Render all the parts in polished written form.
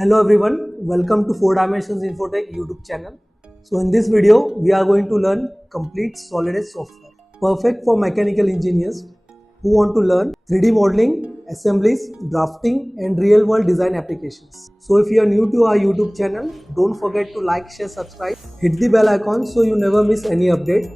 Hello everyone, welcome to 4 Dimensions Infotech YouTube channel. So in this video, we are going to learn complete SolidEdge software, perfect for mechanical engineers who want to learn 3D modeling, assemblies, drafting and real world design applications. So if you are new to our YouTube channel, don't forget to like, share, subscribe, hit the bell icon so you never miss any update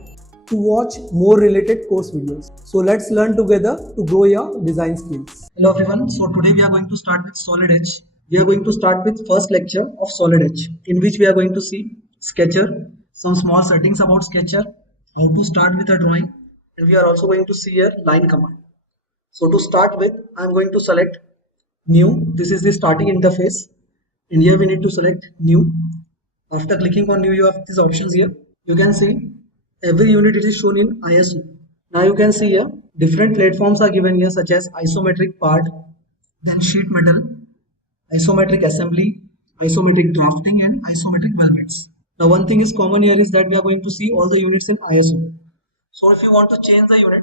to watch more related course videos. So let's learn together to grow your design skills. Hello everyone, so today we are going to start with SolidEdge. We are going to start with first lecture of SolidEdge, in which we are going to see Sketcher, some small settings about Sketcher, how to start with a drawing, and we are also going to see a line command. So to start with, I am going to select new. This is the starting interface, and here we need to select new. After clicking on new, you have these options here. You can see every unit is shown in ISO. Now you can see here different platforms are given here, such as isometric part, then sheet metal, isometric assembly, isometric drafting and isometric weldments. Now one thing is common here is that we are going to see all the units in ISO. So if you want to change the unit,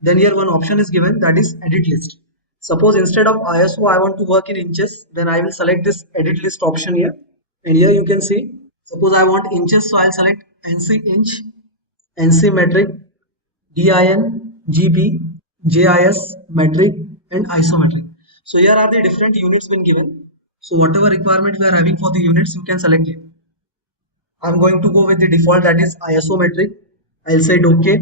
then here one option is given, that is edit list. Suppose instead of ISO I want to work in inches, then I will select this edit list option here, and here you can see, suppose I want inches, so I'll select NC inch, NC metric, DIN, GB, JIS, metric and isometric. So here are the different units been given. So whatever requirement we are having for the units, you can select it. I'm going to go with the default, that is isometric. I'll say OK.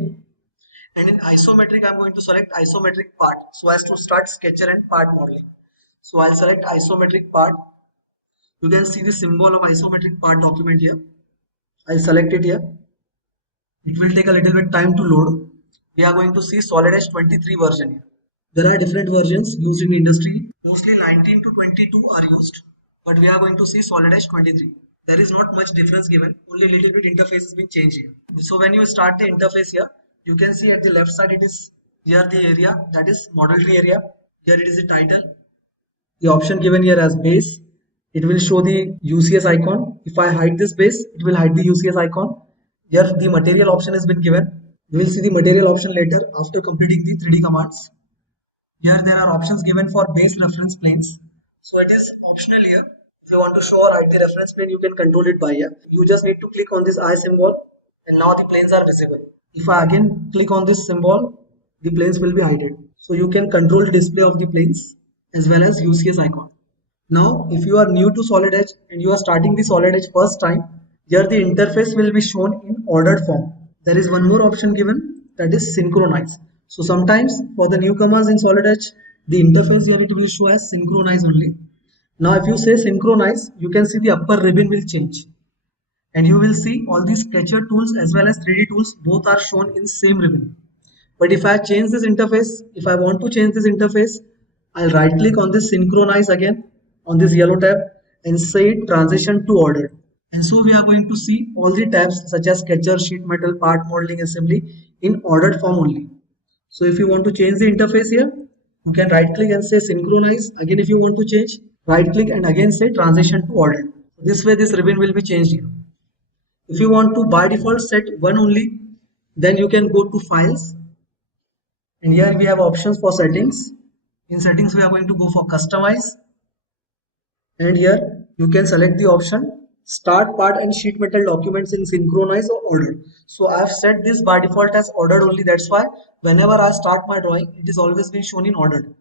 And in isometric, I'm going to select isometric part so as to start Sketcher and part modeling. So I'll select isometric part. You can see the symbol of isometric part document here. I'll select it here. It will take a little bit time to load. We are going to see SolidEdge 23 version here. There are different versions used in industry. Mostly 19 to 22 are used, but we are going to see SolidEdge 23. There is not much difference given, only little bit interface has been changed here. So when you start the interface here, you can see at the left side it is here the area, that is model tree area. Here it is the title. The option given here as base, it will show the UCS icon. If I hide this base, it will hide the UCS icon. Here the material option has been given. We will see the material option later after completing the 3D commands. Here there are options given for base reference planes. So it is optional here. If you want to show or hide the reference plane, you can control it by here. You just need to click on this eye symbol and now the planes are visible. If I again click on this symbol, the planes will be hidden. So you can control the display of the planes as well as UCS icon. Now if you are new to SolidEdge and you are starting the SolidEdge first time, here the interface will be shown in ordered form. There is one more option given, that is synchronize. So sometimes for the newcomers in SolidEdge, the interface here it will show as synchronize only. Now if you say synchronize, you can see the upper ribbon will change. And you will see all these Sketcher tools as well as 3D tools both are shown in same ribbon. But if I change this interface, if I want to change this interface, I'll right click on this synchronize again on this yellow tab and say transition to ordered. And so we are going to see all the tabs such as Sketcher, sheet metal, part modeling, assembly in ordered form only. So if you want to change the interface here, you can right click and say synchronize. Again, if you want to change, right click and again say transition to ordered. This way this ribbon will be changed here. If you want to by default set one only, then you can go to files. And here we have options for settings. In settings, we are going to go for customize. And here you can select the option start part and sheet metal documents in synchronize or ordered. So I have set this by default as ordered only. That's why whenever I start my drawing, it is always been shown in ordered.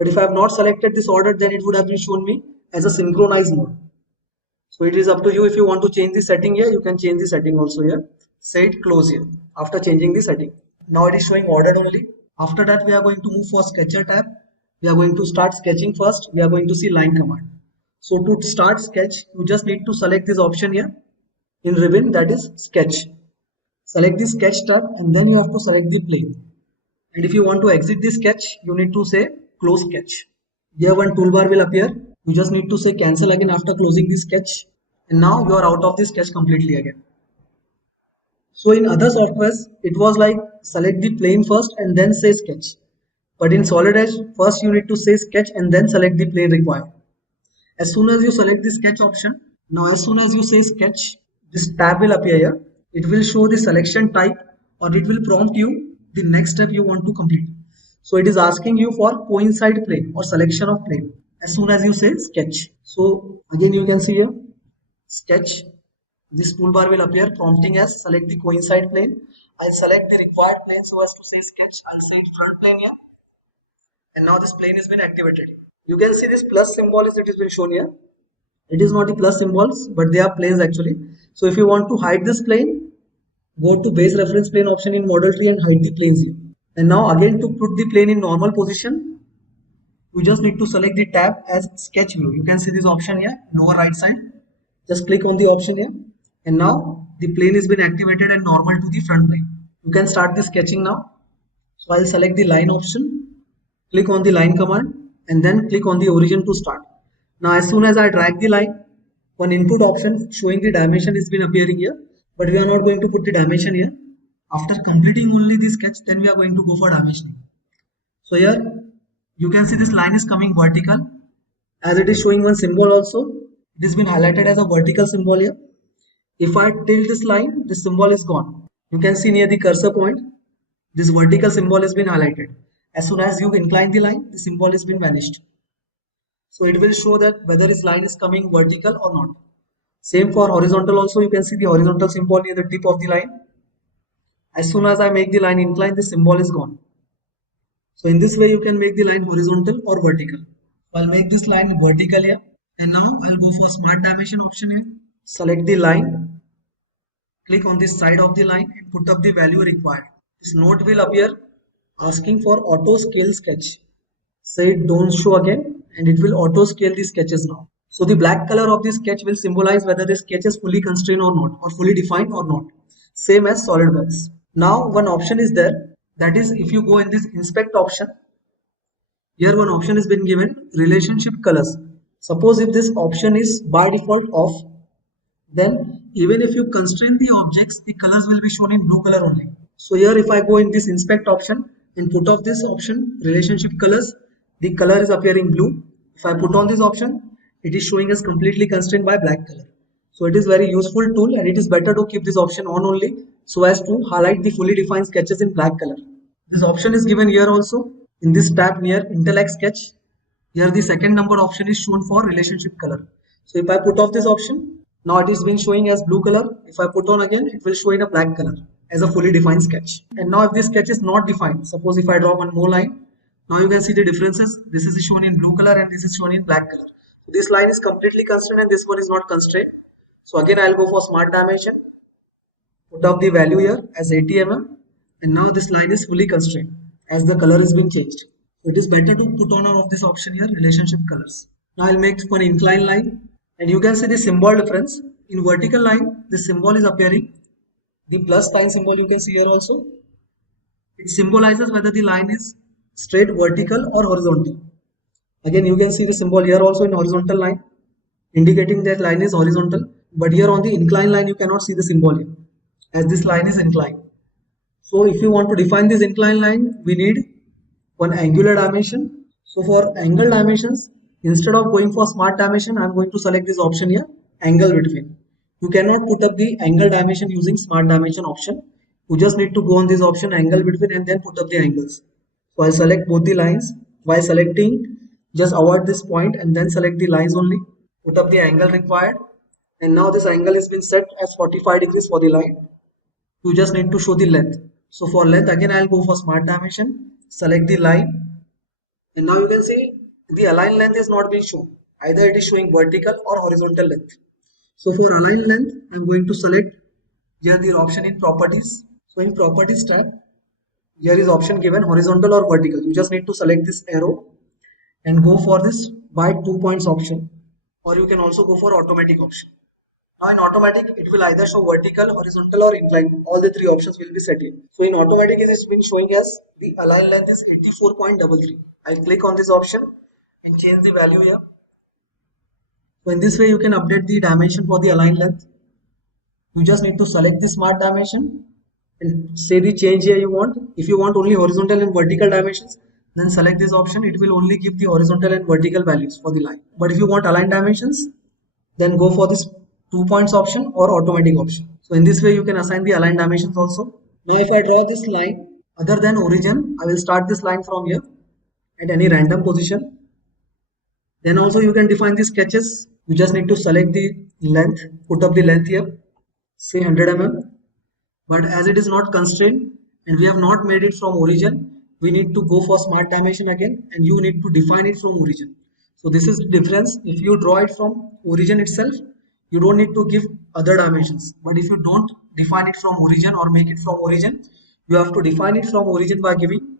But if I have not selected this ordered, then it would have been shown me as a synchronize mode. So it is up to you. If you want to change the setting here, you can change the setting also here. Say it close here after changing the setting. Now it is showing ordered only. After that, we are going to move for Sketcher tab. We are going to start sketching first. We are going to see line command. So to start sketch, you just need to select this option here in ribbon, that is sketch. Select the sketch tab and then you have to select the plane. And if you want to exit the sketch, you need to say close sketch. Here one toolbar will appear. You just need to say cancel again after closing the sketch. And now you are out of the sketch completely again. So in other softwares, it was like select the plane first and then say sketch. But in SolidEdge, first you need to say sketch and then select the plane required. As soon as you select the sketch option, now as soon as you say sketch, this tab will appear here. It will show the selection type or it will prompt you the next step you want to complete. So it is asking you for coincide plane or selection of plane. as soon as you say sketch. So again you can see here sketch. This toolbar will appear prompting as select the coincide plane. I'll select the required plane so as to say sketch. I'll say front plane here. And now this plane has been activated. You can see this plus symbol is it has been shown here. It is not the plus symbols, but they are planes actually. So if you want to hide this plane, go to base reference plane option in model tree and hide the planes here. And now again to put the plane in normal position, you just need to select the tab as sketch view. You can see this option here, lower right side. Just click on the option here. And now the plane has been activated and normal to the front plane. You can start the sketching now. So I'll select the line option, click on the line command and then click on the origin to start. Now as soon as I drag the line, one input option showing the dimension has been appearing here, but we are not going to put the dimension here. After completing only the sketch, then we are going to go for dimensioning. So here you can see this line is coming vertical, as it is showing one symbol also. It has been highlighted as a vertical symbol here. If I tilt this line, this symbol is gone. You can see near the cursor point, this vertical symbol has been highlighted. As soon as you incline the line, the symbol has been vanished. So it will show that whether this line is coming vertical or not. Same for horizontal also, you can see the horizontal symbol near the tip of the line. As soon as I make the line incline, the symbol is gone. So in this way you can make the line horizontal or vertical. I'll make this line vertical here. And now I'll go for smart dimension option here. Select the line. Click on this side of the line and put up the value required. This note will appear asking for auto scale sketch. Say it don't show again and it will auto scale the sketches now. So the black color of the sketch will symbolize whether the sketch is fully constrained or not, or fully defined or not. Same as SolidWorks. Now one option is there, that is if you go in this inspect option, here one option has been given, relationship colors. Suppose if this option is by default off, then even if you constrain the objects, the colors will be shown in blue color only. So here if I go in this inspect option and put off this option, relationship colors, the color is appearing blue. If I put on this option, it is showing as completely constrained by black color. So it is very useful tool and it is better to keep this option on only so as to highlight the fully defined sketches in black color. This option is given here also in this tab near intellect sketch. Here the second number option is shown for relationship color. So if I put off this option, now it is being showing as blue color. If I put on again, it will show in a black color as a fully defined sketch. And now if this sketch is not defined, suppose if I draw one more line, now you can see the differences. This is shown in blue color and this is shown in black color. This line is completely constrained and this one is not constrained. So again I'll go for smart dimension, put up the value here as 80 mm, and now this line is fully constrained as the color is being changed. So it is better to put on of this option here, relationship colors. Now I'll make one incline line and you can see the symbol difference. In vertical line, the symbol is appearing. The plus sign symbol you can see here also. It symbolizes whether the line is straight, vertical or horizontal. Again you can see the symbol here also in horizontal line, indicating that line is horizontal. But here on the incline line you cannot see the symbol here as this line is inclined. So if you want to define this incline line, we need one angular dimension. So for angle dimensions, instead of going for smart dimension, I am going to select this option here, angle between. You cannot put up the angle dimension using smart dimension option. You just need to go on this option angle between and then put up the angles. So I select both the lines. While selecting, just avoid this point and then select the lines only. Put up the angle required. And now this angle has been set as 45 degrees for the line. You just need to show the length. So for length again I'll go for smart dimension. Select the line. And now you can see the align length is not being shown. Either it is showing vertical or horizontal length. So for align length, I'm going to select here the option in properties. So in properties tab, here is option given horizontal or vertical. You just need to select this arrow and go for this by 2 points option, or you can also go for automatic option. Now in automatic, it will either show vertical, horizontal or inclined. All the three options will be set here. So in automatic, it has been showing as the align length is 84.33. I'll click on this option and change the value here. So in this way, you can update the dimension for the align length. You just need to select the smart dimension and say the change here you want. If you want only horizontal and vertical dimensions, then select this option. It will only give the horizontal and vertical values for the line. But if you want align dimensions, then go for this 2 points option or automatic option. So in this way, you can assign the align dimensions also. Now if I draw this line other than origin, I will start this line from here at any random position. Then also you can define the sketches. You just need to select the length, put up the length here, say 100 mm. But as it is not constrained and we have not made it from origin, we need to go for smart dimension again and you need to define it from origin. So this is the difference. If you draw it from origin itself, you don't need to give other dimensions. But if you don't define it from origin or make it from origin, you have to define it from origin by giving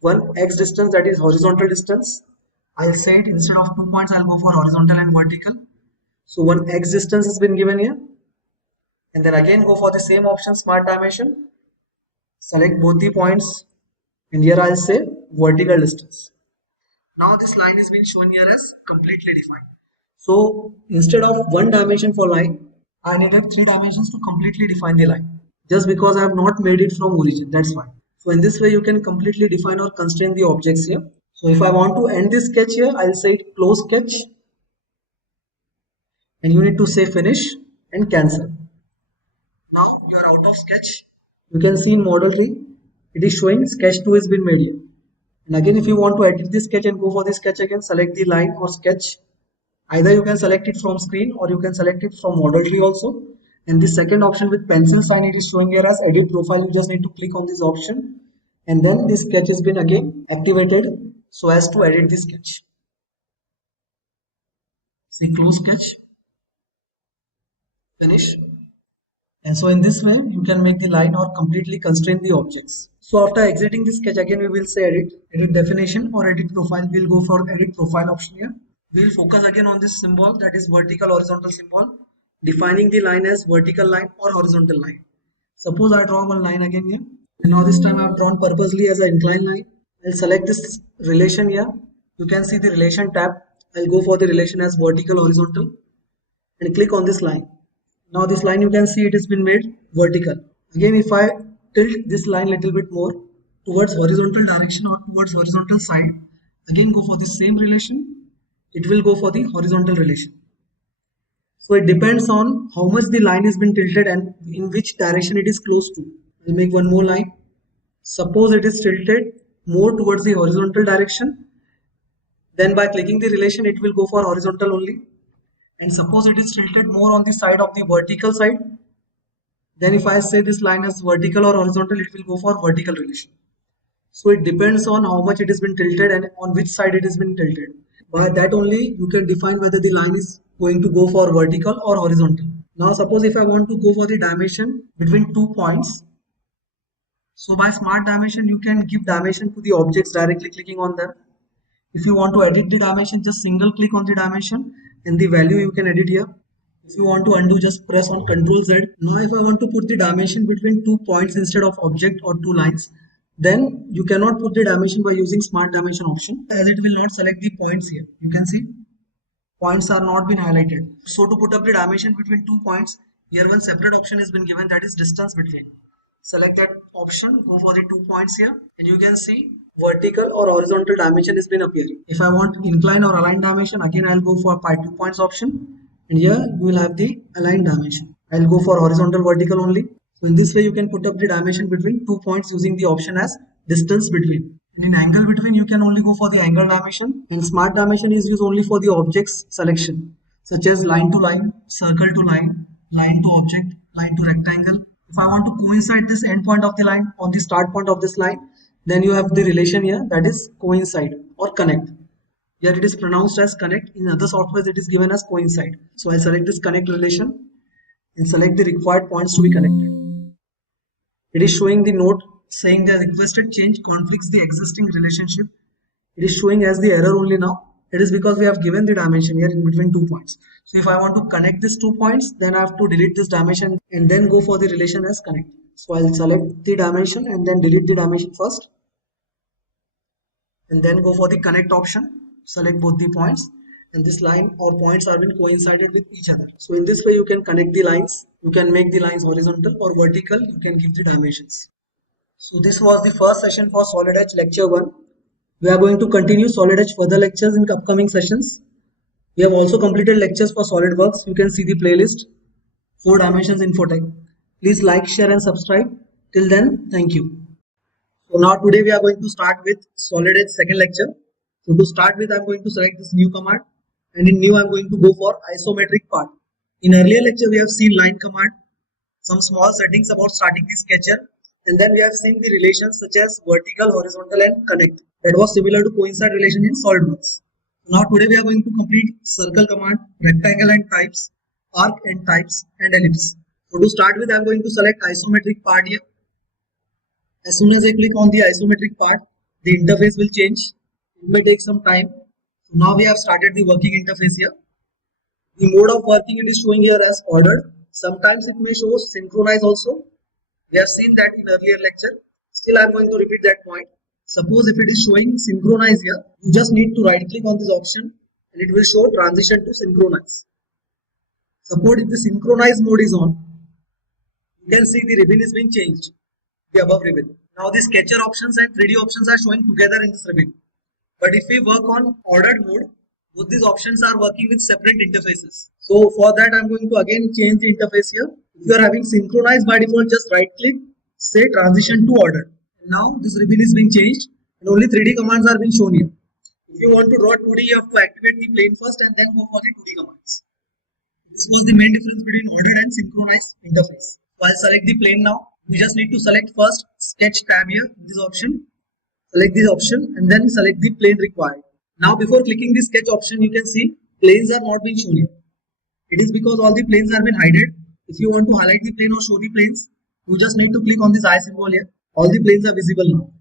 one x distance, that is horizontal distance. I'll say it instead of 2 points, I'll go for horizontal and vertical. So one x distance has been given here. And then again go for the same option, smart dimension. Select both the points and here I'll say vertical distance. Now this line is being shown here as completely defined. So instead of one dimension for line, I needed 3 dimensions to completely define the line. Just because I have not made it from origin, that's why. So in this way you can completely define or constrain the objects here. So if I want to end this sketch here, I'll say it close sketch. And you need to say finish and cancel. Now you are out of sketch. You can see in model 3, it is showing sketch 2 has been made here. And again, if you want to edit this sketch and go for this sketch again, select the line or sketch. Either you can select it from screen or you can select it from model tree also. And this second option with pencil sign, it is showing here as edit profile. You just need to click on this option. And then this sketch has been again activated so as to edit this sketch. Say close sketch. Finish. And so in this way, you can make the line or completely constrain the objects. So after exiting this sketch, again we will say edit definition or edit profile. We'll go for edit profile option here. We'll focus again on this symbol, that is vertical horizontal symbol, defining the line as vertical line or horizontal line. Suppose I draw one line again here. And now this time I have drawn purposely as an inclined line. I'll select this relation here. You can see the relation tab. I'll go for the relation as vertical horizontal and click on this line. Now this line you can see it has been made vertical. Again if I tilt this line little bit more towards horizontal direction or towards horizontal side, again go for the same relation, it will go for the horizontal relation. So it depends on how much the line has been tilted and in which direction it is close to. I'll make one more line. Suppose it is tilted more towards the horizontal direction, then by clicking the relation it will go for horizontal only. And suppose it is tilted more on the side of the vertical side, then if I say this line as vertical or horizontal, it will go for vertical relation. So it depends on how much it has been tilted and on which side it has been tilted. By that only you can define whether the line is going to go for vertical or horizontal. Now suppose if I want to go for the dimension between 2 points. So by smart dimension you can give dimension to the objects directly clicking on them. If you want to edit the dimension, just single click on the dimension and the value you can edit here. If you want to undo, just press on Ctrl Z. Now if I want to put the dimension between 2 points instead of object or 2 lines, then you cannot put the dimension by using smart dimension option as it will not select the points here. You can see points are not been highlighted. So to put up the dimension between 2 points, here one separate option has been given, that is distance between. Select that option, go for the 2 points here and you can see vertical or horizontal dimension has been appearing. If I want incline or align dimension, again I'll go for 2 points option and here you will have the align dimension. I'll go for horizontal vertical only. So in this way you can put up the dimension between 2 points using the option as distance between. And in angle between you can only go for the angle dimension, and smart dimension is used only for the objects selection such as line to line, circle to line, line to object, line to rectangle. If I want to coincide this end point of the line on the start point of this line, then you have the relation here, that is coincide or connect. Here it is pronounced as connect, in other software it is given as coincide. So I select this connect relation and select the required points to be connected. It is showing the note saying the requested change conflicts the existing relationship. It is showing as the error only now. It is because we have given the dimension here in between 2 points. So if I want to connect these 2 points, then I have to delete this dimension and then go for the relation as connect. So I'll select the dimension and then delete the dimension first. And then go for the connect option. Select both the points. And this line or points are been coincided with each other. So in this way you can connect the lines. You can make the lines horizontal or vertical. You can give the dimensions. So this was the first session for SolidEdge lecture 1. We are going to continue SolidEdge further lectures in upcoming sessions. We have also completed lectures for SolidWorks. You can see the playlist 4 Dimensions Infotech. Please like, share and subscribe. Till then, thank you. So now today we are going to start with SolidEdge second lecture. So to start with, I'm going to select this new command, and in new I'm going to go for isometric part. In earlier lecture we have seen line command, some small settings about starting the sketcher, and then we have seen the relations such as vertical, horizontal and connect. That was similar to coincide relation in SolidWorks. Now today we are going to complete circle command, rectangle and types, arc and types and ellipse. So to start with, I'm going to select isometric part here. As soon as I click on the isometric part, the interface will change. It may take some time. So now we have started the working interface here. The mode of working it is showing here as ordered. Sometimes it may show synchronize also. We have seen that in earlier lecture. Still I am going to repeat that point. Suppose if it is showing synchronize here, you just need to right click on this option and it will show transition to synchronize. Suppose if the synchronize mode is on, you can see the ribbon is being changed, the above ribbon. Now the sketcher options and 3D options are showing together in this ribbon. But if we work on ordered mode, both these options are working with separate interfaces. So for that I'm going to again change the interface here. If you are having synchronized by default, just right click, say transition to ordered. And now this ribbon is being changed and only 3D commands are being shown here. If you want to draw 2D, you have to activate the plane first and then go for the 2D commands. This was the main difference between ordered and synchronized interface. So I'll select the plane now. You just need to select first sketch tab here, this option. Select this option and then select the plane required. Now before clicking the sketch option, you can see planes are not being shown here. It is because all the planes have been hidden. If you want to highlight the plane or show the planes, you just need to click on this eye symbol here. All the planes are visible now.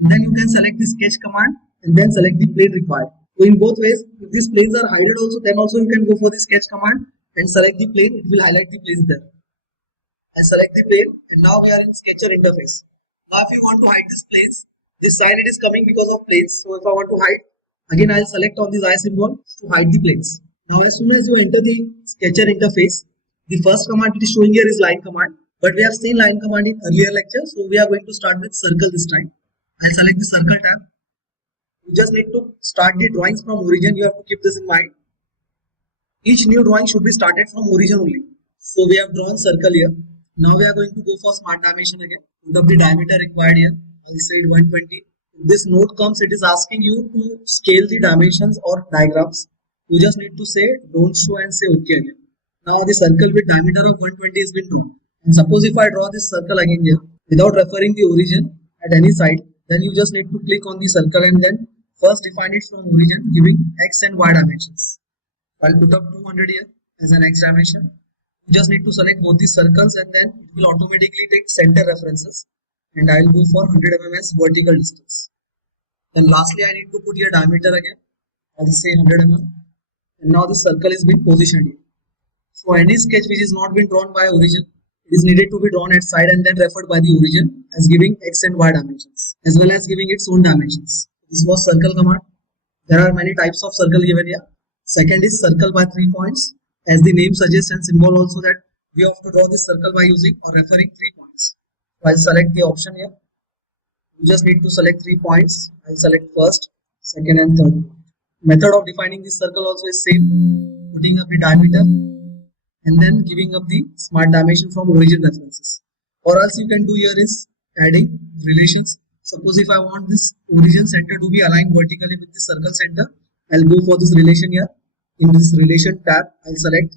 And then you can select the sketch command and then select the plane required. So in both ways, if these planes are hidden also, then also you can go for the sketch command and select the plane. It will highlight the planes there. I select the plane and now we are in sketcher interface. Now if you want to hide these planes, this side it is coming because of planes. So if I want to hide, again I'll select on this eye symbol to hide the planes. Now as soon as you enter the sketcher interface, the first command it is showing here is line command. But we have seen line command in earlier lecture. So we are going to start with circle this time. I'll select the circle tab. You just need to start the drawings from origin. You have to keep this in mind. Each new drawing should be started from origin only. So we have drawn circle here. Now we are going to go for smart dimension again. Put up the diameter required here. I'll say it 120. If this note comes, it is asking you to scale the dimensions or diagrams. You just need to say don't show and say OK again. Now the circle with diameter of 120 has been drawn. And suppose if I draw this circle again here without referring the origin at any side, then you just need to click on the circle and then first define it from origin giving x and y dimensions. I'll put up 200 here as an x dimension. You just need to select both the circles and then it will automatically take center references. And I'll go for 100 mm as vertical distance. Then lastly I need to put here diameter again. I'll say 100 mm. And now the circle is being positioned here. So any sketch which is not been drawn by origin, it is needed to be drawn at side and then referred by the origin as giving x and y dimensions as well as giving its own dimensions. This was circle command. There are many types of circle given here. Second is circle by 3 points. As the name suggests and symbol also that we have to draw this circle by using or referring 3 points. So I'll select the option here. You just need to select 3 points. I'll select first, second and third. Method of defining this circle also is same. Putting up the diameter and then giving up the smart dimension from origin references. Or else you can do here is adding relations. Suppose if I want this origin center to be aligned vertically with the circle center, I'll go for this relation here. In this relation tab, I'll select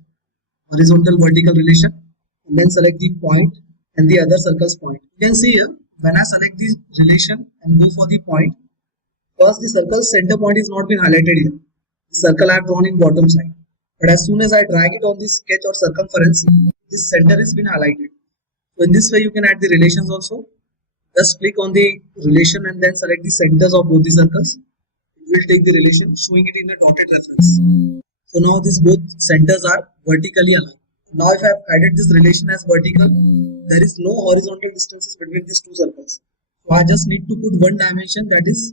horizontal vertical relation and then select the point and the other circle's point. You can see here, when I select the relation and go for the point, first the circle's center point is not been highlighted here. The circle I have drawn in bottom side. But as soon as I drag it on this sketch or circumference, this center has been highlighted. So in this way you can add the relations also. Just click on the relation and then select the centers of both the circles. It will take the relation, showing it in a dotted reference. So now these both centers are vertically aligned. Now if I have added this relation as vertical, there is no horizontal distances between these two circles. So I just need to put one dimension, that is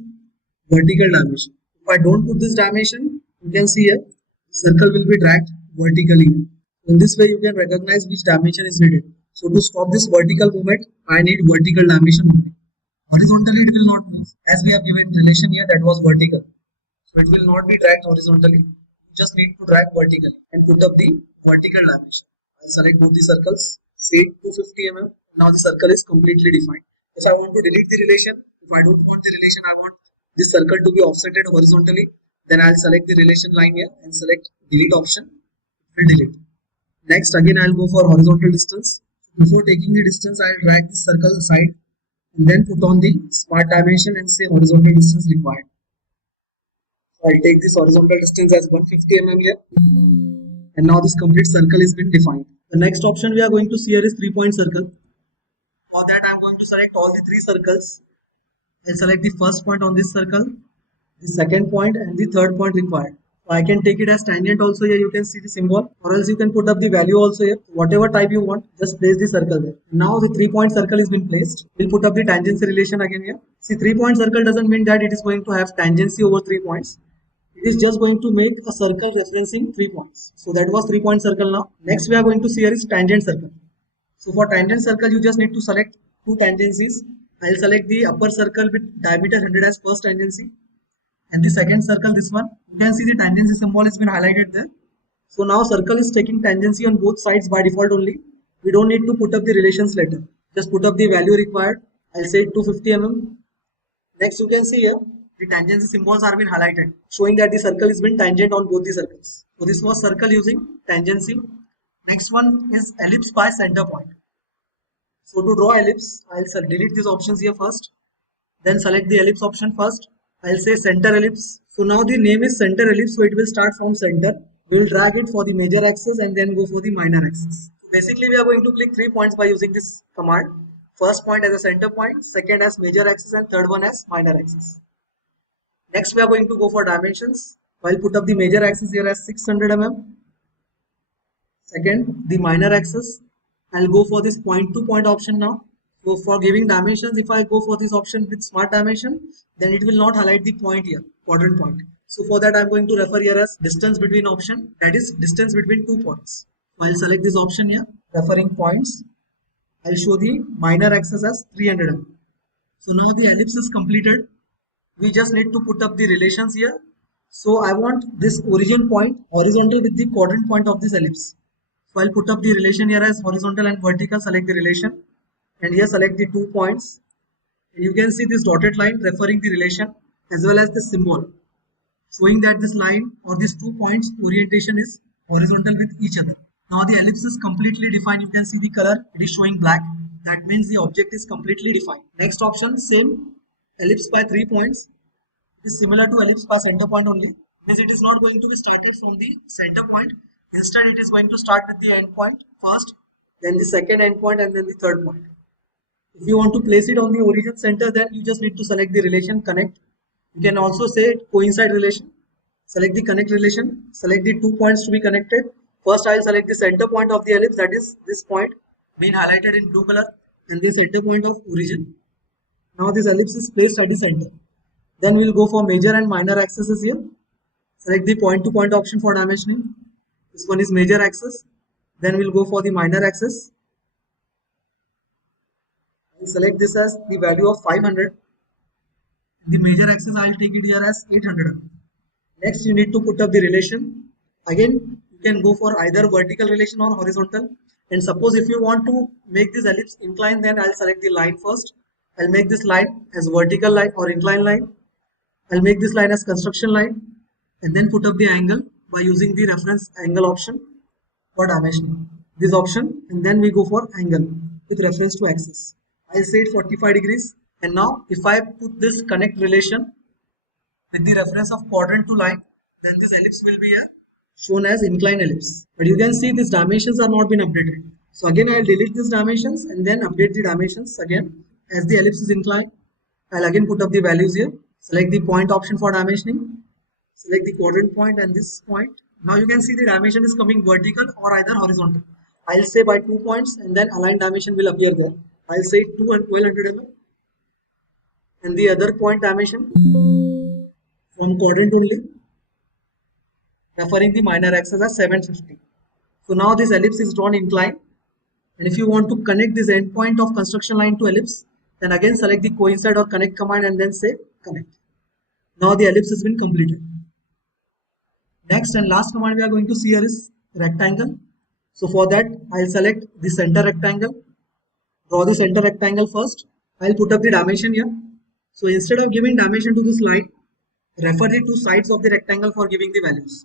vertical dimension. If I don't put this dimension, you can see here, circle will be dragged vertically. In this way you can recognize which dimension is needed. So to stop this vertical movement, I need vertical dimension only. Horizontally it will not move. As we have given relation here, that was vertical. So it will not be dragged horizontally. You just need to drag vertically and put up the vertical dimension. I'll select both the circles, say 250 mm. Now the circle is completely defined. If I want to delete the relation, if I don't want the relation, I want this circle to be offsetted horizontally. Then I'll select the relation line here and select delete option. Will delete. Next, again I'll go for horizontal distance. Before taking the distance, I'll drag the circle aside and then put on the smart dimension and say horizontal distance required. So I'll take this horizontal distance as 150 mm here. And now this complete circle has been defined. The next option we are going to see here is 3-point circle. For that, I'm going to select all the 3 circles. I'll select the first point on this circle, the second point, and the third point required. So I can take it as tangent also here. You can see the symbol, or else you can put up the value also here. Whatever type you want, just place the circle there. Now the 3-point circle has been placed. We'll put up the tangency relation again here. See, 3-point circle doesn't mean that it is going to have tangency over 3 points. It is just going to make a circle referencing 3 points. So that was 3-point circle now. Next we are going to see here is tangent circle. So for tangent circle, you just need to select 2 tangencies. I'll select the upper circle with diameter 100 as first tangency. And the second circle, this one, you can see the tangency symbol has been highlighted there. So now circle is taking tangency on both sides by default only. We don't need to put up the relations later. Just put up the value required. I'll say 250 mm. Next you can see here, the tangency symbols are been highlighted, showing that the circle has been tangent on both the circles. So this was circle using tangency. Next one is ellipse by center point. So to draw ellipse, I'll delete these options here first. Then select the ellipse option first. I'll say center ellipse. So now the name is center ellipse, so it will start from center. We'll drag it for the major axis and then go for the minor axis. So basically we are going to click 3 points by using this command. First point as a center point, second as major axis, and third one as minor axis. Next we are going to go for dimensions. I'll put up the major axis here as 600 mm. Second, the minor axis. I'll go for this point to point option now. So for giving dimensions, if I go for this option with smart dimension, then it will not highlight the point here, quadrant point. So for that, I'm going to refer here as distance between option, that is distance between 2 points. So I'll select this option here, referring points. I'll show the minor axis as 300 mm. So now the ellipse is completed. We just need to put up the relations here. So I want this origin point horizontal with the quadrant point of this ellipse. So I'll put up the relation here as horizontal and vertical, select the relation, and here select the 2 points. And you can see this dotted line referring the relation as well as the symbol, showing that this line or these 2 points orientation is horizontal with each other. Now the ellipse is completely defined. You can see the color, it is showing black. That means the object is completely defined. Next option, same ellipse by 3 points. It is similar to ellipse by center point only. Means it is not going to be started from the center point. Instead, it is going to start with the end point first, then the second end point, and then the third point. If you want to place it on the origin center, then you just need to select the relation connect. You can also say coincide relation. Select the connect relation. Select the 2 points to be connected. First, I will select the center point of the ellipse, that is this point being highlighted in blue color, and the center point of origin. Now this ellipse is placed at the center. Then we will go for major and minor axes here. Select the point to point option for dimensioning. This one is major axis. Then we'll go for the minor axis. I'll select this as the value of 500. The major axis I'll take it here as 800. Next you need to put up the relation. Again you can go for either vertical relation or horizontal. And suppose if you want to make this ellipse incline, then I'll select the line first. I'll make this line as vertical line or incline line. I'll make this line as construction line and then put up the angle by using the reference angle option for dimensioning. This option, and then we go for angle with reference to axis. I'll say it 45 degrees. And now if I put this connect relation with the reference of quadrant to line, then this ellipse will be shown as inclined ellipse. But you can see these dimensions are not been updated. So again I'll delete these dimensions and then update the dimensions again. As the ellipse is inclined, I'll again put up the values here. Select the point option for dimensioning. Select the quadrant point and this point. Now you can see the dimension is coming vertical or either horizontal. I'll say by 2 points and then aligned dimension will appear there. I'll say 2 and 1200 mm. And the other point dimension from quadrant only, referring the minor axis as 750. So now this ellipse is drawn inclined. And if you want to connect this endpoint of construction line to ellipse, then again select the coincide or connect command and then say connect. Now the ellipse has been completed. Next and last command we are going to see here is rectangle. So for that I'll select the center rectangle. Draw the center rectangle first. I'll put up the dimension here. So instead of giving dimension to this line, refer the two sides of the rectangle for giving the values.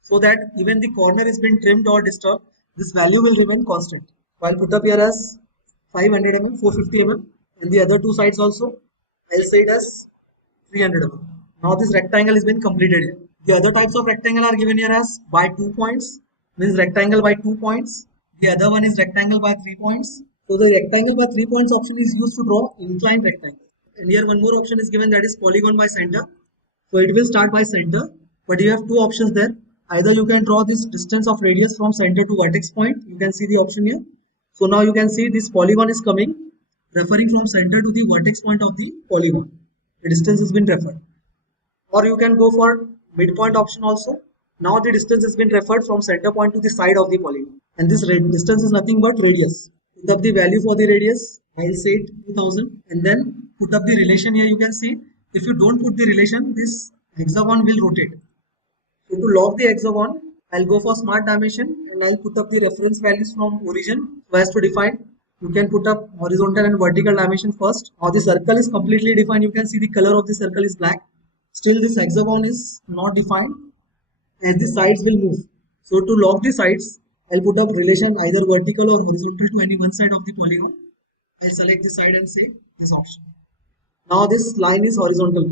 So that even the corner is been trimmed or disturbed, this value will remain constant. So I'll put up here as 500 mm, 450 mm, and the other two sides also I'll say it as 300 mm. Now this rectangle has been completed here. The other types of rectangle are given here as by 2 points, means rectangle by 2 points. The other one is rectangle by 3 points. So the rectangle by 3 points option is used to draw inclined rectangle. And here one more option is given, that is polygon by center. So it will start by center, but you have two options there. Either you can draw this distance of radius from center to vertex point. You can see the option here. So now you can see this polygon is coming, referring from center to the vertex point of the polygon. The distance has been referred. Or you can go for midpoint option also. Now the distance has been referred from center point to the side of the polygon. And this distance is nothing but radius. Put up the value for the radius. I'll say it 2000. And then put up the relation here. You can see if you don't put the relation, this hexagon will rotate. So to log the hexagon, I'll go for smart dimension and I'll put up the reference values from origin so as to define. You can put up horizontal and vertical dimension first. Now the circle is completely defined. You can see the color of the circle is black. Still this hexagon is not defined as the sides will move. So to log the sides, I'll put up relation either vertical or horizontal to any one side of the polygon. I'll select the side and say this option. Now this line is horizontal.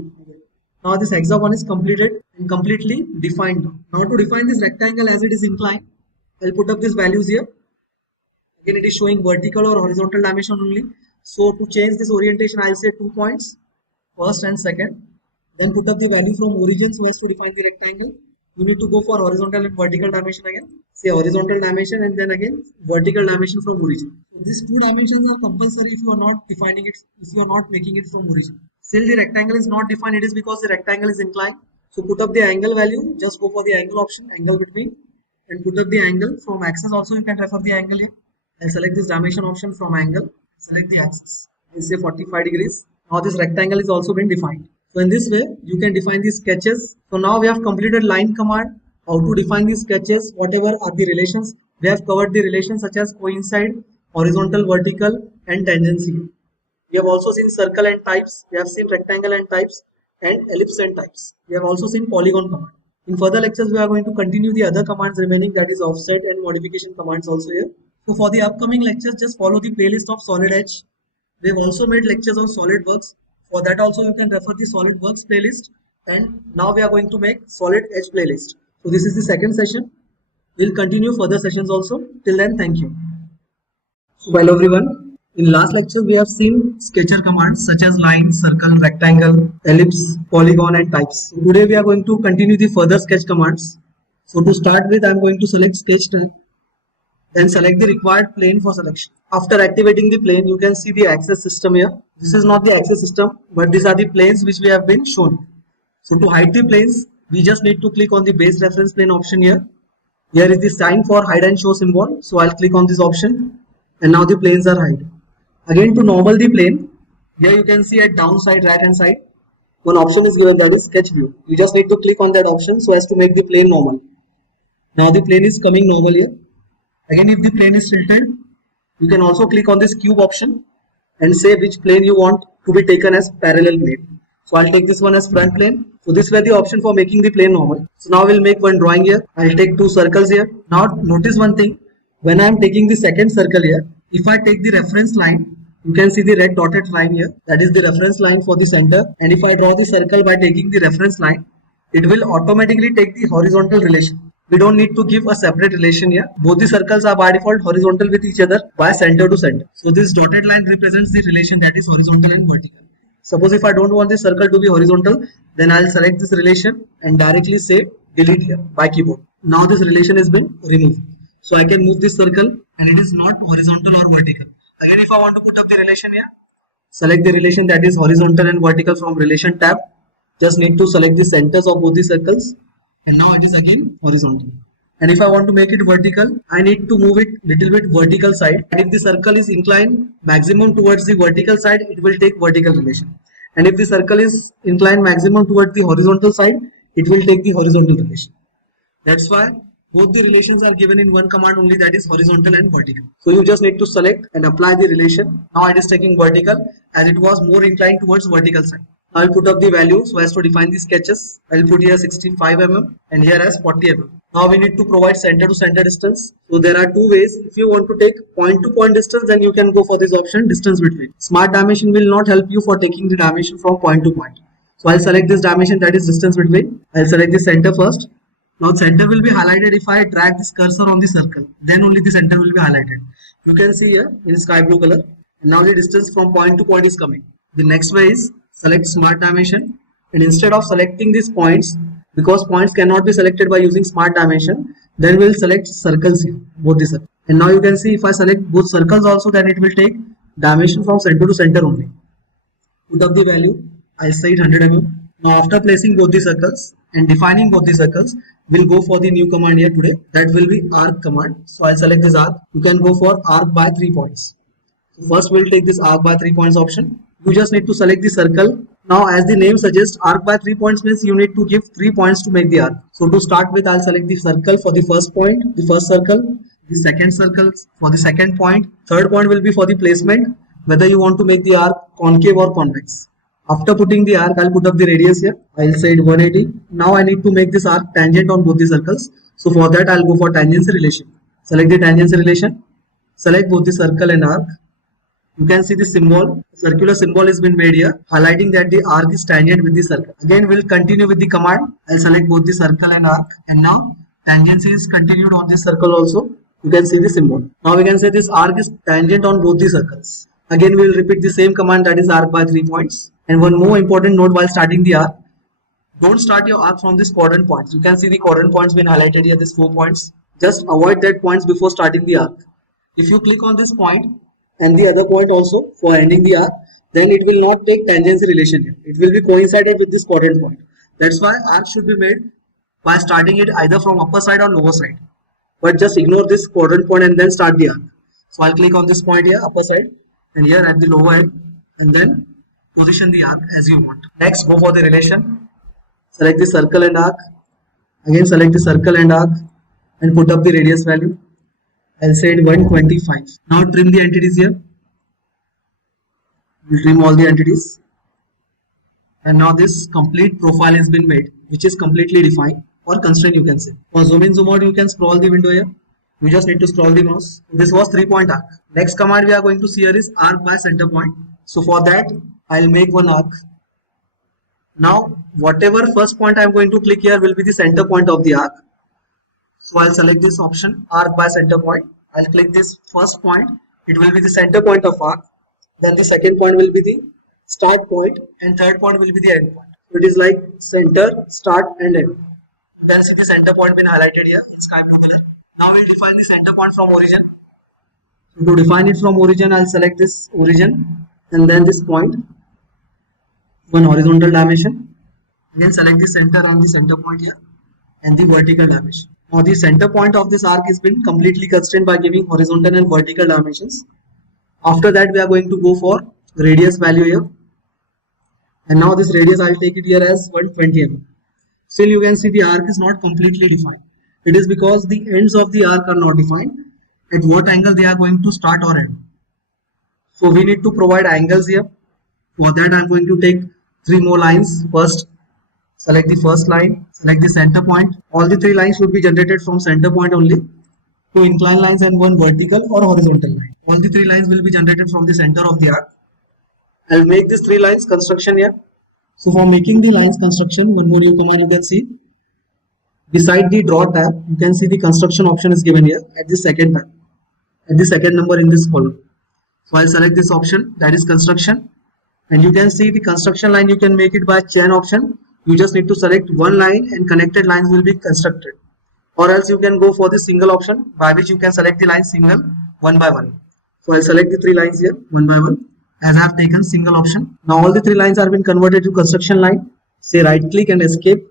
Now this hexagon is completed and completely defined. Now to define this rectangle as it is inclined, I'll put up these values here. Again it is showing vertical or horizontal dimension only. So to change this orientation, I'll say 2 points, first and second. Then put up the value from origin so as to define the rectangle. You need to go for horizontal and vertical dimension again. Say horizontal dimension and then again vertical dimension from origin. So these two dimensions are compulsory if you are not defining it, if you are not making it from origin. Still the rectangle is not defined, it is because the rectangle is inclined. So put up the angle value, just go for the angle option, angle between, and put up the angle from axis also. You can refer the angle here. I'll select this dimension option from angle, select the axis. I'll say 45 degrees. Now this rectangle is also been defined. So in this way, you can define these sketches. So now we have completed line command, how to define these sketches, whatever are the relations. We have covered the relations such as coincide, horizontal, vertical, and tangency. We have also seen circle and types. We have seen rectangle and types and ellipse and types. We have also seen polygon command. In further lectures, we are going to continue the other commands remaining, that is offset and modification commands also here. So for the upcoming lectures, just follow the playlist of SolidEdge. We have also made lectures on SolidWorks. For that also you can refer the SolidWorks playlist. And now we are going to make SolidEdge playlist. So this is the second session. We'll continue further sessions also. Till then, thank you. So hello everyone. In last lecture, we have seen sketcher commands such as line, circle, rectangle, ellipse, polygon and types. So today we are going to continue the further sketch commands. So to start with, I am going to select sketch tab. Then select the required plane for selection. After activating the plane, you can see the axis system here. This is not the axis system, but these are the planes which we have been shown. So to hide the planes, we just need to click on the base reference plane option here. Here is the sign for hide and show symbol. So I'll click on this option and now the planes are hide. Again to normal the plane, here you can see at downside right hand side, one option is given, that is sketch view. You just need to click on that option so as to make the plane normal. Now the plane is coming normal here. Again if the plane is tilted, you can also click on this cube option and say which plane you want to be taken as parallel plane. So I'll take this one as front plane. So this were the option for making the plane normal. So now we'll make one drawing here. I'll take two circles here. Now notice one thing, when I am taking the second circle here, if I take the reference line, you can see the red dotted line here, that is the reference line for the center. And if I draw the circle by taking the reference line, it will automatically take the horizontal relation. We don't need to give a separate relation here. Both the circles are by default horizontal with each other by center to center. So this dotted line represents the relation, that is horizontal and vertical. Suppose if I don't want this circle to be horizontal, then I'll select this relation and directly say delete here by keyboard. Now this relation has been removed. So I can move this circle and it is not horizontal or vertical. Again, if I want to put up the relation here, select the relation that is horizontal and vertical from relation tab. Just need to select the centers of both the circles and now it is again horizontal. And if I want to make it vertical, I need to move it little bit vertical side. And if the circle is inclined maximum towards the vertical side, it will take vertical relation. And if the circle is inclined maximum towards the horizontal side, it will take the horizontal relation. That's why Both the relations are given in one command only, that is horizontal and vertical. So you just need to select and apply the relation. Now it is taking vertical as it was more inclined towards vertical side. Now I'll put up the value so as to define the sketches. I'll put here 65 mm and here as 40 mm. Now we need to provide center to center distance. So there are two ways. If you want to take point to point distance, then you can go for this option, distance between. Smart dimension will not help you for taking the dimension from point to point. So I'll select this dimension, that is distance between. I'll select the center first. Now center will be highlighted if I drag this cursor on the circle. Then only the center will be highlighted. You can see here in sky blue color. And now the distance from point to point is coming. The next way is select smart dimension. And instead of selecting these points, because points cannot be selected by using smart dimension, then we'll select circles here, both the circles. And now you can see if I select both circles also, then it will take dimension from center to center only. Put up the value. I'll say it 100 mm. Now after placing both the circles and defining both the circles, we'll go for the new command here today. That will be arc command. So I'll select this arc. You can go for arc by 3 points. So first we'll take this arc by 3 points option. You just need to select the circle. Now as the name suggests, arc by 3 points means you need to give 3 points to make the arc. So to start with, I'll select the circle for the first point, the first circle, the second circle for the second point, third point will be for the placement, whether you want to make the arc concave or convex. After putting the arc, I'll put up the radius here. I'll say it 180. Now I need to make this arc tangent on both the circles. So for that, I'll go for tangency relation. Select the tangency relation. Select both the circle and arc. You can see the symbol, circular symbol has been made here, highlighting that the arc is tangent with the circle. Again, we'll continue with the command. I'll select both the circle and arc. And now tangency is continued on this circle also. You can see the symbol. Now we can say this arc is tangent on both the circles. Again, we will repeat the same command, that is arc by 3 points. And one more important note while starting the arc. Don't start your arc from this quadrant points. You can see the quadrant points been highlighted here, these 4 points. Just avoid that points before starting the arc. If you click on this point and the other point also for ending the arc, then it will not take tangency relation here. It will be coincided with this quadrant point. That's why arc should be made by starting it either from upper side or lower side. But just ignore this quadrant point and then start the arc. So I'll click on this point here, upper side, and here at the lower end, and then position the arc as you want. Next, go for the relation. Select the circle and arc. Again, select the circle and arc and put up the radius value. I'll say it 125. Now trim the entities here. We'll trim all the entities. And now this complete profile has been made, which is completely defined or constrained, you can say. For zoom in, zoom out, you can scroll the window here. You just need to scroll the mouse. This was 3-point arc. Next command we are going to see here is arc by center point. So for that, I'll make one arc. Now, whatever first point I'm going to click here will be the center point of the arc. So I'll select this option, arc by center point. I'll click this first point. It will be the center point of arc. Then the second point will be the start point and third point will be the end point. So it is like center, start and end. Then see the center point been highlighted here in sky blue color. Now we'll define the center point from origin. So to define it from origin, I'll select this origin and then this point. One horizontal dimension. Again select the center and the center point here and the vertical dimension. Now the center point of this arc has been completely constrained by giving horizontal and vertical dimensions. After that we are going to go for radius value here. And now this radius I'll take it here as 120 mm. Still you can see the arc is not completely defined. It is because the ends of the arc are not defined. At what angle they are going to start or end. So we need to provide angles here. For that I am going to take 3 more lines. First, select the first line, select the center point. All the 3 lines should be generated from center point only. 2 inclined lines and 1 vertical or horizontal line. All the 3 lines will be generated from the center of the arc. I will make these 3 lines construction here. So for making the lines construction, one more new command you can see. Beside the draw tab, you can see the construction option is given here at the second tab, at the second number in this column. So I'll select this option, that is construction. And you can see the construction line, you can make it by chain option. You just need to select one line and connected lines will be constructed. Or else you can go for the single option by which you can select the line single one by one. So I'll select the 3 lines here one by one as I have taken single option. Now all the 3 lines are been converted to construction line. Say right click and escape.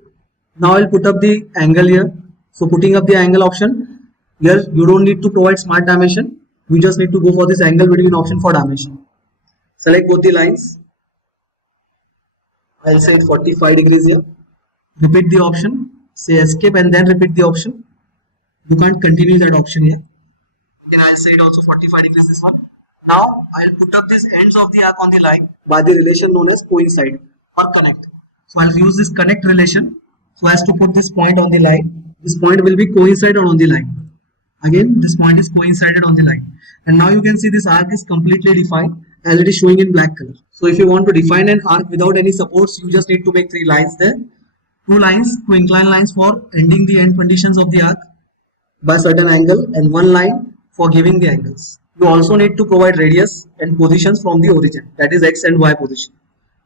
Now I'll put up the angle here. So putting up the angle option, here you don't need to provide smart dimension. You just need to go for this angle between option for dimension. Select both the lines. I'll say 45 degrees here. Repeat the option. Say escape and then repeat the option. you can't continue that option here. Then I'll say it also 45 degrees this one. Now I'll put up these ends of the arc on the line by the relation known as coincide or connect. So I'll use this connect relation so as to put this point on the line. This point will be coincided on the line. Again, this point is coincided on the line. And now you can see this arc is completely defined as it is showing in black color. So if you want to define an arc without any supports, you just need to make 3 lines there. 2 lines, 2 inclined lines for ending the end conditions of the arc by certain angle, and 1 line for giving the angles. You also need to provide radius and positions from the origin, that is x and y position.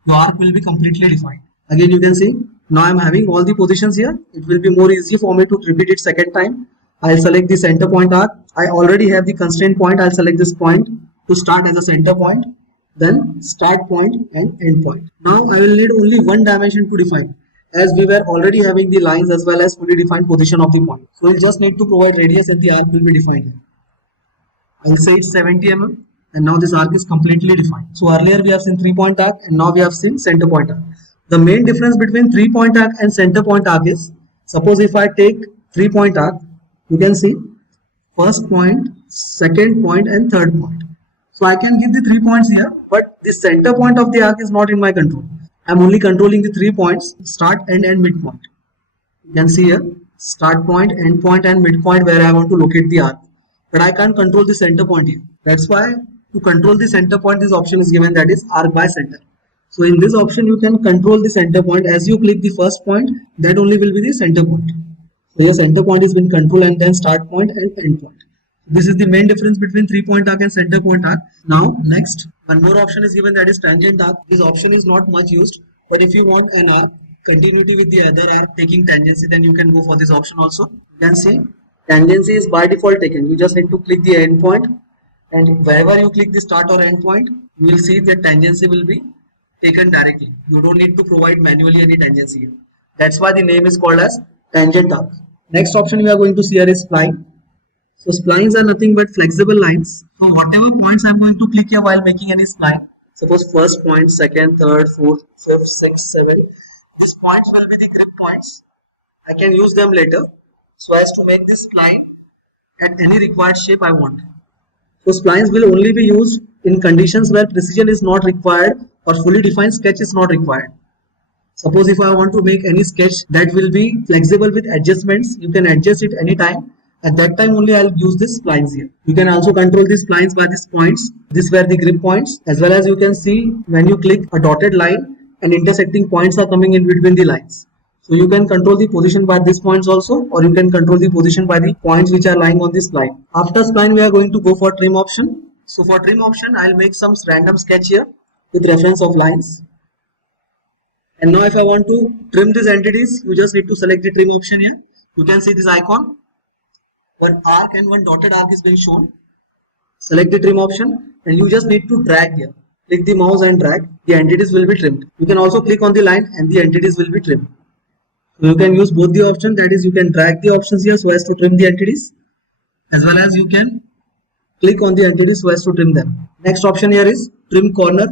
Your arc will be completely defined. Again, you can see now I am having all the positions here. It will be more easy for me to repeat it second time. I'll select the center point arc. I already have the constraint point. I'll select this point to start as a center point, then start point and end point. Now I will need only one dimension to define, as we were already having the lines as well as fully defined position of the point. So we'll just need to provide radius and the arc will be defined. I'll say it's 70 mm, and now this arc is completely defined. So earlier we have seen 3-point arc and now we have seen center point arc. The main difference between 3-point arc and center point arc is, suppose if I take 3-point arc, you can see first point, second point and third point. So I can give the 3 points here, but the center point of the arc is not in my control. I'm only controlling the 3 points, start, end and midpoint. You can see here, start point, end point and midpoint where I want to locate the arc. But I can't control the center point here. That's why to control the center point, this option is given, that is arc by center. So in this option, you can control the center point. As you click the first point, that only will be the center point. So your center point is been controlled, and then start point and end point. This is the main difference between 3-point arc and center point arc. Now next, one more option is given, that is tangent arc. This option is not much used, but if you want an arc continuity with the other arc taking tangency, then you can go for this option also. You can see tangency is by default taken. You just need to click the end point, and wherever you click the start or end point, you will see that tangency will be taken directly. You don't need to provide manually any tangency here. That's why the name is called as tangent arc. Next option we are going to see here is spline. So splines are nothing but flexible lines. So whatever points I'm going to click here while making any spline, suppose first point, second, third, fourth, fifth, sixth, seventh, these points will be the grip points. I can use them later so as to make this spline at any required shape I want. So splines will only be used in conditions where precision is not required or fully defined sketch is not required. Suppose if I want to make any sketch that will be flexible with adjustments, you can adjust it anytime. At that time only I'll use this splines here. You can also control these splines by these points. These were the grip points, as well as you can see when you click a dotted line and intersecting points are coming in between the lines. So you can control the position by these points also, or you can control the position by the points which are lying on this spline. After spline we are going to go for trim option. So for trim option I'll make some random sketch here with reference of lines. And now if I want to trim these entities, you just need to select the trim option here. You can see this icon. One arc and one dotted arc is being shown. Select the trim option and you just need to drag here. Click the mouse and drag. The entities will be trimmed. You can also click on the line and the entities will be trimmed. So you can use both the options, that is you can drag the options here so as to trim the entities, as well as you can click on the entities so as to trim them. Next option here is trim corner.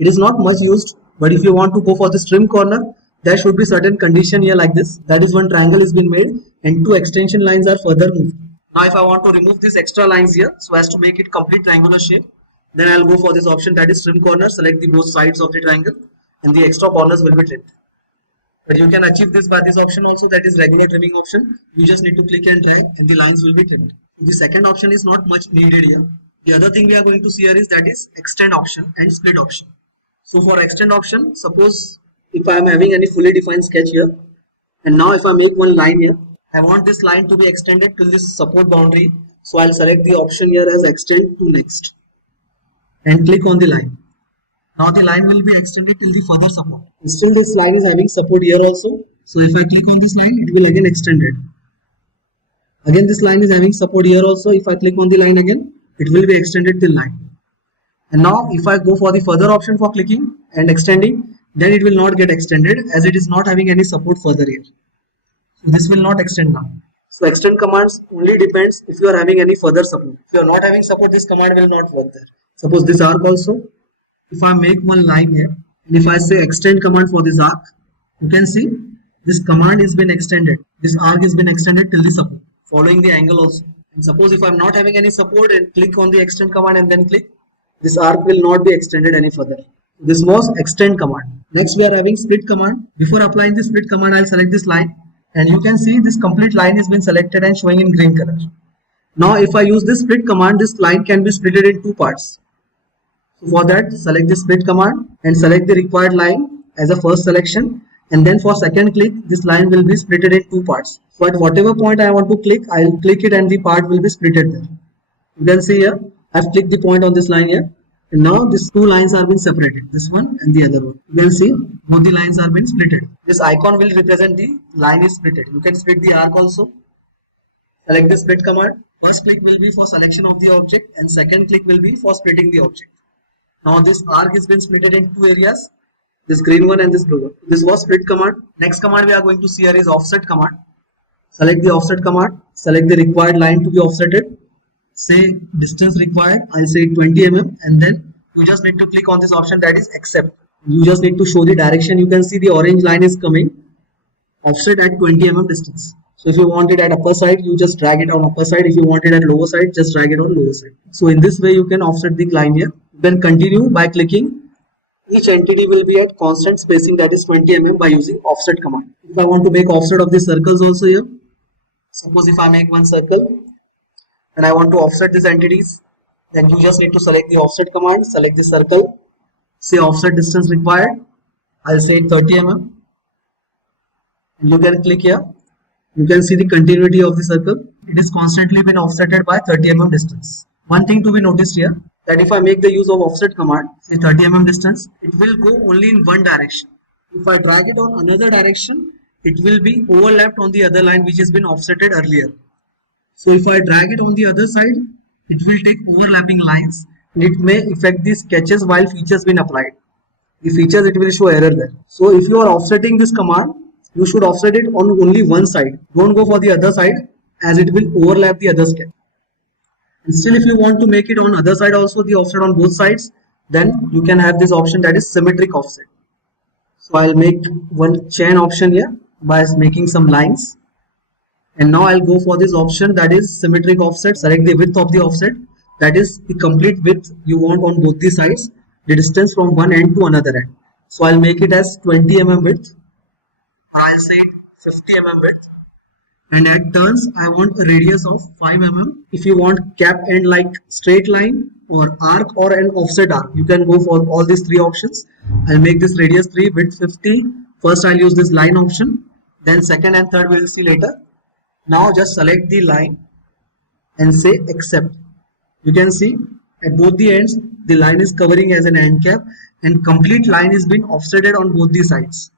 It is not much used, but if you want to go for this trim corner, there should be certain condition here like this. That is one triangle is been made and 2 extension lines are further moved. Now if I want to remove these extra lines here so as to make it complete triangular shape, then I'll go for this option, that is trim corner. Select the both sides of the triangle and the extra corners will be trimmed. But you can achieve this by this option also, that is regular trimming option. You just need to click and drag and the lines will be trimmed. The second option is not much needed here. The other thing we are going to see here is that is extend option and split option. So for extend option, suppose if I am having any fully defined sketch here, and now if I make one line here, I want this line to be extended till this support boundary. So I'll select the option here as extend to next and click on the line. Now the line will be extended till the further support. Still this line is having support here also. So if I click on this line, it will again extend it. Again this line is having support here also. If I click on the line again, it will be extended till line. And now if I go for the further option for clicking and extending, then it will not get extended as it is not having any support further here. So this will not extend now. So extend commands only depends if you are having any further support. If you are not having support, this command will not work there. Suppose this arc also, if I make one line here and if I say extend command for this arc, you can see this command is been extended. This arc has been extended till the support. following the angle also. And suppose if I'm not having any support and click on the extend command and then click, this arc will not be extended any further. This was extend command. Next we are having split command. Before applying the split command, I'll select this line and you can see this complete line has been selected and showing in green color. Now if I use this split command, this line can be splitted in two parts. So for that, select the split command and select the required line as a first selection, and then for second click, this line will be splitted in two parts. So at whatever point I want to click, I'll click it and the part will be splitted there. You can see here, I've clicked the point on this line here, and now these two lines are being separated, this one and the other one. You can see both the lines are being splitted. This icon will represent the line is splitted. You can split the arc also. Select the split command. First click will be for selection of the object and second click will be for splitting the object. Now this arc has been splitted in two areas, this green one and this blue one. This was split command. Next command we are going to see here is offset command. Select the offset command, select the required line to be offsetted, say distance required, I'll say 20 mm, and then you just need to click on this option, that is accept. You just need to show the direction. You can see the orange line is coming offset at 20 mm distance. So if you want it at upper side, you just drag it on upper side. If you want it at lower side, just drag it on lower side. So in this way you can offset the line here. You can continue by clicking. Each entity will be at constant spacing, that is 20 mm, by using offset command. If I want to make offset of the circles also here, suppose if I make one circle and I want to offset these entities, then you just need to select the offset command, select the circle, say offset distance required, I'll say 30 mm, and you can click here. You can see the continuity of the circle. It is constantly been offsetted by 30 mm distance. One thing to be noticed here, that if I make the use of offset command, say 30 mm distance, it will go only in one direction. If I drag it on another direction, it will be overlapped on the other line which has been offsetted earlier. So if I drag it on the other side, it will take overlapping lines and it may affect the sketches while features been applied. The features, it will show error there. So if you are offsetting this command, you should offset it on only one side. Don't go for the other side as it will overlap the other sketch. And still if you want to make it on other side also, the offset on both sides, then you can have this option, that is symmetric offset. So I'll make one chain option here by making some lines. And now I'll go for this option, that is symmetric offset. Select the width of the offset, that is the complete width you want on both the sides, the distance from one end to another end. So I'll make it as 20 mm width. I'll say 50 mm width, and at turns I want a radius of 5 mm. If you want cap end like straight line or arc or an offset arc, you can go for all these three options. I'll make this radius 3, width 50. First I'll use this line option, then second and third we'll see later. Now just select the line and say accept. You can see at both the ends the line is covering as an end cap and complete line is being offsetted on both the sides.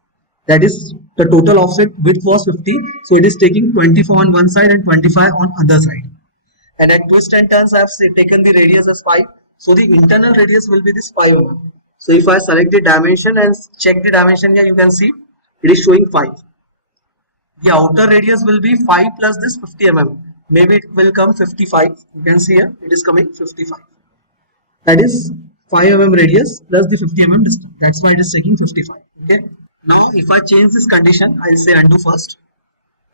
That is, the total offset width was 50, so it is taking 24 on one side and 25 on other side. And at twist and turns I have taken the radius as 5, so the internal radius will be this 5 mm. So if I select the dimension and check the dimension here, you can see it is showing 5. The outer radius will be 5 plus this 50 mm. Maybe it will come 55. You can see here it is coming 55. That is 5 mm radius plus the 50 mm distance. That's why it is taking 55. Okay. Now if I change this condition, I'll say undo first.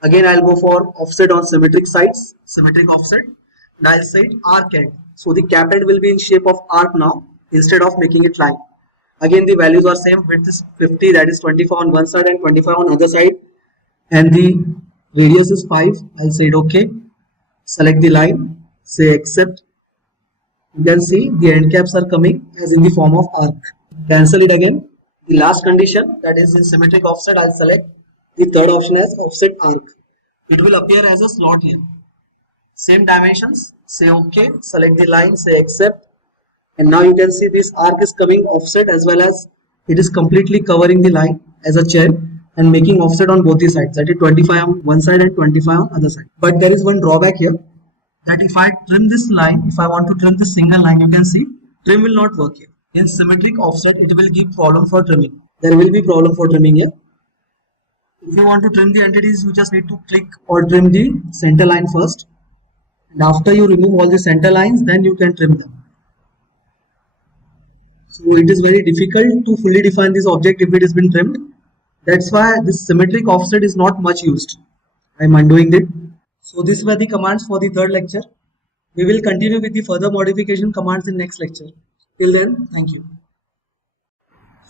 Again I'll go for offset on symmetric sides, symmetric offset, and I'll say arc end. So the cap end will be in shape of arc now instead of making it line. Again the values are same, width is 50, that is 24 on one side and 25 on other side, and the radius is 5. I'll say okay. Select the line, say accept. You can see the end caps are coming as in the form of arc. Cancel it again. The last condition, that is in symmetric offset, I'll select the third option as offset arc. It will appear as a slot here. Same dimensions, say OK, select the line, say accept. And now you can see this arc is coming offset as well as it is completely covering the line as a chain and making offset on both the sides. That is 25 on one side and 25 on other side. But there is one drawback here, that if I trim this line, if I want to trim this single line, you can see trim will not work here. In symmetric offset, it will give problem for trimming. There will be problem for trimming here. If you want to trim the entities, you just need to click or trim the center line first. And after you remove all the center lines, then you can trim them. So it is very difficult to fully define this object if it has been trimmed. That's why this symmetric offset is not much used. I'm undoing it. So these were the commands for the third lecture. We will continue with the further modification commands in next lecture. Till then, thank you.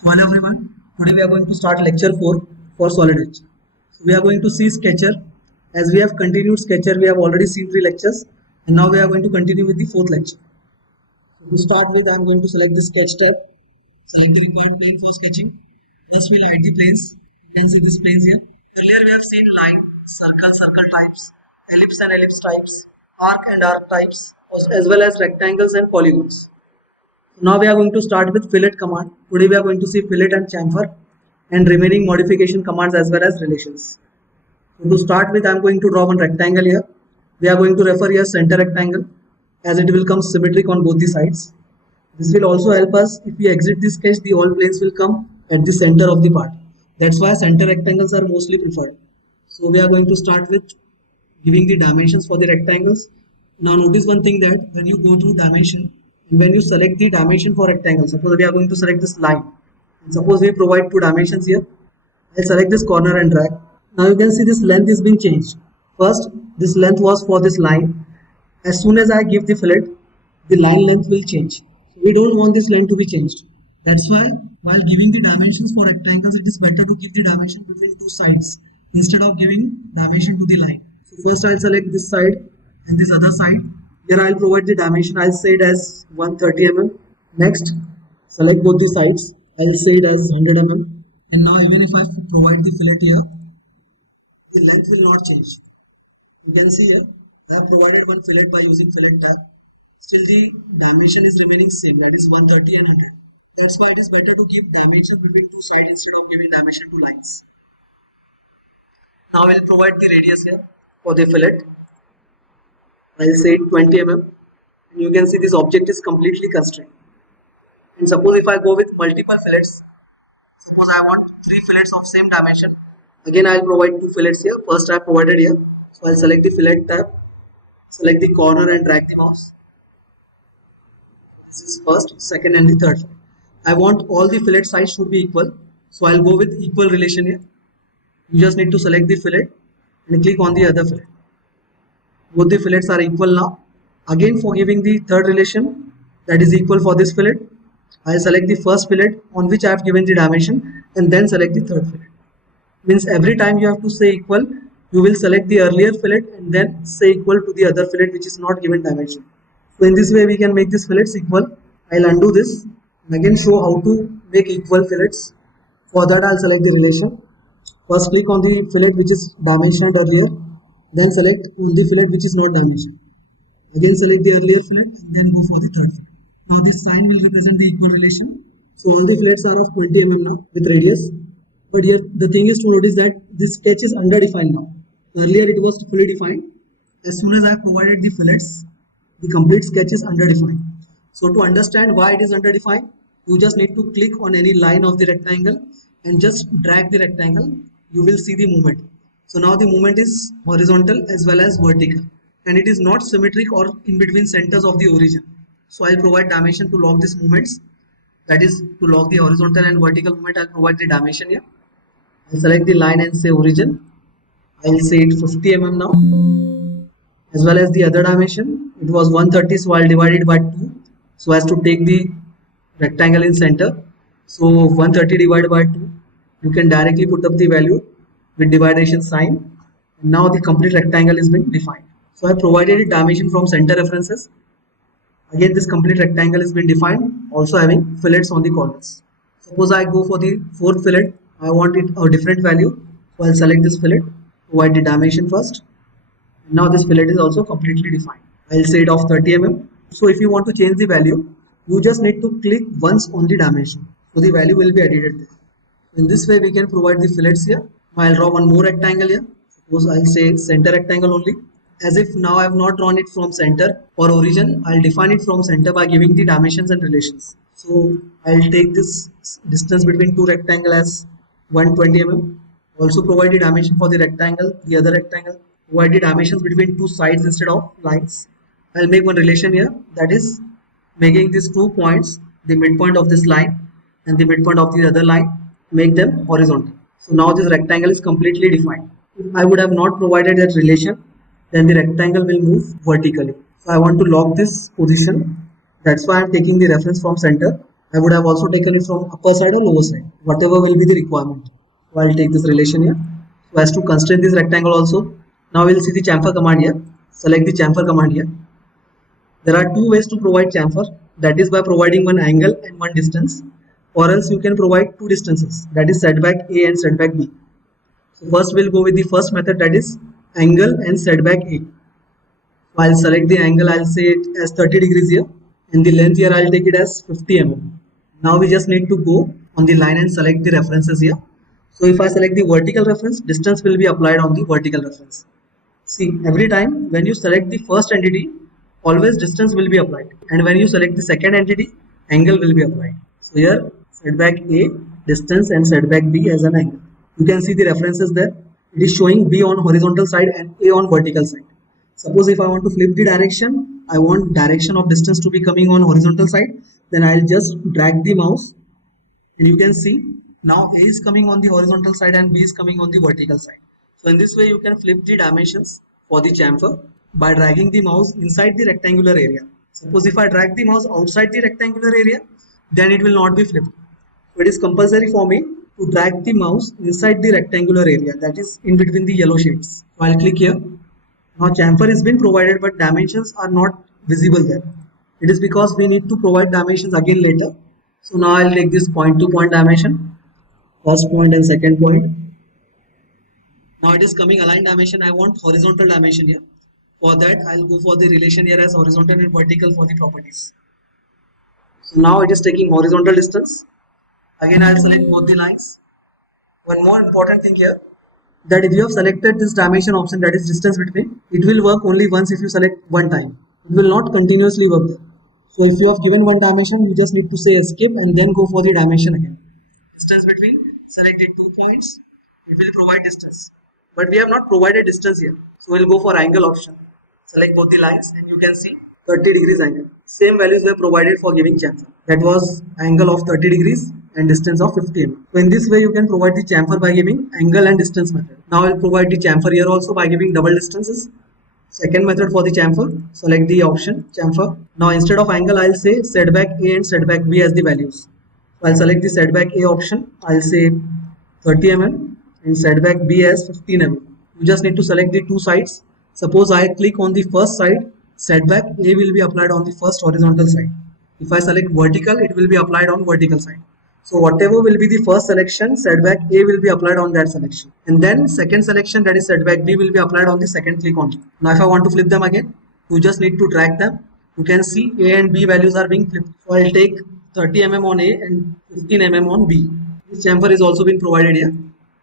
Hello everyone. Today we are going to start lecture 4 for SolidEdge. So we are going to see Sketcher. As we have continued Sketcher, we have already seen 3 lectures, and now we are going to continue with the 4th lecture. So to start with, I am going to select the sketch tab. Select the required plane for sketching. Next we'll hide the planes. You can see these planes here. Earlier we have seen line, circle types, ellipse and ellipse types, arc and arc types, as well as rectangles and polygons. Now we are going to start with fillet command. Today we are going to see fillet and chamfer and remaining modification commands as well as relations. So to start with, I am going to draw one rectangle here. We are going to refer here center rectangle, as it will come symmetric on both the sides. This will also help us if we exit this sketch, the all planes will come at the center of the part. That's why center rectangles are mostly preferred. So we are going to start with giving the dimensions for the rectangles. Now notice one thing, that when you go to dimension and when you select the dimension for rectangle, suppose we are going to select this line, and suppose we provide 2 dimensions here. I'll select this corner and drag. Now you can see this length is being changed. First, this length was for this line. As soon as I give the fillet, the line length will change. So we don't want this length to be changed. That's why while giving the dimensions for rectangles, it is better to give the dimension between 2 sides instead of giving dimension to the line. So first I'll select this side and this other side. Here I'll provide the dimension. I'll say it as 130 mm. Next, select both the sides. I'll say it as 100 mm. And now even if I provide the fillet here, the length will not change. You can see here, I have provided one fillet by using fillet tab. Still the dimension is remaining same, that is 130 and 100. That's why it is better to give dimension between 2 sides instead of giving dimension to lines. Now I will provide the radius here for the fillet. I'll say 20 mm. And you can see this object is completely constrained. And suppose if I go with multiple fillets, suppose I want 3 fillets of same dimension. Again I'll provide 2 fillets here. First I provided here. So I'll select the fillet tab, select the corner and drag the mouse. This is first, second and the third. I want all the fillet sides should be equal. So I'll go with equal relation here. You just need to select the fillet and click on the other fillet. Both the fillets are equal now. Again for giving the third relation, that is equal for this fillet, I'll select the first fillet on which I have given the dimension and then select the third fillet. Means every time you have to say equal, you will select the earlier fillet and then say equal to the other fillet which is not given dimension. So in this way we can make this fillets equal. I'll undo this and again show how to make equal fillets. For that I'll select the relation. First click on the fillet which is dimensioned earlier, then select on the fillet which is not dimensioned. Again select the earlier fillet and then go for the third fillet. Now this sign will represent the equal relation. So all the fillets are of 20 mm now with radius. But here the thing is to notice that this sketch is underdefined now. Earlier it was fully defined. As soon as I have provided the fillets, the complete sketch is underdefined. So to understand why it is underdefined, you just need to click on any line of the rectangle and just drag the rectangle. You will see the movement. So now the movement is horizontal as well as vertical, and it is not symmetric or in between centers of the origin. So I'll provide dimension to log these movements. That is to log the horizontal and vertical movement. I'll provide the dimension here. I'll select the line and say origin. I'll say it 50 mm now, as well as the other dimension. It was 130, so I'll divide it by 2 so as to take the rectangle in center. So 130 divided by 2, you can directly put up the value with dividation sign. And now the complete rectangle is been defined. So I provided a dimension from center references. Again this complete rectangle has been defined, also having fillets on the corners. Suppose I go for the 4th fillet, I want it a different value. So I'll select this fillet, provide the dimension first. Now this fillet is also completely defined. I'll say it of 30 mm. So if you want to change the value, you just need to click once on the dimension. So the value will be edited there. In this way we can provide the fillets here. I'll draw one more rectangle here. Suppose I'll say center rectangle only. As if now I have not drawn it from center or origin, I'll define it from center by giving the dimensions and relations. So I'll take this distance between 2 rectangles as 120 mm. Also provide the dimension for the rectangle, the other rectangle. Provide the dimensions between 2 sides instead of lines. I'll make one relation here, that is making these 2 points, the midpoint of this line and the midpoint of the other line, make them horizontal. So now this rectangle is completely defined. If I would have not provided that relation, then the rectangle will move vertically. So I want to lock this position. That's why I'm taking the reference from center. I would have also taken it from upper side or lower side, whatever will be the requirement. So I'll take this relation here. So as to constrain this rectangle also. Now we'll see the chamfer command here. Select the chamfer command here. There are two ways to provide chamfer. That is by providing one angle and one distance, or else you can provide two distances, that is setback A and setback B. So first we'll go with the first method, that is angle and setback A. I'll select the angle, I'll say it as 30 degrees here, and the length here I'll take it as 50 mm. Now we just need to go on the line and select the references here. So if I select the vertical reference, distance will be applied on the vertical reference. See, every time when you select the first entity, always distance will be applied, and when you select the second entity, angle will be applied. So here setback A, distance, and setback B as an angle. You can see the references there. It is showing B on horizontal side and A on vertical side. Suppose if I want to flip the direction, I want direction of distance to be coming on horizontal side, then I'll just drag the mouse, and you can see now A is coming on the horizontal side and B is coming on the vertical side. So in this way you can flip the dimensions for the chamfer by dragging the mouse inside the rectangular area. Suppose if I drag the mouse outside the rectangular area, then it will not be flipped. So it is compulsory for me to drag the mouse inside the rectangular area, that is in between the yellow shades. So I'll click here. Now chamfer has been provided, but dimensions are not visible there. It is because we need to provide dimensions again later. So now I'll take this point to point dimension, first point and second point. Now it is coming aligned dimension. I want horizontal dimension here. For that, I'll go for the relation here as horizontal and vertical for the properties. So now it is taking horizontal distance. Again, I'll select both the lines. One more important thing here, that if you have selected this dimension option, that is distance between, it will work only once if you select one time. It will not continuously work there. So if you have given one dimension, you just need to say escape and then go for the dimension again. Distance between, select the 2 points, it will provide distance. But we have not provided distance here. So we'll go for angle option. Select both the lines and you can see 30 degrees angle. Same values were provided for giving chamfer. That was angle of 30 degrees and distance of 50 mm. So in this way you can provide the chamfer by giving angle and distance method. Now I'll provide the chamfer here also by giving double distances. Second method for the chamfer, select the option chamfer. Now instead of angle I'll say setback A and setback B as the values. So I'll select the setback A option. I'll say 30 mm and setback B as 15 mm. You just need to select the two sides. Suppose I click on the first side, setback A will be applied on the first horizontal side. If I select vertical, it will be applied on vertical side. So whatever will be the first selection, setback A will be applied on that selection. And then second selection, that is setback B, will be applied on the second click only. Now if I want to flip them again, you just need to drag them. You can see A and B values are being flipped. So I'll take 30 mm on A and 15 mm on B. This chamfer is also been provided here.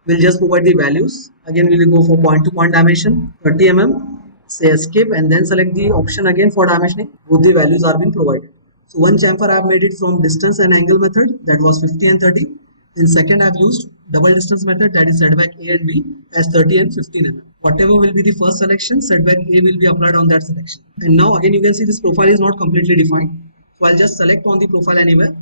We'll just provide the values. Again, we will go for point to point dimension, 30 mm, say escape and then select the option again for dimensioning. Both the values are being provided. So one chamfer I have made it from distance and angle method, that was 50 and 30. In second I have used double distance method, that is setback A and B as 30 and 15 mm. Whatever will be the first selection, setback A will be applied on that selection. And now again you can see this profile is not completely defined. So I'll just select on the profile anywhere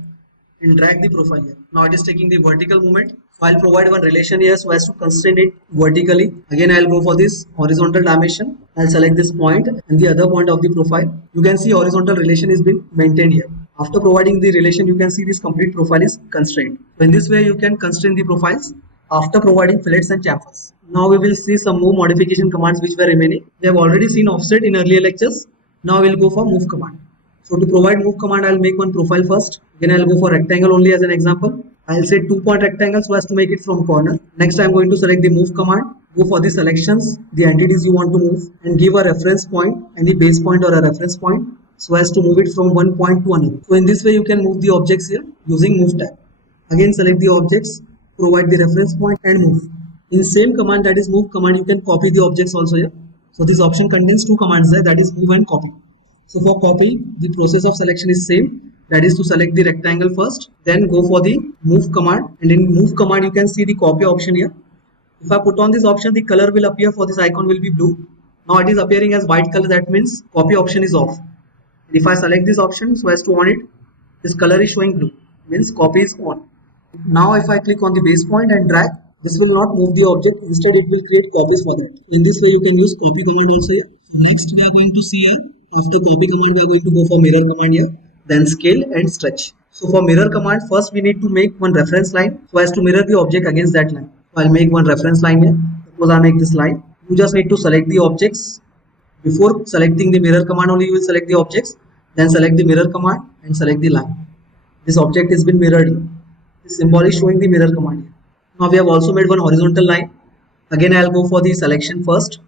and drag the profile here. Now it is taking the vertical movement. So I'll provide one relation here so as to constrain it vertically. Again I'll go for this horizontal dimension. I'll select this point and the other point of the profile. You can see horizontal relation is being maintained here. After providing the relation, you can see this complete profile is constrained. So in this way you can constrain the profiles after providing fillets and chamfers. Now we will see some more modification commands which were remaining. We have already seen offset in earlier lectures. Now we'll go for move command. So to provide move command, I'll make one profile first. Again, I'll go for rectangle only as an example. I'll say 2-point rectangle so as to make it from corner. Next, I'm going to select the move command. Go for the selections, the entities you want to move, and give a reference point, any base point or a reference point, so as to move it from one point to another. So in this way, you can move the objects here using move tab. Again, select the objects, provide the reference point and move. In same command, that is move command, you can copy the objects also here. So this option contains two commands there, that is move and copy. So for copy, the process of selection is same. That is to select the rectangle first, then go for the move command. And in move command, you can see the copy option here. If I put on this option, the color will appear for this icon will be blue. Now it is appearing as white color. That means copy option is off. And if I select this option so as to on it, this color is showing blue. Means copy is on. Now if I click on the base point and drag, this will not move the object. Instead, it will create copies for that. In this way, you can use copy command also here. Next we are going to see here, after copy command we are going to go for mirror command here, then scale and stretch. So for mirror command, first we need to make one reference line so as to mirror the object against that line. So I'll make one reference line here. Suppose I make this line. You just need to select the objects. Before selecting the mirror command only you will select the objects, then select the mirror command and select the line. This object has been mirrored here. This symbol is showing the mirror command here. Now we have also made one horizontal line. Again I'll go for the selection first,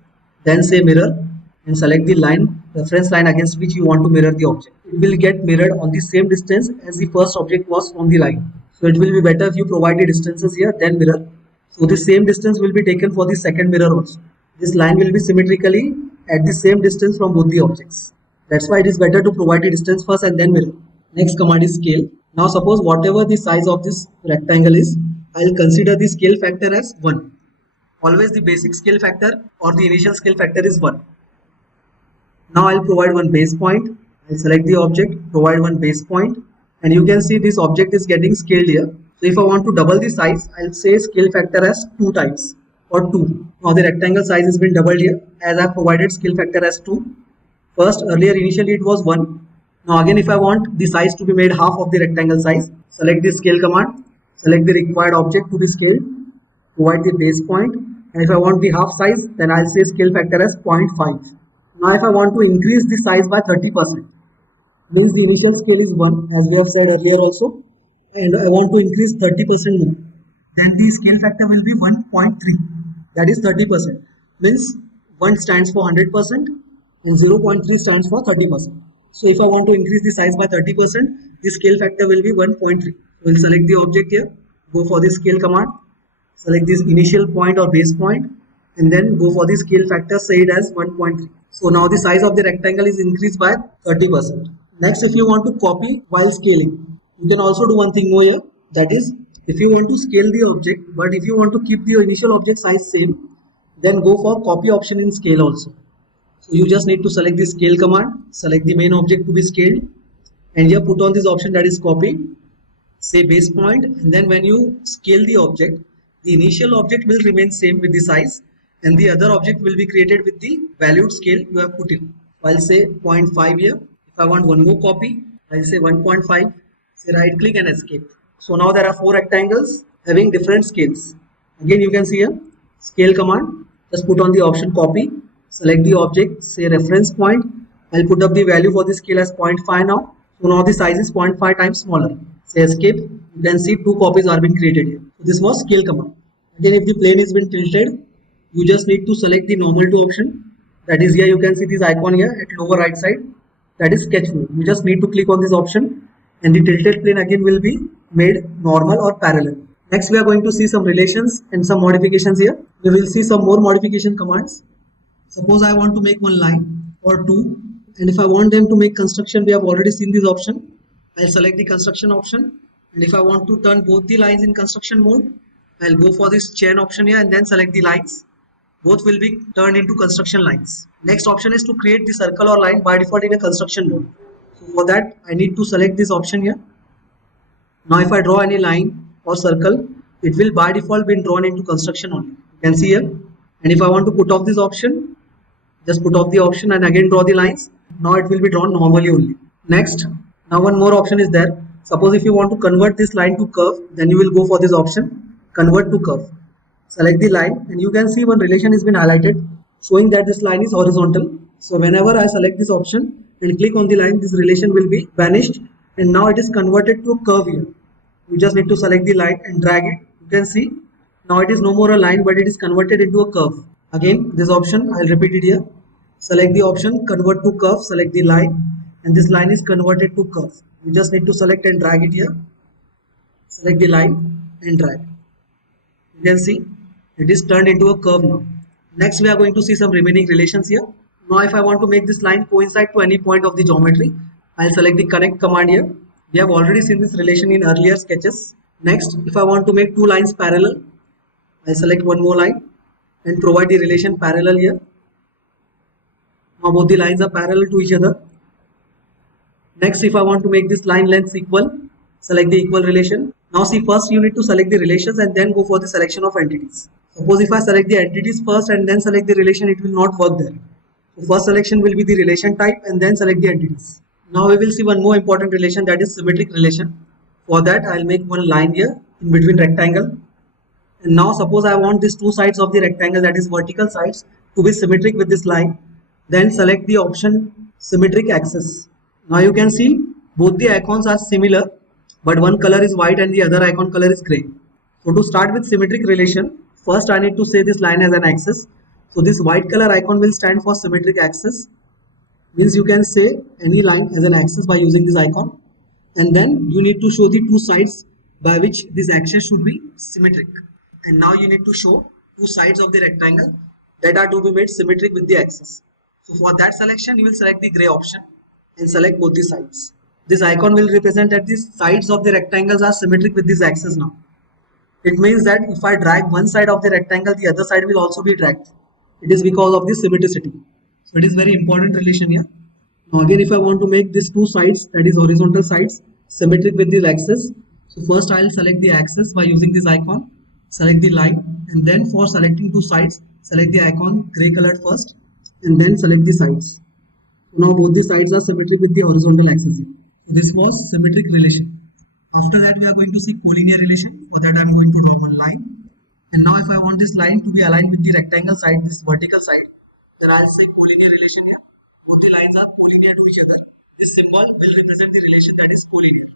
then say mirror and select the line, reference line against which you want to mirror the object. It will get mirrored on the same distance as the first object was on the line. So it will be better if you provide the distances here then mirror. So the same distance will be taken for the second mirror also. This line will be symmetrically at the same distance from both the objects. That's why it is better to provide the distance first and then mirror. Next command is scale. Now suppose whatever the size of this rectangle is, I'll consider the scale factor as 1. Always the basic scale factor or the initial scale factor is 1. Now I'll provide one base point. I'll select the object, provide one base point, and you can see this object is getting scaled here. So if I want to double the size, I'll say scale factor as 2 times or 2. Now the rectangle size has been doubled here as I provided scale factor as 2. First, earlier initially it was 1. Now again if I want the size to be made half of the rectangle size, select the scale command, select the required object to be scaled, provide the base point, and if I want the half size, then I'll say scale factor as 0.5. Now if I want to increase the size by 30%, means the initial scale is 1 as we have said earlier also, and I want to increase 30% more, then the scale factor will be 1.3, that is 30%, means 1 stands for 100% and 0.3 stands for 30%. So if I want to increase the size by 30%, the scale factor will be 1.3. We'll select the object here, go for the scale command, select this initial point or base point, and then go for the scale factor, say it as 1.3. So now the size of the rectangle is increased by 30%. Next, if you want to copy while scaling, you can also do one thing more here. That is, if you want to scale the object, but if you want to keep the initial object size same, then go for copy option in scale also. So you just need to select the scale command, select the main object to be scaled, and here put on this option that is copy, say base point, and then when you scale the object, the initial object will remain same with the size, and the other object will be created with the valued scale you have put in. So I'll say 0.5 here. If I want one more copy, I'll say 1.5, say right click and escape. So now there are 4 rectangles having different scales. Again you can see here, scale command, just put on the option copy, select the object, say reference point, I'll put up the value for the scale as 0.5 now. So now the size is 0.5 times smaller. Say escape, you can see 2 copies are being created here. So this was scale command. Again if the plane is been tilted, you just need to select the normal to option. That is here you can see this icon here at lower right side. That is sketch view. You just need to click on this option and the tilted plane again will be made normal or parallel. Next we are going to see some relations and some modifications here. We will see some more modification commands. Suppose I want to make one line or 2, and if I want them to make construction, we have already seen this option. I'll select the construction option, and if I want to turn both the lines in construction mode, I'll go for this chain option here and then select the lines. Both will be turned into construction lines. Next option is to create the circle or line by default in a construction mode. So for that I need to select this option here. Now if I draw any line or circle, it will by default be drawn into construction only. You can see here. And if I want to put off this option, just put off the option and again draw the lines. Now it will be drawn normally only. Next, now one more option is there. Suppose if you want to convert this line to curve, then you will go for this option, convert to curve. Select the line and you can see one relation has been highlighted showing that this line is horizontal. So whenever I select this option and click on the line, this relation will be vanished and now it is converted to a curve here. You just need to select the line and drag it. You can see now it is no more a line but it is converted into a curve. Again this option, I'll repeat it here. Select the option, convert to curve, select the line and this line is converted to curve. You just need to select and drag it here. Select the line and drag. You can see it is turned into a curve now. Next we are going to see some remaining relations here. Now if I want to make this line coincide to any point of the geometry, I'll select the connect command here. We have already seen this relation in earlier sketches. Next, if I want to make 2 lines parallel, I'll select one more line and provide the relation parallel here. Now both the lines are parallel to each other. Next, if I want to make this line lengths equal, select the equal relation. Now see, first you need to select the relations and then go for the selection of entities. Suppose if I select the entities first and then select the relation, it will not work there. First selection will be the relation type and then select the entities. Now we will see one more important relation, that is symmetric relation. For that I'll make one line here in between rectangle. And now suppose I want these two sides of the rectangle, that is vertical sides, to be symmetric with this line. Then select the option symmetric axis. Now you can see both the icons are similar, but one color is white and the other icon color is gray. So to start with symmetric relation, first I need to say this line as an axis. So this white color icon will stand for symmetric axis. Means you can say any line as an axis by using this icon. And then you need to show the two sides by which this axis should be symmetric. And now you need to show two sides of the rectangle that are to be made symmetric with the axis. So for that selection, you will select the gray option and select both the sides. This icon will represent that the sides of the rectangles are symmetric with this axis now. It means that if I drag one side of the rectangle, the other side will also be dragged. It is because of the symmetricity. So it is very important relation here. Now again, if I want to make these two sides, that is horizontal sides, symmetric with this axis, so first I will select the axis by using this icon, select the line, and then for selecting two sides, select the icon gray colored first, and then select the sides. So now both the sides are symmetric with the horizontal axis here. So this was symmetric relation. After that, we are going to see collinear relation. For that, I am going to draw one line. And now if I want this line to be aligned with the rectangle side, this vertical side, then I'll say collinear relation here. Both the lines are collinear to each other. This symbol will represent the relation that is collinear.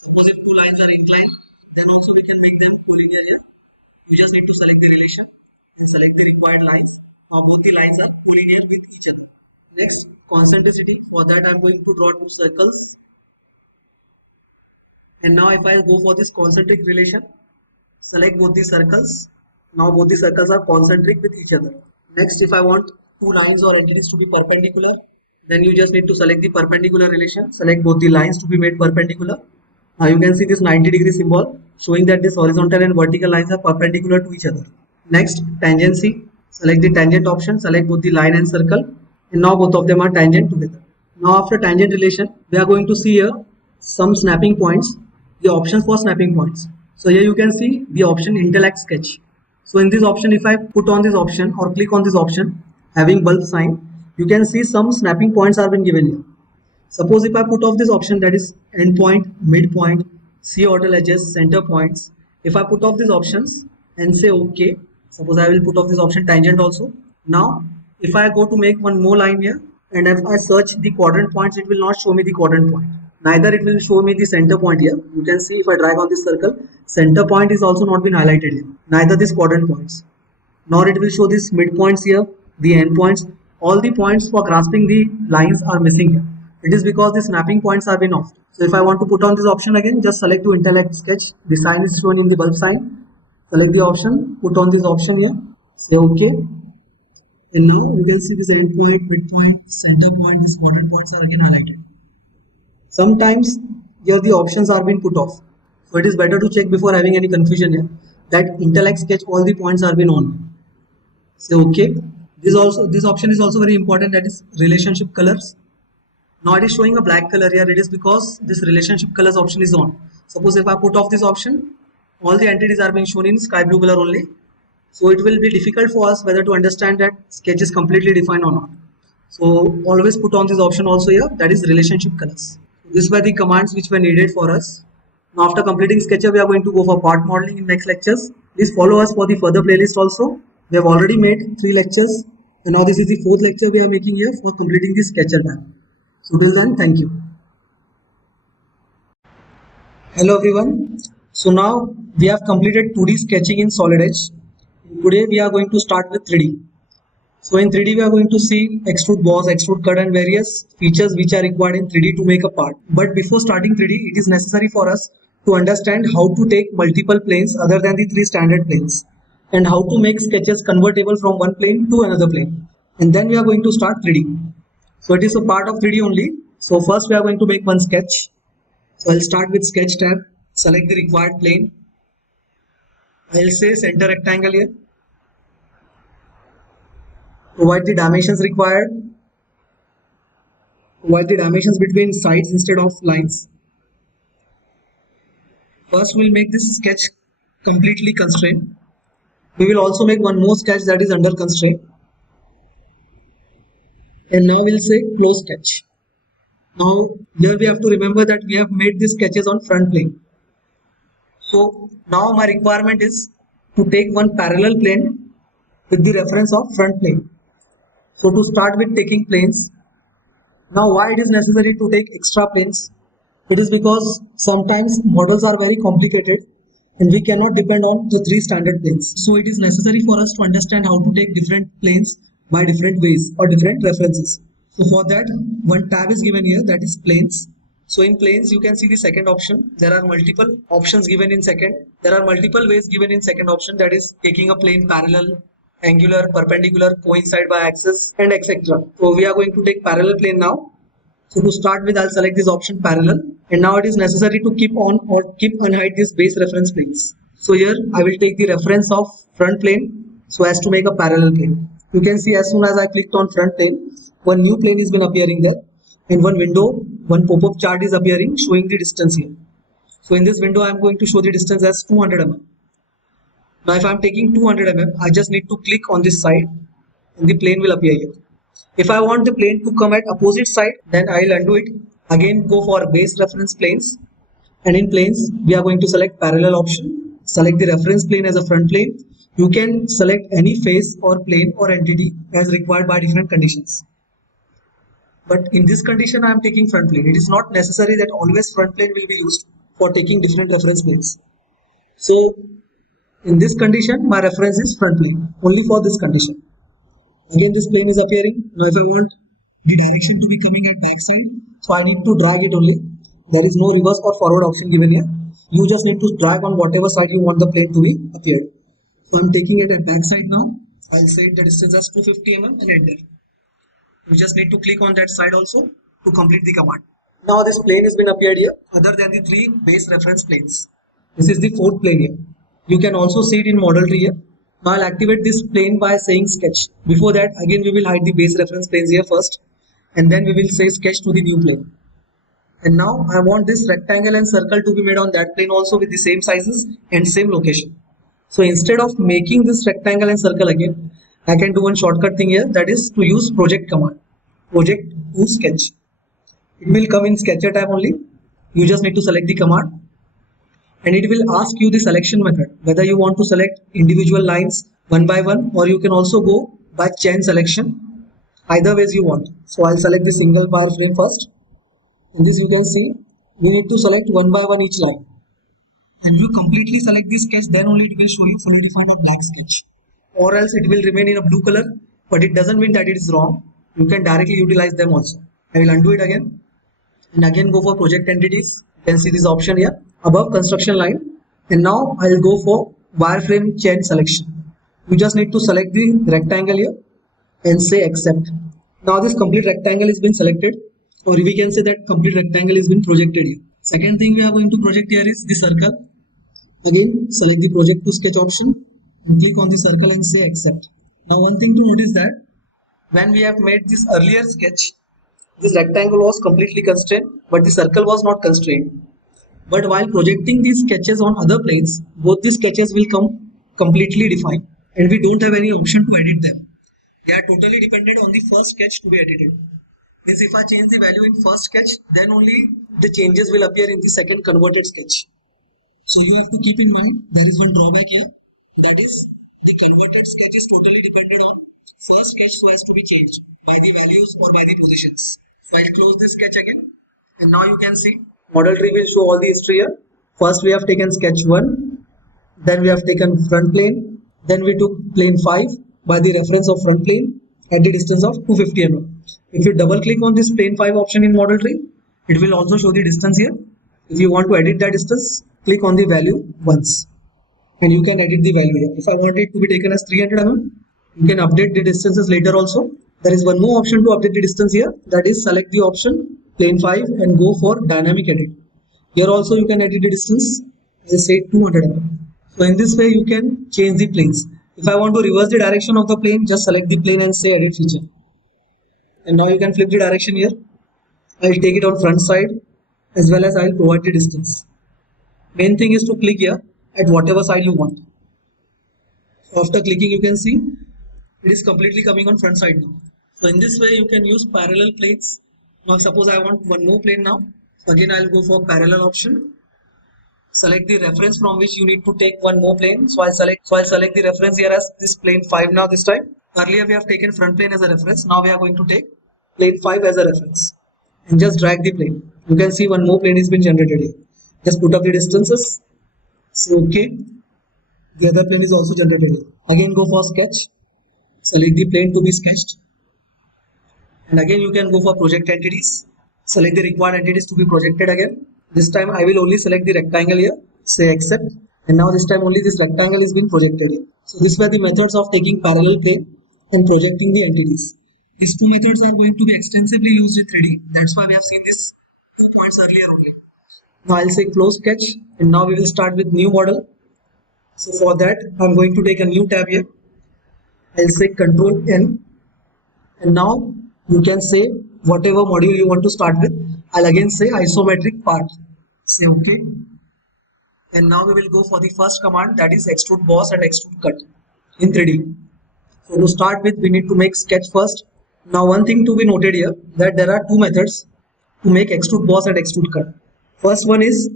Suppose if two lines are inclined, then also we can make them collinear here. You just need to select the relation and select the required lines. Now both the lines are collinear with each other. Next, concentricity. For that, I'm going to draw two circles. And now if I go for this concentric relation, select both the circles. Now both the circles are concentric with each other. Next, if I want two lines or entities to be perpendicular, then you just need to select the perpendicular relation. Select both the lines to be made perpendicular. Now you can see this 90-degree symbol showing that this horizontal and vertical lines are perpendicular to each other. Next, tangency. Select the tangent option. Select both the line and circle. And now both of them are tangent together. Now after tangent relation, we are going to see here some snapping points. The options for snapping points. So here you can see the option intellect sketch. So in this option, if I put on this option or click on this option having bulb sign, you can see some snapping points are been given here. Suppose if I put off this option, that is end point, midpoint, C orbital edges, center points. If I put off these options and say OK, suppose I will put off this option tangent also. Now if I go to make one more line here and if I search the quadrant points, it will not show me the quadrant point. Neither it will show me the center point here. You can see if I drag on this circle, center point is also not been highlighted here. Neither this quadrant points. Nor it will show these midpoints here, the end points. All the points for grasping the lines are missing here. It is because the snapping points have been off. So if I want to put on this option again, just select to intellect sketch. The sign is shown in the bulb sign. Select the option, put on this option here, say OK. And now you can see this end point, midpoint, center point, these quadrant points are again highlighted. Sometimes here the options are being put off. So it is better to check before having any confusion here that intellect sketch all the points are been on. Say OK. This option is also very important, that is relationship colors. Now it is showing a black color here. It is because this relationship colors option is on. Suppose if I put off this option, all the entities are being shown in sky blue color only. So it will be difficult for us whether to understand that sketch is completely defined or not. So always put on this option also here, that is relationship colors. These were the commands which were needed for us. Now after completing SketchUp, we are going to go for part modeling in next lectures. Please follow us for the further playlist also. We have already made 3 lectures and now this is the 4th lecture we are making here for completing the SketchUp app. So till then, thank you. Hello everyone. So now we have completed 2D sketching in SolidEdge. Today we are going to start with 3D. So in 3D we are going to see extrude boss, extrude cut and various features which are required in 3D to make a part. But before starting 3D, it is necessary for us to understand how to take multiple planes other than the 3 standard planes and how to make sketches convertible from one plane to another plane. And then we are going to start 3D. So it is a part of 3D only. So first we are going to make one sketch. So I'll start with sketch tab, select the required plane. I'll say center rectangle here. Provide the dimensions required. Provide the dimensions between sides instead of lines. First we'll make this sketch completely constrained. We will also make one more sketch that is under constraint. and now we'll say close sketch. Now here we have to remember that we have made these sketches on front plane. So now my requirement is to take one parallel plane with the reference of front plane. So to start with taking planes, now why it is necessary to take extra planes? It is because sometimes models are very complicated and we cannot depend on the three standard planes. So it is necessary for us to understand how to take different planes by different ways or different references. So for that, one tab is given here, that is planes. So in planes, you can see the second option. There are multiple options given in second. There are multiple ways given in second option, that is taking a plane parallel, angular, perpendicular, coincide by axis, and etc. So we are going to take parallel plane now. So to start with, I'll select this option parallel, and now it is necessary to keep on or keep unhide these base reference planes. So here I will take the reference of front plane so as to make a parallel plane. You can see as soon as I clicked on front plane, one new plane is been appearing there, and one window, one pop-up chart is appearing showing the distance here. So in this window, I am going to show the distance as 200 mm. Now if I am taking 200 mm, I just need to click on this side and the plane will appear here. If I want the plane to come at opposite side, then I'll undo it. Again, go for base reference planes, and in planes we are going to select parallel option. Select the reference plane as a front plane. You can select any face or plane or entity as required by different conditions. But in this condition, I am taking front plane. It is not necessary that always front plane will be used for taking different reference planes. So in this condition, my reference is front plane only for this condition. Again, this plane is appearing. Now if I want the direction to be coming at back side, so I need to drag it only. There is no reverse or forward option given here. You just need to drag on whatever side you want the plane to be appeared. So I'm taking it at back side now. I'll set the distance as 250 mm and enter. You just need to click on that side also to complete the command. Now this plane has been appeared here other than the three base reference planes. This is the fourth plane here. You can also see it in model tree here. Now I'll activate this plane by saying sketch. Before that, again we will hide the base reference planes here first, and then we will say sketch to the new plane. And now I want this rectangle and circle to be made on that plane also with the same sizes and same location. So instead of making this rectangle and circle again, I can do one shortcut thing here, that is to use project command. Project to sketch. It will come in sketcher tab only. You just need to select the command, and it will ask you the selection method, whether you want to select individual lines one by one, or you can also go by chain selection. Either ways you want. So I'll select the single wireframe first. In this you can see we need to select one by one each line. When you completely select the sketch, then only it will show you fully defined or black sketch, or else it will remain in a blue color, but it doesn't mean that it is wrong. You can directly utilize them also. I will undo it again, and again go for project entities. You can see this option here above construction line, and now I'll go for wireframe chain selection. You just need to select the rectangle here and say accept. Now this complete rectangle has been selected, or we can say that complete rectangle has been projected here. Second thing we are going to project here is the circle. Again, select the project to sketch option and click on the circle and say accept. Now one thing to note is that when we have made this earlier sketch, this rectangle was completely constrained, but the circle was not constrained. But while projecting these sketches on other planes, both the sketches will come completely defined, and we don't have any option to edit them. They are totally dependent on the first sketch to be edited. Means if I change the value in first sketch, then only the changes will appear in the second converted sketch. So you have to keep in mind there is one drawback here, that is the converted sketch is totally dependent on first sketch so as to be changed by the values or by the positions. So I'll close this sketch again, and now you can see model tree will show all the history here. First we have taken sketch 1, then we have taken front plane, then we took plane 5 by the reference of front plane at the distance of 250 mm. If you double click on this plane 5 option in model tree, it will also show the distance here. If you want to edit that distance, click on the value once and you can edit the value here. If I want it to be taken as 300 mm, you can update the distances later also. There is one more option to update the distance here, that is select the option plane 5 and go for dynamic edit. Here also you can edit the distance, as I said 200 mm. So in this way you can change the planes. If I want to reverse the direction of the plane, just select the plane and say edit feature. And now you can flip the direction here. I will take it on front side as well as I will provide the distance. Main thing is to click here at whatever side you want. So after clicking, you can see it is completely coming on front side now. So in this way you can use parallel planes. Now suppose I want one more plane now. Again I'll go for parallel option. Select the reference from which you need to take one more plane. So I'll select the reference here as this plane 5 now this time. Earlier we have taken front plane as a reference. Now we are going to take plane 5 as a reference. And just drag the plane. You can see one more plane has been generated here. Just put up the distances. Say OK. The other plane is also generated here. Again go for sketch. Select the plane to be sketched. And again you can go for project entities. Select the required entities to be projected again. This time I will only select the rectangle here. Say accept. And now this time only this rectangle is being projected here. So these were the methods of taking parallel plane and projecting the entities. These two methods are going to be extensively used in 3D. That's why we have seen these 2 points earlier only. Now I'll say close sketch. And now we will start with new model. So for that I'm going to take a new tab here. I'll say Control N. And now you can say whatever module you want to start with. I'll again say isometric part. Say OK. And now we will go for the first command, that is extrude boss and extrude cut in 3D. So to start with, we need to make sketch first. Now one thing to be noted here, that there are two methods to make extrude boss and extrude cut. First one is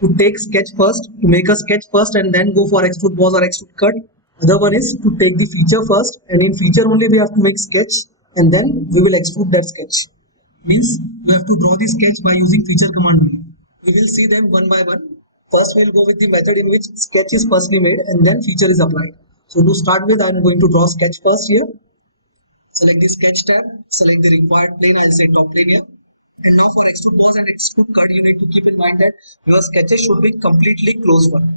to take sketch first, to make a sketch first and then go for extrude boss or extrude cut. Other one is to take the feature first, and in feature only we have to make sketch and then we will extrude that sketch. Means we have to draw the sketch by using feature command only. We will see them one by one. First we will go with the method in which sketch is firstly made and then feature is applied. So to start with, I am going to draw sketch first here. Select the sketch tab, select the required plane, I'll say top plane here. And now for extrude boss and extrude cut, you need to keep in mind that your sketches should be completely closed one.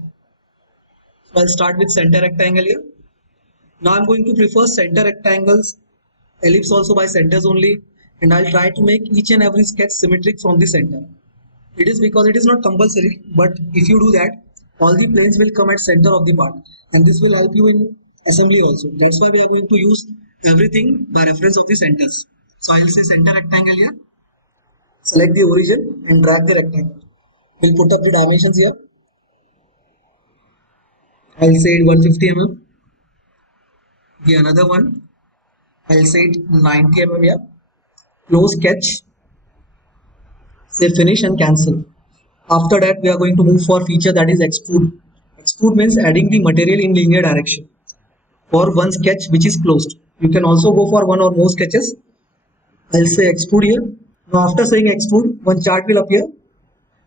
So I'll start with center rectangle here. Now I'm going to prefer center rectangles, ellipse also by centers only, and I'll try to make each and every sketch symmetric from the center. It is because it is not compulsory, but if you do that, all the planes will come at center of the part, and this will help you in assembly also. That's why we are going to use everything by reference of the centers. So I'll say center rectangle here. Select the origin and drag the rectangle. We'll put up the dimensions here. I'll say it 150 mm. The another one, I'll say it 90 mm here. Close sketch. Say finish and cancel. After that, we are going to move for feature, that is extrude. Extrude means adding the material in linear direction for one sketch which is closed. You can also go for one or more sketches. I'll say extrude here. Now after saying extrude, one chart will appear,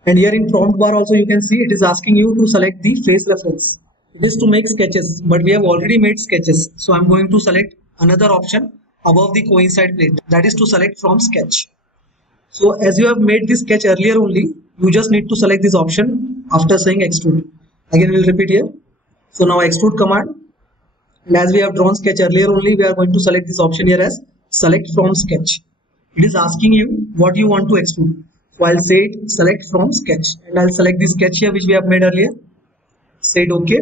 and here in prompt bar also you can see it is asking you to select the face reference. It is to make sketches, but we have already made sketches, so I'm going to select another option above the coincide plane, that is to select from sketch. So as you have made this sketch earlier only, you just need to select this option after saying extrude. Again we'll repeat here. So now extrude command, and as we have drawn sketch earlier only, we are going to select this option here as select from sketch. It is asking you what you want to extrude. So I'll say it select from sketch, and I'll select the sketch here which we have made earlier. Say it OK,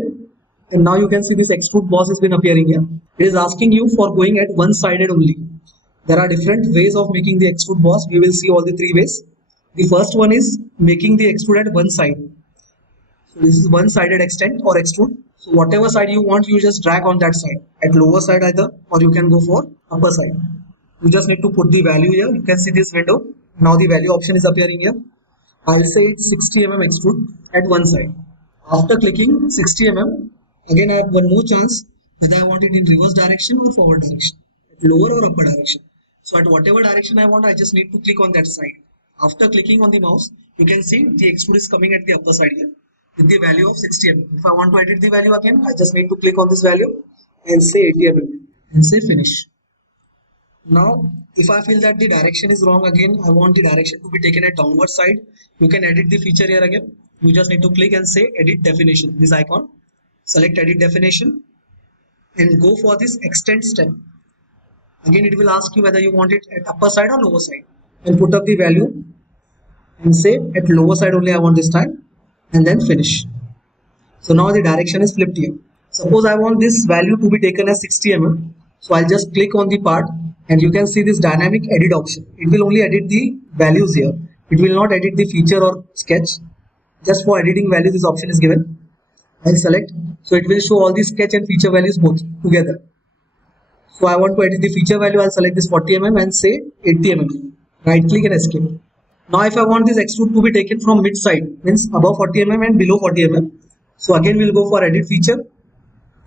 and now you can see this extrude boss has been appearing here. It is asking you for going at one sided only. There are different ways of making the extrude boss. We will see all the three ways. The first one is making the extrude at one side. So this is one sided extent or extrude. So whatever side you want, you just drag on that side, at lower side either, or you can go for upper side. You just need to put the value here. You can see this window. Now the value option is appearing here. I'll say it's 60 mm extrude at one side. After clicking 60 mm, again I have one more chance whether I want it in reverse direction or forward direction, at lower or upper direction. So at whatever direction I want, I just need to click on that side. After clicking on the mouse, you can see the extrude is coming at the upper side here with the value of 60 mm. If I want to edit the value again, I just need to click on this value and say 80 mm and say finish. Now if I feel that the direction is wrong, again I want the direction to be taken at downward side, you can edit the feature here again. You just need to click and say edit definition, this icon. Select edit definition and go for this extend step. Again it will ask you whether you want it at upper side or lower side, and put up the value and say at lower side only I want this time, and then finish. So now the direction is flipped here. Suppose I want this value to be taken as 60 mm. So I'll just click on the part, and you can see this dynamic edit option. It will only edit the values here. It will not edit the feature or sketch. Just for editing values, this option is given. I'll select. So it will show all the sketch and feature values both together. So I want to edit the feature value. I'll select this 40 mm and say 80 mm. Right click and escape. Now if I want this extrude to be taken from mid side, means above 40 mm and below 40 mm. So again we'll go for edit feature,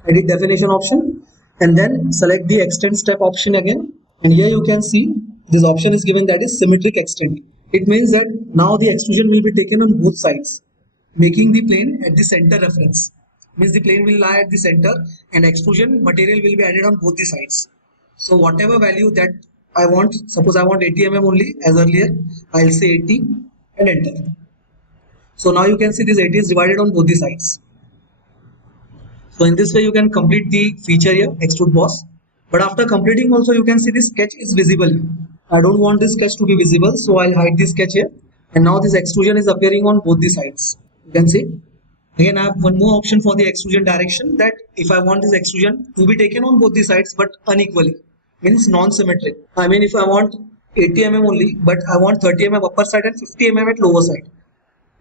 edit definition option, and then select the extend step option again. And here you can see this option is given, that is symmetric extend. It means that now the extrusion will be taken on both sides, making the plane at the center reference. Means the plane will lie at the center and extrusion material will be added on both the sides. So whatever value that I want, suppose I want 80 mm only as earlier, I'll say 80 and enter. So now you can see this 80 is divided on both the sides. So in this way you can complete the feature here, extrude boss. But after completing also you can see this sketch is visible here. I don't want this sketch to be visible, so I'll hide this sketch here. And now this extrusion is appearing on both the sides. You can see. Again, I have one more option for the extrusion direction, that if I want this extrusion to be taken on both the sides but unequally, means non-symmetric. I mean if I want 80 mm only, but I want 30 mm upper side and 50 mm at lower side,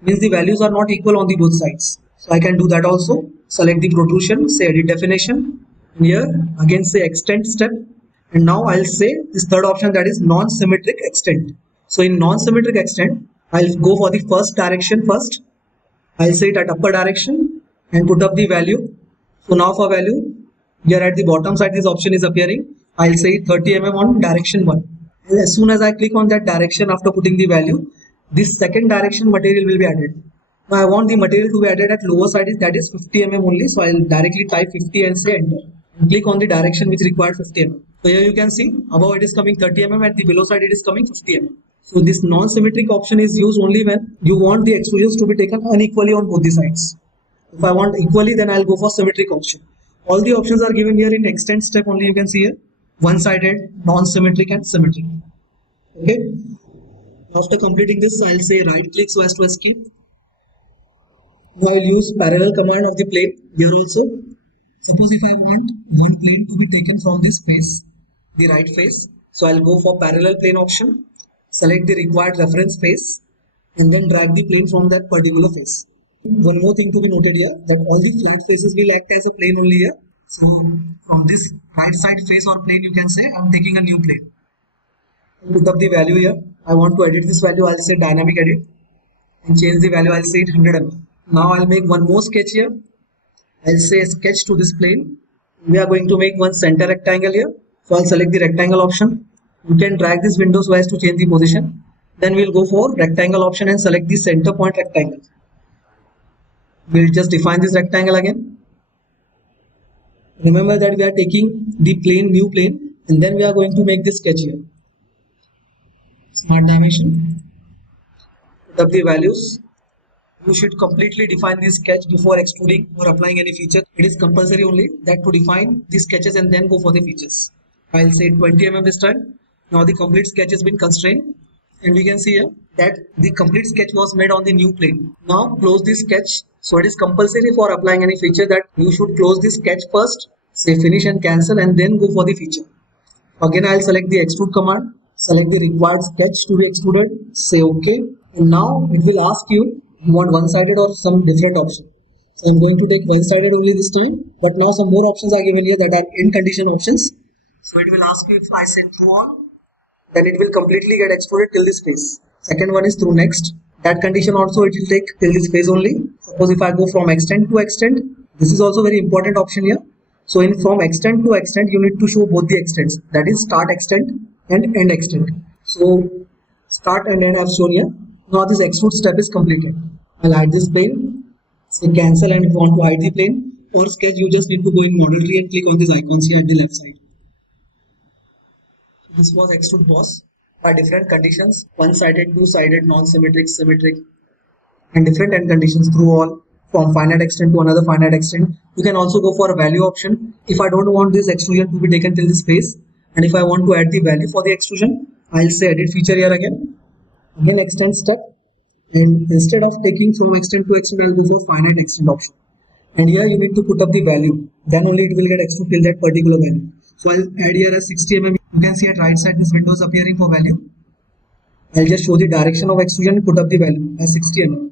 means the values are not equal on the both sides. So I can do that also. Select the protrusion, say edit definition, and here again say extend step, and now I'll say this third option, that is non-symmetric extend. So in non-symmetric extend, I'll go for the first direction first. I'll say it at upper direction and put up the value. So now for value, here at the bottom side this option is appearing. I'll say 30 mm on direction 1. And as soon as I click on that direction after putting the value, this second direction material will be added. Now I want the material to be added at lower side, that is 50 mm only. So I'll directly type 50 and say enter. And click on the direction which required 50 mm. So here you can see above it is coming 30 mm, at the below side it is coming 50 mm. So this non-symmetric option is used only when you want the extrusions to be taken unequally on both the sides. If I want equally, then I'll go for symmetric option. All the options are given here in extend step only. You can see here one-sided, non-symmetric and symmetric. Okay. After completing this, I'll say right click so as to escape. Now I'll use parallel command of the plane here also. Suppose if I want one plane to be taken from this face, the right face, so I'll go for parallel plane option, select the required reference face, and then drag the plane from that particular face. One more thing to be noted here, that all the flat faces will act as a plane only here. So from this right side face or plane, you can say I'm taking a new plane. Put up the value here. I want to edit this value. I'll say dynamic edit and change the value. I'll say it 100 mm. Now I'll make one more sketch here. I'll say sketch to this plane. We are going to make one center rectangle here. So I'll select the rectangle option. You can drag this window so as to change the position. Then we'll go for rectangle option and select the center point rectangle. We'll just define this rectangle again. Remember that we are taking the plane, new plane, and then we are going to make this sketch here. Smart dimension. Put up the values. You should completely define this sketch before extruding or applying any feature. It is compulsory only that to define the sketches and then go for the features. I'll say 20 mm this time. Now the complete sketch has been constrained, and we can see here that the complete sketch was made on the new plane. Now close this sketch. So it is compulsory for applying any feature that you should close this sketch first, say finish and cancel, and then go for the feature. Again I'll select the extrude command, select the required sketch to be extruded, say OK, and now it will ask you want one-sided or some different option. So I'm going to take one-sided only this time, but now some more options are given here that are end condition options. So it will ask you if I say through all, then it will completely get extruded till this phase. Second one is through next. That condition also it will take till this phase only. Suppose if I go from extend to extend, this is also very important option here. So in from extend to extend, you need to show both the extents, that is start extend and end extend. So start and end I have shown here. Now this extrude step is completed. I'll hide this plane, say cancel, and if you want to hide the plane or sketch, you just need to go in model tree and click on these icons here at the left side. This was extrude boss by different conditions, one-sided, two-sided, non-symmetric, symmetric, and different end conditions through all, from finite extent to another finite extent. You can also go for a value option. If I don't want this extrusion to be taken till this phase, and if I want to add the value for the extrusion, I'll say edit feature here again extend step, and instead of taking from extend to extend, I'll go for finite extend option. And here you need to put up the value, then only it will get extruded till that particular value. So I'll add here as 60 mm. You can see at right side this window is appearing for value. I'll just show the direction of extrusion and put up the value as 60 mm.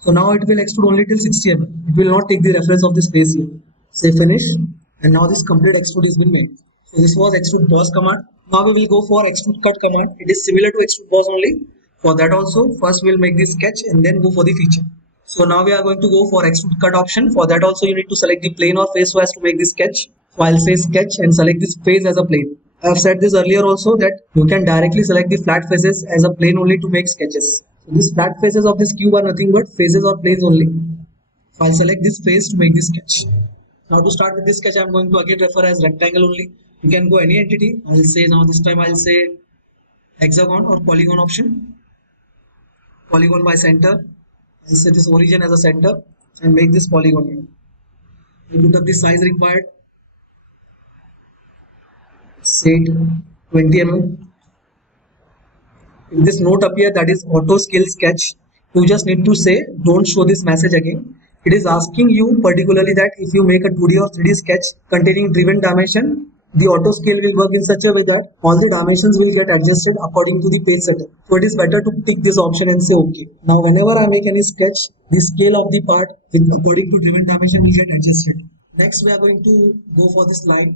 So now it will extrude only till 60 mm. It will not take the reference of this space here. Say finish, and now this complete extrude is being made. So this was extrude boss command. Now we will go for extrude cut command. It is similar to extrude boss only. For that also, first we will make the sketch and then go for the feature. So now we are going to go for extrude cut option. For that also you need to select the plane or face so as to make the sketch. So I'll say sketch and select this face as a plane. I have said this earlier also that you can directly select the flat faces as a plane only to make sketches. So these flat faces of this cube are nothing but faces or planes only. So I'll select this face to make this sketch. Now to start with this sketch, I'm going to again refer as rectangle only. You can go any entity. I'll say now this time I'll say hexagon or polygon option. Polygon by center. I'll set this origin as a center and make this polygon. We put up the size required. Say it 20 mm. If this note appear, that is auto scale sketch, you just need to say don't show this message again. It is asking you particularly that if you make a 2D or 3D sketch containing driven dimension, the auto scale will work in such a way that all the dimensions will get adjusted according to the page setup. So it is better to tick this option and say OK. Now whenever I make any sketch, the scale of the part according to driven dimension will get adjusted. Next we are going to go for this line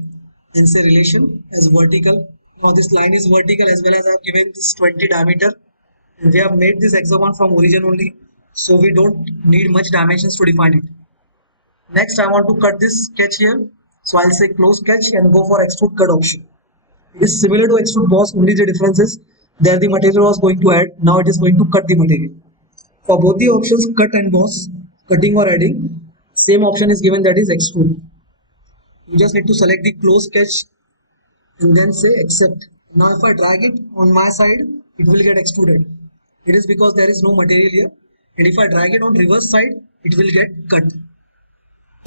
and say relation as vertical. Now this line is vertical as well as I have given this 20 diameter. And we have made this hexagon from origin only. So we don't need much dimensions to define it. Next I want to cut this sketch here. So I'll say close sketch and go for extrude cut option. It is similar to extrude boss, only the difference is there the material was going to add. Now it is going to cut the material. For both the options cut and boss, cutting or adding, same option is given, that is extrude. You just need to select the close sketch and then say accept. Now if I drag it on my side, it will get extruded. It is because there is no material here. And if I drag it on reverse side, it will get cut.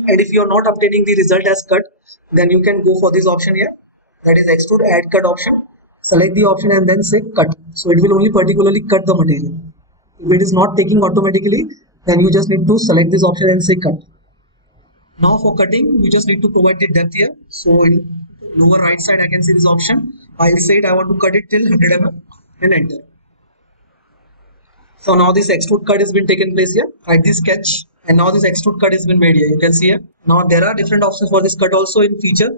And if you are not updating the result as cut, then you can go for this option here, that is extrude add cut option. Select the option and then say cut. So it will only particularly cut the material. If it is not taking automatically, then you just need to select this option and say cut. Now for cutting, you just need to provide the depth here. So in lower right side, I can see this option. I'll say it, I want to cut it till 100 mm and enter. So now this extrude cut has been taken place here. Write this sketch and now this extrude cut has been made here. You can see here. Now there are different options for this cut also in feature.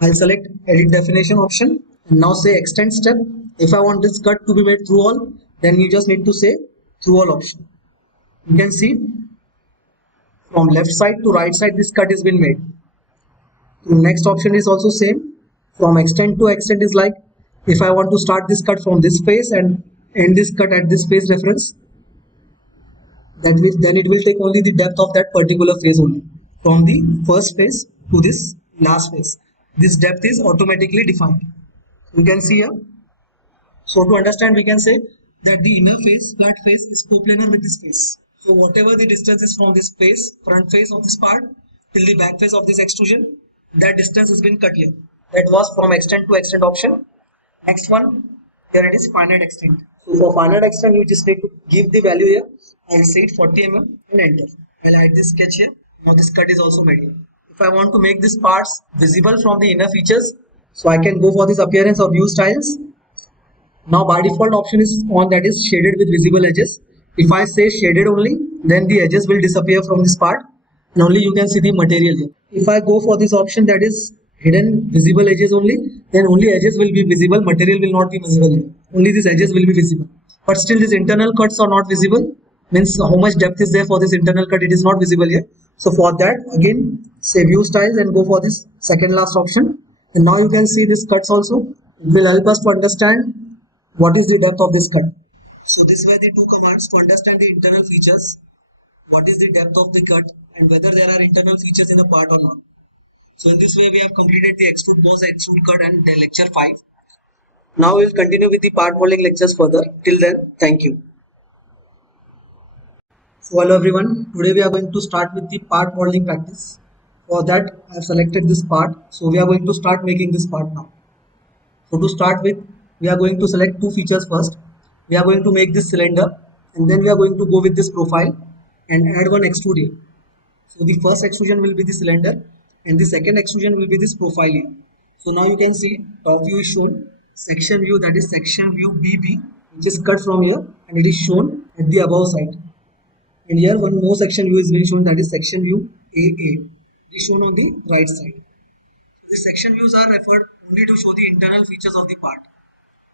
I'll select edit definition option and now say extend step. If I want this cut to be made through all, then you just need to say through all option. You can see from left side to right side this cut has been made. The next option is also same. From extend to extend is like if I want to start this cut from this face and end this cut at this face reference, then it will take only the depth of that particular face only. From the first face to this last face, this depth is automatically defined. You can see here. So to understand, we can say that the inner face, flat face, is coplanar with this face. So whatever the distance is from this face, front face of this part till the back face of this extrusion, that distance has been cut here. That was from extend to extend option. Next one, here it is finite extend. So for finite extend, you just need to give the value here. I'll say it 40 mm and enter. I'll add this sketch here. Now this cut is also made here. If I want to make these parts visible from the inner features, so I can go for this appearance or view styles. Now by default option is on, that is shaded with visible edges. If I say shaded only, then the edges will disappear from this part and only you can see the material here. If I go for this option, that is hidden visible edges only, then only edges will be visible, material will not be visible here. Only these edges will be visible. But still these internal cuts are not visible, means how much depth is there for this internal cut, it is not visible here. So for that, again say view styles and go for this second last option. And now you can see these cuts also. It will help us to understand what is the depth of this cut. So these were the two commands to understand the internal features, what is the depth of the cut and whether there are internal features in a part or not. So in this way we have completed the extrude boss, extrude cut and the lecture 5. Now we will continue with the part molding lectures further. Till then, thank you. So hello everyone, today we are going to start with the part molding practice. For that I have selected this part. So we are going to start making this part now. So to start with, we are going to select two features first. We are going to make this cylinder and then we are going to go with this profile and add one extrude here. So the first extrusion will be the cylinder and the second extrusion will be this profile here. So now you can see top view is shown, section view, that is section view BB, which is cut from here and it is shown at the above side. And here one more section view is being shown, that is section view AA. It is shown on the right side. The section views are referred only to show the internal features of the part.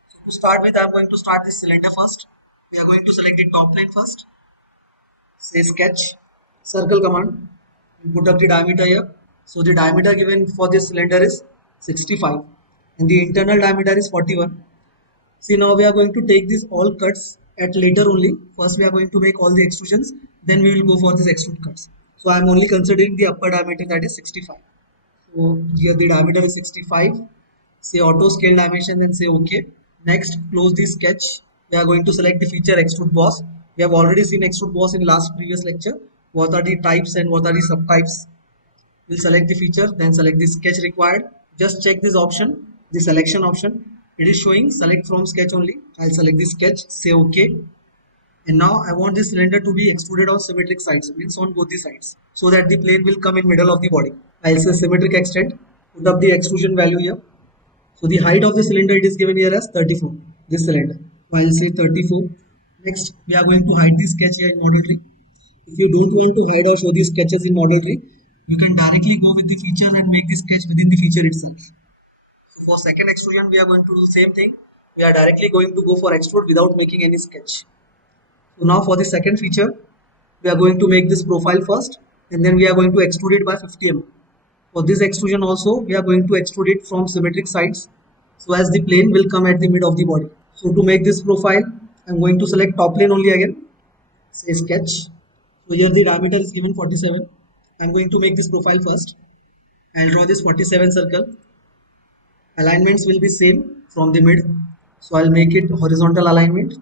So to start with, I'm going to start this cylinder first. We are going to select the top plane first. Say sketch, circle command. We put up the diameter here. So the diameter given for this cylinder is 65 and the internal diameter is 41. See, now we are going to take these all cuts at later only. First we are going to make all the extrusions, then we will go for these extrude cuts. So I am only considering the upper diameter, that is 65. So here the diameter is 65. Say auto scale dimension, then say OK. Next, close the sketch. We are going to select the feature extrude boss. We have already seen extrude boss in last previous lecture. What are the types and what are the subtypes? We'll select the feature, then select the sketch required. Just check this option, the selection option. It is showing select from sketch only. I'll select the sketch, say OK. And now I want this cylinder to be extruded on symmetric sides, means on both the sides, so that the plane will come in middle of the body. I'll say symmetric extend, put up the extrusion value here. So the height of the cylinder, it is given here as 34, this cylinder. So I'll say 34. Next, we are going to hide the sketch here in model tree. If you don't want to hide or show these sketches in model tree, you can directly go with the features and make the sketch within the feature itself. So for second extrusion, we are going to do the same thing. We are directly going to go for extrude without making any sketch. So now for the second feature, we are going to make this profile first and then we are going to extrude it by 50 mm. For this extrusion also, we are going to extrude it from symmetric sides so as the plane will come at the mid of the body. So to make this profile, I am going to select top plane only again, say sketch. So here the diameter is given 47. I am going to make this profile first. I will draw this 47 circle. Alignments will be same from the mid. So I will make it horizontal alignment.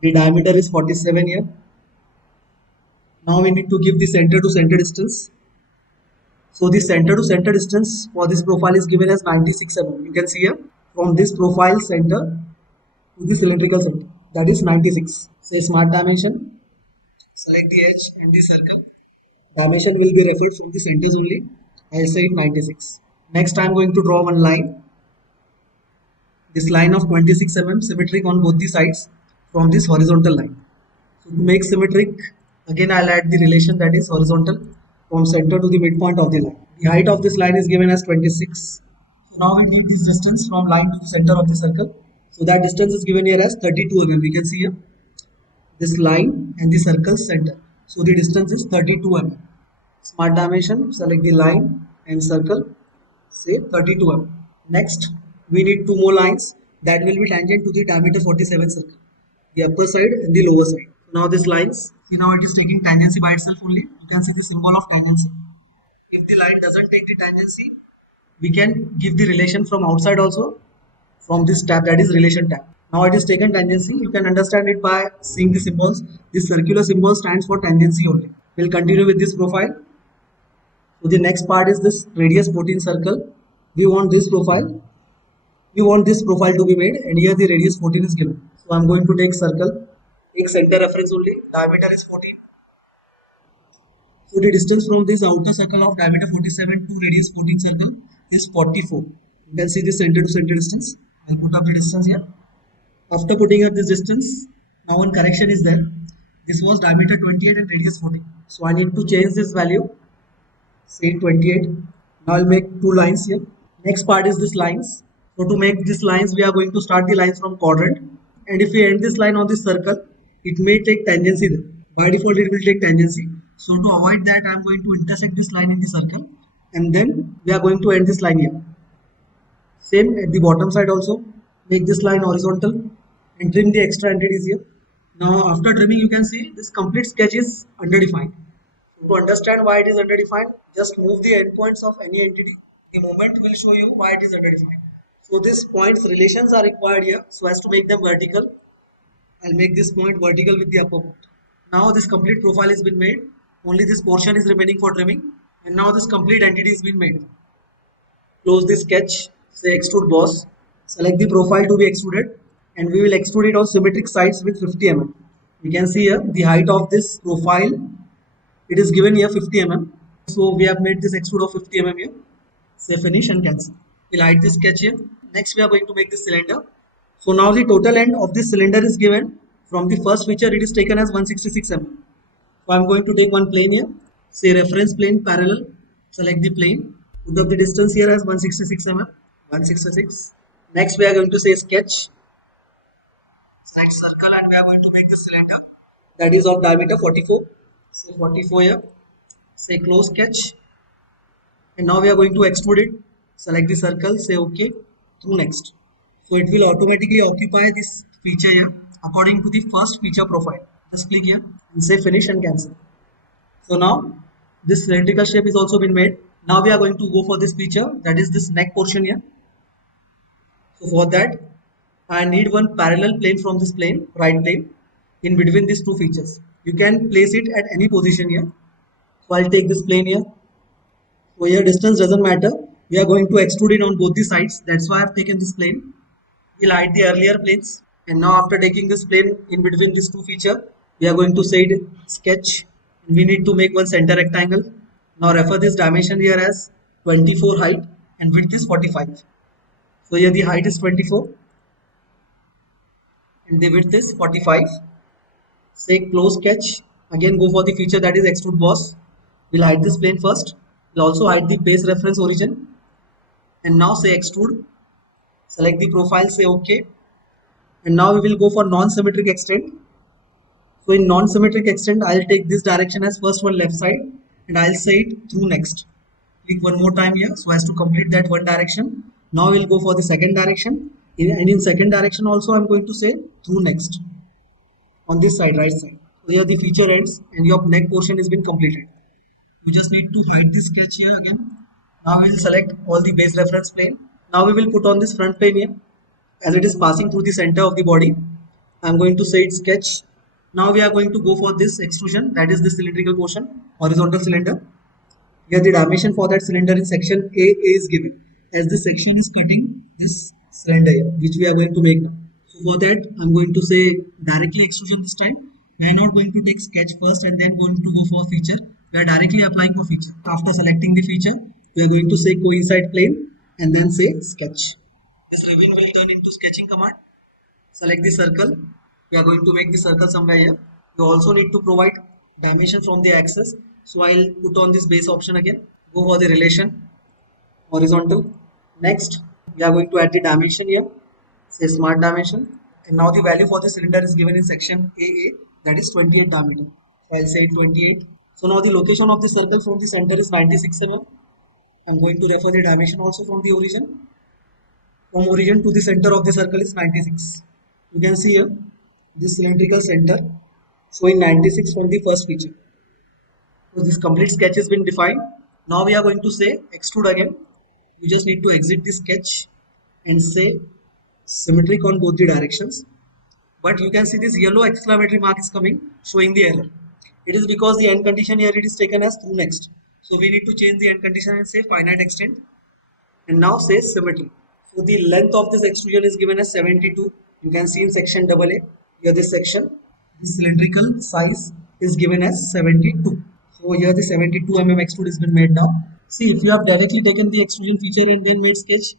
The diameter is 47 here. Now we need to give the center to center distance. So the center to center distance for this profile is given as 96 mm. You can see here from this profile center to the cylindrical center, that is 96. Say smart dimension. Select the edge and the circle. Dimension will be referred from the centers only. I'll say it 96. Next I am going to draw one line. This line of 26 mm symmetric on both the sides from this horizontal line. So to make symmetric, again I'll add the relation, that is horizontal from center to the midpoint of the line. The height of this line is given as 26. So now we need this distance from line to the center of the circle. So that distance is given here as 32 mm. We can see here this line and the circle center. So the distance is 32 mm. Smart dimension, select the line and circle, say 32 mm. Next, we need two more lines that will be tangent to the diameter 47 circle, the upper side and the lower side. Now this lines, see now it is taking tangency by itself only. You can see the symbol of tangency. If the line doesn't take the tangency, we can give the relation from outside also, from this tab, that is relation tab. Now it is taken tangency. You can understand it by seeing the symbols. This circular symbol stands for tangency only. We'll continue with this profile. So the next part is this radius 14 circle. We want this profile. We want this profile to be made, and here the radius 14 is given. So I'm going to take circle, take center reference only, diameter is 14. So the distance from this outer circle of diameter 47 to radius 14 circle is 44. You can see the center to center distance. I'll put up the distance here. After putting up this distance, now one correction is there. This was diameter 28 and radius 14. So I need to change this value, say 28. Now I'll make two lines here. Next part is this lines. So to make these lines, we are going to start the lines from quadrant. And if we end this line on this circle, it may take tangency there. By default, it will take tangency. So to avoid that, I am going to intersect this line in the circle. And then we are going to end this line here. Same at the bottom side also. Make this line horizontal and trim the extra entities here. Now after trimming, you can see this complete sketch is underdefined. So to understand why it is underdefined, just move the endpoints of any entity. The moment will show you why it is underdefined. So these points relations are required here so as to make them vertical. I'll make this point vertical with the upper point. Now this complete profile has been made. Only this portion is remaining for trimming. And now this complete entity has been made. Close the sketch, say extrude boss. Select the profile to be extruded. And we will extrude it on symmetric sides with 50 mm. You can see here the height of this profile. It is given here 50 mm. So we have made this extrude of 50 mm here. Say finish and cancel. We'll hide this sketch here. Next we are going to make this cylinder. So now the total length of this cylinder is given. From the first feature it is taken as 166 mm. So I am going to take one plane here. Say reference plane parallel. Select the plane. Put up the distance here as 166 mm. 166. Next we are going to say sketch. Select circle and we are going to make the cylinder that is of diameter 44. Say 44 here. Say close sketch. And now we are going to extrude it. Select the circle, say OK, through next. So it will automatically occupy this feature here according to the first feature profile. Just click here and say finish and cancel. So now this cylindrical shape is also been made. Now we are going to go for this feature, that is this neck portion here. So for that I need one parallel plane from this plane, right plane, in between these two features. You can place it at any position here. So I'll take this plane here. So here distance doesn't matter. We are going to extrude it on both the sides. That's why I've taken this plane. We'll hide the earlier planes. And now after taking this plane in between these two features, we are going to say it sketch. We need to make one center rectangle. Now refer this dimension here as 24 height and width is 45. So here the height is 24 and the width is 45. Say close sketch. Again go for the feature that is extrude boss. We'll hide this plane first. We'll also hide the base reference origin. And now say extrude. Select the profile, say OK. And now we will go for non-symmetric extend. So in non-symmetric extend, I'll take this direction as first one left side and I'll say it through next. Click one more time here so as to complete that one direction. Now we'll go for the second direction. And in second direction also I'm going to say through next. On this side, right side. So here the feature ends and your neck portion has been completed. You just need to hide this sketch here again. Now we will select all the base reference plane. Now we will put on this front plane here. As it is passing through the center of the body, I am going to say it sketch. Now we are going to go for this extrusion, that is the cylindrical portion, horizontal cylinder. Here the dimension for that cylinder in section A is given. As this section is cutting this cylinder here, which we are going to make now. So for that, I am going to say directly extrusion this time. We are not going to take sketch first and then going to go for feature. We are directly applying for feature. After selecting the feature, we are going to say coincide plane and then say sketch. This ribbon will turn into sketching command. Select the circle. We are going to make the circle somewhere here. You also need to provide dimension from the axis. So I'll put on this base option again. Go for the relation, horizontal. Next, we are going to add the dimension here. Say smart dimension. And now the value for the cylinder is given in section AA, that is 28 diameter. So I'll say 28. So now the location of the circle from the center is 96 mm. I'm going to refer the dimension also from the origin. From origin to the center of the circle is 96. You can see here this cylindrical center showing 96 from the first feature. So this complete sketch has been defined. Now we are going to say extrude again. You just need to exit the sketch and say symmetric on both the directions. But you can see this yellow exclamatory mark is coming showing the error. It is because the end condition here it is taken as through next. So we need to change the end condition and say finite extent and now say symmetry. So the length of this extrusion is given as 72. You can see in section AA. Here this section, the cylindrical size is given as 72. So here the 72 mm extrude has been made now. See, if you have directly taken the extrusion feature and then made sketch,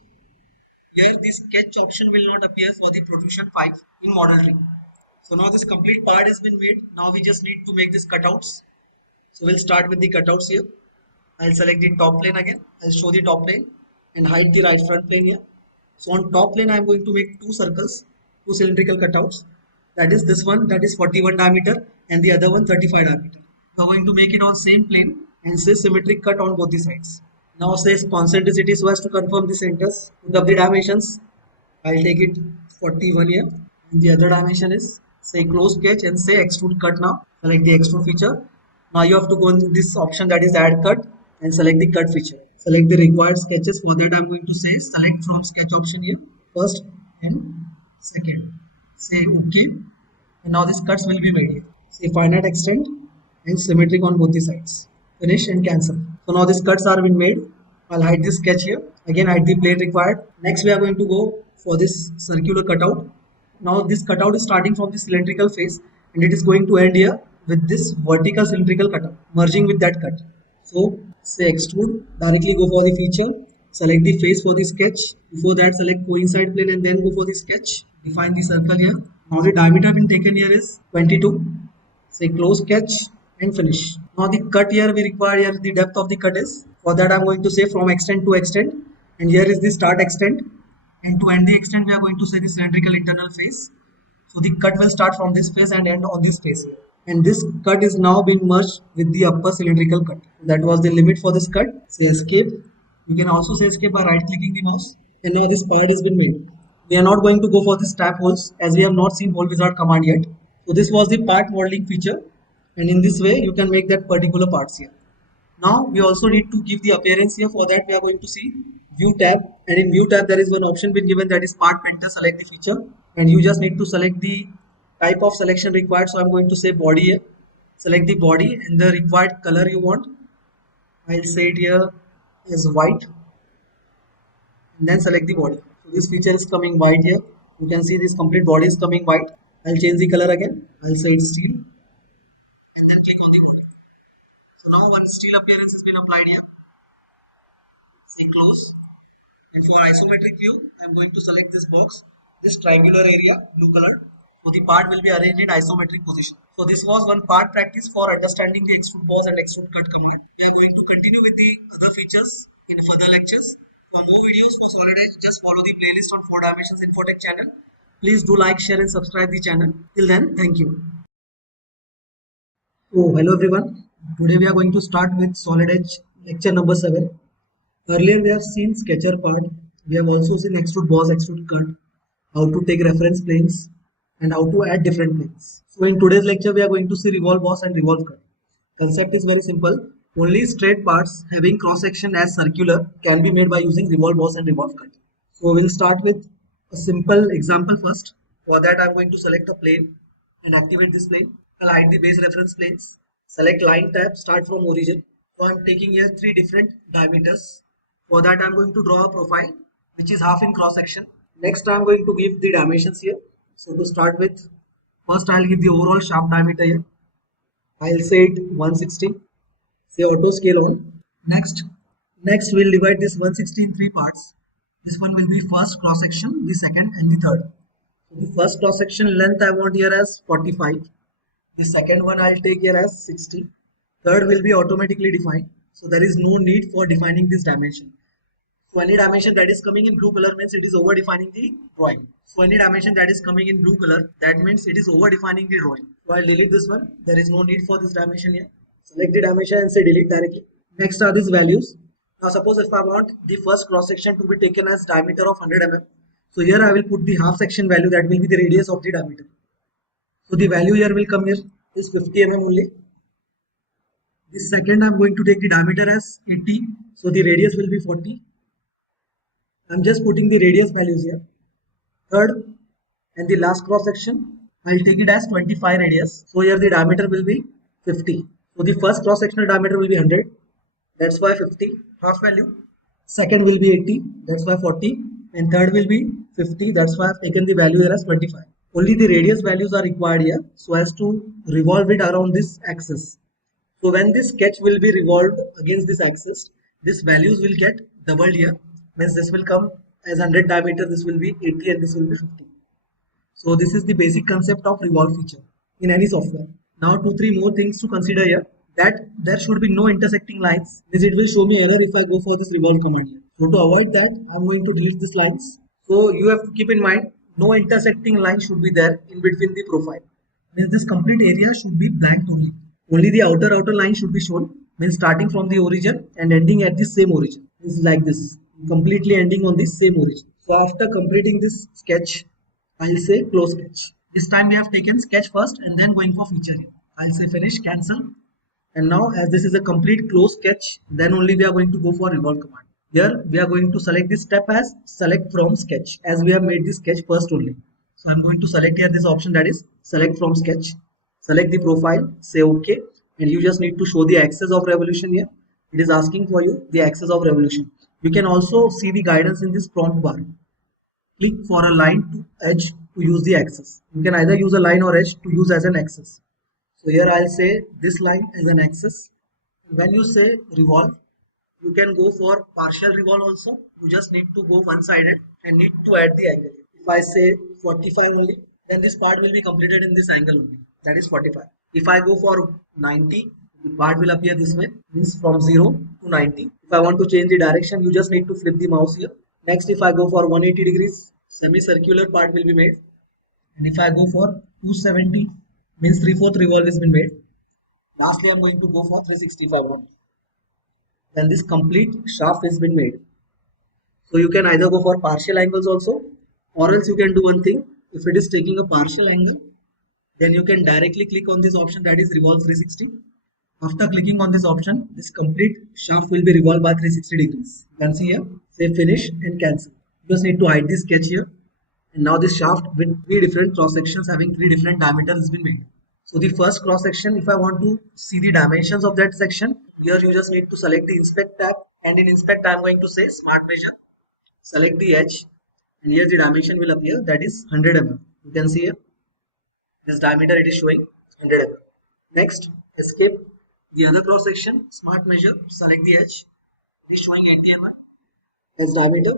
here the sketch option will not appear for the protrusion 5 in model tree. So now this complete part has been made. Now we just need to make these cutouts. So we'll start with the cutouts here. I'll select the top plane again. I'll show the top plane and hide the right front plane here. So on top plane, I'm going to make two circles, two cylindrical cutouts. That is this one, that is 41 diameter and the other one 35 diameter. So I'm going to make it on same plane and say symmetric cut on both the sides. Now says concentricity so as to confirm the centers. Put up the dimensions. I'll take it 41 here. And the other dimension is say close sketch and say extrude cut now. Select the extrude feature. Now you have to go in this option that is add cut and select the cut feature. Select the required sketches. For that I'm going to say select from sketch option here. First and second. Say OK. And now these cuts will be made here. Say finite extent and symmetric on both the sides. Finish and cancel. So now these cuts are been made. I'll hide this sketch here. Again hide the plane required. Next we are going to go for this circular cutout. Now this cutout is starting from the cylindrical face and it is going to end here with this vertical cylindrical cutout merging with that cut. So say extrude, directly go for the feature, select the face for the sketch. Before that select coincide plane and then go for the sketch. Define the circle here. Now the diameter been taken here is 22. Say close sketch and finish. Now the cut here we require here the depth of the cut is For that I'm going to say from extent to extent, and here is the start extent, and to end the extent we are going to say the cylindrical internal face. So the cut will start from this face and end on this face here. And this cut is now being merged with the upper cylindrical cut. That was the limit for this cut. Say escape. You can also say escape by right clicking the mouse. And now this part has been made. We are not going to go for this tap holes as we have not seen hole wizard command yet. So this was the part modeling feature. And in this way you can make that particular parts here. Now we also need to give the appearance here. For that we are going to see view tab, and in view tab there is one option been given, that is part painter. Select the feature and you just need to select the type of selection required. So I'm going to say body here. Select the body and the required color you want. I'll say it here as white, and then select the body. So this feature is coming white here. You can see this complete body is coming white. I'll change the color again. I'll say it's steel and then click on the body. So now one steel appearance has been applied here. See close. And for isometric view, I am going to select this box, this triangular area, blue color. So the part will be arranged in isometric position. So this was one part practice for understanding the extrude boss and extrude cut command. We are going to continue with the other features in further lectures. For more videos for SolidEdge, just follow the playlist on 4 Dimensions Infotech channel. Please do like, share and subscribe the channel. Till then, thank you. Oh, hello everyone. Today we are going to start with SolidEdge lecture number 7. Earlier we have seen sketcher part. We have also seen extrude boss, extrude cut, how to take reference planes and how to add different planes. So in today's lecture we are going to see revolve boss and revolve cut. Concept is very simple. Only straight parts having cross section as circular can be made by using revolve boss and revolve cut. So we'll start with a simple example first. For that I'm going to select a plane and activate this plane. I'll hide the base reference planes. Select line tab, start from origin. So I'm taking here 3 different diameters. For that I'm going to draw a profile which is half in cross section. Next I'm going to give the dimensions here. So to start with, first I'll give the overall shaft diameter here. I'll say it 160. Say auto scale on. Next we'll divide this 160 in 3 parts. This one will be first cross section, the second and the third. So the first cross section length I want here as 45. The second one I'll take here as 60. Third will be automatically defined. So there is no need for defining this dimension. So any dimension that is coming in blue color means it is over defining the drawing. So any dimension that is coming in blue color, that means it is over defining the drawing. So I'll delete this one. There is no need for this dimension here. Select the dimension and say delete directly. Next are these values. Now suppose if I want the first cross section to be taken as diameter of 100 mm. So here I will put the half section value, that will be the radius of the diameter. So the value here will come here is 50 mm only. This second I'm going to take the diameter as 80. So the radius will be 40. I'm just putting the radius values here. Third and the last cross section, I'll take it as 25 radius. So here the diameter will be 50. So the first cross sectional diameter will be 100. That's why 50 half value. Second will be 80. That's why 40. And third will be 50. That's why I've taken the value here as 25. Only the radius values are required here so as to revolve it around this axis. So when this sketch will be revolved against this axis, these values will get doubled here. Means this will come as 100 diameter, this will be 80 and this will be 50. So this is the basic concept of revolve feature in any software. Now 2-3 more things to consider here. That there should be no intersecting lines, means it will show me error if I go for this revolve command here. So to avoid that, I'm going to delete these lines. So you have to keep in mind, no intersecting line should be there in between the profile. Means this complete area should be blank only. Only the outer line should be shown, means starting from the origin and ending at the same origin. This is like this, completely ending on the same origin. So after completing this sketch, I'll say close sketch. This time we have taken sketch first and then going for feature here. I'll say finish, cancel. And now as this is a complete close sketch, then only we are going to go for revolve command. Here we are going to select this step as select from sketch, as we have made this sketch first only. So I'm going to select here this option, that is select from sketch. Select the profile, say OK, and you just need to show the axis of revolution here. It is asking for you the axis of revolution. You can also see the guidance in this prompt bar. Click for a line to edge to use the axis. You can either use a line or edge to use as an axis. So here I'll say this line as an axis. When you say revolve, you can go for partial revolve also. You just need to go one-sided and need to add the angle. If I say 45 only, then this part will be completed in this angle only. That is 45. If I go for 90, The part will appear this way, means from 0 to 90. If I want to change the direction, you just need to flip the mouse here. Next, if I go for 180 degrees, semicircular part will be made. And if I go for 270, means 3/4 revolve has been made. Lastly, I'm going to go for 365 round. Then this complete shaft has been made. So you can either go for partial angles also, or else you can do one thing. If it is taking a partial angle, then you can directly click on this option, that is revolve 360. After clicking on this option, this complete shaft will be revolved by 360 degrees. You can see here, say finish and cancel. You just need to hide this sketch here. And now this shaft with 3 different cross sections having 3 different diameters has been made. So the first cross section, if I want to see the dimensions of that section, here you just need to select the inspect tab, and in inspect I am going to say smart measure. Select the edge, and here the dimension will appear, that is 100 mm. You can see here, this diameter it is showing 100 mm. Next, escape the other cross section, smart measure, select the edge, it is showing 80 mm as diameter.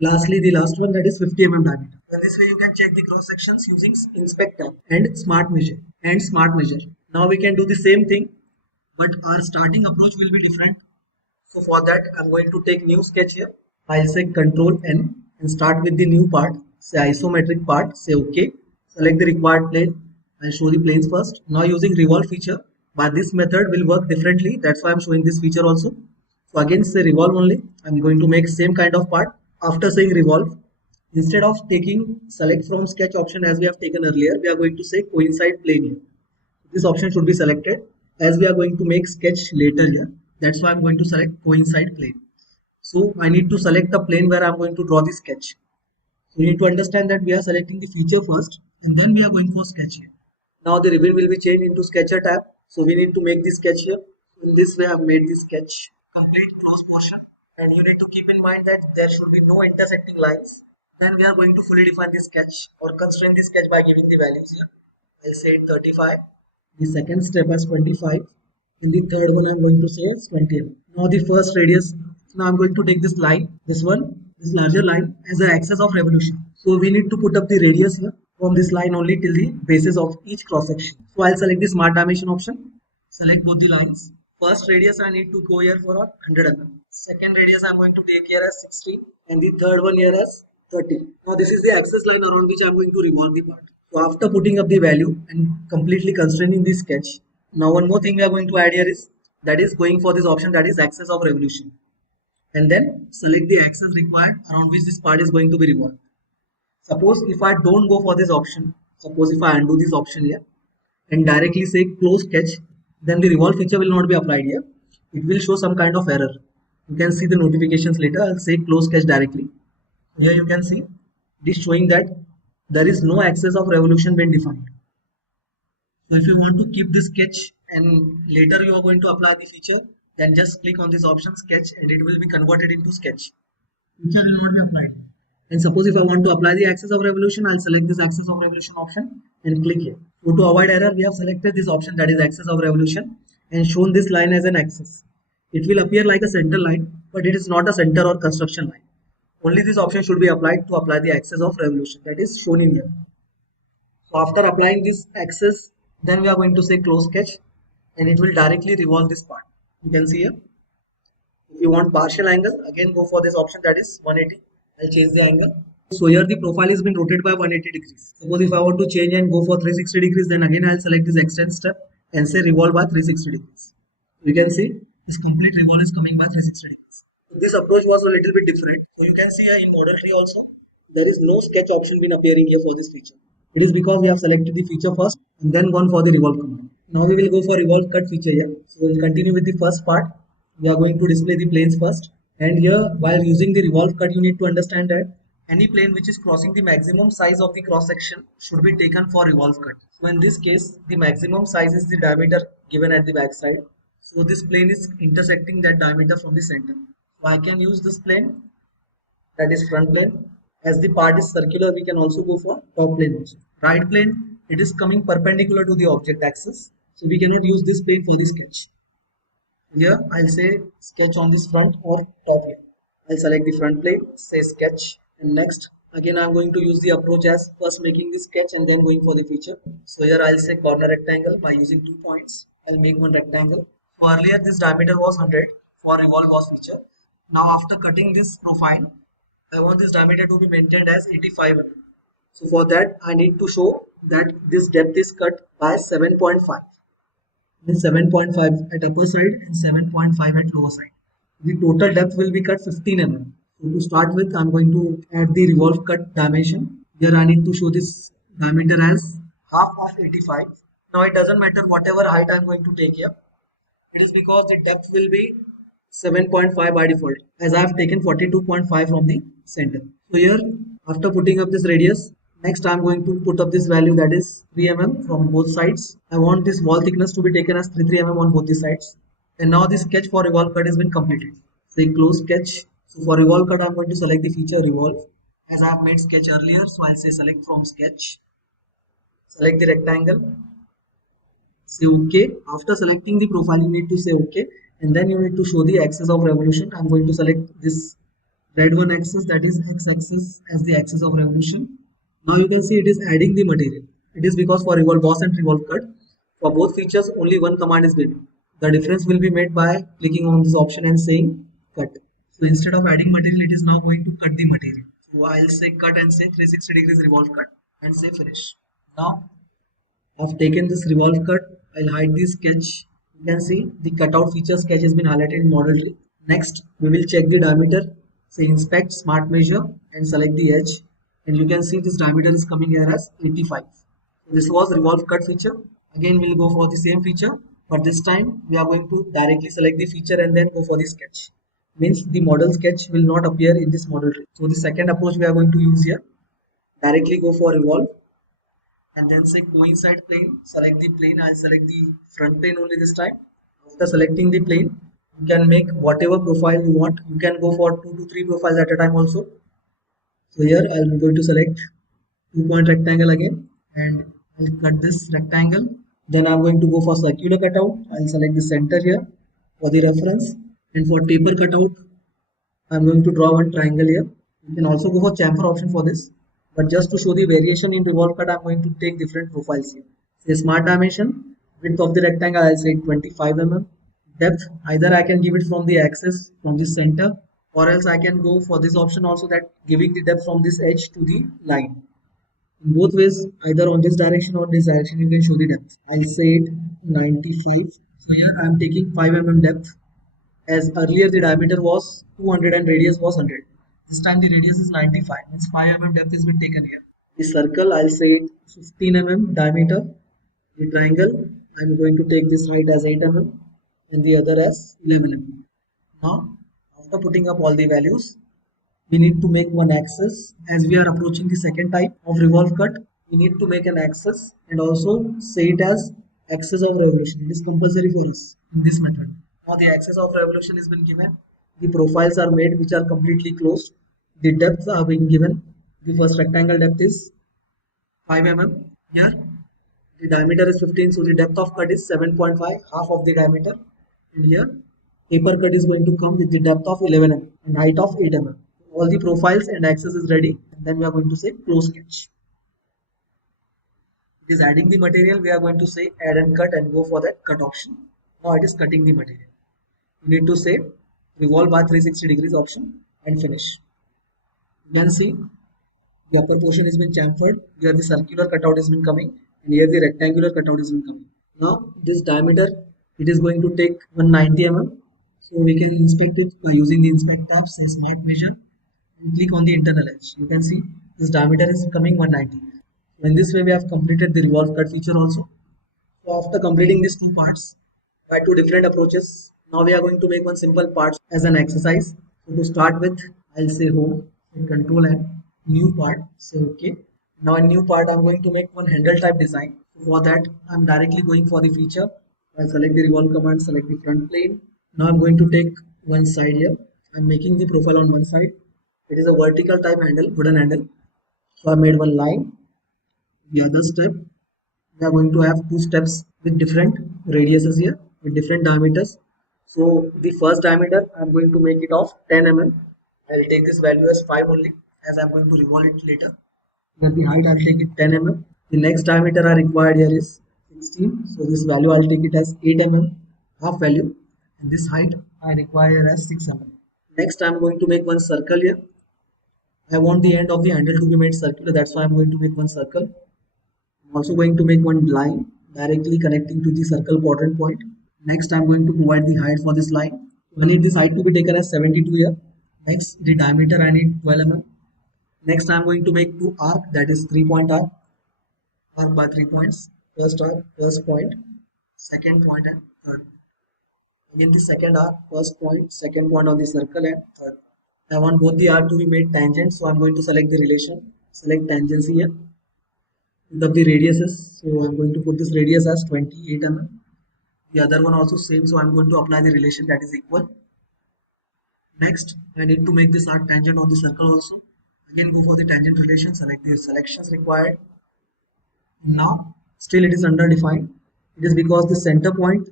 Lastly, the last one, that is 50 mm diameter. And this way you can check the cross sections using inspect tab and smart measure Now we can do the same thing, but our starting approach will be different. So for that, I'm going to take new sketch here. I'll say Control N and start with the new part. Say isometric part. Say OK. Select the required plane. I'll show the planes first. Now using revolve feature, but this method will work differently. That's why I'm showing this feature also. So again, say revolve only. I'm going to make same kind of part. After saying revolve, instead of taking select from sketch option as we have taken earlier, we are going to say coincide plane here. This option should be selected as we are going to make sketch later here. That's why I'm going to select coincide plane. So I need to select the plane where I'm going to draw the sketch. So you need to understand that we are selecting the feature first and then we are going for sketch here. Now the ribbon will be changed into sketcher tab. So we need to make the sketch here. In this way I've made the sketch complete close portion, and you need to keep in mind that there should be no intersecting lines. Then we are going to fully define the sketch or constrain the sketch by giving the values here. I'll say 35. The second step as 25. In the third one I'm going to say as 20 mm. Now the first radius. Now I'm going to take this line, this larger line as the axis of revolution. So we need to put up the radius here from this line only till the bases of each cross section. So I'll select the smart dimension option. Select both the lines. First radius I need to go here for 100 mm. Second radius I'm going to take here as 60, and the third one here as 30. Now this is the axis line around which I'm going to revolve the part. So after putting up the value and completely constraining the sketch, now one more thing we are going to add here is, that is going for this option, that is axis of revolution. And then select the axis required around which this part is going to be revolved. Suppose if I don't go for this option, suppose if I undo this option here and directly say close sketch, then the revolve feature will not be applied here. It will show some kind of error. You can see the notifications later. I'll say close sketch directly. Here you can see this showing that there is no axis of revolution been defined. So if you want to keep this sketch and later you are going to apply the feature, then just click on this option sketch and it will be converted into sketch. Feature will not be applied. And suppose if I want to apply the axis of revolution, I'll select this axis of revolution option and click here. So to avoid error, we have selected this option, that is axis of revolution, and shown this line as an axis. It will appear like a center line, but it is not a center or construction line. Only this option should be applied to apply the axis of revolution, that is shown in here. So after applying this axis, then we are going to say close sketch and it will directly revolve this part. You can see here. If you want partial angle, again go for this option, that is 180. I'll change the angle. So here the profile has been rotated by 180 degrees. Suppose if I want to change and go for 360 degrees, then again I'll select this extend step and say revolve by 360 degrees. You can see this complete revolve is coming by 360 degrees. This approach was a little bit different. So you can see here in model tree also, there is no sketch option been appearing here for this feature. It is because we have selected the feature first and then gone for the revolve command. Now we will go for revolve cut feature here. So we'll continue with the first part. We are going to display the planes first. And here, while using the revolve cut, you need to understand that any plane which is crossing the maximum size of the cross section should be taken for revolve cut. So in this case, the maximum size is the diameter given at the back side. So this plane is intersecting that diameter from the center. So I can use this plane, that is front plane. As the part is circular, we can also go for top plane also. Right plane, it is coming perpendicular to the object axis. So we cannot use this plane for the sketch. Here I'll say sketch on this front or top here. I'll select the front plane, say sketch, and next Again, I'm going to use the approach as first making the sketch and then going for the feature. So here I'll say corner rectangle by using 2 points. I'll make one rectangle. So earlier this diameter was 100 for revolve was feature. Now after cutting this profile, I want this diameter to be maintained as 85 mm. So for that I need to show that this depth is cut by 7.5. Means 7.5 at upper side and 7.5 at lower side. The total depth will be cut 15 mm. So to start with, I'm going to add the revolve cut dimension. Here I need to show this diameter as half of 85. Now it doesn't matter whatever height I'm going to take here. It is because the depth will be 7.5 by default, as I have taken 42.5 from the center. So here, after putting up this radius, next I'm going to put up this value, that is 3 mm from both sides. I want this wall thickness to be taken as 3 mm on both the sides. And now this sketch for revolve cut has been completed. Say close sketch. So for revolve cut, I'm going to select the feature revolve, as I have made sketch earlier. So I'll say select from sketch, select the rectangle, say OK. After selecting the profile, you need to say OK, and then you need to show the axis of revolution. I'm going to select this red one axis, that is x-axis, as the axis of revolution. Now you can see it is adding the material. It is because for revolve boss and revolve cut, for both features only one command is given. The difference will be made by clicking on this option and saying cut. So instead of adding material, it is now going to cut the material. So I'll say cut and say 360 degrees revolve cut and say finish. Now I've taken this revolve cut. I'll hide the sketch. You can see the cutout feature sketch has been highlighted in model tree. Next, we will check the diameter. Say inspect, smart measure, and select the edge. And you can see this diameter is coming here as 85. So this was revolve cut feature. Again, we'll go for the same feature, but this time we are going to directly select the feature and then go for the sketch. Means the model sketch will not appear in this model tree. So the second approach we are going to use here. Directly go for revolve and then say coincide plane. Select the plane. I'll select the front plane only this time. After selecting the plane, you can make whatever profile you want. You can go for 2 to 3 profiles at a time also. So here I'm going to select 2-point rectangle again and I'll cut this rectangle. Then I'm going to go for circular cutout. I'll select the center here for the reference, and for taper cutout I'm going to draw one triangle here. You can also go for chamfer option for this, but just to show the variation in revolve cut, I'm going to take different profiles here. Say smart dimension, width of the rectangle I'll say 25 mm. Depth, either I can give it from the axis, from the center, or else I can go for this option also, that giving the depth from this edge to the line. In both ways, either on this direction or this direction, you can show the depth. I'll say it 95. So here I'm taking 5 mm depth, as earlier the diameter was 200 and radius was 100. This time the radius is 95, means 5 mm depth has been taken here. The circle, I'll say it 15 mm diameter. The triangle, I'm going to take this height as 8 mm and the other as 11 mm. Now, after putting up all the values, we need to make one axis. As we are approaching the second type of revolve cut, we need to make an axis and also say it as axis of revolution. It is compulsory for us in this method. Now the axis of revolution has been given. The profiles are made which are completely closed. The depths are being given. The first rectangle depth is 5 mm. Here the diameter is 15, so the depth of cut is 7.5, half of the diameter. And here taper cut is going to come with the depth of 11 mm and height of 8 mm. All the profiles and axis is ready, and then we are going to say close sketch. It is adding the material. We are going to say add and cut and go for that cut option. Now it is cutting the material. You need to say revolve by 360 degrees option and finish. You can see the upper portion has been chamfered. Here the circular cutout has been coming, and here the rectangular cutout has been coming. Now this diameter, it is going to take 190 mm. So we can inspect it by using the inspect tab, say smart measure, and click on the internal edge. You can see this diameter is coming 190. In this way we have completed the revolve cut feature also. So after completing these two parts by two different approaches, now we are going to make one simple part as an exercise. So to start with, I'll say home, control and new part, say OK. Now in new part I'm going to make one handle type design. So for that I'm directly going for the feature. I'll select the revolve command, select the front plane. Now I'm going to take one side here. I'm making the profile on one side. It is a vertical type handle, wooden handle. So I made one line. The other step, we are going to have two steps with different radiuses here, with different diameters. So the first diameter, I'm going to make it of 10 mm. I'll take this value as 5 only. as I'm going to revolve it later. Here the height I'll take it 10 mm. The next diameter I required here is 16. So this value I'll take it as 8 mm, half value. And this height I require as 6 mm. Next I'm going to make one circle here. I want the end of the handle to be made circular. That's why I'm going to make one circle. I'm also going to make one line directly connecting to the circle quadrant point. Next I'm going to provide the height for this line. I need this height to be taken as 72 here. Next the diameter I need 12 mm. Next I'm going to make two arc, that is 3-point arc by 3 points. First arc, first point, second point and third. Again the second arc, first point, second point on the circle and third. I want both the arc to be made tangent, so I'm going to select the relation, select tangency here. Put up the radiuses, so I'm going to put this radius as 28 mm. The other one also same, so I'm going to apply the relation that is equal. Next, I need to make this arc tangent on the circle also. Again go for the tangent relation, select the selections required. Now still it is underdefined. It is because the center point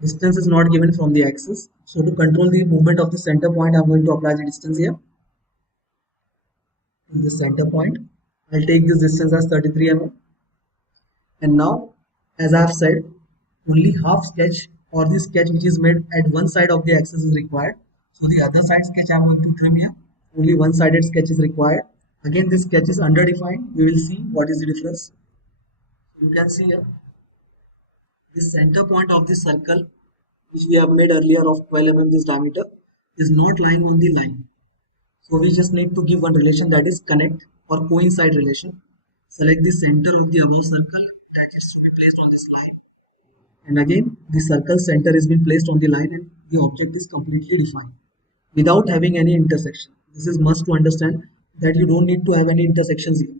distance is not given from the axis. So to control the movement of the center point, I'm going to apply the distance here. In the center point, I'll take this distance as 33 mm. And now, as I have said, only half sketch or the sketch which is made at one side of the axis is required. So the other side sketch I'm going to trim here. Only one-sided sketch is required. Again, this sketch is underdefined. We will see what is the difference. You can see here, the center point of the circle which we have made earlier of 12 mm this diameter is not lying on the line. So we just need to give one relation, that is connect or coincide relation. Select the center of the above circle that is to be placed on this line. And again, the circle center has been placed on the line and the object is completely defined without having any intersection. This is must to understand that you don't need to have any intersections here.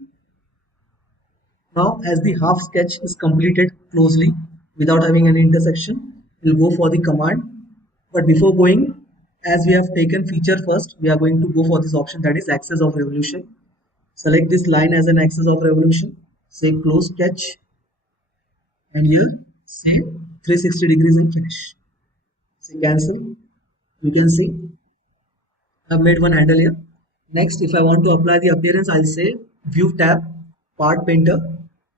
Now, as the half sketch is completed closely without having any intersection, we'll go for the command. But before going, as we have taken feature first, we are going to go for this option, that is axis of revolution. Select this line as an axis of revolution. Say close sketch. And here, say 360 degrees and finish. Say cancel. You can see I've made one handle here. Next, if I want to apply the appearance, I'll say view tab, part painter.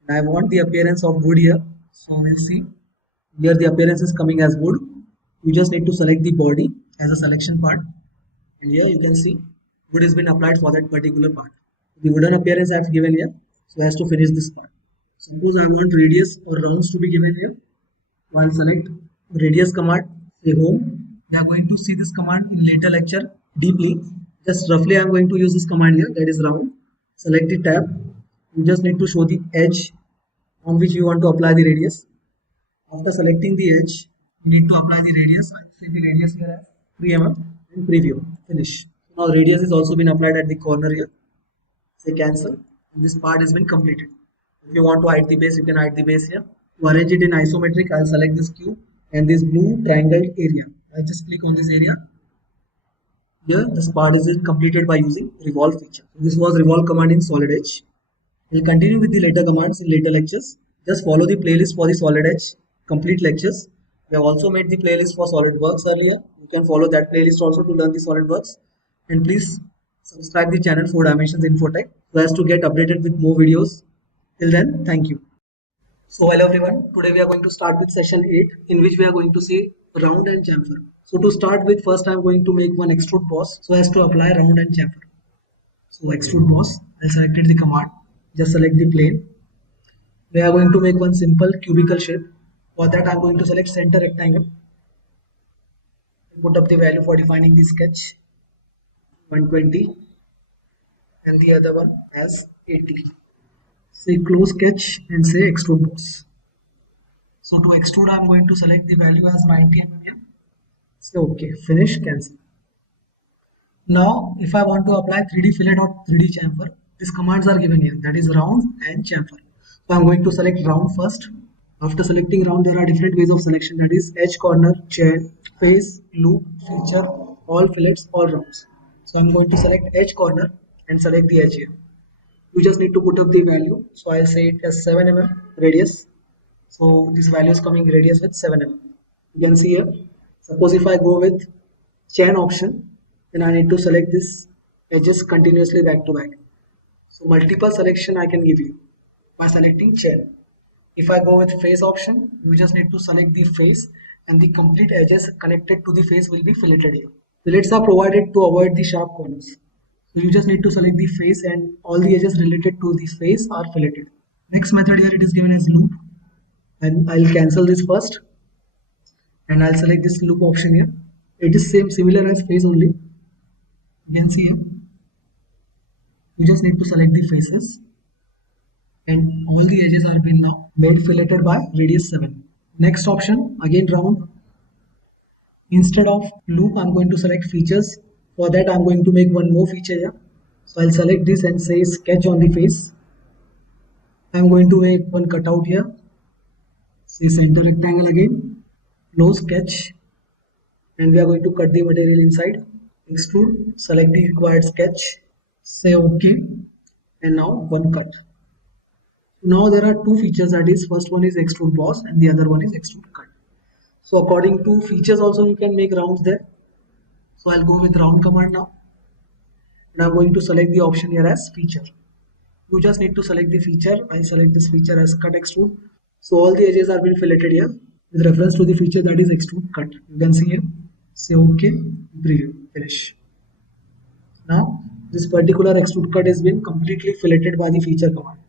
And I want the appearance of wood here. So we'll see. Here the appearance is coming as wood. You just need to select the body as a selection part. And here you can see wood has been applied for that particular part. The wooden appearance I've given here. So it has to finish this part. Suppose I want radius or rounds to be given here. So I'll select radius command, say home. We are going to see this command in later lecture deeply. Just roughly I'm going to use this command here, that is round. Select the tab. You just need to show the edge on which you want to apply the radius. After selecting the edge, you need to apply the radius. I see the radius here as 3 mm and preview. Finish. Now radius is also been applied at the corner here. Say cancel. And this part has been completed. If you want to hide the base, you can hide the base here. To arrange it in isometric, I'll select this cube and this blue triangle area. I just click on this area. Here, this part is completed by using revolve feature. This was revolve command in SolidEdge. We'll continue with the later commands in later lectures. Just follow the playlist for the SolidEdge complete lectures. We have also made the playlist for SolidWorks earlier. You can follow that playlist also to learn the SolidWorks. And please subscribe the channel 4 Dimensions Infotech so as to get updated with more videos. Till then, thank you. So hello everyone, today we are going to start with session 8 in which we are going to see round and chamfer. So to start with, first I am going to make one extrude boss so as to apply round and chamfer. So extrude boss, I selected the command, just select the plane. We are going to make one simple cubical shape. For that I am going to select center rectangle. Put up the value for defining the sketch, 120 and the other one as 80. Say close sketch and say extrude boss. So to extrude I am going to select the value as 90 mm. So okay, finish, cancel. Now if I want to apply 3D fillet or 3D chamfer, these commands are given here, that is round and chamfer. So I am going to select round first. After selecting round, there are different ways of selection, that is edge, corner, chain, face, loop, feature, all fillets, all rounds. So I am going to select edge corner and select the edge here. You just need to put up the value. So I'll say it as 7 mm radius. So this value is coming radius with 7 mm. You can see here. Suppose if I go with chain option, then I need to select this edges continuously back to back. So multiple selection I can give you by selecting chair. If I go with face option, you just need to select the face and the complete edges connected to the face will be filleted here. Fillets are provided to avoid the sharp corners. So you just need to select the face and all the edges related to this face are filleted. Next method here, it is given as loop, and I'll cancel this first and I'll select this loop option here. It is similar as face only. You can see here. You just need to select the faces and all the edges are been now made filleted by radius 7. Next option, again round. Instead of loop, I'm going to select features. For that, I'm going to make one more feature here. So I'll select this and say sketch on the face. I'm going to make one cutout here. Say center rectangle again. Close sketch. And we are going to cut the material inside. Extrude. Select the required sketch. Say OK. And now one cut. Now there are two features, that is first one is extrude boss and the other one is extrude cut. So according to features also you can make rounds there. So I'll go with round command now. And I'm going to select the option here as feature. You just need to select the feature. I select this feature as cut extrude. So all the edges are being filleted here with reference to the feature that is extrude cut. You can see here. Say OK, preview, finish. Now this particular extrude cut has been completely filleted by the feature command.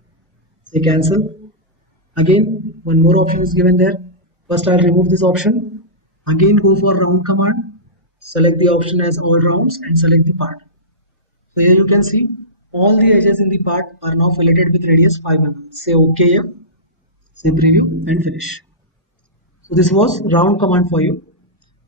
Say cancel. Again, one more option is given there. First I'll remove this option. Again go for round command. Select the option as all rounds and select the part. So here you can see all the edges in the part are now filleted with radius 5 mm. Say OK here. Say preview and finish. So this was round command for you.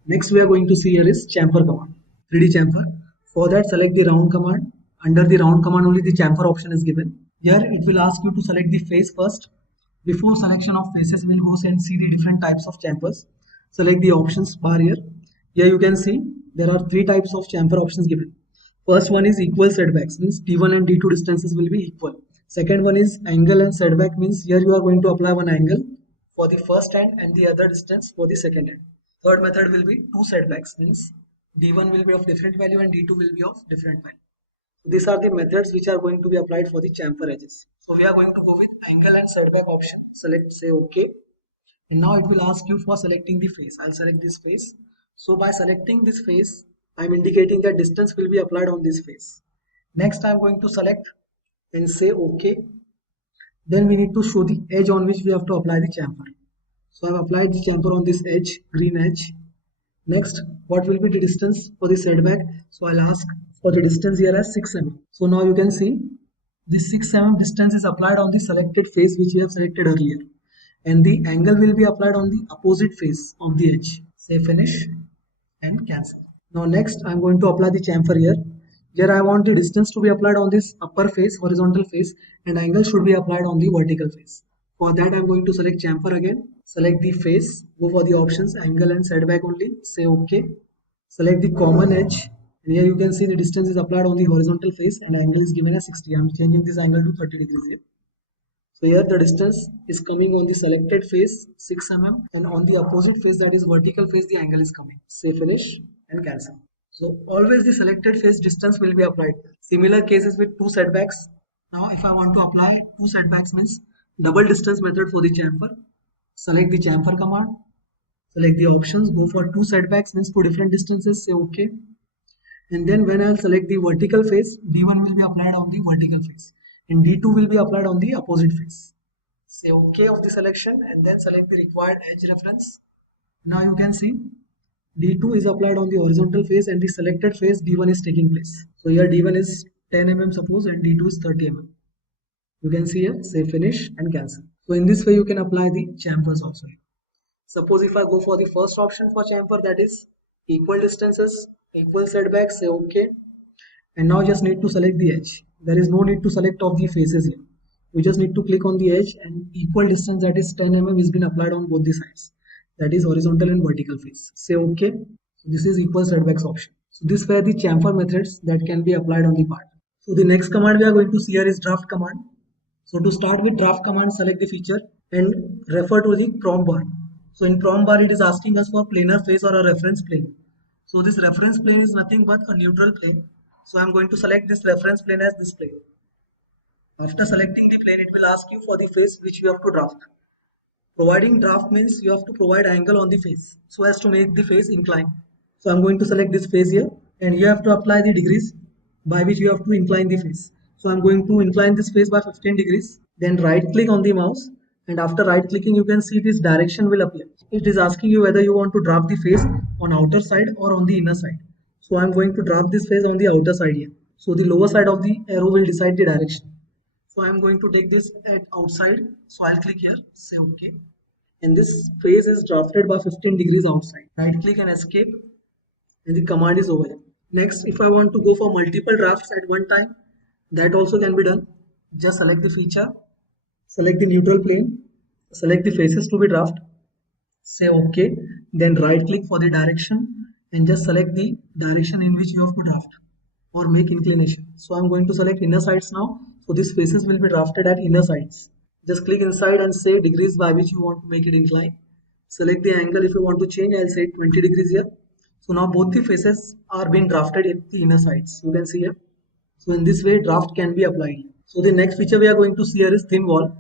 Next we are going to see here is chamfer command. 3D chamfer. For that select the round command. Under the round command only the chamfer option is given. Here it will ask you to select the face first. Before selection of faces, we'll go and see the different types of chamfers. Select the options bar here. Here you can see there are three types of chamfer options given. First one is equal setbacks, means D1 and D2 distances will be equal. Second one is angle and setback, means here you are going to apply one angle for the first end and the other distance for the second end. Third method will be two setbacks, means D1 will be of different value and D2 will be of different value. These are the methods which are going to be applied for the chamfer edges. So we are going to go with angle and setback option. Select, say OK. And now it will ask you for selecting the face. I'll select this face. So by selecting this face, I'm indicating that distance will be applied on this face. Next I'm going to select and say OK. Then we need to show the edge on which we have to apply the chamfer. So I've applied the chamfer on this edge, green edge. Next, what will be the distance for the setback? So I'll ask for the distance here as 6 mm. So now you can see this 6 mm distance is applied on the selected face which we have selected earlier. And the angle will be applied on the opposite face of the edge. Say finish and cancel. Now next I'm going to apply the chamfer here. Here I want the distance to be applied on this upper face, horizontal face, and angle should be applied on the vertical face. For that I'm going to select chamfer again. Select the face, go for the options, angle and setback only, say OK. Select the common edge, and here you can see the distance is applied on the horizontal face and angle is given as 60. I'm changing this angle to 30 degrees here. So here the distance is coming on the selected face 6 mm and on the opposite face, that is vertical face, the angle is coming. Say finish and cancel. So always the selected face distance will be applied. Similar cases with two setbacks. Now if I want to apply two setbacks, means double distance method for the chamfer. Select the chamfer command, select the options, go for two setbacks, means two different distances, say OK. And then when I'll select the vertical face, D1 will be applied on the vertical face and D2 will be applied on the opposite face. Say OK of the selection and then select the required edge reference. Now you can see D2 is applied on the horizontal face and the selected face D1 is taking place. So here D1 is 10 mm suppose and D2 is 30 mm. You can see here, say finish and cancel. So in this way you can apply the chamfers also. Suppose if I go for the first option for chamfer, that is equal distances, equal setbacks, say OK. And now just need to select the edge. There is no need to select of the faces here. You just need to click on the edge and equal distance, that is 10 mm is been applied on both the sides. That is horizontal and vertical face. Say OK. So this is equal setbacks option. So these were the chamfer methods that can be applied on the part. So the next command we are going to see here is draft command. So to start with draft command, select the feature and refer to the prompt bar. So in prompt bar it is asking us for planar face or a reference plane. So this reference plane is nothing but a neutral plane. So I'm going to select this reference plane as this plane. After selecting the plane, it will ask you for the face which you have to draft. Providing draft means you have to provide angle on the face so as to make the face incline. So I'm going to select this face here, and you have to apply the degrees by which you have to incline the face. So I'm going to incline this face by 15 degrees. Then right click on the mouse, and after right clicking you can see this direction will appear. It is asking you whether you want to draft the face on outer side or on the inner side. So I'm going to draft this face on the outer side here. So the lower side of the arrow will decide the direction. So I'm going to take this at outside. So I'll click here, say OK. And this face is drafted by 15 degrees outside. Right click and escape, and the command is over. Next, if I want to go for multiple drafts at one time, that also can be done. Just select the feature, select the neutral plane, select the faces to be drafted, say OK, then right click for the direction and just select the direction in which you have to draft or make inclination. So I'm going to select inner sides now. So these faces will be drafted at inner sides. Just click inside and say degrees by which you want to make it incline. Select the angle if you want to change. I'll say 20 degrees here. So now both the faces are being drafted at the inner sides. You can see here. So in this way, draft can be applied. So the next feature we are going to see here is thin wall.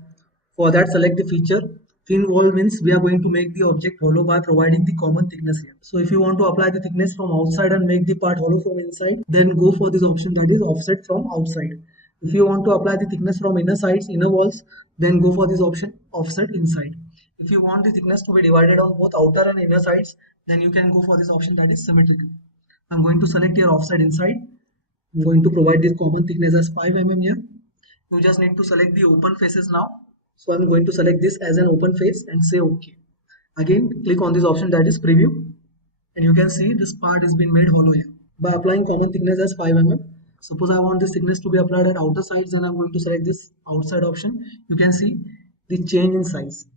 For that, select the feature. Thin wall means we are going to make the object hollow by providing the common thickness here. So if you want to apply the thickness from outside and make the part hollow from inside, then go for this option, that is offset from outside. If you want to apply the thickness from inner sides, inner walls, then go for this option, offset inside. If you want the thickness to be divided on both outer and inner sides, then you can go for this option, that is symmetrical. I'm going to select here offset inside. I'm going to provide this common thickness as 5 mm here. You just need to select the open faces now. So I'm going to select this as an open face and say OK. Again, click on this option, that is preview, and you can see this part is being made hollow here. By applying common thickness as 5 mm, suppose I want this thickness to be applied at outer sides, and I'm going to select this outside option. You can see the change in size.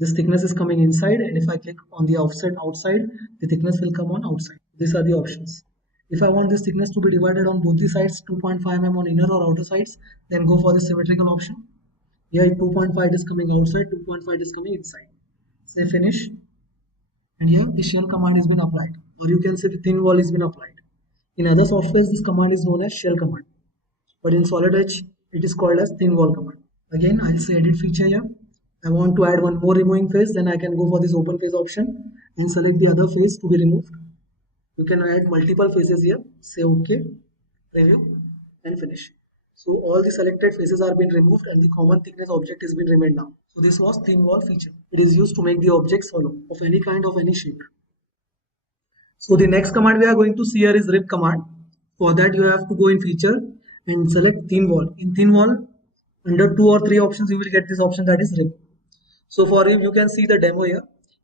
This thickness is coming inside, and if I click on the offset outside, the thickness will come on outside. These are the options. If I want this thickness to be divided on both the sides, 2.5 mm on inner or outer sides, then go for the symmetrical option. Here 2.5 is coming outside, 2.5 is coming inside. Say finish, and here the shell command has been applied, or you can say the thin wall has been applied. In other softwares, this command is known as shell command, but in SolidEdge, it is called as thin wall command. Again, I'll say edit feature here. I want to add one more removing face, then I can go for this open face option and select the other face to be removed. You can add multiple faces here, say OK, preview, and finish. So all the selected faces are being removed and the common thickness object is being remained now. So this was thin wall feature. It is used to make the objects hollow of any kind, of any shape. So the next command we are going to see here is rip command. For that you have to go in feature and select thin wall. In thin wall, under 2 or 3 options you will get this option, that is rip. So for rip, you can see the demo here.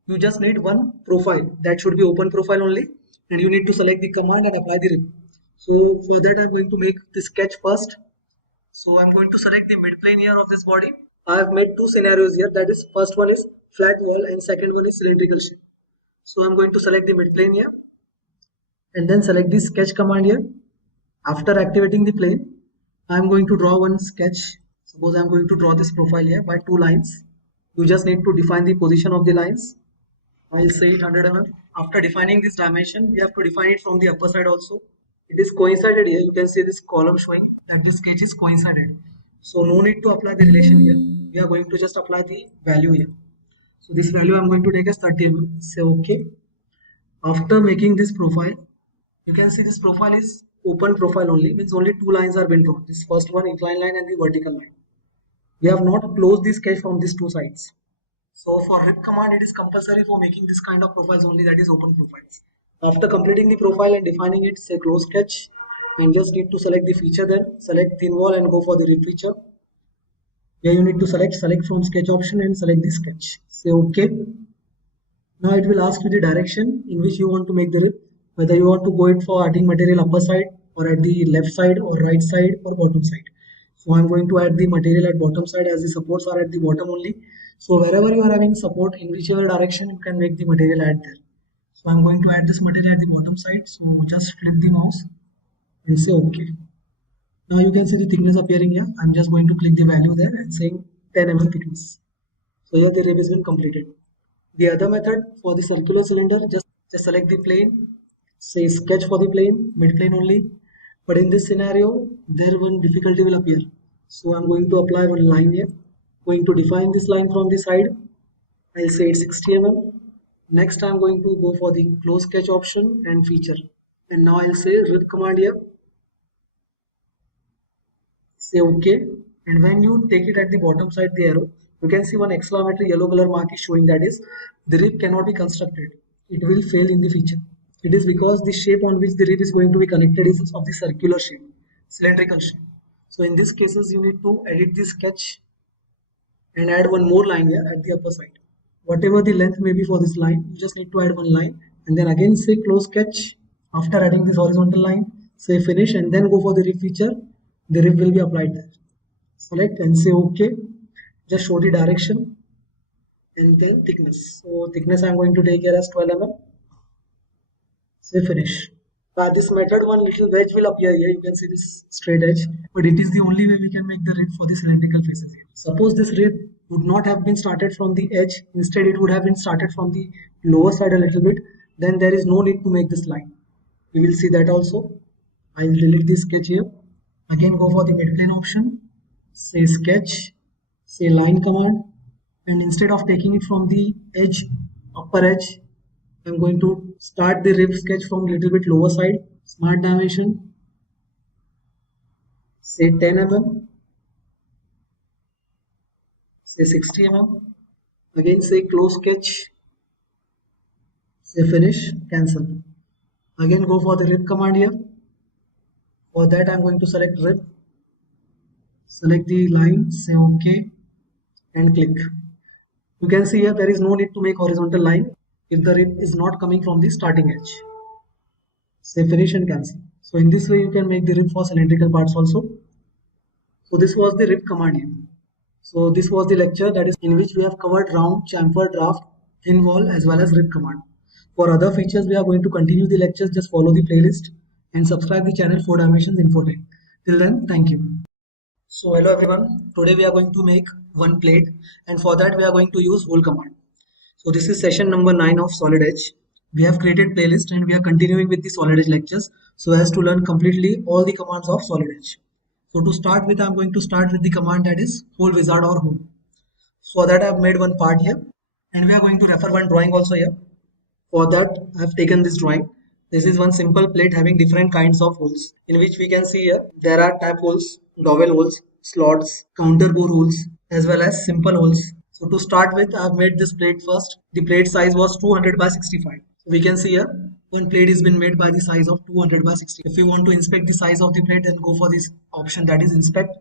You just need one profile, that should be open profile only, and you need to select the command and apply the rip. So for that I'm going to make the sketch first. So I'm going to select the mid plane here of this body. I have made two scenarios here, that is first one is flat wall and second one is cylindrical shape. So I'm going to select the mid plane here and then select the sketch command here. After activating the plane, I'm going to draw one sketch. Suppose I'm going to draw this profile here by 2 lines. You just need to define the position of the lines. I'll say it 100 mm. After defining this dimension, we have to define it from the upper side also. It is coincided here. You can see this column showing that the sketch is coincided. So no need to apply the relation here. We are going to just apply the value here. So this value I'm going to take as 30 mm. Say OK. After making this profile, you can see this profile is open profile only, means only 2 lines are being drawn. This first one, inclined line, and the vertical line. We have not closed the sketch from these 2 sides. So for rip command, it is compulsory for making this kind of profiles only, that is open profiles. After completing the profile and defining it, say close sketch, and just need to select the feature, then select thin wall and go for the rip feature. Here you need to select from sketch option and select the sketch. Say OK. Now it will ask you the direction in which you want to make the rip, whether you want to go it for adding material upper side or at the left side or right side or bottom side. So I'm going to add the material at bottom side as the supports are at the bottom only. So wherever you are having support, in whichever direction you can make the material add there. So I'm going to add this material at the bottom side. So just flip the mouse and say OK. Now you can see the thickness appearing here. I'm just going to click the value there and saying 10 mm thickness. So here the rib has been completed. The other method for the circular cylinder, just select the plane, say sketch for the plane, mid plane only, But in this scenario, there one difficulty will appear. So I'm going to apply one line here. Going to define this line from the side. I'll say it's 60 mm. Next, I'm going to go for the close sketch option and feature. And now I'll say rip command here. Say OK. And when you take it at the bottom side, the arrow, you can see one exclamatory yellow color mark is showing, that is the rib cannot be constructed. It will fail in the feature. It is because the shape on which the rib is going to be connected is of the circular shape, cylindrical shape. So in these cases, you need to edit the sketch and add one more line here at the upper side. Whatever the length may be for this line, you just need to add one line and then again say close sketch. After adding this horizontal line, say finish and then go for the rib feature. The rib will be applied there. Select and say OK. Just show the direction and then thickness. So thickness I am going to take here as 12 mm. Say finish. By this method, one little wedge will appear here. You can see this straight edge, but it is the only way we can make the rib for the cylindrical faces here. Suppose this rib would not have been started from the edge, instead it would have been started from the lower side a little bit, then there is no need to make this line. We will see that also. I will delete this sketch here. Again go for the mid plane option, say sketch, say line command, and instead of taking it from the edge, upper edge, I'm going to start the rib sketch from a little bit lower side. Smart dimension, say 10 mm, say 60 mm, again say close sketch, say finish, cancel. Again go for the rib command here. For that I'm going to select rib, select the line, say OK and click. You can see here there is no need to make horizontal line if the rib is not coming from the starting edge. Say finish and cancel. So in this way you can make the rib for cylindrical parts also. So this was the rib command here. So this was the lecture, that is in which we have covered round, chamfer, draft, thin wall as well as rib command. For other features we are going to continue the lectures. Just follow the playlist and subscribe the channel 4 Dimensions Infotech. Till then, thank you. So hello everyone, today we are going to make one plate and for that we are going to use hole command. So this is session number 9 of SolidEdge. We have created playlist and we are continuing with the SolidEdge lectures so as to learn completely all the commands of SolidEdge. So to start with, I am going to start with the command that is hole wizard or hole. For that I have made one part here and we are going to refer one drawing also here. For that I have taken this drawing. This is one simple plate having different kinds of holes, in which we can see here there are tap holes, dowel holes, slots, counter bore holes as well as simple holes. So to start with, I have made this plate first. The plate size was 200 by 65. We can see here one plate has been made by the size of 200 by 60. If you want to inspect the size of the plate, then go for this option, that is inspect.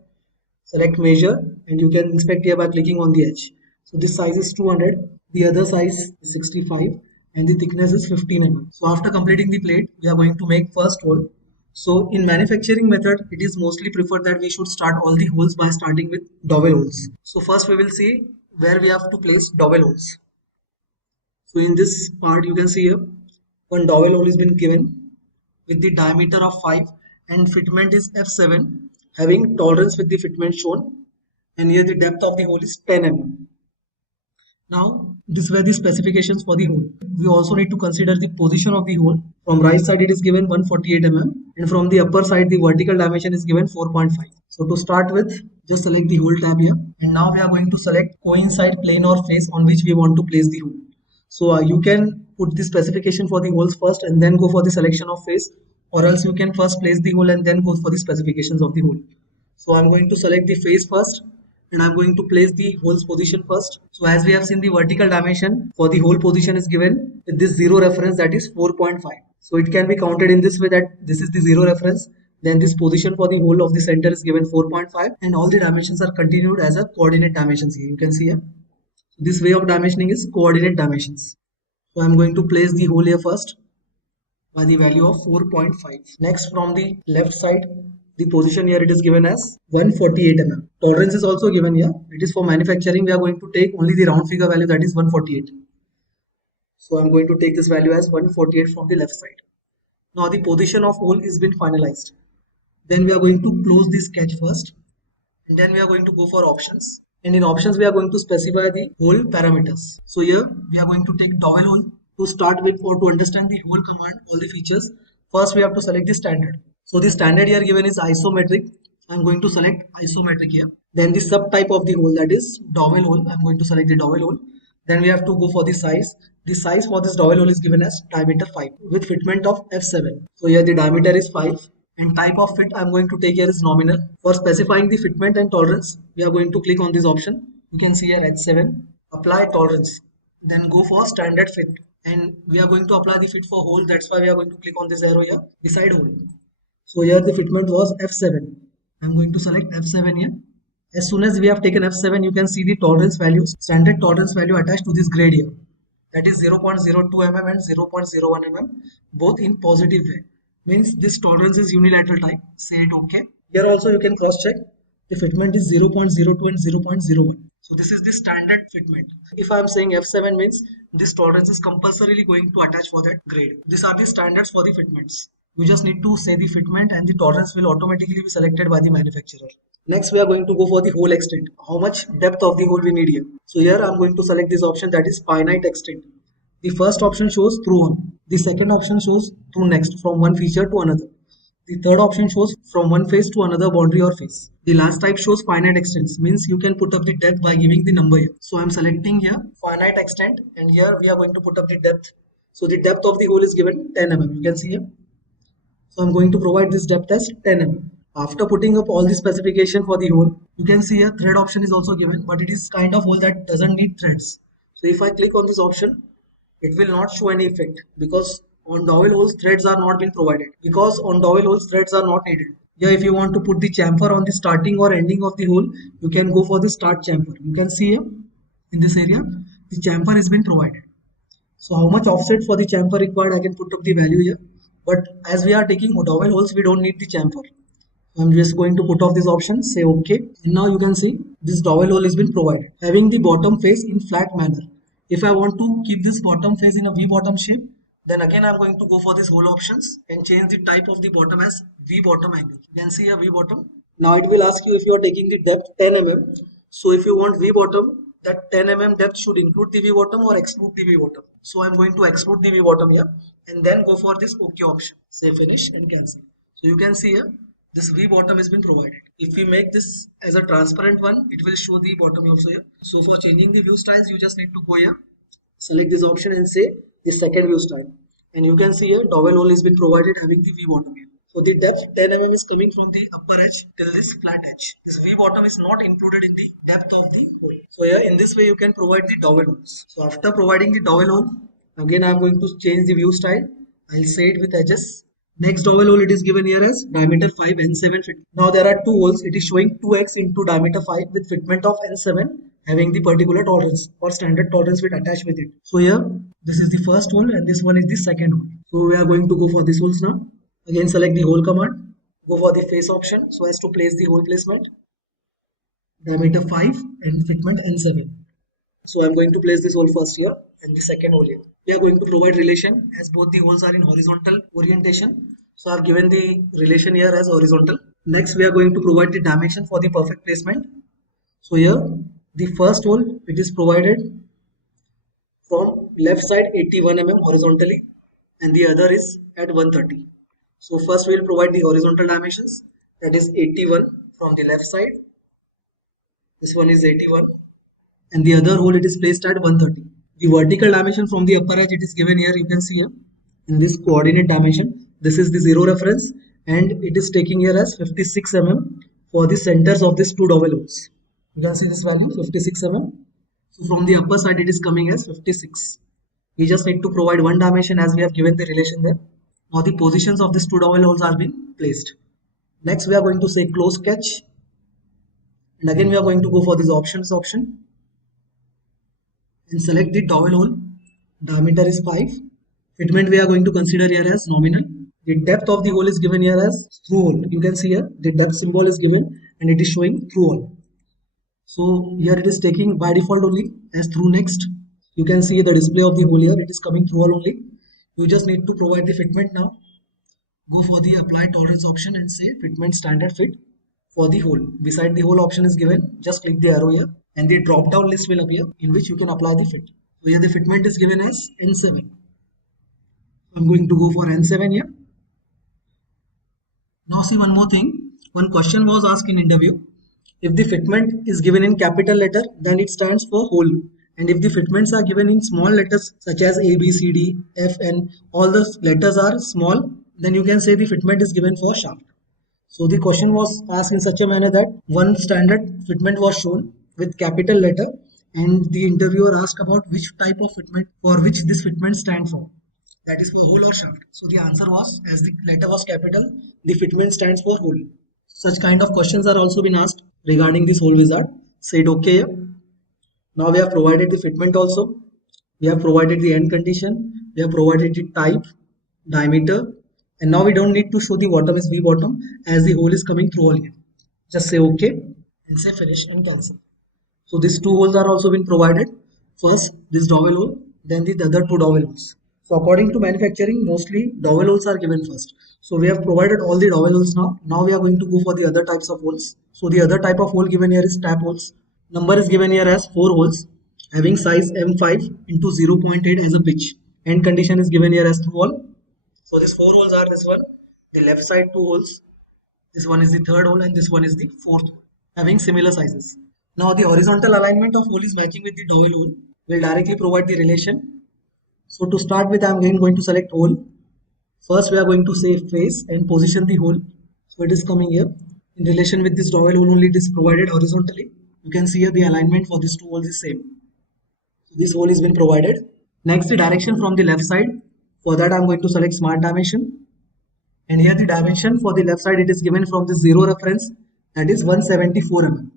Select measure and you can inspect here by clicking on the edge. So this size is 200, the other size is 65 and the thickness is 15 mm. So after completing the plate, we are going to make first hole. So in manufacturing method, it is mostly preferred that we should start all the holes by starting with dowel holes. So first we will see where we have to place dowel holes. So in this part you can see here one dowel hole has been given with the diameter of 5 and fitment is F7, having tolerance with the fitment shown, and here the depth of the hole is 10 mm. Now these were the specifications for the hole. We also need to consider the position of the hole. From right side it is given 148 mm and from the upper side the vertical dimension is given 4.5. So to start with, just select the hole tab here and now we are going to select coincide plane or face on which we want to place the hole. So you can put the specification for the holes first and then go for the selection of face, or else you can first place the hole and then go for the specifications of the hole. So I'm going to select the face first and I'm going to place the hole's position first. So as we have seen, the vertical dimension for the hole position is given with this 0 reference, that is 4.5. So it can be counted in this way, that this is the 0 reference, then this position for the hole of the center is given 4.5 and all the dimensions are continued as a coordinate dimensions here. You can see here. This way of dimensioning is coordinate dimensions. So I'm going to place the hole here first by the value of 4.5. Next, from the left side, the position here it is given as 148 mm. Tolerance is also given here. It is for manufacturing. We are going to take only the round figure value, that is 148. So I'm going to take this value as 148 from the left side. Now the position of hole is been finalized. Then we are going to close the sketch first and then we are going to go for options. And in options, we are going to specify the hole parameters. So here we are going to take dowel hole. To start with, or to understand the hole command, all the features, first we have to select the standard. So the standard here given is isometric. I'm going to select isometric here. Then the subtype of the hole, that is dowel hole. I'm going to select the dowel hole. Then we have to go for the size. The size for this dowel hole is given as diameter 5 with fitment of F7. So here the diameter is 5 and type of fit I'm going to take here is nominal. For specifying the fitment and tolerance, we are going to click on this option. You can see here H7, apply tolerance. Then go for standard fit. And we are going to apply the fit for hole. That's why we are going to click on this arrow here, beside hole. So here the fitment was F7. I'm going to select F7 here. As soon as we have taken F7, you can see the tolerance values, standard tolerance value attached to this grade here. That is 0.02 mm and 0.01 mm, both in positive way. Means this tolerance is unilateral type. Say it OK. Here also you can cross check. The fitment is 0.02 and 0.01. So this is the standard fitment. If I am saying F7 means this tolerance is compulsorily going to attach for that grade. These are the standards for the fitments. You just need to say the fitment and the tolerance will automatically be selected by the manufacturer. Next we are going to go for the hole extent. How much depth of the hole we need here. So here I am going to select this option, that is finite extent. The first option shows through one. The second option shows through next, from one feature to another. The third option shows from one face to another boundary or face. The last type shows finite extents, means you can put up the depth by giving the number here. So I'm selecting here finite extent and here we are going to put up the depth. So the depth of the hole is given 10 mm. You can see here. So I'm going to provide this depth as 10 mm. After putting up all the specification for the hole, you can see a thread option is also given, but it is kind of hole that doesn't need threads. So if I click on this option, it will not show any effect because on dowel holes threads are not being provided. Because on dowel holes threads are not needed. Here if you want to put the chamfer on the starting or ending of the hole, you can go for the start chamfer. You can see here in this area, the chamfer has been provided. So how much offset for the chamfer required, I can put up the value here. But as we are taking dowel holes, we don't need the chamfer. I'm just going to put off this option, say OK. And now you can see this dowel hole has been provided, having the bottom face in flat manner. If I want to keep this bottom face in a V bottom shape, then again I'm going to go for this hole options and change the type of the bottom as V bottom angle. You can see a V bottom. Now it will ask you if you are taking the depth 10 mm. So if you want V bottom, that 10 mm depth should include the V bottom or exclude the V bottom. So I'm going to exclude the V bottom here and then go for this OK option. Say finish and cancel. So you can see here this V bottom has been provided. If we make this as a transparent one, it will show the bottom also here. So for changing the view styles, you just need to go here, select this option and say the second view style. And you can see here dowel hole has been provided having the V bottom here. So the depth 10 mm is coming from the upper edge till this flat edge. This V bottom is not included in the depth of the hole. So here in this way you can provide the dowel holes. So after providing the dowel hole, again I am going to change the view style. I'll say it with edges. Next dowel hole it is given here as diameter 5 N7 fit. Now there are two holes. It is showing 2x into diameter 5 with fitment of N7 having the particular tolerance or standard tolerance fit attached with it. So here this is the first hole and this one is the second hole. So we are going to go for this holes now. Again select the hole command. Go for the face option so as to place the hole placement. Diameter 5 and fitment N7. So I'm going to place this hole first here and the second hole here. We are going to provide relation as both the holes are in horizontal orientation. So I've given the relation here as horizontal. Next we are going to provide the dimension for the perfect placement. So here the first hole it is provided from left side 81 mm horizontally and the other is at 130. So first we will provide the horizontal dimensions, that is 81 from the left side. This one is 81. And the other hole it is placed at 130. The vertical dimension from the upper edge it is given here, you can see here in this coordinate dimension. This is the 0 reference and it is taking here as 56 mm for the centers of these two dowel holes. You can see this value 56 mm. So from the upper side it is coming as 56. We just need to provide one dimension as we have given the relation there. Now the positions of these two dowel holes are being placed. Next we are going to say close sketch. And again we are going to go for this options option. And select the dowel hole. Diameter is 5. Fitment we are going to consider here as nominal. The depth of the hole is given here as through hole. You can see here the depth symbol is given and it is showing through hole. So here it is taking by default only as through next. You can see the display of the hole here. It is coming through hole only. You just need to provide the fitment now. Go for the apply tolerance option and say fitment standard fit for the hole. Beside the hole option is given. Just click the arrow here and the drop down list will appear in which you can apply the fit. So here the fitment is given as N7. I'm going to go for N7 here. Now see one more thing. One question was asked in interview. If the fitment is given in capital letter, then it stands for hole. And if the fitments are given in small letters such as A, B, C, D, F, and all the letters are small, then you can say the fitment is given for shaft. So the question was asked in such a manner that one standard fitment was shown with capital letter, and the interviewer asked about which type of fitment for which this fitment stand for. That is for hole or shaft. So the answer was, as the letter was capital, the fitment stands for hole. Such kind of questions are also been asked regarding this hole wizard. Said okay. Now we have provided the fitment also. We have provided the end condition. We have provided the type, diameter, and now we don't need to show the bottom is V bottom as the hole is coming through all here. Just say okay and say finish and cancel. So these two holes are also been provided. First this dowel hole, then the other two dowel holes. So according to manufacturing, mostly dowel holes are given first. So we have provided all the dowel holes now. Now we are going to go for the other types of holes. So the other type of hole given here is tap holes. Number is given here as 4 holes having size M5 into 0.8 as a pitch. End condition is given here as through hole. So these 4 holes are this one, the left side 2 holes, this one is the third hole, and this one is the fourth hole, having similar sizes. Now the horizontal alignment of hole is matching with the dowel hole, will directly provide the relation. So to start with, I am again going to select hole. First we are going to say face and position the hole. So it is coming here. In relation with this dowel hole only, it is provided horizontally. You can see here the alignment for these two holes is same. So this hole is been provided. Next, the direction from the left side. For that, I am going to select smart dimension. And here the dimension for the left side, it is given from the zero reference, that is 174 mm.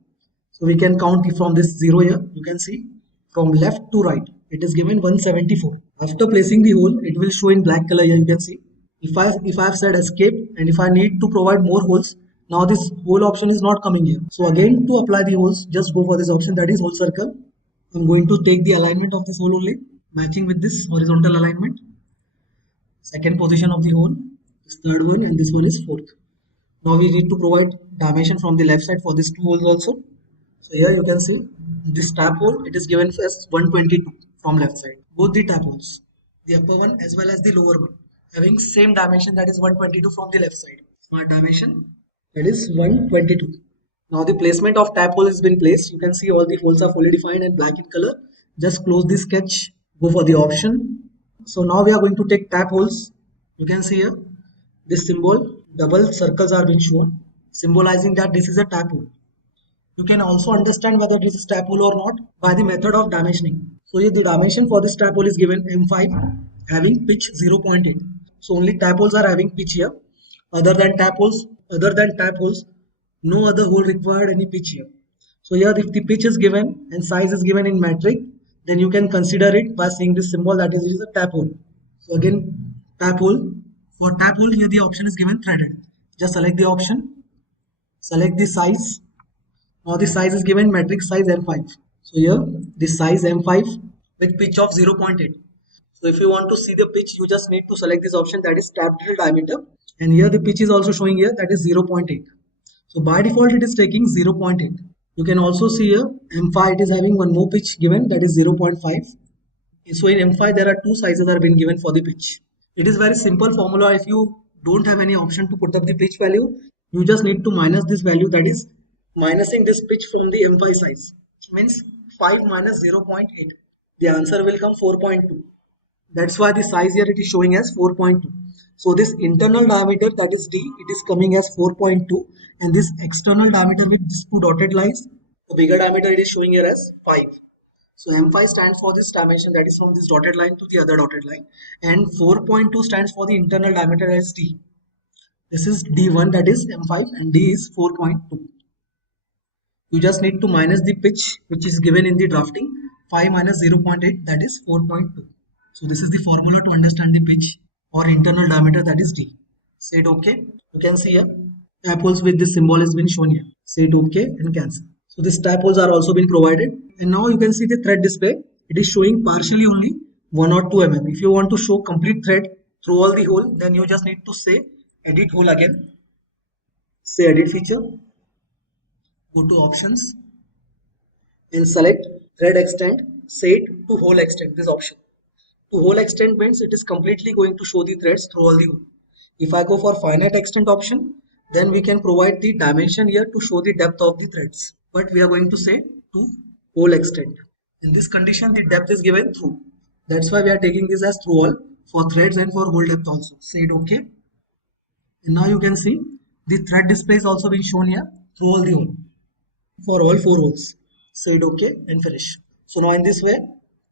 So we can count from this zero here. You can see from left to right, it is given 174. After placing the hole, it will show in black color here. You can see. If I have said escape and if I need to provide more holes, now this hole option is not coming here. So again, to apply the holes, just go for this option, that is hole circle. I'm going to take the alignment of this hole only, matching with this horizontal alignment. Second position of the hole, this third one, and this one is fourth. Now we need to provide dimension from the left side for these two holes also. So here you can see this tap hole, it is given as 122 from left side. Both the tap holes, the upper one as well as the lower one, having same dimension, that is 122 from the left side. Smart dimension, that is 122. Now the placement of tap hole has been placed. You can see all the holes are fully defined and black in color. Just close the sketch, go for the option. So now we are going to take tap holes. You can see here this symbol, double circles are being shown, symbolizing that this is a tap hole. You can also understand whether this is tap hole or not by the method of dimensioning. So here the dimension for this tap hole is given M5 having pitch 0.8. So only tap holes are having pitch here. Other than tap holes, no other hole required any pitch here. So here if the pitch is given and size is given in metric, then you can consider it by seeing this symbol, that is, it is a tap hole. So again, tap hole. For tap hole, here the option is given threaded. Just select the option, select the size. Now the size is given metric size M5. So here this size M5 with pitch of 0.8. So if you want to see the pitch, you just need to select this option, that is tap till diameter. And here the pitch is also showing here, that is 0.8. So by default it is taking 0.8. You can also see here M5 it is having one more pitch given, that is 0.5. So in M5 there are two sizes that are being given for the pitch. It is very simple formula. If you don't have any option to put up the pitch value, you just need to minus this value, that is minusing this pitch from the M5 size. Means 5 minus 0.8. The answer will come 4.2. That's why the size here it is showing as 4.2. So this internal diameter, that is D, it is coming as 4.2, and this external diameter with these two dotted lines, the bigger diameter it is showing here as 5. So M5 stands for this dimension, that is from this dotted line to the other dotted line, and 4.2 stands for the internal diameter as D. This is D1, that is M5, and D is 4.2. You just need to minus the pitch which is given in the drafting. 5 minus 0.8, that is 4.2. So this is the formula to understand the pitch or internal diameter, that is D. Say it okay. You can see here tap holes with this symbol has been shown here. Say it okay and cancel. So these tap holes are also been provided, and now you can see the thread display. It is showing partially only 1 or 2 mm. If you want to show complete thread through all the hole, then you just need to say edit hole again. Say edit feature. Go to options and select thread extent. Say it to hole extent, this option. To hole extent means it is completely going to show the threads through all the hole. If I go for finite extent option, Then we can provide the dimension here to show the depth of the threads. But we are going to say to hole extent. In this condition, the depth is given through. That's why we are taking this as through all for threads and for hole depth also. Say it okay. And now you can see the thread display is also being shown here through all the hole for all 4 holes. Say it okay and finish. So now in this way,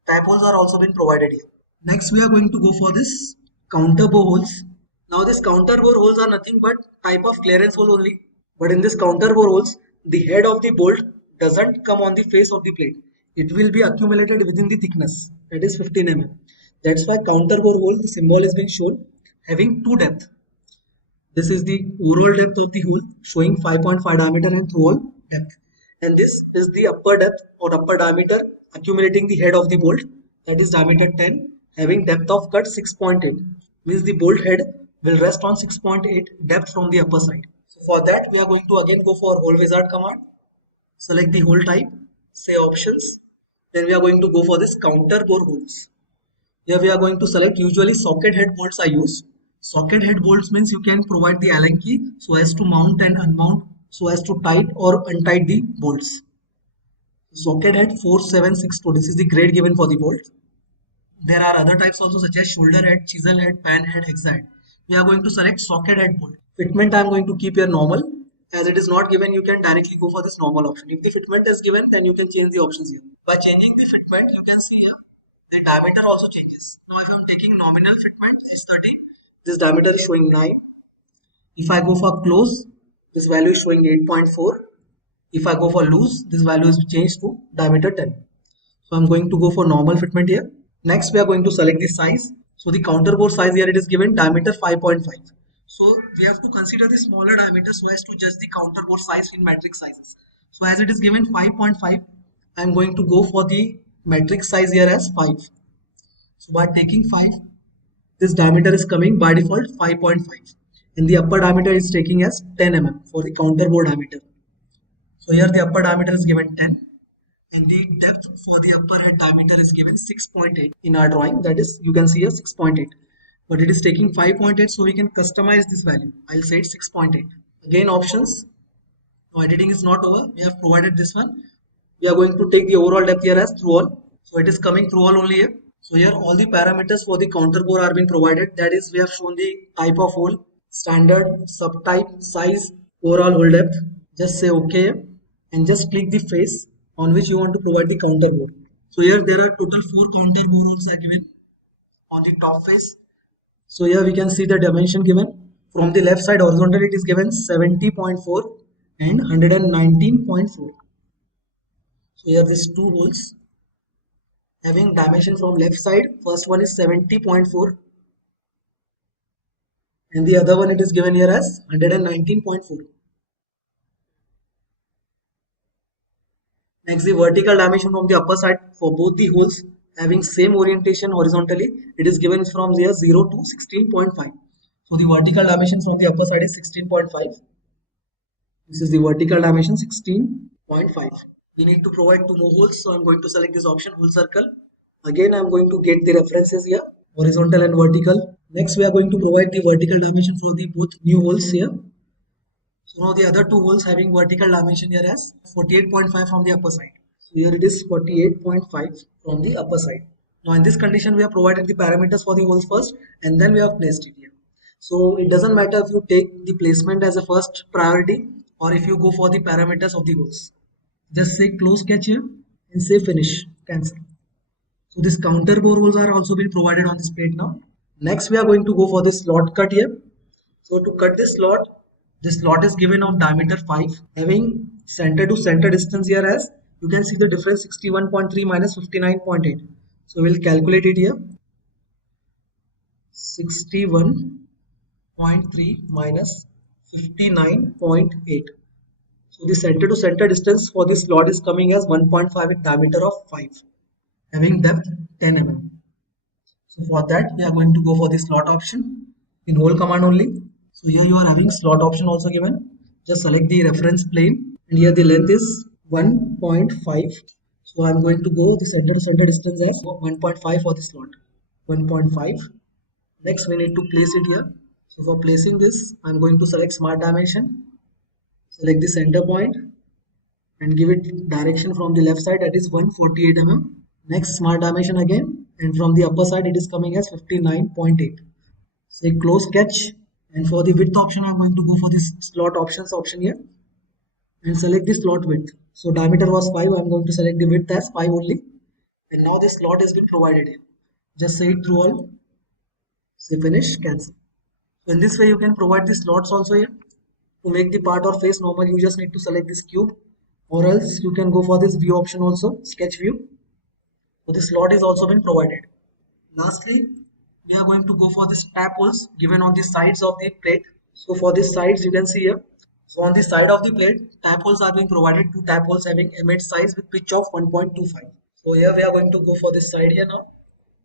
tap holes are also been provided here. Next we are going to go for this counter bore holes. Now this counter bore holes are nothing but type of clearance hole only. But in this counter bore holes, the head of the bolt doesn't come on the face of the plate. It will be accumulated within the thickness, that is 15 mm. That's why counter bore hole, the symbol is being shown having 2 depth. This is the overall depth of the hole showing 5.5 diameter and through hole depth. And this is the upper depth or upper diameter accumulating the head of the bolt, that is diameter 10 having depth of cut 6.8. Means the bolt head will rest on 6.8 depth from the upper side. So for that we are going to again go for hole wizard command. Select the hole type, say options. Then we are going to go for this counter bore holes. Here we are going to select usually socket head bolts are used. Socket head bolts means you can provide the Allen key so as to mount and unmount, so as to tight or untight the bolts. Socket head 4762, this is the grade given for the bolt. There are other types also such as shoulder head, chisel head, pan head, hex head. We are going to select socket head bolt. Fitment I am going to keep here normal. As it is not given, you can directly go for this normal option. If the fitment is given, then you can change the options here. By changing the fitment, you can see here the diameter also changes. Now if I am taking nominal fitment is 30, this diameter is showing 9. If I go for close, this value is showing 8.4. If I go for loose, this value is changed to diameter 10. So I'm going to go for normal fitment here. Next we are going to select the size. So the counter bore size here it is given diameter 5.5. So we have to consider the smaller diameter so as to judge the counter bore size in metric sizes. So as it is given 5.5, I am going to go for the metric size here as 5. So by taking 5, this diameter is coming by default 5.5 and the upper diameter is taking as 10 mm for the counter bore diameter. So here the upper diameter is given 10 and the depth for the upper head diameter is given 6.8 in our drawing, that is you can see here 6.8, but it is taking 5.8, so we can customize this value. I'll say it 6.8. Again options. Now editing is not over, we have provided this one. We are going to take the overall depth here as through all, so it is coming through all only here. So here all the parameters for the counter bore are being provided, that is we have shown the type of hole, standard, subtype, size, overall hole depth. Just say okay and just click the face on which you want to provide the counter bore. So here there are total 4 counter bore holes are given on the top face. So here we can see the dimension given. From the left side horizontal it is given 70.4 and 119.4. So here these 2 holes having dimension from left side. First one is 70.4 and the other one it is given here as 119.4. Next, the vertical dimension from the upper side for both the holes having same orientation horizontally, it is given from here 0 to 16.5. So the vertical dimension from the upper side is 16.5. This is the vertical dimension 16.5. We need to provide 2 more holes, so I'm going to select this option, hole circle. Again, I'm going to get the references here, horizontal and vertical. Next, we are going to provide the vertical dimension for the both new holes here. So now the other 2 holes having vertical dimension here as 48.5 from the upper side. So here it is 48.5 from the upper side. Now in this condition we have provided the parameters for the holes first and then we have placed it here. So it doesn't matter if you take the placement as a first priority or if you go for the parameters of the holes. Just say close sketch here and say finish, cancel. So this counter bore holes are also been provided on this plate now. Next we are going to go for this slot cut here. So to cut this slot is given of diameter 5 having center to center distance here as you can see the difference 61.3 minus 59.8. So we'll calculate it here. 61.3 minus 59.8. So the center to center distance for this slot is coming as 1.5 with diameter of 5 having depth 10 mm. So for that we are going to go for the slot option in hole command only. So here you are having slot option also given. Just select the reference plane and here the length is 1.5. So I am going to go the center to center distance as 1.5 for the slot. 1.5. Next we need to place it here. So for placing this, I'm going to select smart dimension, select the center point and give it direction from the left side, that is 148 mm. Next smart dimension again, and from the upper side it is coming as 59.8. Say close sketch, and for the width option I'm going to go for this slot options option here and select the slot width. So diameter was 5, I'm going to select the width as 5 only, and now this slot has been provided here. Just say it through all, say finish, cancel. So in this way you can provide the slots also here. To make the part or face normal, you just need to select this cube, or else you can go for this view option also, sketch view. So this slot is also been provided. Lastly, we are going to go for this tap holes given on the sides of the plate. So for these sides you can see here. So on the side of the plate, tap holes are being provided, two tap holes having image size with pitch of 1.25. So here we are going to go for this side here now.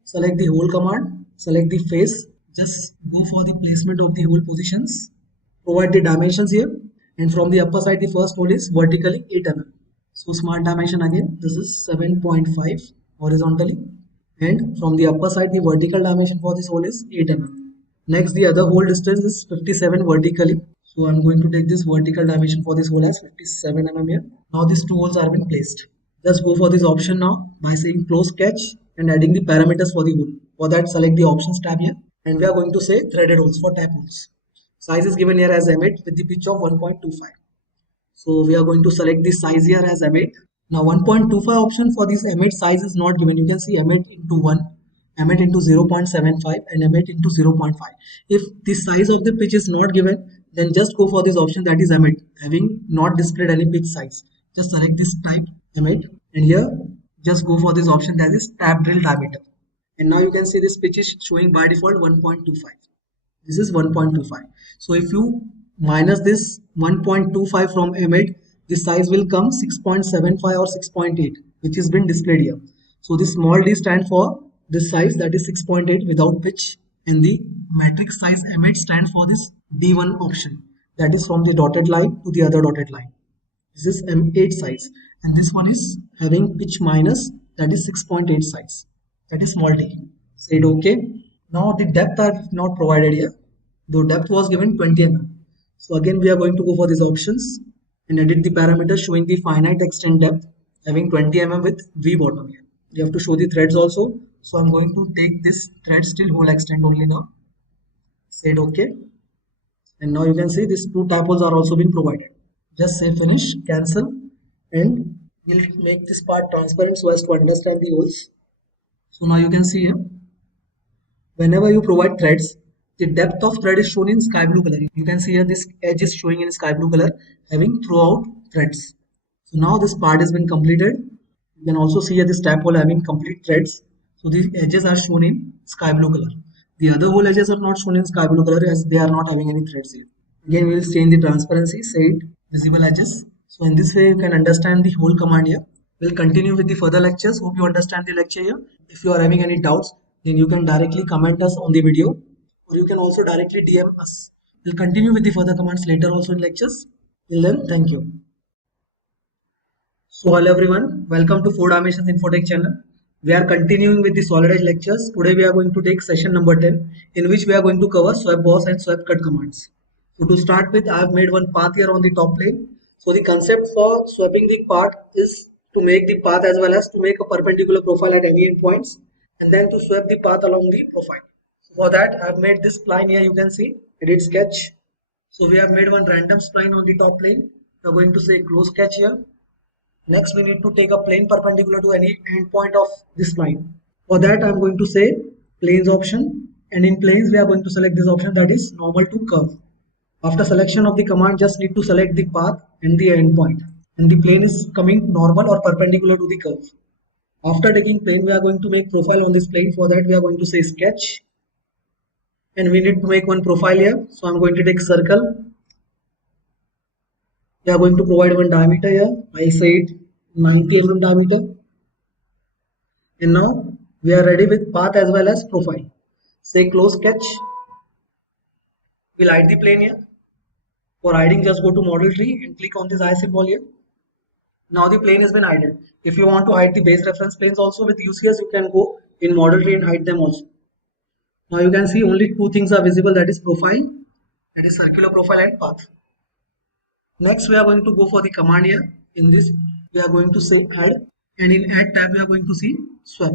Select the hole command, select the face, just go for the placement of the hole positions, provide the dimensions here, and from the upper side the first hole is vertically 8 mm. So smart dimension again, this is 7.5 horizontally, and from the upper side the vertical dimension for this hole is 8 mm. Next the other hole distance is 57 vertically, so I'm going to take this vertical dimension for this hole as 57 mm here. Now these two holes are been placed. Just go for this option now by saying close sketch and adding the parameters for the hole. For that select the options tab here, and we are going to say threaded holes for tap holes. Size is given here as M8 with the pitch of 1.25. So we are going to select the size here as M8. Now 1.25 option for this M8 size is not given. You can see M8 into 1, M8 into 0.75 and M8 into 0.5. If the size of the pitch is not given, then just go for this option, that is M8, having not displayed any pitch size. Just select this type M8 and here just go for this option, that is tap drill diameter. And now you can see this pitch is showing by default 1.25. This is 1.25. So if you minus this 1.25 from M8, the size will come 6.75 or 6.8, which has been displayed here. So this small d stand for this size, that is 6.8 without pitch, and the matrix size M8 stand for this D1 option, that is from the dotted line to the other dotted line. This is M8 size, and this one is having pitch minus, that is 6.8 size, that is small d. Say it okay. Now the depth are not provided here, though depth was given 20 mm. So again we are going to go for these options and edit the parameters showing the finite extent depth having 20 mm with V bottom here. You have to show the threads also. So I'm going to take this thread till hole extent only now. Say it okay. And now you can see these two tap holes are also been provided. Just say finish, cancel, and we'll make this part transparent so as to understand the holes. So now you can see here, whenever you provide threads, the depth of thread is shown in sky blue color. You can see here this edge is showing in sky blue color having throughout threads. So now this part has been completed. You can also see here this tap hole having complete threads. So the edges are shown in sky blue color. The other hole edges are not shown in sky blue color as they are not having any threads here. Again we will change the transparency, say it visible edges. So in this way you can understand the whole command here. We'll continue with the further lectures. Hope you understand the lecture here. If you are having any doubts, then you can directly comment us on the video, or you can also directly DM us. We'll continue with the further commands later also in lectures. Till then, thank you. So hello everyone, welcome to 4Dimensions Infotech channel. We are continuing with the SolidEdge lectures. Today we are going to take session number 10, in which we are going to cover sweep boss and sweep cut commands. So to start with, I have made one path here on the top plane. So the concept for sweeping the part is to make the path as well as to make a perpendicular profile at any endpoints, and then to sweep the path along the profile. So for that I have made this spline here, you can see, edit sketch. So we have made one random spline on the top plane. We are going to say close sketch here. Next we need to take a plane perpendicular to any endpoint of this line. For that I am going to say planes option, and in planes we are going to select this option, that is normal to curve. After selection of the command, just need to select the path and the endpoint, and the plane is coming normal or perpendicular to the curve. After taking plane, we are going to make profile on this plane. For that we are going to say sketch, and we need to make one profile here. So I'm going to take circle. We are going to provide one diameter here. I say it 90 mm diameter. And now we are ready with path as well as profile. Say close sketch. We'll hide the plane here. For hiding, just go to model tree and click on this eye symbol here. Now the plane has been hidden. If you want to hide the base reference planes also with UCS, you can go in model tree and hide them also. Now you can see only two things are visible, that is profile that is circular profile and path. Next we are going to go for the command here. In this we are going to say add, and in add tab we are going to see swap.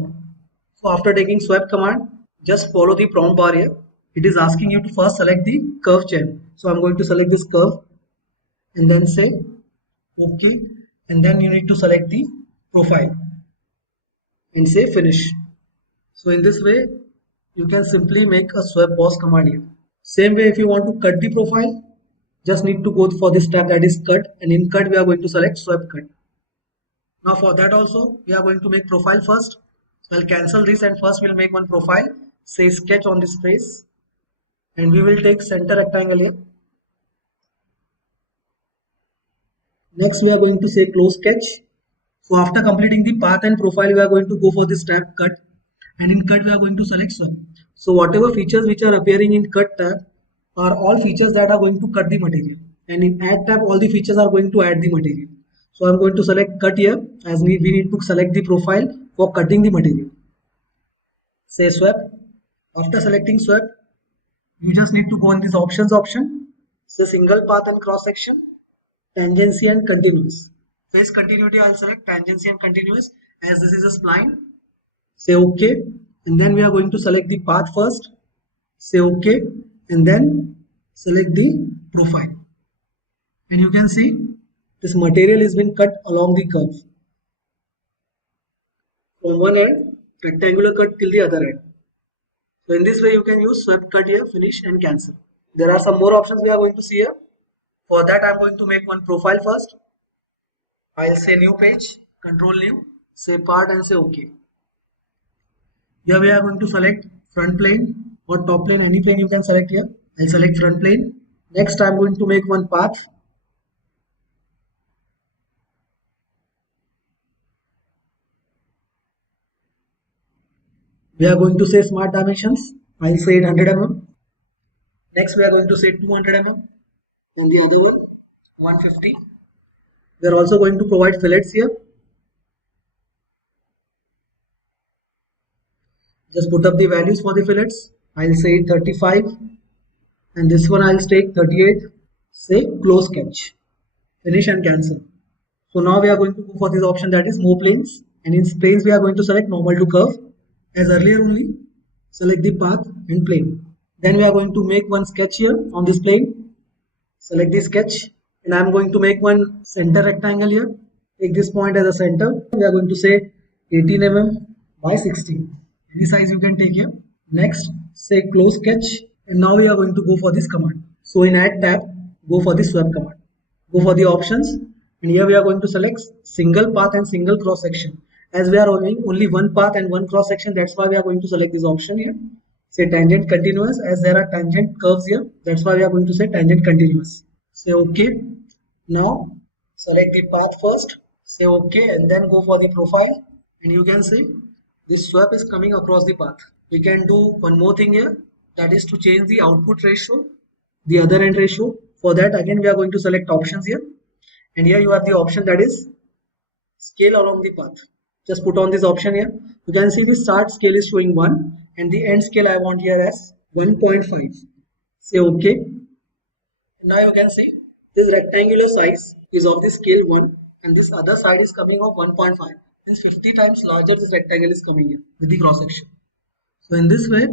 So after taking swap command, just follow the prompt bar here. It is asking you to first select the curve chain. So I'm going to select this curve and then say OK, and then you need to select the profile and say finish. So in this way you can simply make a swap boss command here. Same way, if you want to cut the profile, just need to go for this tab, that is cut, and in cut we are going to select swap cut. Now for that also we are going to make profile first. So I'll cancel this and first we'll make one profile, say sketch on this face, and we will take center rectangle here. Next we are going to say close sketch. So after completing the path and profile we are going to go for this tab cut, and in cut we are going to select swap. So whatever features which are appearing in cut tab are all features that are going to cut the material, and in add tab all the features are going to add the material. So I'm going to select cut here, as we need to select the profile for cutting the material. Say swap. After selecting swap, you just need to go in this options option. Say single path and cross section, tangency and continuous. Face continuity I'll select tangency and continuous, as this is a spline. Say OK, and then we are going to select the path first. Say OK, and then select the profile, and you can see this material has been cut along the curve from one end, rectangular cut till the other end. So in this way you can use swept cut here, finish and cancel. There are some more options we are going to see here. For that I am going to make one profile first. I'll say new page, control new, say part and say OK. Here we are going to select front plane or top plane, any plane you can select here. I'll select front plane. Next I am going to make one path. We are going to say smart dimensions. I'll say 800 mm. Next we are going to say 200 mm, and the other one 150. We are also going to provide fillets here. Just put up the values for the fillets. I'll say 35, and this one I'll take 38. Say close sketch, finish and cancel. So now we are going to go for this option, that is more planes, and in planes we are going to select normal to curve as earlier only. Select the path and plane. Then we are going to make one sketch here on this plane. Select the sketch, and I am going to make one center rectangle here. Take this point as a center. We are going to say 18 mm by 16. Any size you can take here. Next, say close sketch, and now we are going to go for this command. So in add tab, go for the swap command. Go for the options, and here we are going to select single path and single cross section. As we are having only one path and one cross section, that's why we are going to select this option here. Say tangent continuous, as there are tangent curves here, that's why we are going to say tangent continuous. Say OK. Now select the path first, say OK, and then go for the profile, and you can see this swap is coming across the path. We can do one more thing here, that is to change the output ratio, the other end ratio. For that again we are going to select options here, and here you have the option that is scale along the path. Just put on this option here. You can see the start scale is showing 1 and the end scale I want here as 1.5. Say OK. Now you can see this rectangular size is of the scale 1 and this other side is coming of 1.5. Means 50 times larger this rectangle is coming here with the cross section. So in this way,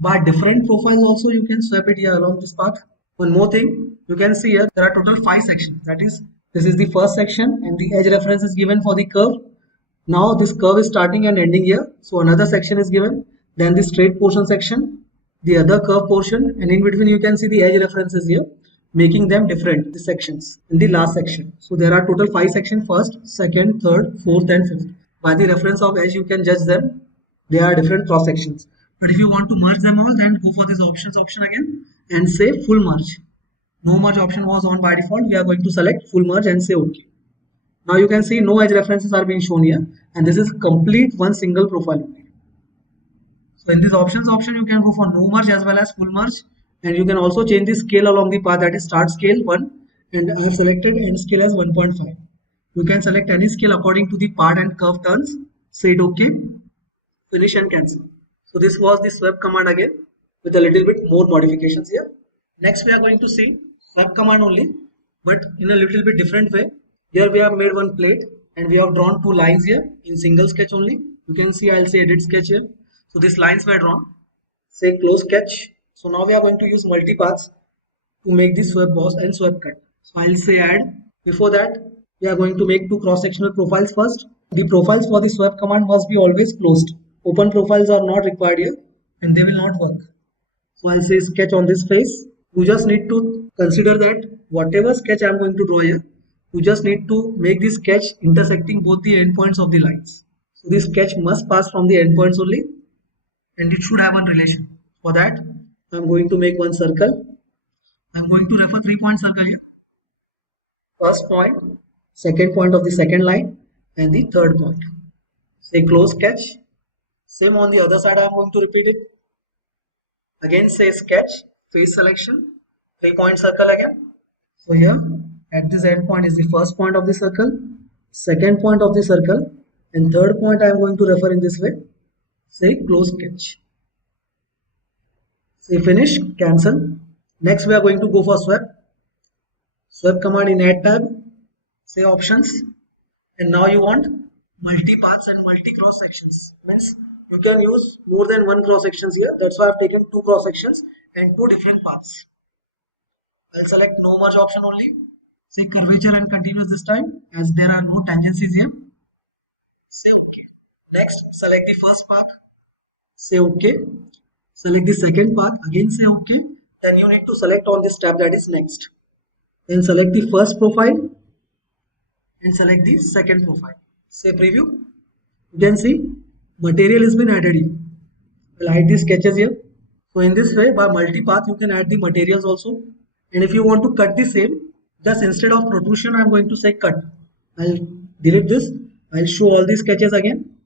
by different profiles also you can swap it here along this path. One more thing, you can see here there are total 5 sections. That is, this is the first section and the edge reference is given for the curve. Now this curve is starting and ending here. So another section is given. Then the straight portion section, the other curve portion, and in between you can see the edge references here, making them different, the sections in the last section. So there are total 5 sections, first, second, third, fourth and fifth. By the reference of edge you can judge them. They are different cross sections. But if you want to merge them all, then go for this options option again and say full merge. No merge option was on by default. We are going to select full merge and say OK. Now you can see no edge references are being shown here, and this is complete one single profile. So in this options option you can go for no merge as well as full merge, and you can also change the scale along the path, that is start scale 1 and I have selected end scale as 1.5. You can select any scale according to the part and curve turns, say it OK, finish and cancel. So this was the swap command again with a little bit more modifications here. Next we are going to see sub command only, but in a little bit different way. Here we have made one plate and we have drawn two lines here in single sketch only. You can see I'll say edit sketch here. So these lines were drawn. Say close sketch. So now we are going to use multipaths to make the swept boss and swept cut. So I'll say add. Before that, we are going to make two cross-sectional profiles first. The profiles for the swept command must be always closed. Open profiles are not required here and they will not work. So I'll say sketch on this face. You just need to consider that whatever sketch I'm going to draw here, you just need to make this sketch intersecting both the endpoints of the lines. So this sketch must pass from the endpoints only and it should have one relation. For that, I'm going to make one circle. I'm going to refer 3-point circle here. First point, second point of the second line and the third point. Say close sketch. Same on the other side, I'm going to repeat it. Again say sketch, face selection, 3-point circle again. So here at this end point is the first point of the circle, second point of the circle and third point I am going to refer in this way. Say close sketch. Say finish, cancel. Next we are going to go for swept. Swept command in add tab. Say options. And now you want multi paths and multi cross sections. Means you can use more than one cross sections here. That's why I have taken two cross sections and two different paths. I'll select no merge option only. Say curvature and continuous this time as there are no tangencies here. Say OK. Next, select the first path. Say OK. Select the second path. Again say OK. Then you need to select on this tab that is next. Then select the first profile and select the second profile. Say preview. You can see material has been added here. We'll hide these sketches here. So in this way, by multipath, you can add the materials also. And if you want to cut the same, just instead of protrusion, I'm going to say cut. I'll delete this. I'll show all these sketches again.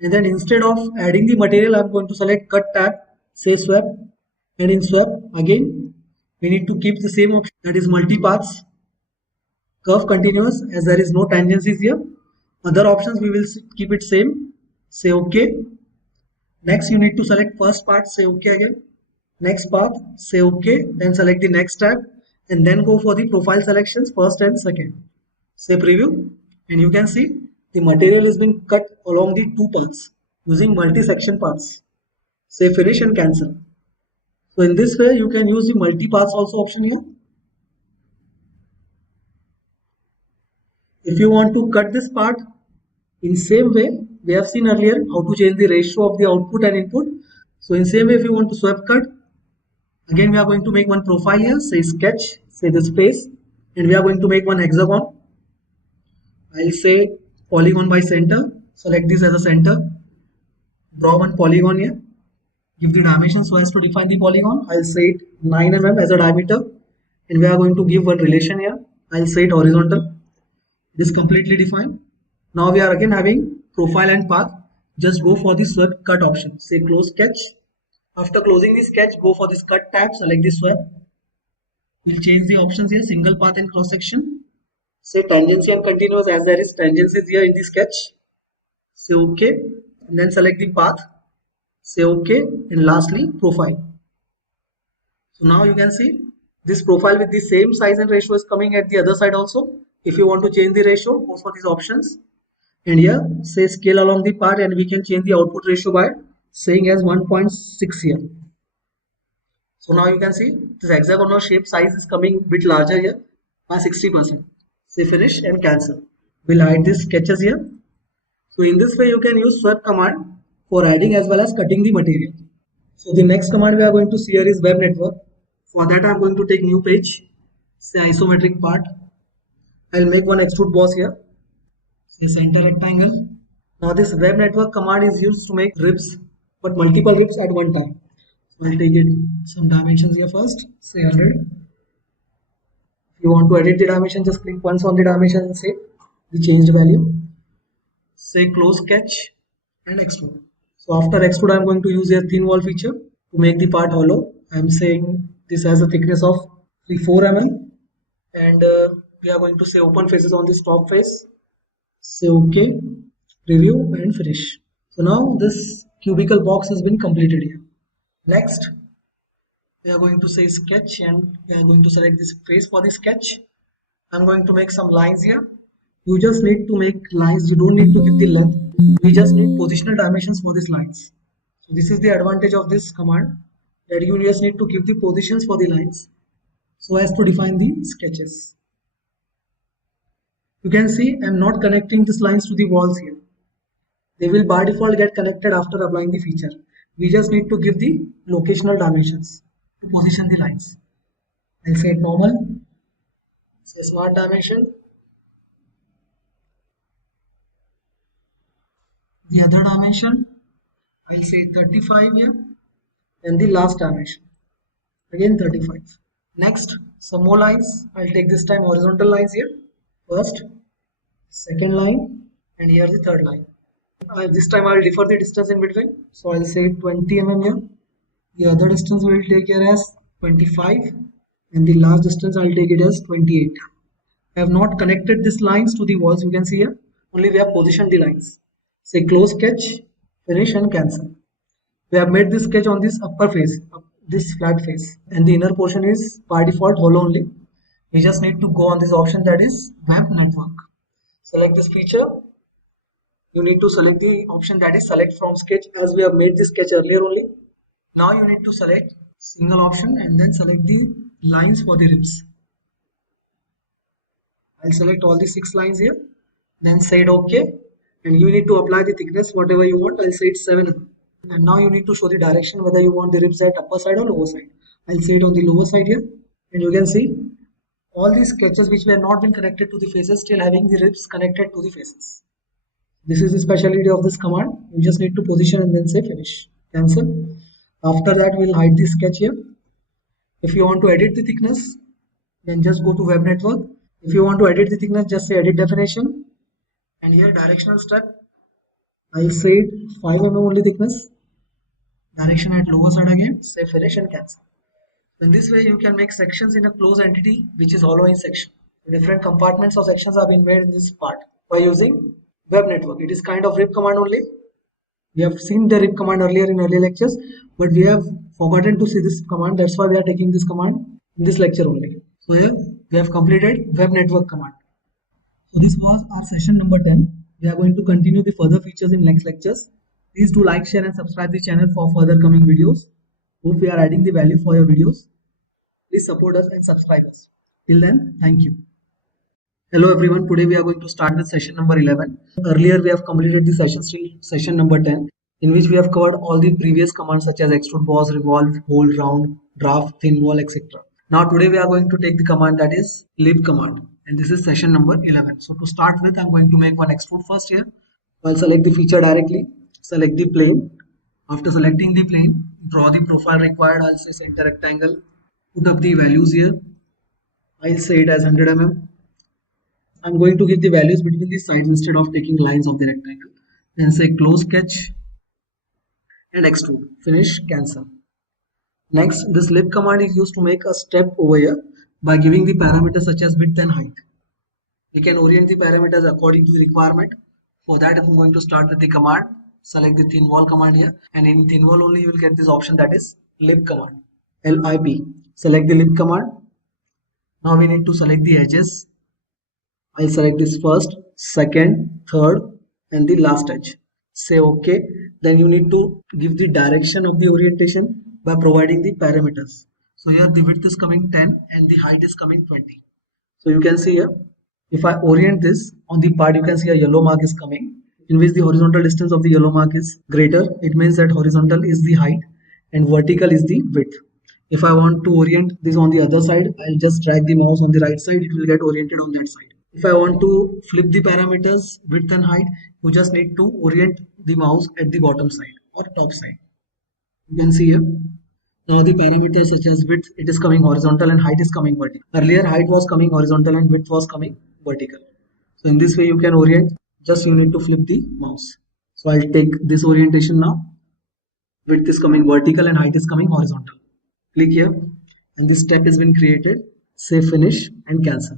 And then instead of adding the material, I'm going to select cut tab, say swept. And in swept, again, we need to keep the same option, that is multipaths. Curve continuous as there is no tangencies here. Other options we will keep it same. Say OK. Next you need to select first part, say OK again. Next path, say OK. Then select the next tab and then go for the profile selections first and second. Say preview and you can see the material is being cut along the two paths using multi-section paths. Say finish and cancel. So in this way you can use the multi-paths also option here. If you want to cut this part in same way, we have seen earlier how to change the ratio of the output and input. So in same way, if you want to swept cut, again we are going to make one profile here, say sketch, say the space, and we are going to make one hexagon. I'll say polygon by center, select this as a center, draw one polygon here, give the dimension so as to define the polygon. I'll say it 9 mm as a diameter, and we are going to give one relation here. I'll say it horizontal. It is completely defined. Now we are again having profile and path. Just go for the swept cut option. Say close sketch. After closing the sketch, go for this cut tab, select the swept. We'll change the options here, single path and cross section. Say tangency and continuous as there is tangencies here in the sketch. Say OK and then select the path. Say OK and lastly profile. So now you can see this profile with the same size and ratio is coming at the other side also. If you want to change the ratio, go for these options. And here, say scale along the part and we can change the output ratio by saying as 1.6 here. So now you can see this hexagonal shape size is coming a bit larger here by 60%. Say finish and cancel. We'll hide these sketches here. So in this way you can use swept command for adding as well as cutting the material. So the next command we are going to see here is web network. For that I am going to take new page, say isometric part. I'll make one extrude boss here. Say center rectangle. Now this web network command is used to make ribs, but multiple ribs at one time. So I'll take it some dimensions here first. Say 100. If you want to edit the dimension, just click once on the dimension and say the changed value. Say close sketch and extrude. So after extrude, I'm going to use a thin wall feature to make the part hollow. I'm saying this has a thickness of 4 mm and we are going to say open faces on this top face. Say OK, preview and finish. So now this cubical box has been completed here. Next, We are going to say sketch and we are going to select this face for the sketch. I'm going to make some lines here. You just need to make lines. You don't need to give the length. We just need positional dimensions for these lines. So this is the advantage of this command, that you just need to give the positions for the lines so as to define the sketches. You can see I'm not connecting these lines to the walls here. They will by default get connected after applying the feature. We just need to give the locational dimensions to position the lines. I'll say it normal. So smart dimension. The other dimension, I'll say 35 here. And the last dimension, again 35. Next, some more lines. I'll take this time horizontal lines here. First, second line, and here the third line. This time I will differ the distance in between. So I'll say 20 mm here. The other distance we will take here as 25, and the last distance I'll take it as 28. I have not connected these lines to the walls, you can see here. Only we have positioned the lines. Say close sketch, finish and cancel. We have made this sketch on this upper face, this flat face, and the inner portion is by default hollow only. We just need to go on this option, that is web network. Select this feature. You need to select the option that is select from sketch, as we have made this sketch earlier only. Now you need to select single option and then select the lines for the ribs. I'll select all the 6 lines here, then say it OK, and you need to apply the thickness whatever you want. I'll say it 7 mm. And now you need to show the direction whether you want the ribs at upper side or lower side. I'll say it on the lower side here, and you can see all these sketches which were not been connected to the faces still having the ribs connected to the faces. This is the speciality of this command. You just need to position and then say finish, cancel. After that we'll hide the sketch here. If you want to edit the thickness, then just go to web network. If you want to edit the thickness, just say edit definition, and here directional step, I'll say it 5 mm only thickness, direction at lower side again, say finish and cancel. In this way you can make sections in a closed entity which is hollow in section. Different compartments or sections have been made in this part by using web network. It is kind of rib command only. We have seen the rib command earlier in earlier lectures, but we have forgotten to see this command. That's why we are taking this command in this lecture only. So here we have completed web network command. So this was our session number 10. We are going to continue the further features in next lectures. Please do like, share and subscribe the channel for further coming videos. Hope we are adding the value for your videos. Please support us and subscribe us. Till then, thank you. Hello everyone, today we are going to start with session number 11. Earlier we have completed the session till session number 10, in which we have covered all the previous commands such as extrude, boss, revolve, hold, round, draft, thin wall, etc. Now today we are going to take the command that is lib command, and this is session number 11. So to start with, I'm going to make one extrude first here. I'll select the feature directly, select the plane. After selecting the plane, draw the profile required. I'll say center rectangle, put up the values here. I'll say it as 100 mm. I'm going to give the values between the sides instead of taking lines of the rectangle. Then say close sketch and extrude, finish, cancel. Next, this lib command is used to make a step over here by giving the parameters such as width and height. We can orient the parameters according to the requirement. For that, if I'm going to start with the command, select the thin wall command here, and in thin wall only you will get this option that is lib command, LIB. Select the lib command. Now we need to select the edges. I'll select this first, second, third and the last edge. Say OK. Then you need to give the direction of the orientation by providing the parameters. So here the width is coming 10 and the height is coming 20. So you can see here, if I orient this on the part, you can see a yellow mark is coming, in which the horizontal distance of the yellow mark is greater. It means that horizontal is the height and vertical is the width. If I want to orient this on the other side, I'll just drag the mouse on the right side, it will get oriented on that side. If I want to flip the parameters, width and height, you just need to orient the mouse at the bottom side or top side. You can see here. Now the parameters such as width, it is coming horizontal and height is coming vertical. Earlier height was coming horizontal and width was coming vertical. So in this way you can orient, just you need to flip the mouse. So I'll take this orientation now. Width is coming vertical and height is coming horizontal. Click here and this step has been created. Say finish and cancel.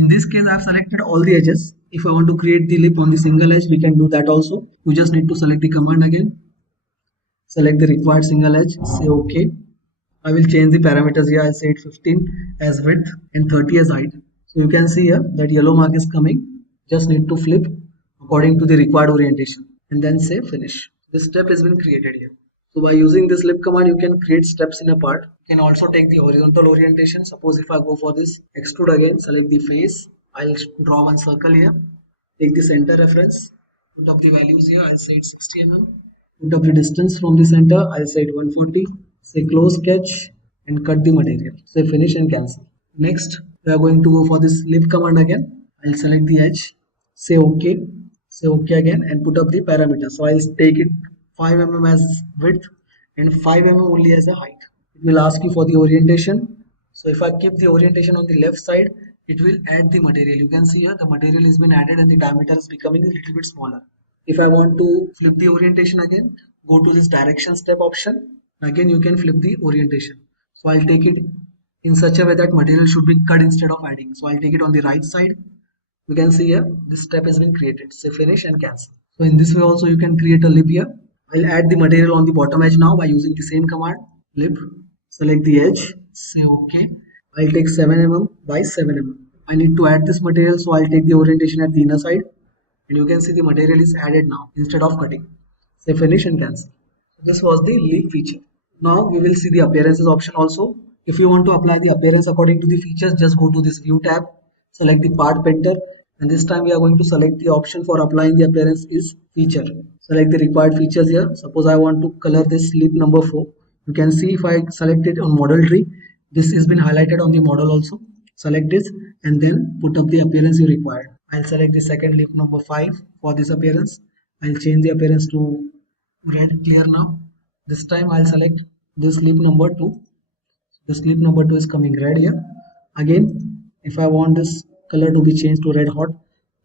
In this case, I have selected all the edges. If I want to create the lip on the single edge, we can do that also. You just need to select the command again. Select the required single edge. Say OK. I will change the parameters here. I'll say it 15 as width and 30 as height. So you can see here that yellow mark is coming. Just need to flip according to the required orientation and then say finish. This step has been created here. So by using this lip command, you can create steps in a part. You can also take the horizontal orientation. Suppose if I go for this extrude again, select the face. I'll draw one circle here. Take the center reference. Put up the values here. I'll say it's 60 mm. Put up the distance from the center. I'll say it 140. Say close sketch and cut the material. Say finish and cancel. Next, we are going to go for this lip command again. I'll select the edge. Say OK. Say OK again and put up the parameter. So I'll take it 5 mm as width and 5 mm only as a height. It will ask you for the orientation. So if I keep the orientation on the left side, it will add the material. You can see here the material has been added and the diameter is becoming a little bit smaller. If I want to flip the orientation again, go to this direction step option. Again you can flip the orientation. So I'll take it in such a way that material should be cut instead of adding. So I'll take it on the right side. You can see here this step has been created. Say finish and cancel. So in this way also you can create a lip here. I'll add the material on the bottom edge now by using the same command. Lip, select the edge, say OK. I'll take 7 mm by 7 mm. I need to add this material, so I'll take the orientation at the inner side and you can see the material is added now instead of cutting. Say finish and cancel. This was the lip feature. Now we will see the appearances option also. If you want to apply the appearance according to the features, just go to this view tab, select the part painter, and this time we are going to select the option for applying the appearance is feature. Select the required features here. Suppose I want to color this lip number 4. You can see if I select it on model tree, this has been highlighted on the model also. Select this and then put up the appearance you required. I'll select the second lip number 5 for this appearance. I'll change the appearance to red clear now. This time I'll select this lip number 2. This lip number 2 is coming red here. Again, if I want this color to be changed to red hot,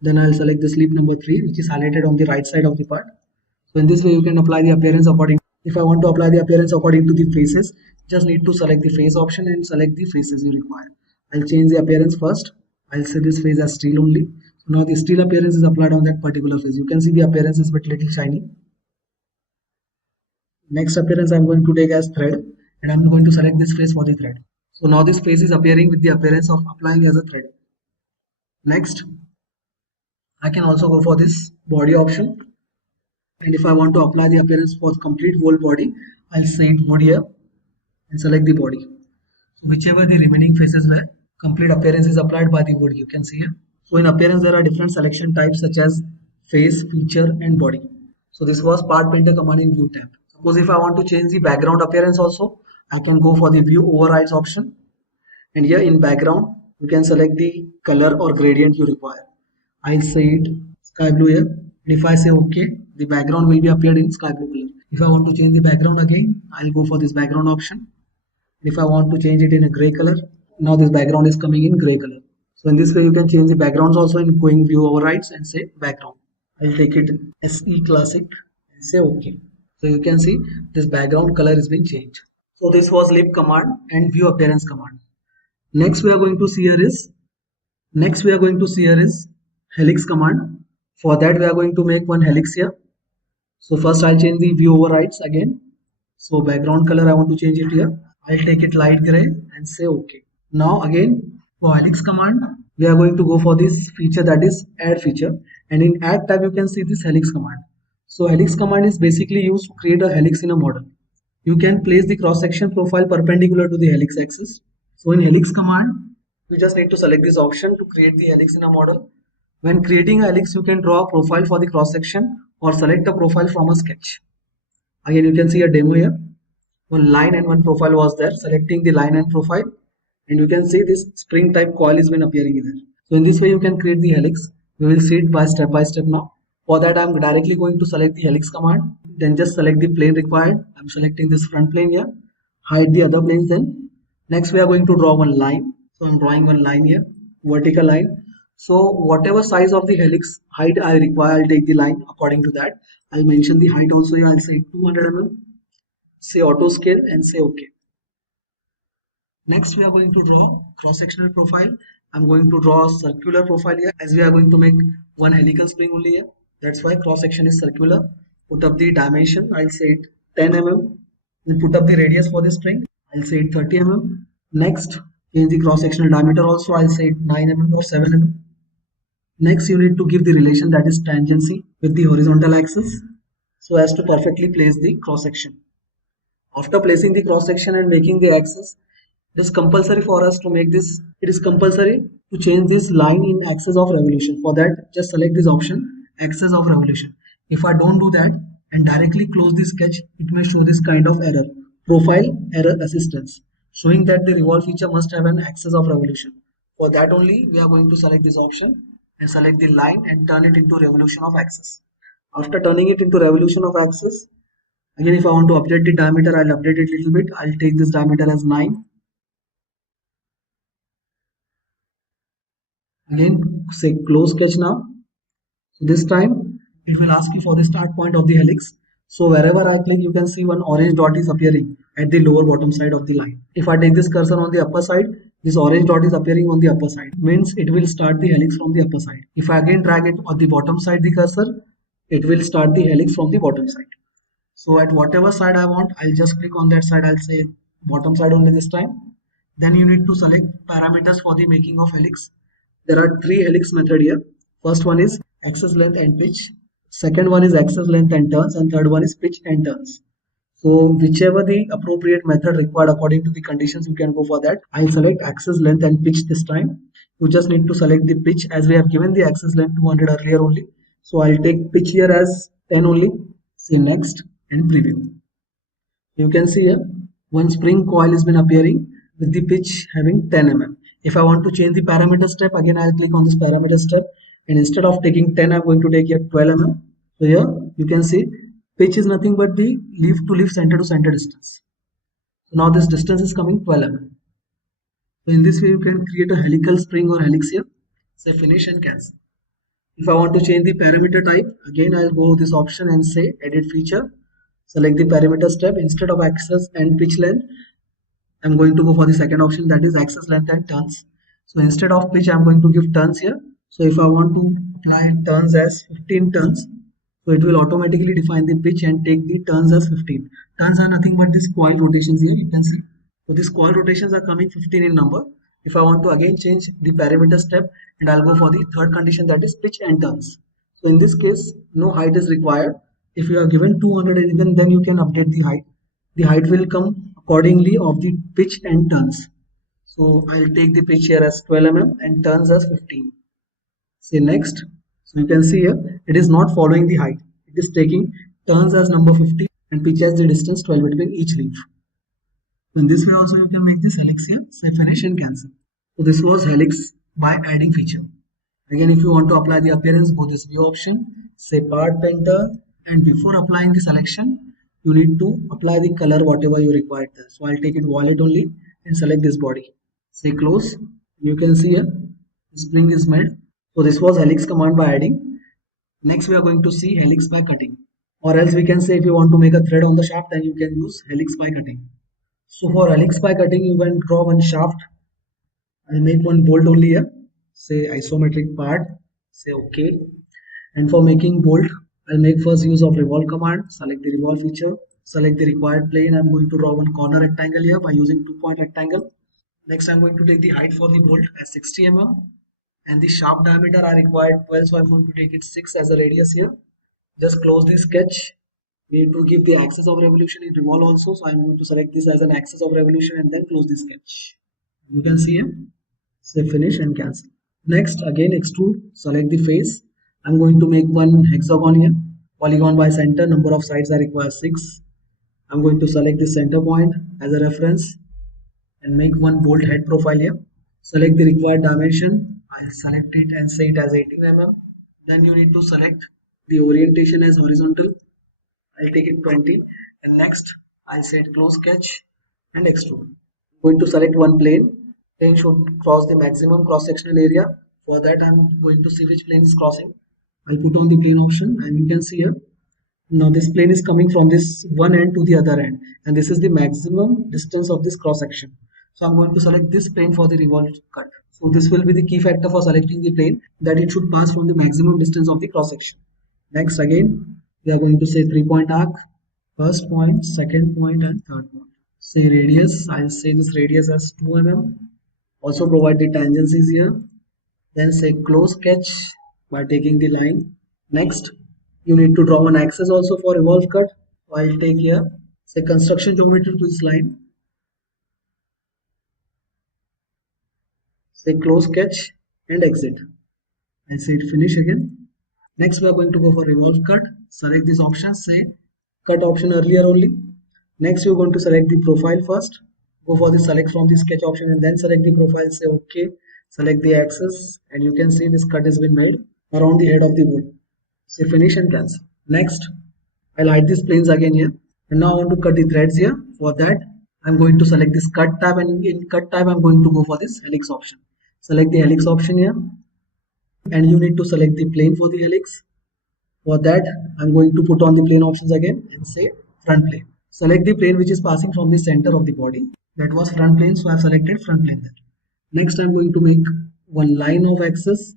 then I'll select this lip number 3, which is highlighted on the right side of the part. So in this way you can apply the appearance according. If I want to apply the appearance according to the faces, just need to select the face option and select the faces you require. I'll change the appearance first. I'll say this face as steel only. So now the steel appearance is applied on that particular face. You can see the appearance is but little shiny. Next appearance I'm going to take as thread and I'm going to select this face for the thread. So now this face is appearing with the appearance of applying as a thread. Next, I can also go for this body option. And if I want to apply the appearance for complete whole body, I'll say it wood here and select the body. So whichever the remaining faces were, complete appearance is applied by the wood. You can see here. So in appearance there are different selection types such as face, feature and body. So this was part painter command in view tab. Suppose if I want to change the background appearance also, I can go for the view overrides option. And here in background, you can select the color or gradient you require. I'll say it sky blue here. And if I say OK, the background will be appeared in sky blue color. If I want to change the background again, I'll go for this background option. If I want to change it in a gray color, now this background is coming in gray color. So in this way you can change the backgrounds also in going view overrides and say background. I'll take it SE classic and say OK. So you can see this background color is being changed. So this was lip command and view appearance command. Next we are going to see here is helix command. For that we are going to make one helix here. So first I'll change the view overrides again. So background color I want to change it here. I'll take it light gray and say OK. Now again for helix command we are going to go for this feature, that is add feature, and in add tab you can see this helix command. So helix command is basically used to create a helix in a model. You can place the cross section profile perpendicular to the helix axis. So in helix command you just need to select this option to create the helix in a model. When creating a helix you can draw a profile for the cross section or select a profile from a sketch. Again you can see a demo here. One line and one profile was there. Selecting the line and profile, and you can see this spring type coil is been appearing here. So in this way you can create the helix. We will see it by step now. For that I'm directly going to select the helix command. Then just select the plane required. I'm selecting this front plane here. Hide the other planes then. Next we are going to draw one line. So I'm drawing one line here. Vertical line. So whatever size of the helix height I require, I'll take the line according to that. I'll mention the height also here. I'll say 200 mm. Say auto scale and say OK. Next we are going to draw cross-sectional profile. I'm going to draw a circular profile here as we are going to make one helical spring only here. That's why cross-section is circular. Put up the dimension. I'll say it 10 mm. And put up the radius for the spring. I'll say it 30 mm. Next, change the cross-sectional diameter also. I'll say it 9 mm or 7 mm. Next, you need to give the relation, that is tangency, with the horizontal axis so as to perfectly place the cross-section. After placing the cross-section and making the axis, it is compulsory for us to make this. It is compulsory to change this line in axis of revolution. For that, just select this option, axis of revolution. If I don't do that and directly close the sketch, it may show this kind of error, profile error assistance, showing that the revolve feature must have an axis of revolution. For that only, we are going to select this option and select the line and turn it into revolution of axis. After turning it into revolution of axis, again, if I want to update the diameter, I'll update it a little bit. I'll take this diameter as 9. Again, say close sketch now. So this time, it will ask you for the start point of the helix. So wherever I click, you can see one orange dot is appearing at the lower bottom side of the line. If I take this cursor on the upper side, this orange dot is appearing on the upper side. Means it will start the helix from the upper side. If I again drag it on the bottom side, the cursor, it will start the helix from the bottom side. So at whatever side I want, I'll just click on that side. I'll say bottom side only this time. Then you need to select parameters for the making of helix. There are three helix method here. First one is axis length and pitch. Second one is axis length and turns, and third one is pitch and turns. So whichever the appropriate method required according to the conditions, you can go for that. I'll select axis length and pitch this time. You just need to select the pitch, as we have given the axis length 200 earlier only. So I'll take pitch here as 10 only. Say next and preview. You can see here one spring coil has been appearing with the pitch having 10 mm. If I want to change the parameter step, again I'll click on this parameter step, and instead of taking 10, I'm going to take here 12 mm. So here you can see pitch is nothing but the leaf to leaf, center to center distance. So now this distance is coming 12 mm. So in this way you can create a helical spring or helix here. Say finish and cancel. If I want to change the parameter type, again I'll go this option and say edit feature. Select the parameter step. Instead of axis and pitch length, I'm going to go for the second option, that is axis length and turns. So instead of pitch, I'm going to give turns here. So if I want to apply turns as 15 turns, so it will automatically define the pitch and take the turns as 15. Turns are nothing but these coil rotations here, you can see. So these coil rotations are coming 15 in number. If I want to again change the parameter step, and I'll go for the third condition, that is pitch and turns. So in this case, no height is required. If you are given 200, even then you can update the height. The height will come accordingly of the pitch and turns. So I'll take the pitch here as 12 mm and turns as 15. Say next. So you can see here it is not following the height. It is taking turns as number 50 and pitch as the distance 12 between each leaf. In this way also you can make this helix here. Say finish and cancel. So this was helix by adding feature. Again, if you want to apply the appearance, go this view option, say part painter, and before applying the selection, you need to apply the color whatever you require there. So I'll take it violet only and select this body. Say close. You can see here the spring is made. So this was helix command by adding. Next we are going to see helix by cutting. Or else we can say if you want to make a thread on the shaft, then you can use helix by cutting. So for helix by cutting, you can draw one shaft. I'll make one bolt only here. Say isometric part. Say OK. And for making bolt, I'll make first use of revolve command. Select the revolve feature. Select the required plane. I'm going to draw one corner rectangle here by using 2-point rectangle. Next, I'm going to take the height for the bolt as 60 mm. And the shaft diameter I required 12, so I'm going to take it 6 as a radius here. Just close the sketch. We need to give the axis of revolution in revolve also, so I'm going to select this as an axis of revolution and then close the sketch. You can see here. Say finish and cancel. Next, again extrude. Select the face. I'm going to make one hexagon here. Polygon by center. Number of sides I require 6. I'm going to select the center point as a reference and make one bolt head profile here. Select the required dimension. I'll select it and say it as 18 mm. Then you need to select the orientation as horizontal. I'll take it 20. And next, I'll set close sketch and extrude. I'm going to select one plane. Plane should cross the maximum cross-sectional area. For that, I'm going to see which plane is crossing. I'll put on the plane option, and you can see here. Now this plane is coming from this one end to the other end, and this is the maximum distance of this cross-section. So I'm going to select this plane for the revolve cut. So this will be the key factor for selecting the plane, that it should pass from the maximum distance of the cross-section. Next, again, we are going to say 3-point arc. First point, second point, and third point. say radius, I'll say this radius as 2 mm. Also provide the tangencies here. Then say close sketch by taking the line. Next, you need to draw an axis also for revolve cut. So I'll take here, say construction geometry to this line. Say close sketch and exit. I say finish again. Next, we are going to go for revolve cut. Select this option, say cut option earlier only. Next, you're going to select the profile first. Go for the select from the sketch option and then select the profile. Say OK. Select the axis and you can see this cut has been made around the head of the bolt. Say finish and cancel. Next, I'll hide these planes again here. And now I want to cut the threads here. For that, I'm going to select this cut tab, and in cut tab, I'm going to go for this helix option. Select the helix option here. And you need to select the plane for the helix. For that, I'm going to put on the plane options again and say front plane. Select the plane which is passing from the center of the body. That was front plane, so I've selected front plane there. Next, I'm going to make one line of axis.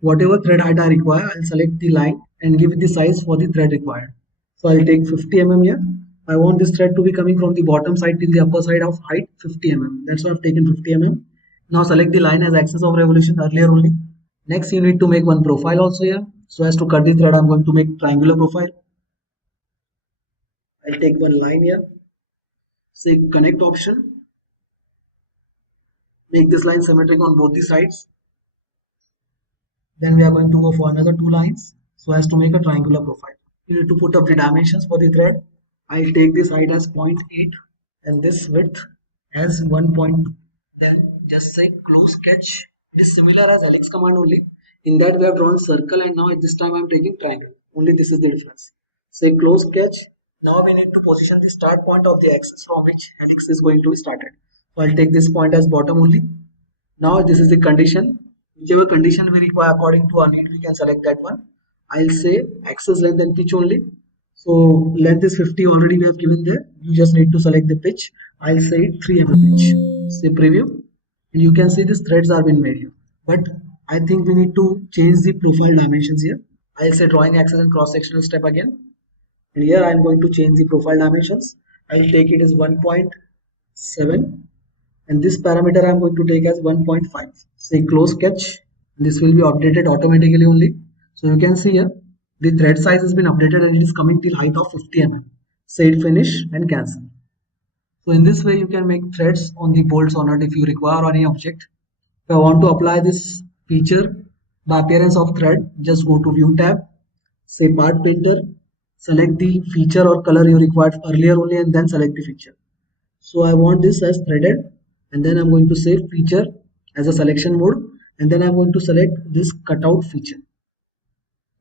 Whatever thread height I require, I'll select the line and give it the size for the thread required. So I'll take 50 mm here. I want this thread to be coming from the bottom side till the upper side of height 50 mm. That's why I've taken 50 mm. Now select the line as axis of revolution earlier only. Next, you need to make one profile also here. So as to cut the thread, I'm going to make triangular profile. I'll take one line here. Say connect option. Make this line symmetric on both the sides. Then we are going to go for another 2 lines so as to make a triangular profile. You need to put up the dimensions for the thread. I'll take this height as 0.8 and this width as 1.2. Then just say close sketch. It is similar as helix command only. In that we have drawn circle and now at this time I am taking triangle. Only this is the difference. Say close sketch. Now we need to position the start point of the axis from which helix is going to be started. So I'll take this point as bottom only. Now this is the condition. Whichever condition we require according to our need, we can select that one. I'll say axis length and pitch only. So length is 50 already we have given there. You just need to select the pitch. I'll say 3 mm pitch. Say preview. And you can see these threads are been made here. But I think we need to change the profile dimensions here. I'll say drawing axis and cross sectional step again. And here I'm going to change the profile dimensions. I'll take it as 1.7 and this parameter I'm going to take as 1.5. Say close sketch. This will be updated automatically only. So you can see here the thread size has been updated and it is coming till height of 50 mm. Say finish and cancel. So in this way you can make threads on the bolts or nut if you require any object. If I want to apply this feature by appearance of thread, just go to view tab, say part painter, select the feature or color you required earlier only and then select the feature. So I want this as threaded and then I'm going to say feature as a selection mode and then I'm going to select this cutout feature.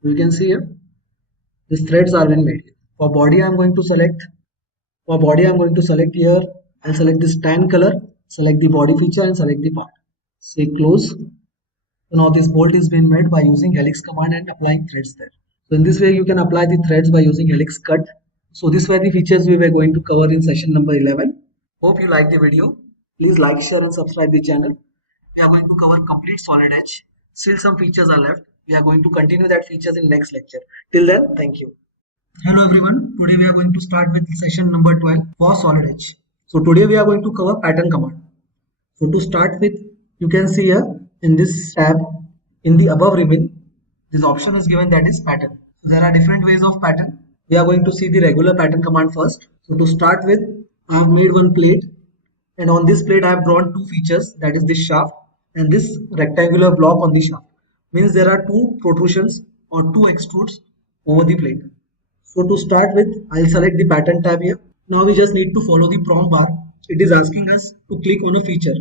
You can see here these threads are been made. For body I'm going to select here, I'll select this tan color, select the body feature and select the part. Say close. So now this bolt is being made by using helix command and applying threads there. So in this way you can apply the threads by using helix cut. So these were the features we were going to cover in session number 11. Hope you liked the video. Please like, share and subscribe the channel. We are going to cover complete SolidEdge. Still some features are left. We are going to continue that features in next lecture. Till then, thank you. Hello everyone. Today we are going to start with session number 12 for SolidEdge. So today we are going to cover pattern command. So to start with, you can see here in this tab, in the above ribbon, this option is given that is pattern. So there are different ways of pattern. We are going to see the regular pattern command first. So to start with, I have made one plate and on this plate I have drawn two features, that is this shaft and this rectangular block on the shaft. Means there are two protrusions or two extrudes over the plate. So to start with, I'll select the pattern tab here. Now we just need to follow the prompt bar. It is asking us to click on a feature.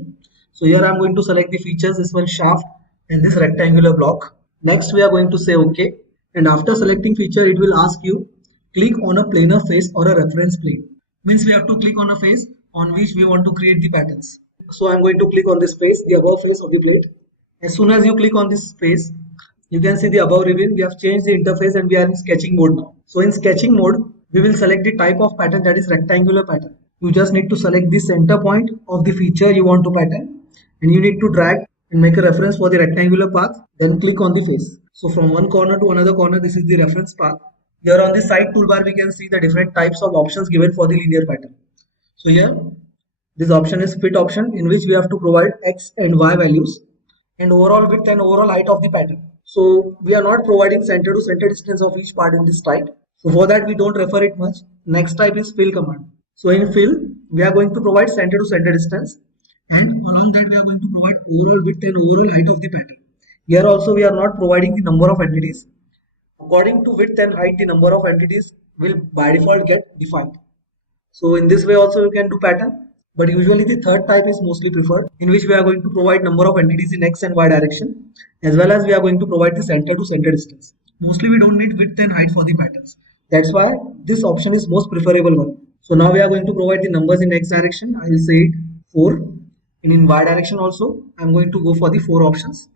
So here I'm going to select the features, this one shaft and this rectangular block. Next we are going to say OK. And after selecting feature, it will ask you click on a planar face or a reference plane. Means we have to click on a face on which we want to create the patterns. So I'm going to click on this face, the above face of the plate. As soon as you click on this face, you can see the above ribbon. We have changed the interface and we are in sketching mode now. So in sketching mode, we will select the type of pattern, that is rectangular pattern. You just need to select the center point of the feature you want to pattern and you need to drag and make a reference for the rectangular path, then click on the face. So from one corner to another corner, this is the reference path. Here on the side toolbar we can see the different types of options given for the linear pattern. So here this option is fit option, in which we have to provide x and y values and overall width and overall height of the pattern. So we are not providing center to center distance of each part in this type. So for that we don't refer it much. Next type is fill command. So in fill we are going to provide center to center distance, and along that we are going to provide overall width and overall height of the pattern. Here also we are not providing the number of entities. According to width and height, the number of entities will by default get defined. So in this way also you can do pattern, but usually the third type is mostly preferred, in which we are going to provide number of entities in x and y direction, as well as we are going to provide the center to center distance. Mostly we don't need width and height for the patterns. That's why this option is most preferable one. So now we are going to provide the numbers in x direction. I will say it 4, and in y direction also I am going to go for the 4 options.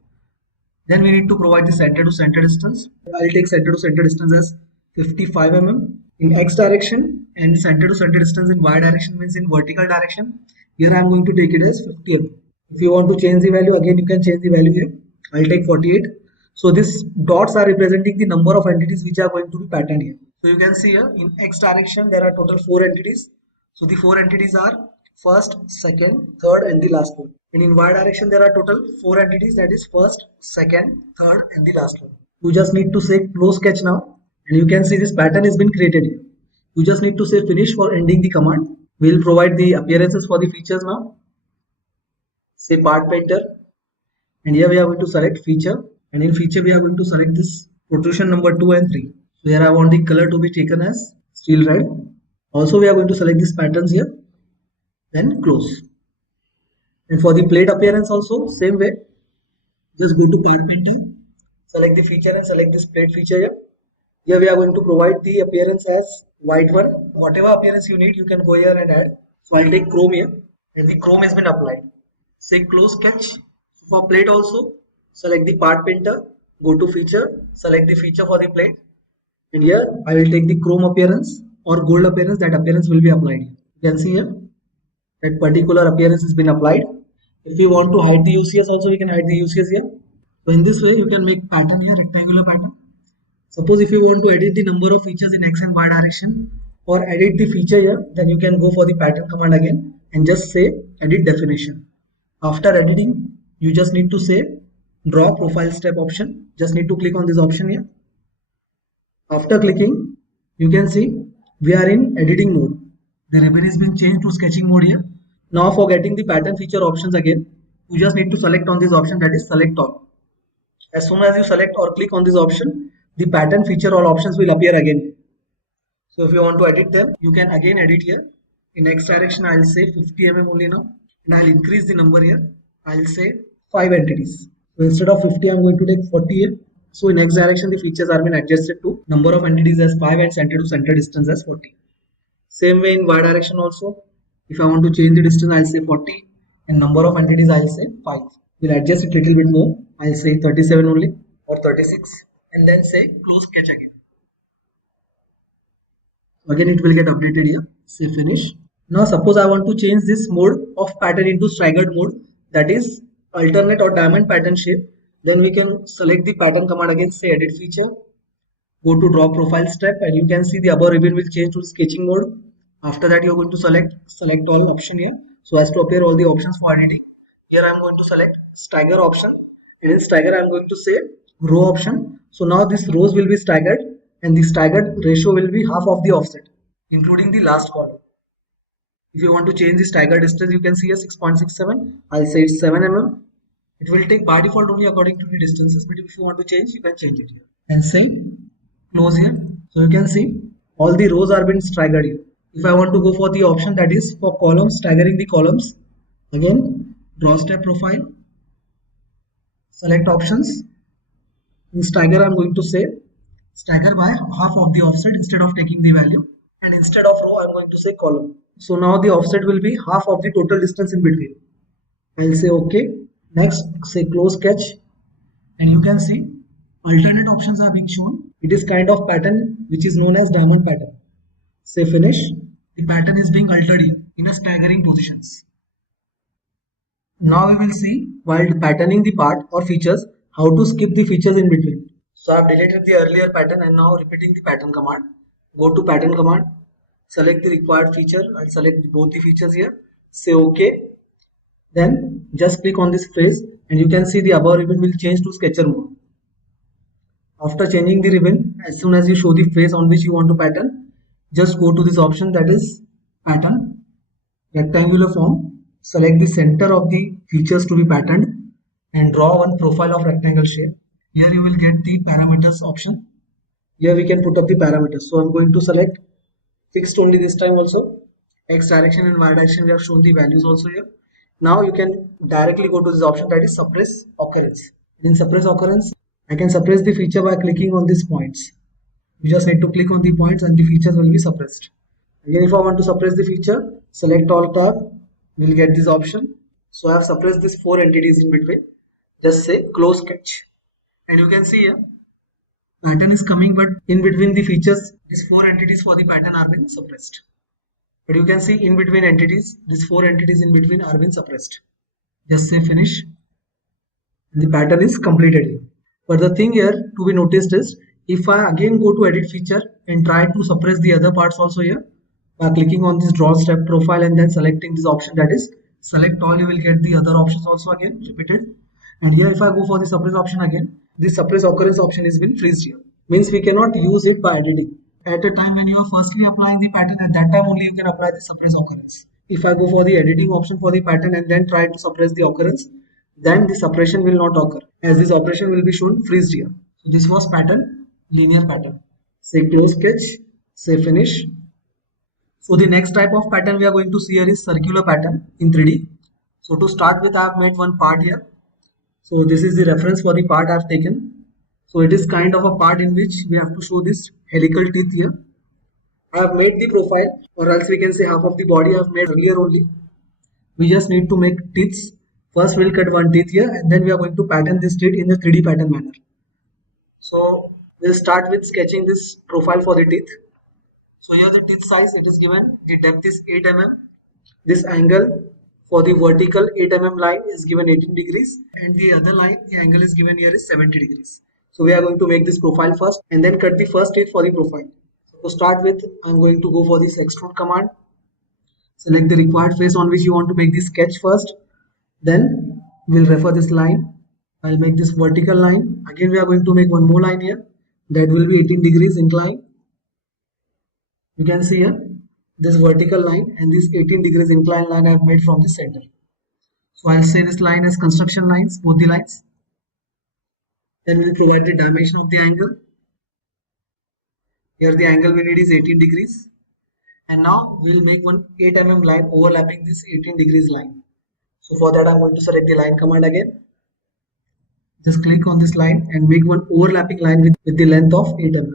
Then we need to provide the center to center distance. I'll take center to center distance as 55 mm in x direction, and center to center distance in y direction means in vertical direction. Here I am going to take it as 50 mm. If you want to change the value, again you can change the value here. I'll take 48. So these dots are representing the number of entities which are going to be patterned here. So you can see here in x direction there are total 4 entities. So the 4 entities are first, second, third and the last one. And in y direction there are total 4 entities, that is first, second, third and the last one. You just need to say close sketch now, and you can see this pattern has been created here. You just need to say finish for ending the command. We will provide the appearances for the features now. Say part painter, and here we are going to select feature, and in feature we are going to select this protrusion number 2 and 3. So here I want the color to be taken as steel red. Also we are going to select these patterns here, then close. And for the plate appearance also same way, just go to part painter, select the feature and select this plate feature here. Here we are going to provide the appearance as white one. Whatever appearance you need you can go here and add. So I'll take chrome here, and the chrome has been applied. Say close sketch. For plate also select the part painter, go to feature, select the feature for the plate, and here I will take the chrome appearance or gold appearance. That appearance will be applied. You can see here that particular appearance has been applied. If you want to hide the UCS also, we can hide the UCS here. So in this way you can make pattern here, rectangular pattern. Suppose if you want to edit the number of features in x and y direction or edit the feature here, then you can go for the pattern command again and just say edit definition. After editing you just need to say draw profile step option. Just need to click on this option here. After clicking you can see we are in editing mode. The ribbon is being changed to sketching mode here. Now for getting the pattern feature options again, you just need to select on this option, that is select all. As soon as you select or click on this option, the pattern feature all options will appear again. So if you want to edit them, you can again edit here. In x direction I will say 50 mm only now, and I will increase the number here. I will say 5 entities. So instead of 50 I am going to take 40 here. So in x direction the features are been adjusted to number of entities as 5 and center to center distance as 40. Same way in y direction also, if I want to change the distance I'll say 40, and number of entities I'll say 5. We'll adjust it little bit more. I'll say 37 only or 36, and then say close sketch again. Again it will get updated here. Say finish. Now suppose I want to change this mode of pattern into staggered mode, that is alternate or diamond pattern shape. Then we can select the pattern command again, say edit feature, go to draw profile step, and you can see the above ribbon will change to sketching mode. After that you are going to select all option here so as to appear all the options for editing. Here I am going to select stagger option, and in stagger I am going to say row option. So now these rows will be staggered, and the staggered ratio will be half of the offset including the last column. If you want to change the stagger distance, you can see here 6.67. I'll say it's 7 mm. It will take by default only according to the distances, but if you want to change, you can change it here and say close here. So you can see all the rows are being staggered here. If I want to go for the option that is for columns, staggering the columns, again draw step profile, select options. In stagger I am going to say stagger by half of the offset instead of taking the value, and instead of row I am going to say column. So now the offset will be half of the total distance in between. I will say OK. Next say close sketch, and you can see alternate options are being shown. It is kind of pattern which is known as diamond pattern. Say finish. The pattern is being altered here in a staggering positions. Now we will see while patterning the part or features how to skip the features in between. So I have deleted the earlier pattern and now repeating the pattern command. Go to pattern command, select the required feature. I'll select both the features here. Say OK. Then just click on this phrase and you can see the above ribbon will change to sketcher mode. After changing the ribbon, as soon as you show the face on which you want to pattern, just go to this option, that is pattern, rectangular form. Select the center of the features to be patterned and draw one profile of rectangle shape. Here you will get the parameters option. Here we can put up the parameters. So I'm going to select fixed only this time also. X direction and Y direction we have shown the values also here. Now you can directly go to this option, that is suppress occurrence. In suppress occurrence, I can suppress the feature by clicking on these points. You just need to click on the points and the features will be suppressed. Again, if I want to suppress the feature, select all tab, we'll get this option. So I have suppressed these 4 entities in between. Just say close sketch. And you can see here, pattern is coming, but in between the features, these 4 entities for the pattern are being suppressed. But you can see in between entities, these 4 entities in between are being suppressed. Just say finish. And the pattern is completed here. But the thing here to be noticed is, if I again go to edit feature and try to suppress the other parts also here, by clicking on this draw step profile and then selecting this option, that is select all, you will get the other options also again repeated. And here if I go for the suppress option again, this suppress occurrence option has been freezed here. Means we cannot use it by editing. At a time when you are firstly applying the pattern, at that time only you can apply the suppress occurrence. If I go for the editing option for the pattern and then try to suppress the occurrence, then the suppression will not occur, as this operation will be shown freezed here. So this was pattern, linear pattern. Say close sketch, say finish. So the next type of pattern we are going to see here is circular pattern in 3D. So to start with, I have made one part here. So this is the reference for the part I have taken. So it is kind of a part in which we have to show this helical teeth here. I have made the profile, or else we can say half of the body I have made earlier only. We just need to make teeth. First we'll cut one teeth here and then we are going to pattern this teeth in the 3D pattern manner. So we'll start with sketching this profile for the teeth. So here the teeth size, it is given, the depth is 8 mm. This angle for the vertical 8 mm line is given 18 degrees and the other line, the angle is given here is 70 degrees. So we are going to make this profile first and then cut the first teeth for the profile. So to start with, I'm going to go for this extrude command. Select the required face on which you want to make the sketch first. Then we'll refer this line. I'll make this vertical line. Again, we are going to make one more line here. That will be 18 degrees incline. You can see here this vertical line and this 18 degrees incline line I have made from the center. So I'll say this line as construction lines, both the lines. Then we'll provide the dimension of the angle. Here the angle we need is 18 degrees. And now we'll make one 8 mm line overlapping this 18 degrees line. So for that I'm going to select the line command again. Just click on this line and make one overlapping line with the length of 8 mm.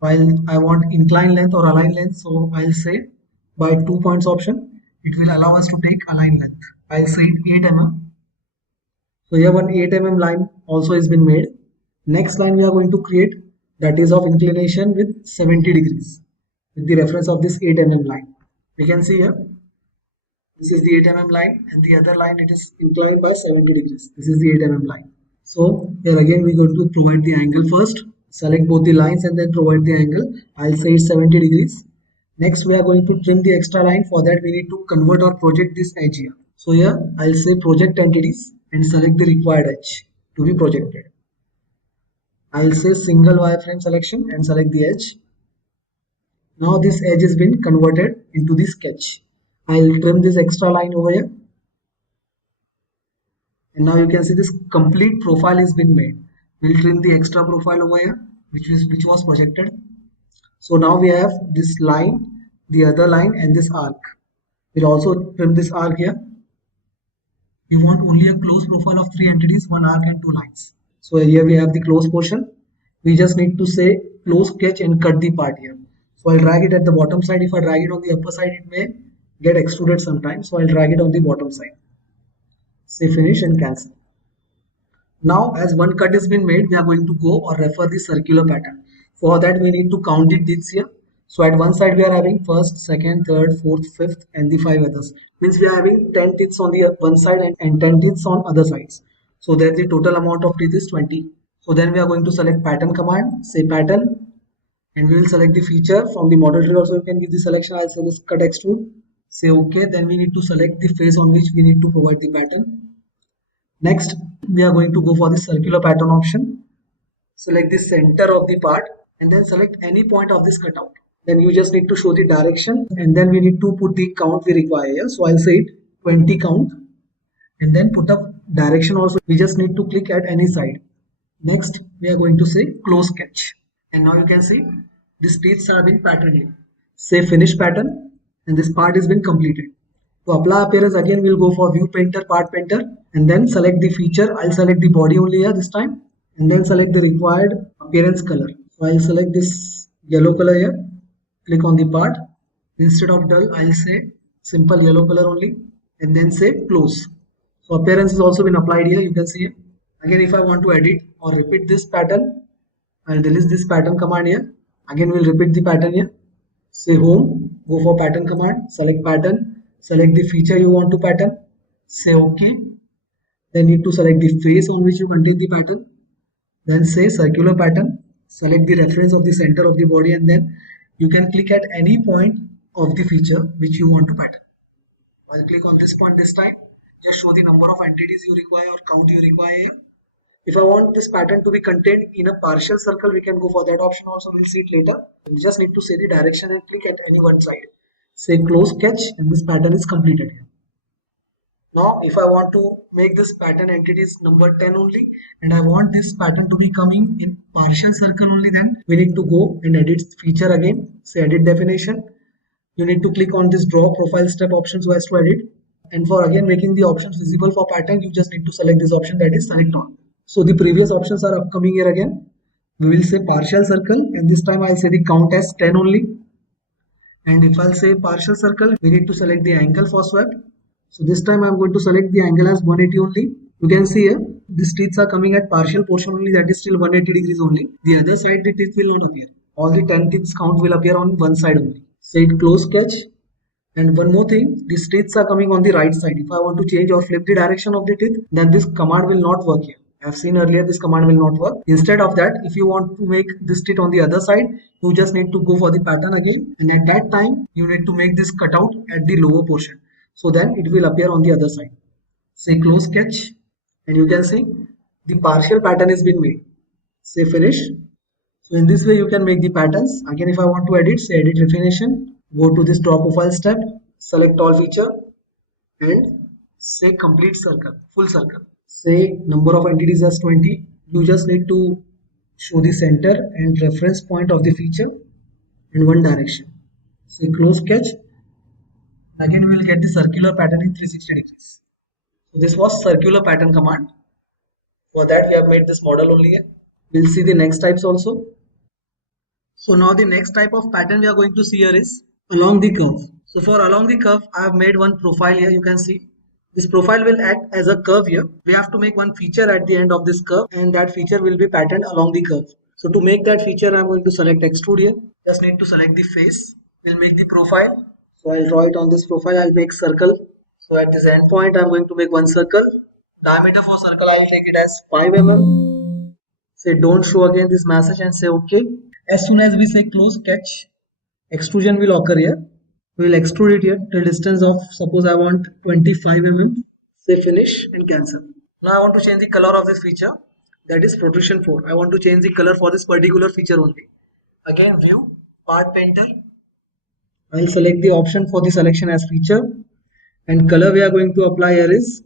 While I want incline length or align length, so I'll say by 2 points option, it will allow us to take align length. I'll say 8 mm. So here one 8 mm line also has been made. Next line we are going to create, that is of inclination with 70 degrees with the reference of this 8 mm line. We can see here, this is the 8 mm line and the other line it is inclined by 70 degrees. This is the 8 mm line. So here again we are going to provide the angle first. Select both the lines and then provide the angle. I'll say it's 70 degrees. Next we are going to trim the extra line. For that we need to convert or project this edge here. So here I'll say project entities and select the required edge to be projected. I'll say single wireframe selection and select the edge. Now this edge has been converted into the sketch. I'll trim this extra line over here. And now you can see this complete profile has been made. We'll trim the extra profile over here, which was projected. So now we have this line, the other line and this arc. We'll also trim this arc here. We want only a close profile of 3 entities, 1 arc and 2 lines. So here we have the close portion. We just need to say close sketch and cut the part here. So I'll drag it at the bottom side. If I drag it on the upper side, it may get extruded sometimes. So I'll drag it on the bottom side. Say finish and cancel. Now as one cut has been made, we are going to go or refer the circular pattern. For that we need to count the teeth here. So at one side we are having first, second, third, fourth, fifth and the 5 others. Means we are having 10 teeth on the one side and 10 teeth on other sides. So that the total amount of teeth is 20. So then we are going to select pattern command, say pattern, and we will select the feature from the model tree. Also you can give the selection. I'll say this cut extrude, say OK. Then we need to select the face on which we need to provide the pattern. Next we are going to go for the circular pattern option. Select the center of the part and then select any point of this cutout. Then you just need to show the direction and then we need to put the count we require here. So I'll say it 20 count and then put up direction also. We just need to click at any side. Next we are going to say close sketch, and now you can see these teeth are being patterned here. Say finish pattern and this part has been completed. To apply appearance again we'll go for view painter, part painter, and then select the feature. I'll select the body only here this time and then select the required appearance color. So I'll select this yellow color here, click on the part. Instead of dull I'll say simple yellow color only and then say close. So appearance has also been applied here, you can see it. Again if I want to edit or repeat this pattern, I'll delete this pattern command here. Again we'll repeat the pattern here. Say home, go for pattern command, select pattern, select the feature you want to pattern, say OK. Then need to select the face on which you contain the pattern. Then say circular pattern, select the reference of the center of the body and then you can click at any point of the feature which you want to pattern. I'll click on this point this time. Just show the number of entities you require or count you require. If I want this pattern to be contained in a partial circle, we can go for that option also. We'll see it later. We just need to say the direction and click at any one side. Say close sketch and this pattern is completed here. Now if I want to make this pattern entities number 10 only and I want this pattern to be coming in partial circle only, then we need to go and edit feature again. Say edit definition. You need to click on this draw profile step option so as to edit. And for again making the options visible for pattern, you just need to select this option, that is select all. So the previous options are upcoming here again. We will say partial circle and this time I'll say the count as 10 only. And if I'll say partial circle, we need to select the angle for swept. So this time I'm going to select the angle as 180 only. You can see here, these teeth are coming at partial portion only, that is still 180 degrees only. The other side the teeth will not appear. All the 10 teeth count will appear on one side only. Say it close sketch. And one more thing, these teeth are coming on the right side. If I want to change or flip the direction of the teeth, then this command will not work here. I have seen earlier this command will not work. Instead of that, if you want to make this teeth on the other side, you just need to go for the pattern again. And at that time, you need to make this cutout at the lower portion. So then it will appear on the other side. Say close sketch and you can see the partial pattern has been made. Say finish. So in this way you can make the patterns. Again if I want to edit, say edit definition. Go to this draw profile step, select all feature and say complete circle, full circle. Say number of entities as 20. You just need to show the center and reference point of the feature in one direction. Say close sketch. Again we will get the circular pattern in 360 degrees. So this was circular pattern command. For that we have made this model only here. We'll see the next types also. So now the next type of pattern we are going to see here is along the curve. So for along the curve, I have made one profile here. You can see this profile will act as a curve here. We have to make one feature at the end of this curve and that feature will be patterned along the curve. So to make that feature, I'm going to select extrude here. Just need to select the face. We'll make the profile. So I'll draw it on this profile. I'll make circle. So at this end point, I'm going to make one circle. Diameter for circle, I'll take it as 5 mm. Say don't show again this message and say OK. As soon as we say close sketch, extrusion will occur here. We will extrude it here till distance of, suppose I want 25 mm. Say finish and cancel. Now I want to change the color of this feature, that is protrusion 4. I want to change the color for this particular feature only. Again view, part painter. I will select the option for the selection as feature and color we are going to apply here is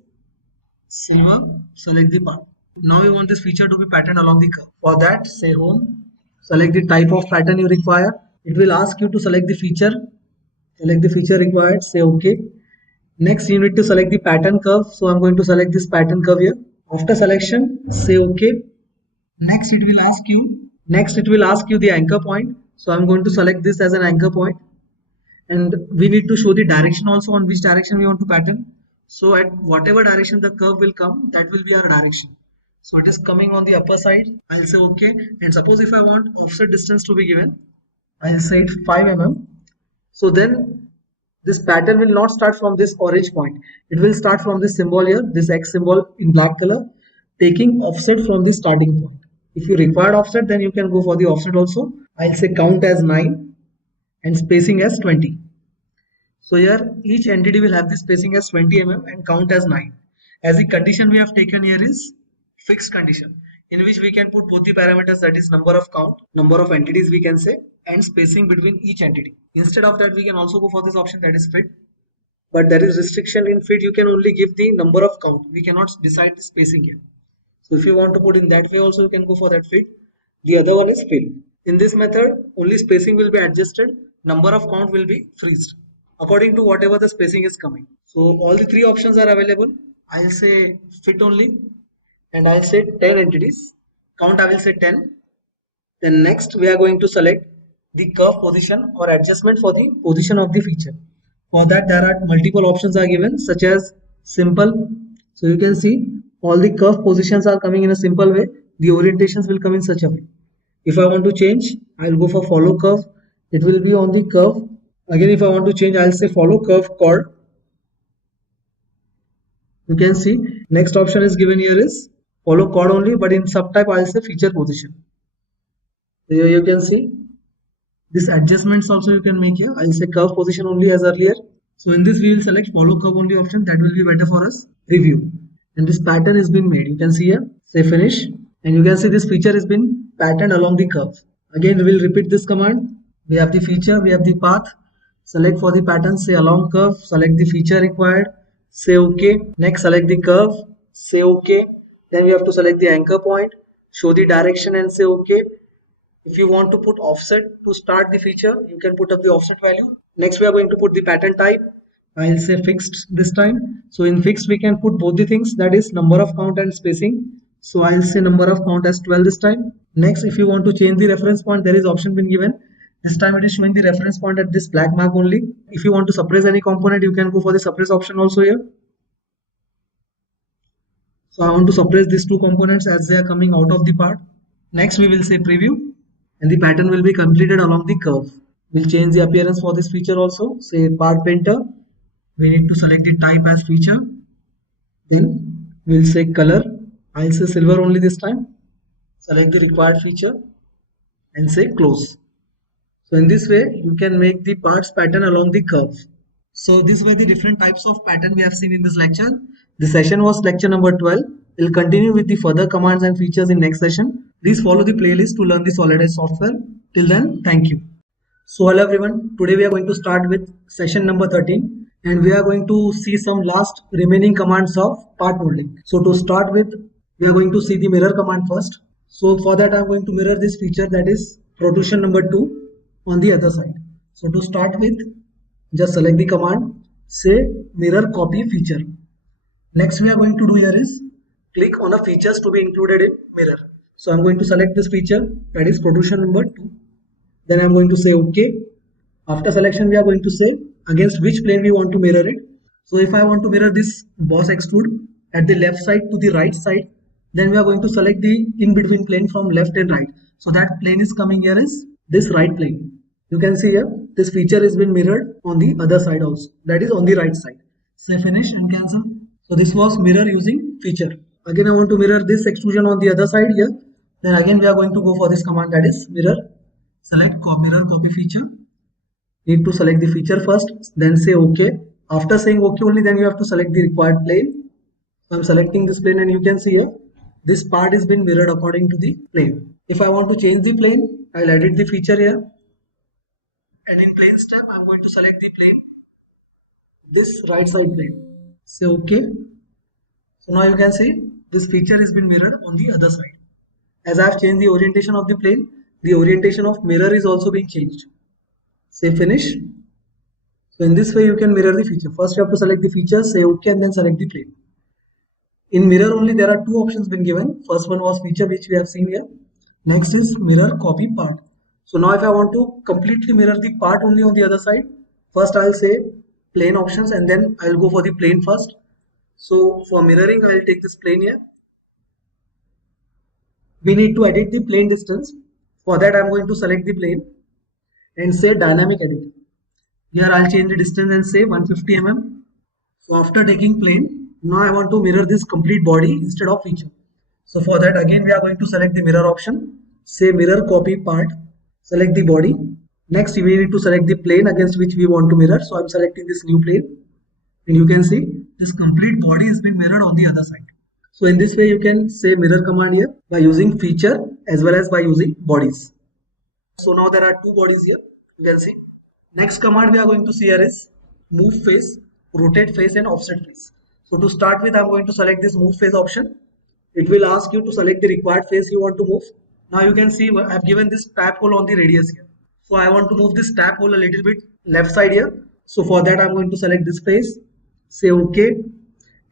silver. Select the part. Now we want this feature to be patterned along the curve. For that say home, select the type of pattern you require. It will ask you to select the feature. Select the feature required, say OK. Next you need to select the pattern curve. So I'm going to select this pattern curve here. After selection, say OK. Next it will ask you the anchor point. So I'm going to select this as an anchor point. And we need to show the direction also, on which direction we want to pattern. So at whatever direction the curve will come, that will be our direction. So it is coming on the upper side. I'll say OK. And suppose if I want offset distance to be given, I'll say it 5 mm. So then this pattern will not start from this orange point. It will start from this symbol here, this X symbol in black color, taking offset from the starting point. If you require offset, then you can go for the offset also. I'll say count as 9 and spacing as 20. So here each entity will have the spacing as 20 mm and count as 9. As the condition we have taken here is fixed condition, in which we can put both the parameters, that is number of count, number of entities we can say, and spacing between each entity. Instead of that, we can also go for this option, that is fit. But there is restriction in fit, you can only give the number of count. We cannot decide the spacing here. So if you want to put in that way also, you can go for that fit. The other one is fill. In this method, only spacing will be adjusted, number of count will be freezed according to whatever the spacing is coming. So all the three options are available. I'll say fit only, and I'll say 10 entities. Count I will say 10. Then next we are going to select the curve position or adjustment for the position of the feature. For that there are multiple options are given, such as simple. So you can see all the curve positions are coming in a simple way. The orientations will come in such a way. If I want to change, I'll go for follow curve. It will be on the curve. Again, if I want to change, I'll say follow curve chord. You can see next option is given here is follow chord only, but in subtype I'll say feature position. So here you can see this adjustments also you can make here. I'll say curve position only as earlier. So in this we will select follow curve only option. That will be better for us. Review. And this pattern has been made. You can see here. Say finish. And you can see this feature has been patterned along the curve. Again we will repeat this command. We have the feature, we have the path. Select for the pattern, say along curve. Select the feature required. Say OK. Next select the curve. Say OK. Then we have to select the anchor point. Show the direction and say OK. If you want to put offset to start the feature, you can put up the offset value. Next we are going to put the pattern type. I'll say fixed this time. So in fixed we can put both the things, that is number of count and spacing. So I'll say number of count as 12 this time. Next, if you want to change the reference point, there is option been given. This time it is showing the reference point at this black mark only. If you want to suppress any component, you can go for the suppress option also here. So I want to suppress these two components as they are coming out of the part. Next we will say preview, and the pattern will be completed along the curve. We'll change the appearance for this feature also. Say part painter. We need to select the type as feature. Then we'll say color. I'll say silver only this time. Select the required feature and say close. So in this way you can make the parts pattern along the curve. So these were the different types of pattern we have seen in this lecture. The session was lecture number 12. We'll continue with the further commands and features in next session. Please follow the playlist to learn the SolidEdge software. Till then, thank you. So hello everyone, today we are going to start with session number 13, and we are going to see some last remaining commands of part molding. So to start with, we are going to see the mirror command first. So for that I am going to mirror this feature, that is protrusion number 2 on the other side. So to start with, just select the command, say mirror copy feature. Next we are going to do here is click on the features to be included in mirror. So I am going to select this feature, that is protrusion number 2. Then I am going to say OK. After selection we are going to say against which plane we want to mirror it. So if I want to mirror this boss extrude at the left side to the right side, then we are going to select the in between plane from left and right. So that plane is coming here is this right plane. You can see here this feature has been mirrored on the other side also, that is on the right side. Say finish and cancel. So this was mirror using feature. Again I want to mirror this extrusion on the other side here. Then again we are going to go for this command, that is mirror. Select mirror copy feature. Need to select the feature first, then say OK. After saying OK only, then you have to select the required plane. So I'm selecting this plane, and you can see here this part has been mirrored according to the plane. If I want to change the plane, I'll edit the feature here, and in plane step I'm going to select the plane, this right side plane. Say OK. So now you can see this feature has been mirrored on the other side. As I have changed the orientation of the plane, the orientation of mirror is also being changed. Say finish. So in this way you can mirror the feature. First you have to select the feature, say OK, and then select the plane. In mirror only there are two options been given. First one was feature, which we have seen here. Next is mirror copy part. So now if I want to completely mirror the part only on the other side, first I'll say plane options, and then I'll go for the plane first. So for mirroring I'll take this plane here. We need to edit the plane distance. For that I'm going to select the plane and say dynamic edit. Here I'll change the distance and say 150 mm. So after taking plane, now I want to mirror this complete body instead of feature. So for that again we are going to select the mirror option, say mirror copy part, select the body. Next we need to select the plane against which we want to mirror, so I'm selecting this new plane, and you can see this complete body has been mirrored on the other side. So in this way you can say mirror command here by using feature as well as by using bodies. So now there are two bodies here, you can see. Next command we are going to see here is move face, rotate face and offset face. So to start with I'm going to select this move face option. It will ask you to select the required face you want to move. Now you can see I've given this tap hole on the radius here. So I want to move this tap hole a little bit left side here. So for that I'm going to select this face, say OK,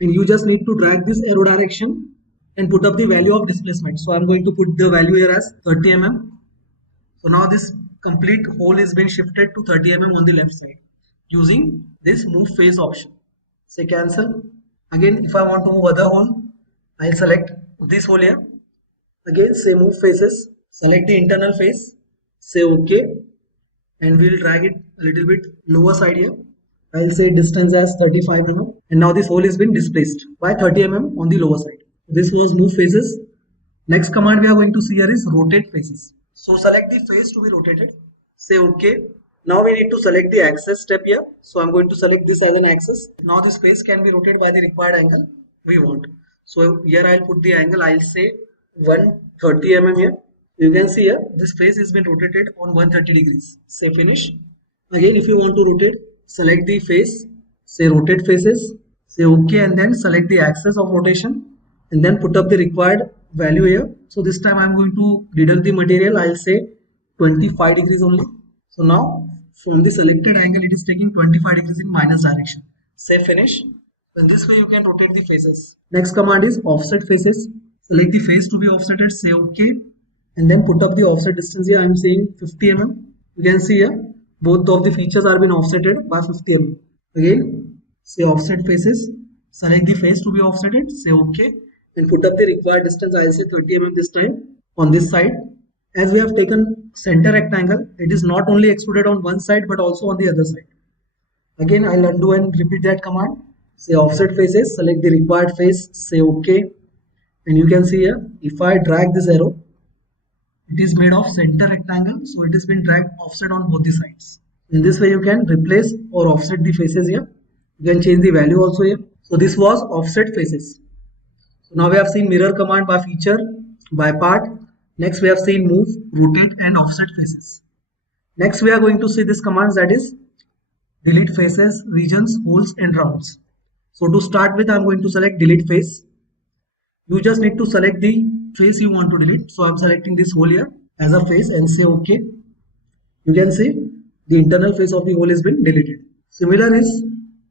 and you just need to drag this arrow direction and put up the value of displacement. So I'm going to put the value here as 30 mm. So now this complete hole is being shifted to 30 mm on the left side using this move face option. Say cancel. Again if I want to move other hole, I'll select this hole here. Again say move faces, select the internal face, say OK, and we'll drag it a little bit lower side here. I'll say distance as 35 mm, and now this hole has been displaced by 30 mm on the lower side. This was move faces. Next command we are going to see here is rotate faces. So select the face to be rotated, say OK. Now we need to select the axis step here. So I'm going to select this as an axis. Now this face can be rotated by the required angle we want. So here I'll put the angle, I'll say 130 mm here. You can see here this face has been rotated on 130 degrees. Say finish. Again if you want to rotate, select the face, say rotate faces, say OK, and then select the axis of rotation and then put up the required value here. So this time I'm going to deduct the material, I'll say 25 degrees only. So now from the selected angle it is taking 25 degrees in minus direction. Say finish. In this way you can rotate the faces. Next command is offset faces. Select the face to be offsetted, say OK, and then put up the offset distance here. I'm saying 50 mm. You can see here both of the features are been offsetted by 50 mm. Again say offset faces, select the face to be offsetted, say OK, and put up the required distance. I'll say 30 mm this time on this side. As we have taken center rectangle, it is not only extruded on one side but also on the other side. Again I'll undo and repeat that command. Say offset faces, select the required face, say OK, and you can see here if I drag this arrow, it is made of center rectangle, so it has been dragged offset on both the sides. In this way you can replace or offset the faces here. You can change the value also here. So this was offset faces. So now we have seen mirror command by feature, by part. Next we have seen move, rotate and offset faces. Next we are going to see this commands, that is delete faces, regions, holes and rounds. So to start with I'm going to select delete face. You just need to select the face you want to delete. So I'm selecting this hole here as a face and say OK. You can see the internal face of the hole has been deleted. Similar is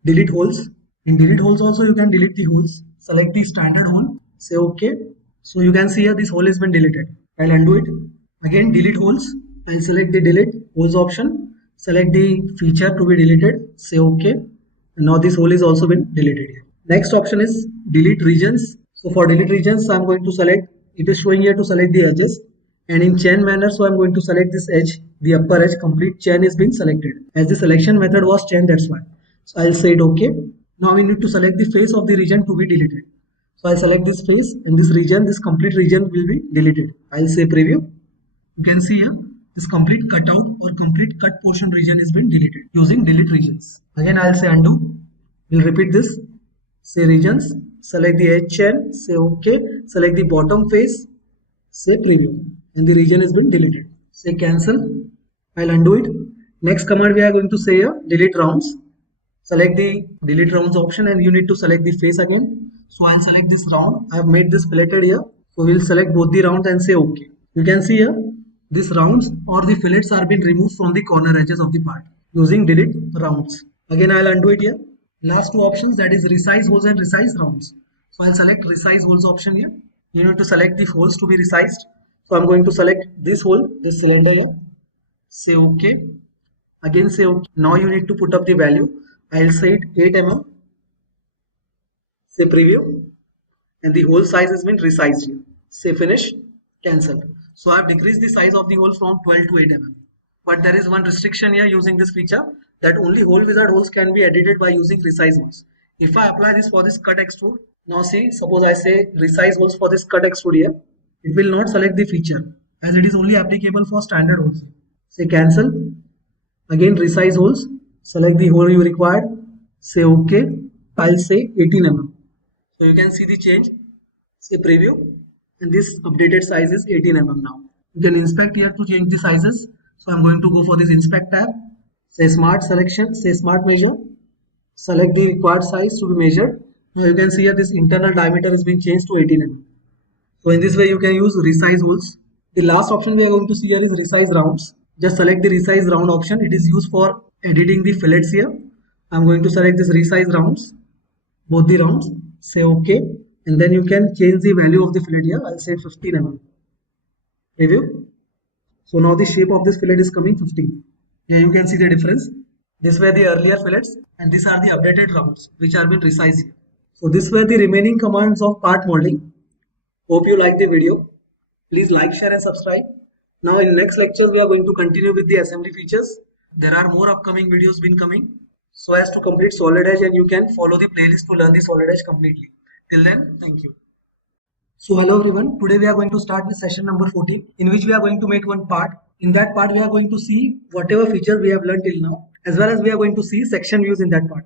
delete holes. In delete holes also you can delete the holes. Select the standard hole, say OK. So you can see here this hole has been deleted. I'll undo it. Again delete holes. I'll select the delete holes option. Select the feature to be deleted, say OK. And now this hole is also been deleted here. Next option is delete regions. So for delete regions I'm going to select, it is showing here to select the edges, and in chain manner, so I'm going to select this edge, the upper edge, complete chain is being selected. As the selection method was chain, that's why. So I'll say it OK. Now we need to select the face of the region to be deleted. So I'll select this face and this region, this complete region will be deleted. I'll say preview. You can see here this complete cutout or complete cut portion region is being deleted using delete regions. Again I'll say undo. We'll repeat this. Say regions, select the edge chain, say OK, select the bottom face, say preview, and the region has been deleted. Say cancel. I'll undo it. Next command we are going to say here delete rounds. Select the delete rounds option and you need to select the face again. So I'll select this round. I have made this filleted here. So we'll select both the rounds and say OK. You can see here these rounds or the fillets are being removed from the corner edges of the part using delete rounds. Again I'll undo it here. Last two options, that is resize holes and resize rounds. So I'll select resize holes option here. You need to select the holes to be resized. So I'm going to select this hole, this cylinder here. Say OK. Again say OK. Now you need to put up the value. I'll say it 8 mm. Say preview. And the hole size has been resized here. Say finish. Cancel. So I've decreased the size of the hole from 12 to 8 mm. But there is one restriction here using this feature, that only hole wizard holes can be edited by using resize ones. If I apply this for this cut extrude, Now see, suppose I say resize holes for this cut extrude here. It will not select the feature as it is only applicable for standard holes. Say cancel. Again resize holes. Select the hole you required. Say OK. I'll say 18 mm. So you can see the change. Say preview. And this updated size is 18 mm now. You can inspect here to change the sizes. So I'm going to go for this inspect tab. Say smart selection. Say smart measure. Select the required size to be measured. Now you can see here this internal diameter has been changed to 18 mm. So in this way you can use resize holes. The last option we are going to see here is resize rounds. Just select the resize round option. It is used for editing the fillets here. I'm going to select this resize rounds, both the rounds. Say OK, and then you can change the value of the fillet here. I'll say 15 mm. Review. So now the shape of this fillet is coming 15. Here you can see the difference. These were the earlier fillets and these are the updated rounds which are been resized here. So these were the remaining commands of part molding. Hope you like the video. Please like, share and subscribe. Now in next lectures we are going to continue with the assembly features. There are more upcoming videos been coming so as to complete SolidEdge, and you can follow the playlist to learn the SolidEdge completely. Till then, thank you. So hello everyone, today we are going to start with session number 14 in which we are going to make one part. In that part we are going to see whatever features we have learned till now, as well as we are going to see section views in that part.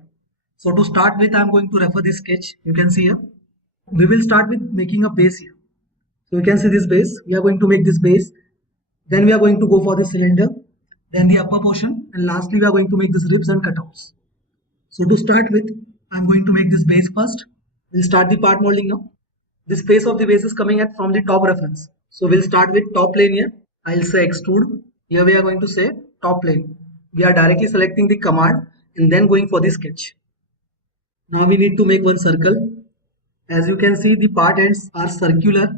So to start with, I am going to refer this sketch. You can see here. We will start with making a base here. So you can see this base. We are going to make this base. Then we are going to go for the cylinder, then the upper portion, and lastly we are going to make these ribs and cutouts. So to start with, I am going to make this base first. We'll start the part molding now. This face of the base is coming at from the top reference. So we'll start with top plane here. I'll say extrude. Here we are going to say top plane. We are directly selecting the command and then going for the sketch. Now we need to make one circle. As you can see, the part ends are circular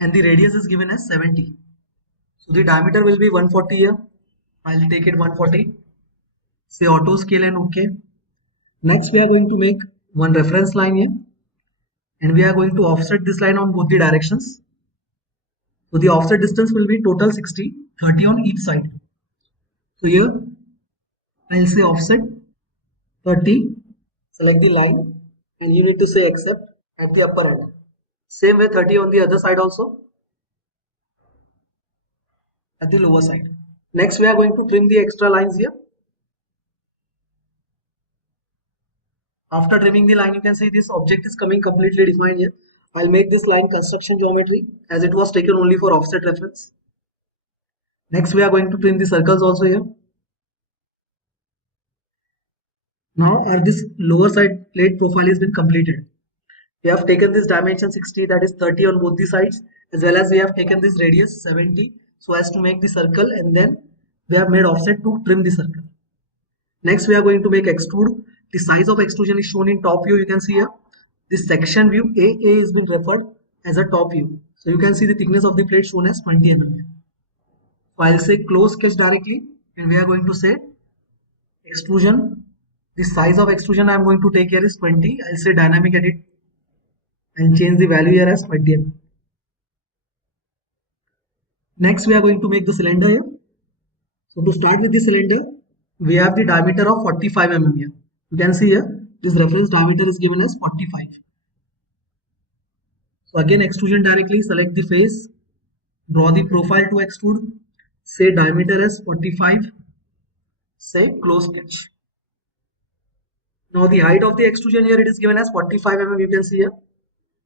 and the radius is given as 70. So the diameter will be 140 here. I'll take it 140. Say auto scale and OK. Next we are going to make one reference line here. And we are going to offset this line on both the directions. So the offset distance will be total 60, 30 on each side. So here I'll say offset 30, select the line, and you need to say accept at the upper end. Same way 30 on the other side also, at the lower side. Next we are going to trim the extra lines here. After trimming the line, you can see this object is coming completely defined here. I'll make this line construction geometry as it was taken only for offset reference. Next we are going to trim the circles also here. Now this lower side plate profile has been completed. We have taken this dimension 60, that is 30 on both the sides, as well as we have taken this radius 70 so as to make the circle, and then we have made offset to trim the circle. Next we are going to make extrude. The size of extrusion is shown in top view. You can see here this section view AA is been referred as a top view. So you can see the thickness of the plate shown as 20 mm. So I'll say close sketch directly, and we are going to say extrusion. The size of extrusion I am going to take here is 20. I'll say dynamic edit and change the value here as 20 mm. Next we are going to make the cylinder here. So to start with the cylinder, we have the diameter of 45 mm here. You can see here this reference diameter is given as 45. So again extrusion directly, select the face, draw the profile to extrude, say diameter as 45, say close sketch. Now the height of the extrusion here, it is given as 45 mm, you can see here.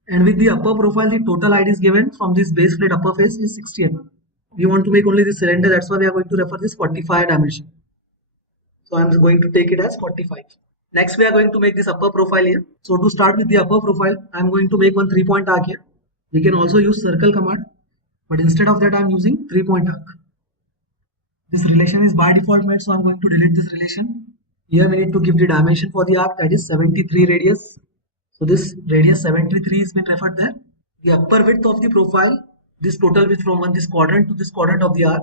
And with the upper profile, the total height is given from this base plate upper face is 60 mm. We want to make only the cylinder, that's why we are going to refer this 45 dimension. So I am going to take it as 45. Next we are going to make this upper profile here. So to start with the upper profile, I am going to make one 3-point arc here. We can also use circle command, but instead of that I am using 3-point arc. This relation is by default made, so I am going to delete this relation. Here we need to give the dimension for the arc, that is 73 radius. So this radius 73 is been referred there. The upper width of the profile, this total width from this quadrant to this quadrant of the arc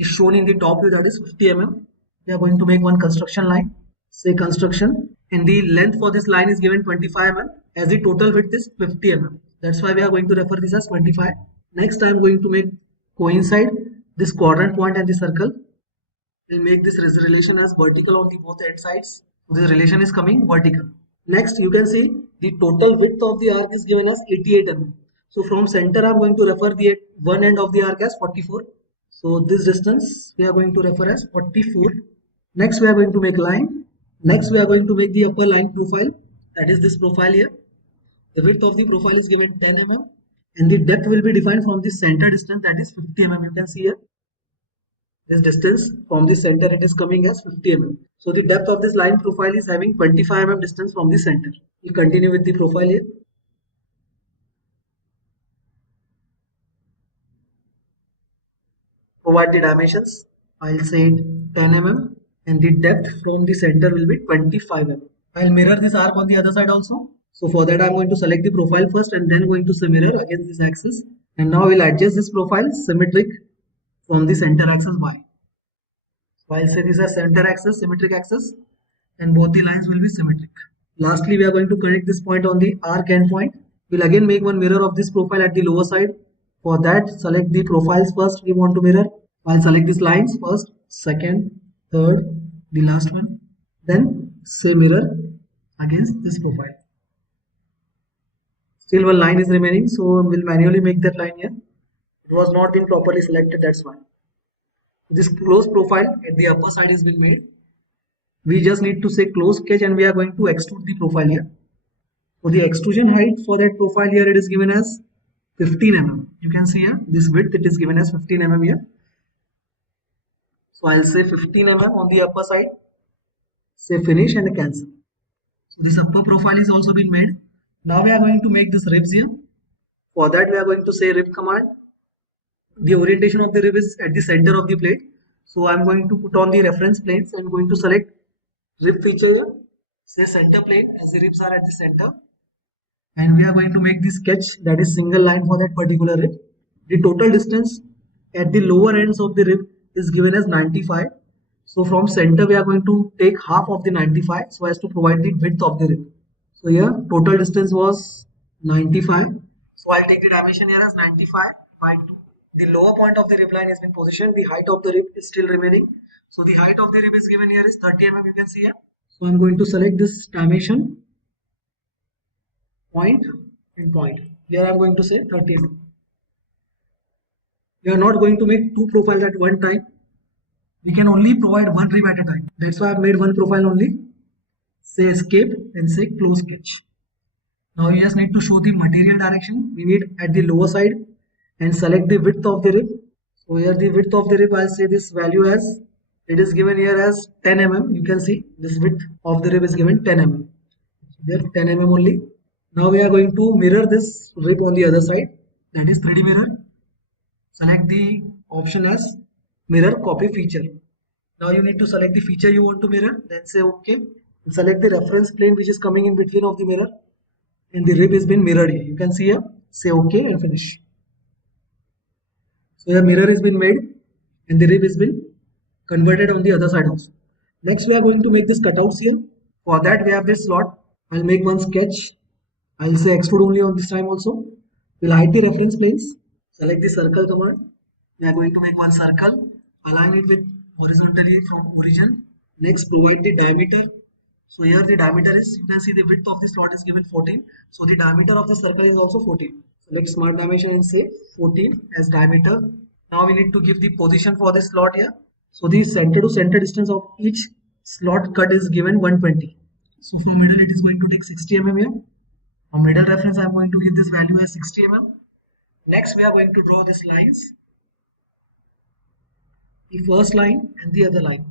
is shown in the top view, that is 50 mm. We are going to make one construction line. Say construction, and the length for this line is given 25 mm as the total width is 50 mm. That's why we are going to refer this as 25. Next I am going to make coincide this quadrant point and the circle. We'll make this relation as vertical on the both end sides. So this relation is coming vertical. Next you can see The total width of the arc is given as 88 mm. So from center I'm going to refer the one end of the arc as 44. So this distance we are going to refer as 44. Next we are going to make line. Next we are going to make the upper line profile, that is this profile here. The width of the profile is given 10 mm and the depth will be defined from the center distance, that is 50 mm. You can see here this distance from the center, it is coming as 50 mm. So the depth of this line profile is having 25 mm distance from the center. We continue with the profile here. Provide the dimensions. I'll say 10 mm and the depth from the center will be 25 mm. I'll mirror this arc on the other side also. So for that I'm going to select the profile first and then going to say mirror against this axis. And now we'll adjust this profile symmetric from the center axis by. So I'll say this as center axis, symmetric axis, and both the lines will be symmetric. Lastly, we are going to connect this point on the arc end point. We'll again make one mirror of this profile at the lower side. For that, select the profiles first we want to mirror. I'll select these lines first, second, third, the last one. Then say mirror against this profile. Still one line is remaining, so we'll manually make that line here. It was not been properly selected, that's why. This close profile at the upper side has been made. We just need to say close sketch and we are going to extrude the profile here. For the extrusion height for that profile here, it is given as 15 mm. You can see here this width, it is given as 15 mm here. So I'll say 15 mm on the upper side. Say finish and cancel. So this upper profile is also been made. Now we are going to make this ribs here. For that we are going to say rib command. The orientation of the rib is at the center of the plate. So I'm going to put on the reference planes and going to select rib feature here. Say center plane as the ribs are at the center. And we are going to make the sketch, that is single line for that particular rib. The total distance at the lower ends of the rib is given as 95. So from center we are going to take half of the 95 so as to provide the width of the rib. So here total distance was 95. So I'll take the dimension here as 95 by 2. The lower point of the rib line has been positioned. The height of the rib is still remaining. So the height of the rib is given here is 30 mm. You can see here. So I'm going to select this dimension, point and point. Here I'm going to say 30 mm. We are not going to make two profiles at one time. We can only provide one rib at a time. That's why I've made one profile only. Say escape and say close sketch. Now you just need to show the material direction. We need at the lower side and select the width of the rib. So here the width of the rib, I'll say this value as, it is given here as 10 mm. You can see this width of the rib is given 10 mm. There 10 mm only. Now we are going to mirror this rib on the other side, that is 3D mirror. Select the option as mirror copy feature. Now you need to select the feature you want to mirror, then say OK. And select the reference plane which is coming in between of the mirror. And the rib has been mirrored here. You can see here, say OK and finish. So the mirror has been made and the rib has been converted on the other side also. Next we are going to make this cutouts here. For that we have this slot. I'll make one sketch. I'll say extrude only on this time also. We'll hide the reference planes. Select the circle command. We are going to make one circle. Align it with horizontally from origin. Next provide the diameter. So here the diameter is, you can see the width of the slot is given 14. So the diameter of the circle is also 14. Select smart dimension and say 14 as diameter. Now we need to give the position for this slot here. So the center to center distance of each slot cut is given 120. So from middle it is going to take 60 mm here. From middle reference I am going to give this value as 60 mm. Next we are going to draw these lines. The first line and the other line.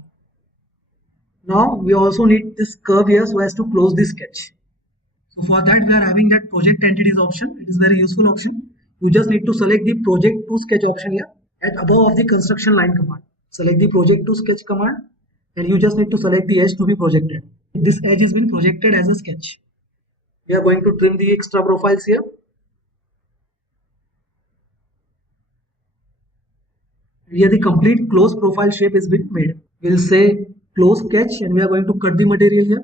Now we also need this curve here so as to close this sketch. So for that we are having that project entities option. It is very useful option. You just need to select the project to sketch option here at above of the construction line command. Select the project to sketch command and you just need to select the edge to be projected. This edge has been projected as a sketch. We are going to trim the extra profiles here. Here the complete close profile shape has been made. We'll say close sketch and we are going to cut the material here.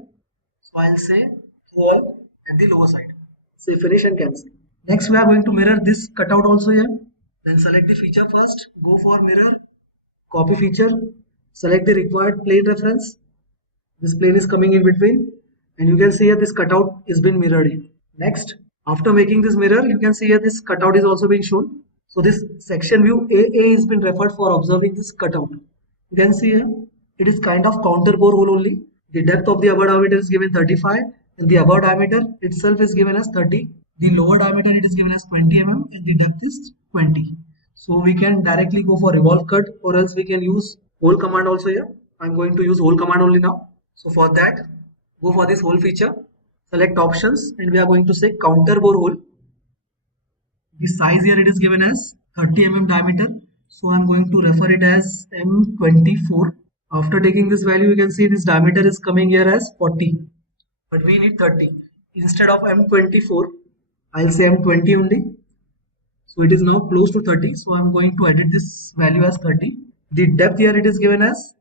So I'll say wall at the lower side. Say finish and cancel. Next we are going to mirror this cutout also here. Then select the feature first. Go for mirror. Copy feature. Select the required plane reference. This plane is coming in between. And you can see here this cutout is been mirrored here. Next, after making this mirror, you can see here this cutout is also being shown. So this section view AA has been referred for observing this cutout. You can see here, it is kind of counter bore hole only. The depth of the upper diameter is given 35 and the upper diameter itself is given as 30. The lower diameter it is given as 20 mm and the depth is 20. So we can directly go for revolve cut, or else we can use hole command also here. I'm going to use hole command only now. So for that, go for this hole feature, select options, and we are going to say counter bore hole. The size here it is given as 30 mm diameter. So I'm going to refer it as M24. After taking this value, you can see this diameter is coming here as 40, but we need 30. Instead of M24, I'll say M20 only. So it is now close to 30. So I'm going to edit this value as 30. The depth here it is given as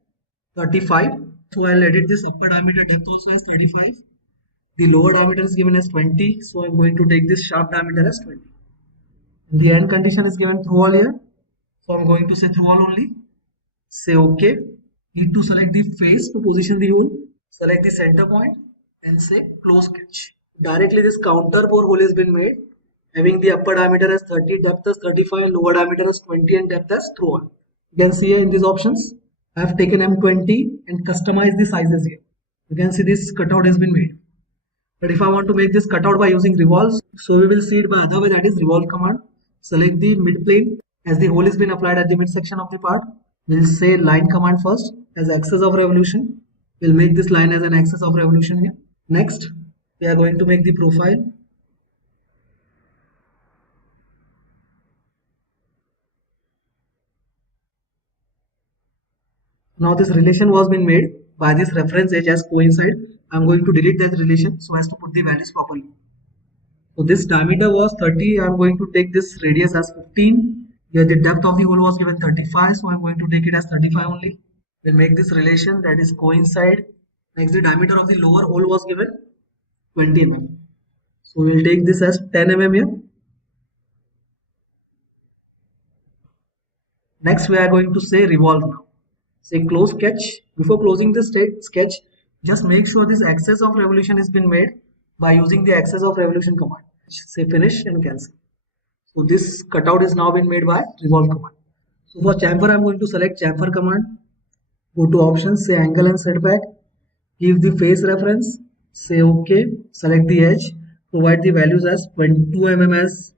35. So I'll edit this upper diameter depth also as 35. The lower diameter is given as 20. So I'm going to take this shaft diameter as 20. And the end condition is given through all here. So I'm going to say through all only. Say OK. Need to select the face to position the hole. Select the center point and say close sketch. Directly this counter bore hole has been made, having the upper diameter as 30, depth as 35, and lower diameter as 20 and depth as through all. You can see here in these options, I have taken M20 and customized the sizes here. You can see this cutout has been made. But if I want to make this cutout by using revolves, so we will see it by other way, that is revolve command. Select the mid plane as the hole has been applied at the midsection of the part. We'll say line command first as axis of revolution. We'll make this line as an axis of revolution here. Next, we are going to make the profile. Now this relation was been made by this reference edge as coincide. I'm going to delete that relation so as to put the values properly. So this diameter was 30. I'm going to take this radius as 15. Here the depth of the hole was given 35. So I'm going to take it as 35 only. We'll make this relation, that is coincide. Next, the diameter of the lower hole was given 20 mm. So we'll take this as 10 mm here. Next, we are going to say revolve now. Say close sketch. Before closing the sketch, just make sure this axis of revolution has been made by using the axis of revolution command. Say finish and cancel. So this cutout is now been made by revolve command. So for chamfer, I'm going to select chamfer command. Go to options, say angle and setback. Give the face reference. Say OK. Select the edge. Provide the values as 22 mm as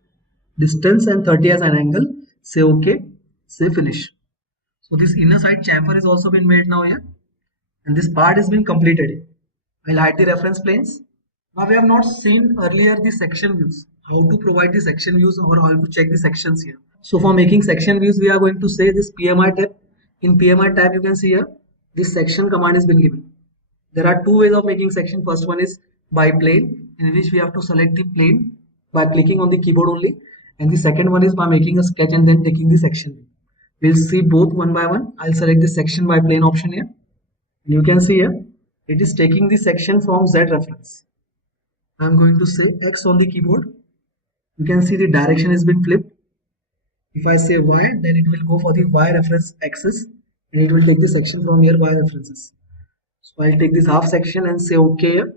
distance and 30 as an angle. Say OK. Say finish. So this inner side chamfer has also been made now here, and this part has been completed. I'll hide the reference planes. Now we have not seen earlier the section views, how to provide the section views or how to check the sections here. So for making section views, we are going to say this PMI tab. In PMI tab, you can see here this section command has been given. There are two ways of making section. First one is by plane, in which we have to select the plane by clicking on the keyboard only, and the second one is by making a sketch and then taking the section view. We'll see both one by one. I'll select the section by plane option here. You can see here, it is taking the section from Z reference. I'm going to say X on the keyboard. You can see the direction has been flipped. If I say Y, then it will go for the Y reference axis and it will take the section from here Y references. So I'll take this half section and say OK here.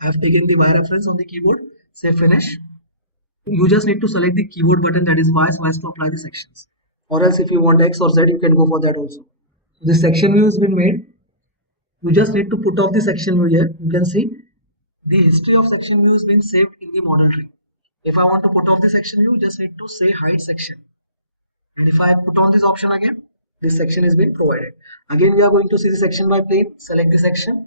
I've taken the Y reference on the keyboard. Say finish. You just need to select the keyboard button, that is Y, so as to apply the sections. Or else if you want X or Z, you can go for that also. So the section view has been made. You just need to put off the section view here. You can see the history of section view has been saved in the model tree. If I want to put off the section view, just need to say hide section. And if I put on this option again, this section has been provided. Again, we are going to see the section by plane. Select the section.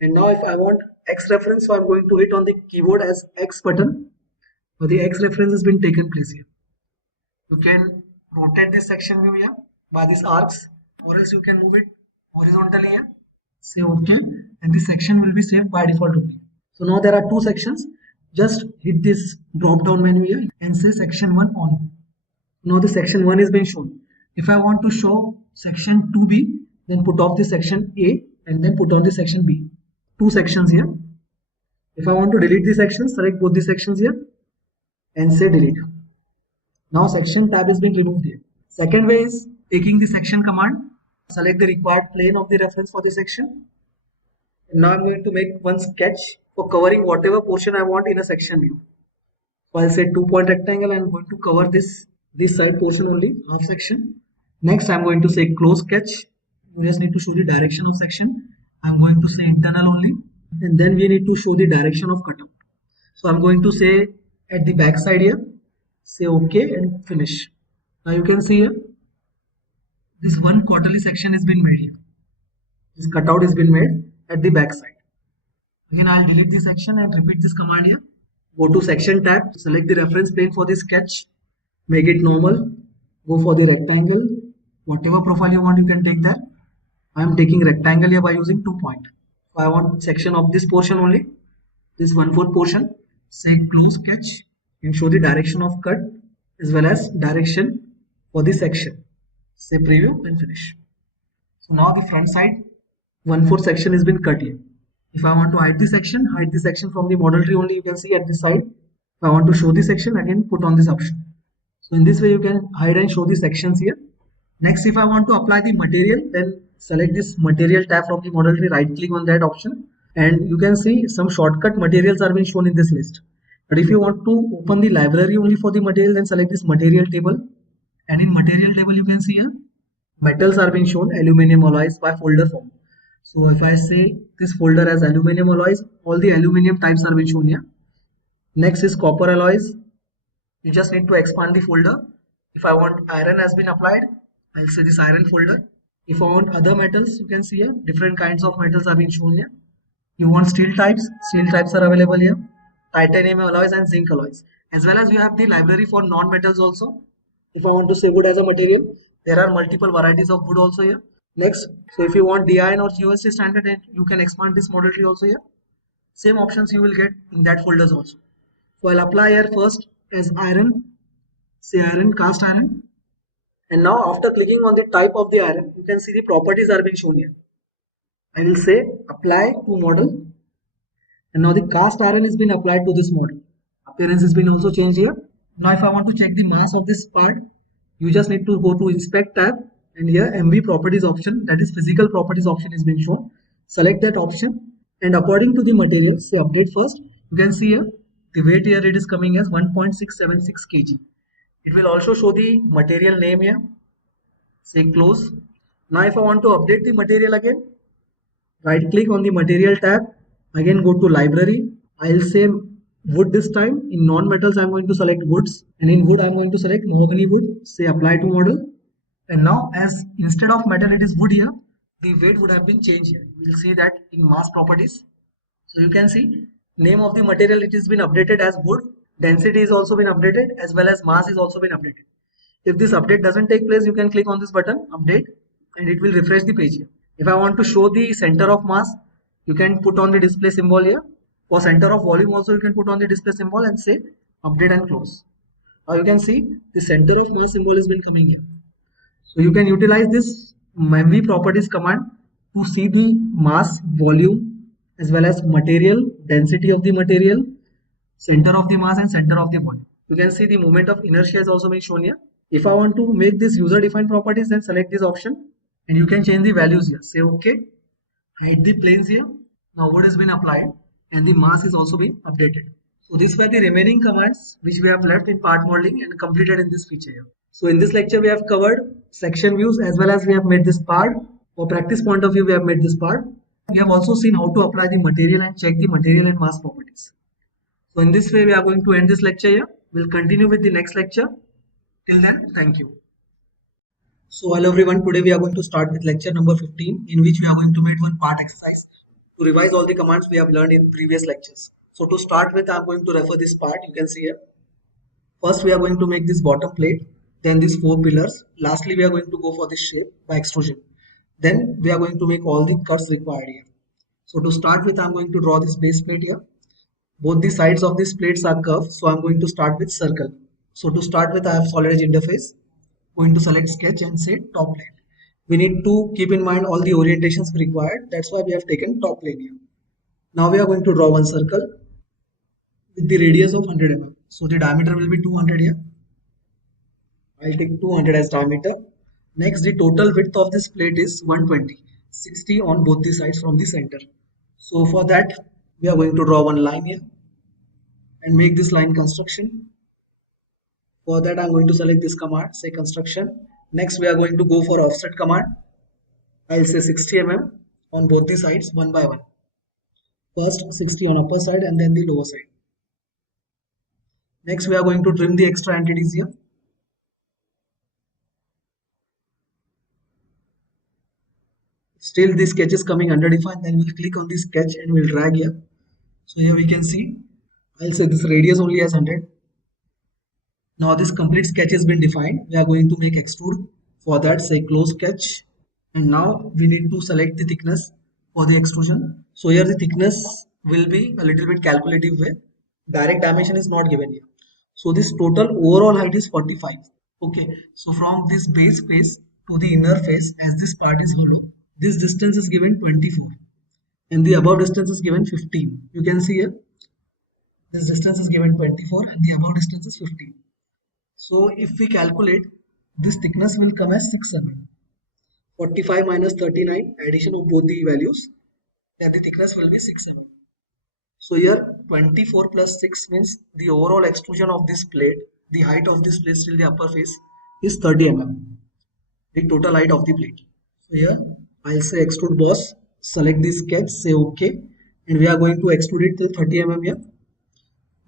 And now if I want X reference, so I'm going to hit on the keyboard as X button. So the X reference has been taken place here. You can rotate this section view here by these arcs, or else you can move it horizontally here. Say OK, and this section will be saved by default only. So now there are two sections. Just hit this drop down menu here and say section 1 on. Now the section 1 is being shown. If I want to show section 2B, then put off the section A and then put on the section B. Two sections here. If I want to delete the sections, select both the sections here and say delete. Now section tab has been removed here. Second way is taking the section command. Select the required plane of the reference for the section. And now I'm going to make one sketch for covering whatever portion I want in a section view. So I'll say 2-point rectangle. I'm going to cover this side portion only, half section. Next, I'm going to say close sketch. We just need to show the direction of section. I'm going to say internal only, and then we need to show the direction of cutout. So I'm going to say at the back side here, say OK and finish. Now you can see here, this one quarterly section has been made here. This cutout has been made at the back side. Again, I'll delete this section and repeat this command here. Go to section tab, select the reference plane for the sketch, make it normal, go for the rectangle, whatever profile you want you can take there. I am taking rectangle here by using 2-point. So I want section of this portion only, this 1/4 portion. Say close sketch and show the direction of cut as well as direction for the section. Say preview and finish. So now the front side 1/4 section has been cut here. If I want to hide the section from the model tree only, you can see at this side. If I want to show the section, again put on this option. So in this way you can hide and show the sections here. Next, if I want to apply the material, then select this material tab from the model tree, right click on that option, and you can see some shortcut materials are being shown in this list. But if you want to open the library only for the material, then select this material table, and in material table you can see here metals are being shown, aluminum alloys by folder form. So if I say this folder as aluminum alloys, all the aluminum types are being shown here. Next is copper alloys. You just need to expand the folder. If I want iron has been applied, I'll say this iron folder. If I want other metals, you can see here different kinds of metals are being shown here. You want steel types are available here. Titanium alloys and zinc alloys. As well as you have the library for non-metals also. If I want to say wood as a material, there are multiple varieties of wood also here. Next, so if you want DIN or GOST standard, you can expand this model tree also here. Same options you will get in that folders also. So I'll apply here first as iron, say iron, cast iron. And now after clicking on the type of the iron, you can see the properties are being shown here. I will say apply to model. And now the cast iron has been applied to this model. Appearance has been also changed here. Now if I want to check the mass of this part, you just need to go to inspect tab, and here MV properties option, that is physical properties option, is being shown. Select that option, and according to the material, say update first. You can see here the weight here it is coming as 1.676 kg. It will also show the material name here. Say close. Now if I want to update the material again, right click on the material tab, again go to library. I'll say wood this time. In non-metals I'm going to select woods, and in wood I'm going to select mahogany wood. Say apply to model, and now as instead of metal it is wood here, the weight would have been changed here. You will see that in mass properties. So you can see name of the material, it has been updated as wood. Density is also been updated, as well as mass is also been updated. If this update doesn't take place, you can click on this button update, and it will refresh the page here. If I want to show the center of mass, you can put on the display symbol here. For center of volume also you can put on the display symbol and say update and close. Now you can see the center of mass symbol has been coming here. So you can utilize this MV properties command to see the mass, volume, as well as material, density of the material, center of the mass and center of the volume. You can see the moment of inertia has also been shown here. If I want to make this user defined properties, then select this option, and you can change the values here. Say OK, hide the planes here. Now what has been applied, and the mass is also being updated. So these were the remaining commands which we have left in part modeling and completed in this feature here. So in this lecture we have covered section views, as well as we have made this part. For practice point of view we have made this part. We have also seen how to apply the material and check the material and mass properties. So in this way we are going to end this lecture here. We'll continue with the next lecture. Till then, thank you. So hello everyone, today we are going to start with lecture number 15, in which we are going to make one part exercise to revise all the commands we have learned in previous lectures. So to start with, I am going to refer this part. You can see here. First we are going to make this bottom plate, then these 4 pillars. Lastly we are going to go for this shape by extrusion. Then we are going to make all the cuts required here. So to start with, I am going to draw this base plate here. Both the sides of these plates are curved, so I am going to start with circle. So to start with, I have SolidEdge interface. Going to select sketch and say top plane. We need to keep in mind all the orientations required. That's why we have taken top plane here. Now we are going to draw one circle with the radius of 100 mm. So the diameter will be 200 here. I'll take 200 as diameter. Next, the total width of this plate is 120, 60 on both the sides from the center. So for that, we are going to draw one line here. and make this line construction. For that I'm going to select this command, say construction. Next we are going to go for offset command. I'll say 60 mm on both the sides one by one. First 60 on upper side and then the lower side. Next we are going to trim the extra entities here. Still this sketch is coming underdefined, then we'll click on this sketch and we'll drag here. So here we can see, I'll say this radius only as 100. Now this complete sketch has been defined. We are going to make extrude. For that say close sketch, and now we need to select the thickness for the extrusion. So here the thickness will be a little bit calculative way. Direct dimension is not given here. So this total overall height is 45. Okay, so from this base face to the inner face, as this part is hollow, this distance is given 24 and the above distance is given 15. You can see here this distance is given 24 and the above distance is 15. So if we calculate, this thickness will come as 6 mm. 45 minus 39, addition of both the values, then the thickness will be 6 mm. So here 24 plus 6 means the overall extrusion of this plate, the height of this plate till the upper face is 30 mm. The total height of the plate. So here I'll say extrude boss, select the sketch, say OK, and we are going to extrude it till 30 mm here.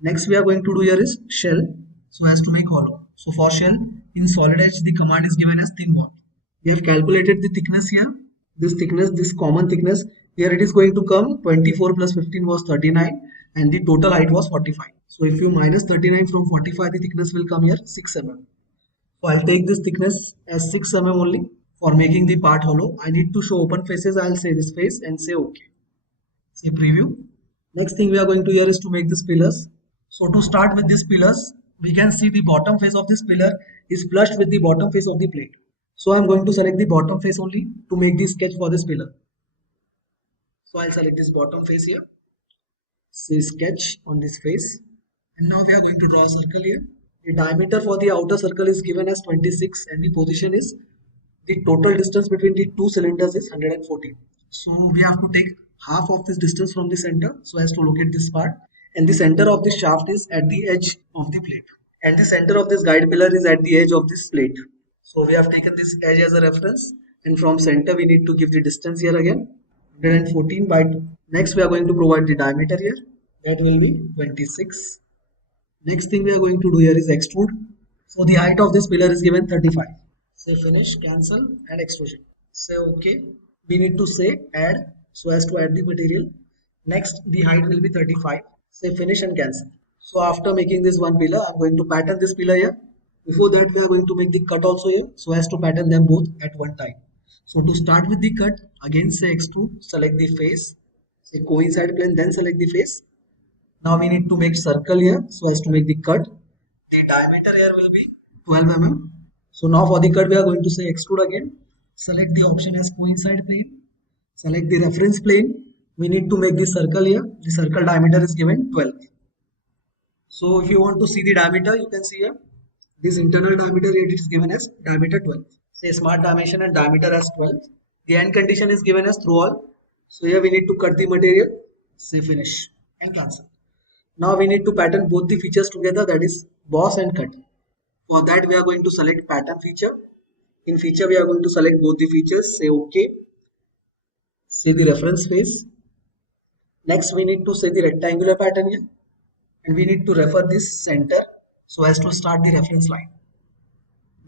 Next we are going to do here is shell, so as to make hollow. So for shell in SolidEdge the command is given as thin wall. We have calculated the thickness here. This thickness, this common thickness, here it is going to come 24 plus 15 was 39 and the total height was 45. So if you minus 39 from 45, the thickness will come here 6 mm. So I'll take this thickness as 6 mm only. For making the part hollow, I need to show open faces. I'll say this face and say OK. Say preview. Next thing we are going to here is to make these pillars. So to start with these pillars, we can see the bottom face of this pillar is flushed with the bottom face of the plate. So I'm going to select the bottom face only to make the sketch for this pillar. So I'll select this bottom face here. Say sketch on this face. And now we are going to draw a circle here. The diameter for the outer circle is given as 26 and the position is, the total distance between the two cylinders is 114. So we have to take half of this distance from the center so as to locate this part. And the center of this shaft is at the edge of the plate. And the center of this guide pillar is at the edge of this plate. So we have taken this edge as a reference. And from center we need to give the distance here again. 114 by 2. Next we are going to provide the diameter here. That will be 26. Next thing we are going to do here is extrude. So the height of this pillar is given 35. Say finish, cancel and extrusion. Say OK. We need to say add so as to add the material. Next the height will be 35. Say finish and cancel. So after making this one pillar, I'm going to pattern this pillar here. Before that we are going to make the cut also here so as to pattern them both at one time. So to start with the cut, again say extrude, select the face, say coincide plane, then select the face. Now we need to make circle here so as to make the cut. The diameter here will be 12 mm. So now for the cut we are going to say extrude again. Select the option as coincide plane. Select the reference plane. We need to make this circle here. The circle diameter is given 12. So if you want to see the diameter, you can see here. This internal diameter here is given as diameter 12. Say smart dimension and diameter as 12. The end condition is given as through all. So here we need to cut the material. Say finish and cancel. Now we need to pattern both the features together, that is boss and cut. For that we are going to select pattern feature. In feature we are going to select both the features. Say OK. Say the reference face. Next we need to say the rectangular pattern here. And we need to refer this center so as to start the reference line.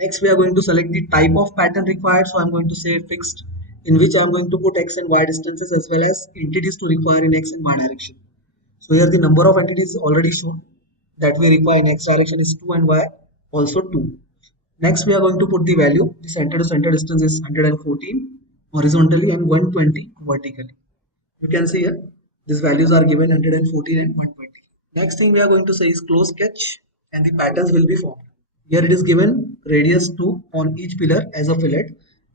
Next we are going to select the type of pattern required. So I'm going to say fixed, in which I'm going to put x and y distances as well as entities to require in x and y direction. So here the number of entities already shown that we require in x direction is 2 and y also 2. Next we are going to put the value. The center to center distance is 114 horizontally and 120 vertically. You can see here these values are given 114 and 120. Next thing we are going to say is close sketch and the patterns will be formed. Here it is given radius 2 on each pillar as a fillet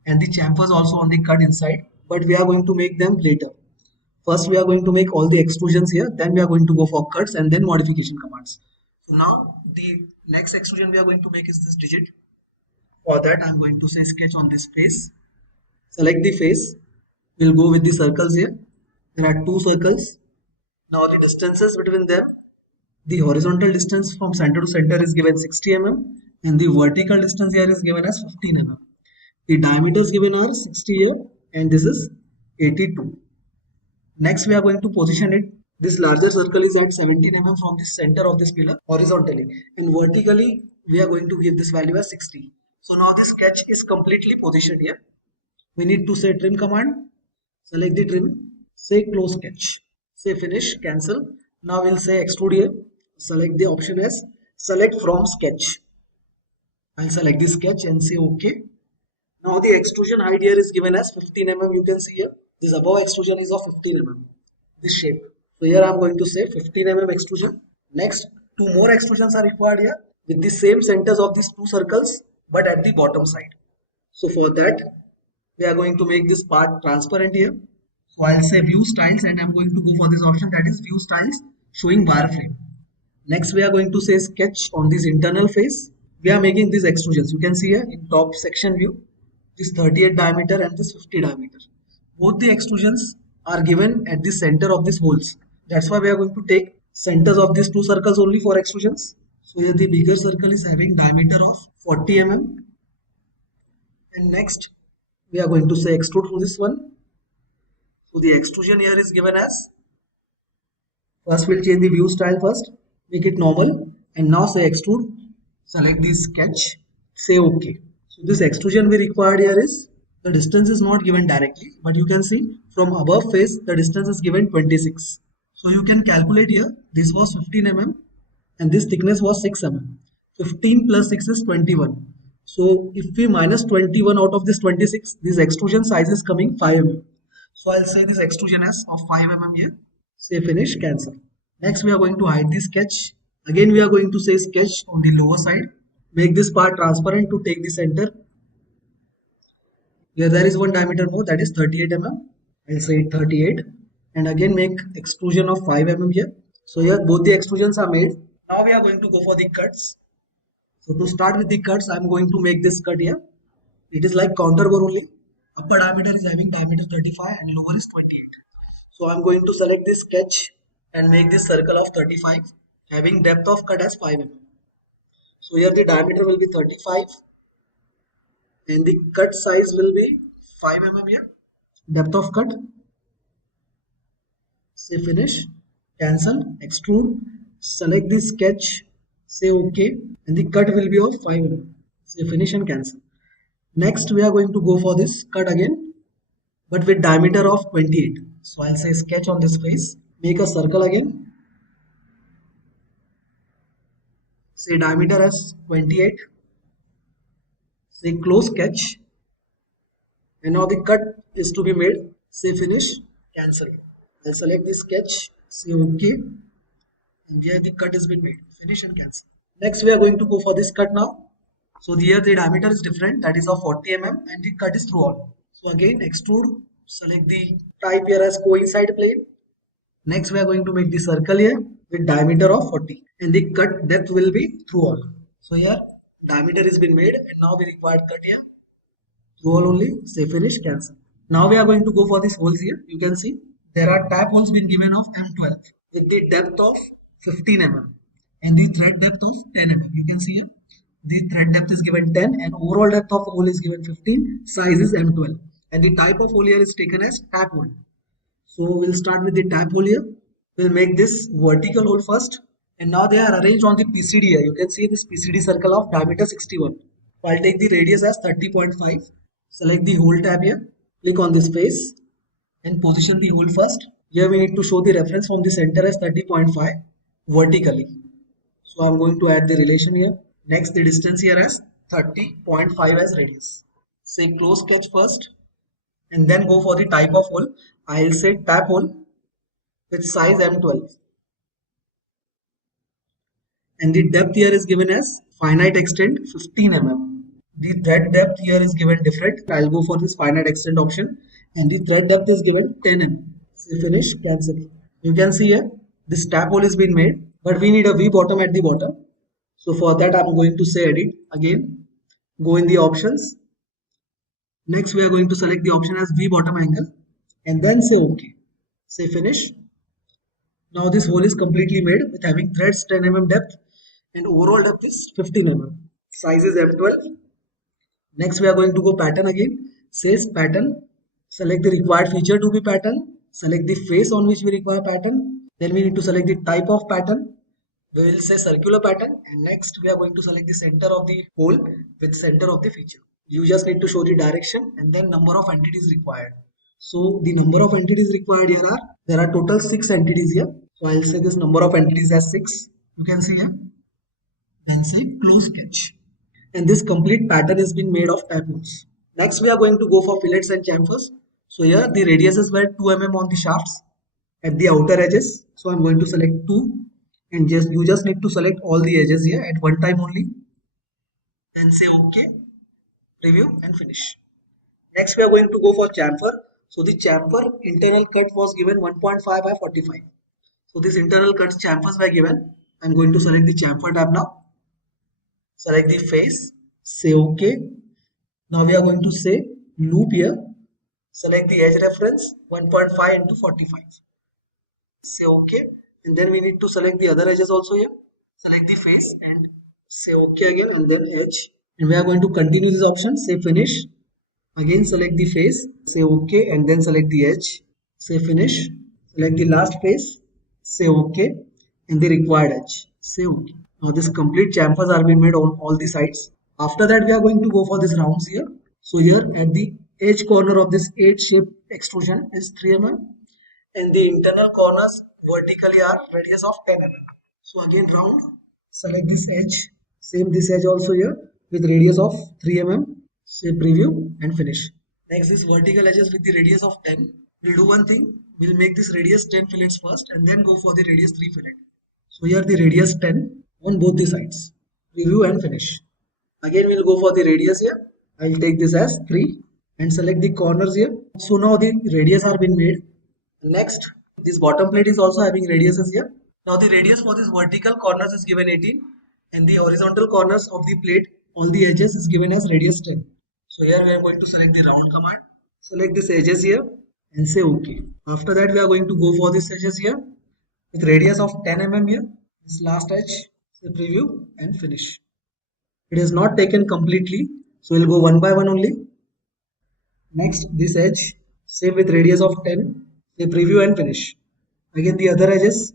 and the chamfers also on the cut inside, but we are going to make them later. First we are going to make all the extrusions here, then we are going to go for cuts and then modification commands. So now the next extrusion we are going to make is this digit. For that I am going to say sketch on this face. Select the face. We'll go with the circles here. There are two circles. Now the distances between them The horizontal distance from center to center is given 60 mm and the vertical distance here is given as 15 mm. The diameters given are 60 here and this is 82. Next we are going to position it. This larger circle is at 17 mm from the center of this pillar horizontally and vertically we are going to give this value as 60. So now this sketch is completely positioned here. We need to say trim command, select the trim, say close sketch, say finish, cancel. Now we'll say extrude here, select the option as select from sketch. I'll select the sketch and say OK. Now the extrusion height here is given as 15 mm. You can see here, this above extrusion is of 15 mm, this shape. So here I'm going to say 15 mm extrusion. Next, two more extrusions are required here with the same centers of these two circles but at the bottom side. So for that, we are going to make this part transparent here. So I'll say view styles and I'm going to go for this option, that is view styles showing wireframe. Next we are going to say sketch on this internal face. We are making these extrusions. You can see here in top section view, this 38 diameter and this 50 diameter. Both the extrusions are given at the center of these holes. That's why we are going to take centers of these two circles only for extrusions. So here the bigger circle is having diameter of 40 mm. And next we are going to say extrude through this one. So the extrusion here is given as, first we'll change the view style first, make it normal and now say extrude, select the sketch, say OK. So this extrusion we required here is, the distance is not given directly but you can see from above face the distance is given 26. So you can calculate here, this was 15 mm and this thickness was 6 mm. 15 plus 6 is 21. So if we minus 21 out of this 26, this extrusion size is coming 5 mm. So I'll say this extrusion as of 5 mm here. Say finish, cancel. Next we are going to hide the sketch. Again we are going to say sketch on the lower side. Make this part transparent to take the center. Here there is one diameter more, that is 38 mm. I'll say 38. And again make extrusion of 5 mm here. So here both the extrusions are made. Now we are going to go for the cuts. So to start with the cuts, I am going to make this cut here. It is like counter bore only. Upper diameter is having diameter 35 and lower is 28. So I am going to select this sketch and make this circle of 35 having depth of cut as 5 mm. So here the diameter will be 35 and the cut size will be 5 mm here. Depth of cut. Say finish, cancel, extrude, select the sketch, say OK and the cut will be of 5 mm. Say finish and cancel. Next we are going to go for this cut again but with diameter of 28. So I'll say sketch on this face, make a circle again, say diameter as 28, say close sketch and now the cut is to be made, say finish, cancel. I'll select this sketch, say OK and here the cut has been made, finish and cancel. Next we are going to go for this cut now. So here the diameter is different, that is of 40 mm and the cut is through all. So again extrude, select the type here as coincide plane. Next we are going to make the circle here with diameter of 40 and the cut depth will be through all. So here diameter has been made and now we require cut here. Through all only, say finish, cancel. Now we are going to go for these holes here. You can see there are tap holes been given of M12 with the depth of 15 mm and the thread depth of 10 mm. You can see here the thread depth is given 10 and overall depth of hole is given 15, size is M12 and the type of hole here is taken as tap hole. So we'll start with the tap hole here. We'll make this vertical hole first and now they are arranged on the PCD here. You can see this PCD circle of diameter 61. So I'll take the radius as 30.5. Select the hole tab here, click on this face and position the hole first. Here we need to show the reference from the center as 30.5 vertically. So I'm going to add the relation here. Next the distance here as 30.5 as radius. Say close sketch first and then go for the type of hole. I'll say tap hole with size M12 and the depth here is given as finite extent 15 mm. The thread depth here is given different. I'll go for this finite extent option and the thread depth is given 10 mm. Say finish, cancel. You can see here this tap hole is being made but we need a V bottom at the bottom. So for that I'm going to say edit again, go in the options. Next we are going to select the option as V bottom angle and then say OK. Say finish. Now this hole is completely made with having threads 10 mm depth and overall depth is 15 mm. Size is M12. Next we are going to go pattern again. Says pattern. Select the required feature to be pattern. Select the face on which we require pattern. Then we need to select the type of pattern. We will say circular pattern, and next we are going to select the center of the hole with center of the feature. You just need to show the direction and then number of entities required. So the number of entities required here are, there are total 6 entities here. So I'll say this number of entities as 6. You can see here. Then say close sketch. And this complete pattern has been made of tap holes. Next we are going to go for fillets and chamfers. So here the radiuses were 2 mm on the shafts at the outer edges. So I'm going to select 2, and you just need to select all the edges here at one time only. Then say OK, preview and finish. Next we are going to go for chamfer. So the chamfer internal cut was given 1.5 by 45. So this internal cuts chamfers were given. I'm going to select the chamfer tab now. Select the face, say OK. Now we are going to say loop here. Select the edge reference 1.5 into 45. Say OK. And then we need to select the other edges also here. Select the face and say OK again, and then edge. And we are going to continue this option. Say finish. Again select the face. Say OK, and then select the edge. Say finish. Select the last face. Say OK. And the required edge. Say OK. Now this complete chamfers are being made on all the sides. After that we are going to go for this rounds here. So here at the edge corner of this 8 shaped extrusion is 3 mm, and the internal corners vertically are radius of 10 mm. So again round, select this edge, same this edge also here with radius of 3 mm, say preview and finish. Next this vertical edges with the radius of 10. We'll do one thing, we'll make this radius 10 fillets first and then go for the radius 3 fillet. So here the radius 10 on both the sides, preview and finish. Again we'll go for the radius here. I'll take this as 3 and select the corners here. So now the radius are been made. Next, this bottom plate is also having radiuses here. Now the radius for this vertical corners is given 18, and the horizontal corners of the plate, all the edges is given as radius 10. So here we are going to select the round command. Select this edges here and say OK. After that we are going to go for this edges here with radius of 10 mm here. This last edge, say preview and finish. It is not taken completely, so we'll go one by one only. Next this edge, same with radius of 10, say preview and finish. Again the other edges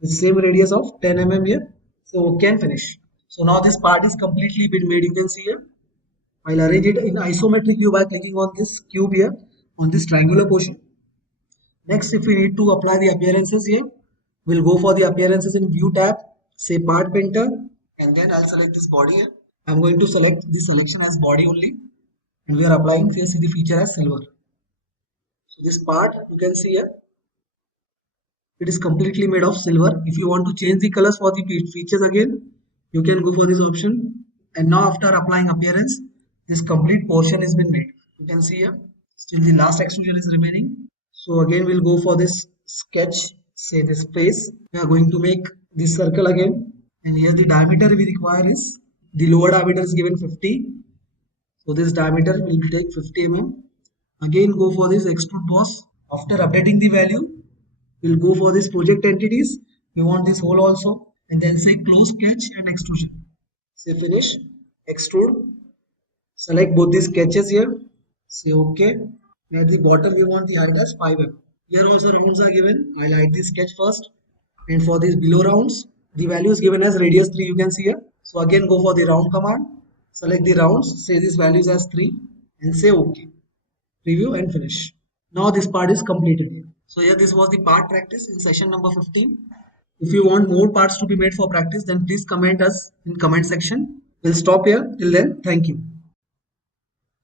with same radius of 10 mm here, so OK and finish. So now this part is completely been made. You can see here. I'll arrange it in isometric view by clicking on this cube here on this triangular portion. Next, if we need to apply the appearances here, we'll go for the appearances in view tab, say part painter, and then I'll select this body here. I'm going to select this selection as body only, and we are applying here, see the feature as silver. So this part you can see here, it is completely made of silver. If you want to change the colors for the features again, you can go for this option. And now after applying appearance, this complete portion has been made. You can see here, still the last extrusion is remaining. So again we'll go for this sketch, say this face. We are going to make this circle again, and here the diameter we require is, the lower diameter is given 50. So this diameter will take 50 mm. Again go for this extrude boss. After updating the value, we'll go for this project entities. We want this hole also, and then say close sketch and extrusion. Say finish, extrude. Select both the sketches here. Say OK. At the bottom we want the height as 5 mm. Here also rounds are given. I'll hide the sketch first. And for these below rounds, the value is given as radius 3. You can see here. So again go for the round command. Select the rounds. Say this values as 3 and say OK. Preview and finish. Now this part is completed. So here this was the part practice in session number 15. If you want more parts to be made for practice, then please comment us in comment section. We'll stop here. Till then, thank you.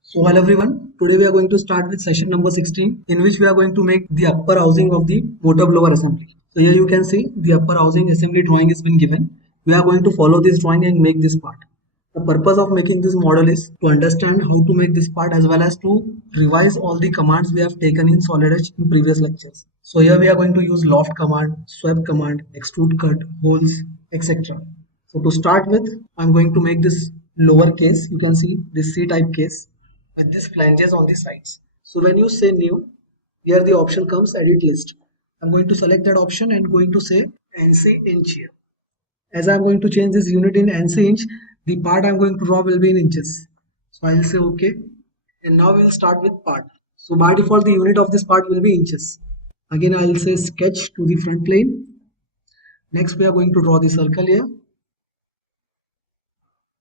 So hello everyone, today we are going to start with session number 16, in which we are going to make the upper housing of the motor blower assembly. So here you can see the upper housing assembly drawing has been given. We are going to follow this drawing and make this part. The purpose of making this model is to understand how to make this part as well as to revise all the commands we have taken in SolidEdge in previous lectures. So here we are going to use loft command, sweep command, extrude cut, holes, etc. So to start with, I'm going to make this lower case. You can see this C-type case with these flanges on the sides. So when you say new, here the option comes edit list. I'm going to select that option and going to say NC inch here. As I'm going to change this unit in NC inch, the part I'm going to draw will be in inches. So I'll say OK. And now we'll start with part. So by default, the unit of this part will be inches. Again, I'll say sketch to the front plane. Next, we are going to draw the circle here.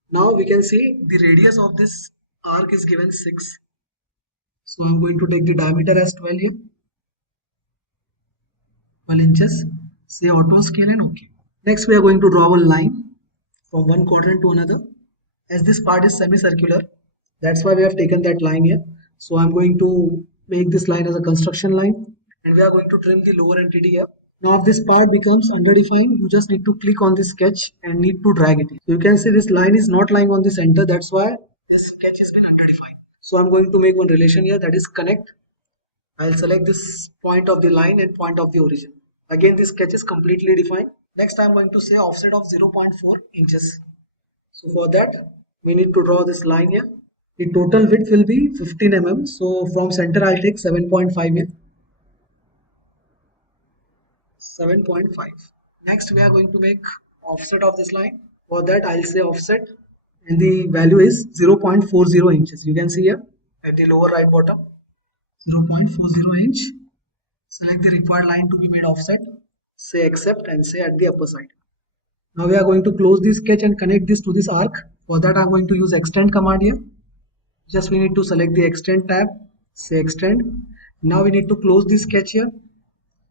Now we can see the radius of this arc is given 6. So I'm going to take the diameter as 12 here. 12 inches. Say auto scale and OK. Next, we are going to draw one line from one quadrant to another. As this part is semicircular, that's why we have taken that line here. So I'm going to make this line as a construction line, and we are going to trim the lower entity here. Now if this part becomes underdefined, you just need to click on the sketch and need to drag it. So you can see this line is not lying on the center. That's why this sketch has been underdefined. So I'm going to make one relation here, that is connect. I'll select this point of the line and point of the origin. Again, this sketch is completely defined. Next, I'm going to say offset of 0.4 inches. So for that, we need to draw this line here. The total width will be 15 mm. So from center, I'll take 7.5 here. 7.5. Next, we are going to make offset of this line. For that, I'll say offset, and the value is 0.40 inches. You can see here at the lower right bottom, 0.40 inch. Select the required line to be made offset. Say accept and say at the upper side. Now we are going to close this sketch and connect this to this arc. For that, I'm going to use extend command here. Just we need to select the extend tab, say extend. Now we need to close this sketch here.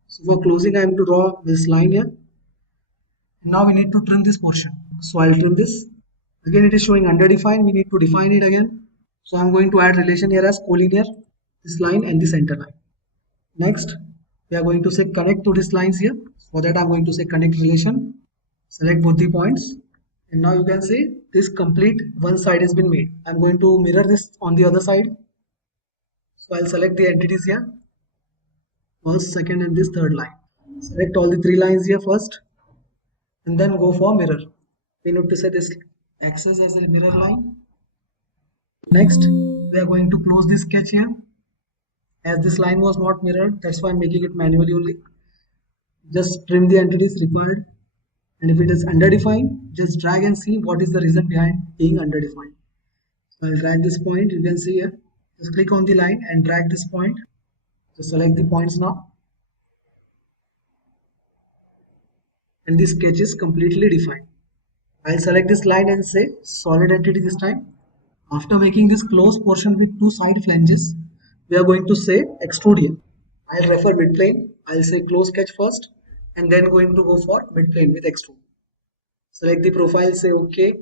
So for closing, I am to draw this line here. Now we need to trim this portion. So I'll trim this. Again, it is showing underdefined. We need to define it again. So I'm going to add relation here as collinear, this line and the center line. Next, we are going to say connect to these lines here. For that, I'm going to say connect relation. Select both the points. And now you can see this complete one side has been made. I'm going to mirror this on the other side. So I'll select the entities here. First, second, and this third line. Select all the three lines here first. And then go for mirror. We need to set this axis as a mirror line. Next, we are going to close this sketch here. As this line was not mirrored, that's why I'm making it manually only. Just trim the entities required. And if it is underdefined, just drag and see what is the reason behind being underdefined. So I'll drag this point, you can see here. Just click on the line and drag this point. Just select the points now. And this sketch is completely defined. I'll select this line and say solid entity this time. After making this closed portion with two side flanges, we are going to say extrude here. I'll refer midplane. I'll say close sketch first and then going to go for midplane with extrude. Select the profile, say OK.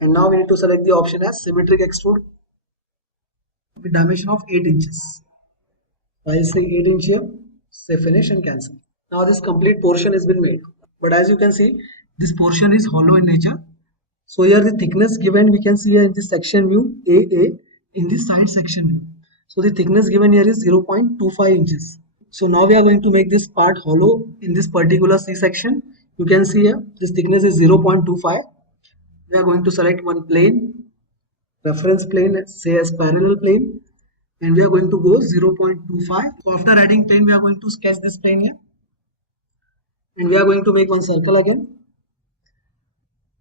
And now we need to select the option as symmetric extrude with dimension of 8 inches. I'll say 8 inch here, say finish and cancel. Now this complete portion has been made. But as you can see, this portion is hollow in nature. So here the thickness given, we can see here in this section view, AA, in this side section view. So the thickness given here is 0.25 inches. So now we are going to make this part hollow in this particular C section. You can see here, this thickness is 0.25. We are going to select one plane, reference plane, say as parallel plane. And we are going to go 0.25. So after adding plane, we are going to sketch this plane here. And we are going to make one circle again.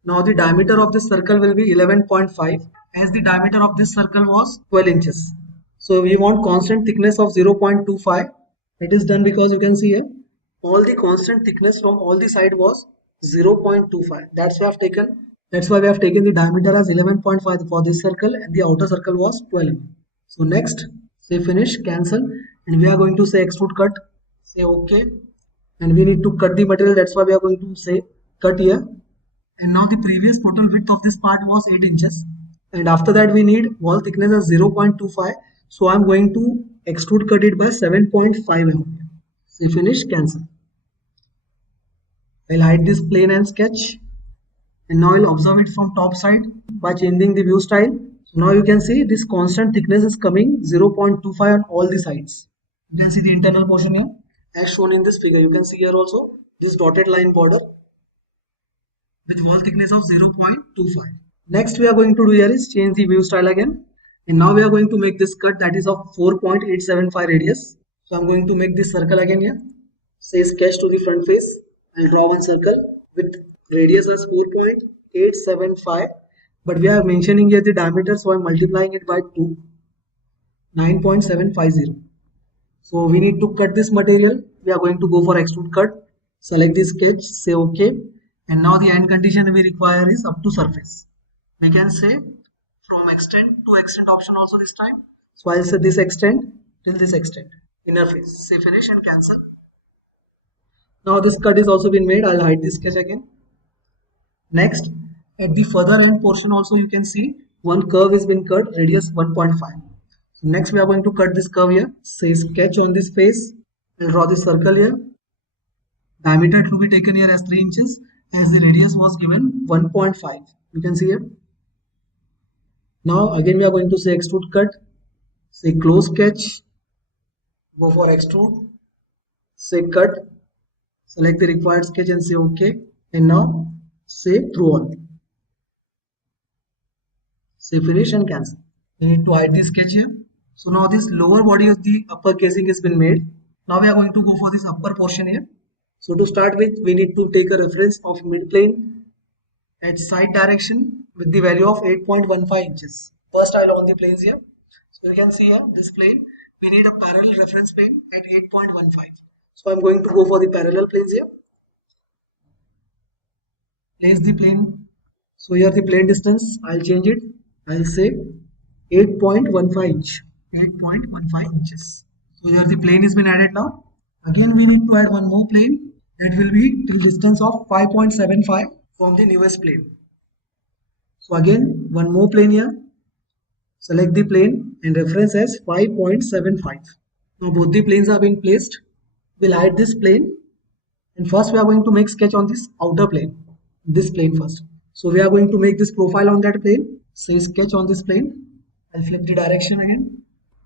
Now the diameter of this circle will be 11.5, as the diameter of this circle was 12 inches. So we want constant thickness of 0.25. It is done because you can see here, all the constant thickness from all the side was 0.25. That's why we have taken the diameter as 11.5 for this circle and the outer circle was 12. So next, say finish, cancel, and we are going to say extrude cut, say OK. And we need to cut the material, that's why we are going to say cut here. And now the previous total width of this part was 8 inches. And after that we need wall thickness as 0.25. So I'm going to extrude cut it by 7.5 mm. Say finish, cancel. I'll hide this plane and sketch. And now I'll observe it from top side by changing the view style. So now you can see this constant thickness is coming 0.25 on all the sides. You can see the internal portion here as shown in this figure. You can see here also this dotted line border with wall thickness of 0.25. Next we are going to do here is change the view style again. And now we are going to make this cut that is of 4.875 radius. So I'm going to make this circle again here. Say sketch to the front face. I'll draw one circle with radius as 4.875, but we are mentioning here the diameter, so I'm multiplying it by 2, 9.750. So we need to cut this material. We are going to go for extrude cut. Select the sketch, say OK. And now the end condition we require is up to surface. We can say from extent to extent option also this time. So I'll say this extent till this extent. Inner face. Say finish and cancel. Now this cut is also been made. I'll hide this sketch again. Next, at the further end portion also you can see one curve has been cut, radius 1.5. So next we are going to cut this curve here. Say sketch on this face. I'll draw this circle here. Diameter to be taken here as 3 inches as the radius was given 1.5. You can see here. Now again we are going to say extrude cut. Say close sketch. Go for extrude. Say cut. Select the required sketch and say OK. And now say through all. Say finish and cancel. We need to hide this sketch here. So now this lower body of the upper casing has been made. Now we are going to go for this upper portion here. So to start with, we need to take a reference of mid plane at side direction with the value of 8.15 inches. First I'll on the planes here. So you can see here this plane, we need a parallel reference plane at 8.15. So I'm going to go for the parallel planes here. Place the plane. So here the plane distance, I'll change it. I'll say 8.15 inch. 8.15 inches. So here the plane has been added now. Again we need to add one more plane. That will be till distance of 5.75 from the newest plane. So again one more plane here. Select the plane and reference as 5.75. Now both the planes are being placed. We'll hide this plane and first we are going to make sketch on this outer plane. This plane first. So we are going to make this profile on that plane. Say sketch on this plane. I'll flip the direction again.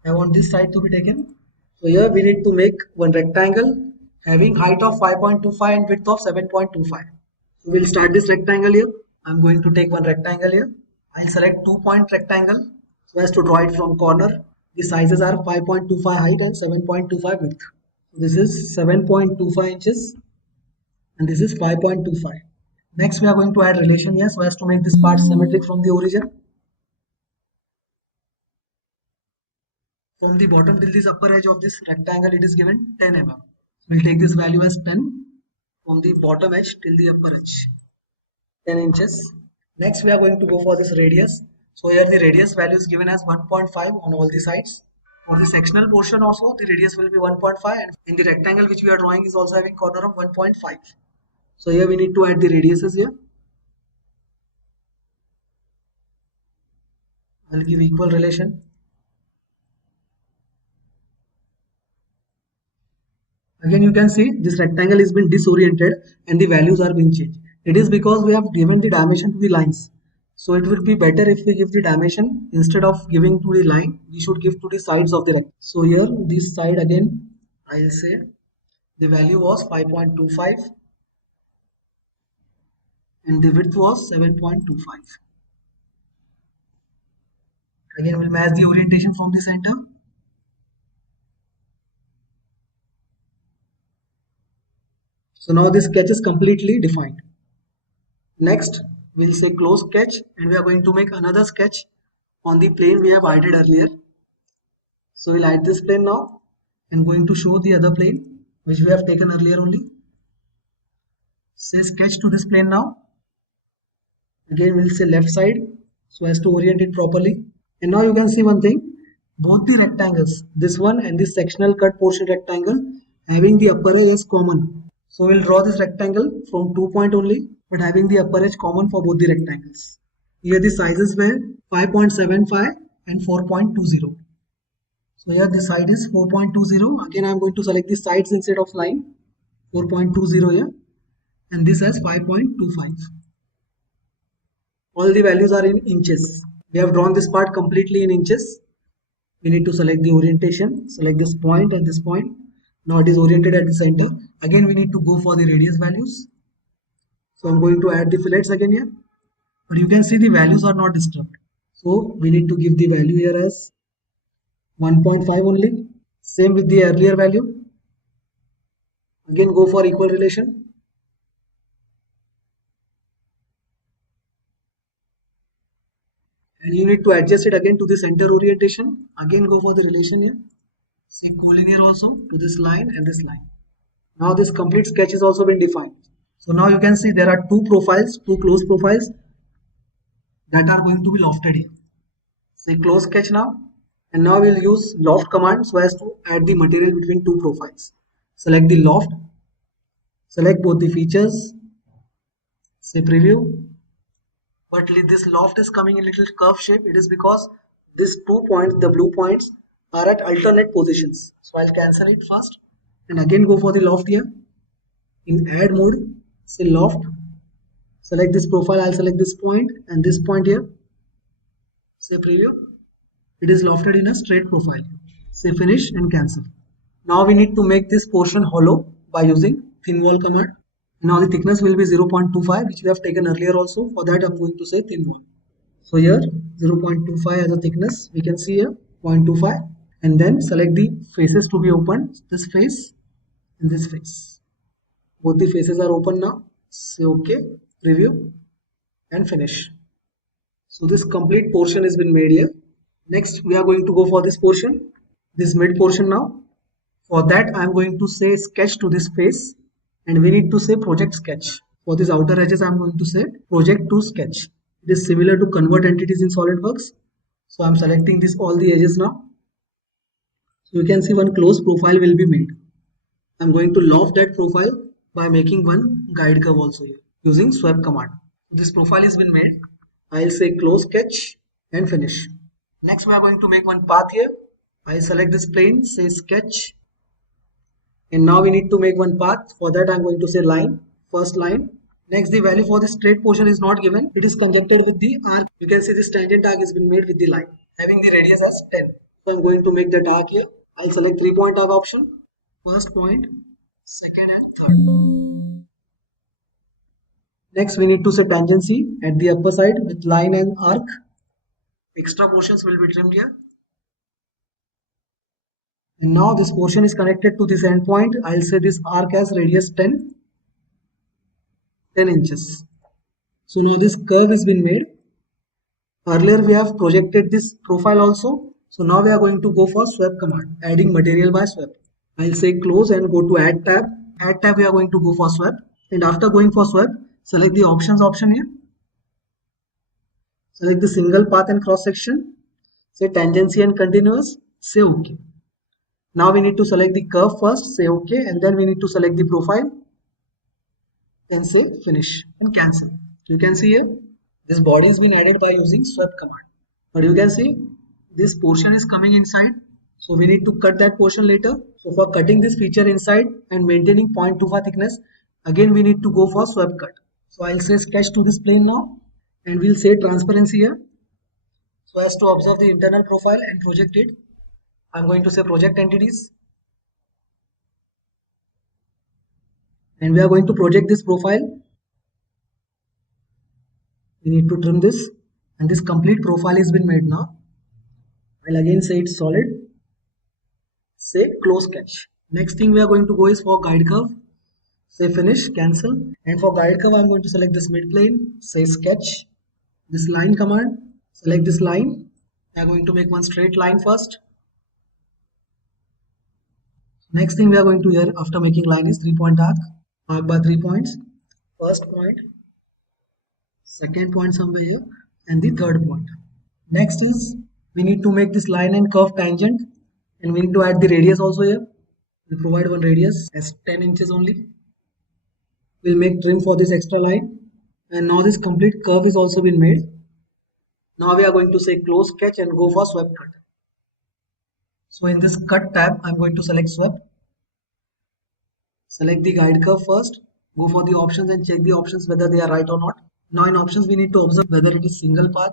I want this side to be taken. So here we need to make one rectangle having height of 5.25 and width of 7.25. So we'll start this rectangle here. I'm going to take one rectangle here. I'll select 2-point rectangle so as to draw it from corner. The sizes are 5.25 height and 7.25 width. So this is 7.25 inches and this is 5.25. Next we are going to add relation here so as to make this part symmetric from the origin. From the bottom till this upper edge of this rectangle it is given 10 mm. We'll take this value as 10 from the bottom edge till the upper edge, 10 inches. Next we are going to go for this radius. So here the radius value is given as 1.5 on all the sides. For the sectional portion also the radius will be 1.5 and in the rectangle which we are drawing is also having corner of 1.5. So here we need to add the radiuses here. I'll give equal relation. Again you can see this rectangle has been disoriented and the values are being changed. It is because we have given the dimension to the lines. So it will be better if we give the dimension instead of giving to the line, we should give to the sides of the rectangle. So here this side again I'll say the value was 5.25 and the width was 7.25. Again we'll match the orientation from the center. So now this sketch is completely defined. Next we'll say close sketch and we are going to make another sketch on the plane we have hidden earlier. So we'll hide this plane now and going to show the other plane which we have taken earlier only. Say sketch to this plane now. Again we'll say left side so as to orient it properly. And now you can see one thing, both the rectangles, this one and this sectional cut portion rectangle having the upper edge as common. So we'll draw this rectangle from 2 point only but having the upper edge common for both the rectangles. Here the sizes were 5.75 and 4.20. So here the side is 4.20. Again I am going to select the sides instead of line. 4.20 here and this as 5.25. All the values are in inches. We have drawn this part completely in inches. We need to select the orientation, select this point and this point. Now it is oriented at the center. Again we need to go for the radius values. So I'm going to add the fillets again here. But you can see the values are not disturbed. So we need to give the value here as 1.5 only. Same with the earlier value. Again go for equal relation. And you need to adjust it again to the center orientation. Again go for the relation here. Say collinear also to this line and this line. Now this complete sketch is also been defined. So now you can see there are two profiles, two close profiles that are going to be lofted here. Say close sketch now. And now we'll use loft command so as to add the material between two profiles. Select the loft. Select both the features. Say preview. But this loft is coming in little curve shape. It is because these 2 points, the blue points, are at alternate positions. So I'll cancel it first and again go for the loft here. In add mode, say loft. Select this profile. I'll select this point and this point here. Say preview. It is lofted in a straight profile. Say finish and cancel. Now we need to make this portion hollow by using thin wall command. Now the thickness will be 0.25, which we have taken earlier also. For that I'm going to say thin wall. So here 0.25 as a thickness, we can see here 0.25, and then select the faces to be open, this face and this face. Both the faces are open now. Say OK, preview and finish. So this complete portion has been made here. Next we are going to go for this portion, this mid portion now. For that I am going to say sketch to this face, and we need to say project sketch. For these outer edges I am going to say project to sketch. It is similar to convert entities in SolidWorks. So I am selecting this all the edges now. So you can see one close profile will be made. I am going to loft that profile by making one guide curve also here using sweep command. This profile has been made. I'll say close sketch and finish. Next we are going to make one path here. I'll select this plane, say sketch. And now we need to make one path. For that I'm going to say line, first line. Next the value for the straight portion is not given. It is conjectured with the arc. You can see this tangent arc has been made with the line, having the radius as 10. So I'm going to make that arc here. I'll select 3-point arc option. First point, second and third. Next we need to set tangency at the upper side with line and arc. Extra portions will be trimmed here. And now this portion is connected to this end point. I'll say this arc has radius 10 inches. So now this curve has been made. Earlier we have projected this profile also. So now we are going to go for sweep command, adding material by sweep. I'll say close and go to add tab. Add tab we are going to go for sweep. And after going for sweep, select the options option here. Select the single path and cross section. Say tangency and continuous. Say OK. Now we need to select the curve first, say OK, and then we need to select the profile and say finish and cancel. You can see here this body has been added by using sweep command. But you can see this portion is coming inside, so we need to cut that portion later. So for cutting this feature inside and maintaining 0.25 thickness, again we need to go for sweep cut. So I'll say sketch to this plane now, and we'll say transparency here so as to observe the internal profile and project it. I'm going to say project entities, and we are going to project this profile. We need to trim this, and this complete profile has been made now. I'll again say it's solid. Say close sketch. Next thing we are going to go is for guide curve. Say finish, cancel, and for guide curve I'm going to select this mid plane. Say sketch. This line command. Select this line. We are going to make one straight line first. Next thing we are going to here after making line is 3-point arc. Arc by 3 points. First point, second point somewhere here, and the third point. Next is we need to make this line and curve tangent, and we need to add the radius also here. We'll provide one radius as 10 inches only. We'll make trim for this extra line, and now this complete curve is also been made. Now we are going to say close sketch and go for sweep cut. So in this cut tab, I'm going to select sweep. Select the guide curve first. Go for the options and check the options whether they are right or not. Now in options, we need to observe whether it is single path,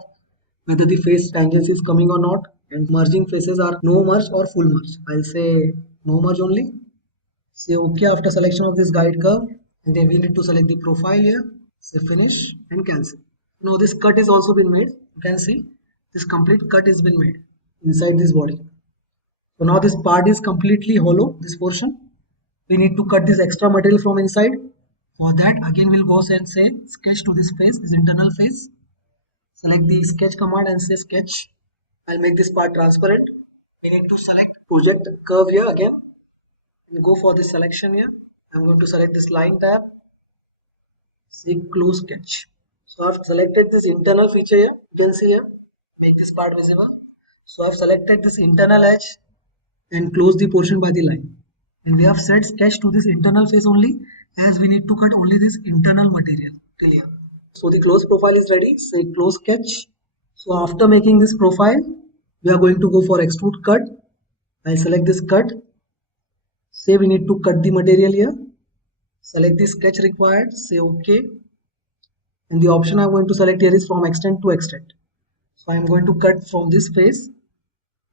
whether the face tangency is coming or not, and merging faces are no merge or full merge. I'll say no merge only. Say OK after selection of this guide curve, and then we need to select the profile here. Say finish and cancel. Now this cut is also been made. You can see this complete cut has been made inside this body. So now this part is completely hollow, this portion. we need to cut this extra material from inside. For that, again we'll go and say sketch to this face, this internal face. Select the sketch command and say sketch. I'll make this part transparent. We need to select project curve here again and go for this selection here. I'm going to select this line tab. Say close sketch. So I've selected this internal feature here. You can see here. Make this part visible. So I've selected this internal edge and close the portion by the line. And we have set sketch to this internal face only, as we need to cut only this internal material till here. So the close profile is ready. Say close sketch. So after making this profile, we are going to go for extrude cut. I'll select this cut. Say we need to cut the material here. Select the sketch required. Say OK. And the option I'm going to select here is from extend to extend. So I'm going to cut from this face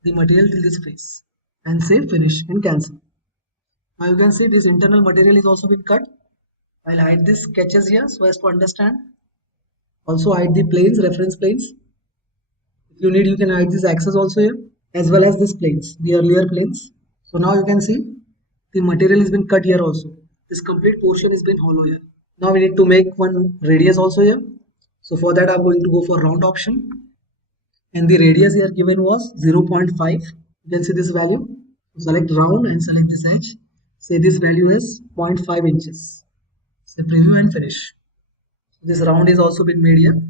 the material till this face and say finish and cancel. Now you can see this internal material is also been cut. I'll hide these sketches here so as to understand. Also hide the planes, reference planes. If you need, you can hide this axis also here, as well as these planes, the earlier planes. So now you can see the material has been cut here also. This complete portion has been hollow here. Now we need to make one radius also here. So for that I'm going to go for round option. And the radius here given was 0.5. You can see this value. Select round and select this edge. Say this value is 0.5 inches. Say preview and finish. This round is also been made here.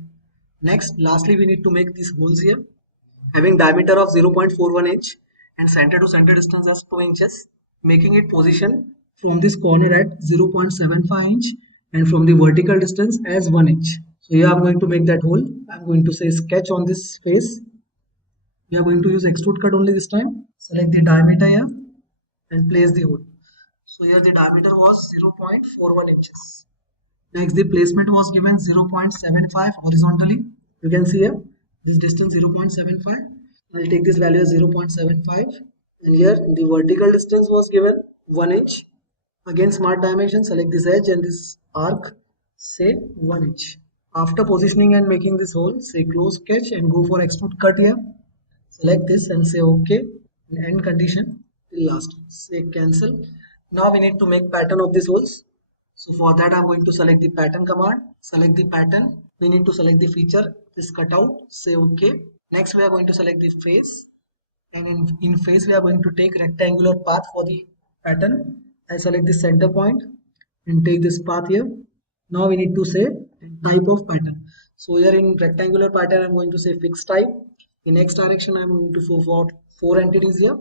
Next, lastly, we need to make these holes here, having diameter of 0.41 inch and center to center distance as 2 inches, making it position from this corner at 0.75 inch and from the vertical distance as 1 inch. So here I'm going to make that hole. I'm going to say sketch on this face. We are going to use extrude cut only this time. Select the diameter here and place the hole. So here the diameter was 0.41 inches. Next, the placement was given 0.75 horizontally. You can see here this distance 0.75. I'll take this value as 0.75, and here the vertical distance was given 1 inch. Again, smart dimension, select this edge and this arc, say 1 inch. After positioning and making this hole, say close sketch and go for extrude cut here. Select this and say OK. And end condition till last. Say cancel. Now we need to make pattern of these holes. So for that I'm going to select the pattern command. Select the pattern. We need to select the feature, this cutout. Say OK. Next we are going to select the face. And in face we are going to take rectangular path for the pattern. I select the center point and take this path here. Now we need to say type of pattern. So here in rectangular pattern I'm going to say fixed type. In X direction I'm going to go for 4 entities here.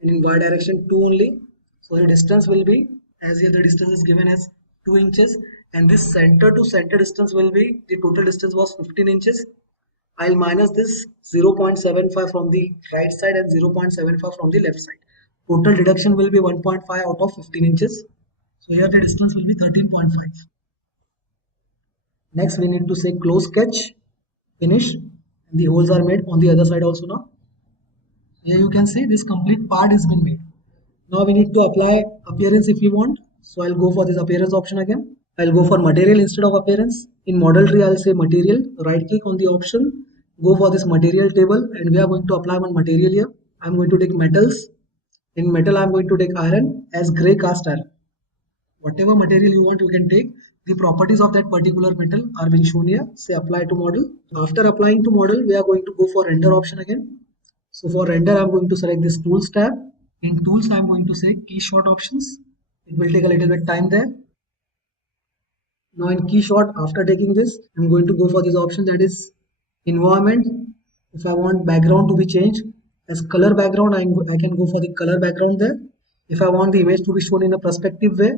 And in Y direction 2 only. So the distance will be, as here the distance is given as 2 inches, and this center to center distance will be, the total distance was 15 inches. I'll minus this 0.75 from the right side and 0.75 from the left side. Total deduction will be 1.5 out of 15 inches. So here the distance will be 13.5. Next we need to say close sketch, finish, and the holes are made on the other side also now. Here you can see this complete part has been made. Now we need to apply appearance if we want. So I'll go for this appearance option again. I'll go for material instead of appearance. In model tree I'll say material, right click on the option, go for this material table, and we are going to apply one material here. I'm going to take metals. In metal I'm going to take iron as grey cast iron. Whatever material you want you can take. The properties of that particular metal are being shown here. Say apply to model. After applying to model we are going to go for render option again. So for render I'm going to select this tools tab. In tools I'm going to say key shot options. It will take a little bit time there. Now in key shot, after taking this, I'm going to go for this option, that is environment. If I want background to be changed as color background, I can go for the color background there. If I want the image to be shown in a perspective way,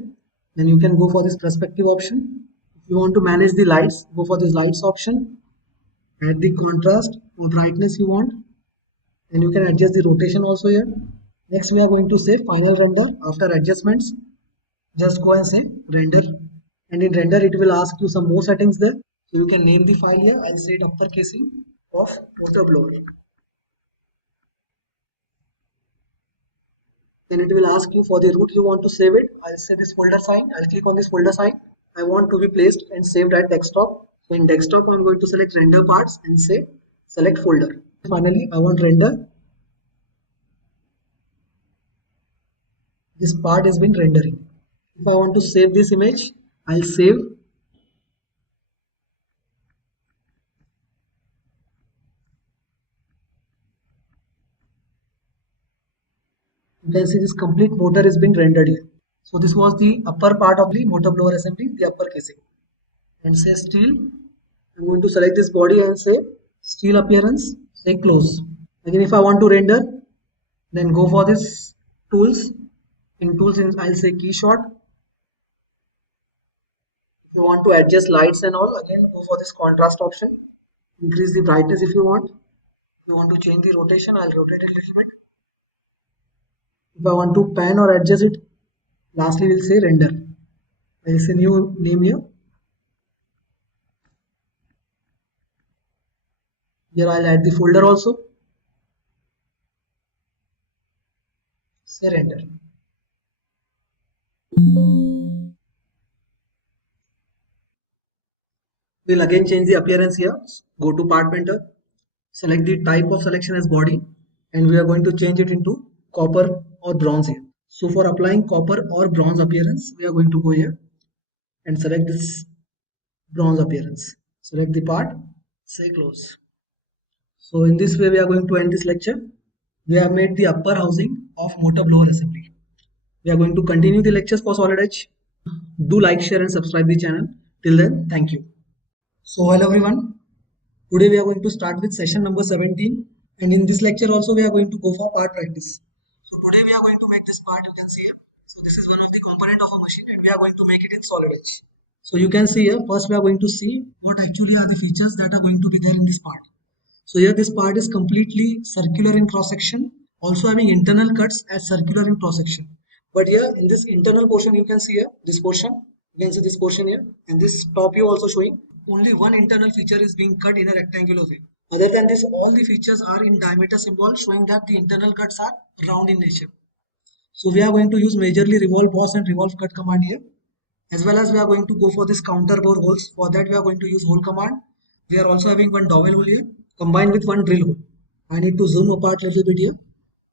then you can go for this perspective option. If you want to manage the lights, go for this lights option. Add the contrast or brightness you want, and you can adjust the rotation also here. Next we are going to say final render. After adjustments, just go and say render, and in render it will ask you some more settings there. So you can name the file here. I'll say it uppercasing of motor blower. Then it will ask you for the root you want to save it. I'll say this folder sign. I'll click on this folder sign. I want to be placed and saved at desktop. So in desktop I'm going to select render parts and say select folder. Finally I want render. This part has been rendering. If I want to save this image, I'll save. You can see this complete motor has been rendered here. So this was the upper part of the motor blower assembly, the upper casing. And say steel. I'm going to select this body and say steel appearance, say close. Again, if I want to render, then go for this tools. In tools, I'll say key shot. If you want to adjust lights and all, again go for this contrast option. Increase the brightness if you want. If you want to change the rotation, I'll rotate it a little bit. If I want to pan or adjust it, lastly we'll say render. I'll say new name here. Here I'll add the folder also. Say render. We'll again change the appearance here. Go to part painter. Select the type of selection as body, and we are going to change it into copper or bronze here. So for applying copper or bronze appearance, we are going to go here and select this bronze appearance. Select the part, say close. So in this way we are going to end this lecture. We have made the upper housing of motor blower assembly. We are going to continue the lectures for SolidEdge. Do like, share and subscribe the channel. Till then, thank you. So hello everyone. Today we are going to start with session number 17, and in this lecture also we are going to go for part practice. So today we are going to make this part, you can see here. So this is one of the component of a machine and we are going to make it in SolidEdge. So you can see here, first we are going to see what actually are the features that are going to be there in this part. So here this part is completely circular in cross section, also having internal cuts as circular in cross section. But here in this internal portion you can see here, this portion, you can see this portion here, and this top view also showing only one internal feature is being cut in a rectangular way. Other than this, all the features are in diameter symbol, showing that the internal cuts are round in nature. So we are going to use majorly revolve boss and revolve cut command here, as well as we are going to go for this counter bore holes. For that we are going to use hole command. We are also having one dowel hole here combined with one drill hole. I need to zoom apart a little bit here.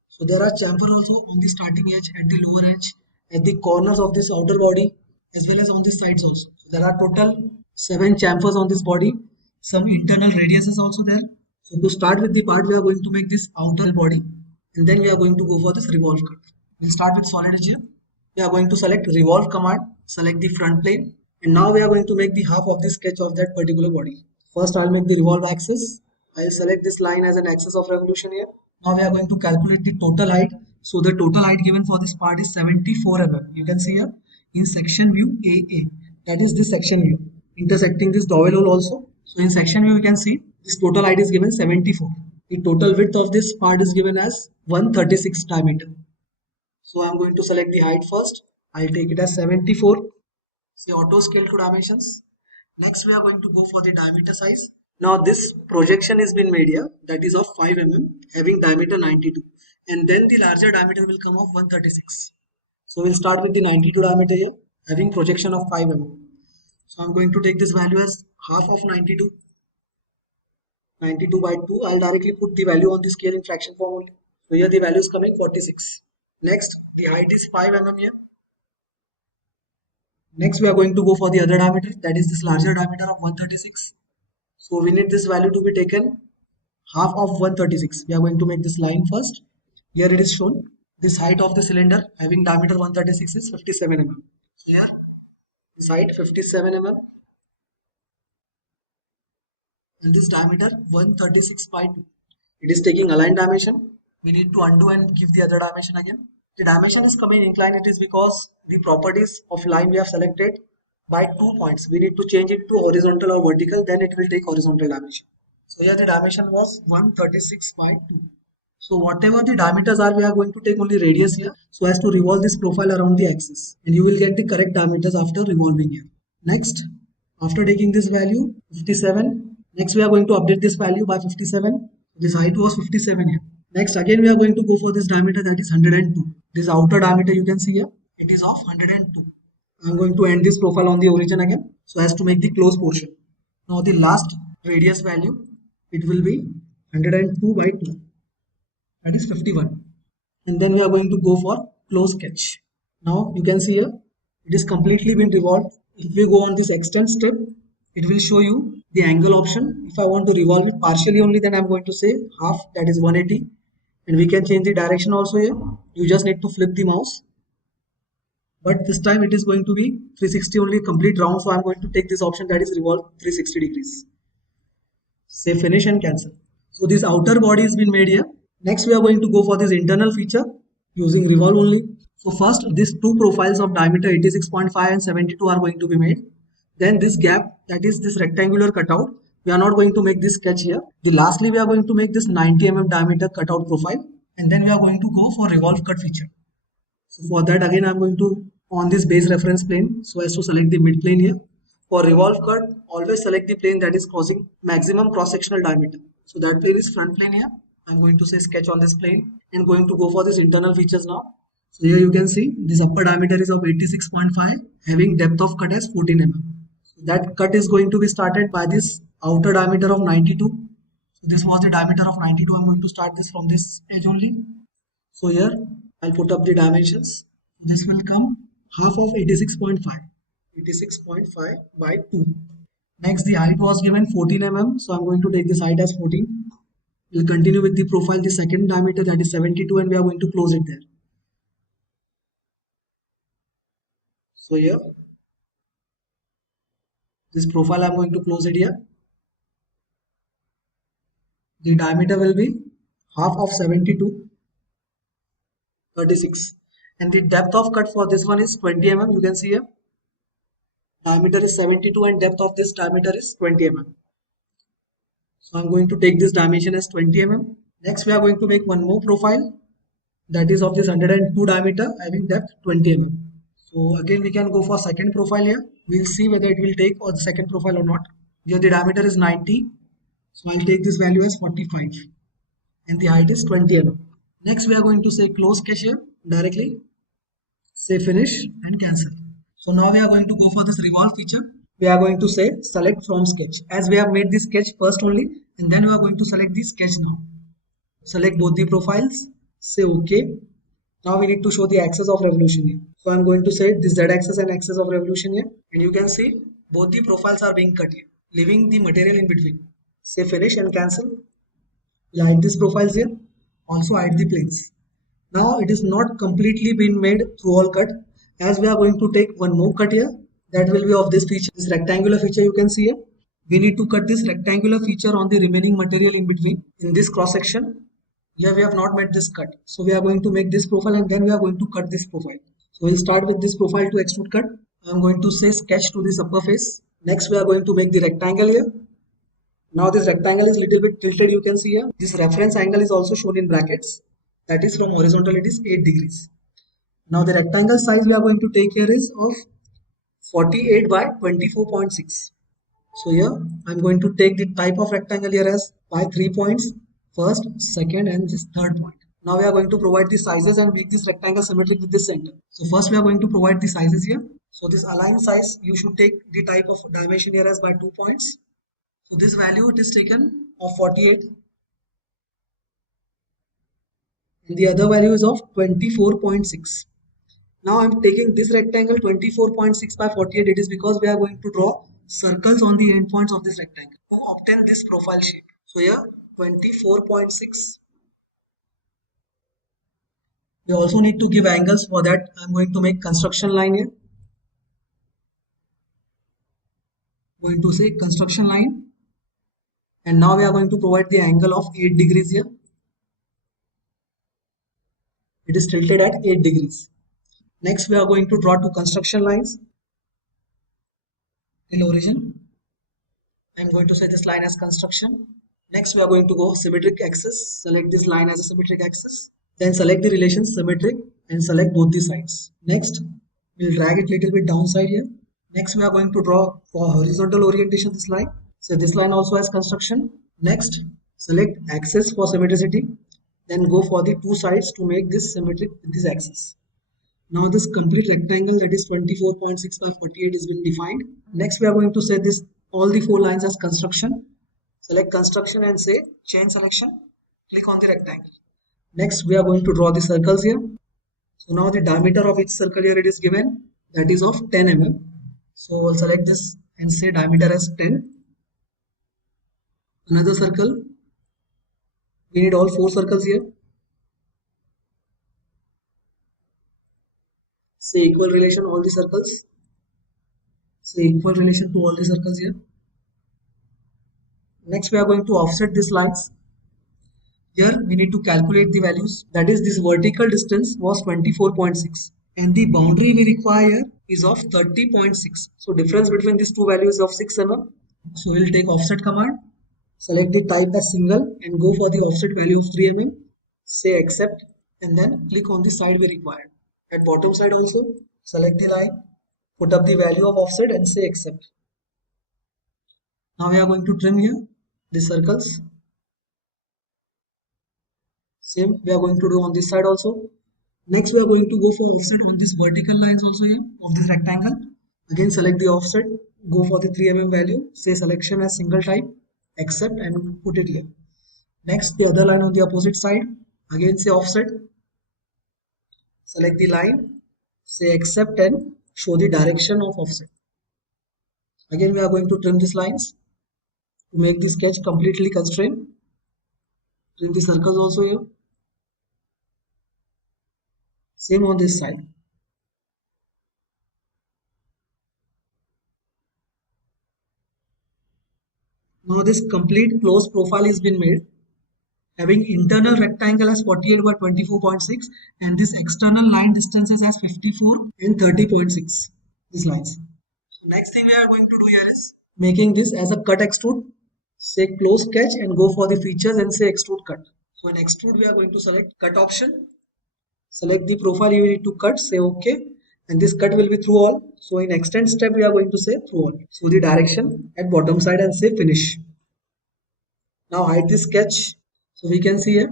So there are chamfer also on the starting edge, at the lower edge, at the corners of this outer body, as well as on the sides also. So there are total 7 chamfers on this body. Some internal radius is also there. So to start with the part, we are going to make this outer body, and then we are going to go for this revolve cut. We'll start with SolidEdge here. We are going to select revolve command, select the front plane, and now we are going to make the half of the sketch of that particular body. First I'll make the revolve axis. I'll select this line as an axis of revolution here. Now we are going to calculate the total height. So the total height given for this part is 74 mm. You can see here in section view AA. That is this section view, intersecting this dowel hole also. So in section view you can see this total height is given 74. The total width of this part is given as 136 diameter. So I am going to select the height first. I'll take it as 74. Say auto scale to dimensions. Next we are going to go for the diameter size. Now this projection has been made here, that is of 5 mm, having diameter 92, and then the larger diameter will come of 136. So we'll start with the 92 diameter here, having projection of 5 mm. So I'm going to take this value as half of 92. 92 by 2, I'll directly put the value on the scale in fraction form only. So here the value is coming 46. Next, the height is 5 mm here. Next we are going to go for the other diameter, that is this larger diameter of 136. So we need this value to be taken half of 136. We are going to make this line first. Here it is shown. This height of the cylinder having diameter 136 is 57 mm. So here this height 57 mm and this diameter 136 by 2. It is taking aligned dimension. We need to undo and give the other dimension again. The dimension is coming inclined. It is because the properties of line we have selected by 2 points. We need to change it to horizontal or vertical, then it will take horizontal dimension. So here the dimension was 136 by 2. So whatever the diameters are, we are going to take only radius here so as to revolve this profile around the axis, and you will get the correct diameters after revolving here. Next, after taking this value 57, next we are going to update this value by 57. This height was 57 here. Next again we are going to go for this diameter, that is 102. This outer diameter you can see here, it is of 102. I'm going to end this profile on the origin again so as to make the close portion. Now the last radius value, it will be 102 by 2, that is 51. And then we are going to go for close sketch. Now you can see here It is completely been revolved. If we go on this extend step, it will show you the angle option. If I want to revolve it partially only, then I'm going to say half, that is 180. And we can change the direction also here. You just need to flip the mouse. But this time it is going to be 360 only, complete round. So I'm going to take this option, that is revolve 360 degrees. Say finish and cancel. So this outer body has been made here. Next we are going to go for this internal feature using revolve only. So first these two profiles of diameter 86.5 and 72 are going to be made. Then this gap, that is this rectangular cutout, we are not going to make this sketch here. Lastly we are going to make this 90 mm diameter cutout profile, and then we are going to go for revolve cut feature. So for that again I'm going to on this base reference plane so as to select the mid plane here. For revolve cut, always select the plane that is causing maximum cross-sectional diameter. So that plane is front plane here. I'm going to say sketch on this plane and going to go for this internal features now. So here you can see this upper diameter is of 86.5 having depth of cut as 14 mm. So that cut is going to be started by this outer diameter of 92. So this was the diameter of 92. I'm going to start this from this edge only. So here I'll put up the dimensions. This will come half of 86.5. 86.5 by 2. Next the height was given 14 mm. So I'm going to take this height as 14. We'll continue with the profile, the second diameter, that is 72, and we are going to close it there. So here, this profile I'm going to close it here. The diameter will be half of 72, 36. And the depth of cut for this one is 20 mm. You can see here. Diameter is 72 and depth of this diameter is 20 mm. So I'm going to take this dimension as 20 mm. Next we are going to make one more profile, that is of this 102 diameter having depth 20 mm. So again we can go for second profile here. We'll see whether it will take or the second profile or not. Here the diameter is 90. So I'll take this value as 45 and the height is 20 mm. Next we are going to say close sketch here directly. Say finish and cancel. So now we are going to go for this revolve feature. We are going to say select from sketch, as we have made this sketch first only, and then we are going to select the sketch now. Select both the profiles, say OK. Now we need to show the axis of revolution here. So I'm going to say this Z axis and axis of revolution here, and you can see both the profiles are being cut here, leaving the material in between. Say finish and cancel. We'll hide these profiles here, also hide the planes. Now it is not completely been made through all cut, as we are going to take one more cut here. That will be of this feature, this rectangular feature you can see here. We need to cut this rectangular feature on the remaining material in between in this cross section. Here we have not made this cut. So we are going to make this profile and then we are going to cut this profile. So we'll start with this profile to extrude cut. I'm going to say sketch to this upper face. Next we are going to make the rectangle here. Now this rectangle is little bit tilted, you can see here. This reference angle is also shown in brackets. That is from horizontal it is 8 degrees. Now the rectangle size we are going to take here is of 48 by 24.6. So here I'm going to take the type of rectangle here as by 3 points, first, second and this third point. Now we are going to provide the sizes and make this rectangle symmetric with this center. So first we are going to provide the sizes here. So this align size, you should take the type of dimension here as by 2 points. So this value it is taken of 48 and the other value is of 24.6. Now I am taking this rectangle 24.6 by 48. It is because we are going to draw circles on the endpoints of this rectangle to obtain this profile shape. So here 24.6. We also need to give angles. For that I am going to make construction line here. Going to say construction line, and now we are going to provide the angle of 8 degrees here. It is tilted at 8 degrees. Next we are going to draw two construction lines in origin. I am going to say this line as construction. Next we are going to go symmetric axis. Select this line as a symmetric axis. Then select the relation symmetric and select both the sides. Next we will drag it little bit downside here. Next we are going to draw for horizontal orientation this line. So this line also has construction. Next select axis for symmetricity. Then go for the two sides to make this symmetric with this axis. Now this complete rectangle that is 24.6 by 48 has been defined. Next we are going to set this all the four lines as construction. Select construction and say change selection. Click on the rectangle. Next we are going to draw the circles here. So now the diameter of each circle here it is given that is of 10 mm. So we'll select this and say diameter as 10. Another circle. We need all 4 circles here. Say equal relation all the circles. Say equal relation to all the circles here. Next we are going to offset these lines. Here we need to calculate the values. That is, this vertical distance was 24.6 and the boundary we require is of 30.6. So difference between these two values is of 6 mm. So we'll take offset command, select the type as single and go for the offset value of 3 mm. Say accept and then click on the side we require. At bottom side also select the line, put up the value of offset and say accept. Now we are going to trim here the circles. Same we are going to do on this side also. Next we are going to go for offset on this vertical lines also here of this rectangle. Again select the offset, go for the 3 mm value, say selection as single type, accept and put it here. Next the other line on the opposite side, again say offset, select the line, say accept and show the direction of offset. Again we are going to trim these lines to make the sketch completely constrained. Trim the circles also here. Same on this side. Now this complete closed profile has been made, having internal rectangle as 48 by 24.6 and this external line distances as 54 and 30.6. These lines. So next thing we are going to do here is making this as a cut extrude. Say close sketch and go for the features and say extrude cut. So in extrude we are going to select cut option. Select the profile you need to cut, say OK, and this cut will be through all. So in extend step we are going to say through all. So the direction at bottom side and say finish. Now hide this sketch. So we can see here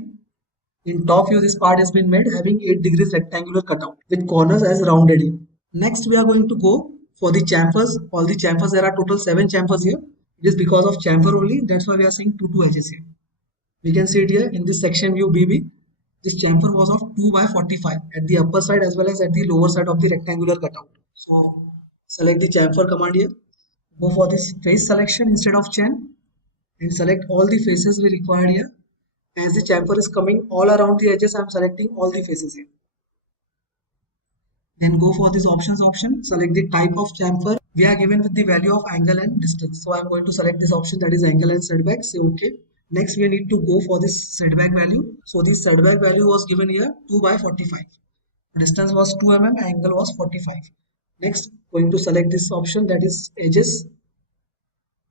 in top view this part has been made having 8 degrees rectangular cutout with corners as rounded in. Next we are going to go for the chamfers. All the chamfers, there are total 7 chamfers here. It is because of chamfer only, that's why we are seeing 2 edges here. We can see it here in this section view BB. This chamfer was of 2 by 45 at the upper side as well as at the lower side of the rectangular cutout. So select the chamfer command here. Go for this face selection instead of chain and select all the faces we required here. As the chamfer is coming all around the edges, I am selecting all the faces here. Then go for this options option. Select the type of chamfer. We are given with the value of angle and distance. So I am going to select this option, that is angle and setback. Say OK. Next we need to go for this setback value. So this setback value was given here 2 by 45. Distance was 2 mm, angle was 45. Next going to select this option, that is edges.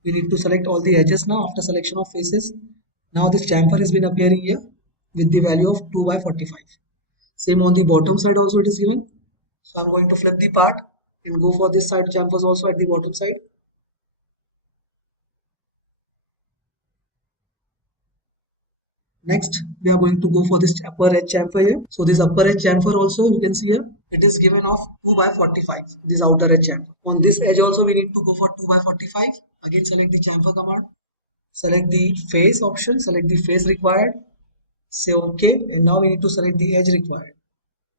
We need to select all the edges now after selection of faces. Now this chamfer has been appearing here with the value of 2 by 45. Same on the bottom side also it is given. So I'm going to flip the part and go for this side chamfers also at the bottom side. Next, we are going to go for this upper edge chamfer here. So this upper edge chamfer also you can see here, it is given of 2 by 45, this outer edge chamfer. On this edge also we need to go for 2 by 45. Again select the chamfer command. Select the face option, select the face required. Say OK, and now we need to select the edge required.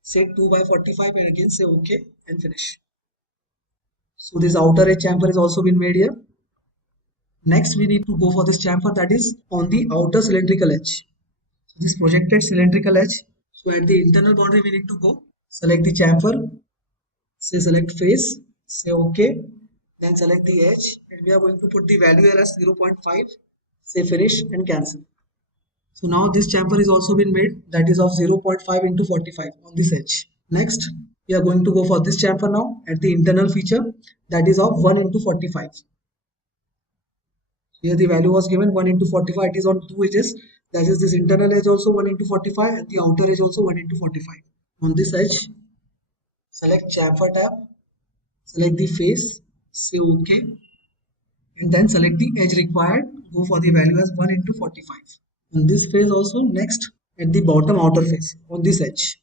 Say 2 by 45 and again say OK and finish. So this outer edge chamfer has also been made here. Next we need to go for this chamfer that is on the outer cylindrical edge. So this projected cylindrical edge. So at the internal boundary we need to go. Select the chamfer. Say select face. Say OK. Then select the edge and we are going to put the value here as 0.5. Say finish and cancel. So now this chamfer is also been made, that is of 0.5 into 45 on this edge. Next we are going to go for this chamfer now at the internal feature, that is of 1 into 45. Here the value was given 1 into 45, it is on 2 edges, that is this internal edge also 1 into 45 and the outer edge also 1 into 45. On this edge select chamfer tab, select the face, say OK, and then select the edge required, go for the value as 1 into 45. On this face also, next at the bottom outer face on this edge,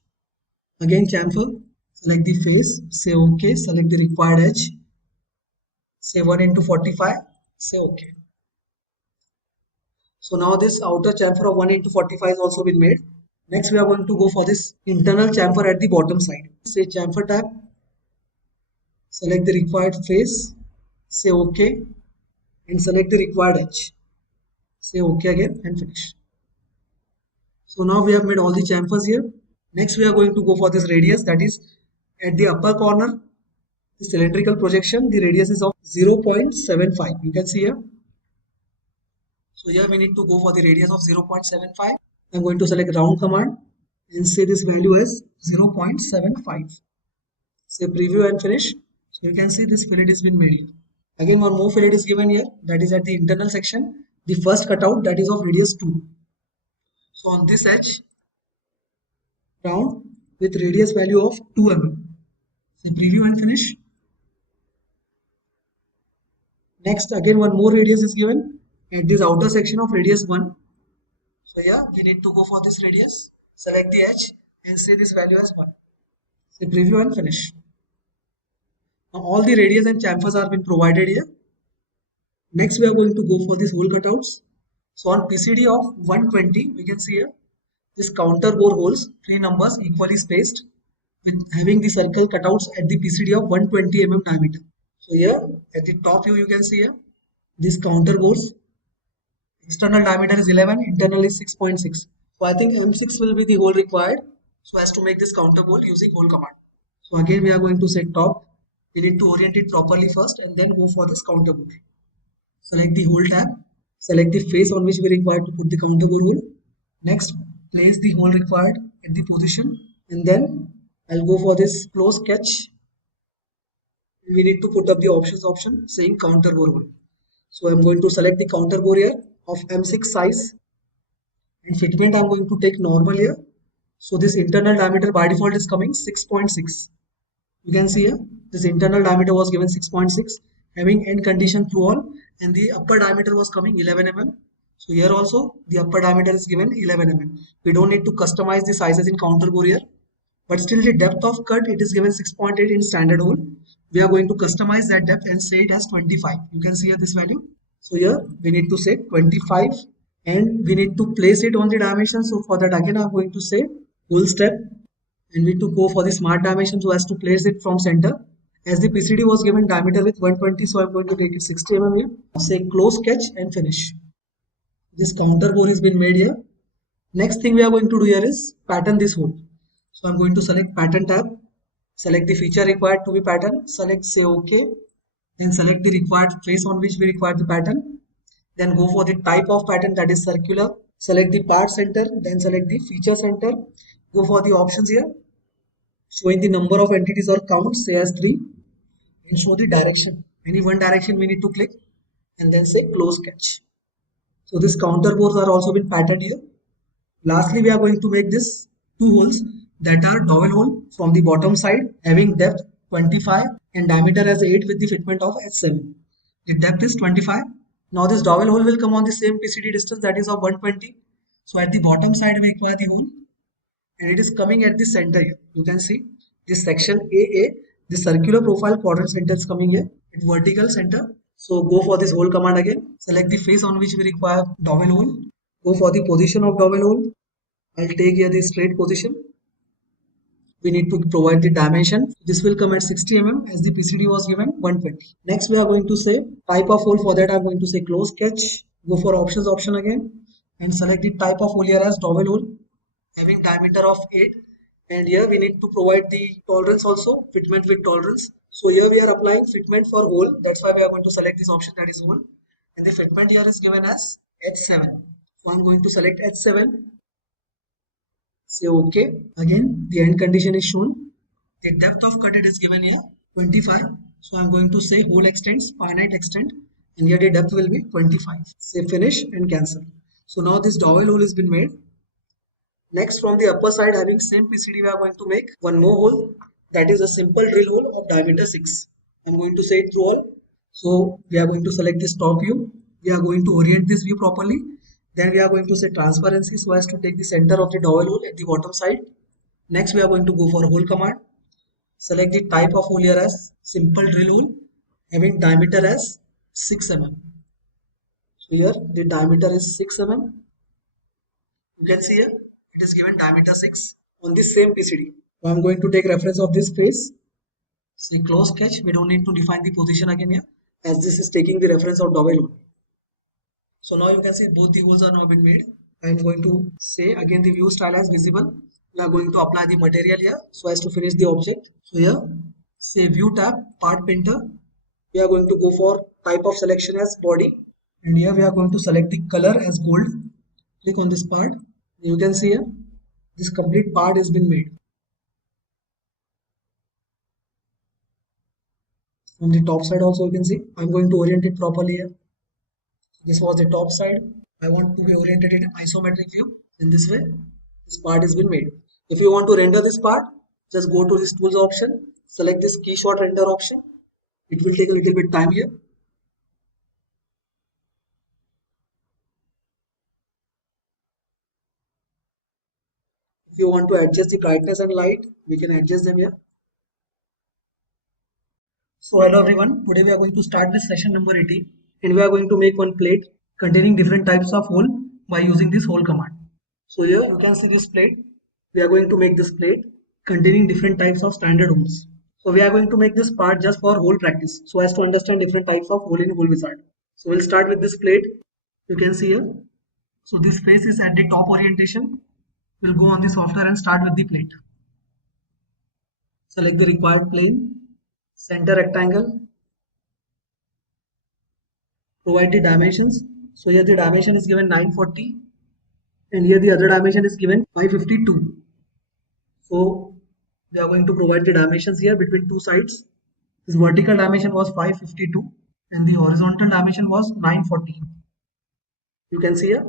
again chamfer, select the face, say OK, select the required edge, say 1 into 45, say OK. So now this outer chamfer of 1 into 45 has also been made. Next we are going to go for this internal chamfer at the bottom side. Say chamfer tab, select the required face, say OK, and select the required edge. Say OK again and finish. So now we have made all the chamfers here. Next we are going to go for this radius, that is at the upper corner, the cylindrical projection, the radius is of 0.75. You can see here. So here we need to go for the radius of 0.75. I'm going to select round command and say this value as 0.75. Say preview and finish. So you can see this fillet has been made here. Again one more fillet is given here, that is at the internal section. The first cutout, that is of radius 2. So on this edge, round with radius value of 2 mm. Say preview and finish. Next again one more radius is given at this outer section of radius 1. So yeah, we need to go for this radius. Select the edge and say this value as 1. Say preview and finish. Now all the radius and chamfers are been provided here. Next we are going to go for these hole cutouts. So on PCD of 120, we can see here this counter bore holes, 3 numbers equally spaced, with having the circle cutouts at the PCD of 120 mm diameter. So here at the top view you can see here these counter bores. External diameter is 11, internal is 6.6. So I think M6 will be the hole required so as to make this counter bore using hole command. So again we are going to set top. We need to orient it properly first and then go for this counter bore. Select the hole tab. Select the face on which we require to put the counter bore hole. Next, place the hole required at the position and then I'll go for this close sketch. We need to put up the option saying counter bore hole. So I'm going to select the counter bore here of M6 size and fitment I'm going to take normal here. So this internal diameter by default is coming 6.6. You can see here this internal diameter was given 6.6 having end condition through all, and the upper diameter was coming 11 mm. So here also the upper diameter is given 11 mm. We don't need to customize the sizes in counter bore here, but still the depth of cut it is given 6.8 in standard hole. We are going to customize that depth and say it as 25. You can see here this value. So here we need to say 25 and we need to place it on the dimension. So for that again I'm going to say hole step and we need to go for the smart dimension so as to place it from center. As the PCD was given diameter with 120, so I'm going to take it 60 mm here. Say close sketch and finish. This counter bore has been made here. Next thing we are going to do here is pattern this hole. So I'm going to select pattern tab, select the feature required to be patterned, select say OK, then select the required face on which we require the pattern, then go for the type of pattern, that is circular, select the part center, then select the feature center, go for the options here, showing the number of entities or count, say as 3, and show the direction. Any one direction we need to click and then say close sketch. So this counter bores are also been patterned here. Lastly, we are going to make this 2 holes that are dowel hole from the bottom side having depth 25 and diameter as 8 with the fitment of H7. The depth is 25. Now this dowel hole will come on the same PCD distance, that is of 120. So at the bottom side we require the hole and it is coming at the center here. You can see this section AA, the circular profile quadrant center is coming here at vertical center. So go for this hole command again. Select the face on which we require dowel hole. Go for the position of dowel hole. I'll take here the straight position. We need to provide the dimension. This will come at 60 mm as the PCD was given 120. Next we are going to say type of hole. For that I'm going to say close sketch. Go for options option again and select the type of hole here as dowel hole having diameter of 8. And here we need to provide the tolerance also, fitment with tolerance. So here we are applying fitment for hole. That's why we are going to select this option, that is hole. And the fitment here is given as H7. So I'm going to select H7. Say OK. Again, the end condition is shown. The depth of cut it is given here 25. So I'm going to say hole extends, finite extent, and here the depth will be 25. Say finish and cancel. So now this dowel hole has been made. Next, from the upper side having same PCD, we are going to make one more hole, that is a simple drill hole of diameter 6. I'm going to say it through all. So we are going to select this top view. We are going to orient this view properly. Then we are going to say transparency so as to take the center of the dowel hole at the bottom side. Next we are going to go for hole command. Select the type of hole here as simple drill hole having diameter as 6 mm. So here the diameter is 6 mm. You can see here it is given diameter 6 on this same PCD. So I am going to take reference of this face. Say close sketch. We don't need to define the position again here, as this is taking the reference of dowel only. So now you can see both the holes are now been made. I am going to say again the view style as visible. We are going to apply the material here so as to finish the object. So here, say view tab, part painter. We are going to go for type of selection as body. And here we are going to select the color as gold. Click on this part. You can see here, this complete part has been made. From the top side also you can see, I'm going to orient it properly here. This was the top side. I want to be oriented in isometric view. In this way, this part has been made. If you want to render this part, just go to this tools option, select this key shot render option. It will take a little bit time here. If you want to adjust the brightness and light, we can adjust them here. So hello everyone, today we are going to start with session number 18 and we are going to make one plate containing different types of hole by using this hole command. So here you can see this plate. We are going to make this plate containing different types of standard holes. So we are going to make this part just for hole practice so as to understand different types of hole in hole wizard. So we'll start with this plate. You can see here. So this face is at the top orientation. We'll go on the software and start with the plate. Select the required plane. Center rectangle, provide the dimensions. So here the dimension is given 940 and here the other dimension is given 552. So we are going to provide the dimensions here between two sides. This vertical dimension was 552 and the horizontal dimension was 940. You can see here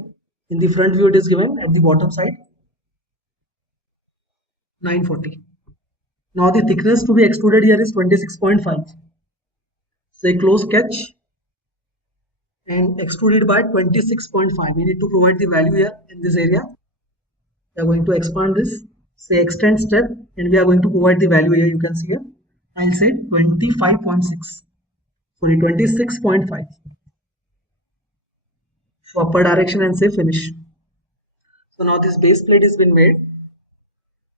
in the front view it is given at the bottom side 940. Now the thickness to be extruded here is 26.5. Say close sketch and extrude it by 26.5. We need to provide the value here in this area. We are going to expand this. Say extend step and we are going to provide the value here. You can see here. I'll say 25.6. Sorry, 26.5. So upper direction and say finish. So now this base plate has been made.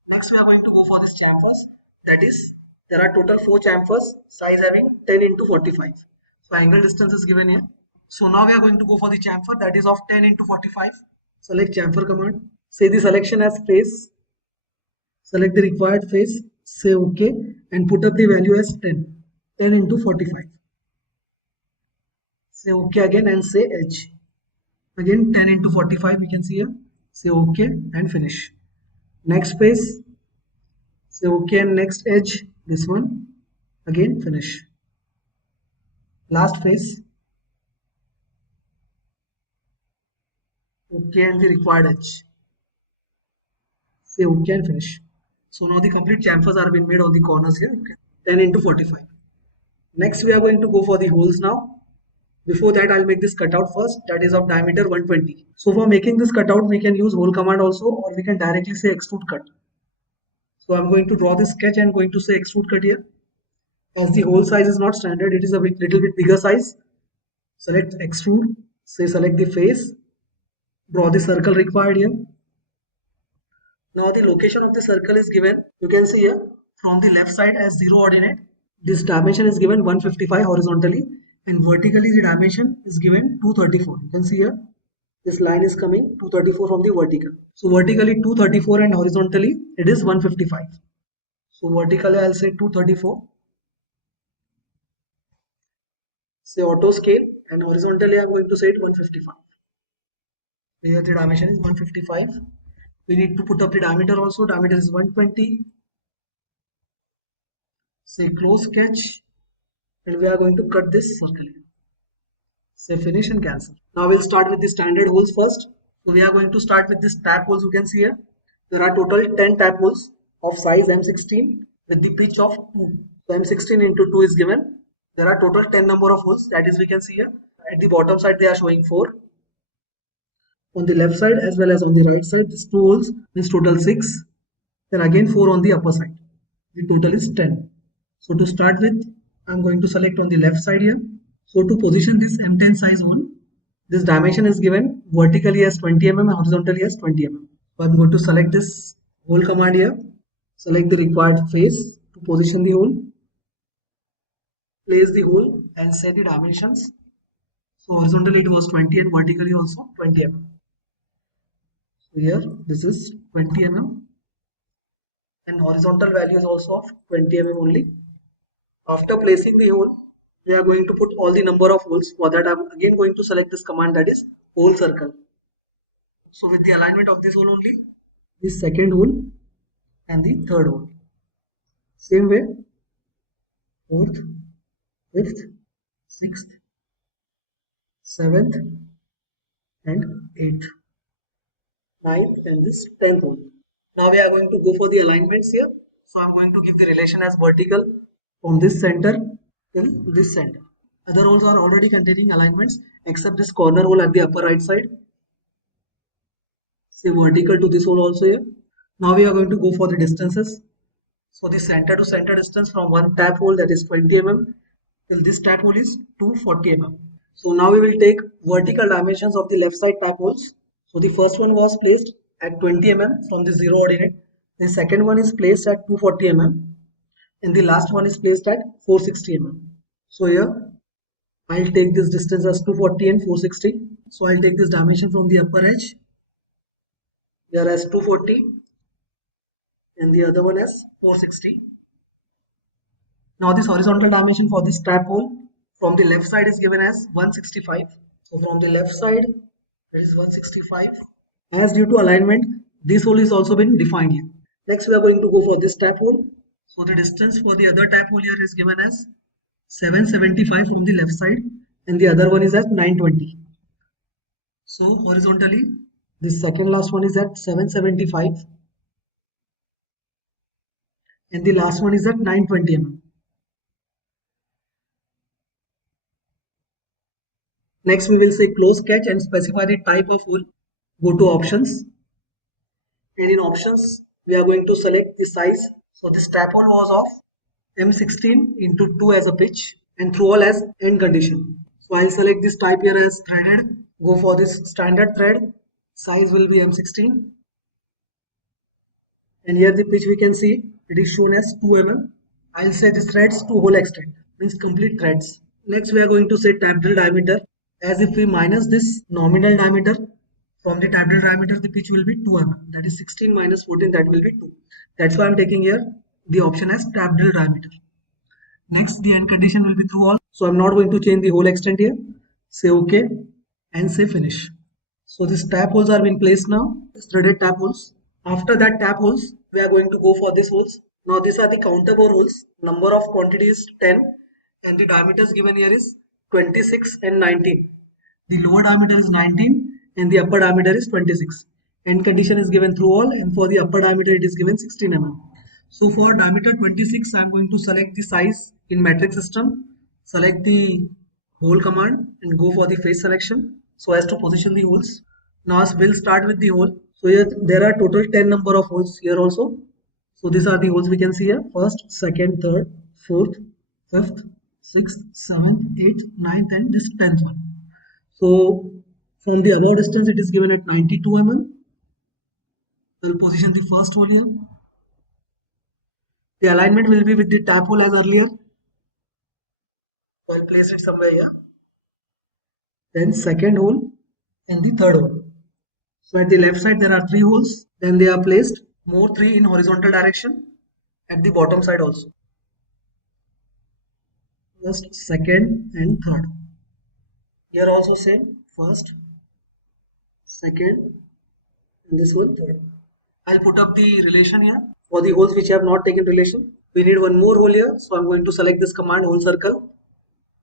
Next we are going to go for this chamfers. That is, there are total 4 chamfers, size having 10 into 45. So angle distance is given here. So now we are going to go for the chamfer, that is of 10 into 45. Select chamfer command. Say the selection as face. Select the required face. Say OK and put up the value as 10. 10 into 45. Say OK again and say edge. Again 10 into 45 we can see here. Say OK and finish. Next face. Say OK and next edge, this one, again finish. Last face, OK and the required edge. Say OK and finish. So now the complete chamfers are being made on the corners here, okay. 10 into 45. Next we are going to go for the holes now. Before that I'll make this cutout first, that is of diameter 120. So for making this cutout we can use hole command also or we can directly say extrude cut. So I'm going to draw this sketch and going to say extrude cut here. As the hole size is not standard, it is a little bit bigger size. Select extrude, say select the face, draw the circle required here. Now the location of the circle is given, you can see here, from the left side as 0 ordinate. This dimension is given 155 horizontally and vertically the dimension is given 234. You can see here. This line is coming 234 from the vertical. So vertically 234 and horizontally it is 155. So vertically I'll say 234. Say auto scale and horizontally I'm going to say it 155. Here the dimension is 155. We need to put up the diameter also. Diameter is 120. Say close sketch and we are going to cut this circle. Say finish and cancel. Now we'll start with the standard holes first. So we are going to start with this tap holes. You can see here. There are total 10 tap holes of size M16 with the pitch of 2. So M16 into 2 is given. There are total 10 number of holes, that is we can see here. At the bottom side they are showing 4. On the left side as well as on the right side, these 2 holes means total 6. Then again 4 on the upper side. The total is 10. So to start with, I am going to select on the left side here. So to position this M10 size hole, this dimension is given vertically as 20 mm and horizontally as 20 mm. So I am going to select this hole command here. Select the required face to position the hole. place the hole and set the dimensions. So horizontally it was 20 and vertically also 20 mm. So here this is 20 mm and horizontal value is also of 20 mm only. After placing the hole, we are going to put all the number of holes. For that, I'm again going to select this command, that is hole circle. So with the alignment of this hole only, this second hole and the third hole. Same way, fourth, fifth, sixth, seventh, and eighth, ninth, and this 10th hole. Now we are going to go for the alignments here. So I'm going to give the relation as vertical from this center till this center. Other holes are already containing alignments except this corner hole at the upper right side. Say vertical to this hole also here. Now we are going to go for the distances. So the center to center distance from one tap hole, that is 20 mm, till this tap hole is 240 mm. So now we will take vertical dimensions of the left side tap holes. So the first one was placed at 20 mm from the zero ordinate. The second one is placed at 240 mm. And the last one is placed at 460 mm. So here I'll take this distance as 240 and 460. So I'll take this dimension from the upper edge here as 240 and the other one as 460. Now this horizontal dimension for this tap hole from the left side is given as 165. So from the left side it is 165. As due to alignment, this hole is also been defined here. Next we are going to go for this tap hole. So the distance for the other tap hole here is given as 775 from the left side and the other one is at 920. So horizontally this second last one is at 775 and the last one is at 920 mm. Next we will say close sketch and specify the type of hole. Go to options and in options we are going to select the size. So this tap hole was of M16 into 2 as a pitch and through hole as end condition. So I'll select this type here as threaded. Go for this standard thread. Size will be M16 and here the pitch we can see it is shown as 2 mm. I'll say this threads to hole extent, means complete threads. Next we are going to say tap drill diameter. As if we minus this nominal diameter from the tap drill diameter, the pitch will be 2 mm. That is 16 minus 14, that will be 2. That's why I'm taking here the option as tap drill diameter. Next the end condition will be through all. So I'm not going to change the hole extent here. Say OK and say finish. So these tap holes are being placed now, threaded tap holes. After that tap holes, we are going to go for these holes. Now these are the counter bore holes. Number of quantity is 10 and the diameters given here is 26 and 19. The lower diameter is 19 and the upper diameter is 26. End condition is given through all and for the upper diameter it is given 16 mm. So for diameter 26 I am going to select the size in metric system. Select the hole command and go for the face selection so as to position the holes. Now we'll start with the hole. So here there are total 10 number of holes here also. So these are the holes we can see here. First, second, third, fourth, fifth, 6th, 7th, 8th, 9th and this 10th one. So from the above distance it is given at 92 mm. We will position the first hole here. The alignment will be with the tap hole as earlier. So I will place it somewhere here. Then second hole and the third hole. So at the left side there are 3 holes. Then they are placed more 3 in horizontal direction at the bottom side also. First, second and third. Here also same, first, second and this one third. I'll put up the relation here. For the holes which have not taken relation, we need one more hole here. So I'm going to select this command hole circle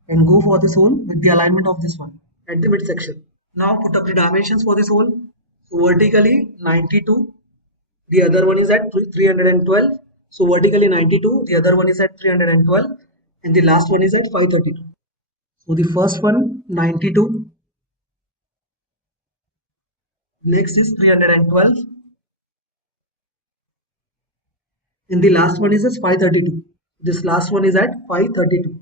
and go for this hole with the alignment of this one at the midsection. Now put up the dimensions for this hole. So vertically 92, the other one is at 312. So vertically 92, the other one is at 312 and the last one is at 532. So the first one 92, next is 312 and the last one is at 532. This last one is at 532.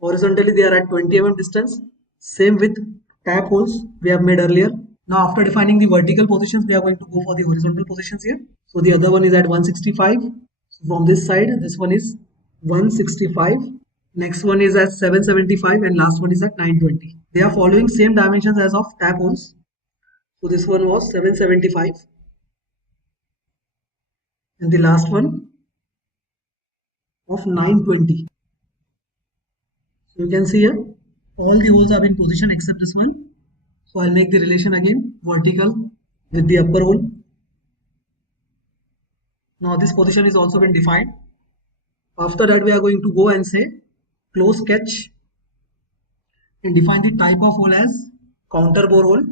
Horizontally they are at 20 mm distance. Same with tap holes we have made earlier. Now after defining the vertical positions, we are going to go for the horizontal positions here. So the other one is at 165. So from this side, this one is 165. Next one is at 775 and last one is at 920. They are following same dimensions as of tap holes. So this one was 775 and the last one of 920. So you can see here all the holes have been positioned except this one. So I'll make the relation again, vertical with the upper hole. Now this position is also been defined. After that we are going to go and say close sketch and define the type of hole as counter bore hole.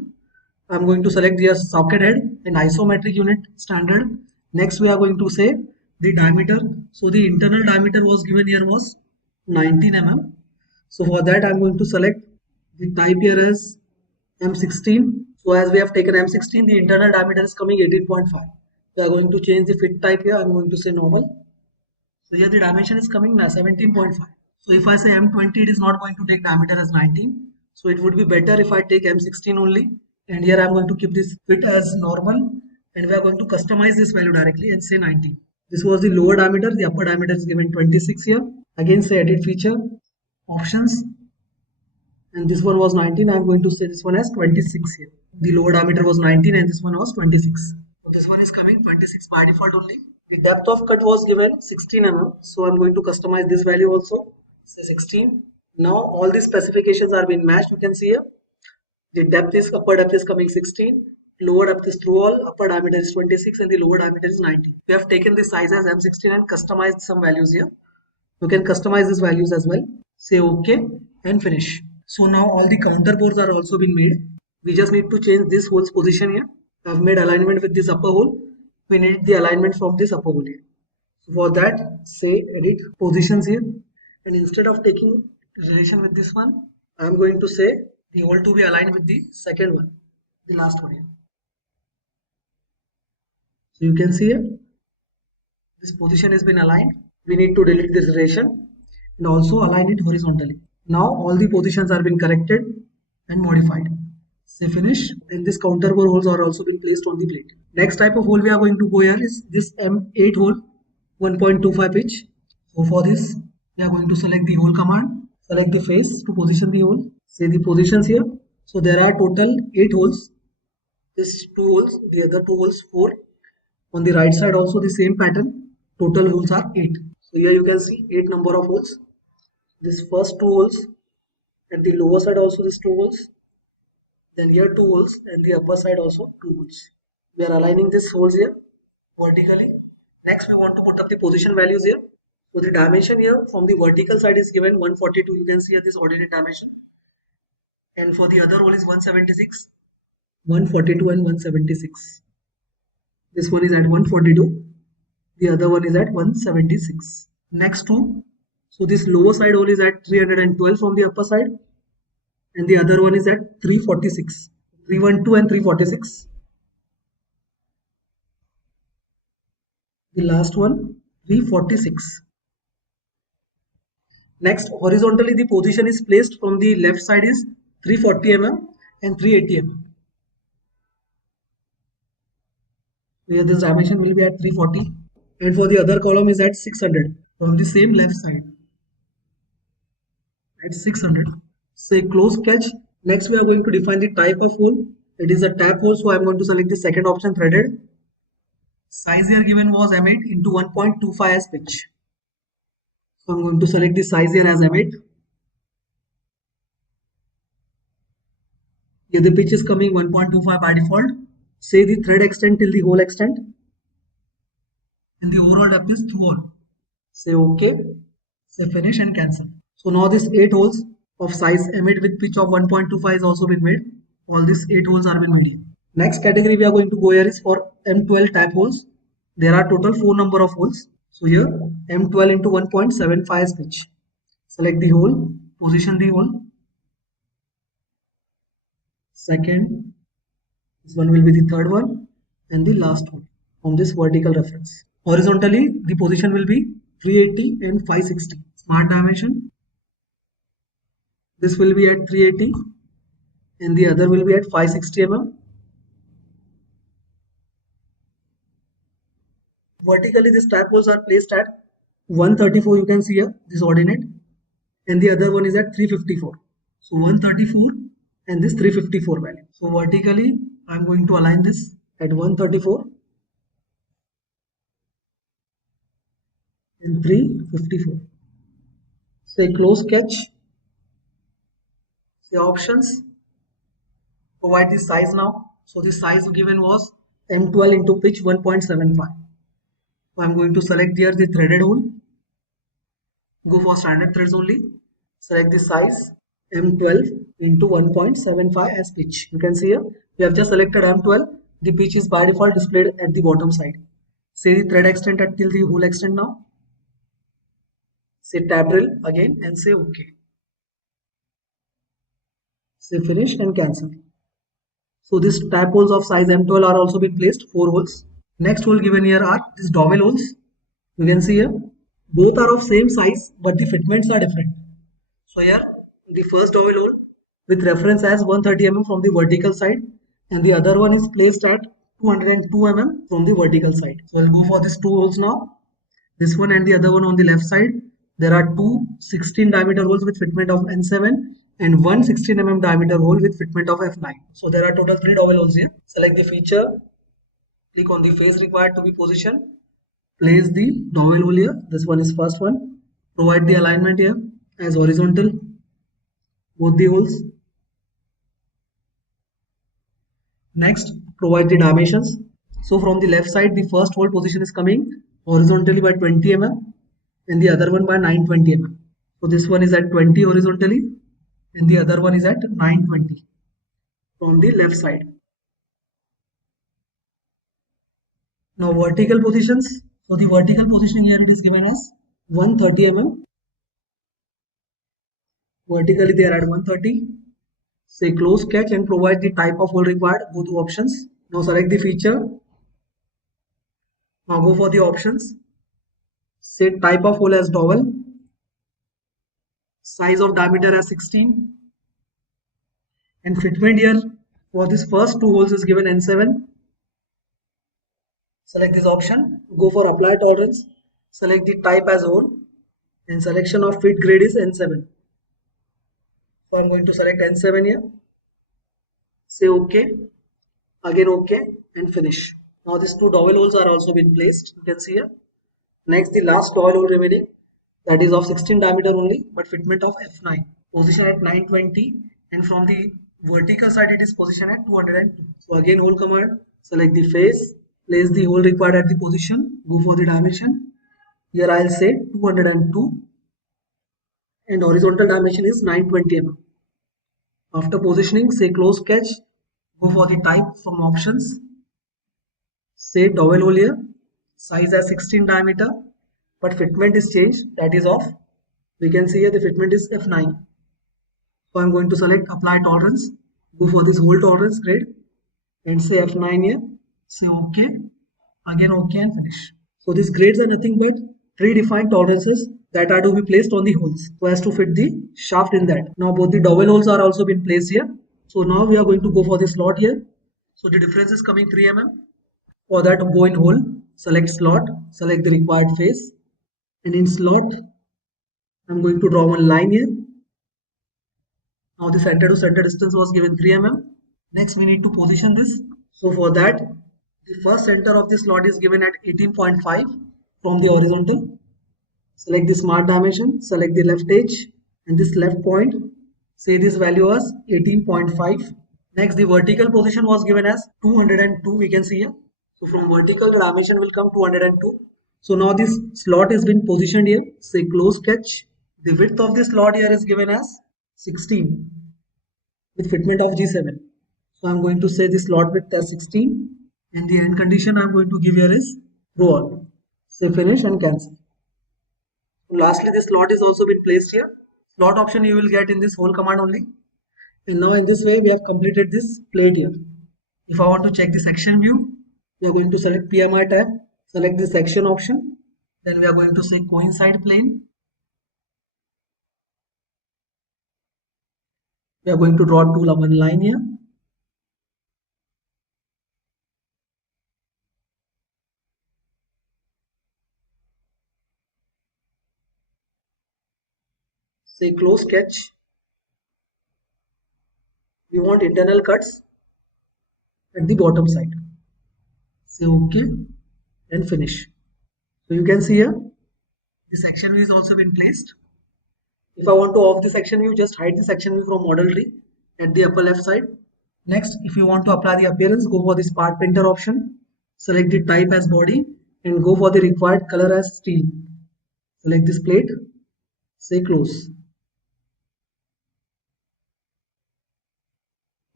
I'm going to select the socket head and isometric unit standard. Next we are going to say the diameter. So the internal diameter was given here was 19 mm. So for that I'm going to select the type here as M16. So as we have taken M16, the internal diameter is coming 18.5. We are going to change the fit type here. I'm going to say normal. So here the dimension is coming now 17.5. So if I say M20, it is not going to take diameter as 19. So it would be better if I take M16 only. And here I'm going to keep this fit as normal. And we are going to customize this value directly and say 19. This was the lower diameter. The upper diameter is given 26 here. Again say edit feature, options. And this one was 19. I'm going to say this one as 26 here. The lower diameter was 19 and this one was 26. So this one is coming 26 by default only. The depth of cut was given 16 mm. So I'm going to customize this value also. Say 16. Now all the specifications are being matched. You can see here. The depth is, upper depth is coming 16. Lower depth is through all. Upper diameter is 26 and the lower diameter is 19. We have taken the size as M16 and customized some values here. You can customize these values as well. Say OK and finish. So now all the counter bores are also been made. We just need to change this hole's position here. I've made alignment with this upper hole. We need the alignment from this upper hole here. So for that, say edit positions here. And instead of taking relation with this one, I'm going to say the hole to be aligned with the second one, the last one here. So you can see here, this position has been aligned. We need to delete this relation and also align it horizontally. Now all the positions are been corrected and modified. Say finish, and this counter bore holes are also been placed on the plate. Next type of hole we are going to go here is this M8 hole, 1.25 pitch. So for this, we are going to select the hole command, select the face to position the hole. Say the positions here. So there are total 8 holes. This 2 holes, the other 2 holes 4. On the right side also the same pattern. Total holes are 8. So here you can see 8 number of holes. This first 2 holes, at the lower side also this 2 holes. Then here 2 holes and the upper side also 2 holes. We are aligning these holes here vertically. Next we want to put up the position values here. So the dimension here from the vertical side is given 142. You can see here this ordinate dimension. And for the other hole is 176. 142 and 176. This one is at 142. The other one is at 176. Next one. So this lower side hole is at 312 from the upper side. And the other one is at 346. 312 and 346. The last one 346. Next, horizontally the position is placed from the left side is 340 mm and 380 mm. Here this dimension will be at 340 and for the other column is at 600 from the same left side at 600. Say close sketch. Next we are going to define the type of hole. It is a tap hole, so I am going to select the second option, threaded. Size here given was M8 into 1.25 as pitch. So I'm going to select the size here as M8. Here the pitch is coming 1.25 by default. Say the thread extent till the hole extent. And the overall depth is through all. Say OK. Say finish and cancel. So now these 8 holes of size M8 with pitch of 1.25 is also been made. All these 8 holes are been made. Next category we are going to go here is for M12 tap holes. There are total 4 number of holes. So here M12 into 1.75 is pitch. Select the hole, position the hole. Second, this one will be the third one and the last one from this vertical reference. Horizontally the position will be 380 and 560. Smart dimension. This will be at 380 and the other will be at 560 mm. Vertically these tap holes are placed at 134. You can see here this ordinate and the other one is at 354. So 134 and this 354 value. So vertically I'm going to align this at 134 and 354. Say close sketch, say options, provide the size now. So the size given was M12 into pitch 1.75. So I'm going to select here the threaded hole, go for standard threads only, select the size M12 into 1.75 as pitch. You can see here we have just selected M12. The pitch is by default displayed at the bottom side. Say the thread extent until the hole extent now. Say tab drill again and say OK. Say finish and cancel. So these tab holes of size M12 are also been placed, 4 holes. Next hole given here are these dowel holes. You can see here both are of same size but the fitments are different. So here the first dowel hole with reference as 130 mm from the vertical side and the other one is placed at 202 mm from the vertical side. So I'll go for these 2 holes now. This one and the other one on the left side. There are two 16 diameter holes with fitment of N7 and one 16 mm diameter hole with fitment of F9. So there are total 3 dowel holes here. Select the feature, click on the face required to be positioned, place the dowel hole here. This one is first one. Provide the alignment here as horizontal, both the holes. Next, provide the dimensions. So from the left side, the first hole position is coming horizontally by 20 mm and the other one by 920 mm. So this one is at 20 horizontally and the other one is at 920 from the left side. Now vertical positions. So the vertical positioning here it is given as 130 mm. Vertically they are at 130. Say close sketch and provide the type of hole required. Go to options. Now select the feature. Now go for the options. Say type of hole as dowel. Size of diameter as 16. And fitment here for this first 2 holes is given N7. Select this option. Go for apply tolerance. Select the type as hole. And selection of fit grade is N7. So I'm going to select N7 here. Say OK. Again OK and finish. Now these 2 dowel holes are also been placed. You can see here. Next the last dowel hole remaining. That is of 16 diameter only but fitment of F9. Position at 920 and from the vertical side it is positioned at 202. So again hole command. Select the face. Place the hole required at the position. Go for the dimension. Here I'll say 202 and horizontal dimension is 920 mm. After positioning, say close sketch. Go for the type from options. Say dowel hole here. Size as 16 diameter, but fitment is changed. That is off. We can see here the fitment is F9. So I'm going to select apply tolerance. Go for this hole tolerance grade and say F9 here. Say OK. Again OK and finish. So these grades are nothing but predefined tolerances that are to be placed on the holes so as to fit the shaft in that. Now both the dowel holes are also been placed here. So now we are going to go for the slot here. So the difference is coming 3 mm. For that go in hole, select slot, select the required face, and in slot I'm going to draw one line here. Now the center to center distance was given 3 mm. Next we need to position this. So for that the first center of the slot is given at 18.5 from the horizontal. Select the smart dimension, select the left edge and this left point. Say this value was 18.5. Next the vertical position was given as 202. We can see here. So from vertical the dimension will come 202. So now this slot has been positioned here. Say close sketch. The width of this slot here is given as 16 with fitment of G7. So I'm going to say the slot width as 16 and the end condition I'm going to give here is roll on. Say finish and cancel. Lastly, the slot is also been placed here. Slot option you will get in this whole command only. And now in this way we have completed this plate here. If I want to check the section view, we are going to select PMI tab, select the section option. Then we are going to say coincide plane. We are going to draw one line here. say close sketch. We want internal cuts at the bottom side. Say OK and finish. So you can see here the section view is also been placed. If I want to off the section view, just hide the section view from model tree at the upper left side. Next, if you want to apply the appearance, go for this part painter option. Select the type as body and go for the required color as steel. Select this plate. Say close.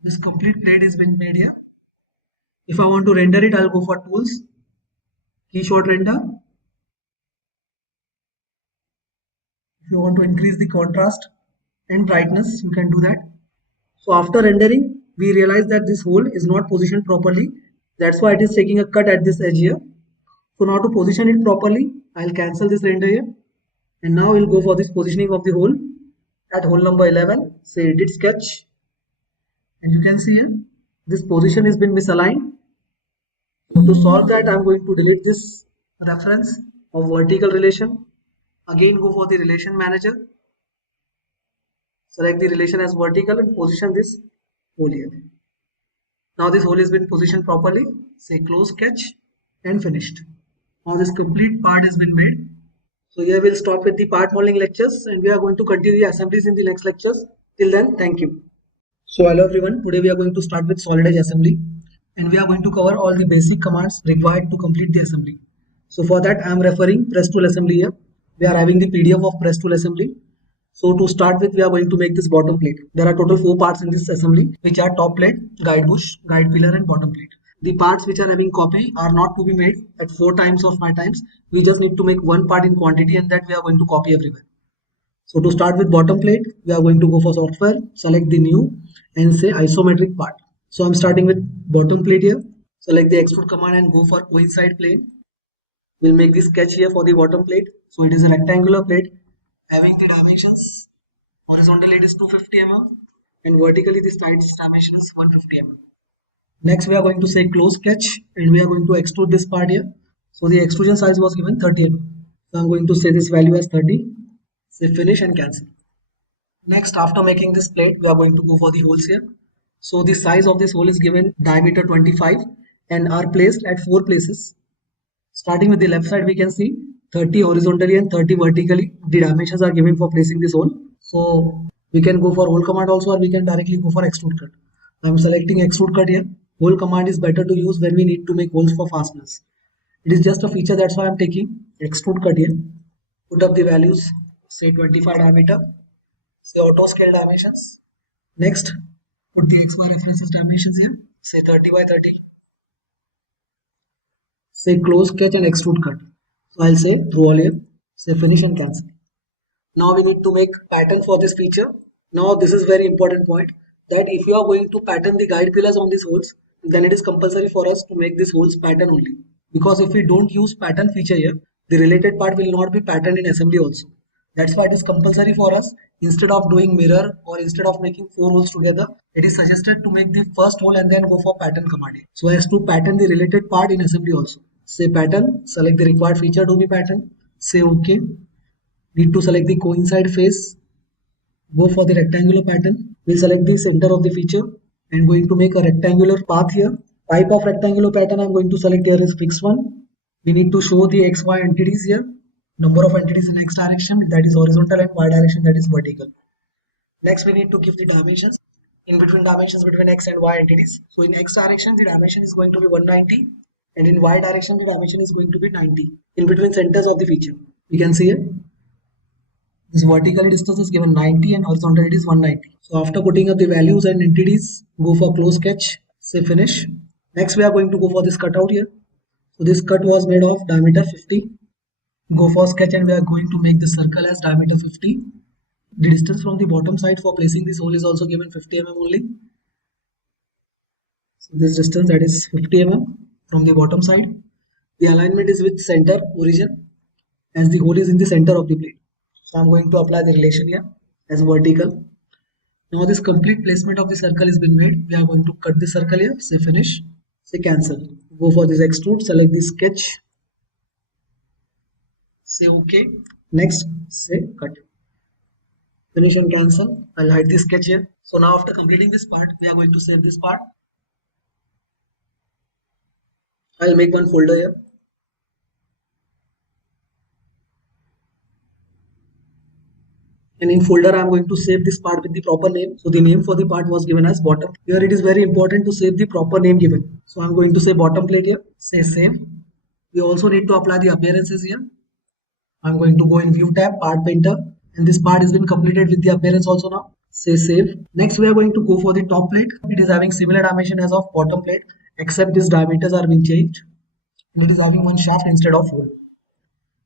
This complete plate has been made here. If I want to render it, I'll go for tools, key shot render. If you want to increase the contrast and brightness, you can do that. So after rendering, we realize that this hole is not positioned properly. That's why it is taking a cut at this edge here. So now to position it properly, I'll cancel this render here. And now we'll go for this positioning of the hole at hole number 11. Say edit sketch. And you can see here, this position has been misaligned. So to solve that, I'm going to delete this reference of vertical relation. Again, go for the relation manager. Select the relation as vertical and position this hole here. Now this hole has been positioned properly. Say close sketch and finished. Now this complete part has been made. So here we'll stop with the part modeling lectures and we are going to continue the assemblies in the next lectures. Till then, thank you. So hello everyone, today we are going to start with SolidEdge assembly and we are going to cover all the basic commands required to complete the assembly. So for that I am referring press tool assembly here. We are having the PDF of press tool assembly. So to start with, we are going to make this bottom plate. There are total 4 parts in this assembly, which are top plate, guide bush, guide pillar and bottom plate. The parts which are having copy are not to be made at 4 times of 5 times. We just need to make one part in quantity and that we are going to copy everywhere. So to start with bottom plate, we are going to go for software, select the new and say isometric part. So I'm starting with bottom plate here. Select the extrude command and go for coincide plane. We'll make this sketch here for the bottom plate. So it is a rectangular plate having the dimensions. Horizontally it is 250 mm and vertically the sides dimension is 150 mm. Next we are going to say close sketch and we are going to extrude this part here. So the extrusion size was given 30 mm. So I'm going to say this value as 30. Say finish and cancel. Next, after making this plate, we are going to go for the holes here. So the size of this hole is given diameter 25 and are placed at 4 places. Starting with the left side, we can see 30 horizontally and 30 vertically. The dimensions are given for placing this hole. So we can go for hole command also or we can directly go for extrude cut. I'm selecting extrude cut here. Hole command is better to use when we need to make holes for fasteners. It is just a feature, that's why I'm taking extrude cut here. Put up the values, say 25 diameter. Say auto scale dimensions. Next, put the XY references dimensions here. Say 30 by 30. Say close sketch and extrude cut. So I'll say through all here. Say finish and cancel. Now we need to make pattern for this feature. Now this is very important point that if you are going to pattern the guide pillars on these holes, then it is compulsory for us to make this holes pattern only. Because if we don't use pattern feature here, the related part will not be patterned in assembly also. That's why it is compulsory for us. Instead of doing mirror or instead of making 4 holes together, it is suggested to make the first hole and then go for pattern command. So as to pattern the related part in assembly also. Say pattern, select the required feature to be patterned. Say OK. Need to select the coincide face. Go for the rectangular pattern. We'll select the center of the feature and going to make a rectangular path here. Type of rectangular pattern I'm going to select here is fixed one. We need to show the XY entities here. Number of entities in X direction, that is horizontal, and Y direction, that is vertical. Next we need to give the dimensions in between dimensions between X and Y entities. So in X direction the dimension is going to be 190 and in Y direction the dimension is going to be 90 in between centers of the feature. You can see it. This vertical distance is given 90 and horizontal it is 190. So after putting up the values and entities, go for close sketch, say finish. Next we are going to go for this cutout here. So this cut was made of diameter 50. Go for sketch and we are going to make the circle as diameter 50. The distance from the bottom side for placing this hole is also given 50 mm only. So this distance, that is 50 mm from the bottom side. The alignment is with center origin as the hole is in the center of the plate. So I'm going to apply the relation here as vertical. Now this complete placement of the circle has been made. We are going to cut the circle here, say finish, say cancel. Go for this extrude, select the sketch. Say OK. Next, say cut. Finish and cancel. I'll hide this sketch here. So now after completing this part, we are going to save this part. I'll make one folder here. And in folder, I'm going to save this part with the proper name. So the name for the part was given as bottom. Here it is very important to save the proper name given. So I'm going to say bottom plate here. Say save. We also need to apply the appearances here. I'm going to go in view tab, part painter. And this part has been completed with the appearance also now. Say save. Next we are going to go for the top plate. It is having similar dimension as of bottom plate, except these diameters are being changed. And it is having one shaft instead of hole.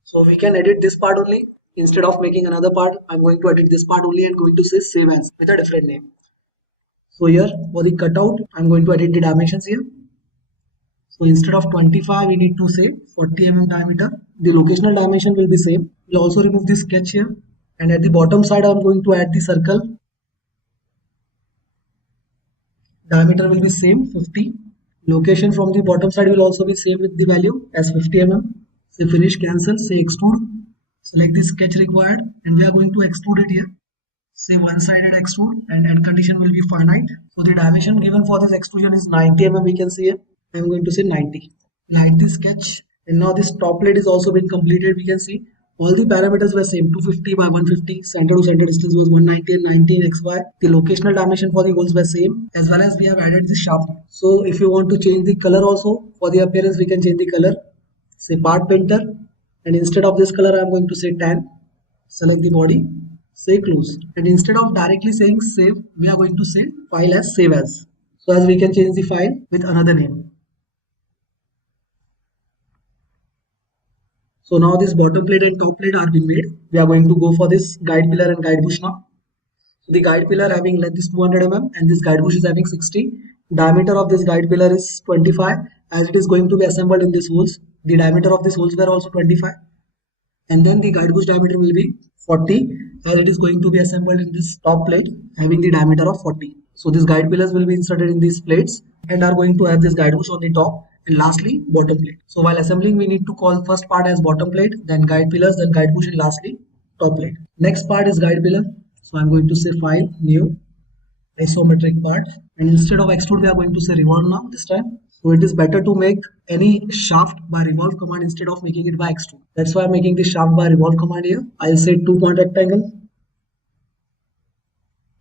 So we can edit this part only. Instead of making another part, I'm going to edit this part only and going to say save as with a different name. So here for the cutout, I'm going to edit the dimensions here. So instead of 25, we need to say 40 mm diameter. The locational dimension will be same. We'll also remove this sketch here. And at the bottom side, I'm going to add the circle. Diameter will be same, 50. Location from the bottom side will also be same with the value as 50 mm. Say finish, cancel, say extrude. Select the sketch required and we are going to extrude it here. Say one-sided extrude and end condition will be finite. So the dimension given for this extrusion is 90 mm, we can see here. I am going to say 90. Light the sketch and now this top plate is also been completed. We can see all the parameters were same, 250 by 150, center to center distance was 190 and 19 xy. The locational dimension for the holes were same, as well as we have added the shaft. So if you want to change the color also for the appearance, we can change the color. Say part painter. And instead of this color, I am going to say tan. Select the body, say close. And instead of directly saying save, we are going to say file as save as. So as we can change the file with another name. So now this bottom plate and top plate are being made. We are going to go for this guide pillar and guide bush now. So the guide pillar having length is 200 mm and this guide bush is having 60. Diameter of this guide pillar is 25 as it is going to be assembled in these holes. The diameter of these holes were also 25 and then the guide bush diameter will be 40 as it is going to be assembled in this top plate having the diameter of 40. So these guide pillars will be inserted in these plates and are going to have this guide bush on the top and lastly bottom plate. So while assembling we need to call first part as bottom plate, then guide pillars, then guide bush and lastly top plate. Next part is guide pillar. So I'm going to say file, new, isometric part and instead of extrude we are going to say revolve now this time. So it is better to make any shaft by revolve command instead of making it by extrude. That's why I'm making the shaft by revolve command here. I'll say 2-point rectangle.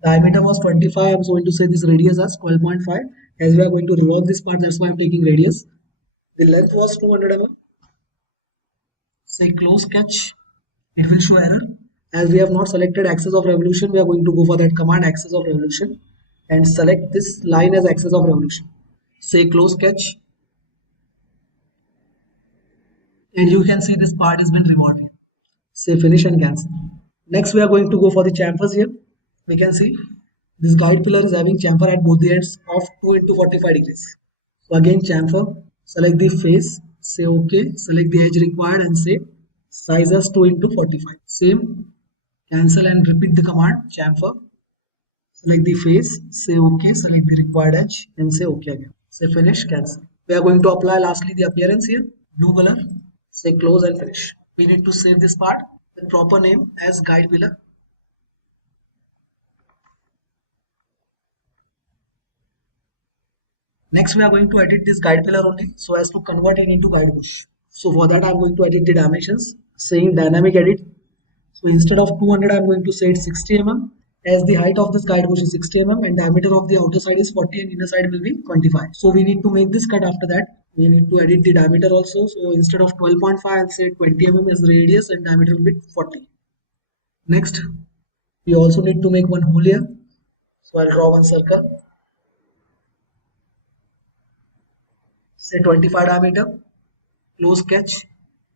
Diameter was 25. I'm going to say this radius as 12.5. As we are going to revolve this part, that's why I'm taking radius. The length was 200 mm. Say close sketch. It will show error. As we have not selected axis of revolution, we are going to go for that command axis of revolution and select this line as axis of revolution. Say close sketch and you can see this part has been revolved. Say finish and cancel. Next we are going to go for the chamfers here. We can see this guide pillar is having chamfer at both the ends of 2 into 45 degrees. So again chamfer, select the face, say OK, select the edge required and say size as 2 into 45. Same, cancel and repeat the command chamfer. Select the face, say OK, select the required edge and say OK again. Say finish, cancel. We are going to apply lastly the appearance here, blue color, say close and finish. We need to save this part with proper name as guide pillar. Next we are going to edit this guide pillar only so as to convert it into guide bush. So for that I am going to edit the dimensions, saying dynamic edit. So instead of 200 I am going to say it 60 mm. As the height of this guide bush is 60 mm and diameter of the outer side is 40 and inner side will be 25. So we need to make this cut after that. We need to edit the diameter also. So instead of 12.5 I'll say 20 mm as radius and diameter will be 40. Next we also need to make one hole here. So I'll draw one circle. Say 25 diameter, close sketch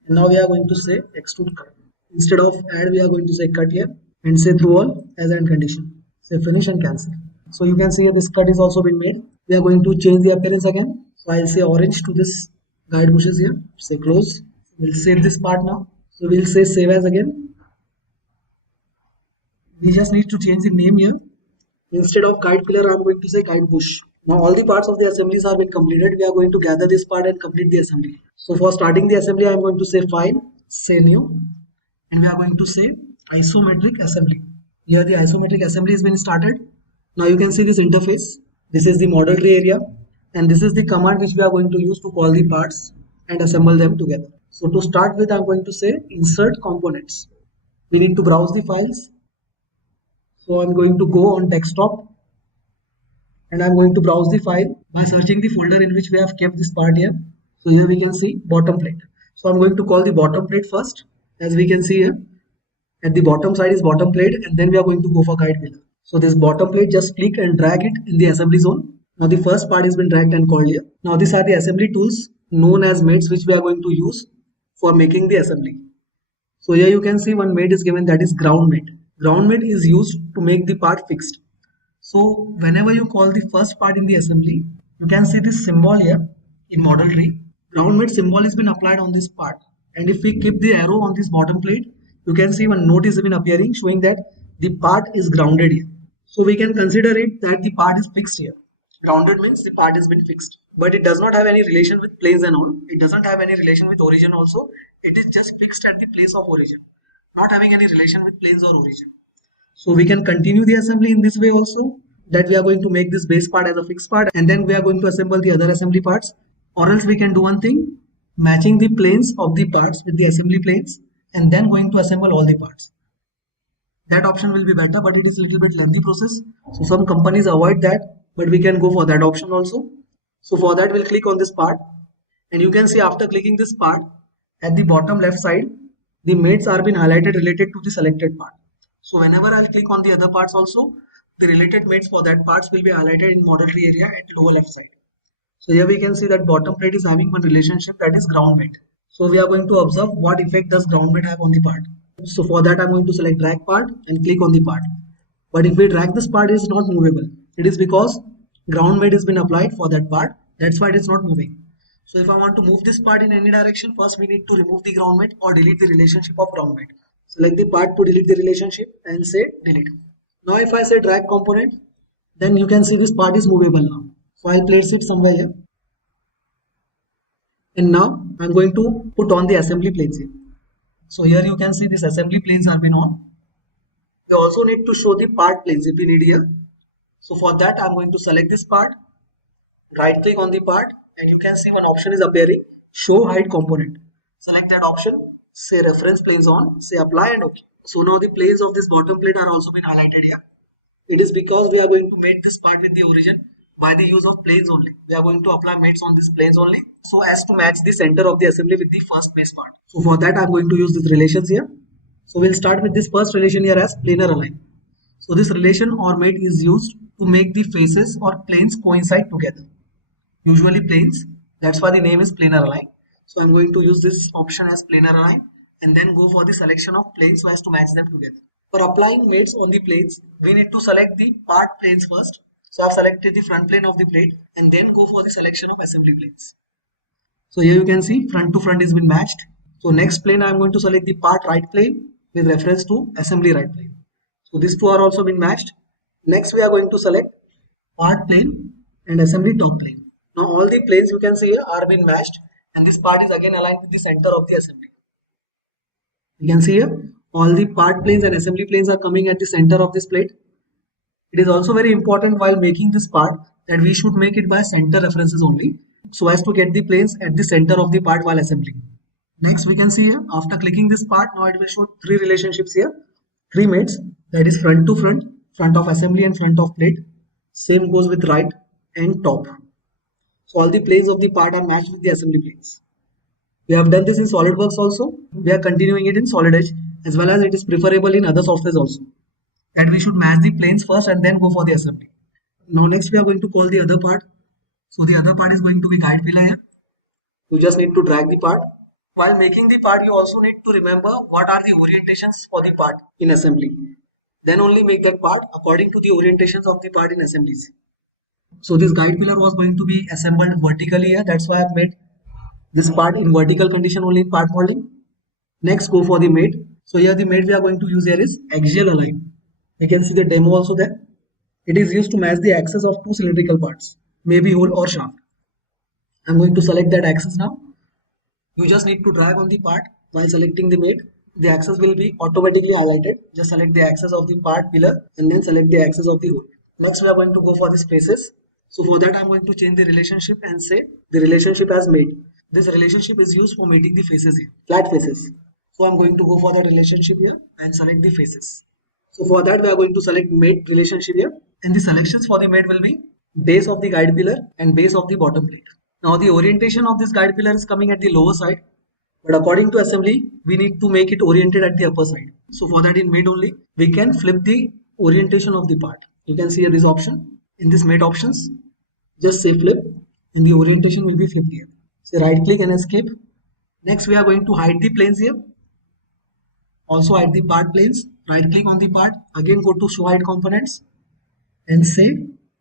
and now we are going to say extrude cut. Instead of add we are going to say cut here and say through all as end condition. Say finish and cancel. So you can see here this cut is also been made. We are going to change the appearance again. So I'll say orange to this guide bushes here. Say close. We'll save this part now. So we'll say save as again. We just need to change the name here. Instead of guide pillar I'm going to say guide bush. Now all the parts of the assemblies have been completed. We are going to gather this part and complete the assembly. So for starting the assembly I am going to say file, say new and we are going to say isometric assembly. Here the isometric assembly has been started. Now you can see this interface. This is the model tray area, and this is the command which we are going to use to call the parts and assemble them together. So to start with, I'm going to say insert components. We need to browse the files. So I'm going to go on desktop and I'm going to browse the file by searching the folder in which we have kept this part here. So here we can see bottom plate. So I'm going to call the bottom plate first. As we can see here, at the bottom side is bottom plate, and then we are going to go for guide pillar. So this bottom plate, just click and drag it in the assembly zone. Now the first part has been dragged and called here. Now these are the assembly tools known as mates which we are going to use for making the assembly. So here you can see one mate is given, that is ground mate. Ground mate is used to make the part fixed. So whenever you call the first part in the assembly, you can see this symbol here in model tree. Ground mate symbol has been applied on this part. And if we keep the arrow on this bottom plate, you can see one note is been appearing showing that the part is grounded here. So we can consider it that the part is fixed here. Grounded means the part has been fixed. But it does not have any relation with planes and all. It doesn't have any relation with origin also. It is just fixed at the place of origin. Not having any relation with planes or origin. So we can continue the assembly in this way also. That we are going to make this base part as a fixed part. And then we are going to assemble the other assembly parts. Or else we can do one thing. Matching the planes of the parts with the assembly planes. And then going to assemble all the parts. That option will be better, but it is a little bit lengthy process. So some companies avoid that, but we can go for that option also. So for that, we'll click on this part, and you can see after clicking this part, at the bottom left side, the mates are been highlighted related to the selected part. So whenever I'll click on the other parts also, the related mates for that parts will be highlighted in model tree area at lower left side. So here we can see that bottom plate is having one relationship, that is ground mate. So we are going to observe what effect does ground mate have on the part. So for that I'm going to select drag part and click on the part. But if we drag this part, it is not movable. It is because ground mate has been applied for that part. That's why it is not moving. So if I want to move this part in any direction, first we need to remove the ground mate or delete the relationship of ground mate. Select the part to delete the relationship and say delete. Now if I say drag component, then you can see this part is movable now. So I'll place it somewhere here. And now I'm going to put on the assembly planes here. So here you can see this assembly planes have been on. We also need to show the part planes if we need here. So for that I'm going to select this part, right click on the part, and you can see one option is appearing, show hide component. Select that option, say reference planes on, say apply and OK. So now the planes of this bottom plate are also been highlighted here. It is because we are going to mate this part with the origin by the use of planes only. We are going to apply mates on these planes only so as to match the center of the assembly with the first base part. So for that I'm going to use these relations here. So we'll start with this first relation here as planar align. So this relation or mate is used to make the faces or planes coincide together. Usually planes, that's why the name is planar align. So I'm going to use this option as planar align and then go for the selection of planes so as to match them together. For applying mates on the planes, we need to select the part planes first. So I've selected the front plane of the plate and then go for the selection of assembly planes. So here you can see front to front has been matched. So next plane I'm going to select the part right plane with reference to assembly right plane. So these two are also been matched. Next we are going to select part plane and assembly top plane. Now all the planes you can see here are been matched and this part is again aligned with the center of the assembly. You can see here all the part planes and assembly planes are coming at the center of this plate. It is also very important while making this part that we should make it by center references only so as to get the planes at the center of the part while assembling. Next we can see here after clicking this part, now it will show three relationships here, three mates, that is front to front, front of assembly and front of plate. Same goes with right and top. So all the planes of the part are matched with the assembly planes. We have done this in SolidWorks also. We are continuing it in SolidEdge as well as it is preferable in other softwares also. That we should match the planes first and then go for the assembly. Now next we are going to call the other part. So the other part is going to be guide pillar here. You just need to drag the part. While making the part you also need to remember what are the orientations for the part in assembly. Then only make that part according to the orientations of the part in assemblies. So this guide pillar was going to be assembled vertically here. That's why I've made this part in vertical condition only in part modeling. Next go for the mate. So here the mate we are going to use here is axial align. You can see the demo also there. It is used to match the axis of two cylindrical parts, maybe hole or shaft. I'm going to select that axis now. You just need to drag on the part while selecting the mate. the axis will be automatically highlighted. Just select the axis of the part pillar and then select the axis of the hole. Next we are going to go for these faces. So for that I'm going to change the relationship and say the relationship as mate. This relationship is used for mating the faces here, flat faces. So I'm going to go for the relationship here and select the faces. So for that we are going to select mate relationship here, and the selections for the mate will be base of the guide pillar and base of the bottom plate. Now the orientation of this guide pillar is coming at the lower side, but according to assembly we need to make it oriented at the upper side. So for that in mate only we can flip the orientation of the part. You can see here this option. In this mate options, just say flip and the orientation will be flipped here. Say right click and escape. Next we are going to hide the planes here. Also hide the part planes. Right click on the part. Again go to show hide components and say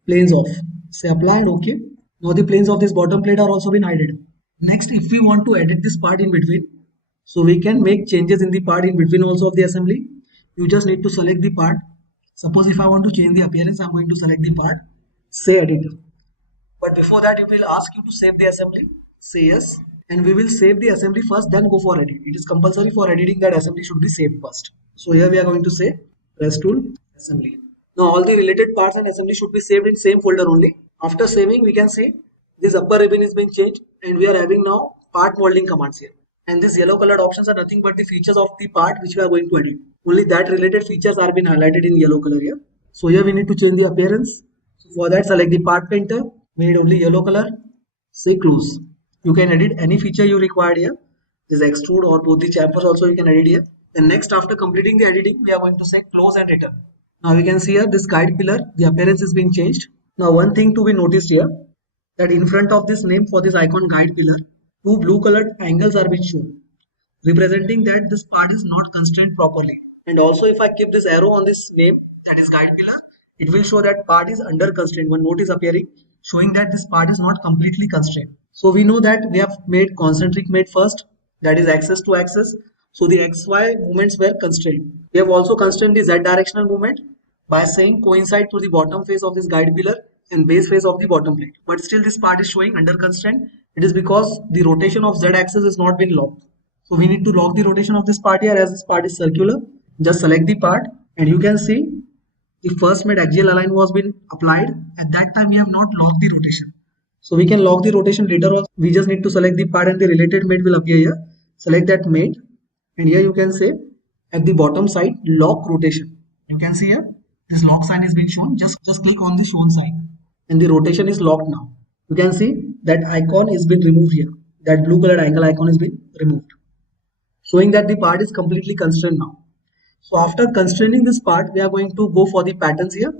planes off. Say apply and OK. Now the planes of this bottom plate are also been hidden. Next, if we want to edit this part in between, so we can make changes in the part in between also of the assembly. You just need to select the part. Suppose if I want to change the appearance, I'm going to select the part. Say edit. But before that, it will ask you to save the assembly. Say yes. And we will save the assembly first, then go for edit. It is compulsory for editing that assembly should be saved first. So here we are going to say press tool assembly. Now all the related parts and assembly should be saved in same folder only. After saving, we can see this upper ribbon is being changed and we are having now part molding commands here. And these yellow colored options are nothing but the features of the part which we are going to edit. Only that related features are being highlighted in yellow color here. So here we need to change the appearance. So for that, select the part painter, made only yellow color, say close. You can edit any feature you require here. This extrude or both the chamfers also you can edit here. And next, after completing the editing, we are going to say close and return. Now you can see here this guide pillar, the appearance is being changed. Now one thing to be noticed here, that in front of this name for this icon guide pillar, two blue colored angles are being shown, representing that this part is not constrained properly. And also if I keep this arrow on this name, that is guide pillar, it will show that part is under constraint. One note is appearing showing that this part is not completely constrained. So we know that we have made concentric mate first, that is axis to axis. So the XY movements were constrained. We have also constrained the Z directional movement by saying coincide to the bottom face of this guide pillar and base face of the bottom plate. But still this part is showing under constraint. It is because the rotation of Z axis is not been locked. So we need to lock the rotation of this part here, as this part is circular. Just select the part and you can see the first made axial align was been applied. At that time we have not locked the rotation. So we can lock the rotation later on. We just need to select the part and the related mate will appear here. Select that mate and here you can say at the bottom side lock rotation. You can see here this lock sign is being shown. Just click on the shown sign and the rotation is locked now. You can see that icon is been removed here. That blue colored angle icon is been removed, showing that the part is completely constrained now. So after constraining this part, we are going to go for the patterns here.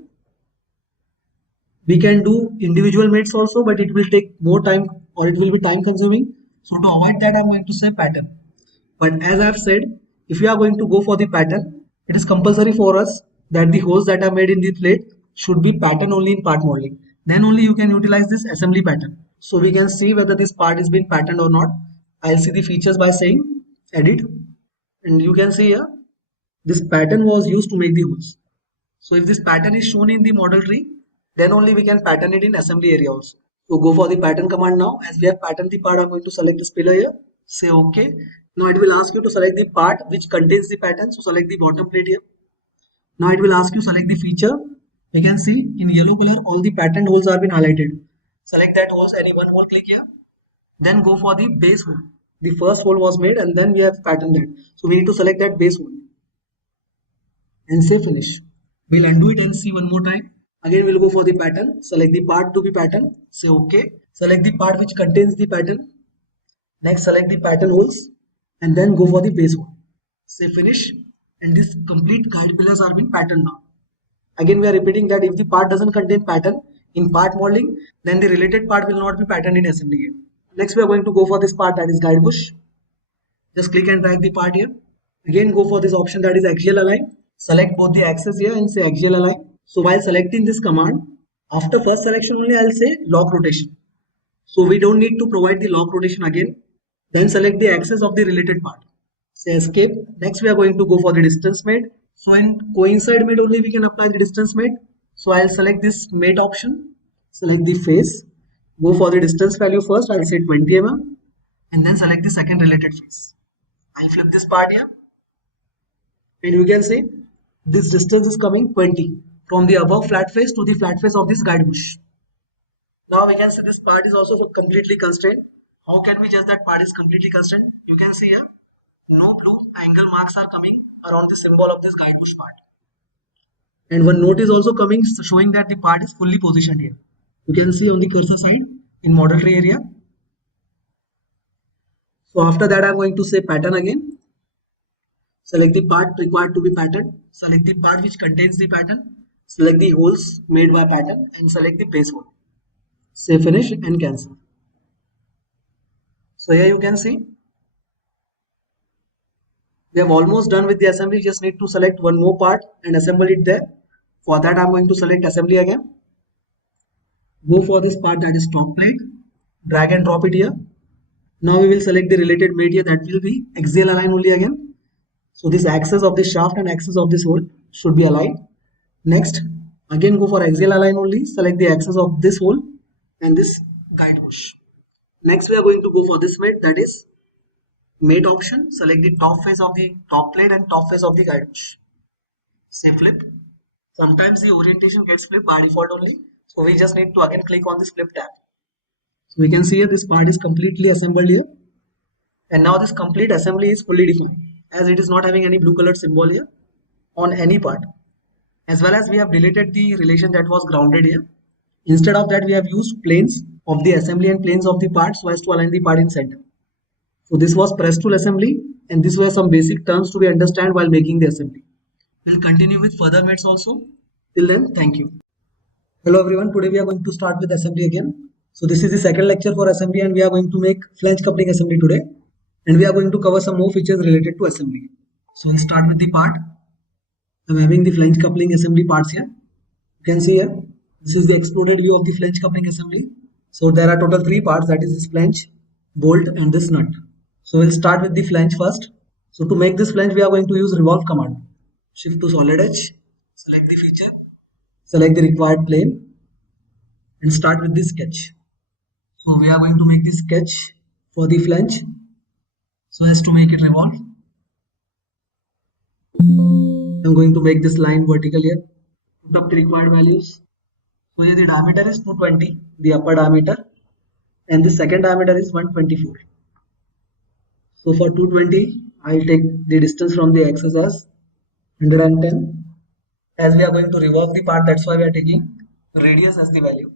We can do individual mates also, but it will take more time or it will be time consuming. So to avoid that, I'm going to say pattern. But as I've said, if you are going to go for the pattern, it is compulsory for us that the holes that are made in the plate should be pattern only in part molding. Then only you can utilize this assembly pattern. So we can see whether this part is been patterned or not. I'll see the features by saying edit, and you can see here this pattern was used to make the holes. So if this pattern is shown in the model tree, then only we can pattern it in assembly area also. So go for the pattern command now. As we have patterned the part, I'm going to select this pillar here. Say OK. Now it will ask you to select the part which contains the pattern. So select the bottom plate here. Now it will ask you select the feature. You can see in yellow color all the patterned holes are been highlighted. Select that holes, any one hole, click here. Then go for the base hole. The first hole was made and then we have patterned that. So we need to select that base hole and say finish. We'll undo it and see one more time. Again we'll go for the pattern. Select the part to be pattern. Say OK. Select the part which contains the pattern. Next select the pattern holes and then go for the base hole. Say finish, and this complete guide pillars are being patterned now. Again we are repeating that if the part doesn't contain pattern in part molding, then the related part will not be patterned in assembly here. Next we are going to go for this part, that is guide bush. Just click and drag the part here. Again go for this option, that is axial align. Select both the axes here and say axial align. So while selecting this command, after first selection only I'll say lock rotation. So we don't need to provide the lock rotation again. Then select the axis of the related part. Say escape. Next we are going to go for the distance mate. So in coincide mate only we can apply the distance mate. So I'll select this mate option. Select the face. Go for the distance value first. I'll say 20 mm. And then select the second related face. I'll flip this part here. And you can see this distance is coming 20 from the above flat face to the flat face of this guide bush. Now we can see this part is also completely constrained. How can we judge that part is completely constrained? You can see here no blue angle marks are coming around the symbol of this guide bush part. And one note is also coming showing that the part is fully positioned here. You can see on the cursor side in model tray area. So after that, I'm going to say pattern again. Select the part required to be patterned. Select the part which contains the pattern. Select the holes made by pattern and select the base hole. Say finish and cancel. So here you can see we have almost done with the assembly. Just need to select one more part and assemble it there. For that, I'm going to select assembly again. Go for this part, that is top plate. Drag and drop it here. Now we will select the related mate here, that will be axial align only again. So this axis of this shaft and axis of this hole should be aligned. Next, again go for axial align only. Select the axis of this hole and this guide bush. Next we are going to go for this mate, that is mate option. Select the top face of the top plate and top face of the guide bush. Say flip. Sometimes the orientation gets flipped by default only. So we just need to again click on this flip tab. So we can see here this part is completely assembled here. And now this complete assembly is fully defined, as it is not having any blue colored symbol here on any part. As well as we have deleted the relation that was grounded here. Instead of that, we have used planes of the assembly and planes of the part so as to align the part in center. So this was press tool assembly, and these were some basic terms to be understand while making the assembly. We'll continue with further mates also. Till then, thank you. Hello everyone, today we are going to start with assembly again. So this is the second lecture for assembly and we are going to make flange coupling assembly today. And we are going to cover some more features related to assembly. So we'll start with the part. I'm having the flange coupling assembly parts here. You can see here, this is the exploded view of the flange coupling assembly. So there are total 3 parts, that is this flange, bolt and this nut. So we'll start with the flange first. So to make this flange, we are going to use revolve command. Shift to SolidEdge, select the feature, select the required plane and start with this sketch. So we are going to make this sketch for the flange so as to make it revolve. I'm going to make this line vertical here. Put up the required values. So here the diameter is 220, the upper diameter, and the second diameter is 124. So for 220, I'll take the distance from the axis as 110. As we are going to revolve the part, that's why we are taking radius as the value.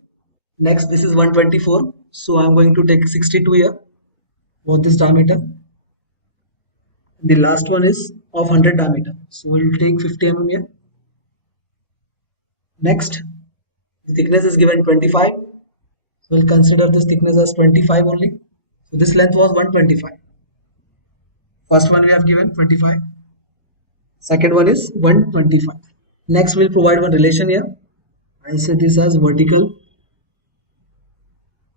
Next, this is 124, so I'm going to take 62 here for this diameter. The last one is of 100 diameter, so we'll take 50 mm here. Next, the thickness is given 25, so we'll consider this thickness as 25 only. So this length was 125. First one we have given 25, second one is 125. Next, we'll provide one relation here. I'll say this as vertical.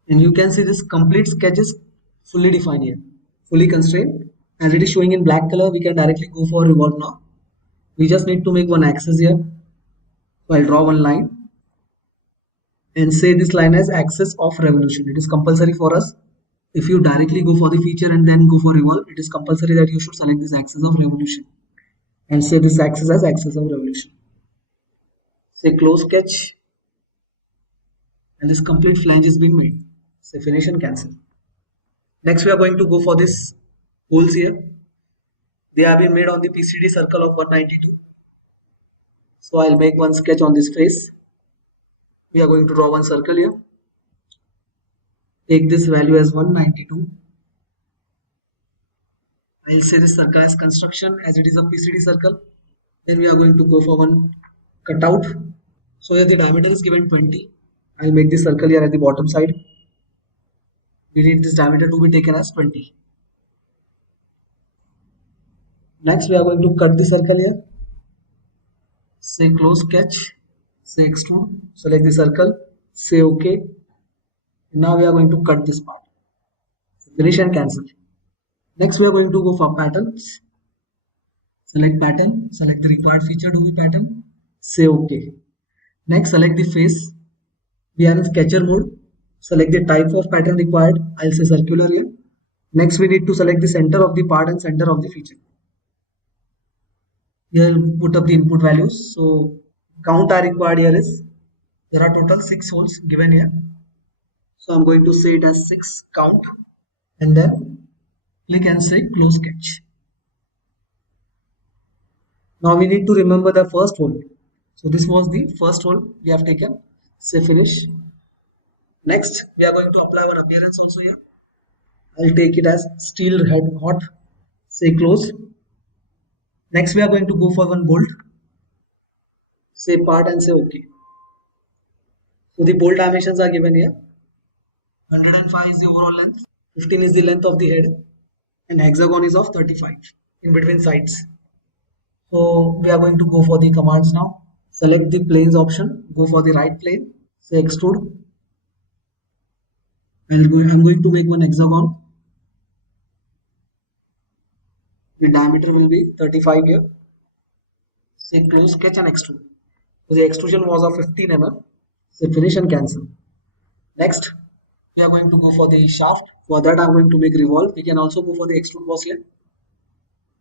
And you can see this complete sketch is fully defined here, fully constrained. As it is showing in black color, we can directly go for revolve now. We just need to make one axis here. So I'll draw one line and say this line as axis of revolution. It is compulsory for us. If you directly go for the feature and then go for revolve, it is compulsory that you should select this axis of revolution and say this axis as axis of revolution. Say close sketch, and this complete flange is being made. Say finish and cancel. Next, we are going to go for this holes here. They have been made on the PCD circle of 192. So I'll make one sketch on this face. We are going to draw one circle here. Take this value as 192. I'll say this circle as construction as it is a PCD circle. Then we are going to go for one cutout. So here the diameter is given 20. I'll make this circle here at the bottom side. We need this diameter to be taken as 20. Next, we are going to cut the circle here. Say close sketch. Say extrude. Select the circle. Say OK. Now we are going to cut this part. Finish and cancel. Next, we are going to go for patterns. Select pattern. Select the required feature to be pattern. Say OK. Next, select the face. We are in sketcher mode. Select the type of pattern required. I'll say circular here. Next, we need to select the center of the part and center of the feature. Here put up the input values. So count are required here is there are total 6 holes given here. So I'm going to say it as 6 count and then click and say close sketch. Now we need to remember the first hole. So this was the first hole we have taken. Say finish. Next we are going to apply our appearance also here. I'll take it as steel head hot. Say close. Next we are going to go for one bolt. Say part and say OK. So the bolt dimensions are given here. 105 is the overall length, 15 is the length of the head, and hexagon is of 35 in between sides. So we are going to go for the commands now. Select the planes option, go for the right plane, say extrude. I'm going to make one hexagon. The diameter will be 35 here. Say close sketch and extrude. So the extrusion was of 15 mm. Say finish and cancel. Next, we are going to go for the shaft. For that, I'm going to make revolve. We can also go for the extrude boss here,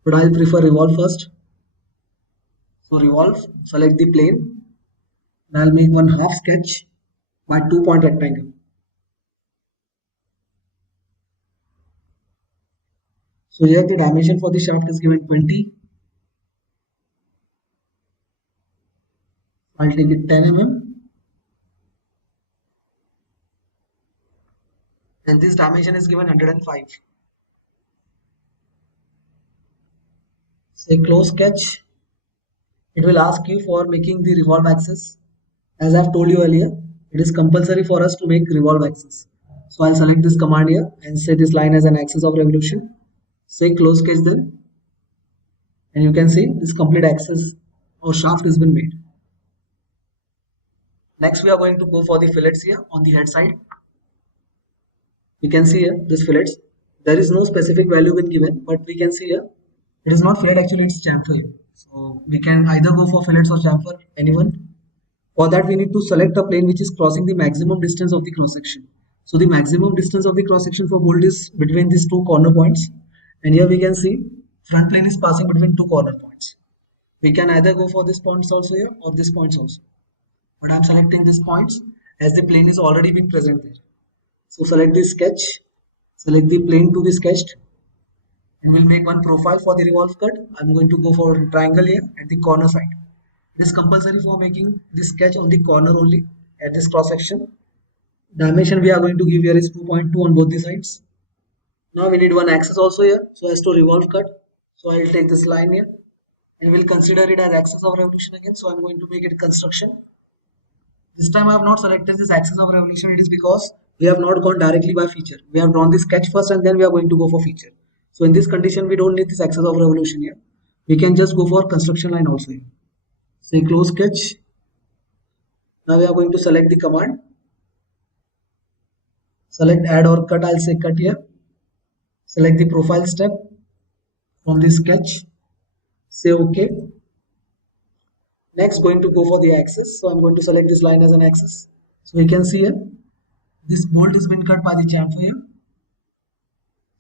but I'll prefer revolve first. So revolve, select the plane, and I'll make one half sketch by 2-point rectangle. So here the dimension for the shaft is given 20. I'll take it 10 mm. And this dimension is given 105. Say close sketch. It will ask you for making the revolve axis. As I've told you earlier, it is compulsory for us to make revolve axis. So I'll select this command here and say this line as an axis of revolution. Say close sketch then. And you can see this complete axis or shaft has been made. Next we are going to go for the fillets here on the head side. You can see here this fillets. There is no specific value been given, but we can see here it is not fillet, actually it's chamfer here. So we can either go for fillets or chamfer, anyone. For that we need to select a plane which is crossing the maximum distance of the cross section. So the maximum distance of the cross section for bolt is between these two corner points, and here we can see front plane is passing between two corner points. We can either go for these points also here or these points also, but I'm selecting these points as the plane is already been present there. So select the sketch, select the plane to be sketched, and we'll make one profile for the revolve cut. I'm going to go for a triangle here at the corner side. It is compulsory for making this sketch on the corner only at this cross section. Dimension we are going to give here is 2.2 on both the sides. Now we need one axis also here, so as to revolve cut. So I'll take this line here and we'll consider it as axis of revolution again. So I'm going to make it construction. This time I have not selected this axis of revolution. It is because we have not gone directly by feature. We have drawn the sketch first and then we are going to go for feature. So in this condition, we don't need this axis of revolution here. We can just go for construction line also here. Say close sketch. Now we are going to select the command. Select add or cut. I'll say cut here. Select the profile step from the sketch. Say OK. Next, going to go for the axis. So I'm going to select this line as an axis. So we can see here, this bolt has been cut by the chamfer here.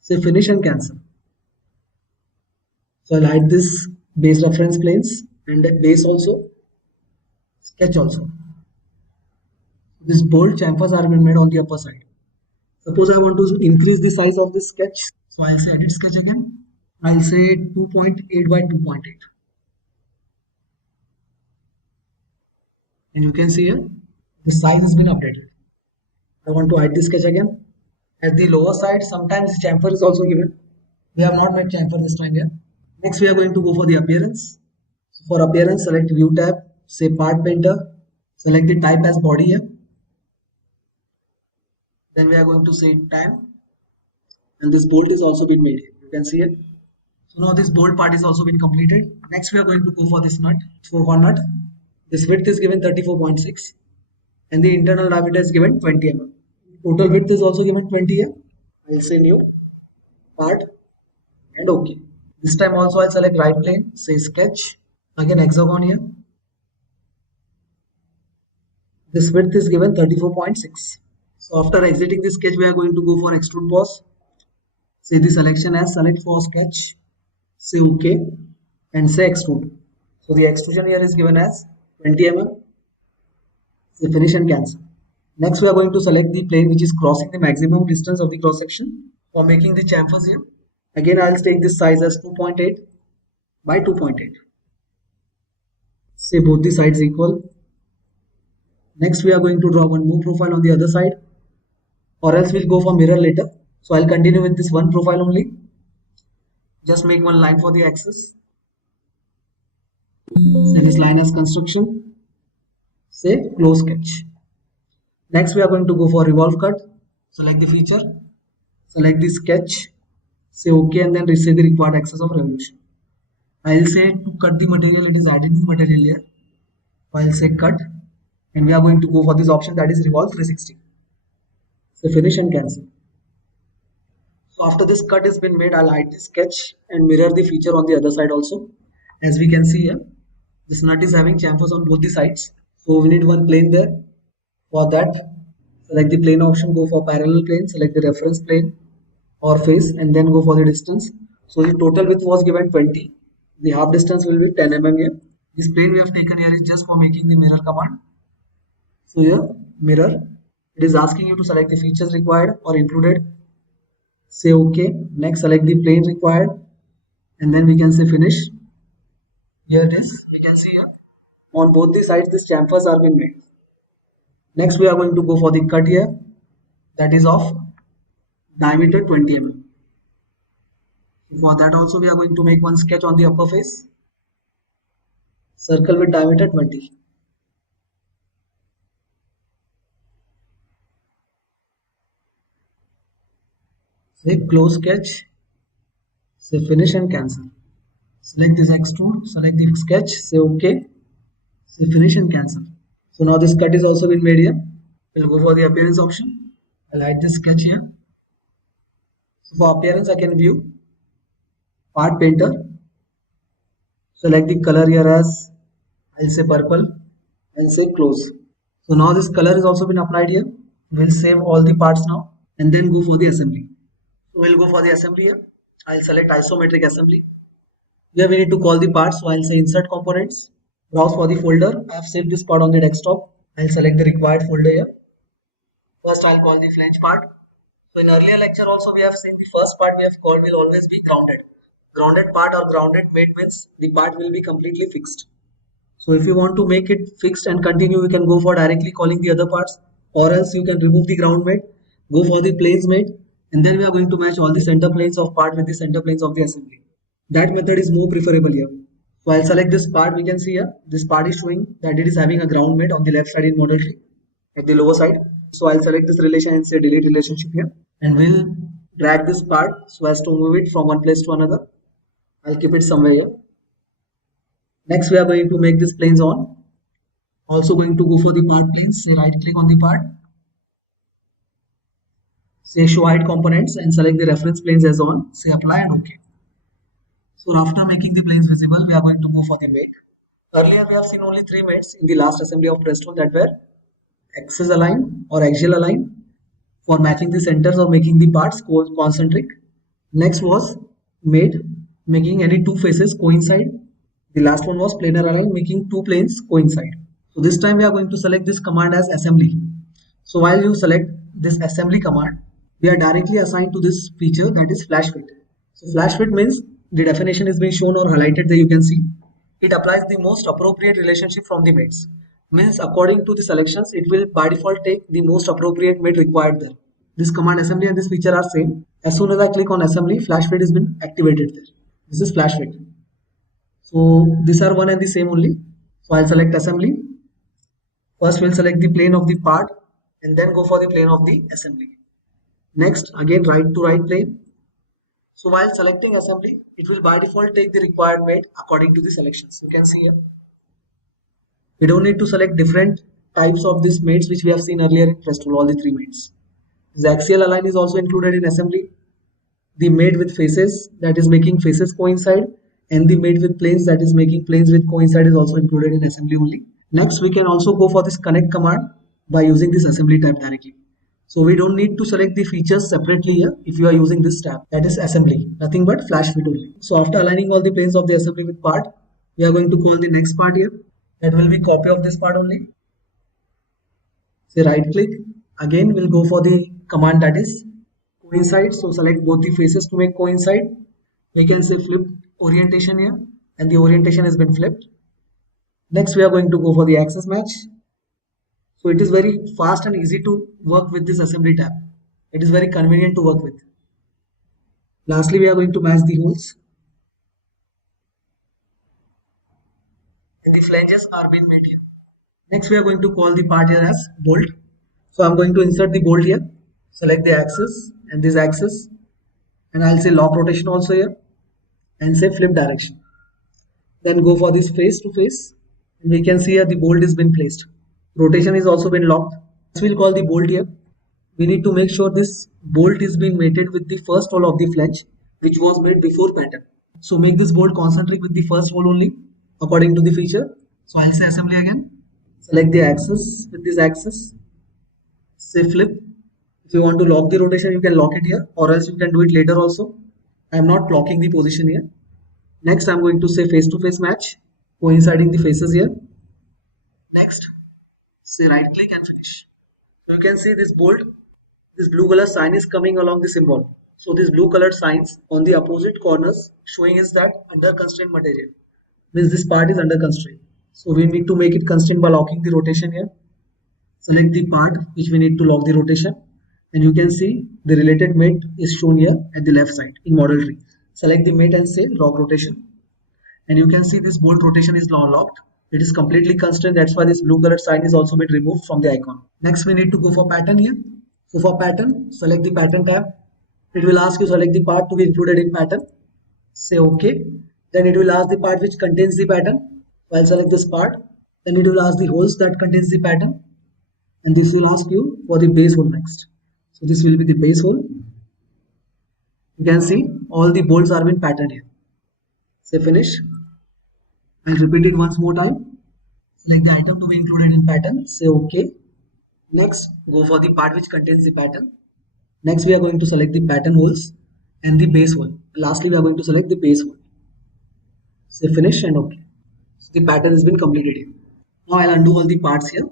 Say finish and cancel. So I'll hide this base reference planes and base also, sketch also. This bolt chamfers are been made on the upper side. Suppose I want to increase the size of this sketch. So I'll say edit sketch again. I'll say 2.8 by 2.8. And you can see here, the size has been updated. I want to hide this sketch again. At the lower side, sometimes chamfer is also given. We have not made chamfer this time here. Next, we are going to go for the appearance. So for appearance, select view tab, say part painter, select the type as body here. Then we are going to say time. And this bolt is also been made. You can see it. So now this bolt part is also been completed. Next, we are going to go for this nut. For one nut, this width is given 34.6 and the internal diameter is given 20 mm. Total width is also given 20 here. I'll say new, part and OK. This time also I'll select right plane, say sketch, again hexagon here. This width is given 34.6. So after exiting the sketch, we are going to go for extrude boss. Say the selection as select for sketch, say OK and say extrude. So the extrusion here is given as 20 mm. So finish and cancel. Next we are going to select the plane which is crossing the maximum distance of the cross section for making the chamfers here. Again I'll take this size as 2.8 by 2.8. Say both the sides equal. Next we are going to draw one more profile on the other side, or else we'll go for mirror later. So I'll continue with this one profile only. Just make one line for the axis. Say this line as construction. Say close sketch. Next we are going to go for revolve cut. Select the feature. Select the sketch. Say OK and then receive the required axis of revolution. I'll say to cut the material, it is added the material here. I'll say cut. And we are going to go for this option, that is revolve 360. So finish and cancel. So after this cut has been made, I'll hide the sketch and mirror the feature on the other side also. As we can see here, this nut is having chamfers on both the sides. So we need one plane there. For that, select the plane option, go for parallel plane, select the reference plane or face and then go for the distance. So the total width was given 20. The half distance will be 10 mm here. This plane we have taken here is just for making the mirror command. So here, mirror, it is asking you to select the features required or included. Say OK. Next, select the plane required and then we can say finish. Here it is. We can see here. On both the sides, these chamfers are being made. Next, we are going to go for the cut here. That is of diameter 20 mm. For that also, we are going to make one sketch on the upper face. Circle with diameter 20. Say close sketch, say finish and cancel. Select this extrude, select the sketch, say OK, say finish and cancel. So now this cut is also been made here. We'll go for the appearance option. I'll hide this sketch here. So for appearance I can view part painter. Select the color here as, I'll say purple and say close. So now this color is also been applied here. We'll save all the parts now and then go for the assembly. We'll go for the assembly here. I'll select isometric assembly. Here we need to call the parts. So I'll say insert components. Browse for the folder. I have saved this part on the desktop. I'll select the required folder here. First I'll call the flange part. So in earlier lecture also we have seen the first part we have called will always be grounded. Grounded part or grounded made means the part will be completely fixed. So if you want to make it fixed and continue, you can go for directly calling the other parts, or else you can remove the ground made, go for the planes made. And then we are going to match all the center planes of part with the center planes of the assembly. That method is more preferable here. So I'll select this part. We can see here, this part is showing that it is having a ground made on the left side in model tree at the lower side. So I'll select this relation and say delete relationship here. And we'll drag this part so as to move it from one place to another. I'll keep it somewhere here. Next we are going to make this planes on. Also going to go for the part planes. Say right click on the part. Say show hide components and select the reference planes as on. Say apply and OK. So after making the planes visible, we are going to go for the mate. Earlier we have seen only 3 mates in the last assembly of press tool, that were axis align or axial align for matching the centers or making the parts concentric. Next was mate, making any two faces coincide. The last one was planar align, making two planes coincide. So this time we are going to select this command as assembly. So while you select this assembly command, we are directly assigned to this feature, that is flash fit. So flash fit means the definition is being shown or highlighted there, you can see. It applies the most appropriate relationship from the mates. Means according to the selections, it will by default take the most appropriate mate required there. This command assembly and this feature are same. As soon as I click on assembly, flash fit has been activated there. This is flash fit. So these are one and the same only. So I'll select assembly. First we'll select the plane of the part and then go for the plane of the assembly. Next again right to right plane. So while selecting assembly, it will by default take the required mate according to the selections. You can see here. We don't need to select different types of these mates which we have seen earlier in press tool, all the 3 mates. The axial align is also included in assembly. The mate with faces, that is making faces coincide, and the mate with planes, that is making planes with coincide, is also included in assembly only. Next we can also go for this connect command by using this assembly tab directly. So we don't need to select the features separately here if you are using this tab, that is assembly, nothing but flash fit only. So after aligning all the planes of the assembly with part, We are going to call the next part here. That will be copy of this part only. Say right click. Again, we'll go for the command that is coincide. So select both the faces to make coincide. We can say flip orientation here, and the orientation has been flipped. Next, we are going to go for the axis match. So it is very fast and easy to work with this assembly tab. It is very convenient to work with. Lastly, we are going to match the holes. And the flanges are being made here. Next, we are going to call the part here as bolt. So I'm going to insert the bolt here. Select the axis and this axis. And I'll say lock rotation also here. And say flip direction. Then go for this face to face. And we can see here the bolt has been placed. Rotation is also been locked. Next, we'll call the bolt here. We need to make sure this bolt is being mated with the first hole of the flange, which was made before pattern. So make this bolt concentric with the first hole only, according to the feature. So I'll say assembly again. Select the axis with this axis. Say flip. If you want to lock the rotation, you can lock it here, or else you can do it later also. I am not locking the position here. Next, I'm going to say face to face match, coinciding the faces here. Next, say right click and finish. So you can see this bolt, this blue color sign is coming along the symbol. So these blue colored signs on the opposite corners showing is that under constraint material. Means this part is under constraint. So we need to make it constraint by locking the rotation here. Select the part which we need to lock the rotation. And you can see the related mate is shown here at the left side in model tree. Select the mate and say lock rotation. And you can see this bolt rotation is now locked. It is completely constrained. That's why this blue colored sign is also been removed from the icon. Next, we need to go for pattern here. So for pattern, select the pattern tab. It will ask you select the part to be included in pattern. Say OK. Then it will ask the part which contains the pattern. So I'll select this part. Then it will ask the holes that contains the pattern. And this will ask you for the base hole next. So this will be the base hole. You can see all the bolts are been patterned here. Say finish. I'll repeat it once more time. Select the item to be included in pattern. Say OK. Next, go for the part which contains the pattern. Next, we are going to select the pattern holes and the base hole. Lastly, we are going to select the base hole. Say finish and OK. So the pattern has been completed here. Now I'll undo all the parts here.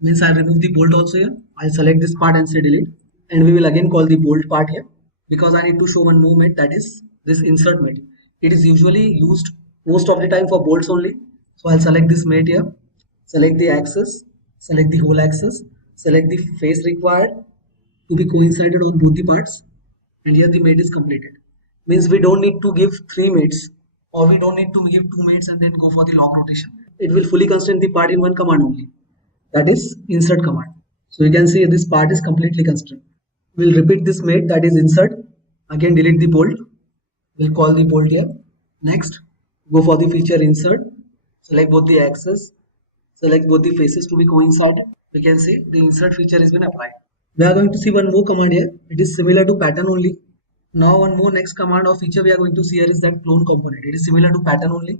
Means I'll remove the bolt also here. I'll select this part and say delete. And we will again call the bolt part here. Because I need to show one more mate, that is this insert mate. It is usually used most of the time for bolts only. So I'll select this mate here. Select the axis. Select the whole axis. Select the face required to be coincided on both the parts. And here the mate is completed. Means we don't need to give 3 mates, or we don't need to give 2 mates and then go for the lock rotation. It will fully constrain the part in one command only. That is insert command. So you can see this part is completely constrained. We'll repeat this mate, that is insert. Again delete the bolt. We'll call the bolt here. Next, go for the feature insert. Select both the axes. Select both the faces to be coincided. We can see the insert feature has been applied. We are going to see one more command here. It is similar to pattern only. Now one more next command or feature we are going to see here is that clone component. It is similar to pattern only.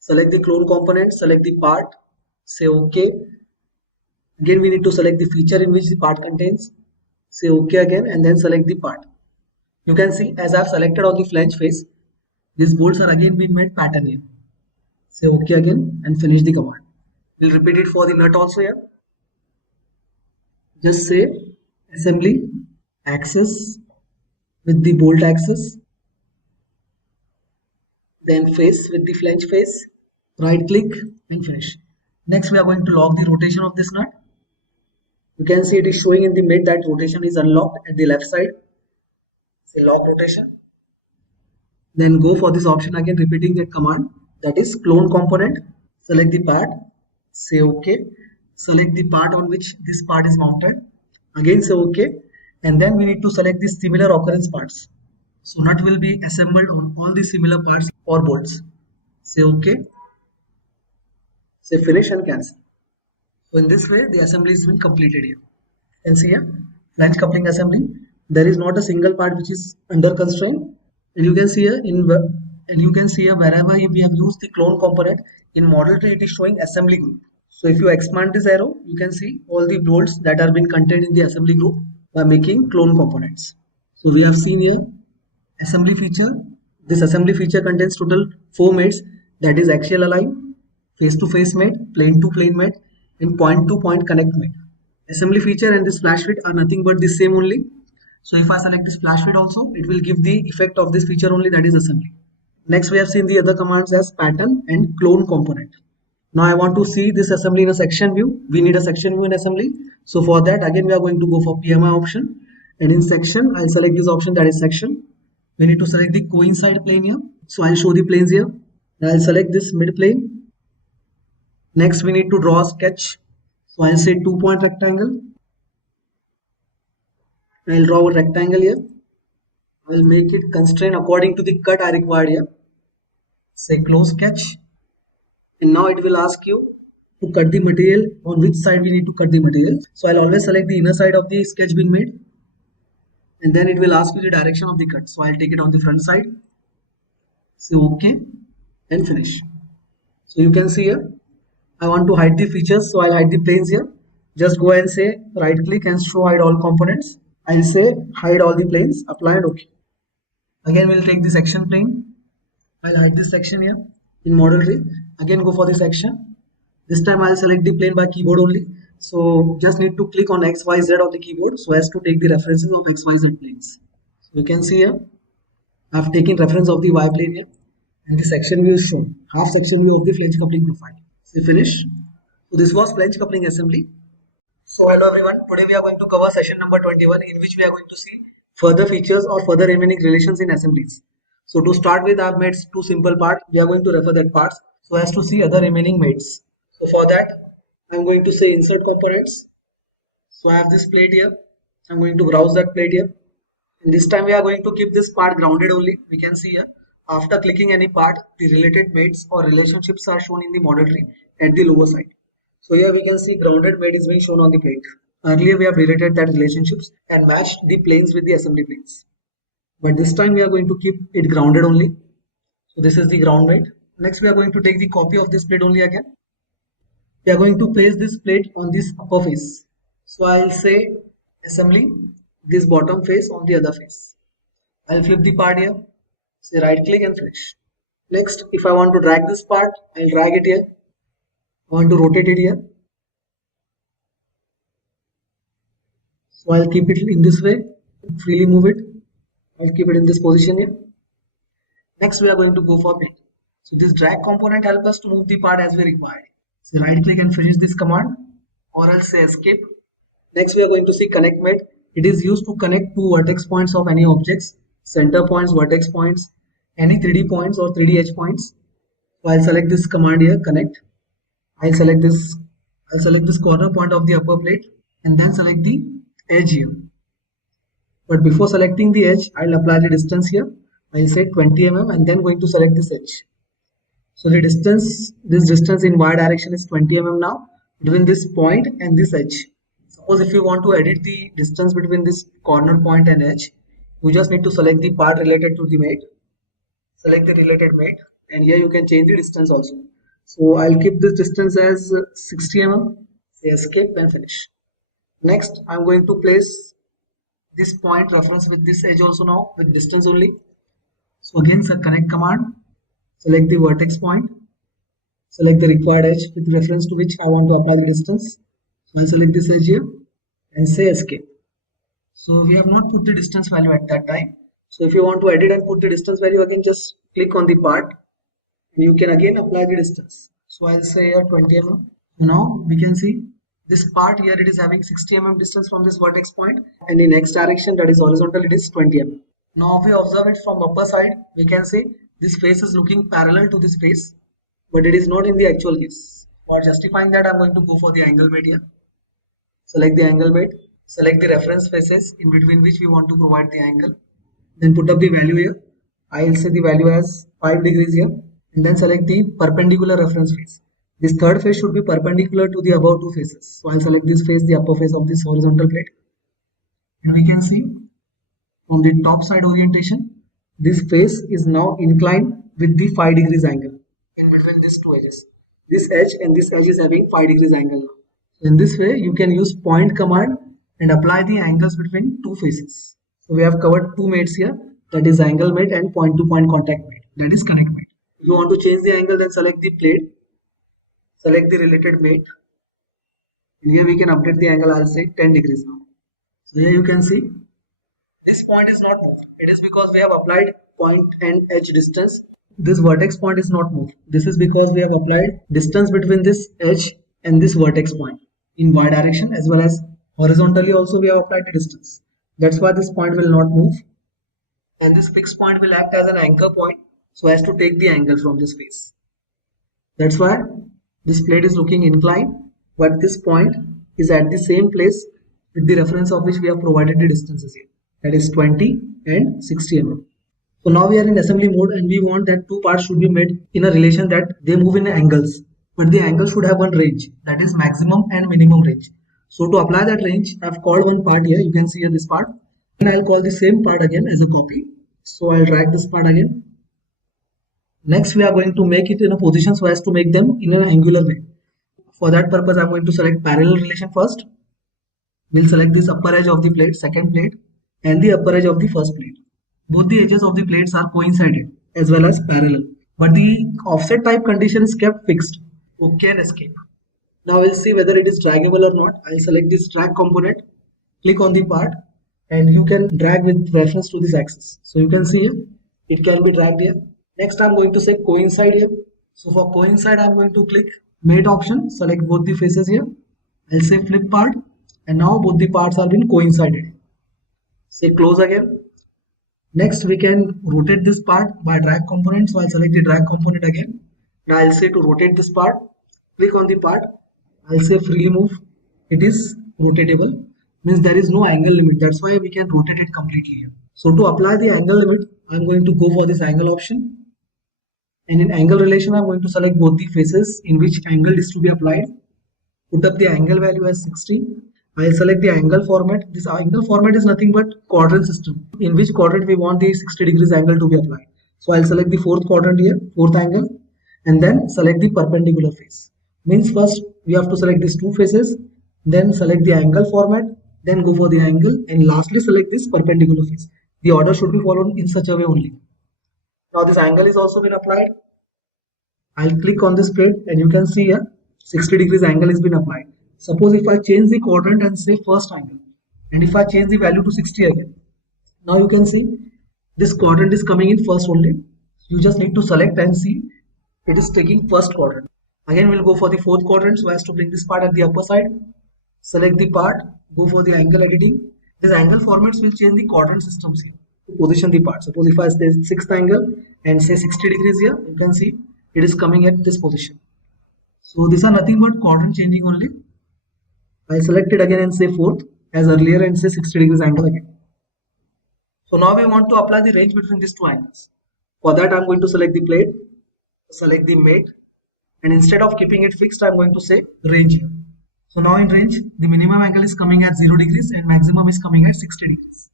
Select the clone component. Select the part. Say OK. Again we need to select the feature in which the part contains. Say OK again and then select the part. You can see as I have selected on the flange face, these bolts are again being made pattern here. Say OK again and finish the command. We'll repeat it for the nut also here. Just say assembly axis with the bolt axis, then face with the flange face, right click and finish. Next we are going to lock the rotation of this nut. You can see it is showing in the mid that rotation is unlocked at the left side. Say lock rotation. Then go for this option again, repeating that command, that is clone component. Select the part. Say OK. Select the part on which this part is mounted. Again say OK. And then we need to select the similar occurrence parts. So nut will be assembled on all the similar parts or bolts. Say OK. Say finish and cancel. So in this way the assembly is been completed here. You can see here flange coupling assembly. There is not a single part which is under constraint. And you can see here wherever we have used the clone component in model tree, it is showing assembly group. So if you expand this arrow, you can see all the bolts that are been contained in the assembly group by making clone components. So we have seen here assembly feature. This assembly feature contains total 4 mates. that is axial align, face to face mate, plane to plane mate, and point to point connect mate. Assembly feature and this flash fit are nothing but the same only. So if I select this flash fit also, it will give the effect of this feature only, that is assembly. Next we have seen the other commands as pattern and clone component. Now I want to see this assembly in a section view. We need a section view in assembly. So for that again we are going to go for PMI option, and in section I'll select this option, that is section. We need to select the coincide plane here. So I'll show the planes here. I'll select this mid plane. Next we need to draw a sketch. So I'll say 2-point rectangle. I'll draw a rectangle here. I'll make it constrain according to the cut I required here. Say close sketch. And now it will ask you to cut the material, on which side we need to cut the material. So I'll always select the inner side of the sketch being made. And then it will ask you the direction of the cut. So I'll take it on the front side. Say OK and finish. So you can see here, I want to hide the features, so I'll hide the planes here. Just go and say right click and show hide all components. I'll say hide all the planes, apply and OK. Again we'll take the section plane. I'll hide this section here in model tree. Again go for the section. This time I'll select the plane by keyboard only. So just need to click on XYZ on the keyboard so as to take the references of XYZ planes. So you can see here, I've taken reference of the Y plane here, and the section view is shown. Half section view of the flange coupling profile. So finish. So this was flange coupling assembly. So hello everyone, today we are going to cover session number 21, in which we are going to see further features or further remaining relations in assemblies. So to start with, I have made two simple parts. We are going to refer that parts so as to see other remaining mates. So for that, I am going to say insert components. So I have this plate here. I am going to browse that plate here. And this time we are going to keep this part grounded only. We can see here, after clicking any part, the related mates or relationships are shown in the model tree at the lower side. So here we can see grounded mate is being shown on the plate. Earlier we have related that relationships and matched the planes with the assembly planes. But this time we are going to keep it grounded only. So this is the ground mate. Next we are going to take the copy of this plate only again. We are going to place this plate on this upper face. So I'll say assembly, this bottom face on the other face. I'll flip the part here, say right click and finish. Next, if I want to drag this part, I'll drag it here. I want to rotate it here. So I'll keep it in this way, freely move it. I'll keep it in this position here. Next we are going to go for plate. So this drag component helps us to move the part as we require. So right click and finish this command, or else say escape. Next we are going to see connect mate. It is used to connect two vertex points of any objects, center points, vertex points, any 3D points or 3D edge points. So I'll select this command here, connect. I'll select this corner point of the upper plate and then select the edge here. But before selecting the edge, I'll apply the distance here. I'll say 20 mm and then going to select this edge. So the distance, this distance in Y direction is 20 mm now between this point and this edge. Suppose if you want to edit the distance between this corner point and edge, you just need to select the part related to the mate. Select the related mate, and here you can change the distance also. So I'll keep this distance as 60 mm, say escape and finish. Next, I'm going to place this point reference with this edge also now with distance only. So again, connect command, select the vertex point, select the required edge with reference to which I want to apply the distance. So I'll select this edge here and say escape. So we have not put the distance value at that time. So if you want to edit and put the distance value again, just click on the part and you can again apply the distance. So I'll say here 20 mm. Now we can see this part here, it is having 60 mm distance from this vertex point, and in X direction, that is horizontal, it is 20 mm. Now if we observe it from upper side, we can see this face is looking parallel to this face, but it is not in the actual case. For justifying that, I'm going to go for the angle mate here. Select the angle mate, select the reference faces in between which we want to provide the angle. Then put up the value here. I'll say the value as 5 degrees here, and then select the perpendicular reference face. This third face should be perpendicular to the above two faces. So I'll select this face, the upper face of this horizontal plate. And we can see from the top side orientation, this face is now inclined with the 5 degrees angle in between these two edges. This edge and this edge is having 5 degrees angle now. So in this way, you can use point command and apply the angles between two faces. So we have covered two mates here, that is angle mate and point to point contact mate, that is connect mate. If you want to change the angle, then select the plate, select the related mate, and here we can update the angle. I'll say 10 degrees now. So here you can see this point is not moved. It is because we have applied point and edge distance. This vertex point is not moved. This is because we have applied distance between this edge and this vertex point in y direction, as well as horizontally also we have applied the distance. That's why this point will not move, and this fixed point will act as an anchor point so as to take the angle from this face. That's why this plate is looking inclined, but this point is at the same place with the reference of which we have provided the distances here, that is 20 and 60 mm. So now we are in assembly mode, and we want that two parts should be made in a relation that they move in angles, but the angle should have one range, that is maximum and minimum range. So to apply that range, I have called one part here. You can see here this part, and I'll call the same part again as a copy. So I'll drag this part again. Next, we are going to make it in a position so as to make them in an angular way. For that purpose, I'm going to select parallel relation first. We'll select this upper edge of the plate, second plate, and the upper edge of the first plate. Both the edges of the plates are coincided as well as parallel, but the offset type condition is kept fixed. OK and escape. Now we'll see whether it is draggable or not. I'll select this drag component, click on the part, and you can drag with reference to this axis. So you can see here, it can be dragged here. Next, I'm going to say coincide here. So for coincide, I'm going to click mate option, select both the faces here. I'll say flip part, and now both the parts are being coincided. Say close again. Next, we can rotate this part by drag component. So I'll select the drag component again. Now I'll say to rotate this part, click on the part. I'll say freely move. It is rotatable, means there is no angle limit. That's why we can rotate it completely here. So to apply the angle limit, I'm going to go for this angle option. And in angle relation, I'm going to select both the faces in which angle is to be applied. Put up the angle value as 60. I'll select the angle format. This angle format is nothing but quadrant system, in which quadrant we want the 60 degrees angle to be applied. So I'll select the fourth quadrant here, fourth angle, and then select the perpendicular face. Means first we have to select these two faces, then select the angle format, then go for the angle, and lastly select this perpendicular face. The order should be followed in such a way only. Now this angle is also been applied. I'll click on this plate, and you can see here 60 degrees angle has been applied. Suppose if I change the quadrant and say first angle, and if I change the value to 60 again, now you can see this quadrant is coming in first only. You just need to select and see it is taking first quadrant. Again, we'll go for the fourth quadrant so as to bring this part at the upper side. Select the part, go for the angle editing. This angle formats will change the quadrant systems here to position the part. Suppose if I say sixth angle and say 60 degrees here, you can see it is coming at this position. So these are nothing but quadrant changing only. I select it again and say fourth as earlier and say 60 degrees angle again. So now we want to apply the range between these two angles. For that, I'm going to select the plate, select the mate, and instead of keeping it fixed, I'm going to say range here. So now in range, the minimum angle is coming at 0 degrees and maximum is coming at 60 degrees.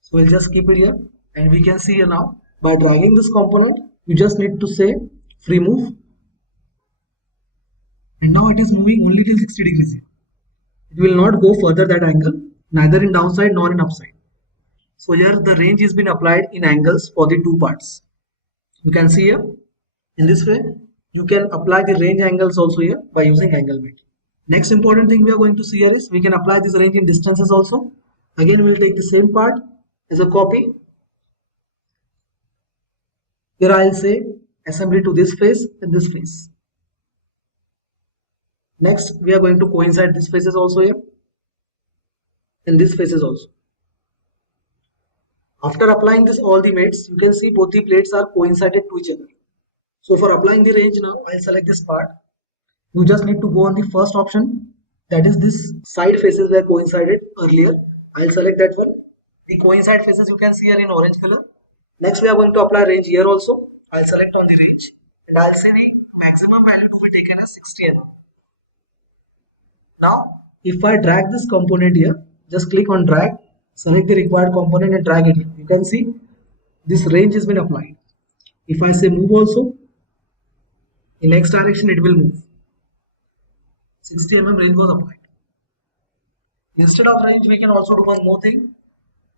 So we'll just keep it here, and we can see here now by dragging this component, you just need to say free move, and now it is moving only till 60 degrees here. It will not go further that angle, neither in downside nor in upside. So here the range has been applied in angles for the two parts. You can see here, in this way, you can apply the range angles also here by using angle mate. Next important thing we are going to see here is we can apply this range in distances also. Again, we will take the same part as a copy. Here I will say assembly to this face and this face. Next, we are going to coincide this faces also here and this faces also. After applying this all the mates, you can see both the plates are coincided to each other. So for applying the range now, I'll select this part. You just need to go on the first option, that is this side faces were coincided earlier. I'll select that one. The coincide faces you can see here in orange color. Next, we are going to apply range here also. I'll select on the range and I'll say the maximum value to be taken as 60 mm. Now, if I drag this component here, just click on drag, select the required component and drag it here. You can see this range has been applied. If I say move also, in X direction it will move. 60 mm range was applied. Instead of range, we can also do one more thing.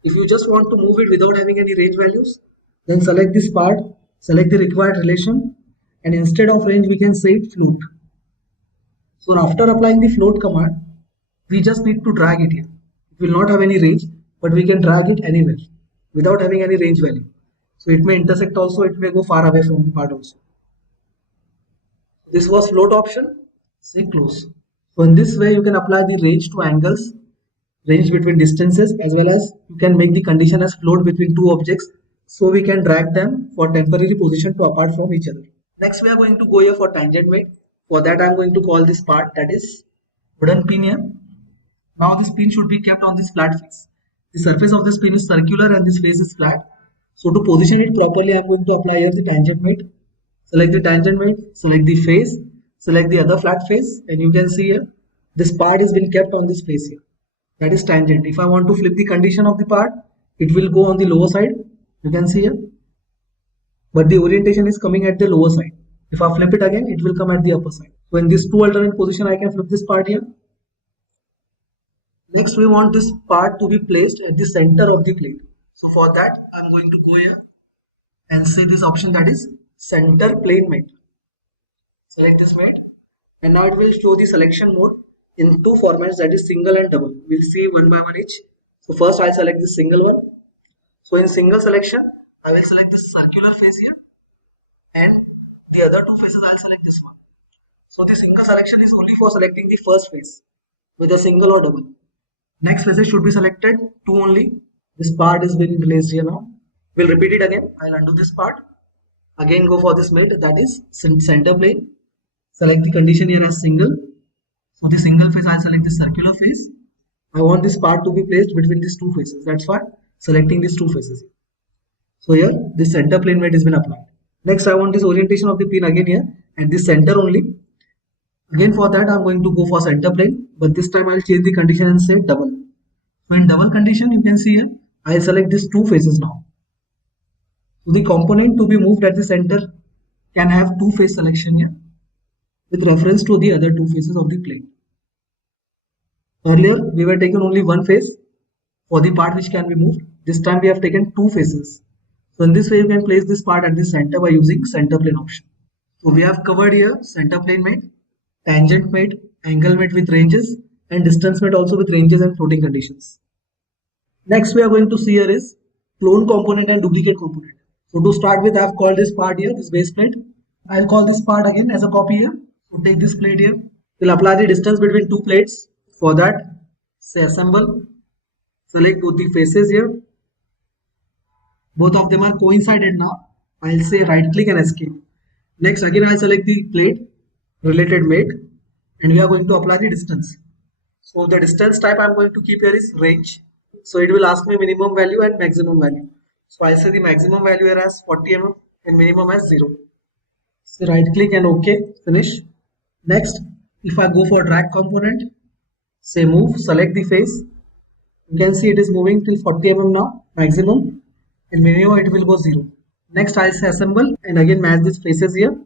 If you just want to move it without having any range values, then select this part, select the required relation, and instead of range we can say float. So after applying the float command, we just need to drag it here. It will not have any range, but we can drag it anywhere without having any range value. So it may intersect also, it may go far away from the part also. This was float option, say close. So in this way you can apply the range to angles, range between distances, as well as you can make the condition as float between two objects, so we can drag them for temporary position to apart from each other. Next we are going to go here for tangent mate. For that I am going to call this part, that is wooden pin here. Now this pin should be kept on this flat face. The surface of this pin is circular and this face is flat. So to position it properly, I am going to apply here the tangent mate. Select the tangent mate, select the face, select the other flat face, and you can see here this part is being kept on this face here. That is tangent. If I want to flip the condition of the part, it will go on the lower side. You can see here, but the orientation is coming at the lower side. If I flip it again, it will come at the upper side. So in this two alternate position, I can flip this part here. Next, we want this part to be placed at the center of the plate. So for that, I'm going to go here and say this option, that is center plane mate. Select this mate, and now it will show the selection mode in two formats, that is single and double. We'll see one by one each. So first I'll select the single one. So in single selection, I will select this circular face here, and the other two faces I'll select this one. So the single selection is only for selecting the first face with a single or double. Next faces should be selected, two only. This part is being placed here now. We'll repeat it again. I'll undo this part. Again go for this mate, that is center plane. Select the condition here as single. So the single face, I'll select the circular face. I want this part to be placed between these two faces. That's why selecting these two faces. So here this center plane mate has been applied. Next I want this orientation of the pin again here at the center only. Again for that I'm going to go for center plane, but this time I'll change the condition and say double. So in double condition, you can see here I'll select these two faces now. So the component to be moved at the center can have two face selection here with reference to the other two faces of the plane. Earlier we were taking only one face for the part which can be moved. This time we have taken two faces. So in this way you can place this part at the center by using center plane option. So we have covered here center plane mate, tangent mate, angle mate with ranges, and distance mate also with ranges and floating conditions. Next we are going to see here is clone component and duplicate component. So to start with, I have called this part here, this base plate. I will call this part again as a copy here. So take this plate here. We'll apply the distance between two plates. For that, say assemble. Select both the faces here. Both of them are coincided now. I'll say right click and escape. Next again I'll select the plate related mate, and we are going to apply the distance. So the distance type I'm going to keep here is range. So it will ask me minimum value and maximum value. So I'll say the maximum value here as 40 mm and minimum as 0. So right click and OK, finish. Next, if I go for drag component, say move, select the face. You can see it is moving till 40 mm now, maximum, and minimum it will go 0. Next I'll say assemble, and again match these faces here.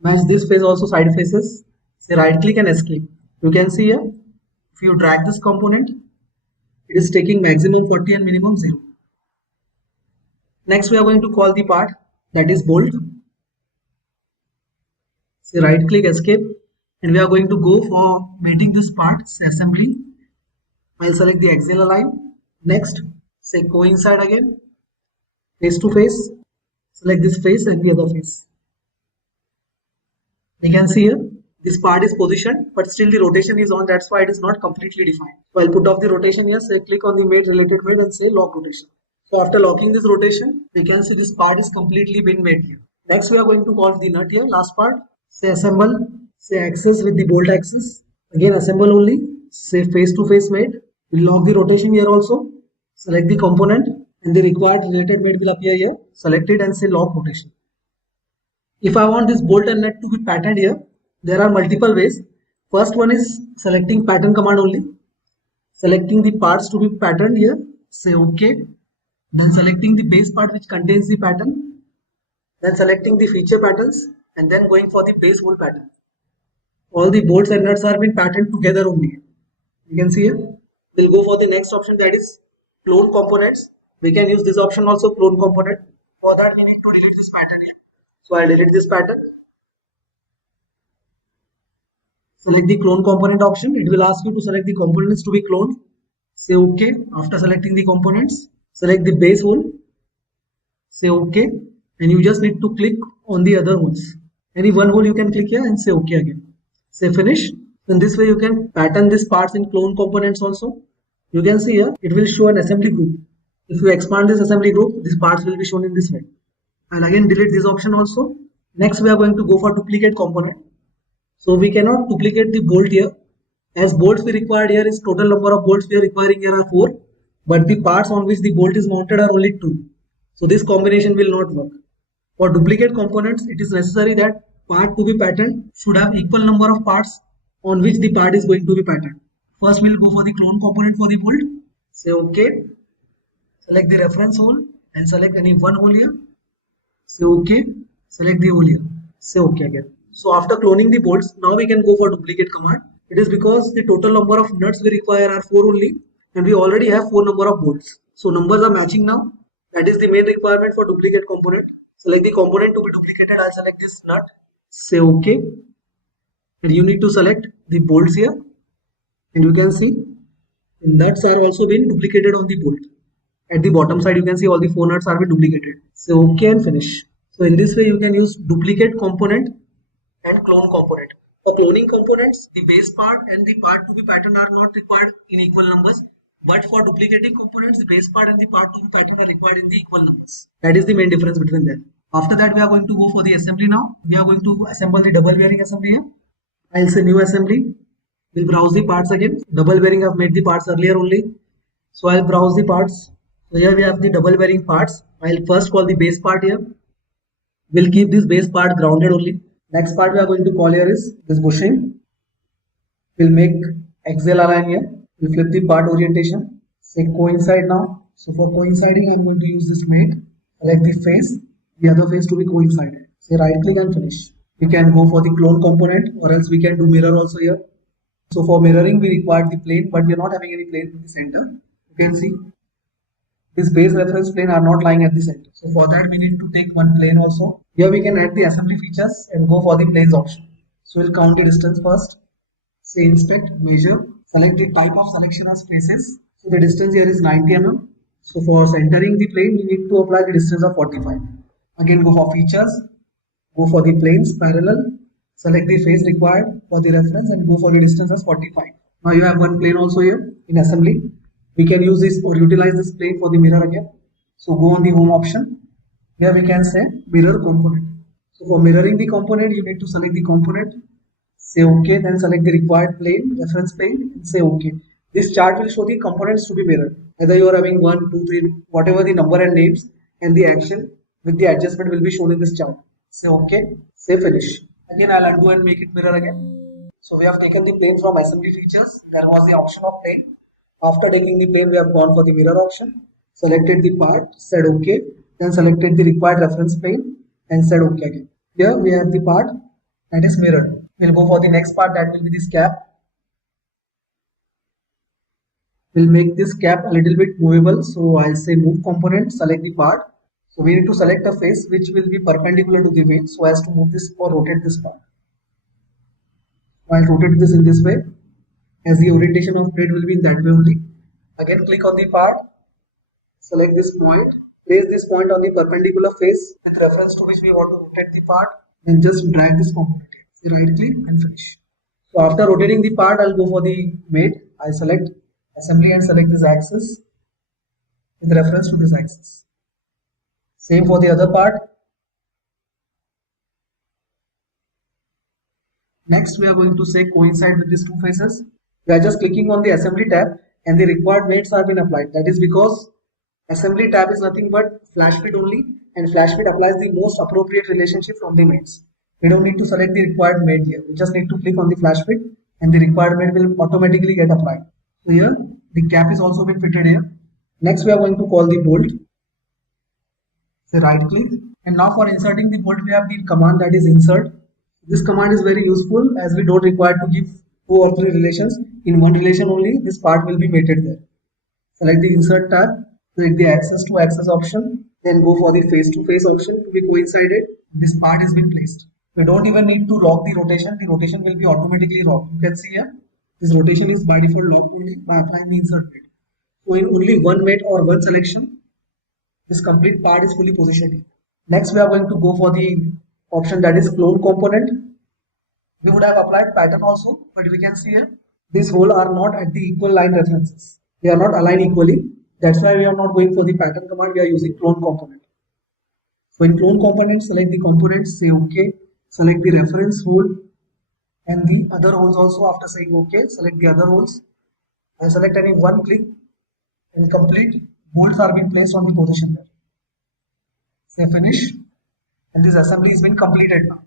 Match this face also, side faces. Say right click and escape. You can see here, if you drag this component, it is taking maximum 40 and minimum 0. Next we are going to call the part, that is bolt. Say right click escape, and we are going to go for mating this part, say assembly. I'll select the axial align. Next, say coincide again, face to face. Select this face and the other face. You can see here this part is positioned, but still the rotation is on. That's why it is not completely defined. So I'll put off the rotation here. Say click on the mate, related mate, and say lock rotation. So after locking this rotation, we can see this part is completely been made here. Next we are going to call the nut here, last part. Say assemble, say axis with the bolt axis. Again assemble only, say face to face mate. We'll lock the rotation here also. Select the component, and the required related mate will appear here. Select it and say lock rotation. If I want this bolt and nut to be patterned here, there are multiple ways. First one is selecting pattern command only. Selecting the parts to be patterned here, say OK. Then selecting the base part which contains the pattern. Then selecting the feature patterns, and then going for the base hole pattern. All the bolts and nuts are being patterned together only. You can see here. We'll go for the next option, that is clone components. We can use this option also, clone component. For that we need to delete this pattern here. So I'll delete this pattern. Select the clone component option. It will ask you to select the components to be cloned. Say OK. After selecting the components, select the base hole. Say OK. And you just need to click on the other holes. Any one hole you can click here and say OK again. Say finish. In this way you can pattern these parts in clone components also. You can see here it will show an assembly group. If you expand this assembly group, these parts will be shown in this way. I'll again delete this option also. Next we are going to go for duplicate component. So we cannot duplicate the bolt here. As bolts we required here is total number of bolts we are requiring here are 4. But the parts on which the bolt is mounted are only 2. So this combination will not work. For duplicate components, it is necessary that part to be patterned should have equal number of parts on which the part is going to be patterned. First we'll go for the clone component for the bolt. Say OK. Select the reference hole and select any one hole here. Say OK. Select the hole here. Say OK again. So after cloning the bolts, now we can go for duplicate command. It is because the total number of nuts we require are 4 only and we already have 4 number of bolts. So numbers are matching now. That is the main requirement for duplicate component. Select the component to be duplicated. I'll select this nut. Say OK. And you need to select the bolts here. And you can see the nuts are also being duplicated on the bolt. At the bottom side you can see all the 4 nuts are being duplicated. Say OK and finish. So in this way you can use duplicate component and clone component. For cloning components, the base part and the part to be patterned are not required in equal numbers. But for duplicating components, the base part and the part to be patterned are required in the equal numbers. That is the main difference between them. After that, we are going to go for the assembly now. We are going to assemble the double bearing assembly here. I'll say new assembly. We'll browse the parts again. Double bearing I've made the parts earlier only. So I'll browse the parts. So here we have the double bearing parts. I'll first call the base part here. We'll keep this base part grounded only. Next part we are going to call here is this bushing. We'll make axial align here. We'll flip the part orientation. Say coincide now. So for coinciding, I'm going to use this mate. Select the face, the other face to be coincided. Say right click and finish. We can go for the clone component or else we can do mirror also here. So for mirroring, we require the plane, but we are not having any plane in the center. You can see this base reference plane are not lying at the center. So for that, we need to take one plane also. Here we can add the assembly features and go for the planes option. So we'll count the distance first. Say inspect, measure, select the type of selection as faces. So the distance here is 90 mm. So for centering the plane, we need to apply the distance of 45. Again, go for features, go for the planes parallel, select the face required for the reference and go for the distance as 45. Now you have one plane also here in assembly. We can use this or utilize this plane for the mirror again. So go on the home option. Here we can say mirror component. So for mirroring the component, you need to select the component, say OK, then select the required plane, reference plane, and say OK. This chart will show the components to be mirrored. Either you are having 1, 2, 3, whatever the number and names, and the action with the adjustment will be shown in this chart. Say OK, say finish. Again, I'll undo and make it mirror again. So we have taken the plane from assembly features. There was the option of plane. After taking the plane, we have gone for the mirror option, selected the part, said OK, then selected the required reference plane and said OK again. Here we have the part that is mirrored. We'll go for the next part, that will be this cap. We'll make this cap a little bit movable. So I'll say move component, select the part. So we need to select a face which will be perpendicular to the wing so as to move this or rotate this part. I'll rotate this in this way, as the orientation of plate will be in that way only. Again, click on the part, select this point, place this point on the perpendicular face with reference to which we want to rotate the part, and just drag this component here. So right click and finish. So after rotating the part, I'll go for the mate. I select assembly and select this axis with reference to this axis. Same for the other part. Next, we are going to say coincide with these two faces. We are just clicking on the assembly tab and the required mates have been applied. That is because assembly tab is nothing but flash fit only, and flash fit applies the most appropriate relationship from the mates. We don't need to select the required mate here. We just need to click on the flash fit and the required mate will automatically get applied. So here the cap is also been fitted here. Next, we are going to call the bolt. Say right click, and now for inserting the bolt we have the command that is insert. This command is very useful as we don't require to give 2 or 3 relations. In one relation only this part will be mated there. Select the insert tab, select the axis to axis option, then go for the face to face option to be coincided. this part has been placed. We don't even need to lock the rotation will be automatically locked. You can see here, this rotation is by default locked only by applying the insert mate. So in only one mate or one selection, this complete part is fully positioned. Next, we are going to go for the option that is clone component. We would have applied pattern also, but we can see here, these holes are not at the equal line references. They are not aligned equally. That's why we are not going for the pattern command. We are using clone component. So in clone component, select the components, say OK, select the reference hole and the other holes also. After saying OK, select the other holes and select any one click and complete bolts are being placed on the position there. Say finish, and this assembly has been completed now.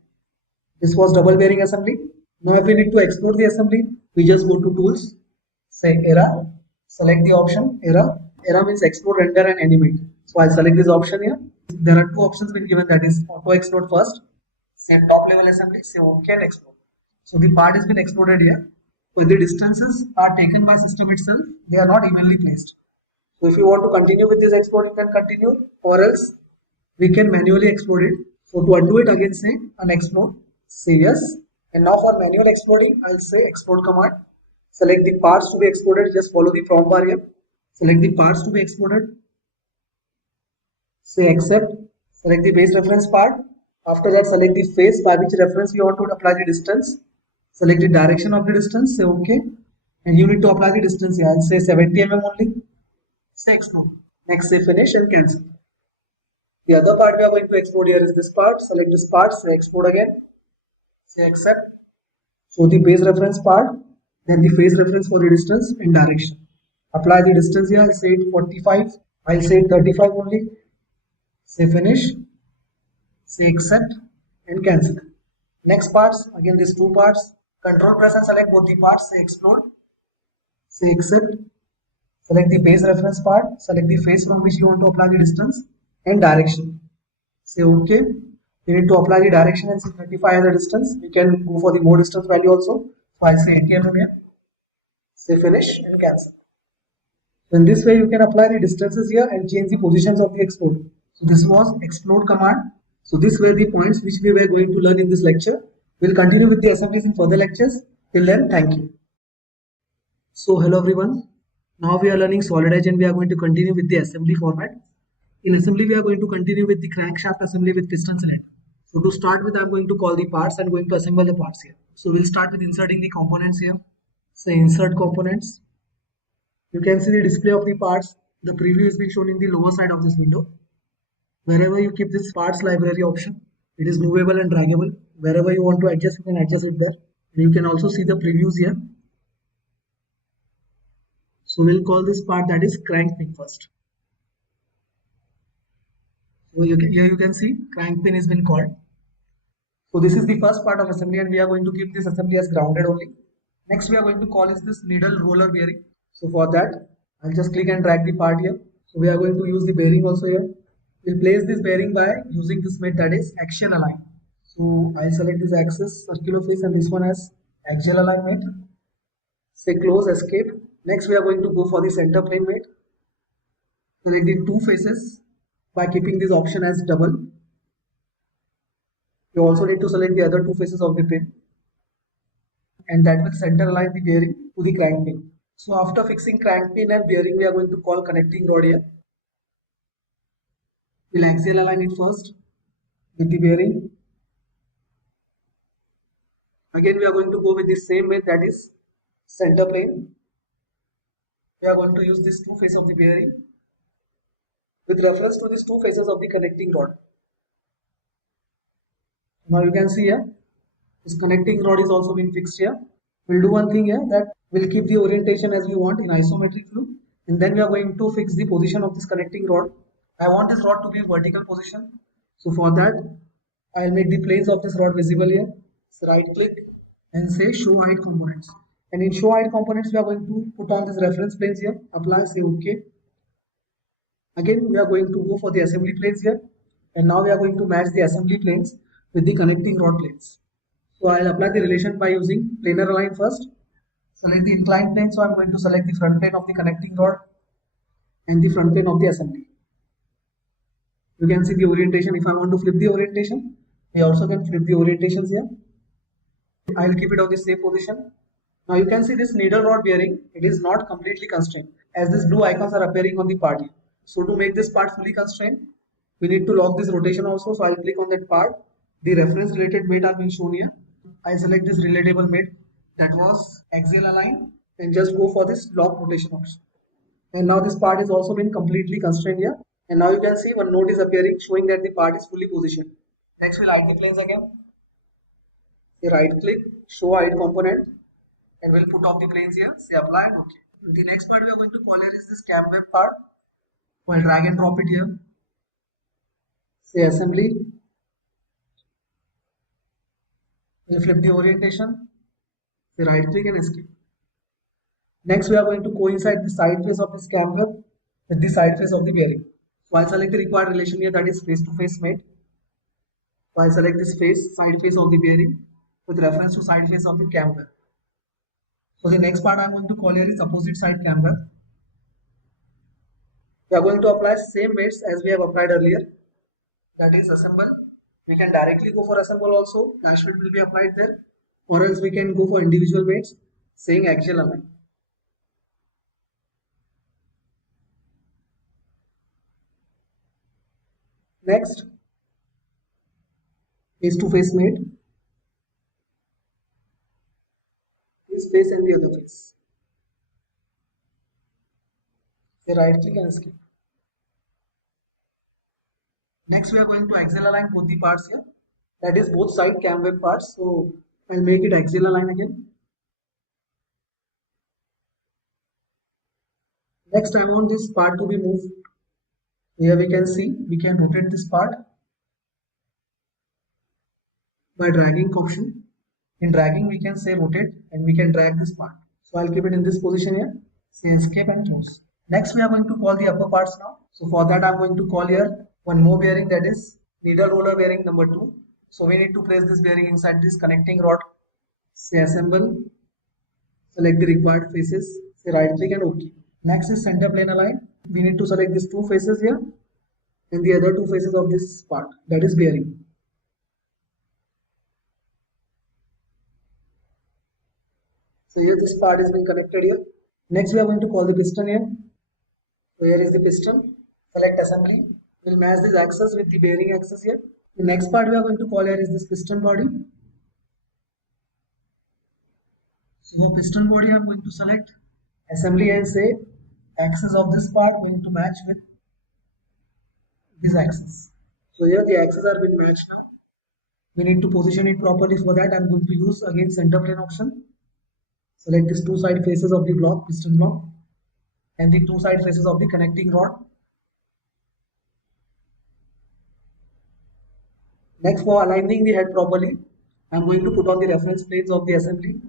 This was double bearing assembly. Now if we need to explode the assembly, we just go to tools, say era, select the option era. Era means explode, render and animate. So I'll select this option here. There are two options been given, that is auto explode first, say top level assembly, say OK and explode. So the part has been exploded here. So the distances are taken by system itself. They are not evenly placed. So if you want to continue with this explode, you can continue, or else we can manually explode it. So to undo it again, say unexplode, say yes. And now for manual exploding, I'll say explode command. Select the parts to be exploded, just follow the prompt bar here. Select the parts to be exploded. Say accept. Select the base reference part. After that, select the face by which reference you want to apply the distance. Select the direction of the distance, say OK. And you need to apply the distance here. I'll say 70 mm only. Say explode. Next, say finish and cancel. The other part we are going to explode here is this part. Select this part, say explode again. Say accept. So the base reference part, then the phase reference for the distance and direction. Apply the distance here. I'll say it 45. I'll say it 35 only. Say finish. Say accept and cancel. Next parts, again these two parts. Control press and select both the parts. Say explode. Say accept. Select the base reference part. Select the face from which you want to apply the distance and direction. Say OK. You need to apply the direction and say 35 as a distance. You can go for the more distance value also. So I'll say 80 mm here. Say finish and cancel. So in this way you can apply the distances here and change the positions of the explode. So this was explode command. So these were the points which we were going to learn in this lecture. We'll continue with the assemblies in further lectures. Till then, thank you. So hello everyone. Now we are learning SolidEdge and we are going to continue with the assembly format. In assembly, we are going to continue with the crankshaft assembly with piston cylinder. So to start with, I'm going to call the parts and going to assemble the parts here. So we'll start with inserting the components here. Say insert components. You can see the display of the parts. The preview is being shown in the lower side of this window. Wherever you keep this parts library option, it is movable and draggable. Wherever you want to adjust, you can adjust it there. And you can also see the previews here. So we'll call this part that is crank pin first. So here you can see crank pin has been called. So this is the first part of assembly and we are going to keep this assembly as grounded only. Next we are going to call is this needle roller bearing. So for that I'll just click and drag the part here. So we are going to use the bearing also here. We'll place this bearing by using this method that is axial align. So I'll select this axis circular face and this one as axial alignment. Say close, escape. Next we are going to go for the center plane mate. Select the two faces by keeping this option as double. You also need to select the other two faces of the pin and that will center align the bearing to the crank pin. So after fixing crank pin and bearing, we are going to call connecting rod here. We'll axial align it first with the bearing. Again we are going to go with the same way, that is center plane. We are going to use these two faces of the bearing with reference to these two faces of the connecting rod. Now you can see here, this connecting rod is also been fixed here. We'll do one thing here, that we'll keep the orientation as we want in isometric view, and then we are going to fix the position of this connecting rod. I want this rod to be in vertical position. So for that, I'll make the planes of this rod visible here. So right click and say show height components. And in show height components, we are going to put on this reference planes here. Apply, say OK. Again, we are going to go for the assembly planes here. And now we are going to match the assembly planes with the connecting rod planes. So I'll apply the relation by using planar align first. Select the inclined plane. So I'm going to select the front plane of the connecting rod and the front plane of the assembly. You can see the orientation. If I want to flip the orientation, We also can flip the orientations here. I'll keep it on the same position. Now you can see this needle rod bearing, it is not completely constrained as these blue icons are appearing on the part here. So to make this part fully constrained, we need to lock this rotation also. So I'll click on that part. The reference related mate are being shown here. I select this relatable mate that was axial aligned and just go for this lock rotation option. And now this part is also been completely constrained here. And now you can see one note is appearing showing that the part is fully positioned. Next we'll hide the planes again. Say right click, show hide component, and we'll put off the planes here. Say apply and OK. The next part we are going to call here is this cam web part. I'll drag and drop it here. Say assembly. We'll flip the orientation. Say right click and escape. Next we are going to coincide the side face of this cam web with the side face of the bearing. So I'll select the required relation here, that is face to face mate. So I'll select this face, side face of the bearing with reference to side face of the cam web. So the next part I'm going to call here is opposite side cam web. We are going to apply same mates as we have applied earlier, that is assemble. We can directly go for assemble also, dash mate will be applied there, or else we can go for individual mates saying axial align. Next, face to face mate. This face and the other face. Say right click and escape. Next, we are going to axial align both the parts here. That is both side cam web parts. So I'll make it axial align again. Next, I want this part to be moved. Here we can see we can rotate this part by dragging option. In dragging, we can say rotate and we can drag this part. So I'll keep it in this position here. Say escape and close. Next, we are going to call the upper parts now. So for that, I'm going to call here one more bearing, that is needle roller bearing number 2. So we need to place this bearing inside this connecting rod. Say assemble. Select the required faces. Say right click and OK. Next is center plane align. We need to select these two faces here and the other two faces of this part, that is bearing. So here this part is being connected here. Next we are going to call the piston here. So here is the piston. Select assembly. We'll match this axis with the bearing axis here. The next part we are going to call here is this piston body. So for piston body I am going to select assembly and say axis of this part going to match with this axis. So here the axes are being matched now. We need to position it properly. For that I am going to use again center plane option. Select these two side faces of the block, piston block, and the two side faces of the connecting rod. Next, for aligning the head properly, I am going to put on the reference planes of the assembly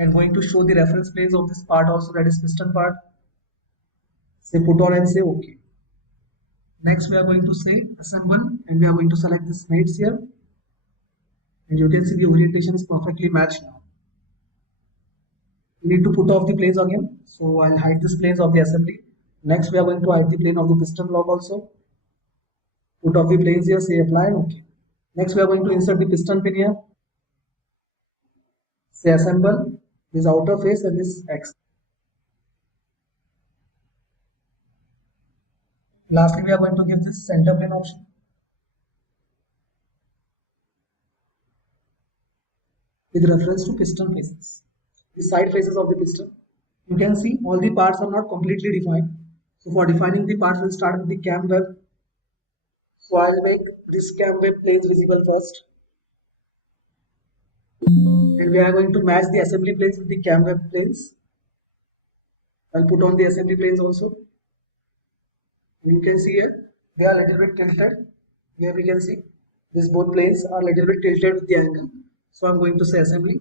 and going to show the reference planes of this part also, that is piston part. Say put on and say OK. Next, we are going to say assemble and we are going to select this mates here. And you can see the orientation is perfectly matched now. We need to put off the planes again. So I'll hide this planes of the assembly. Next, we are going to hide the plane of the piston block also. Put off the planes here, say apply and OK. Next, we are going to insert the piston pin here. Say assemble this outer face and this X. Lastly, we are going to give this center plane option. With reference to piston faces. The side faces of the piston. You can see all the parts are not completely defined. So for defining the parts, we'll start with the cam web. So I'll make this cam web planes visible first. And we are going to match the assembly planes with the cam web planes. I'll put on the assembly planes also. You can see here, they are a little bit tilted. Here we can see these both planes are a little bit tilted with the angle. So I'm going to say assembly.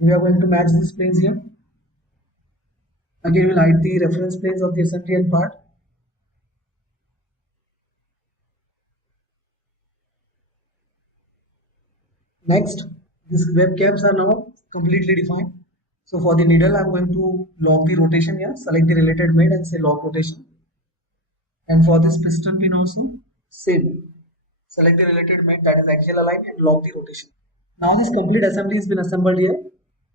We are going to match these planes here. Again, we'll hide the reference planes of the assembly and part. Next, these webcams are now completely defined. So for the needle, I'm going to lock the rotation here. Select the related mate and say lock rotation. And for this piston pin also, same. Select the related mate, that is axial align, and lock the rotation. Now this complete assembly has been assembled here.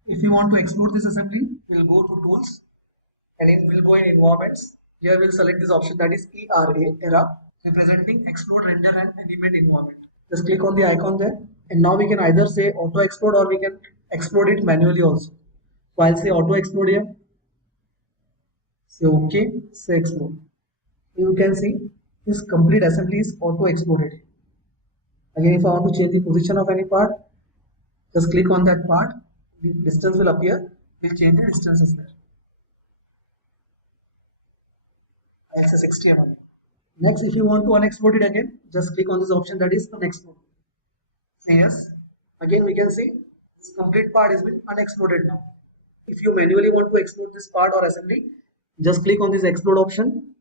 If you want to explode this assembly, we'll go to tools and we'll go in environments. Here we'll select this option, that is ERA, representing explode, render and animate environment. Just click on the icon there, and now we can either say auto explode or we can explode it manually also. So I'll say auto explode here. Say OK, say explode. You can see this complete assembly is auto exploded. Again, if I want to change the position of any part, just click on that part, the distance will appear, we'll change the distances there. I'll say 60 mm. Next, if you want to unexplode it again, just click on this option, that is unexplode. Say yes. Again, we can see this complete part has been unexploded now. If you manually want to explode this part or assembly, just click on this explode option.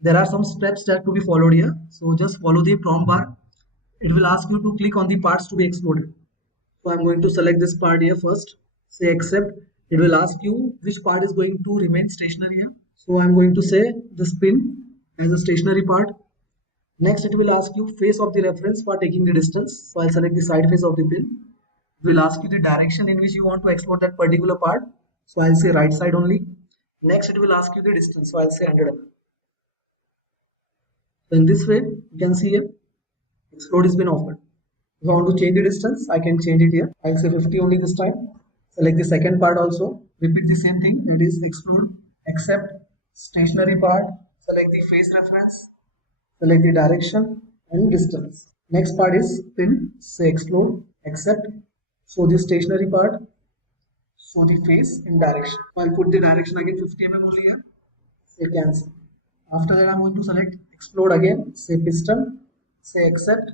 There are some steps that to be followed here. So just follow the prompt bar. It will ask you to click on the parts to be exploded. So I'm going to select this part here first. Say accept. It will ask you which part is going to remain stationary here. So I'm going to say this pin as a stationary part. Next, it will ask you face of the reference for taking the distance. So I'll select the side face of the pin. It will ask you the direction in which you want to explode that particular part. So I'll say right side only. Next, it will ask you the distance. So I'll say 100 mm. So in this way, you can see here, explode has been offered. If I want to change the distance, I can change it here. I'll say 50 only this time. Select the second part also. Repeat the same thing, that is explode, accept, stationary part, select the face reference, select the direction and distance. Next part is pin, say explode, accept, show the stationary part, show the face and direction. I'll put the direction again 50 mm only here, say cancel. After that, I'm going to select explode again, say piston, say accept,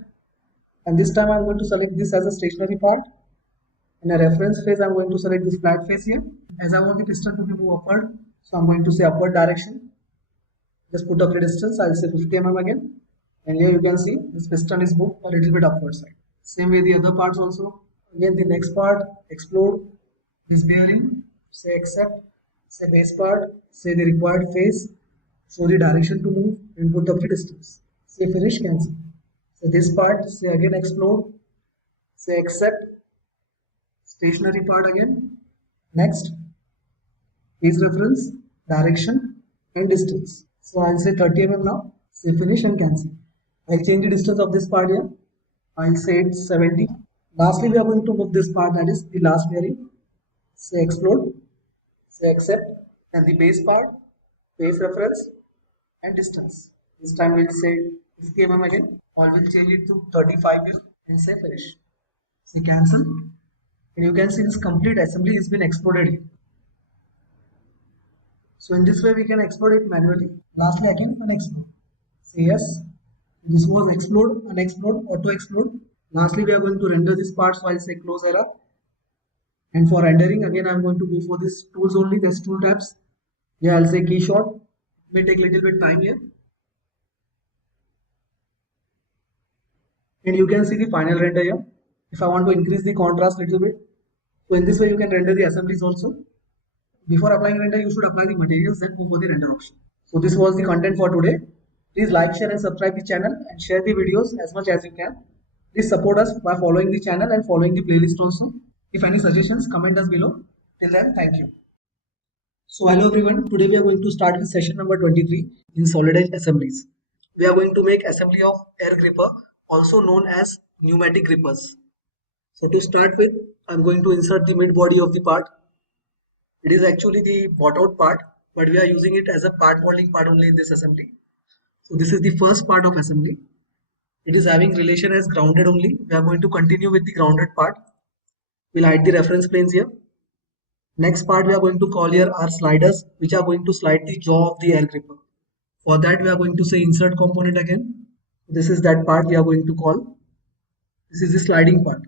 and this time I'm going to select this as a stationary part. In a reference face, I'm going to select this flat face here. As I want the piston to be move upward, so I'm going to say upward direction. Just put up the distance, I'll say 50 mm again, and here you can see this piston is moved a little bit upward side. Same way the other parts also. Again the next part, explode, this bearing, say accept, say base part, say the required face, show the direction to move and put up the distance. Say finish, cancel. So this part, say again explode, say accept, stationary part again. Next, face reference, direction and distance. So I'll say 30 mm now, say finish and cancel. I'll change the distance of this part here. I'll say it's 70. Lastly, we are going to move this part, that is the last bearing. Say explode, say accept, and the base part, face reference and distance. This time we'll say 50 mm again, or we'll change it to 35 mm and say finish. Say cancel, and you can see this complete assembly has been exploded here. So in this way we can explode it manually. Lastly, again unexplode. Say yes. This was explode, unexplode, auto explode. Lastly, we are going to render this part, so I'll say close era. And for rendering, again I'm going to go for this tools only, this tool tabs. Yeah, I'll say key shot. It may take little bit time here. And you can see the final render here. If I want to increase the contrast little bit, so in this way you can render the assemblies also. Before applying render, you should apply the materials, then go for the render option. So this was the content for today. Please like, share and subscribe the channel and share the videos as much as you can. Please support us by following the channel and following the playlist also. If any suggestions, comment us below. Till then, thank you. So hello everyone, today we are going to start with session number 23 in SolidEdge assemblies. We are going to make assembly of air gripper, also known as pneumatic grippers. So to start with, I am going to insert the mid body of the part. It is actually the bought out part, but we are using it as a part molding part only in this assembly. So this is the first part of assembly. It is having relation as grounded only. We are going to continue with the grounded part. We'll hide the reference planes here. Next part we are going to call here are sliders, which are going to slide the jaw of the air gripper. For that we are going to say insert component again. This is that part we are going to call. This is the sliding part.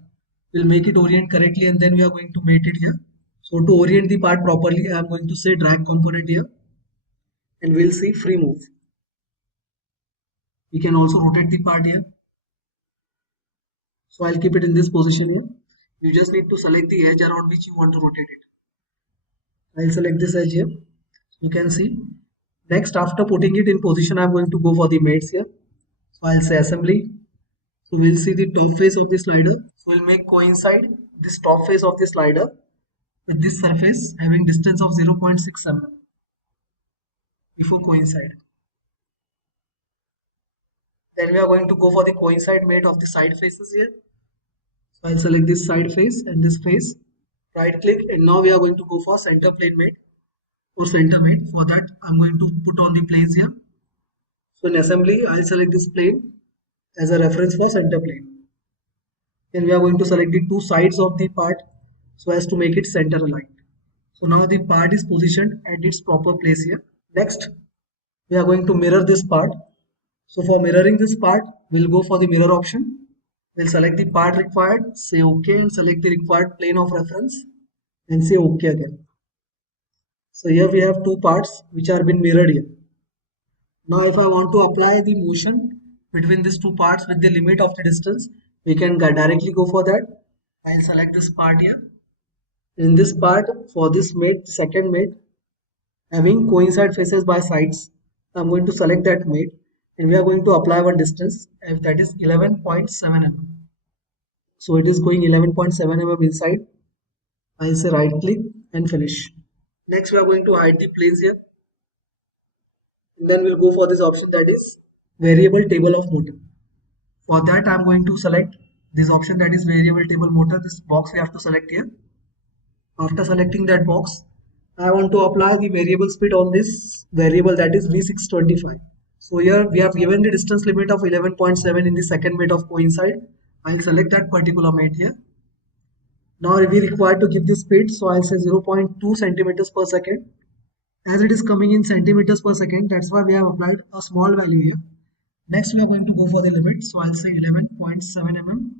We'll make it orient correctly and then we are going to mate it here. So to orient the part properly, I am going to say drag component here. And we'll see free move. We can also rotate the part here. So I'll keep it in this position here. You just need to select the edge around which you want to rotate it. I'll select this edge here. You can see. Next, after putting it in position, I'm going to go for the mates here. So I'll say assembly, So we'll see the top face of the slider. So we'll make coincide this top face of the slider with this surface having distance of 0.6 mm before coincide. Then we are going to go for the coincide mate of the side faces here. So I'll select this side face and this face, right click, and now we are going to go for center plane mate or center mate. For that I'm going to put on the planes here. So in assembly I'll select this plane as a reference for center plane. Then we are going to select the two sides of the part so as to make it center aligned. So now the part is positioned at its proper place here. Next, we are going to mirror this part. So for mirroring this part, we'll go for the mirror option. We'll select the part required, say OK, and select the required plane of reference and say OK again. So here we have two parts which are been mirrored here. Now if I want to apply the motion between these two parts with the limit of the distance, we can directly go for that. I'll select this part here. In this part, for this mate, second mate, having coincide faces by sides, I'm going to select that mate and we are going to apply one distance, if that is 11.7 mm. So it is going 11.7 mm inside. I'll say right click and finish. Next we are going to hide the planes here. And then we'll go for this option, that is variable table of motor. For that I'm going to select this option, that is variable table motor. This box we have to select here. After selecting that box, I want to apply the variable speed on this variable, that is V625. So here we have given the distance limit of 11.7 in the second mate of coincide. I'll select that particular mate here. Now we require to give the speed, so I'll say 0.2 centimeters per second. As it is coming in centimeters per second, that's why we have applied a small value here. Next we are going to go for the limit, so I'll say 11.7 mm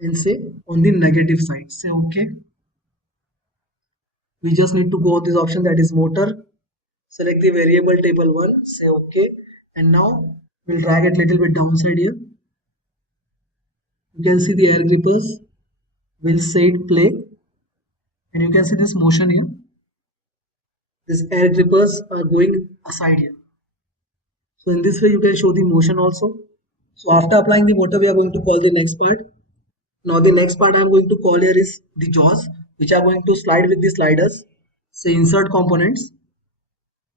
and say on the negative side, say OK. We just need to go on this option, that is motor, select the variable table 1, say OK, and now we'll drag it little bit downside here. You can see the air grippers, we'll say it play, and you can see this motion here. These air grippers are going aside here. So in this way you can show the motion also. So after applying the motor, we are going to call the next part. Now the next part I am going to call here is the jaws, which are going to slide with the sliders. Say insert components,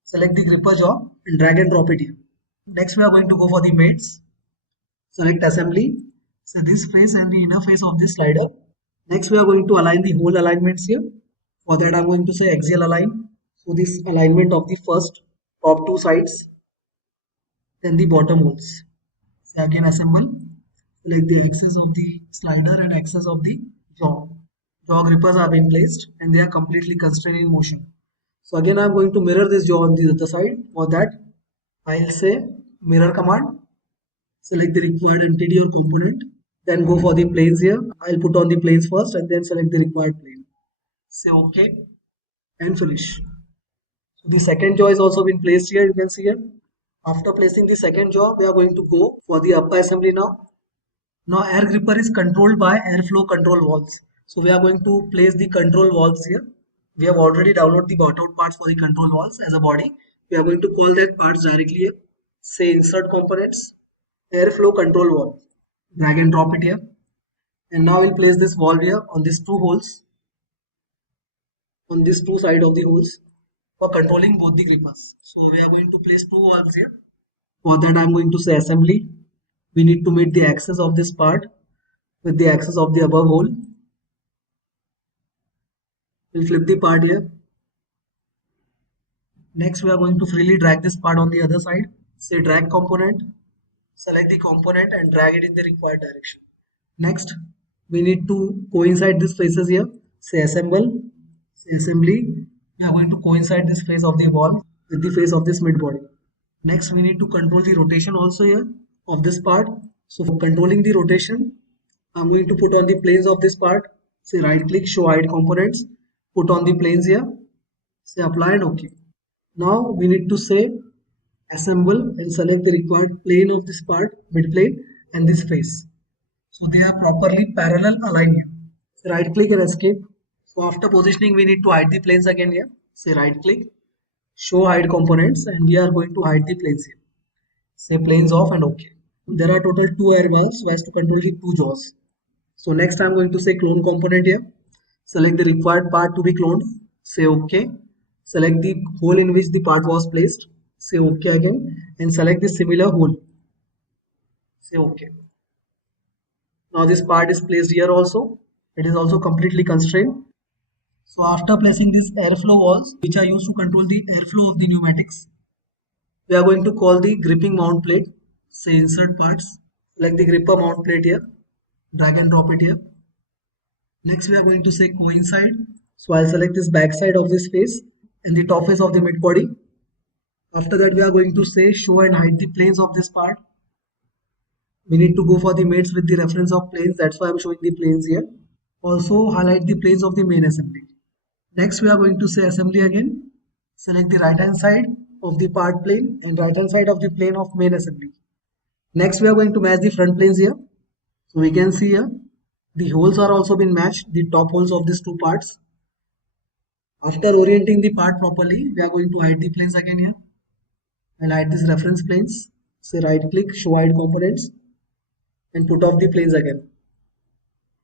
select the gripper jaw and drag and drop it here. Next we are going to go for the mates. Select assembly, so this face and the inner face of this slider. Next we are going to align the whole alignments here. For that I am going to say axial align. So this alignment of the first top two sides, then the bottom holes. So again assemble, select the axis of the slider and axis of the jaw. Jaw grippers are being placed and they are completely constrained in motion. So again I am going to mirror this jaw on the other side. For that I'll say mirror command, select the required entity or component, then go for the planes here. I'll put on the planes first and then select the required plane. Say OK and finish. So the second jaw is also been placed here, you can see here. After placing the second jaw, we are going to go for the upper assembly now. Now air gripper is controlled by airflow control valves. So we are going to place the control valves here. We have already downloaded the bought out parts for the control valves as a body. We are going to call that parts directly here. Say insert components, airflow control valve. Drag and drop it here. And now we'll place this valve here on these two holes, on these two sides of the holes, for controlling both the grippers. So we are going to place two valves here. For that I'm going to say assembly. We need to meet the axis of this part with the axis of the above hole. We'll flip the part here. Next we are going to freely drag this part on the other side. Say drag component, select the component and drag it in the required direction. Next we need to coincide these faces here. Say assemble, say assembly. We are going to coincide this face of the valve with the face of this mid body. Next we need to control the rotation also here of this part. So for controlling the rotation, I'm going to put on the planes of this part. Say right click, show hide components, put on the planes here, say apply and OK. Now we need to say assemble and select the required plane of this part, mid plane, and this face. So they are properly parallel aligned here. Say right click and escape. So after positioning, we need to hide the planes again here. Say right click, show hide components, and we are going to hide the planes here. Say planes off and OK. There are total 2 air valves so as to control the 2 jaws. So next I'm going to say clone component here. Select the required part to be cloned. Say OK. Select the hole in which the part was placed. Say OK again. And select the similar hole. Say OK. Now this part is placed here also. It is also completely constrained. So after placing these airflow walls, which are used to control the airflow of the pneumatics, we are going to call the gripping mount plate. Say insert parts. Select the gripper mount plate here. Drag and drop it here. Next we are going to say coincide. So I'll select this back side of this face and the top face of the mid body. After that we are going to say show and hide the planes of this part. We need to go for the mates with the reference of planes. That's why I'm showing the planes here. Also highlight the planes of the main assembly. Next we are going to say assembly again. Select the right hand side of the part plane and right hand side of the plane of main assembly. Next we are going to match the front planes here. So we can see here the holes are also been matched, the top holes of these two parts. After orienting the part properly, we are going to hide the planes again here and hide these reference planes. Say right click, show hide components and put off the planes again.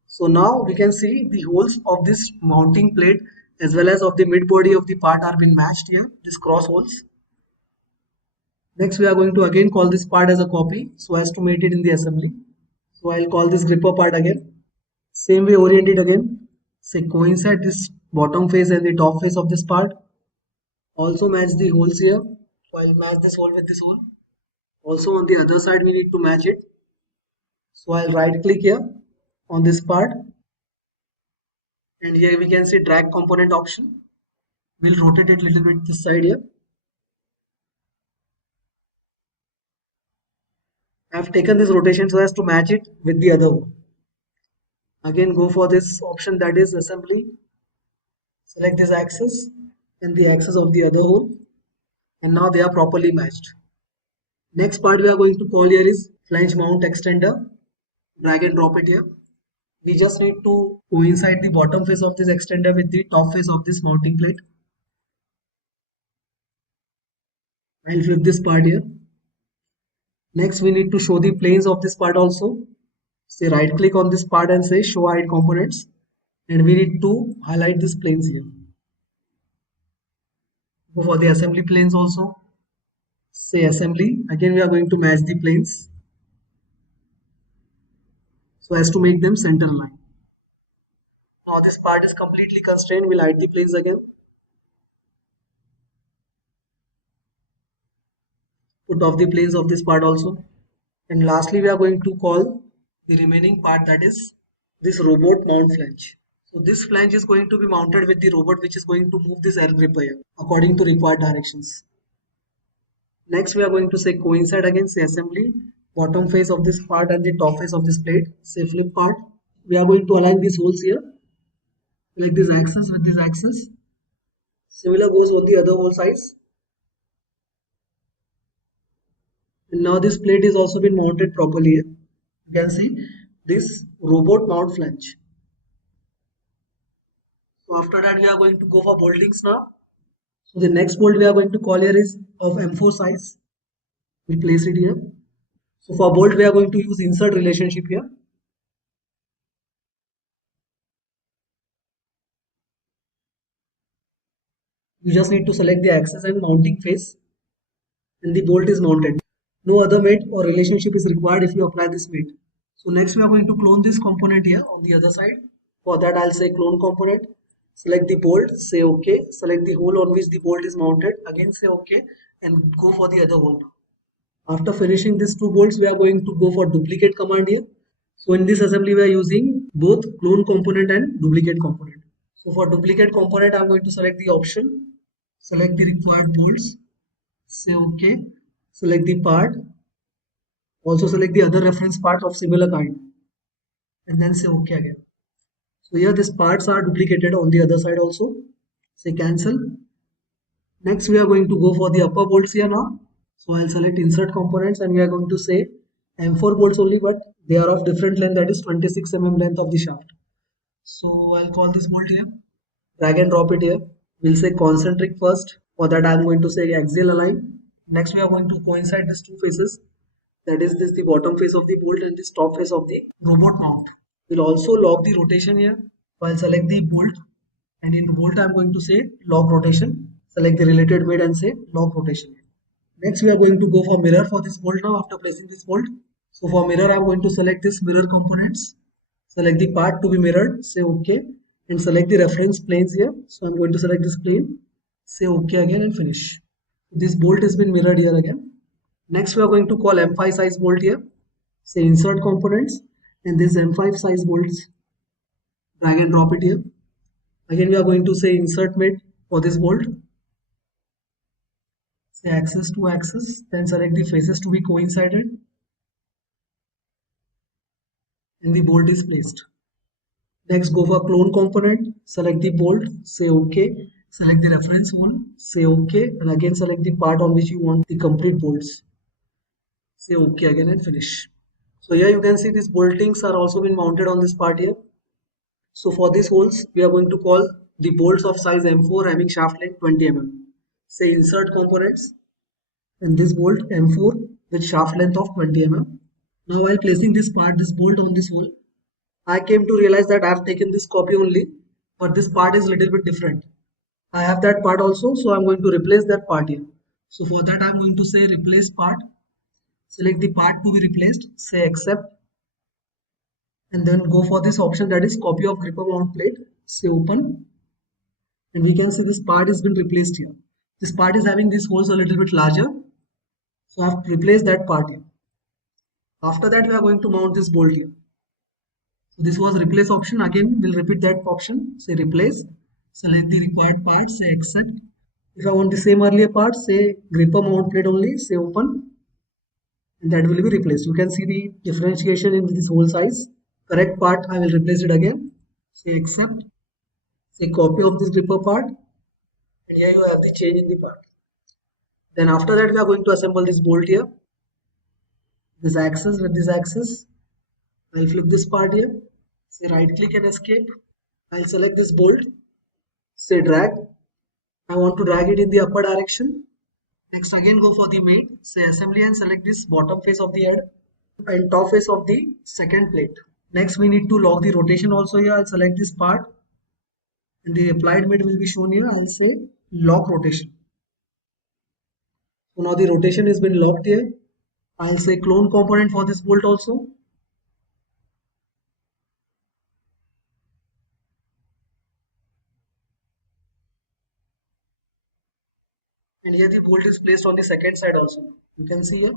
So now we can see the holes of this mounting plate as well as of the mid body of the part are been matched here, these cross holes. Next we are going to again call this part as a copy so as to mate it in the assembly. So I'll call this gripper part again. Same way orient it again. Say coincide this bottom face and the top face of this part. Also match the holes here. So I'll match this hole with this hole. Also on the other side we need to match it. So I'll right click here on this part. And here we can see drag component option. We'll rotate it a little bit this side here. I've taken this rotation so as to match it with the other one. Again go for this option, that is assembly. Select this axis and the axis of the other hole, and now they are properly matched. Next part we are going to call here is flange mount extender. Drag and drop it here. We just need to coincide the bottom face of this extender with the top face of this mounting plate. I'll flip this part here. Next we need to show the planes of this part also. Say right click on this part and say show hide components, and we need to highlight these planes here. Go for the assembly planes also. Say assembly. Again we are going to match the planes so as to make them center line. Now this part is completely constrained. We'll hide the planes again. Put off the planes of this part also. And lastly we are going to call the remaining part, that is this robot mount flange. So this flange is going to be mounted with the robot which is going to move this air gripper here according to required directions. Next we are going to say coincide again, say assembly, bottom face of this part and the top face of this plate, say flip part. We are going to align these holes here, like this axis with this axis. Similar goes on the other hole sides. And now this plate is also been mounted properly here. You can see this robot mount flange. So after that we are going to go for boltings now. So the next bolt we are going to call here is of M4 size. We'll place it here. So for bolt we are going to use insert relationship here. You just need to select the axis and mounting face, and the bolt is mounted. No other mate or relationship is required if you apply this mate. So next we are going to clone this component here on the other side. For that I'll say clone component. Select the bolt, say OK. Select the hole on which the bolt is mounted. Again say OK and go for the other hole. After finishing these two bolts, we are going to go for duplicate command here. So in this assembly we are using both clone component and duplicate component. So for duplicate component I am going to select the option. Select the required bolts. Say OK. Select the part. Also select the other reference part of similar kind. And then say OK again. So here these parts are duplicated on the other side also. Say cancel. Next we are going to go for the upper bolts here now. So I'll select insert components and we are going to say M4 bolts only, but they are of different length, that is 26 mm length of the shaft. So I'll call this bolt here. Drag and drop it here. We'll say concentric first. For that I'm going to say axial align. Next we are going to coincide these two faces. That is this the bottom face of the bolt and this top face of the robot mount. We'll also lock the rotation here. So I'll select the bolt, and in bolt I'm going to say lock rotation. Select the related made and say lock rotation. Next we are going to go for mirror for this bolt now after placing this bolt. So for mirror I'm going to select this mirror components. Select the part to be mirrored, say OK, and select the reference planes here. So I'm going to select this plane, say OK again and finish. This bolt has been mirrored here again. Next we are going to call M5 size bolt here. Say insert components, and this M5 size bolts, drag and drop it here. Again we are going to say insert mid for this bolt. Say axis to axis, then select the faces to be coincided, and the bolt is placed. Next go for clone component, select the bolt, say OK, select the reference hole, say OK, and again select the part on which you want the complete bolts. Say OK again and finish. So here you can see these boltings are also been mounted on this part here. So for these holes we are going to call the bolts of size M4 having shaft length 20 mm. Say insert components, and this bolt M4 with shaft length of 20 mm. Now while placing this bolt on this hole, I came to realize that I have taken this copy only, but this part is little bit different. I have that part also, so I'm going to replace that part here. So for that I'm going to say replace part. Select the part to be replaced, say accept, and then go for this option that is copy of gripper mount plate, say open, and we can see this part has been replaced here. This part is having these holes a little bit larger, so I have replaced that part here. After that we are going to mount this bolt here. So this was replace option. Again we'll repeat that option, say replace, select the required part, say accept. If I want the same earlier part, say gripper mount plate only, say open, and that will be replaced. You can see the differentiation in this hole size. Correct part I will replace it again, say accept, say copy of this gripper part, and here you have the change in the part. Then after that we are going to assemble this bolt here. This axis with this axis, I'll flip this part here, say right click and escape. I'll select this bolt, say drag. I want to drag it in the upper direction. Next again go for the mate, say assembly, and select this bottom face of the head and top face of the second plate. Next we need to lock the rotation also here. I'll select this part, and the applied mate will be shown here. I'll say lock rotation. So now the rotation has been locked here. I'll say clone component for this bolt also. And here the bolt is placed on the second side also. You can see here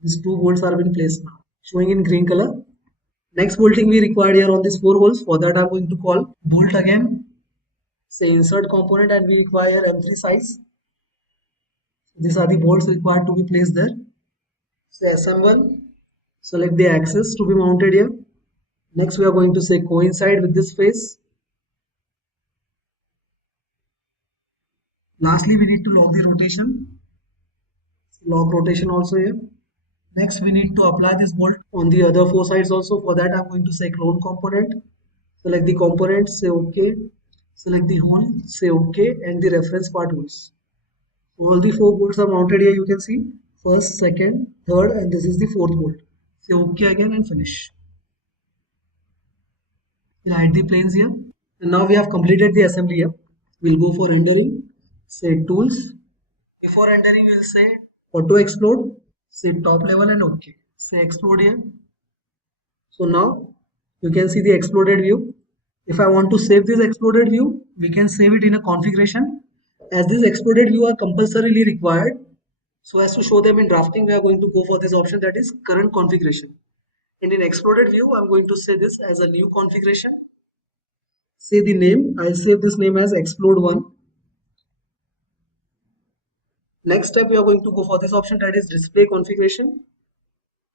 these two bolts are being placed now, showing in green color. Next bolting we required here on these 4 holes. For that I'm going to call bolt again, say insert component, and we require M3 size. These are the bolts required to be placed there. Say assemble, select the axis to be mounted here. Next we are going to say coincide with this face. Lastly we need to lock the rotation. Lock rotation also here. Next we need to apply this bolt on the other 4 sides also. For that I'm going to say clone component. Select the component, say OK. Select the hole, say OK, and the reference part holes. All the 4 bolts are mounted here. You can see first, second, third, and this is the 4th bolt. Say OK again and finish. We'll hide the planes here. And now we have completed the assembly here. We'll go for rendering. Say tools. Before rendering we'll say auto explode. Say top level and OK. Say explode here. So now you can see the exploded view. If I want to save this exploded view, we can save it in a configuration. As this exploded view are compulsorily required, so as to show them in drafting, we are going to go for this option, that is current configuration. And in exploded view, I'm going to say this as a new configuration. Say the name, I'll save this name as explode 1. Next step, we are going to go for this option, that is display configuration.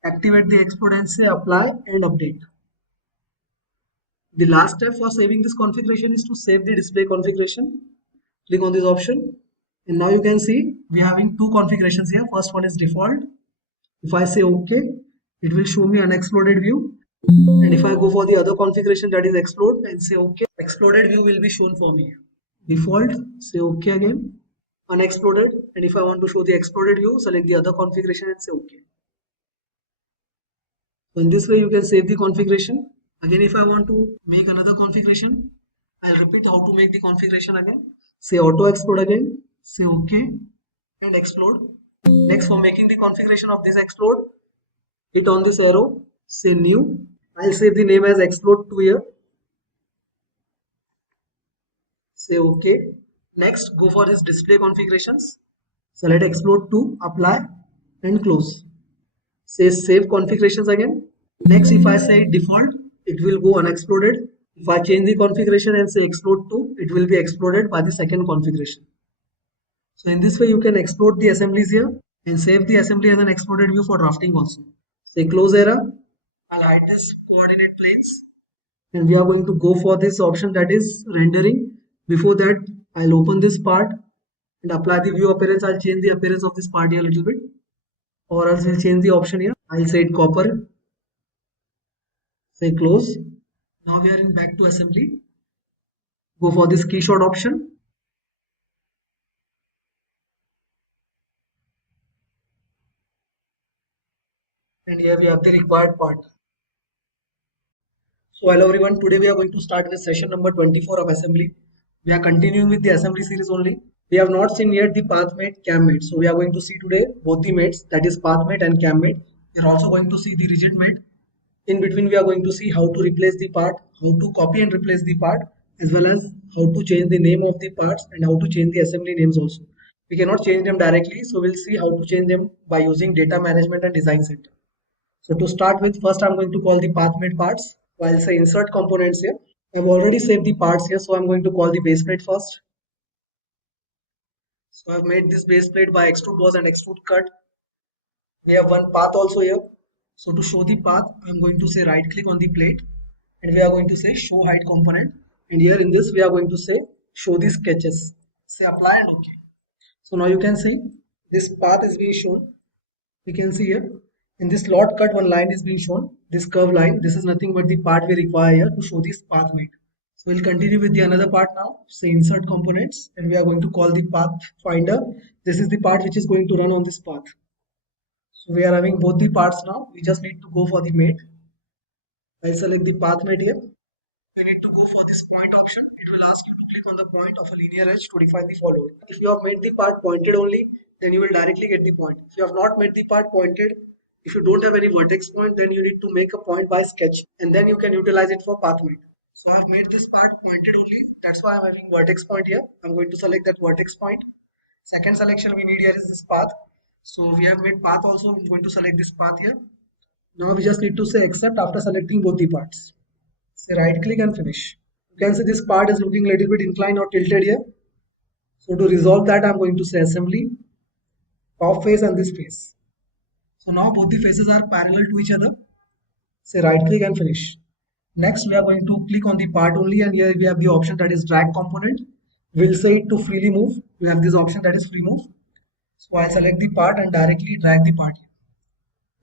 Activate the explode and say apply and update. The last step for saving this configuration is to save the display configuration. Click on this option, and now you can see we are having 2 configurations here. First one is default. If I say OK, it will show me unexploded view, and if I go for the other configuration, that is explode, and say OK, exploded view will be shown for me. Default, say OK again, unexploded, and if I want to show the exploded view, select the other configuration and say OK. So in this way you can save the configuration. Again, if I want to make another configuration, I'll repeat how to make the configuration again. Say auto explode again, say OK and explode. Next, for making the configuration of this explode, hit on this arrow, say new. I'll save the name as explode 2 here. Say OK. Next, go for this display configurations. Select explode 2, apply and close. Say save configurations again. Next, if I say default, it will go unexploded. If I change the configuration and say explode 2, it will be exploded by the second configuration. So in this way, you can explode the assemblies here and save the assembly as an exploded view for drafting also. Say close error. I'll hide this coordinate planes and we are going to go for this option, that is rendering. Before that, I'll open this part and apply the view appearance. I'll change the appearance of this part here a little bit, or else I'll change the option here. I'll say it copper. Say close. Now we are in back to assembly. Go for this key shot option. And here we have the required part. So hello everyone, today we are going to start with session number 24 of assembly. We are continuing with the assembly series only. We have not seen yet the path mate, cam mate. So we are going to see today both the mates, that is path mate and cam mate. We are also going to see the rigid mate. In between we are going to see how to replace the part, how to copy and replace the part, as well as how to change the name of the parts and how to change the assembly names also. We cannot change them directly, so we'll see how to change them by using data management and design center. So to start with, first I'm going to call the path made parts. While say insert components here, I've already saved the parts here, so I'm going to call the base plate first. So I've made this base plate by extrude boss and extrude cut. We have one path also here. So to show the path, I'm going to say right click on the plate and we are going to say show height component. And here in this, we are going to say show the sketches. Say apply and OK. So now you can see this path is being shown. We can see here in this lot cut, one line is being shown. This curve line, this is nothing but the part we require here to show this path mate. So we'll continue with the another part now. Say insert components and we are going to call the path finder. This is the part which is going to run on this path. So we are having both the parts now. We just need to go for the mate. I'll select the path mate here. We need to go for this point option. It will ask you to click on the point of a linear edge to define the follower. If you have made the part pointed only, then you will directly get the point. If you have not made the part pointed, if you don't have any vertex point, then you need to make a point by sketch and then you can utilize it for path mate. So I've made this part pointed only. That's why I'm having vertex point here. I'm going to select that vertex point. Second selection we need here is this path. So we have made path also. I'm going to select this path here. Now we just need to say accept after selecting both the parts. Say right click and finish. You can see this part is looking a little bit inclined or tilted here. So to resolve that, I'm going to say assembly, top face and this face. So now both the faces are parallel to each other. Say right click and finish. Next, we are going to click on the part only and here we have the option that is drag component. We'll say it to freely move. We have this option that is free move. So I'll select the part and directly drag the part.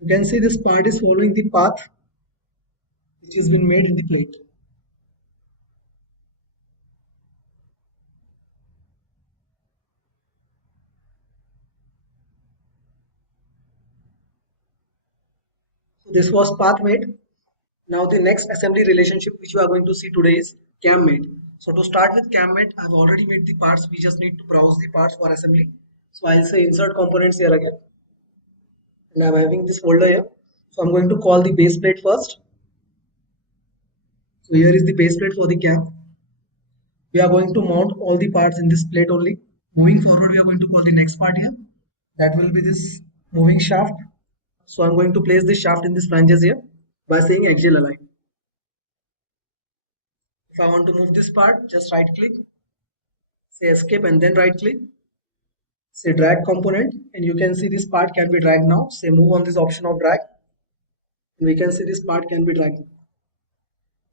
You can see this part is following the path which has been made in the plate. So this was path made. Now the next assembly relationship which we are going to see today is cam mate. So to start with cam mate, I've already made the parts. We just need to browse the parts for assembly. So I'll say insert components here again. And I'm having this folder here. So I'm going to call the base plate first. So here is the base plate for the cam. We are going to mount all the parts in this plate only. Moving forward, we are going to call the next part here. That will be this moving shaft. So I'm going to place this shaft in this flanges here by saying axial align. If I want to move this part, just right click, say escape and then right click, say drag component and you can see this part can be dragged now. Say move on this option of drag and we can see this part can be dragged.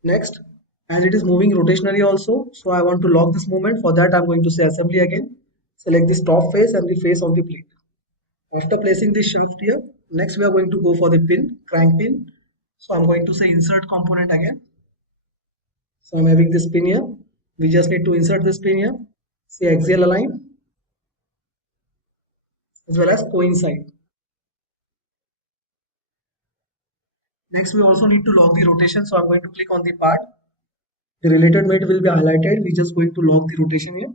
Next, as it is moving rotationally also, so I want to lock this movement. For that I'm going to say assembly again, select this top face and the face of the plate. After placing this shaft here, next we are going to go for the pin, crank pin. So I'm going to say insert component again. So I'm having this pin here. We just need to insert this pin here. Say axial align as well as coincide. Next, we also need to lock the rotation. So I'm going to click on the part. The related mate will be highlighted. We're just going to lock the rotation here.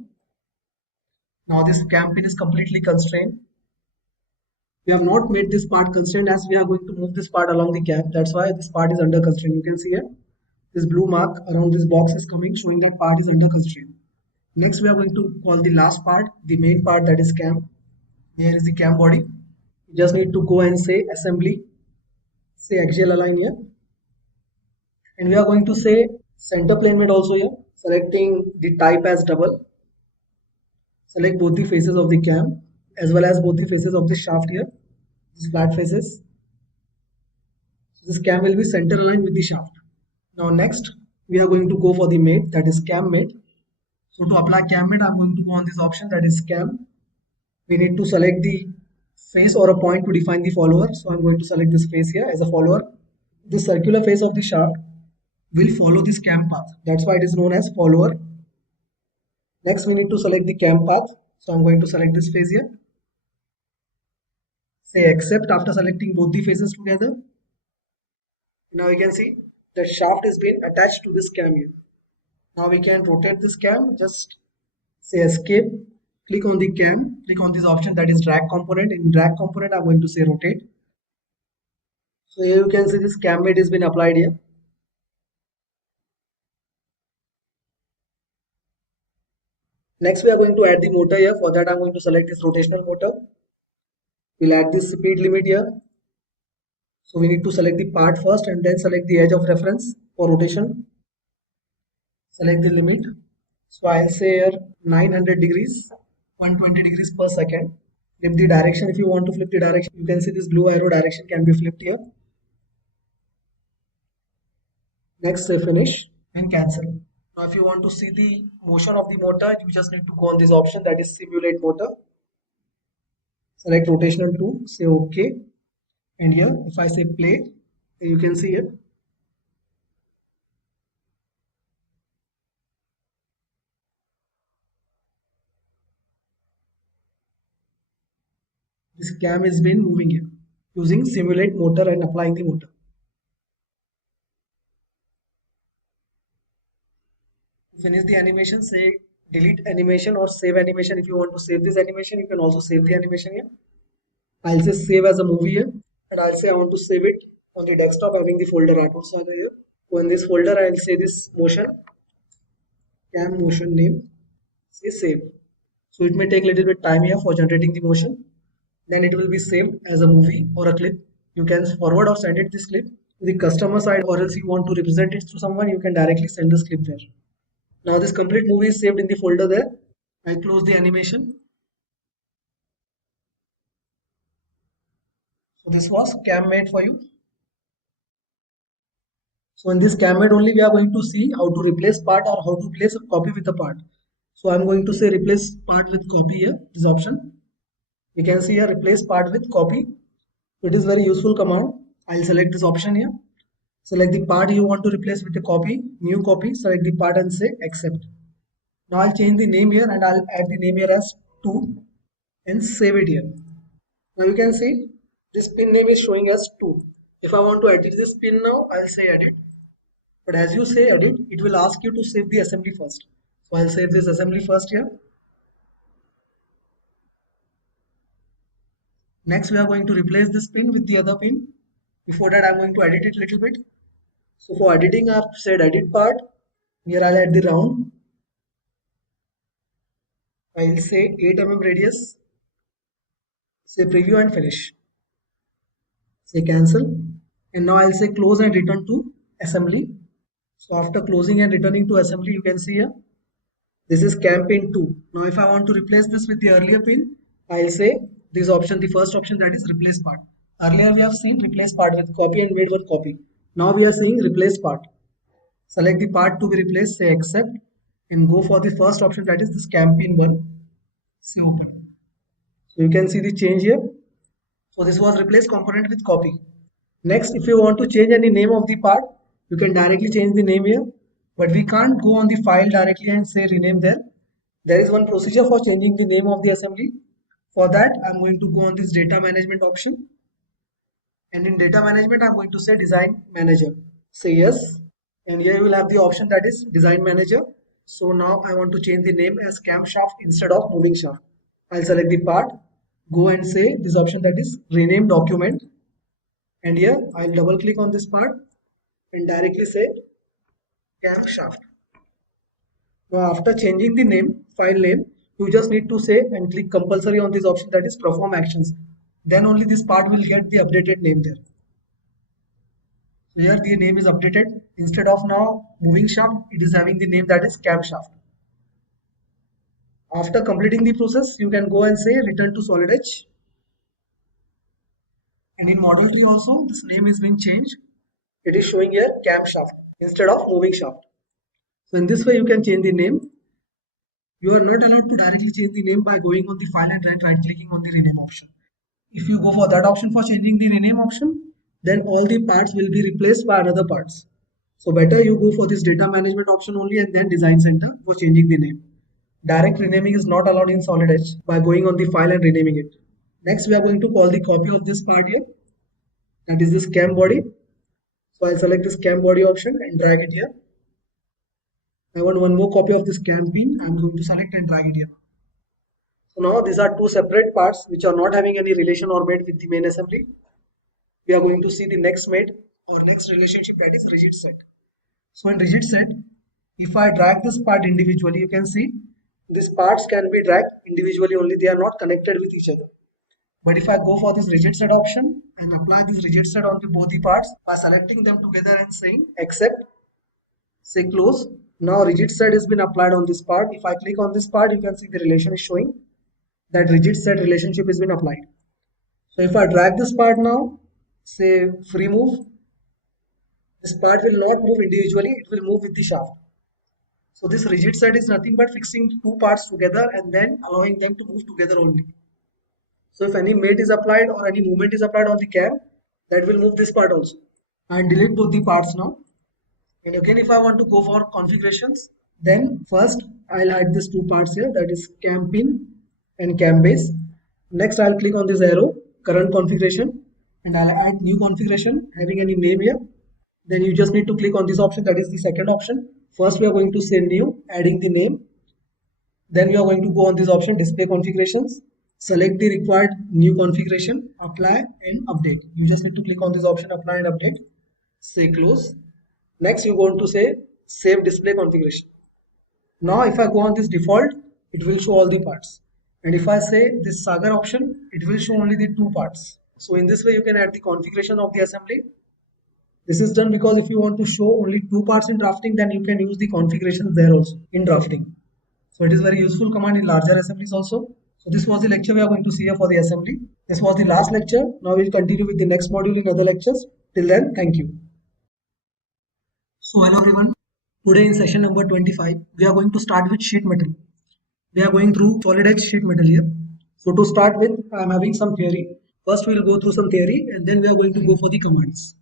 Now this cam pin is completely constrained. We have not made this part constrained as we are going to move this part along the cam. That's why this part is under constraint. You can see here, this blue mark around this box is coming, showing that part is under constraint. Next, we are going to call the last part, the main part, that is cam. Here is the cam body. You just need to go and say assembly, say axial align here. And we are going to say center plane mate also here, selecting the type as double. Select both the faces of the cam as well as both the faces of the shaft here, these flat faces. So this cam will be center aligned with the shaft. Now next, we are going to go for the mate, that is cam mate. So to apply cam mate, I'm going to go on this option, that is cam. We need to select the face or a point to define the follower. So I'm going to select this face here as a follower. The circular face of the shaft will follow this cam path. That's why it is known as follower. Next, we need to select the cam path. So I'm going to select this face here. Say accept after selecting both the faces together. Now you can see the shaft is being attached to this cam here. Now we can rotate this cam. Just say escape. Click on the cam. Click on this option, that is drag component. In drag component, I'm going to say rotate. So here you can see this cam mate has been applied here. Next, we are going to add the motor here. For that, I'm going to select this rotational motor. We'll add this speed limit here. So we need to select the part first and then select the edge of reference for rotation. Select the limit. So I'll say here 900 degrees, 120 degrees per second. Flip the direction. If you want to flip the direction, you can see this blue arrow direction can be flipped here. Next, say finish and cancel. Now if you want to see the motion of the motor, you just need to go on this option, that is simulate motor. Select rotational 2, say OK. And here, if I say play, you can see it. This cam has been moving here using simulate motor and applying the motor. To finish the animation, say delete animation or save animation. If you want to save this animation, you can also save the animation here. I'll say save as a movie here, and I'll say I want to save it on the desktop having the folder artworks here. So in this folder, I'll say this motion, cam motion name, say save. So it may take a little bit time here for generating the motion. Then it will be saved as a movie or a clip. You can forward or send it this clip to the customer side, or else you want to represent it to someone, you can directly send this clip there. Now this complete movie is saved in the folder there. I close the animation. So this was cam made for you. So in this cam made only we are going to see how to replace part or how to replace a copy with a part. So I'm going to say replace part with copy here, this option. You can see here replace part with copy. It is very useful command. I'll select this option here. Select the part you want to replace with a copy, new copy, select the part and say accept. Now I'll change the name here and I'll add the name here as 2 and save it here. Now you can see this pin name is showing as 2. If I want to edit this pin now, I'll say edit. But as you say edit, it will ask you to save the assembly first. So I'll save this assembly first here. Next, we are going to replace this pin with the other pin. Before that, I'm going to edit it a little bit. So for editing, I've said edit part. Here I'll add the round. I'll say 8 mm radius. Say preview and finish. Say cancel. And now I'll say close and return to assembly. So after closing and returning to assembly, you can see here, this is cam pin 2. Now if I want to replace this with the earlier pin, I'll say this option, the first option, that is replace part. Earlier we have seen replace part with copy and made one copy. Now we are seeing replace part. Select the part to be replaced, say accept, and go for the first option, that is this cam pin 1. Say open. So you can see the change here. So this was replace component with copy. Next, if you want to change any name of the part, you can directly change the name here. But we can't go on the file directly and say rename there. There is one procedure for changing the name of the assembly. For that, I'm going to go on this data management option. And in data management, I'm going to say design manager. Say yes. And here you will have the option that is design manager. So now I want to change the name as camshaft instead of moving shaft. I'll select the part, go and say this option that is rename document. And here I'll double click on this part and directly say camshaft. Now after changing the name, file name, you just need to say and click compulsory on this option that is perform actions. Then only this part will get the updated name there. So here the name is updated. Instead of now moving shaft, it is having the name that is camshaft. After completing the process, you can go and say return to SolidEdge. And in model tree also, this name is being changed. It is showing here camshaft instead of moving shaft. So in this way, you can change the name. You are not allowed to directly change the name by going on the file and then right clicking on the rename option. If you go for that option for changing the rename option, then all the parts will be replaced by another parts. So better you go for this data management option only and then design center for changing the name. Direct renaming is not allowed in SolidEdge by going on the file and renaming it. Next, we are going to call the copy of this part here. That is this cam body. So I'll select this cam body option and drag it here. I want one more copy of this cam pin. I'm going to select and drag it here. So now these are two separate parts which are not having any relation or mate with the main assembly. We are going to see the next mate or next relationship, that is rigid set. So in rigid set, if I drag this part individually, you can see these parts can be dragged individually only, they are not connected with each other. But if I go for this rigid set option and apply this rigid set onto both the parts by selecting them together and saying accept, say close, now rigid set has been applied on this part. If I click on this part, you can see the relation is showing that rigid set relationship has been applied. So if I drag this part now, say free move, this part will not move individually, it will move with the shaft. So this rigid set is nothing but fixing two parts together and then allowing them to move together only. So if any mate is applied or any movement is applied on the cam, that will move this part also. And delete both the parts now. And again, if I want to go for configurations, then first I'll hide these two parts here, that is cam pin and cam base. Next I'll click on this arrow, current configuration, and I'll add new configuration having any name here. Then you just need to click on this option, that is the second option. First we are going to say new, adding the name. Then we are going to go on this option, display configurations, select the required new configuration, apply and update. You just need to click on this option, apply and update, say close. Next you're going to say save display configuration. Now if I go on this default, it will show all the parts. And if I say this Sagar option, it will show only the two parts. So in this way you can add the configuration of the assembly. This is done because if you want to show only two parts in drafting, then you can use the configurations there also in drafting. So it is very useful command in larger assemblies also. So this was the lecture we are going to see here for the assembly. This was the last lecture. Now we will continue with the next module in other lectures. Till then, thank you. So hello everyone. Today in session number 25, we are going to start with sheet metal. We are going through SolidEdge sheet metal here. So to start with, I am having some theory. First we will go through some theory and then we are going to go for the commands.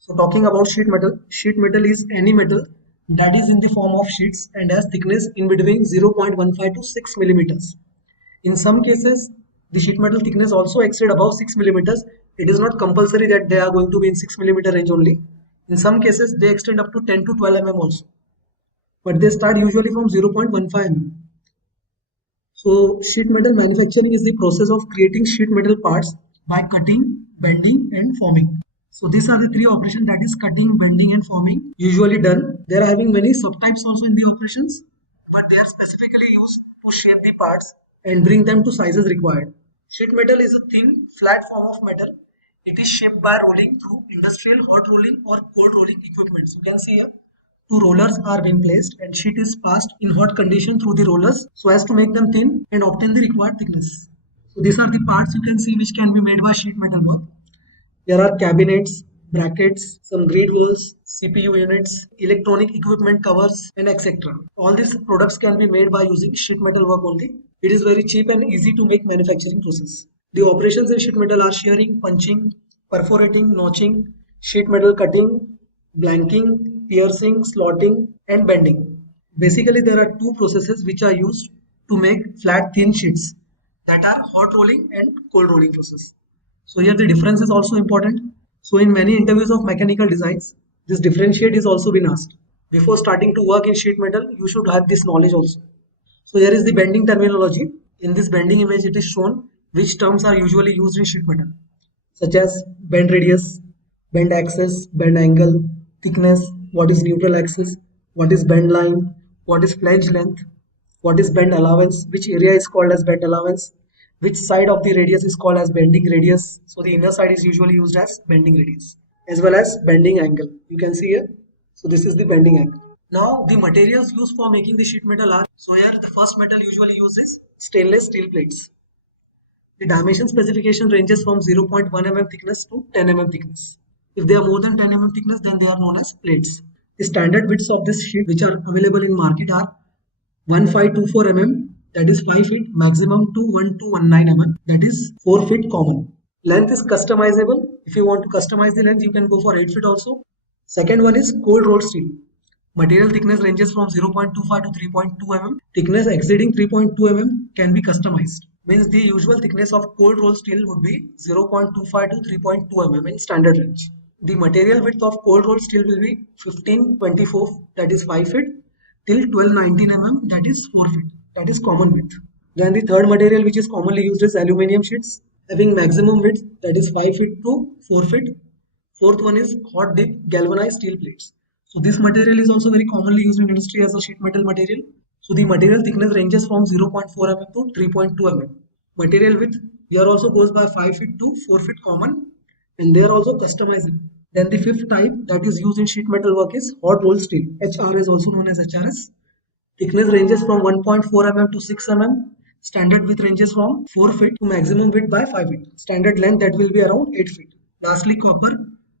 So talking about sheet metal is any metal that is in the form of sheets and has thickness in between 0.15 to 6 millimeters. In some cases, the sheet metal thickness also exceed above 6 millimeters. It is not compulsory that they are going to be in 6 millimeter range only. In some cases, they extend up to 10 to 12 mm also. But they start usually from 0.15 mm. So sheet metal manufacturing is the process of creating sheet metal parts by cutting, bending and forming. So these are the three operations, that is cutting, bending and forming, usually done. There are having many subtypes also in the operations, but they are specifically used to shape the parts and bring them to sizes required. Sheet metal is a thin, flat form of metal. It is shaped by rolling through industrial hot rolling or cold rolling equipment. You can see here, two rollers are being placed and sheet is passed in hot condition through the rollers so as to make them thin and obtain the required thickness. So these are the parts you can see which can be made by sheet metal work. There are cabinets, brackets, some grid walls, CPU units, electronic equipment covers and etc. All these products can be made by using sheet metal work only. It is very cheap and easy to make manufacturing process. The operations in sheet metal are shearing, punching, perforating, notching, sheet metal cutting, blanking, piercing, slotting and bending. Basically there are two processes which are used to make flat thin sheets, that are hot rolling and cold rolling process. So here the difference is also important. So in many interviews of mechanical designs, this differentiate is also been asked. Before starting to work in sheet metal, you should have this knowledge also. So here is the bending terminology. In this bending image, it is shown which terms are usually used in sheet metal, such as bend radius, bend axis, bend angle, thickness, what is neutral axis, what is bend line, what is flange length, what is bend allowance, which area is called as bend allowance, which side of the radius is called as bending radius. So the inner side is usually used as bending radius, as well as bending angle. You can see here. So this is the bending angle. Now the materials used for making the sheet metal are, so here the first metal usually used is stainless steel plates. The dimension specification ranges from 0.1 mm thickness to 10 mm thickness. If they are more than 10 mm thickness, then they are known as plates. The standard widths of this sheet which are available in market are 1524 mm, that is 5 feet, maximum to 1219 mm, that is 4 feet common. Length is customizable. If you want to customize the length, you can go for 8 feet also. Second one is cold rolled steel. Material thickness ranges from 0.25 to 3.2 mm. Thickness exceeding 3.2 mm can be customized. Means the usual thickness of cold rolled steel would be 0.25 to 3.2 mm in standard range. The material width of cold rolled steel will be 1524, that is 5 feet, till 1219 mm, that is 4 feet. That is common width. Then the third material which is commonly used is aluminium sheets, having maximum width, that is 5 feet to 4 feet. Fourth one is hot dip galvanized steel plates. So this material is also very commonly used in industry as a sheet metal material. So the material thickness ranges from 0.4 mm to 3.2 mm. Material width here also goes by 5 feet to 4 feet common, and they are also customizable. Then the fifth type that is used in sheet metal work is hot rolled steel. HR is also known as HRS. Thickness ranges from 1.4 mm to 6 mm. Standard width ranges from 4 feet to maximum width by 5 feet. Standard length that will be around 8 feet. Lastly, copper.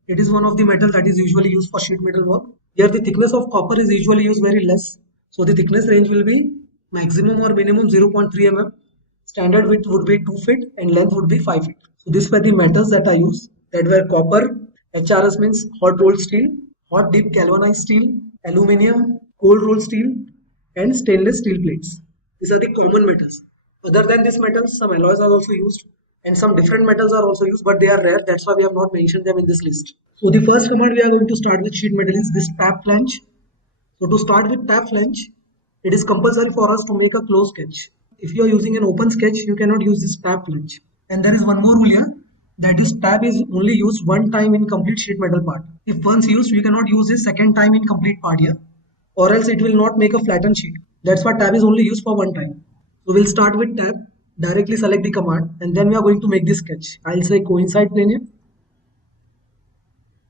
It is one of the metal that is usually used for sheet metal work. Here the thickness of copper is usually used very less. So the thickness range will be maximum or minimum 0.3 mm. Standard width would be 2 feet and length would be 5 feet. So these were the metals that I used. That were copper, HRS means hot rolled steel, hot dip galvanized steel, aluminium, cold rolled steel, and stainless steel plates. These are the common metals. Other than these metals, some alloys are also used, and some different metals are also used, but they are rare. That's why we have not mentioned them in this list. So the first command we are going to start with sheet metal is this tap flange. So to start with tap flange, it is compulsory for us to make a close sketch. If you are using an open sketch, you cannot use this tap flange. And there is one more rule here, that is tab is only used one time in complete sheet metal part. If once used, we cannot use this second time in complete part here, or else it will not make a flattened sheet. That's why tab is only used for one time. So we'll start with tab, directly select the command, and then we are going to make this sketch. I'll say coincide plane here.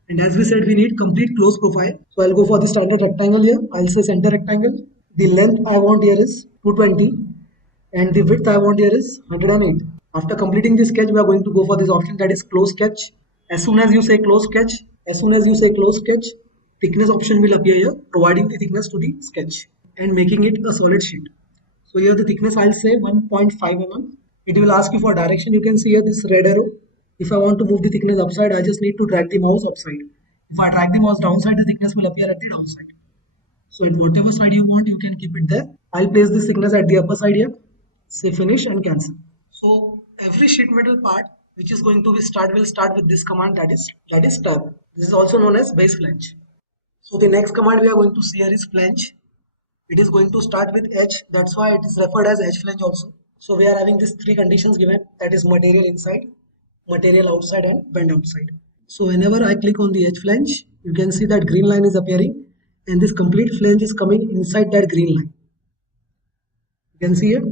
And as we said, we need complete close profile. So I'll go for the standard rectangle here. I'll say center rectangle. The length I want here is 220 and the width I want here is 108. After completing this sketch, we are going to go for this option, that is close sketch. As soon as you say close sketch, thickness option will appear here, providing the thickness to the sketch and making it a solid sheet. So here the thickness I'll say 1.5 mm. It will ask you for direction. You can see here this red arrow. If I want to move the thickness upside, I just need to drag the mouse upside. If I drag the mouse downside, the thickness will appear at the downside. So at whatever side you want, you can keep it there. I'll place this thickness at the upper side here. Say finish and cancel. So every sheet metal part which is going to be will start with this command, that is tab. This is also known as base flange. So the next command we are going to see here is flange. It is going to start with edge. That's why it is referred as edge flange also. So we are having these three conditions given, that is material inside, material outside, and bend outside. So whenever I click on the edge flange, you can see that green line is appearing and this complete flange is coming inside that green line. You can see here.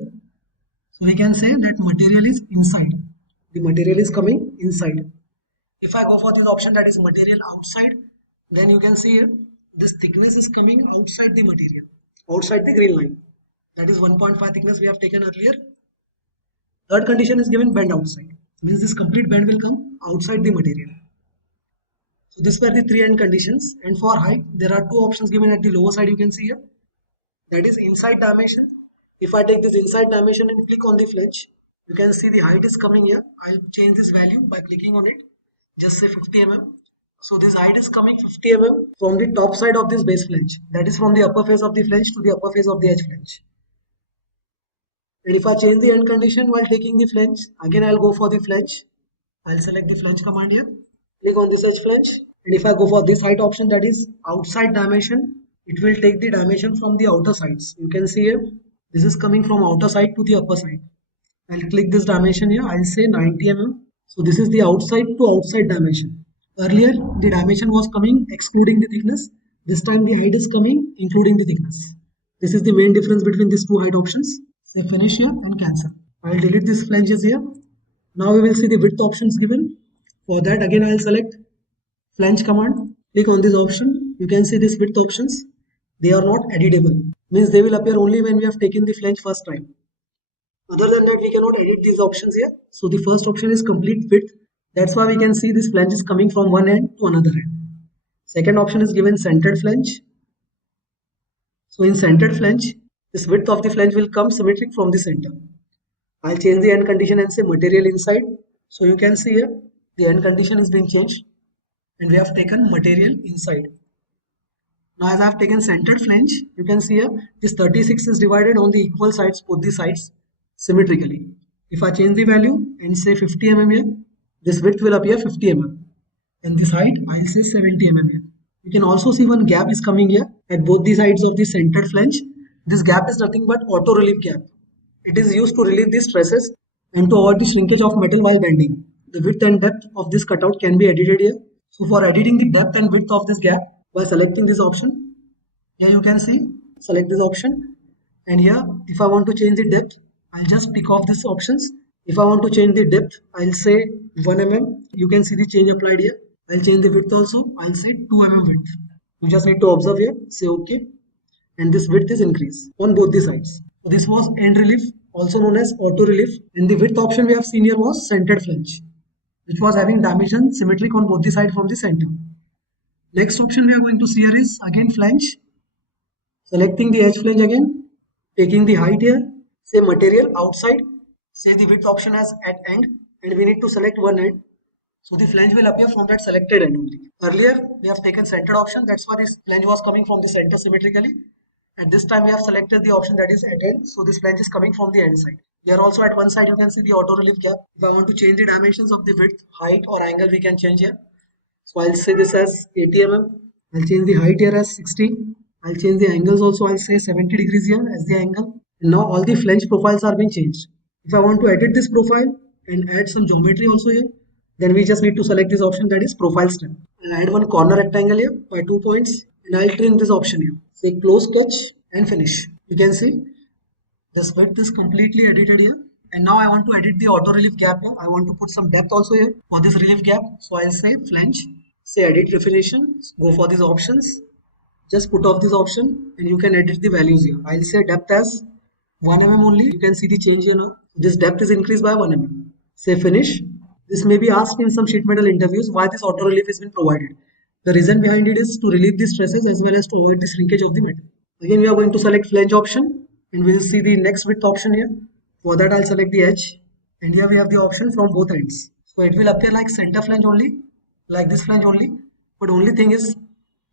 So we can say that material is inside. The material is coming inside. If I go for this option, that is material outside, then you can see here this thickness is coming outside the material, outside the green line. That is 1.5 thickness we have taken earlier. Third condition is given bend outside. Means this complete bend will come outside the material. So these were the three end conditions. And for height, there are two options given at the lower side, you can see here. That is inside dimension. If I take this inside dimension and click on the flange, you can see the height is coming here. I'll change this value by clicking on it. Just say 50 mm. So this height is coming 50 mm from the top side of this base flange. That is from the upper face of the flange to the upper face of the edge flange. And if I change the end condition while taking the flange, again I'll go for the flange. I'll select the flange command here. Click on this edge flange. And if I go for this height option, that is outside dimension, it will take the dimension from the outer sides. You can see here, this is coming from outer side to the upper side. I'll click this dimension here. I'll say 90 mm. So this is the outside to outside dimension. Earlier, the dimension was coming excluding the thickness. This time the height is coming including the thickness. This is the main difference between these two height options. Say finish here and cancel. I'll delete these flanges here. Now we will see the width options given. For that again I'll select flange command. Click on this option. You can see these width options. They are not editable. Means they will appear only when we have taken the flange first time. Other than that we cannot edit these options here. So the first option is complete width. That's why we can see this flange is coming from one end to another end. Second option is given centered flange. So in centered flange, this width of the flange will come symmetric from the center. I'll change the end condition and say material inside. So you can see here the end condition is being changed and we have taken material inside. Now as I have taken centered flange, you can see here this 36 is divided on the equal sides, both the sides symmetrically. If I change the value and say 50 mm here, this width will appear 50 mm and this height I'll say 70 mm here. You can also see one gap is coming here at both the sides of the centered flange. This gap is nothing but auto relief gap. It is used to relieve the stresses and to avoid the shrinkage of metal while bending. The width and depth of this cutout can be edited here. So for editing the depth and width of this gap, by selecting this option, here you can see, select this option, and here if I want to change the depth, I'll just pick off these options. If I want to change the depth, I'll say 1 mm. You can see the change applied here. I'll change the width also. I'll say 2 mm width. You just need to observe here, say OK, and this width is increased on both the sides. So this was end relief, also known as auto relief, and the width option we have seen here was centered flange, which was having dimension symmetric on both the sides from the center. Next option we are going to see here is again flange. Selecting the edge flange again, taking the height here, say material outside, say the width option as at end, and we need to select one end. So the flange will appear from that selected end only. Earlier we have taken centered option, that's why this flange was coming from the center symmetrically. At this time we have selected the option that is at end, so this flange is coming from the end side. Here also at one side you can see the auto relief gap. If I want to change the dimensions of the width, height or angle, we can change here. So I'll say this as 80 mm. I'll change the height here as 60. I'll change the angles also. I'll say 70 degrees here as the angle. And now all the flange profiles are being changed. If I want to edit this profile and add some geometry also here, then we just need to select this option that is profile step. I'll add one corner rectangle here by 2 points and I'll trim this option here. Say close sketch and finish. You can see this width is completely edited here. And now I want to edit the auto relief gap here. I want to put some depth also here for this relief gap. So I'll say flange, say edit definition, go for these options. Just put off this option and you can edit the values here. I'll say depth as 1 mm only. You can see the change here now. This depth is increased by 1 mm. Say finish. This may be asked in some sheet metal interviews why this auto relief has been provided. The reason behind it is to relieve the stresses as well as to avoid the shrinkage of the metal. Again, we are going to select flange option and we will see the next width option here. For that, I'll select the edge and here we have the option from both ends. So it will appear like center flange only, like this flange only. But only thing is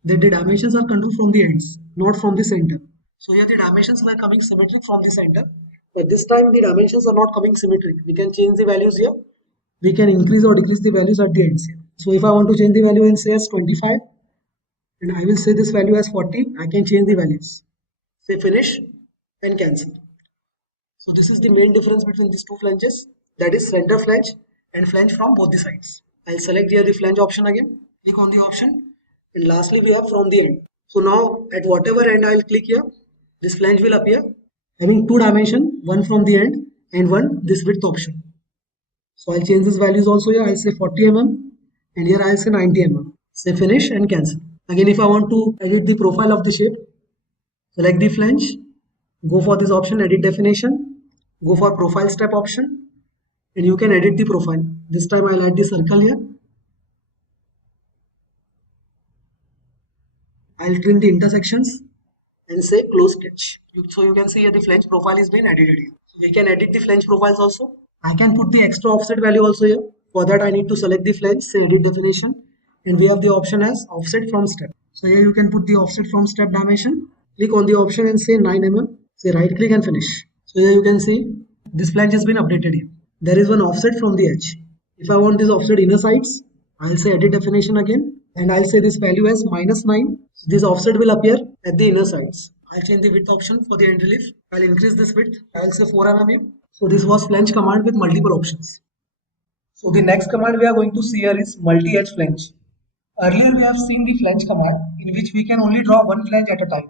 that the dimensions are controlled from the ends, not from the center. So here the dimensions were coming symmetric from the center. But this time the dimensions are not coming symmetric. We can change the values here. We can increase or decrease the values at the ends here. So if I want to change the value and say as 25 and I will say this value as 40, I can change the values. Say finish and cancel. So this is the main difference between these two flanges, that is center flange and flange from both the sides. I'll select here the flange option again, click on the option and lastly we have from the end. So now at whatever end I'll click here, this flange will appear having two dimension, one from the end and one this width option. So I'll change these values also here. I'll say 40 mm and here I'll say 90 mm. Say finish and cancel. Again, if I want to edit the profile of the shape, select the flange, go for this option edit definition, go for profile step option and you can edit the profile. This time I'll add the circle here. I'll trim the intersections and say close sketch. So you can see here the flange profile is being edited here. We can edit the flange profiles also. I can put the extra offset value also here. For that I need to select the flange, say edit definition and we have the option as offset from step. So here you can put the offset from step dimension. Click on the option and say 9 mm. Say right click and finish. So here you can see this flange has been updated here. There is one offset from the edge. If I want this offset inner sides, I'll say edit definition again, and I'll say this value as -9. This offset will appear at the inner sides. I'll change the width option for the end relief. I'll increase this width. I'll say 4 mm. So this was flange command with multiple options. So the next command we are going to see here is multi-edge flange. Earlier we have seen the flange command in which we can only draw one flange at a time.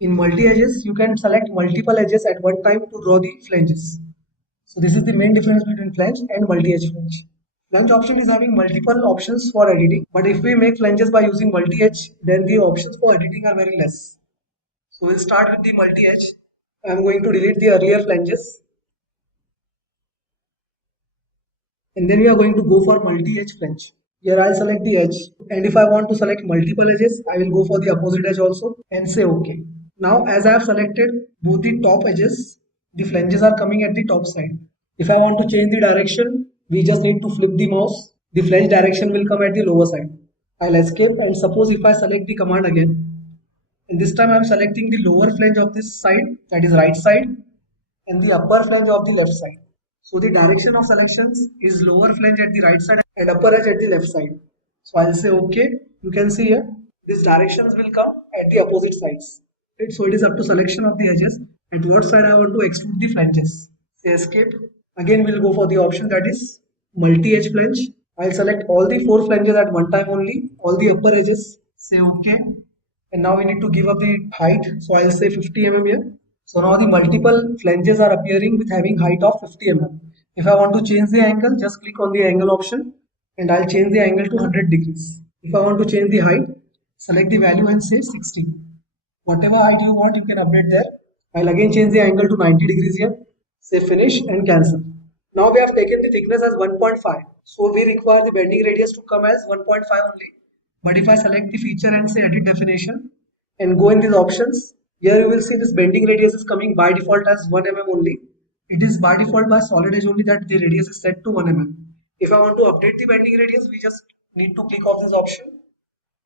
In multi-edges, you can select multiple edges at one time to draw the flanges. So this is the main difference between flange and multi-edge flange. Flange option is having multiple options for editing, but if we make flanges by using multi-edge, then the options for editing are very less. So we'll start with the multi-edge. I'm going to delete the earlier flanges. And then we are going to go for multi-edge flange. Here I'll select the edge, and if I want to select multiple edges, I will go for the opposite edge also and say OK. Now as I have selected both the top edges, the flanges are coming at the top side. If I want to change the direction, we just need to flip the mouse. The flange direction will come at the lower side. I'll escape, and suppose if I select the command again, and this time I'm selecting the lower flange of this side, that is right side, and the upper flange of the left side. So the direction of selections is lower flange at the right side and upper edge at the left side. So I'll say OK. You can see here, these directions will come at the opposite sides. Right? So it is up to selection of the edges. At what side I want to extrude the flanges. Say escape. Again we'll go for the option that is multi-edge flange. I'll select all the 4 flanges at one time only, all the upper edges. Say OK. And now we need to give up the height. So I'll say 50 mm here. So now the multiple flanges are appearing with having height of 50 mm. If I want to change the angle, just click on the angle option and I'll change the angle to 100 degrees. If I want to change the height, select the value and say 60. Whatever height you want, you can update there. I'll again change the angle to 90 degrees here. Say finish and cancel. Now we have taken the thickness as 1.5. So we require the bending radius to come as 1.5 only. But if I select the feature and say edit definition and go in these options, here you will see this bending radius is coming by default as 1 mm only. It is by default by SolidEdge only that the radius is set to 1 mm. If I want to update the bending radius, we just need to click off this option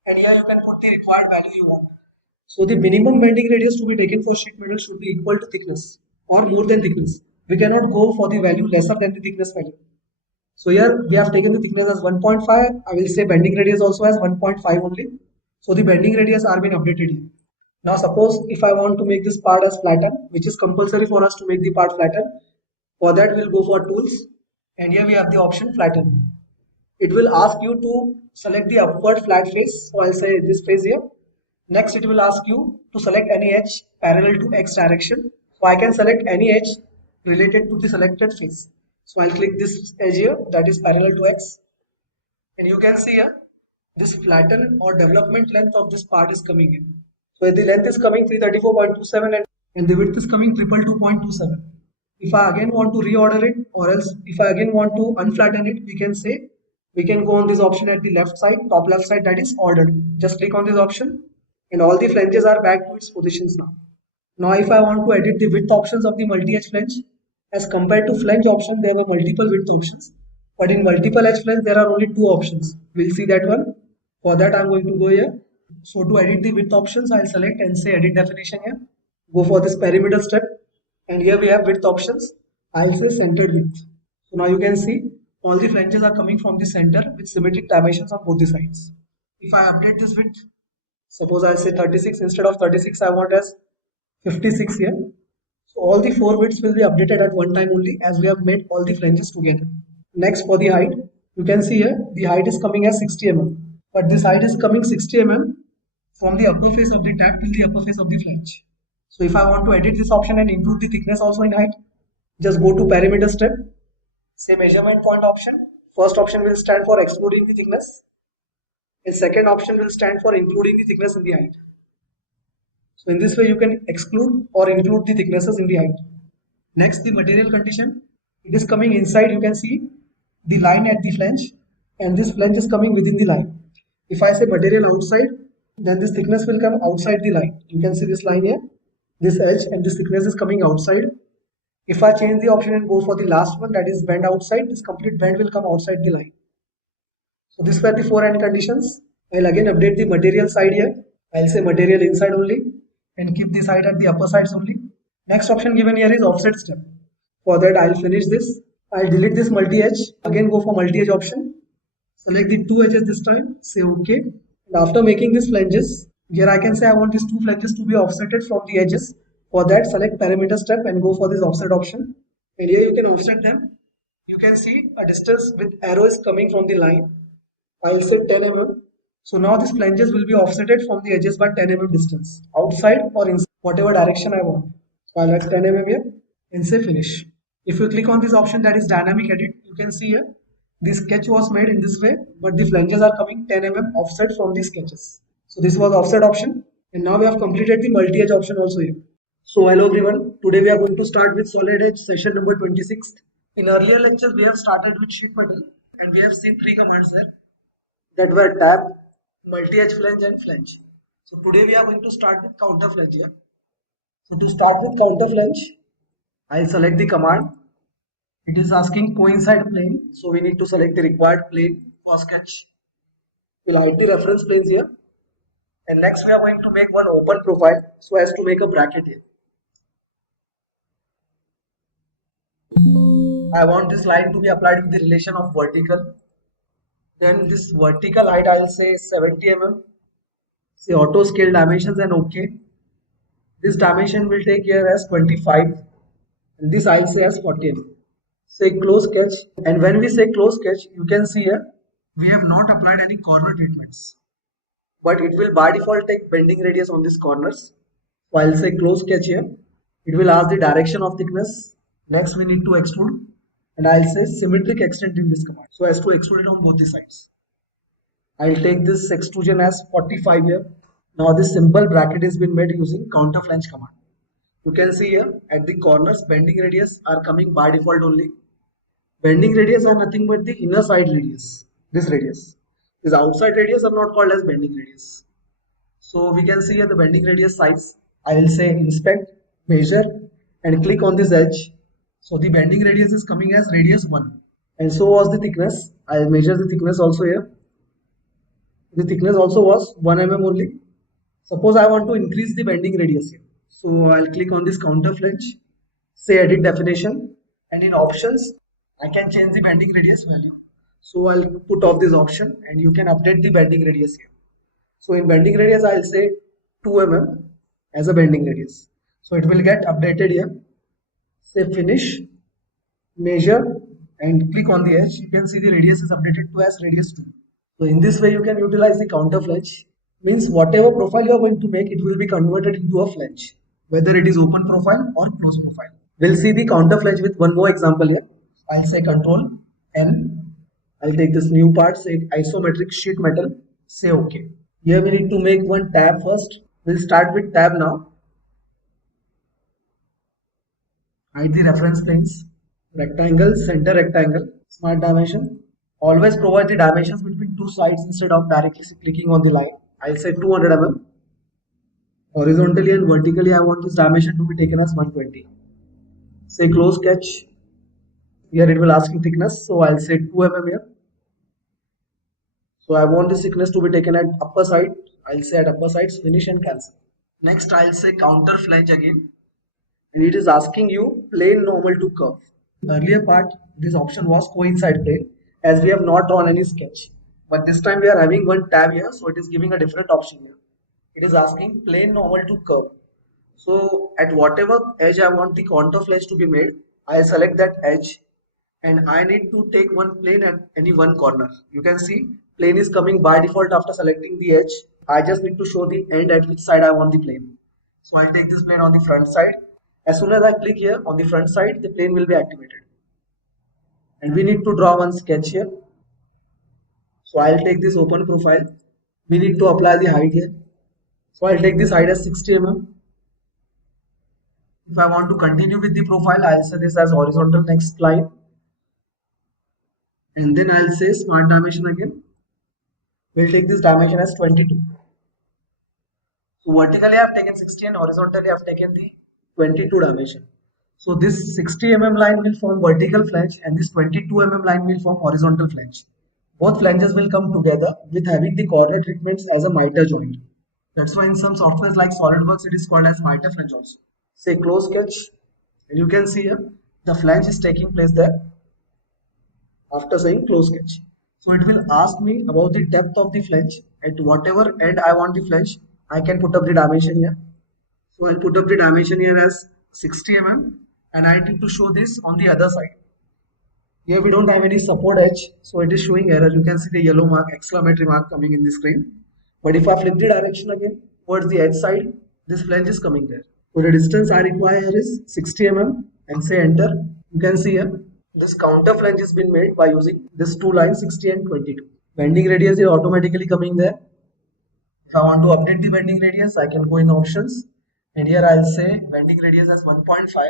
and here you can put the required value you want. So the minimum bending radius to be taken for sheet metal should be equal to thickness or more than thickness. We cannot go for the value lesser than the thickness value. So here we have taken the thickness as 1.5. I will say bending radius also as 1.5 only. So the bending radius are being updated here. Now suppose if I want to make this part as flatten, which is compulsory for us to make the part flatten. For that we'll go for tools and here we have the option flatten. It will ask you to select the upward flat face. So I'll say this face here. Next it will ask you to select any edge parallel to X direction. So I can select any edge related to the selected face. So I'll click this edge here that is parallel to X. And you can see here this flatten or development length of this part is coming in. So the length is coming 334.27 and the width is coming 222.27. If I again want to reorder it or else if I again want to unflatten it, we can go on this option at the left side, top left side, that is ordered. Just click on this option and all the flanges are back to its positions now. Now if I want to edit the width options of the multi-edge flange, as compared to flange option, there were multiple width options. But in multiple edge flange, there are only 2 options. We'll see that one. For that, I'm going to go here. So to edit the width options, I'll select and say edit definition here. Go for this pyramidal step. And here we have width options. I'll say centered width. So now you can see all the flanges are coming from the center with symmetric dimensions on both the sides. If I update this width, suppose I'll say 36 instead of 36, I want as 56 here. So all the 4 widths will be updated at one time only as we have made all the flanges together. Next for the height, you can see here the height is coming as 60 mm. But this height is coming 60 mm from the upper face of the tab till the upper face of the flange. So if I want to edit this option and improve the thickness also in height, just go to parameter step, say measurement point option. First option will stand for excluding the thickness and second option will stand for including the thickness in the height. So in this way you can exclude or include the thicknesses in the height. Next, the material condition. It is coming inside, you can see the line at the flange and this flange is coming within the line. If I say material outside, then this thickness will come outside the line. You can see this line here, this edge and this thickness is coming outside. If I change the option and go for the last one, that is bend outside, this complete bend will come outside the line. So these were the 4 end conditions. I'll again update the material side here. I'll say material inside only and keep the side at the upper sides only. Next option given here is offset step. For that I'll finish this. I'll delete this multi-edge. Again go for multi-edge option. Select the two edges this time. Say OK. And after making these flanges, here I can say I want these two flanges to be offsetted from the edges. For that, select parameter step and go for this offset option. And here you can offset them. You can see a distance with arrows coming from the line. I'll say 10 mm. So now these flanges will be offsetted from the edges by 10 mm distance, outside or inside, whatever direction I want. So I'll add 10 mm here and say finish. If you click on this option, that is dynamic edit, you can see here the sketch was made in this way, but the flanges are coming 10 mm offset from the sketches. So this was offset option, and now we have completed the multi-edge option also here. So hello everyone, today we are going to start with SolidEdge session number 26. In earlier lectures we have started with sheet metal and we have seen three commands there that were tab, multi-edge flange and flange. So today we are going to start with counter flange here. So to start with counter flange, I'll select the command. It is asking coincide plane, so we need to select the required plane for sketch. We'll hide the reference planes here. And next we are going to make one open profile so as to make a bracket here. I want this line to be applied with the relation of vertical. Then this vertical height I'll say 70 mm. Say auto scale dimensions and OK. This dimension will take here as 25 and this I'll say as 40 mm. Say close sketch, and when we say close sketch, you can see here we have not applied any corner treatments, but it will by default take bending radius on these corners. So I'll say close sketch here. It will ask the direction of thickness. Next we need to extrude, and I'll say symmetric extent in this command so as to extrude it on both the sides. I'll take this extrusion as 45 here. Now this simple bracket has been made using counter flange command. You can see here at the corners bending radius are coming by default only. Bending radius are nothing but the inner side radius. This radius. This outside radius are not called as bending radius. So we can see here the bending radius size. I will say inspect, measure and click on this edge. So the bending radius is coming as radius 1. And so was the thickness. I will measure the thickness also here. The thickness also was 1 mm only. Suppose I want to increase the bending radius here. So I'll click on this counter flange. Say edit definition. And in options, I can change the bending radius value. So I'll put off this option and you can update the bending radius here. So in bending radius, I'll say 2 mm as a bending radius. So it will get updated here. Say finish, measure and click on the edge. You can see the radius is updated to as radius 2. So in this way, you can utilize the counter flange. Means whatever profile you are going to make, it will be converted into a flange. Whether it is open profile or closed profile. We'll see the counter flange with one more example here. I'll say Control N. I'll take this new part, say isometric sheet metal, say OK. Here we need to make one tab first. We'll start with tab now. Hide the reference planes. Rectangle, center rectangle, smart dimension. Always provide the dimensions between two sides instead of directly clicking on the line. I'll say 200 mm. Horizontally and vertically, I want this dimension to be taken as 120. Say close sketch. Here it will ask you thickness, so I'll say 2 mm here. So I want this thickness to be taken at upper side. I'll say at upper sides, finish and cancel. Next I'll say counter flange again. And it is asking you plane normal to curve. Earlier part, this option was coincide plane as we have not drawn any sketch. But this time we are having one tab here, so it is giving a different option here. It is asking plane normal to curve. So at whatever edge I want the counter flange to be made, I select that edge. And I need to take one plane at any one corner. You can see plane is coming by default after selecting the edge. I just need to show the end at which side I want the plane. So I'll take this plane on the front side. As soon as I click here on the front side, the plane will be activated. And we need to draw one sketch here. So I'll take this open profile. We need to apply the height here. So I'll take this height as 60 mm. If I want to continue with the profile, I'll say this as horizontal next line. And then I'll say smart dimension again. We'll take this dimension as 22. So vertically I have taken 60 and horizontally I have taken the 22 dimension. So this 60 mm line will form vertical flange and this 22 mm line will form horizontal flange. Both flanges will come together with having the corner treatments as a miter joint. That's why in some softwares like SolidWorks it is called as miter flange also. Say close sketch and you can see here the flange is taking place there. after saying close sketch. So it will ask me about the depth of the flange. At whatever end I want the flange, I can put up the dimension here. So I'll put up the dimension here as 60 mm and I need to show this on the other side. Here we don't have any support edge, so it is showing error. You can see the yellow mark, exclamatory mark coming in the screen. But if I flip the direction again towards the edge side, this flange is coming there. So the distance I require here is 60 mm and say enter. You can see here this counter flange has been made by using this two lines 60 and 22. Bending radius is automatically coming there. If I want to update the bending radius, I can go in options and here I'll say bending radius as 1.5. So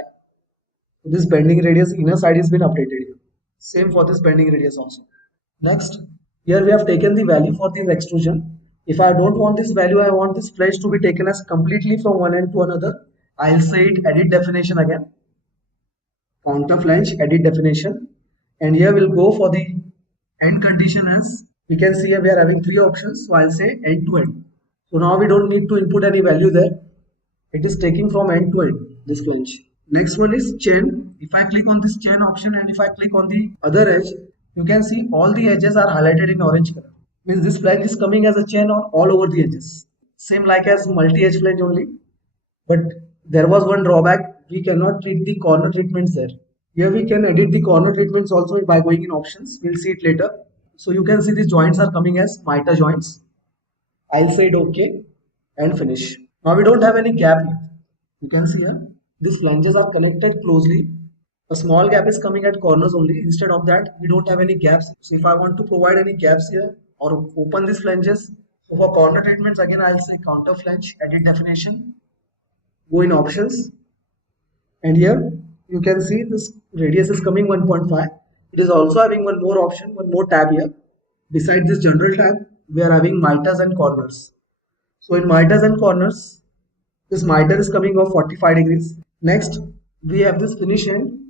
this bending radius inner side has been updated here. Same for this bending radius also. Next, here we have taken the value for this extrusion. If I don't want this value, I want this flange to be taken as completely from one end to another. I'll say it edit definition again. Counter flange edit definition. And here we'll go for the end condition as we can see here we are having three options. So I'll say end to end. So now we don't need to input any value there. It is taking from end to end this flange. Next one is chain. If I click on this chain option and if I click on the other edge, you can see all the edges are highlighted in orange color. Means this flange is coming as a chain on all over the edges. Same like as multi-edge flange only. But there was one drawback. We cannot treat the corner treatments there. Here we can edit the corner treatments also by going in options. We'll see it later. So you can see the joints are coming as mitre joints. I'll say it OK and finish. Now we don't have any gap here. You can see here. These flanges are connected closely. A small gap is coming at corners only. Instead of that, we don't have any gaps. So if I want to provide any gaps here or open these flanges, so for corner treatments, again, I'll say counter flange, edit definition, go in options. And here you can see this radius is coming 1.5. It is also having one more option, one more tab here. Beside this general tab, we are having mitres and corners. So in mitres and corners, this mitre is coming off 45 degrees. Next, we have this finish end.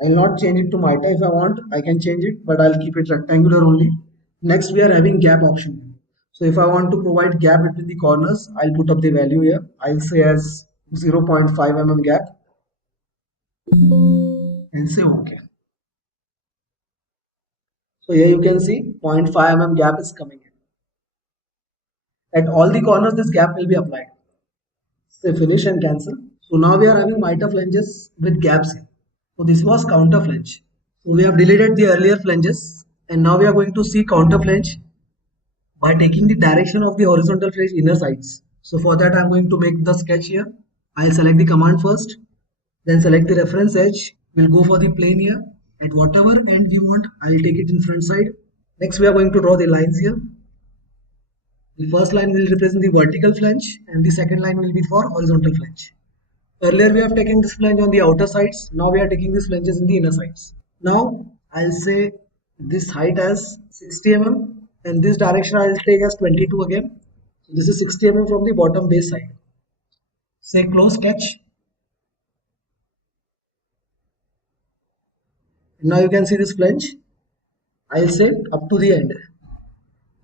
I will not change it to mitre. If I want, I can change it, but I'll keep it rectangular only. Next, we are having gap option. So if I want to provide gap between the corners, I'll put up the value here. I'll say as 0.5 mm gap and say OK. So here you can see 0.5 mm gap is coming in. At all the corners, this gap will be applied. Say finish and cancel. So now we are having mitre flanges with gaps here. So this was counter flange. So we have deleted the earlier flanges and now we are going to see counter flange by taking the direction of the horizontal flange inner sides. So for that I am going to make the sketch here. I'll select the command first, then select the reference edge. We'll go for the plane here. At whatever end we want, I'll take it in front side. Next we are going to draw the lines here. The first line will represent the vertical flange and the second line will be for horizontal flange. Earlier we have taken this flange on the outer sides. Now we are taking these flanges in the inner sides. Now I'll say this height as 60 mm and this direction I'll take as 22 again. So this is 60 mm from the bottom base side. Say close sketch. And now you can see this flange. I'll say up to the end.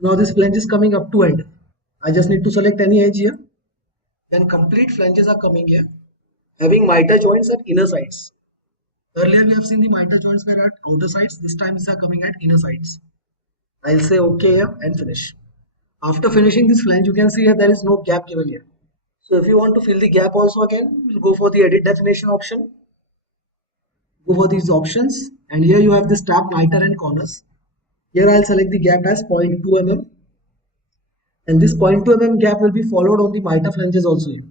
Now this flange is coming up to end. I just need to select any edge here. Then complete flanges are coming here, having mitre joints at inner sides. Earlier we have seen the mitre joints were at outer sides. This time these are coming at inner sides. I'll say OK here and finish. After finishing this flange, you can see here there is no gap given here. So if you want to fill the gap also again, we'll go for the edit definition option. Go for these options and here you have this tab mitre and corners. Here I'll select the gap as 0.2 mm and this 0.2 mm gap will be followed on the mitre flanges also here,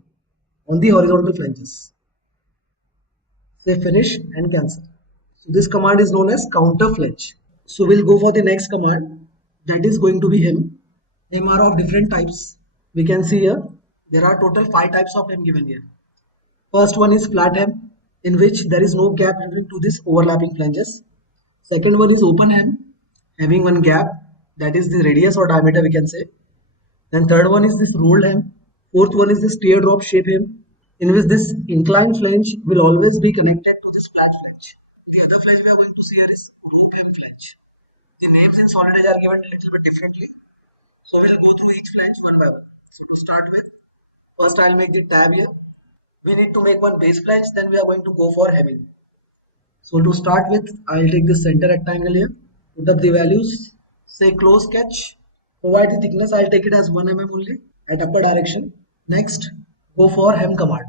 on the horizontal flanges. Say finish and cancel. So this command is known as counter flange. So we'll go for the next command, that is going to be hem. Hem are of different types. We can see here there are total 5 types of hem given here. First one is flat hem, in which there is no gap between to this overlapping flanges. Second one is open hem, having one gap, that is the radius or diameter we can say. Then third one is this rolled hem. Fourth one is this teardrop shape hem, in which this inclined flange will always be connected to this flat flange. The other flange we are going to see here is rope hem flange. The names in SolidEdge are given a little bit differently. So we'll go through each flange one by one. So to start with, first I'll make the tab here. We need to make one base flange, then we are going to go for hemming. So to start with, I'll take this center rectangle here, put up the values, say close sketch, provide the thickness, I'll take it as 1 mm only at upper direction. Next, go for hem command.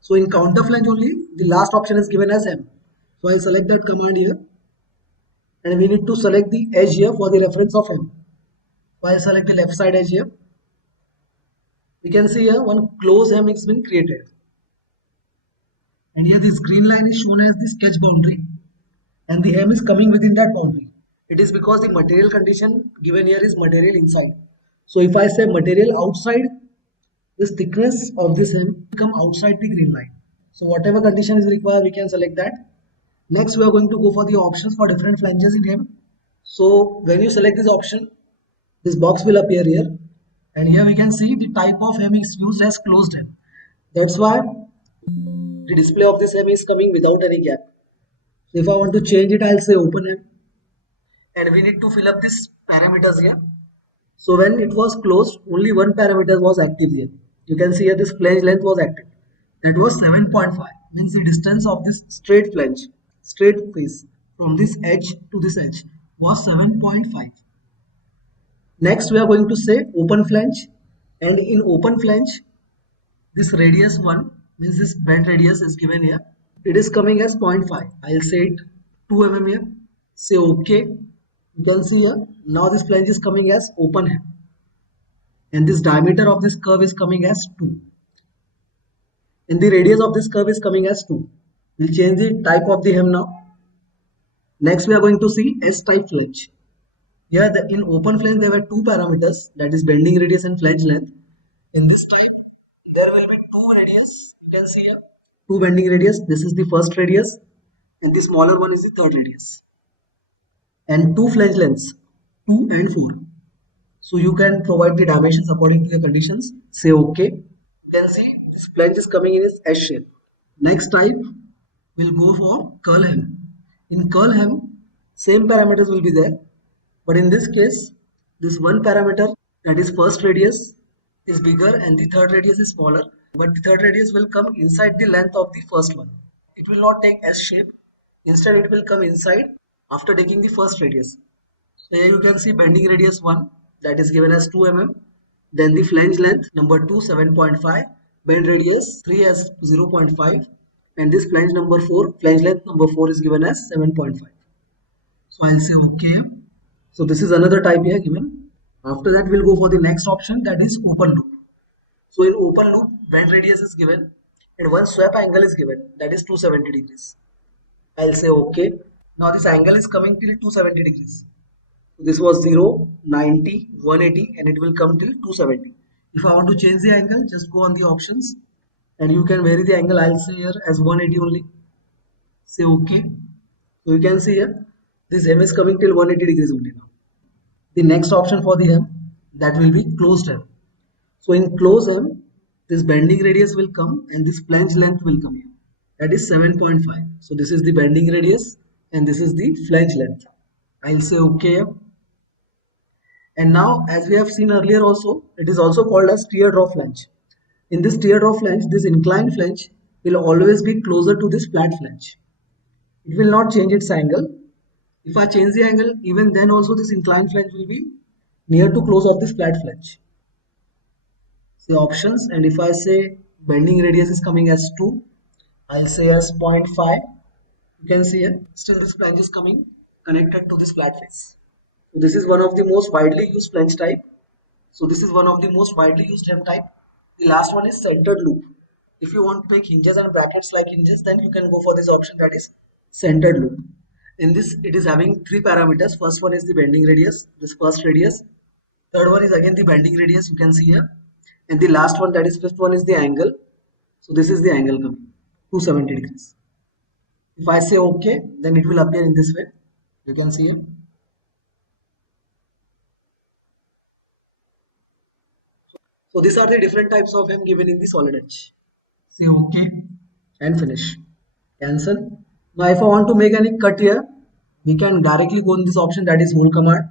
So in counter flange only, the last option is given as hem. So I'll select that command here, and we need to select the edge here for the reference of hem. So I'll select the left side edge here. We can see here one close hem is been created. And here this green line is shown as the sketch boundary, and the hem is coming within that boundary. It is because the material condition given here is material inside. So if I say material outside, this thickness of this hem come outside the green line. So whatever condition is required, we can select that. Next, we are going to go for the options for different flanges in hem. So when you select this option, this box will appear here, and here we can see the type of hem is used as closed hem. That's why the display of this hem is coming without any gap. So if I want to change it, I'll say open hem, and we need to fill up this parameters here. So when it was closed, only one parameter was active here. You can see here this flange length was active. That was 7.5, means the distance of this straight flange, straight face from this edge to this edge was 7.5. Next, we are going to say open flange, and in open flange, this radius 1 means this bend radius is given here. It is coming as 0.5. I'll say it 2 mm here. Say OK. You can see here now this flange is coming as open hem, and this diameter of this curve is coming as 2, and the radius of this curve is coming as 2. We'll change the type of the hem now. Next, we are going to see S-type flange. Here in open flange there were two parameters, that is bending radius and flange length. In this type there will be two radius. You can see here two bending radius. This is the first radius, and the smaller one is the third radius, and two flange lengths 2 and 4. So you can provide the dimensions according to the conditions. Say OK. You can see this flange is coming in its S shape. Next type will go for curl hem. In curl hem, same parameters will be there, but in this case, this one parameter, that is first radius, is bigger and the third radius is smaller. But the third radius will come inside the length of the first one. It will not take S shape. Instead, it will come inside after taking the first radius. So here you can see bending radius 1, that is given as 2 mm. Then the flange length number 2, 7.5. Bend radius 3 as 0.5. And this flange number 4, flange length number 4 is given as 7.5. So I'll say OK. So this is another type here given. After that, we'll go for the next option, that is open loop. So in open loop, bend radius is given and one swap angle is given, that is 270 degrees. I'll say OK. Now this angle is coming till 270 degrees. So this was 0, 90, 180, and it will come till 270. If I want to change the angle, just go on the options and you can vary the angle. I'll say here as 180 only. Say OK. So you can see here this hem is coming till 180 degrees only now. The next option for the hem, that will be closed hem. So in closed hem, this bending radius will come and this flange length will come here. That is 7.5. So this is the bending radius and this is the flange length. I'll say OK. And now, as we have seen earlier also, it is also called as teardrop flange. In this teardrop flange, this inclined flange will always be closer to this flat flange. It will not change its angle. If I change the angle, even then also this inclined flange will be near to close of this flat flange. Say options, and if I say bending radius is coming as 2, I'll say as 0.5. You can see here, still this flange is coming connected to this flat face. So this is one of the most widely used flange type. So this is one of the most widely used hem type. The last one is centered loop. If you want to make hinges and brackets like hinges, then you can go for this option, that is centered loop. In this, it is having three parameters. First one is the bending radius, this first radius. Third one is again the bending radius, you can see here. And the last one, that is fifth one, is the angle. So this is the angle coming, 270 degrees. If I say OK, then it will appear in this way. You can see it. So these are the different types of hem given in the SolidEdge. Say OK and finish. Cancel. Now if I want to make any cut here, we can directly go in this option, that is hole command.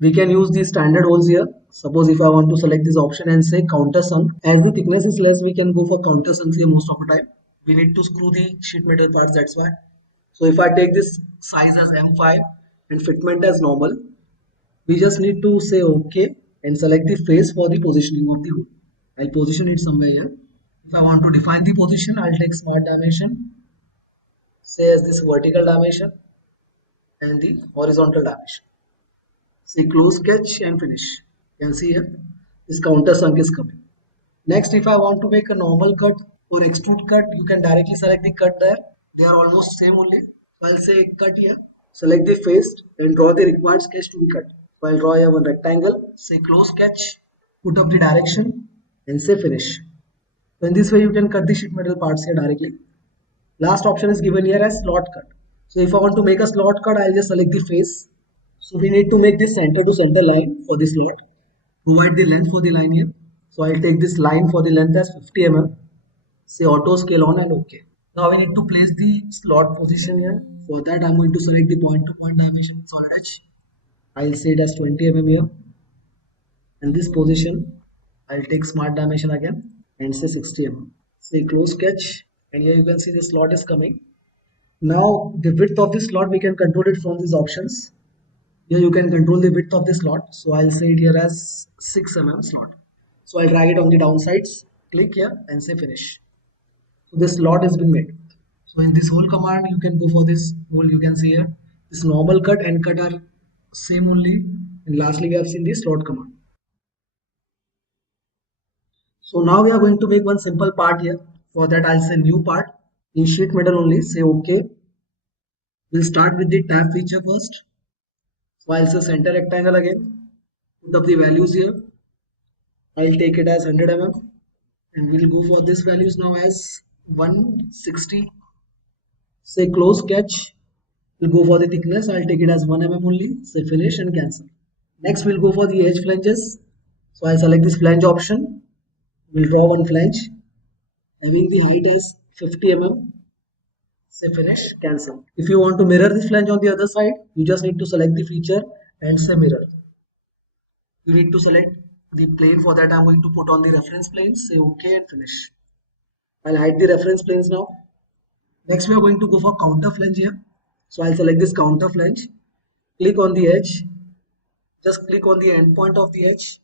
We can use the standard holes here. Suppose if I want to select this option and say countersunk, as the thickness is less, we can go for countersunks here most of the time. We need to screw the sheet metal parts, that's why. So if I take this size as M5 and fitment as normal, we just need to say OK and select the face for the positioning of the hole. I'll position it somewhere here. If I want to define the position, I'll take smart dimension, say as this vertical dimension and the horizontal dimension. Say close sketch and finish. You can see here this countersunk is coming. Next, if I want to make a normal cut or extrude cut, you can directly select the cut there. They are almost same only. So I'll say cut here. Select the face and draw the required sketch to be cut. So I'll draw here one rectangle. Say close sketch. Put up the direction and say finish. So in this way you can cut the sheet metal parts here directly. Last option is given here as slot cut. So if I want to make a slot cut, I'll just select the face. So we need to make this center to center line for the slot. Provide the length for the line here. So I'll take this line for the length as 50 mm. Say auto scale on and OK. Now we need to place the slot position here. For that I'm going to select the point to point dimension SolidEdge. I'll say it as 20 mm here. And this position I'll take smart dimension again and say 60 mm. Say close sketch and here you can see the slot is coming. Now the width of the slot we can control it from these options. Here you can control the width of the slot. So I'll say it here as 6 mm slot. So I'll drag it on the downsides, click here and say finish. So this slot has been made. So in this whole command you can go for this whole, you can see here this normal cut and cut are same only, and lastly we have seen the slot command. So now we are going to make one simple part here. For that I'll say new part in sheet metal only, say OK. We'll start with the tab feature first. So I'll say center rectangle again, put up the values here. I'll take it as 100 mm and we'll go for this values now as 160. Say close sketch, we'll go for the thickness, I'll take it as 1 mm only, say finish and cancel. Next we'll go for the edge flanges. So I'll select this flange option, we'll draw one flange, having the height as 50 mm, say finish, cancel. If you want to mirror this flange on the other side, you just need to select the feature and say mirror. You need to select the plane. For that I'm going to put on the reference plane, say OK and finish. I'll hide the reference planes now. Next we are going to go for counter flange here. So I'll select this counter flange, click on the edge, just click on the end point of the edge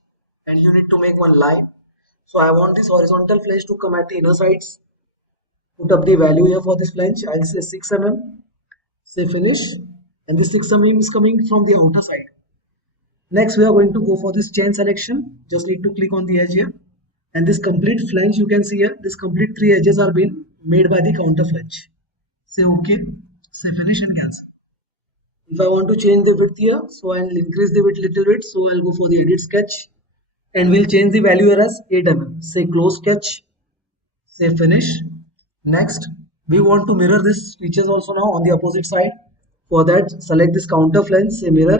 and you need to make one line. So I want this horizontal flange to come at the inner sides. Put up the value here for this flange, I'll say 6 mm, say finish, and this 6 mm is coming from the outer side. Next we are going to go for this chain selection, just need to click on the edge here and this complete flange you can see here, this complete 3 edges are being made by the counter flange. Say OK, say finish and cancel. If I want to change the width here, so I'll increase the width little bit, so I'll go for the edit sketch and we'll change the value here as 8 mm. Say close sketch, say finish. Next we want to mirror this features also now on the opposite side. For that select this counter flange, say mirror,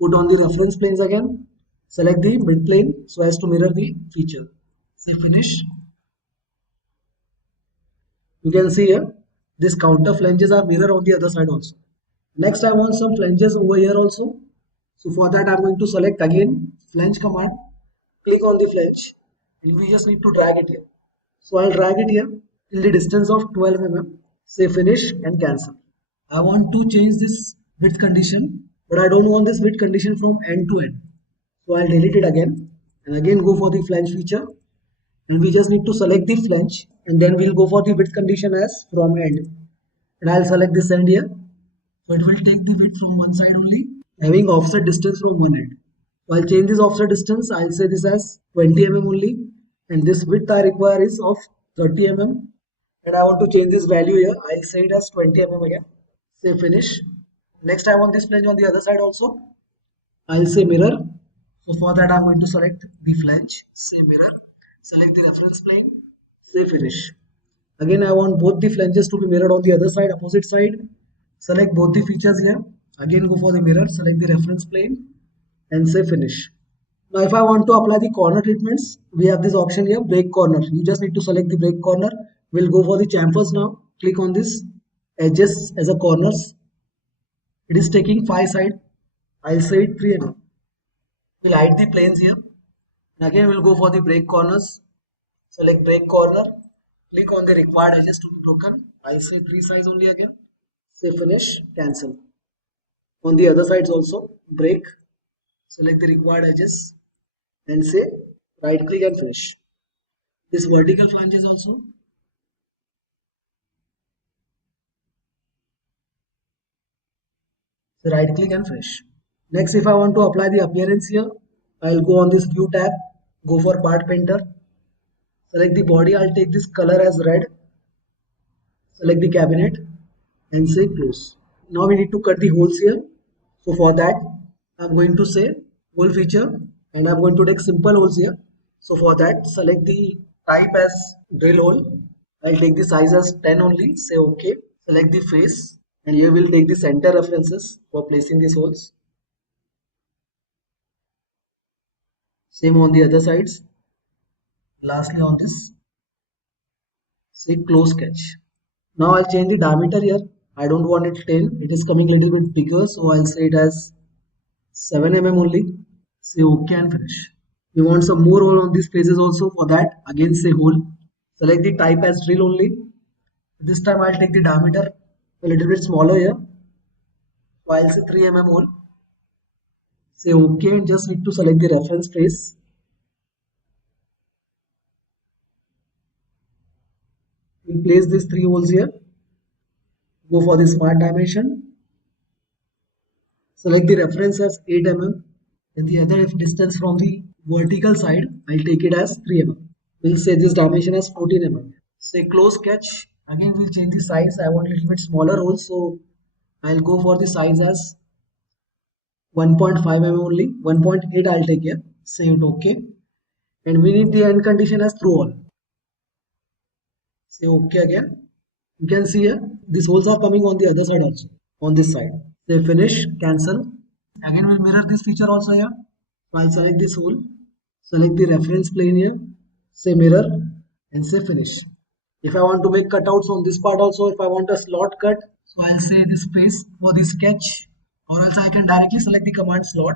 put on the reference planes again, select the mid plane so as to mirror the feature, say finish. You can see here this counter flanges are mirror on the other side also. Next I want some flanges over here also. So for that I'm going to select again flange command, click on the flange and we just need to drag it here. So I'll drag it here till the distance of 12 mm, say finish and cancel. I want to change this width condition, but I don't want this width condition from end to end. So I'll delete it again and again go for the flange feature and we just need to select the flange and then we'll go for the width condition as from end and I'll select this end here. So it will take the width from one side only, having offset distance from one end. So I'll change this offset distance, I'll say this as 20 mm only and this width I require is of 30 mm and I want to change this value here, I'll say it as 20 mm again, say finish. Next I want this flange on the other side also, I'll say mirror. So for that I'm going to select the flange, say mirror, select the reference plane, say finish. Again I want both the flanges to be mirrored on the other side, opposite side, select both the features here, again go for the mirror, select the reference plane and say finish. Now if I want to apply the corner treatments, we have this option here, break corner. You just need to select the break corner. We'll go for the chamfers now, click on this edges as a corners. It is taking 5 side, I'll say it 3 mm. We'll hide the planes here and again we'll go for the break corners, select break corner, click on the required edges to be broken, I'll say 3 size only again, say finish, cancel. On the other sides also, break, select the required edges and say right click and finish. This vertical flanges also, so right click and finish. Next, if I want to apply the appearance here, I'll go on this view tab, go for part painter, select the body, I'll take this color as red, select the cabinet and say close. Now we need to cut the holes here. So for that, I'm going to say hole feature and I'm going to take simple holes here. So for that, select the type as drill hole. I'll take the size as 10 only, say OK. Select the face and here we'll take the center references for placing these holes. Same on the other sides. Lastly on this, say close sketch. Now I'll change the diameter here. I don't want it 10. It is coming a little bit bigger. So I'll say it as 7 mm only. Say OK and finish. We want some more hole on these places also. For that, again say hole. Select the type as drill only. This time I'll take the diameter a little bit smaller here. So I'll say 3 mm hole. Say OK and just need to select the reference face. We'll place these 3 holes here. Go for the smart dimension. Select the reference as 8 mm and the other distance from the vertical side, I'll take it as 3 mm. We'll say this dimension as 14 mm. Say close sketch. Again, we'll change the size. I want a little bit smaller hole, so I'll go for the size as 1.5 mm only. 1.8 I'll take here. Say it OK. And we need the end condition as through all. Say OK again. You can see here, these holes are coming on the other side also, on this side. Say finish, cancel. Again, we'll mirror this feature also here. So I'll select this hole, select the reference plane here, say mirror and say finish. If I want to make cutouts on this part also, if I want a slot cut, so I'll say this space for the sketch, or else I can directly select the command slot,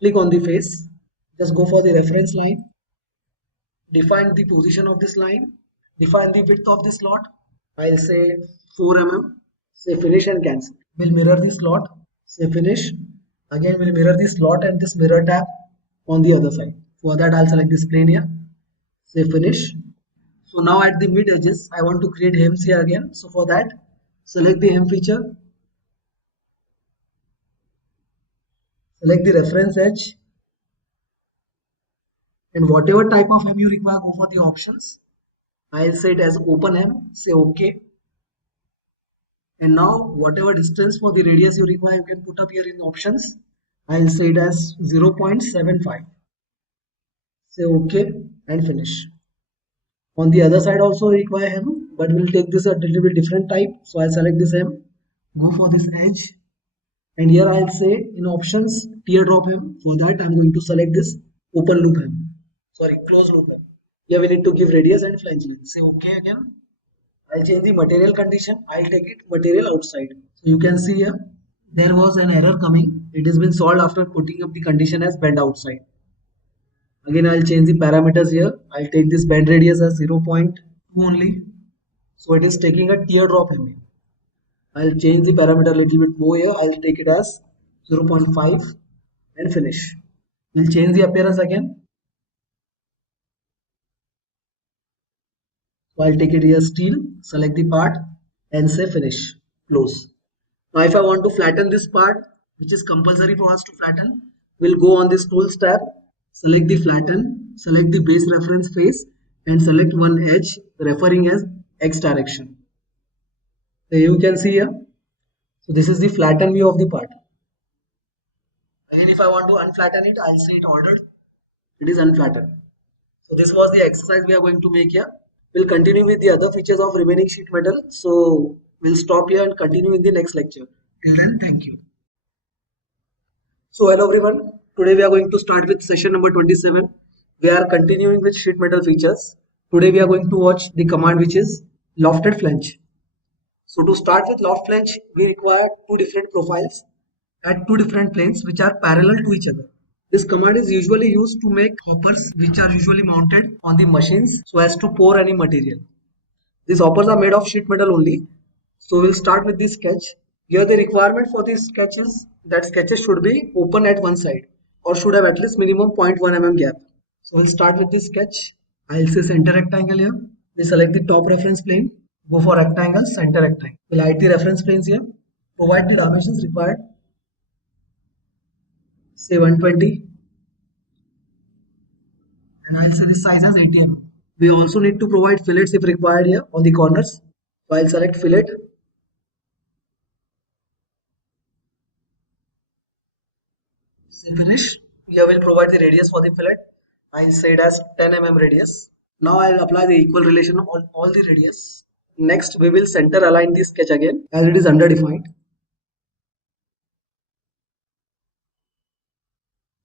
click on the face, just go for the reference line, define the position of this line, define the width of the slot. I'll say 4 mm, say finish and cancel. We'll mirror the slot, say finish. Again, we'll mirror the slot and this mirror tab on the other side. For that, I'll select this plane here, say finish. So now at the mid edges, I want to create hems here again. So for that, select the hem feature, select the reference edge, and whatever type of hem you require, go for the options. I'll say it as open hem, say OK. And now whatever distance for the radius you require, you can put up here in options. I'll say it as 0.75. Say OK and finish. On the other side also require hem, but we'll take this a little bit different type. So I'll select this hem, go for this edge. And here I'll say in options teardrop hem. For that I'm going to select this open loop hem. Sorry, close loop hem. Here we need to give radius and flange length. Say OK again. I'll change the material condition. I'll take it material outside. So you can see here, there was an error coming. It has been solved after putting up the condition as bend outside. Again, I'll change the parameters here. I'll take this bend radius as 0.2 only. So it is taking a teardrop hem. I'll change the parameter a little bit more here. I'll take it as 0.5 and finish. We'll change the appearance again. So I'll take it here steel, select the part and say finish, close. Now if I want to flatten this part, which is compulsory for us to flatten, we'll go on this tools tab, select the flatten, select the base reference face and select one edge referring as X direction. So you can see here, so this is the flatten view of the part. Again, if I want to unflatten it, I'll say it ordered. It is unflattened. So this was the exercise we are going to make here. We'll continue with the other features of remaining sheet metal. So we'll stop here and continue in the next lecture. Till then, thank you. So hello everyone. Today we are going to start with session number 27. We are continuing with sheet metal features. Today we are going to watch the command which is lofted flange. So to start with loft flange, we require two different profiles at two different planes which are parallel to each other. This command is usually used to make hoppers which are usually mounted on the machines so as to pour any material. These hoppers are made of sheet metal only. So we'll start with this sketch. Here the requirement for this sketch is that sketches should be open at one side or should have at least minimum 0.1 mm gap. So we'll start with this sketch. I'll say center rectangle here. We select the top reference plane. Go for rectangle, center rectangle. We'll hide the reference planes here. Provide the dimensions required. Say 120. And I'll say this size as 80 mm. We also need to provide fillets if required here on the corners. So I'll select fillet. Say finish. Here we'll provide the radius for the fillet. I'll say it as 10 mm radius. Now I'll apply the equal relation on all the radius. Next we will center align the sketch again as it is underdefined.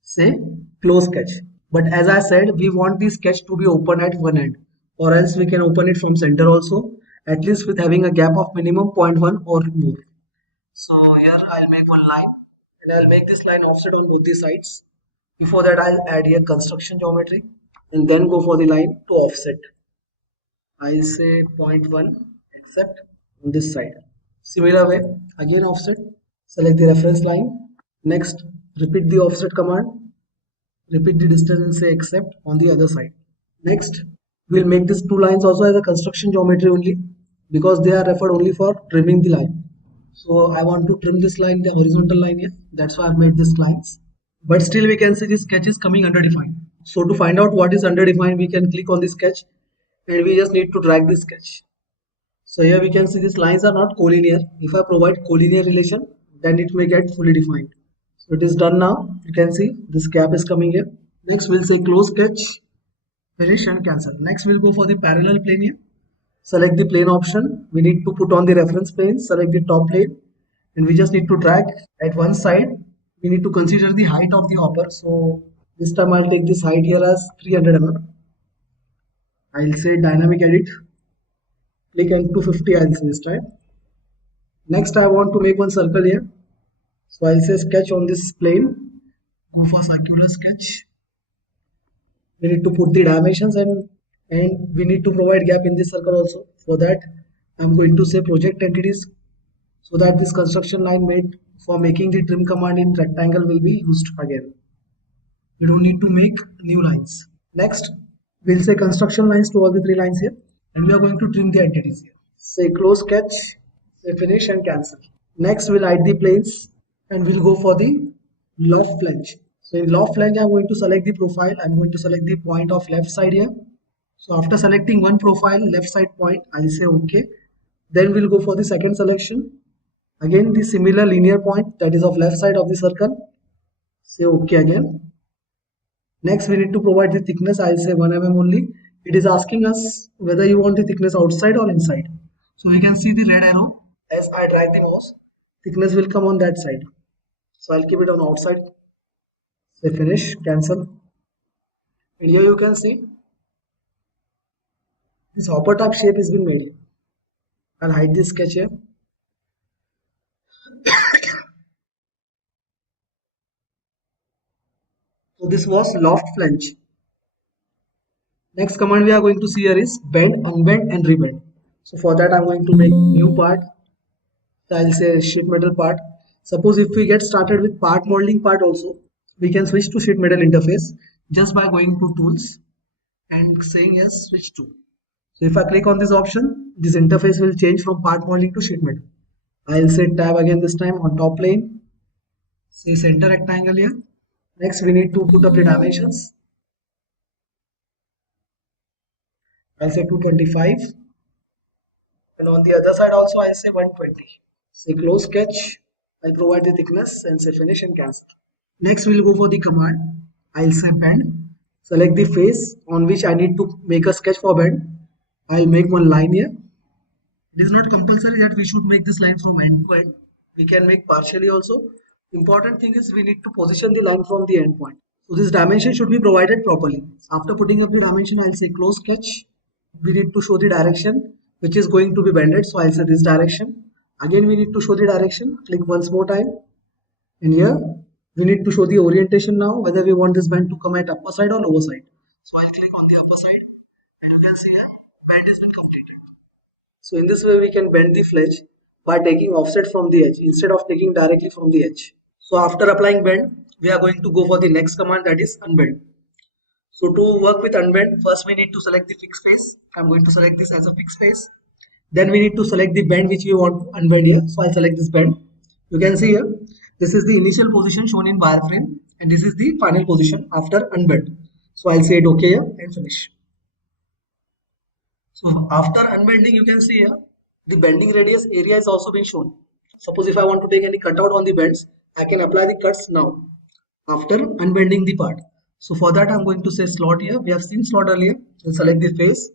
Say close sketch. But as I said, we want the sketch to be open at one end, or else we can open it from center also, at least with having a gap of minimum 0.1 or more. So here I'll make one line and I'll make this line offset on both the sides. Before that I'll add here construction geometry and then go for the line to offset. I'll say 0.1 except on this side. Similar way, again offset, select the reference line. Next, repeat the offset command. Repeat the distance and say except on the other side. Next, we'll make these two lines also as a construction geometry only because they are referred only for trimming the line. So I want to trim this line, the horizontal line here. That's why I've made these lines. But still we can see this sketch is coming underdefined. So to find out what is underdefined, we can click on the sketch and we just need to drag this sketch. So here we can see these lines are not collinear. If I provide collinear relation, then it may get fully defined. So it is done now. You can see this gap is coming here. Next we'll say close sketch, finish and cancel. Next we'll go for the parallel plane here. Select the plane option. We need to put on the reference plane. Select the top plane and we just need to drag at one side. We need to consider the height of the hopper. So this time I'll take this height here as 300 mm. I'll say dynamic edit. Click and 250 I'll say this time. Next I want to make one circle here. So I'll say sketch on this plane. Go for circular sketch. We need to put the dimensions and we need to provide gap in this circle also. For that I'm going to say project entities so that this construction line made for making the trim command in rectangle will be used again. We don't need to make new lines. Next we'll say construction lines to all the three lines here and we are going to trim the entities here. Say close sketch, say finish and cancel. Next we'll hide the planes and we'll go for the loft flange. So in loft flange I'm going to select the profile. I'm going to select the point of left side here. So after selecting one profile left side point, I'll say OK. Then we'll go for the second selection. Again the similar linear point that is of left side of the circle. Say OK again. Next we need to provide the thickness. I'll say 1 mm only. It is asking us whether you want the thickness outside or inside. So we can see the red arrow as I drag the mouse. Thickness will come on that side. So I'll keep it on outside. Say finish, cancel. And here you can see this hopper top shape has been made. I'll hide this sketch here. So this was loft flange. Next command we are going to see here is bend, unbend and rebend. So for that I'm going to make new part. So I'll say sheet metal part. Suppose if we get started with part molding part also, we can switch to sheet metal interface just by going to tools and saying yes, switch to. So if I click on this option, this interface will change from part molding to sheet metal. I'll say tab again this time on top plane. Say center rectangle here. Next we need to put up the dimensions. I'll say 225 and on the other side also I'll say 120. Say close sketch. I'll provide the thickness and say finish and cancel. Next we'll go for the command. I'll say bend. Select the face on which I need to make a sketch for bend. I'll make one line here. It is not compulsory that we should make this line from end to end. We can make partially also. Important thing is we need to position the line from the end point. So this dimension should be provided properly. After putting up the dimension, I'll say close sketch. We need to show the direction which is going to be bended. So I'll say this direction. Again we need to show the direction. Click once more time. And here we need to show the orientation now, whether we want this bend to come at upper side or lower side. So I'll click on the upper side and you can see a bend has been completed. So in this way we can bend the flange. by taking offset from the edge instead of taking directly from the edge. So after applying bend, we are going to go for the next command, that is unbend. So to work with unbend, first we need to select the fixed face. I'm going to select this as a fixed face. Then we need to select the bend which we want to unbend here. So I'll select this bend. You can see here, this is the initial position shown in wireframe and this is the final position after unbend. So I'll say it okay here and finish. So after unbending, you can see here, the bending radius area is also been shown. Suppose if I want to take any cutout on the bends, I can apply the cuts now after unbending the part. So for that I'm going to say slot here. We have seen slot earlier. We'll select the face.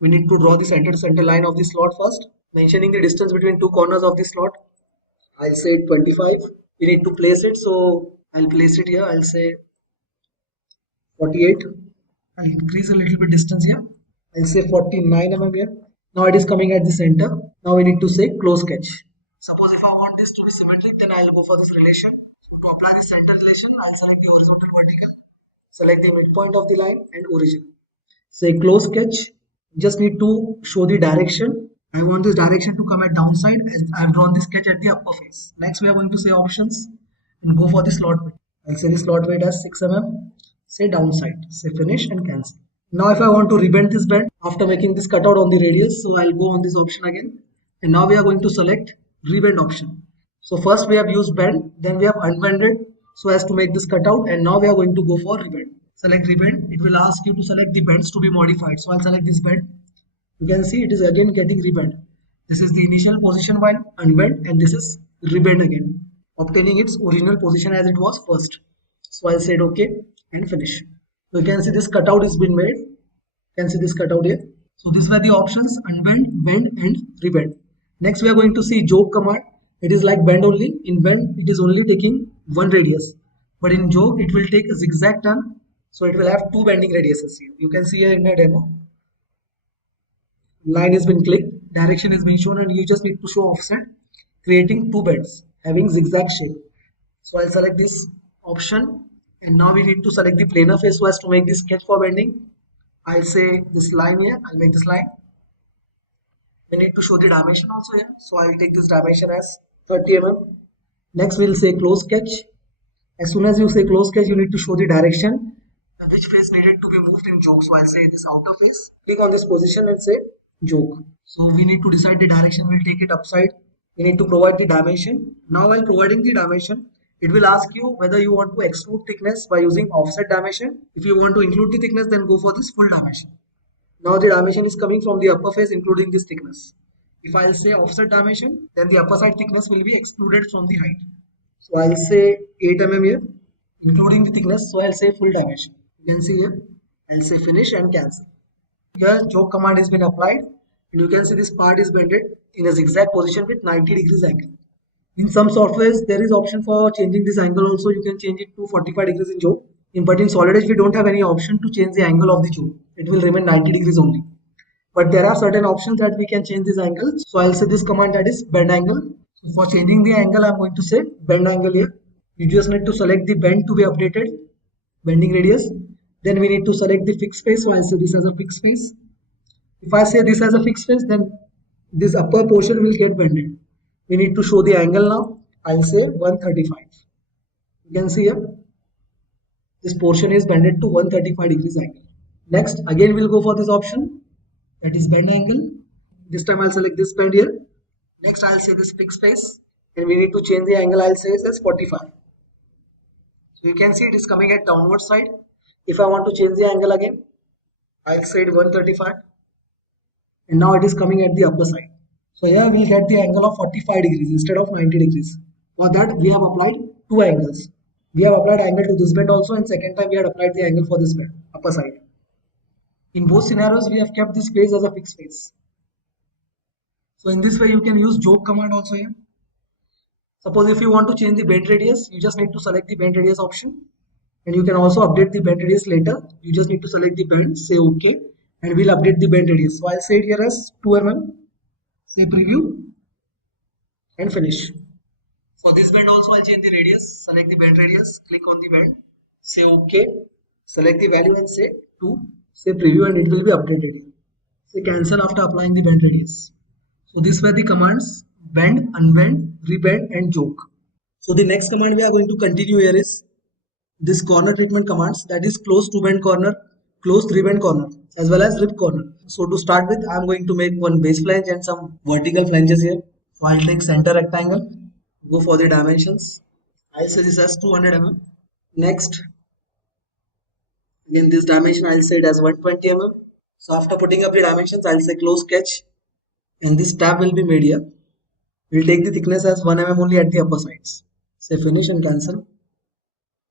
We need to draw the center line of the slot first, mentioning the distance between two corners of the slot. I'll say 25. We need to place it, so I'll place it here. I'll say 48. I'll increase a little bit distance here. I'll say 49 mm here. Now it is coming at the center. Now we need to say close sketch. Suppose if I want this to be symmetric, then I'll go for this relation. So to apply the center relation, I'll select the horizontal vertical, select the midpoint of the line and origin. Say close sketch. Just need to show the direction. I want this direction to come at downside as I've drawn the sketch at the upper face. Next we are going to say options and go for the slot weight. I'll say the slot weight as 6 mm. Say downside. Say finish and cancel. Now if I want to rebend this bend after making this cutout on the radius, so I'll go on this option again. And now we are going to select rebend option. So first we have used bend, then we have unbended so as to make this cutout, and now we are going to go for rebend. Select rebend. It will ask you to select the bends to be modified. So I'll select this bend. You can see it is again getting rebend. This is the initial position while unbend and this is rebend again, obtaining its original position as it was first. So I'll say it okay and finish. So you can see this cutout has been made. You can see this cutout here. So these were the options: unbend, bend and rebend. Next we are going to see jog command. It is like bend only. In bend it is only taking one radius, but in jog it will take a zigzag turn. So it will have two bending radiuses here. You can see here in the demo. Line has been clicked, direction has been shown, and you just need to show offset, creating two bends having zigzag shape. So I'll select this option, and now we need to select the planar face so as to make this sketch for bending. I'll say this line here. I'll make this line. We need to show the dimension also here, so I'll take this dimension as 30 mm. Next we'll say close sketch. As soon as you say close sketch, you need to show the direction and which face needed to be moved in jog. So I'll say this outer face. Click on this position and say jog. So we need to decide the direction. We'll take it upside. We need to provide the dimension. Now while providing the dimension, it will ask you whether you want to extrude thickness by using offset dimension. If you want to include the thickness, then go for this full dimension. Now the dimension is coming from the upper face including this thickness. If I'll say offset dimension, then the upper side thickness will be excluded from the height. So I'll say 8 mm here, including the thickness. So I'll say full dimension. You can see here. I'll say finish and cancel. Here jog command has been applied, and you can see this part is bended in a zigzag position with 90 degrees angle. In some softwares there is option for changing this angle also. You can change it to 45 degrees in jog. But in SolidEdge we don't have any option to change the angle of the jog. It will remain 90 degrees only. But there are certain options that we can change this angle. So I'll say this command, that is bend angle. So for changing the angle, I'm going to say bend angle here. You just need to select the bend to be updated, bending radius. Then we need to select the fixed face. So I'll say this as a fixed face. If I say this as a fixed face, then this upper portion will get bended. We need to show the angle now. I'll say 135. You can see here, this portion is bended to 135 degrees angle. Next, again we'll go for this option, that is bend angle. This time I'll select this bend here. Next I'll say this fixed face, and we need to change the angle. I'll say it as 45. So you can see it is coming at downward side. If I want to change the angle again, I'll say it 135, and now it is coming at the upper side. So here we'll get the angle of 45 degrees instead of 90 degrees. For that we have applied two angles. We have applied angle to this bend also, and second time we had applied the angle for this bend, upper side. In both scenarios we have kept this face as a fixed face. So in this way you can use jog command also here. Suppose if you want to change the bend radius, you just need to select the bend radius option, and you can also update the bend radius later. You just need to select the bend, say OK, and we'll update the bend radius. So I'll say it here as 2 mm, say preview and finish. For this bend also I'll change the radius, select the bend radius, click on the bend, say OK, select the value and say 2, say preview, and it will be updated. Say cancel after applying the bend radius. So these were the commands bend, unbend, rebend and choke. So the next command we are going to continue here is this corner treatment commands, that is close two bend corner, close three bend corner as well as rib corner. So to start with, I am going to make one base flange and some vertical flanges here. So I'll take center rectangle, go for the dimensions. I'll say this as 200 mm. Next, again this dimension I'll say it as 120 mm. So after putting up the dimensions, I'll say close sketch and this tab will be made here. We'll take the thickness as 1 mm only at the upper sides. Say finish and cancel.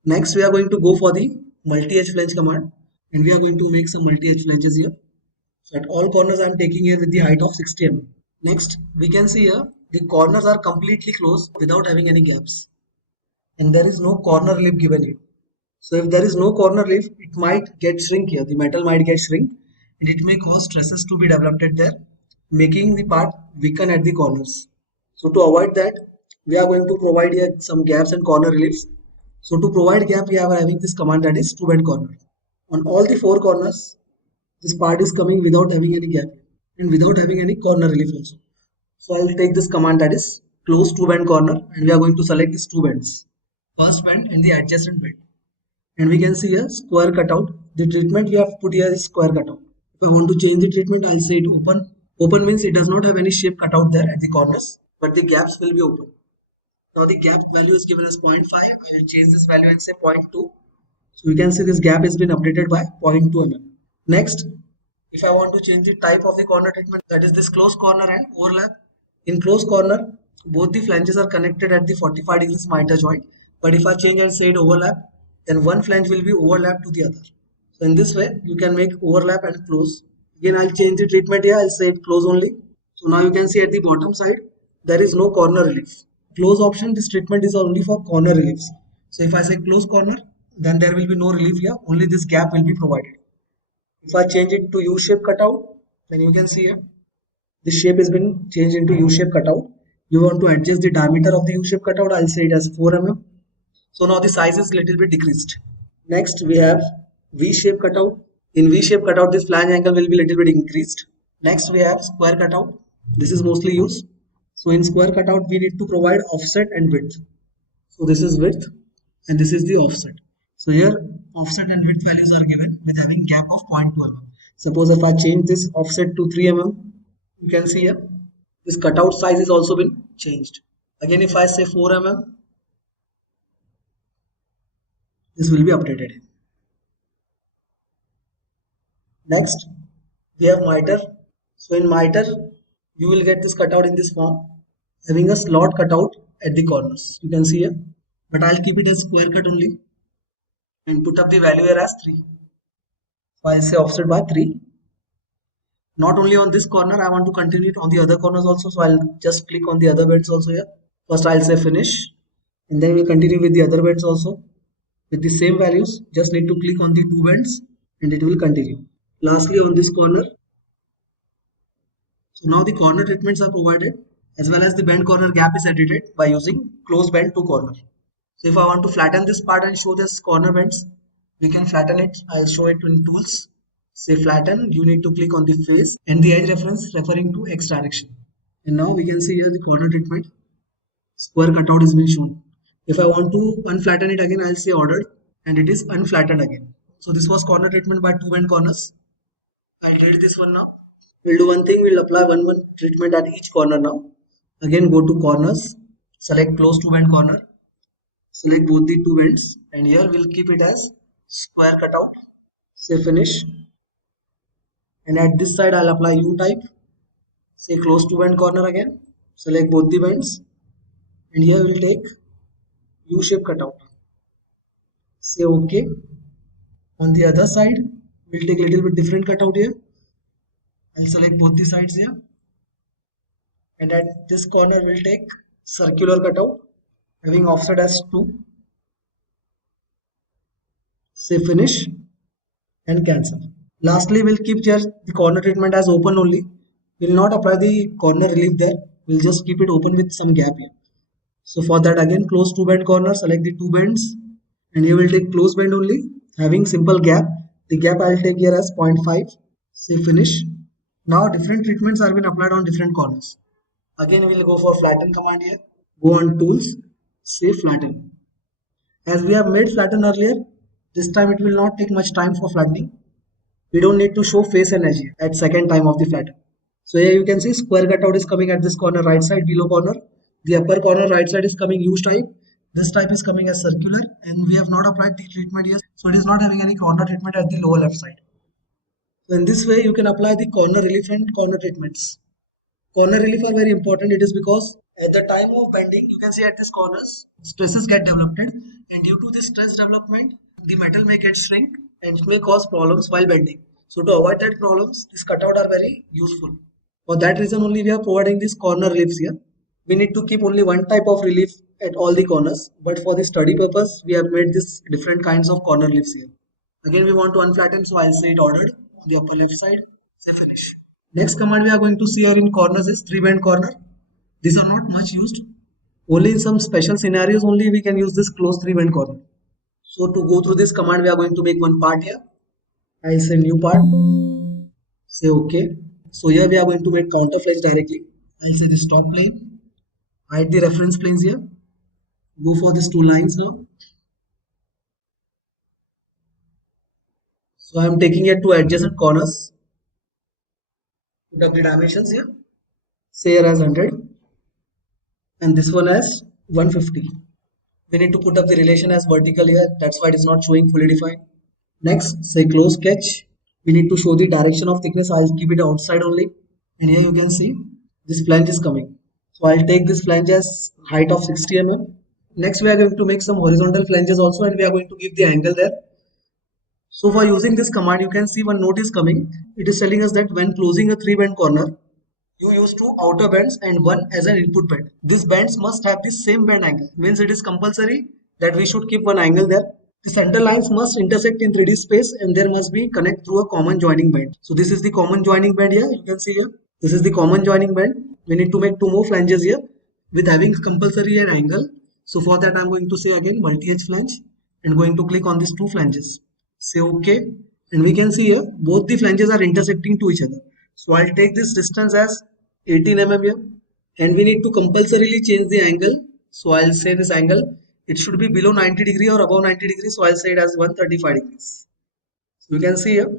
Next, we are going to go for the multi-edge flange command and we are going to make some multi-edge flanges here. So at all corners I am taking here with the height of 60 mm. Next, we can see here the corners are completely closed without having any gaps and there is no corner relief given here. So if there is no corner relief, it might get shrink here. The metal might get shrink and it may cause stresses to be developed at there, making the part weaken at the corners. So to avoid that, we are going to provide here some gaps and corner reliefs. So to provide gap, we are having this command, that is two bend corner. On all the four corners, this part is coming without having any gap and without having any corner relief also. So I'll take this command, that is close two bend corner, and we are going to select these two bends, first bend and the adjacent bend. And we can see here square cutout. The treatment we have put here is square cutout. If I want to change the treatment, I'll say it open. Open means it does not have any shape cut out there at the corners, but the gaps will be open. Now the gap value is given as 0.5. I will change this value and say 0.2. So we can see this gap has been updated by 0.2 mm. Next, if I want to change the type of the corner treatment, that is this close corner and overlap. In close corner, both the flanges are connected at the 45 degrees miter joint. But if I change and say it overlap, then one flange will be overlapped to the other. So in this way, you can make overlap and close. Again, I'll change the treatment here. I'll say it close only. So now you can see at the bottom side, there is no corner relief. Close option, this treatment is only for corner reliefs. So if I say close corner, then there will be no relief here, only this gap will be provided. If I change it to U-shape cutout, then you can see here, this shape has been changed into U-shape cutout. You want to adjust the diameter of the U-shape cutout, I'll say it as 4 mm. So now the size is little bit decreased. Next we have V-shape cutout. In V-shape cutout, this flange angle will be little bit increased. Next we have square cutout. This is mostly used. So in square cutout, we need to provide offset and width. So this is width and this is the offset. So here offset and width values are given with having gap of 0.2 mm. Suppose if I change this offset to 3 mm, you can see here this cutout size is also been changed. Again, if I say 4 mm, this will be updated. Next, we have miter. So in miter, you will get this cutout in this form, having a slot cutout at the corners. You can see here, but I'll keep it as square cut only and put up the value here as 3. So I'll say offset by 3. Not only on this corner, I want to continue it on the other corners also. So I'll just click on the other bends also here. First I'll say finish and then we'll continue with the other bends also. With the same values, just need to click on the two bends and it will continue. Lastly, on this corner, so now the corner treatments are provided as well as the bend corner gap is edited by using close bend to corner. So if I want to flatten this part and show this corner bends, we can flatten it. I'll show it in tools. Say flatten, you need to click on the face and the edge reference referring to X direction. And now we can see here the corner treatment. Square cutout is being shown. If I want to unflatten it again, I'll say ordered and it is unflattened again. So this was corner treatment by two bend corners. I'll delete this one now. We'll do one thing, we'll apply one treatment at each corner now. Again, go to corners, select close two bend corner, select both the two bends, and here we'll keep it as square cutout. Say finish. And at this side, I'll apply U type. Say close two bend corner again, select both the bends, and here we'll take U-shape cutout. Say OK. On the other side, we'll take a little bit different cutout here. I'll select both the sides here. And at this corner, we'll take circular cutout, having offset as 2. Say finish and cancel. Lastly, we'll keep here the corner treatment as open only. We'll not apply the corner relief there. We'll just keep it open with some gap here. So for that, again, close two bend corner, select the two bends, and here we'll take close bend only, having simple gap. The gap I'll take here as 0.5. Say finish. Now different treatments are being applied on different corners. Again we will go for flatten command here. Go on tools, say flatten. As we have made flatten earlier, this time it will not take much time for flattening. We don't need to show face and edge here at second time of the flatten. So here you can see square cutout is coming at this corner right side below corner. The upper corner right side is coming U type. This type is coming as circular, and we have not applied the treatment here. So it is not having any corner treatment at the lower left side. So in this way you can apply the corner relief and corner treatments. Corner relief are very important. It is because at the time of bending, you can see at these corners, stresses get developed, and due to this stress development, the metal may get shrink and it may cause problems while bending. So to avoid that problems, these cutout are very useful. For that reason only we are providing these corner reliefs here. We need to keep only one type of relief at all the corners, but for the study purpose, we have made this different kinds of corner reliefs here. Again, we want to unflatten, so I'll say it ordered on the upper left side. Say finish. Next command we are going to see here in corners is three bend corner. These are not much used. Only in some special scenarios only we can use this close three bend corner. So to go through this command we are going to make one part here. I'll say new part. Say OK. So here we are going to make counter flange directly. I'll say this top plane. Hide the reference planes here. Go for these two lines now. So I am taking it to adjacent corners. Put up the dimensions here. Say here as 100 and this one as 150. We need to put up the relation as vertical here. That's why it is not showing fully defined. Next, say close sketch. We need to show the direction of thickness. I'll keep it outside only. And here you can see this flange is coming. So I'll take this flange as height of 60 mm. Next we are going to make some horizontal flanges also, and we are going to give the angle there. So for using this command, you can see one note is coming. It is telling us that when closing a three bend corner, you use two outer bends and one as an input bend. These bends must have the same bend angle. Means it is compulsory that we should keep one angle there. The center lines must intersect in 3D space and there must be connect through a common joining bend. So this is the common joining bend here. You can see here. This is the common joining bend. We need to make two more flanges here with having compulsory an angle. So for that I'm going to say again multi-edge flange and going to click on these two flanges. Say OK, and we can see here both the flanges are intersecting to each other. So I'll take this distance as 18 mm here, and we need to compulsorily change the angle. So I'll say this angle, it should be below 90 degree or above 90 degrees. So I'll say it as 135 degrees. So you can see here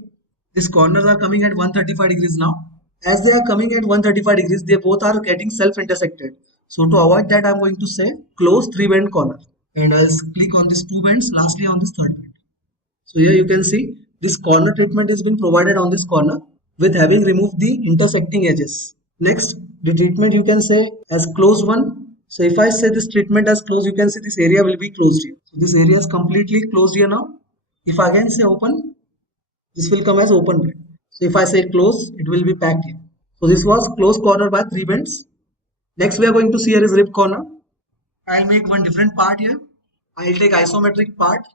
these corners are coming at 135 degrees now. As they are coming at 135 degrees, they both are getting self-intersected. So to avoid that, I'm going to say close three bend corner, and I'll click on these two bends, lastly on this third bend. So here you can see this corner treatment is being provided on this corner with having removed the intersecting edges. Next, the treatment you can say as closed one. So if I say this treatment as closed, you can see this area will be closed here. So this area is completely closed here now. If I again say open, this will come as open bend. So if I say close, it will be packed here. So this was closed corner by three bends. Next we are going to see here is rib corner. I'll make one different part here. I'll take isometric part.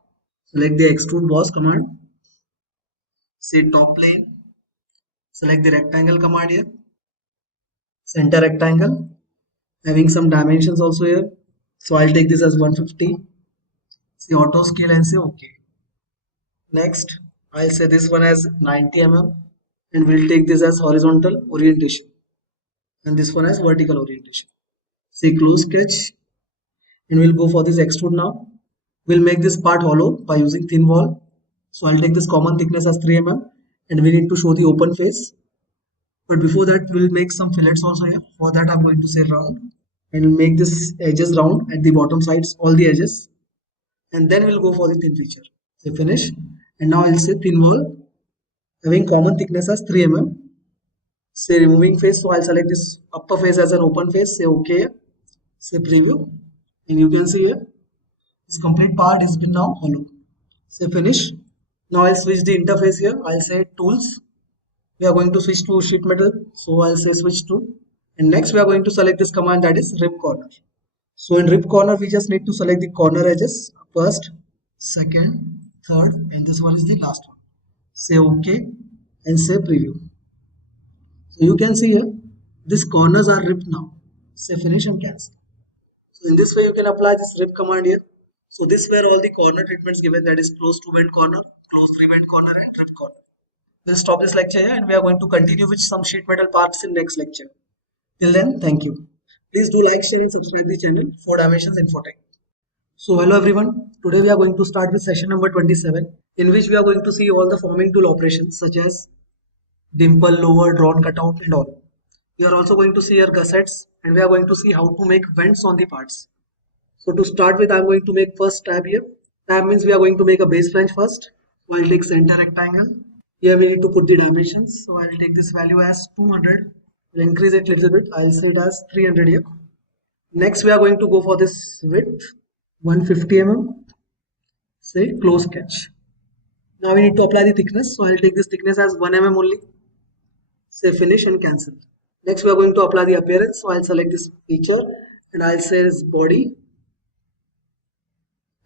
Select the extrude boss command. Say top plane. Select the rectangle command here. Center rectangle. Having some dimensions also here. So I'll take this as 150. Say auto scale and say OK. Next, I'll say this one as 90 mm. And we'll take this as horizontal orientation. And this one as vertical orientation. Say close sketch. And we'll go for this extrude now. We'll make this part hollow by using thin wall. So I'll take this common thickness as 3 mm and we need to show the open face. But before that, we'll make some fillets also here. For that, I'm going to say round and we'll make this edges round at the bottom sides, all the edges. And then we'll go for the thin feature. Say finish. And now I'll say thin wall having common thickness as 3 mm. Say removing face. So I'll select this upper face as an open face. Say OK. Say preview. And you can see here. This complete part has been now hollow. Say finish. Now I'll switch the interface here. I'll say tools. We are going to switch to sheet metal. So I'll say switch to. And next we are going to select this command, that is rib corner. So in rib corner we just need to select the corner edges. First, second, third, and this one is the last one. Say OK and say preview. So you can see here these corners are ripped now. Say finish and cancel. So in this way you can apply this rib command here. So this were all the corner treatments given, that is close two bend corner, close three bend corner and rib corner. We'll stop this lecture here and we are going to continue with some sheet metal parts in next lecture. Till then, thank you. Please do like, share and subscribe the channel 4 Dimensions Infotech. So hello everyone, today we are going to start with session number 27, in which we are going to see all the forming tool operations such as dimple, lower, drawn cutout and all. We are also going to see our gussets and we are going to see how to make vents on the parts. So to start with, I am going to make first tab here. Tab means we are going to make a base flange first. So I'll take center rectangle. Here we need to put the dimensions. So I'll take this value as 200. I'll increase it a little bit. I'll set it as 300 here. Next we are going to go for this width 150 mm. Say close sketch. Now we need to apply the thickness. So I'll take this thickness as 1 mm only. Say finish and cancel. Next we are going to apply the appearance. So I'll select this feature and I'll say this body.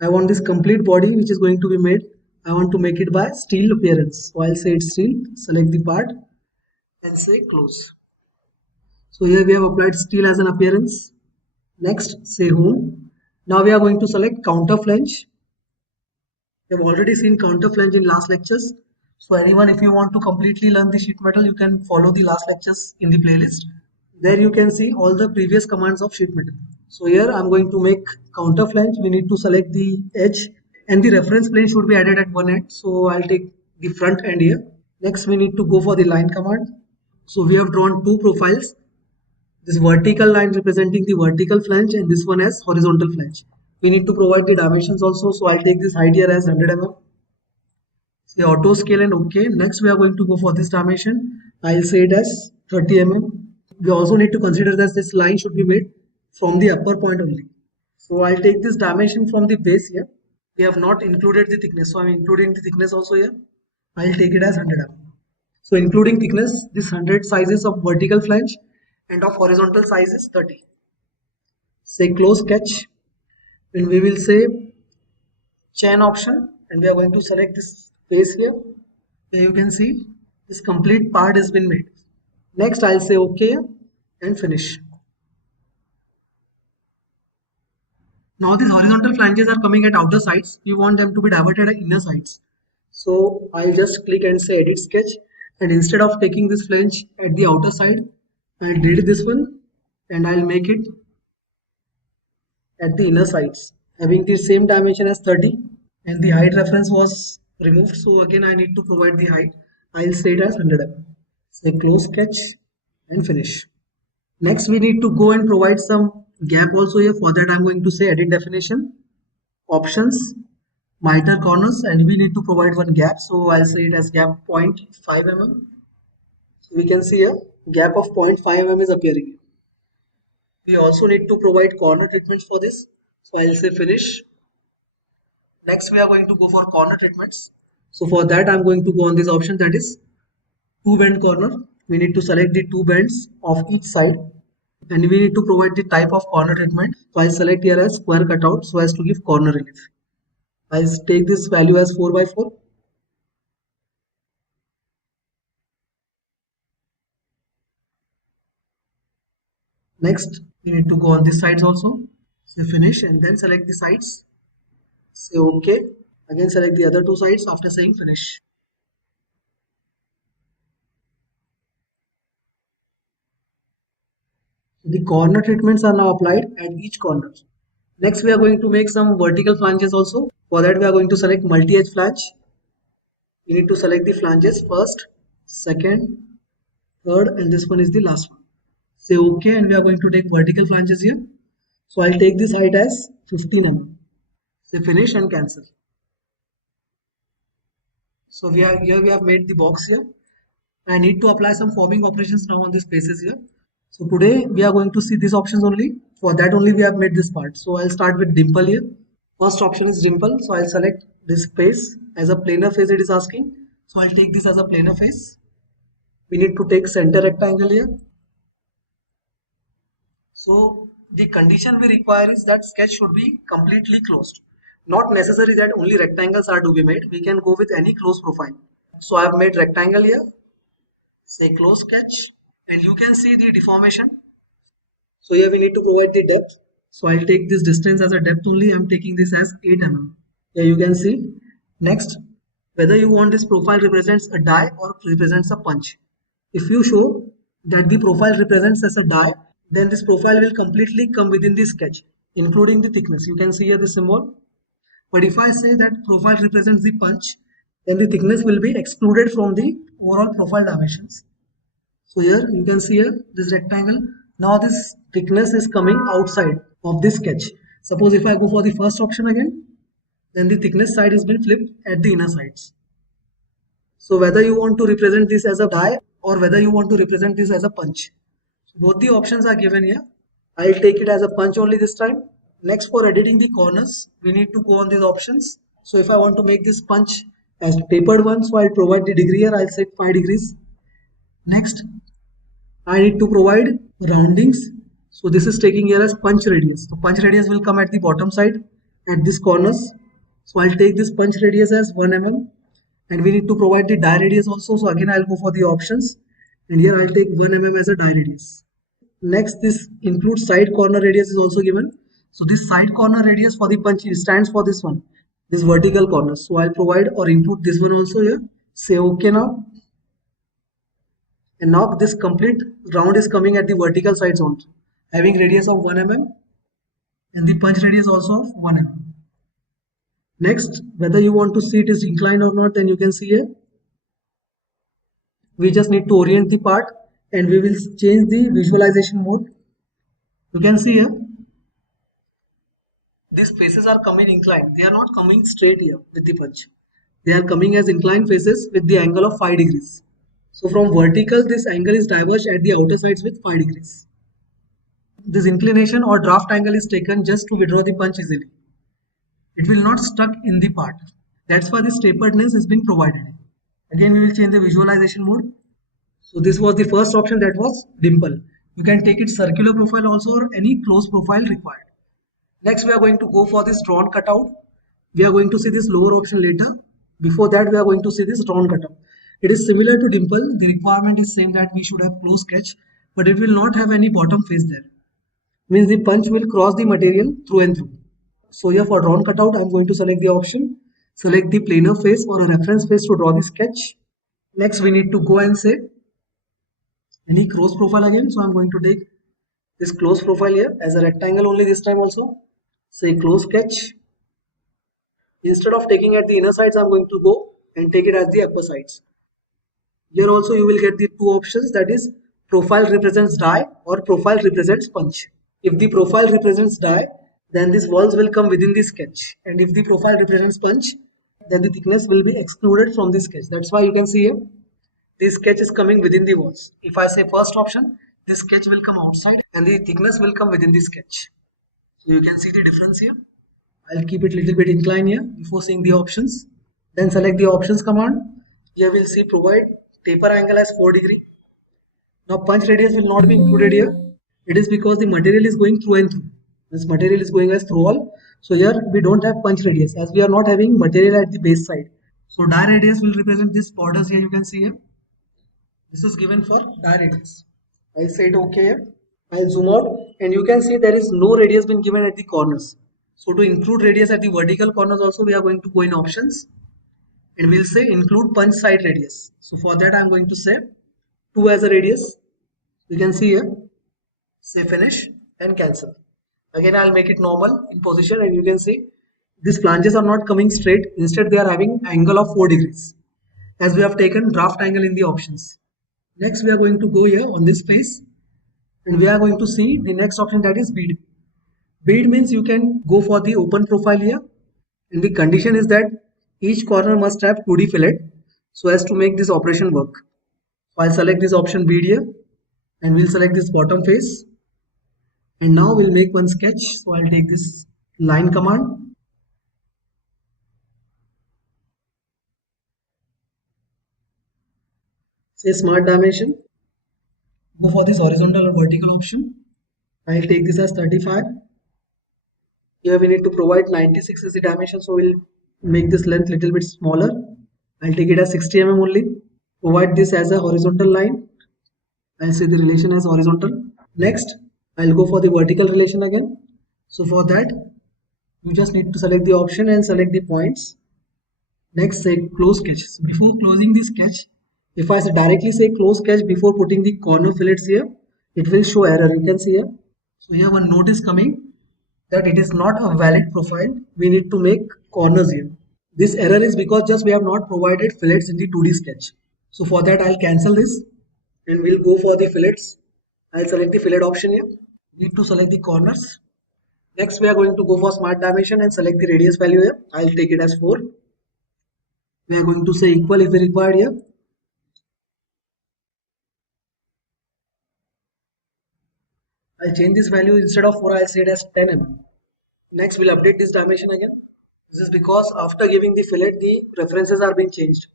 I want this complete body which is going to be made. I want to make it by steel appearance. So I'll say it's steel, select the part and say close. So here we have applied steel as an appearance. Next say home. Now we are going to select counter flange. We have already seen counter flange in last lectures. So anyone, if you want to completely learn the sheet metal, you can follow the last lectures in the playlist. There you can see all the previous commands of sheet metal. So here I'm going to make counter flange. We need to select the edge and the reference plane should be added at one end. So I'll take the front end here. Next we need to go for the line command. So we have drawn two profiles. This vertical line representing the vertical flange and this one as horizontal flange. We need to provide the dimensions also. So I'll take this height here as 100 mm. Say auto scale and OK. Next we are going to go for this dimension. I'll say it as 30 mm. We also need to consider that this line should be made from the upper point only. So I'll take this dimension from the base here. We have not included the thickness. So I'm including the thickness also here. I'll take it as 100 mm. So including thickness, this 100 sizes of vertical flange and of horizontal size is 30. Say close sketch and we will say chain option and we are going to select this face here. Here you can see this complete part has been made. Next I'll say OK and finish. Now these horizontal flanges are coming at outer sides. We want them to be diverted at inner sides. So I'll just click and say edit sketch and instead of taking this flange at the outer side, I'll delete this one and I'll make it at the inner sides having the same dimension as 30 and the height reference was removed. So again I need to provide the height. I'll say it as 100 mm. Say close sketch and finish. Next we need to go and provide some gap also here. For that I'm going to say edit definition, options, miter corners and we need to provide one gap. So I'll say it as gap 0.5 mm. So we can see here gap of 0.5 mm is appearing. We also need to provide corner treatments for this. So I'll say finish. Next we are going to go for corner treatments. So for that I'm going to go on this option, that is two bend corner. We need to select the two bends of each side and we need to provide the type of corner treatment. So I'll select here as square cutout so as to give corner relief. I'll take this value as 4x4. Next we need to go on this sides also. Say finish and then select the sides. Say OK. Again select the other two sides after saying finish. The corner treatments are now applied at each corner. Next we are going to make some vertical flanges also. For that we are going to select multi-edge flange. We need to select the flanges first, second, third and this one is the last one. Say OK and we are going to take vertical flanges here. So I'll take this height as 15 mm. Say finish and cancel. So we have made the box here. I need to apply some forming operations now on these spaces here. So today we are going to see these options only. For that only we have made this part. So I'll start with dimple here. First option is dimple. So I'll select this face as a planar face it is asking. So I'll take this as a planar face. We need to take center rectangle here. So the condition we require is that sketch should be completely closed. Not necessary that only rectangles are to be made. We can go with any closed profile. So I have made rectangle here. Say close sketch and you can see the deformation. So here we need to provide the depth. So I'll take this distance as a depth only. I'm taking this as 8 mm. Here you can see. Next, whether you want this profile represents a die or represents a punch. If you show that the profile represents as a die, then this profile will completely come within the sketch, including the thickness. You can see here the symbol. But if I say that profile represents the punch, then the thickness will be excluded from the overall profile dimensions. So here you can see here this rectangle. Now this thickness is coming outside of this sketch. Suppose if I go for the first option again, then the thickness side has been flipped at the inner sides. So whether you want to represent this as a die or whether you want to represent this as a punch. Both the options are given here. I'll take it as a punch only this time. Next, for editing the corners, we need to go on these options. So if I want to make this punch as tapered one, so I'll provide the degree here. I'll set 5 degrees. Next, I need to provide roundings. So this is taking here as punch radius. So punch radius will come at the bottom side at this corners. So I'll take this punch radius as 1 mm. And we need to provide the die radius also. So again, I'll go for the options. And here I'll take 1 mm as a die radius. Next, this includes side corner radius is also given. So this side corner radius for the punch stands for this one, this vertical corner. So I'll provide or include this one also here. Say OK now. And now this complete round is coming at the vertical sides also, having radius of 1 mm and the punch radius also of 1 mm. Next, whether you want to see it is inclined or not, then you can see here. We just need to orient the part and we will change the visualization mode. You can see here, these faces are coming inclined. They are not coming straight here with the punch. They are coming as inclined faces with the angle of 5 degrees. So from vertical, this angle is diverged at the outer sides with 5 degrees. This inclination or draft angle is taken just to withdraw the punch easily. It will not stuck in the part. That's why this taperedness is being provided. Again, we will change the visualization mode. So this was the first option, that was dimple. You can take it circular profile also or any closed profile required. Next, we are going to go for this drawn cutout. We are going to see this lower option later. Before that, we are going to see this drawn cutout. It is similar to dimple. The requirement is same that we should have close sketch, but it will not have any bottom face there. Means the punch will cross the material through and through. So here for drawn cutout, I am going to select the option. Select the planar face or a reference face to draw the sketch. Next, we need to go and say any close profile again. So I am going to take this close profile here as a rectangle only this time also. Say close sketch. Instead of taking at the inner sides, I am going to go and take it as the upper sides. Here also you will get the two options, that is profile represents die or profile represents punch. If the profile represents die, then these walls will come within the sketch, and if the profile represents punch, then the thickness will be excluded from the sketch. That's why you can see here this sketch is coming within the walls. If I say first option, this sketch will come outside and the thickness will come within the sketch. So you can see the difference here. I'll keep it a little bit inclined here before seeing the options. Then select the options command. Here we'll see provide taper angle as 4 degree. Now punch radius will not be included here. It is because the material is going through and through. This material is going as through all. So here we don't have punch radius as we are not having material at the base side. So die radius will represent these borders here. You can see here. This is given for die radius. I'll say it OK here. I'll zoom out and you can see there is no radius been given at the corners. So to include radius at the vertical corners also, we are going to go in options and we'll say include punch side radius. So for that I'm going to say 2 as a radius. You can see here. Say finish and cancel. Again I'll make it normal in position and you can see these flanges are not coming straight. Instead they are having angle of 4 degrees as we have taken draft angle in the options. Next we are going to go here on this face and we are going to see the next option, that is bead. Bead means you can go for the open profile here and the condition is that each corner must have 2D fillet so as to make this operation work. So I'll select this option bead here and we'll select this bottom face. And now we'll make one sketch. So I'll take this line command. Say smart dimension. Go for this horizontal or vertical option. I'll take this as 35. Here we need to provide 96 as the dimension. So we'll make this length little bit smaller. I'll take it as 60 mm only. Provide this as a horizontal line. I'll say the relation as horizontal. Next, I'll go for the vertical relation again. So for that, you just need to select the option and select the points. Next, say close sketch. So before closing the sketch, if I directly say close sketch before putting the corner fillets here, it will show error. You can see here. So here one note is coming that it is not a valid profile. We need to make corners here. This error is because just we have not provided fillets in the 2D sketch. So for that I'll cancel this and we'll go for the fillets. I'll select the fillet option here. Need to select the corners. Next we are going to go for smart dimension and select the radius value here. I'll take it as 4. We are going to say equal if required here. I'll change this value, instead of 4 I'll say it as 10 mm. Next we'll update this dimension again. This is because after giving the fillet the references are being changed.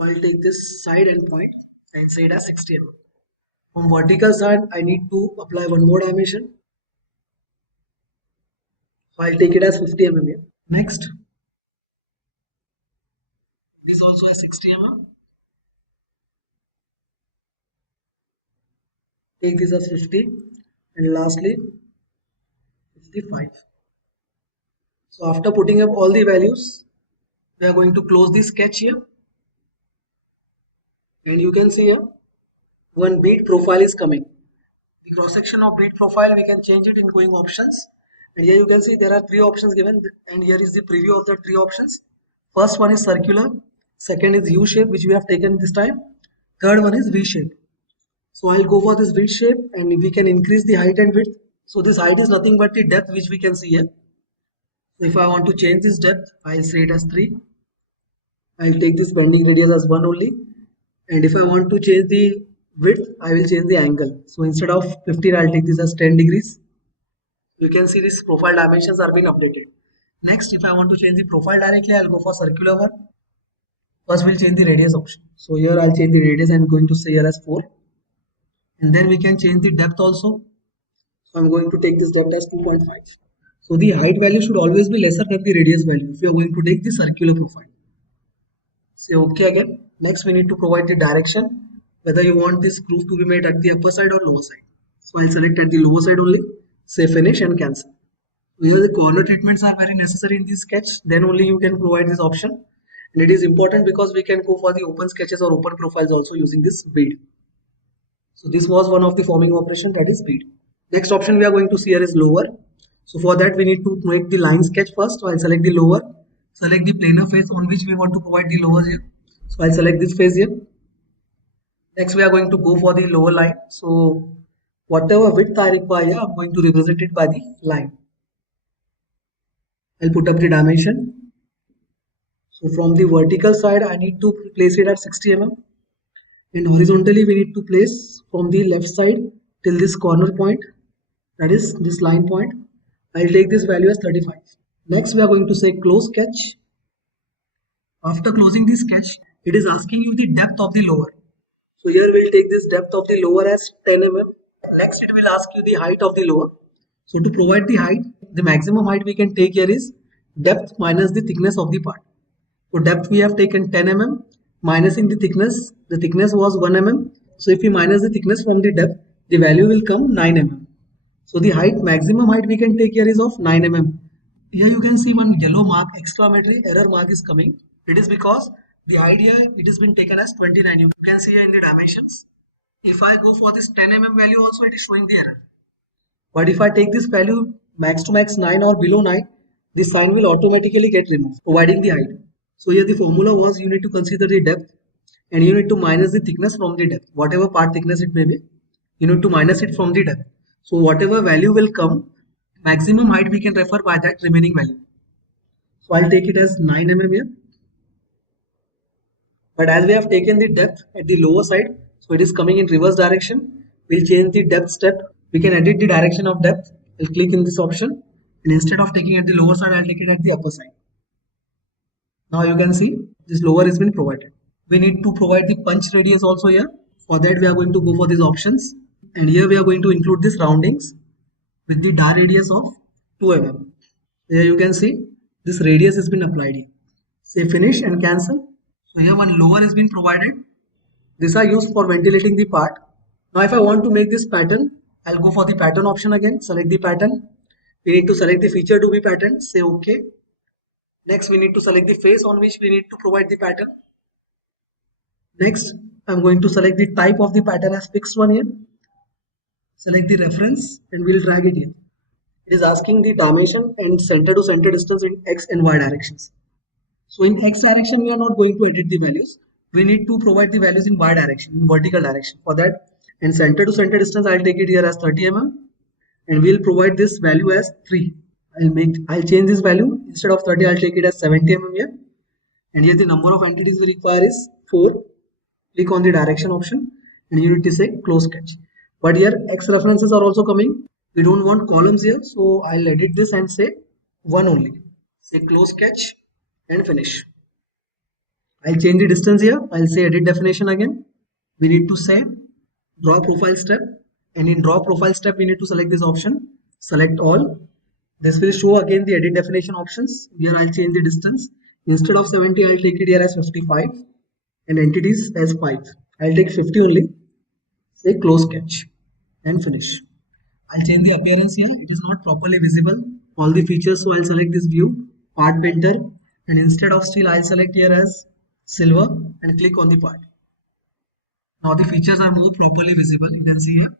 I'll take this side endpoint and say it as 60 mm. From vertical side I need to apply one more dimension. I'll take it as 50 mm here. Next, this also has 60 mm. Take this as 50 and lastly 55. So after putting up all the values, we are going to close the sketch here. And you can see here, one bead profile is coming. The cross section of bead profile, we can change it in going options. And here you can see there are 3 options given, and here is the preview of the 3 options. First one is circular, second is U shape, which we have taken this time. Third one is V shape. So I'll go for this V shape and we can increase the height and width. So this height is nothing but the depth which we can see here. So if I want to change this depth, I'll say it as 3. I'll take this bending radius as 1 only. And if I want to change the width, I will change the angle. So instead of 15, I'll take this as 10 degrees. You can see these profile dimensions are being updated. Next, if I want to change the profile directly, I'll go for circular one. First, we'll change the radius option. So here I'll change the radius and I'm going to say here as 4. And then we can change the depth also. So I'm going to take this depth as 2.5. So the height value should always be lesser than the radius value if you are going to take the circular profile. Say OK again. Next, we need to provide the direction, whether you want this groove to be made at the upper side or lower side. So I'll select at the lower side only, say finish and cancel. Here the corner treatments are very necessary in this sketch, then only you can provide this option. And it is important because we can go for the open sketches or open profiles also using this bead. So this was one of the forming operation, that is bead. Next option we are going to see here is lower. So for that we need to make the line sketch first. So I'll select the lower, select the planar face on which we want to provide the lower here. So I'll select this face here. Next we are going to go for the lower line. So whatever width I require, I'm going to represent it by the line. I'll put up the dimension. So from the vertical side I need to place it at 60 mm. And horizontally we need to place from the left side till this corner point, that is this line point. I'll take this value as 35. Next we are going to say close sketch. After closing the sketch, it is asking you the depth of the lower. So here we'll take this depth of the lower as 10 mm. Next it will ask you the height of the lower. So to provide the height, the maximum height we can take here is depth minus the thickness of the part. So depth we have taken 10 mm. Minusing the thickness was 1 mm. So if we minus the thickness from the depth, the value will come 9 mm. So the height, maximum height we can take here is of 9 mm. Here you can see one yellow mark, exclamatory error mark is coming. It is because the height here, it has been taken as 29. You can see here in the dimensions. If I go for this 10 mm value also, it is showing the error. But if I take this value max to max 9 or below 9, this sign will automatically get removed, providing the height. So here the formula was you need to consider the depth and you need to minus the thickness from the depth. Whatever part thickness it may be, you need to minus it from the depth. So whatever value will come, maximum height we can refer by that remaining value. So I'll take it as 9 mm here. But as we have taken the depth at the lower side, so it is coming in reverse direction. We'll change the depth step. We can edit the direction of depth. I'll click in this option and instead of taking at the lower side, I'll take it at the upper side. Now you can see this lower has been provided. We need to provide the punch radius also here. For that we are going to go for these options. And here we are going to include this roundings with the dar radius of 2 mm. Here you can see this radius has been applied here. Say finish and cancel. So here one lower has been provided. These are used for ventilating the part. Now if I want to make this pattern, I'll go for the pattern option again. Select the pattern. We need to select the feature to be pattern. Say OK. Next we need to select the face on which we need to provide the pattern. Next I'm going to select the type of the pattern as fixed one here. Select the reference and we'll drag it here. It is asking the dimension and center to center distance in X and Y directions. So in X direction, we are not going to edit the values. We need to provide the values in Y direction, in vertical direction. For that, and center to center distance, I'll take it here as 30 mm, and we'll provide this value as 3. I'll change this value. Instead of 30, I'll take it as 70 mm here. And here the number of entities we require is 4. Click on the direction option and you need to say close sketch. But here X references are also coming. We don't want columns here, so I'll edit this and say 1 only. Say close sketch and finish. I'll change the distance here. I'll say edit definition again. We need to say draw profile step, and in draw profile step we need to select this option, select all. This will show again the edit definition options. Here I'll change the distance. Instead of 70, I'll take it here as 55 and entities as 5. I'll take 50 only. Say close sketch and finish. I'll change the appearance here. It is not properly visible, all the features, so I'll select this view, part painter, and instead of steel, I'll select here as silver and click on the part. Now the features are more properly visible. You can see here.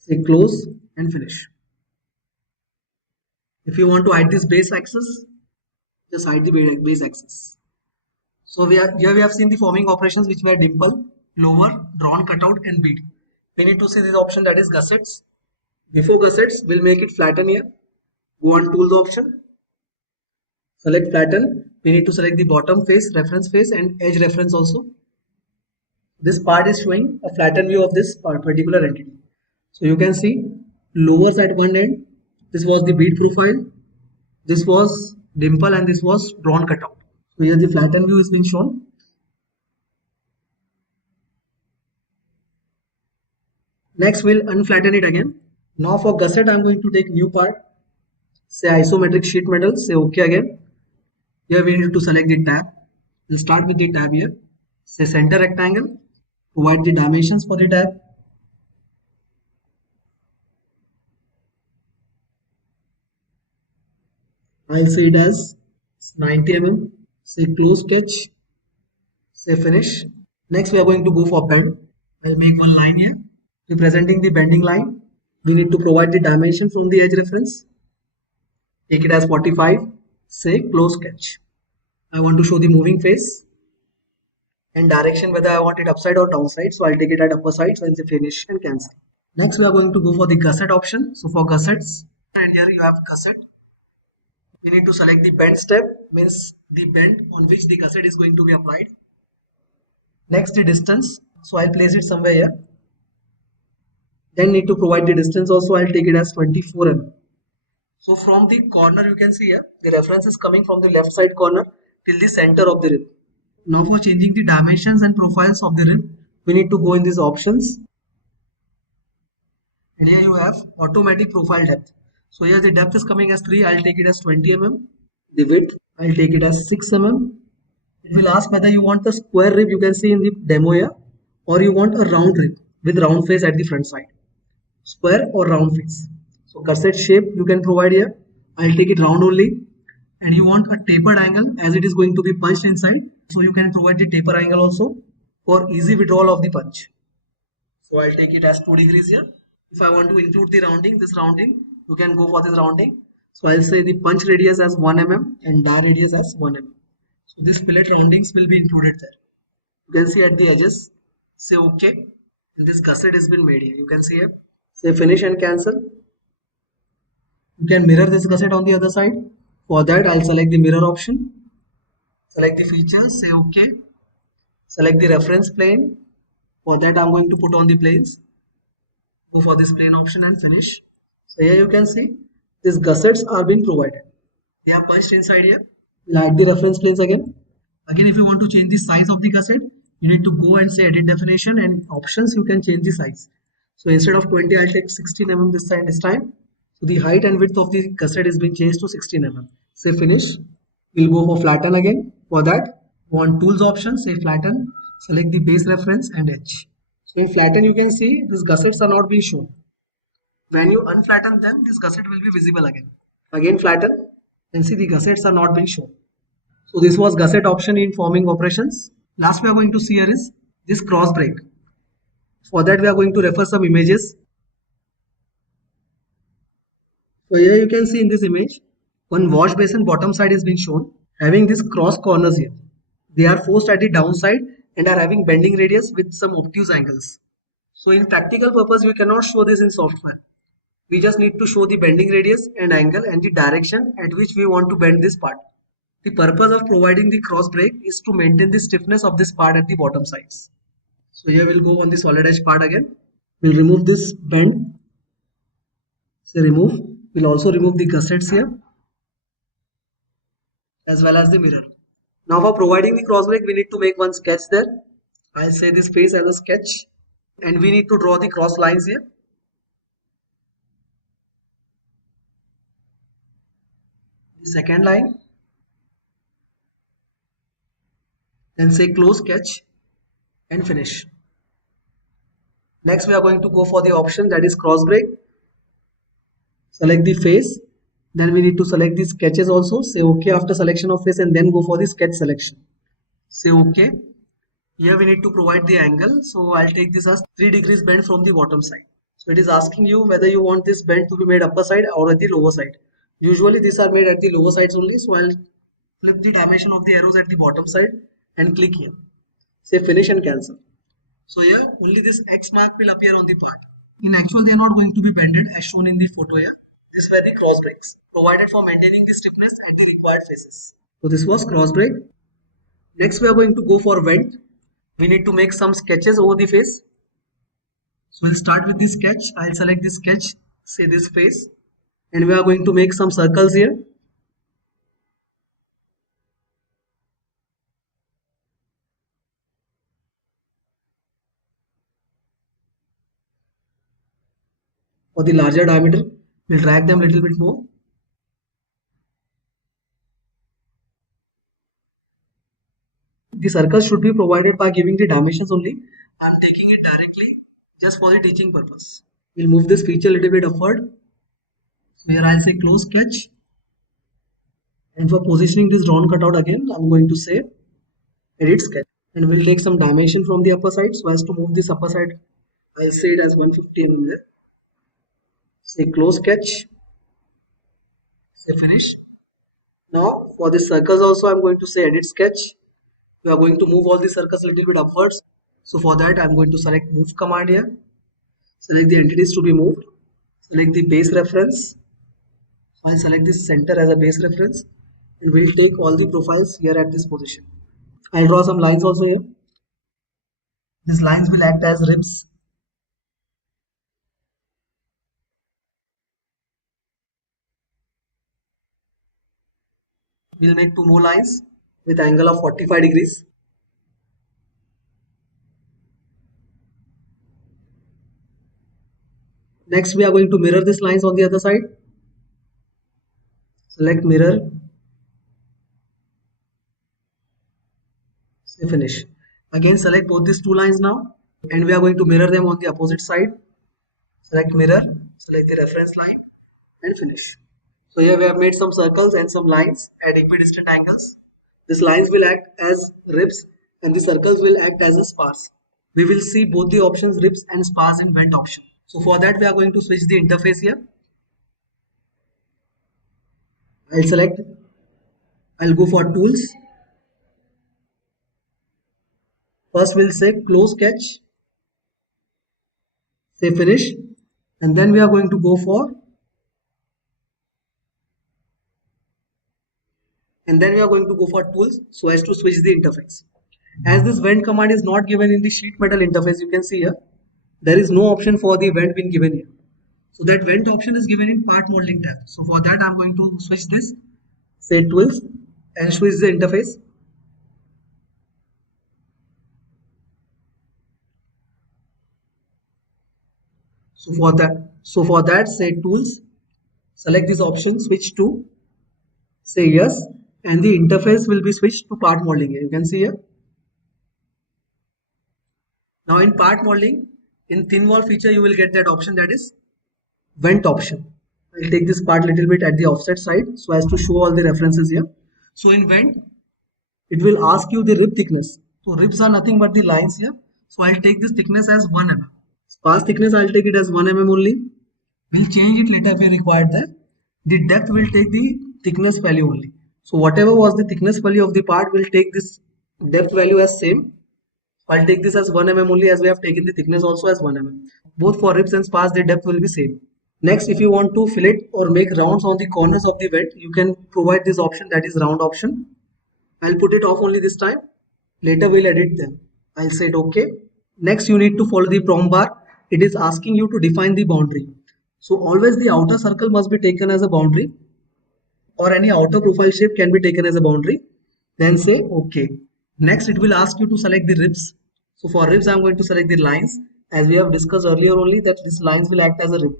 Say close and finish. If you want to hide this base axis, just hide the base axis. So here we have seen the forming operations, which were dimple, lower, drawn cutout, and bead. We need to see this option, that is gussets. Before gussets, we'll make it flatten here. Go on tools option. Select flatten. We need to select the bottom face, reference face, and edge reference also. This part is showing a flattened view of this particular entity. So you can see lowers at one end. This was the bead profile. This was dimple and this was drawn cutout. So here the flattened view is being shown. Next we'll unflatten it again. Now for gusset, I'm going to take new part. Say isometric sheet metal. Say OK again. Here we need to select the tab. We'll start with the tab here. Say center rectangle. Provide the dimensions for the tab. I'll say it as 90 mm. Say close sketch. Say finish. Next we are going to go for bend. I'll make one line here representing the bending line. We need to provide the dimension from the edge reference. Take it as 45. Say close sketch. I want to show the moving face and direction, whether I want it upside or downside. So I'll take it at upper side. So I'll say finish and cancel. Next we are going to go for the gusset option. So for gussets, and here you have gusset. We need to select the bend step, means the bend on which the gusset is going to be applied. Next the distance. So I'll place it somewhere here. Then need to provide the distance also. I'll take it as 24 mm. So from the corner you can see here, the reference is coming from the left side corner till the center of the rib. Now for changing the dimensions and profiles of the rib, we need to go in these options. And here you have automatic profile depth. So here the depth is coming as 3, I'll take it as 20 mm. The width, I'll take it as 6 mm. It will ask whether you want the square rib, you can see in the demo here, or you want a round rib with round face at the front side. Square or round face. So gusset shape you can provide here. I'll take it round only. And you want a tapered angle as it is going to be punched inside. So you can provide the taper angle also for easy withdrawal of the punch. So I'll take it as 2 degrees here. If I want to include the rounding, this rounding, you can go for this rounding. So I'll say the punch radius as 1 mm and die radius as 1 mm. So this fillet roundings will be included there. You can see at the edges. Say OK. And this gusset has been made here. You can see here. Say finish and cancel. You can mirror this gusset on the other side. For that, I'll select the mirror option. Select the features. Say OK. Select the reference plane. For that, I'm going to put on the planes. Go for this plane option and finish. So here you can see these gussets are being provided. They are punched inside here. We'll add the reference planes again. Again, if you want to change the size of the gusset, you need to go and say edit definition, and options you can change the size. So instead of 20, I'll take 16 mm this time. So the height and width of the gusset is being changed to 16 mm. Say finish. We'll go for flatten again. For that, go on tools option, say flatten, select the base reference and edge. So in flatten, you can see these gussets are not being shown. When you unflatten them, this gusset will be visible again. Again flatten, and see the gussets are not being shown. So this was gusset option in forming operations. Last we are going to see here is this cross break. For that we are going to refer some images. So here you can see in this image, one wash basin bottom side is being shown, having these cross corners here. They are forced at the downside and are having bending radius with some obtuse angles. So in practical purpose, we cannot show this in software. We just need to show the bending radius and angle and the direction at which we want to bend this part. The purpose of providing the cross break is to maintain the stiffness of this part at the bottom sides. So here we'll go on the SolidEdge part again. We'll remove this bend. Say remove. We'll also remove the gussets here as well as the mirror. Now for providing the cross break, we need to make one sketch there. I'll say this face as a sketch and we need to draw the cross lines here. The second line. Then say close sketch and finish. Next we are going to go for the option that is cross break. Select the face. Then we need to select the sketches also. Say OK after selection of face and then go for the sketch selection. Say OK. Here we need to provide the angle. So I'll take this as 3 degrees bend from the bottom side. So it is asking you whether you want this bend to be made upper side or at the lower side. Usually these are made at the lower sides only. So I'll flip the dimension of the arrows at the bottom side and click here. Say finish and cancel. So here only this X mark will appear on the part. In actual they are not going to be bended as shown in the photo here. This were the cross breaks provided for maintaining the stiffness at the required faces. So this was cross break. Next we are going to go for vent. We need to make some sketches over the face. So we'll start with this sketch. I'll select this sketch, say this face, and we are going to make some circles here. For the larger diameter, we'll drag them a little bit more. The circles should be provided by giving the dimensions only. I'm taking it directly just for the teaching purpose. We'll move this feature a little bit upward. So here I'll say close sketch. And for positioning this drawn cutout again, I'm going to say edit sketch. And we'll take some dimension from the upper side. So as to move this upper side, I'll say it as 150 mm there. Say close sketch. Say finish. Now for the circles also I'm going to say edit sketch. We are going to move all the circles a little bit upwards. So for that I'm going to select move command here. Select the entities to be moved. Select the base reference. I'll select this center as a base reference. And we'll take all the profiles here at this position. I'll draw some lines also here. These lines will act as ribs. We'll make 2 more lines with angle of 45 degrees. Next we are going to mirror these lines on the other side. Select mirror. Say finish. Again select both these 2 lines now and we are going to mirror them on the opposite side. Select mirror, select the reference line and finish. So here we have made some circles and some lines at equidistant angles. These lines will act as ribs and the circles will act as a spars. We will see both the options ribs and spars in vent option. So for that we are going to switch the interface here. I'll go for tools. First we'll say close sketch. Say finish. And then we are going to go for tools so as to switch the interface. As this vent command is not given in the sheet metal interface, you can see here, there is no option for the vent being given here. So that vent option is given in part modeling tab. So for that I'm going to switch this, say tools and switch the interface. So for that say tools, select this option, switch to, say yes, and the interface will be switched to part modeling here. You can see here. Now in part modeling, in thin wall feature you will get that option, that is vent option. I'll take this part a little bit at the offset side so as to show all the references here. So in vent, it will ask you the rib thickness. So ribs are nothing but the lines here. So I'll take this thickness as 1 mm. Spars thickness I'll take it as 1 mm only. We'll change it later if we require that. The depth will take the thickness value only. So whatever was the thickness value of the part, will take this depth value as same. I'll take this as 1 mm only, as we have taken the thickness also as 1 mm. Both for ribs and spars, the depth will be same. Next, if you want to fillet or make rounds on the corners of the vent, you can provide this option, that is round option. I'll put it off only this time. Later we'll edit them. I'll say it okay. Next, you need to follow the prompt bar. It is asking you to define the boundary. So always the outer circle must be taken as a boundary, or any outer profile shape can be taken as a boundary. Then say okay. Next, it will ask you to select the ribs. So for ribs, I'm going to select the lines, as we have discussed earlier only that these lines will act as a rib.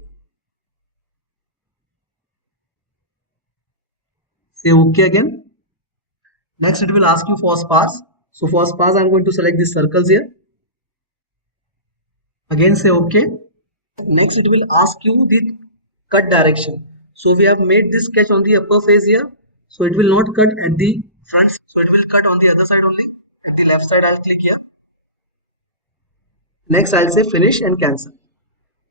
Say okay again. Next, it will ask you for spars. So for spars, I'm going to select these circles here. Again say okay. Next, it will ask you the cut direction. So we have made this sketch on the upper face here. So it will not cut at the front. So it will cut on the other side only. At the left side, I'll click here. Next, I'll say finish and cancel.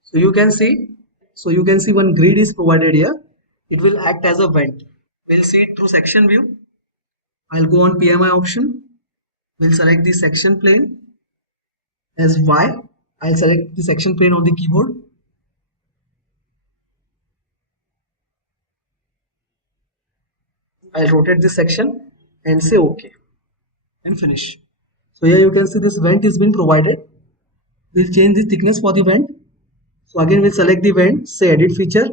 So you can see one grid is provided here. It will act as a vent. We'll see it through section view. I'll go on PMI option. We'll select the section plane as Y. I'll select the section plane on the keyboard. I'll rotate this section and say OK and finish. So here you can see this vent is been provided. We'll change the thickness for the vent. So again we'll select the vent, say edit feature,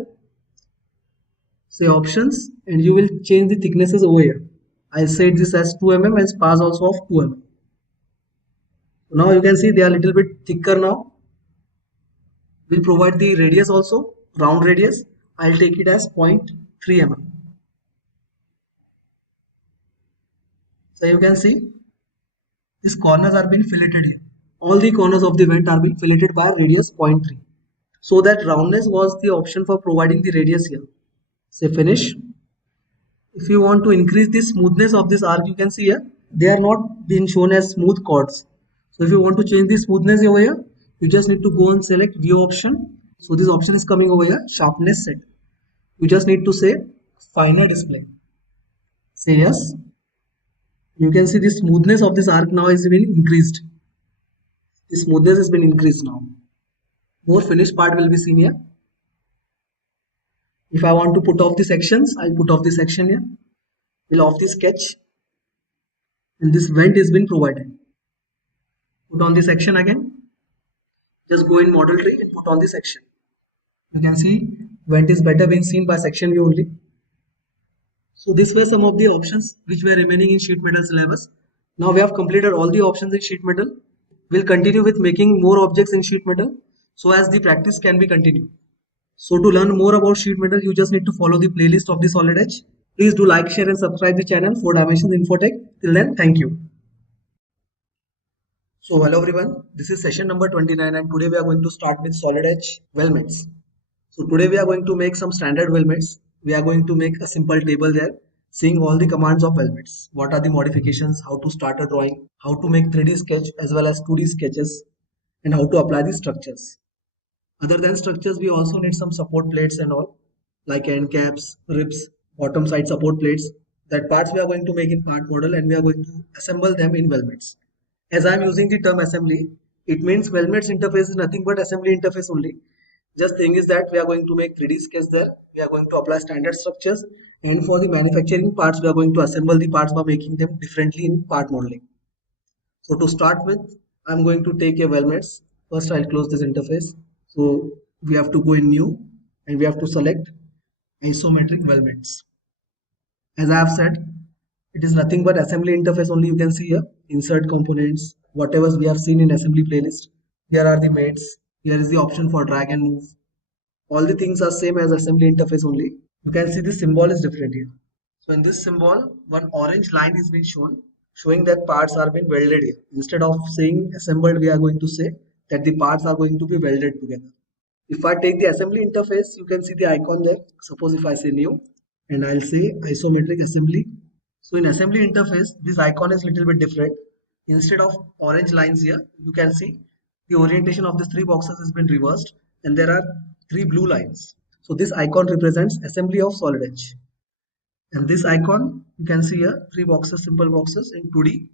say options, and you will change the thicknesses over here. I'll set this as 2 mm and spars also of 2 mm. Now you can see they are a little bit thicker now. We'll provide the radius also, round radius. I'll take it as 0.3 mm. So you can see these corners are being filleted here. All the corners of the vent are being filleted by radius 0.3. So that roundness was the option for providing the radius here. Say finish. If you want to increase the smoothness of this arc, you can see here they are not being shown as smooth chords. So if you want to change the smoothness over here, you just need to go and select view option. So this option is coming over here, sharpness set. You just need to say finer display. Say yes. You can see the smoothness of this arc now has been increased. The smoothness has been increased now. More finished part will be seen here. If I want to put off the sections, I'll put off the section here. We'll off the sketch. And this vent has been provided. Put on the section again. Just go in model tree and put on the section. You can see vent is better being seen by section view only. So these were some of the options which were remaining in sheet metal syllabus. Now we have completed all the options in sheet metal. We'll continue with making more objects in sheet metal so as the practice can be continued. So to learn more about sheet metal, you just need to follow the playlist of the SolidEdge. Please do like, share and subscribe the channel 4 Dimensions Infotech. Till then, thank you. So hello everyone, this is session number 29 and today we are going to start with SolidEdge weldments. So today we are going to make some standard weldments. We are going to make a simple table there, seeing all the commands of weldments. What are the modifications, how to start a drawing, how to make 3D sketch as well as 2D sketches, and how to apply the structures. Other than structures, we also need some support plates and all, like end caps, ribs, bottom side support plates. That parts we are going to make in part model and we are going to assemble them in weldments. As I am using the term assembly, it means weldments interface is nothing but assembly interface only. Just thing is that we are going to make 3D sketch there. We are going to apply standard structures, and for the manufacturing parts, we are going to assemble the parts by making them differently in part modeling. So to start with, I'm going to take a weldments. First, I'll close this interface. So we have to go in new and we have to select isometric weldments. As I have said, it is nothing but assembly interface only. You can see here, insert components, whatever we have seen in assembly playlist. Here are the mates. Here is the option for drag and move. All the things are same as assembly interface only. You can see the symbol is different here. So in this symbol, one orange line is being shown, showing that parts are being welded here. Instead of saying assembled, we are going to say that the parts are going to be welded together. If I take the assembly interface, you can see the icon there. Suppose if I say new and I'll say isometric assembly. So in assembly interface, this icon is little bit different. Instead of orange lines here, you can see the orientation of these three boxes has been reversed and there are three blue lines. So this icon represents assembly of SolidEdge. And this icon, you can see here, three boxes, simple boxes in 2D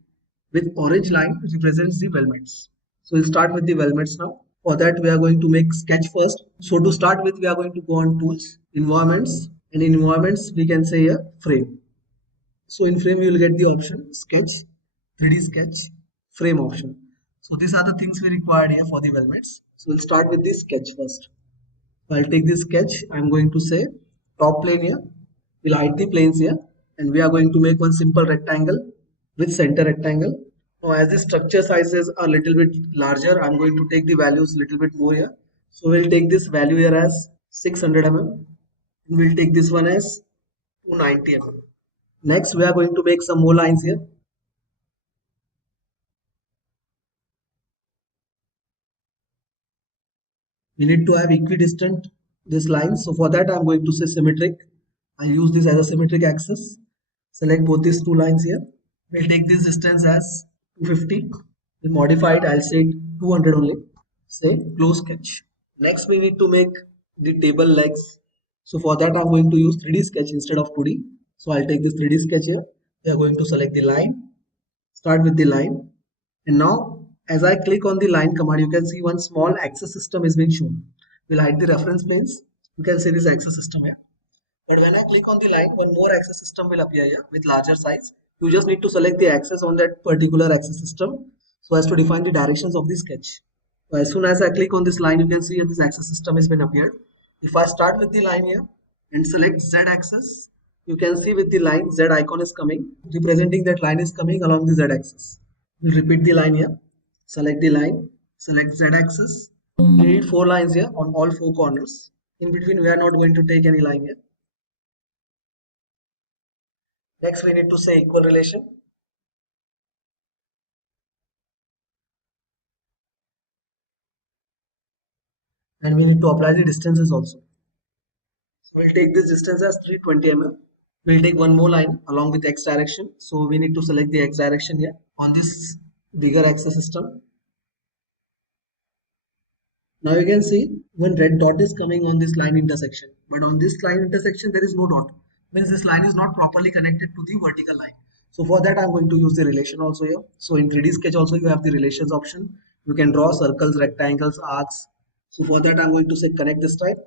with orange line represents the weldments. So we'll start with the weldments now. For that, we are going to make sketch first. So to start with, we are going to go on tools, environments, and in environments, we can say here frame. So in frame, you will get the option sketch, 3D sketch, frame option. So these are the things we required here for the weldments. So we'll start with the sketch first. So I'll take this sketch. I'm going to say top plane here. We'll hide the planes here and we are going to make one simple rectangle with center rectangle. Now as the structure sizes are a little bit larger, I'm going to take the values a little bit more here. So we'll take this value here as 600 mm and we'll take this one as 290 mm. Next we are going to make some more lines here. We need to have equidistant this line. So for that I'm going to say symmetric. I use this as a symmetric axis. Select both these two lines here. We'll take this distance as 250. We'll modify it. I'll say 200 only. Say close sketch. Next we need to make the table legs. So for that I'm going to use 3D sketch instead of 2D. So I'll take this 3D sketch here. We are going to select the line. Start with the line. And now as I click on the line command, you can see one small axis system is being shown. We'll hide the reference planes. You can see this axis system here. But when I click on the line, one more axis system will appear here with larger size. You just need to select the axis on that particular axis system so as to define the directions of the sketch. So as soon as I click on this line, you can see this axis system has been appeared. If I start with the line here and select Z axis, you can see with the line Z icon is coming, representing that line is coming along the Z axis. We'll repeat the line here. Select the line, select Z axis. We need 4 lines here on all 4 corners. In between, we are not going to take any line here. Next, we need to say equal relation. And we need to apply the distances also. So we'll take this distance as 320 mm. We'll take one more line along with X direction. So we need to select the X direction here on this bigger axis system. Now you can see one red dot is coming on this line intersection. But on this line intersection, there is no dot. Means this line is not properly connected to the vertical line. So for that, I'm going to use the relation also here. So in 3D sketch also, you have the relations option. You can draw circles, rectangles, arcs. So for that, I'm going to say connect this type.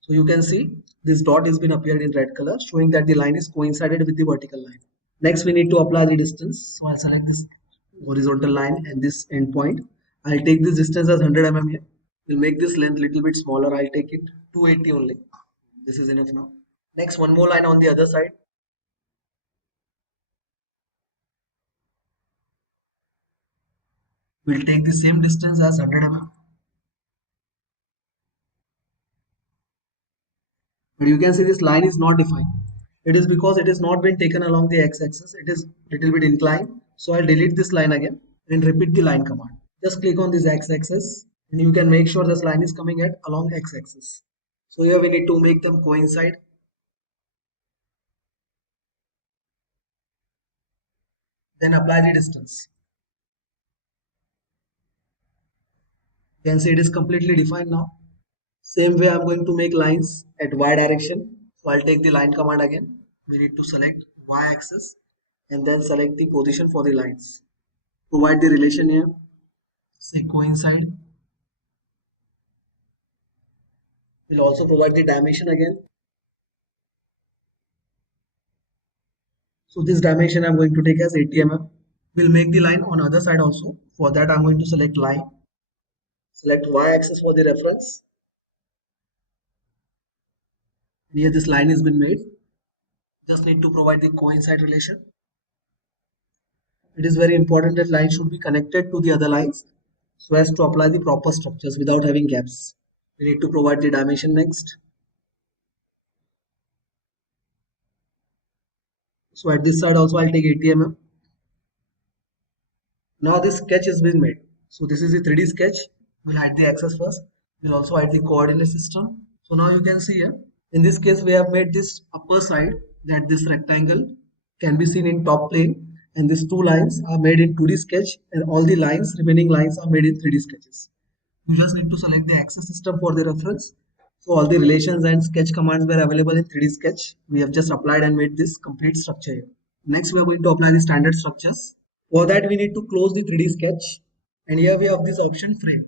So you can see this dot has been appeared in red color, showing that the line is coincided with the vertical line. Next, we need to apply the distance. So I'll select this horizontal line and this end point. I'll take this distance as 100 mm here. We'll make this length a little bit smaller. I'll take it 280 only. This is enough now. Next, one more line on the other side. We'll take the same distance as 100 mm. But you can see this line is not defined. It is because it is not been taken along the x-axis. It is little bit inclined. So I'll delete this line again and repeat the line command. Just click on this x-axis and you can make sure this line is coming at along x-axis. So here we need to make them coincide. Then apply the distance. You can see it is completely defined now. Same way I'm going to make lines at y direction. So I'll take the line command again. We need to select y axis and then select the position for the lines. Provide the relation here. Say coincide. We'll also provide the dimension again. So this dimension I'm going to take as 80 mm. We'll make the line on other side also. For that I'm going to select line. Select y axis for the reference. Here this line has been made. Just need to provide the coincide relation. It is very important that line should be connected to the other lines so as to apply the proper structures without having gaps. We need to provide the dimension next. So at this side also I'll take 80 mm. Now this sketch has been made. So this is the 3D sketch. We'll hide the axis first. We'll also hide the coordinate system. So now you can see here. In this case, we have made this upper side, that this rectangle can be seen in top plane, and these two lines are made in 2D sketch, and all the remaining lines are made in 3D sketches. You just need to select the axis system for the reference. So all the relations and sketch commands were available in 3D sketch. We have just applied and made this complete structure here. Next, we are going to apply the standard structures. For that, we need to close the 3D sketch, and here we have this option frame.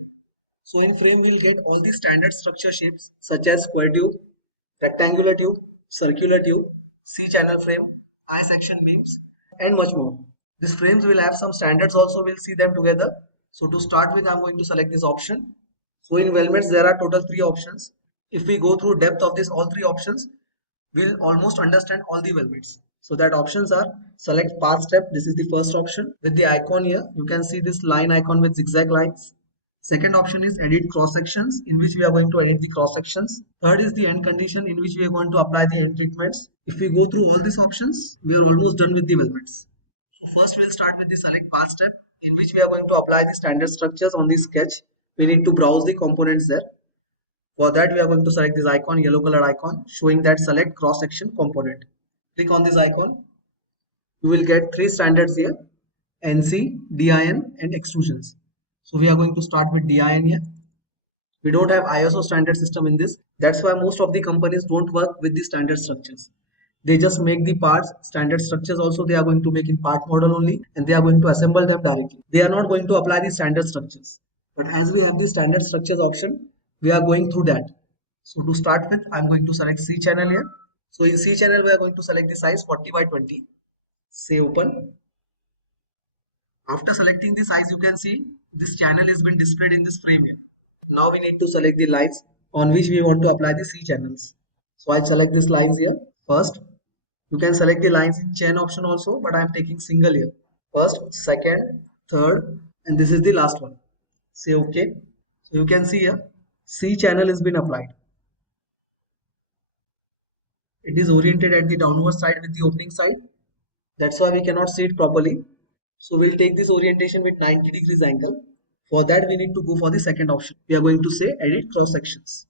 So in frame, we'll get all the standard structure shapes such as square tube, rectangular tube, circular tube, C-channel frame, I-section beams, and much more. These frames will have some standards also, we'll see them together. So to start with, I'm going to select this option. So in weldments, there are total 3 options. If we go through depth of this all 3 options, we'll almost understand all the weldments. So that options are select path step. This is the first option. With the icon here, you can see this line icon with zigzag lines. Second option is edit cross sections, in which we are going to edit the cross sections. Third is the end condition, in which we are going to apply the end treatments. If we go through all these options, we are almost done with the weldments. So first we'll start with the select path step, in which we are going to apply the standard structures on the sketch. We need to browse the components there. For that, we are going to select this icon, yellow color icon, showing that select cross section component. Click on this icon. You will get 3 standards here: NC, DIN, and extrusions. So we are going to start with DIN here. We don't have ISO standard system in this. That's why most of the companies don't work with the standard structures. They just make the parts. Standard structures also they are going to make in part model only, and they are going to assemble them directly. They are not going to apply the standard structures. But as we have the standard structures option, we are going through that. So to start with, I'm going to select C channel here. So in C channel, we are going to select the size 40 by 20. Say open. After selecting the size, you can see this channel has been displayed in this frame here. Now we need to select the lines on which we want to apply the C channels. So I select these lines here. First, you can select the lines in chain option also, but I am taking single here. First, second, third, and this is the last one. Say OK. So you can see here, C channel has been applied. It is oriented at the downward side with the opening side. That's why we cannot see it properly. So we'll take this orientation with 90 degrees angle. For that, we need to go for the second option. We are going to say edit cross sections.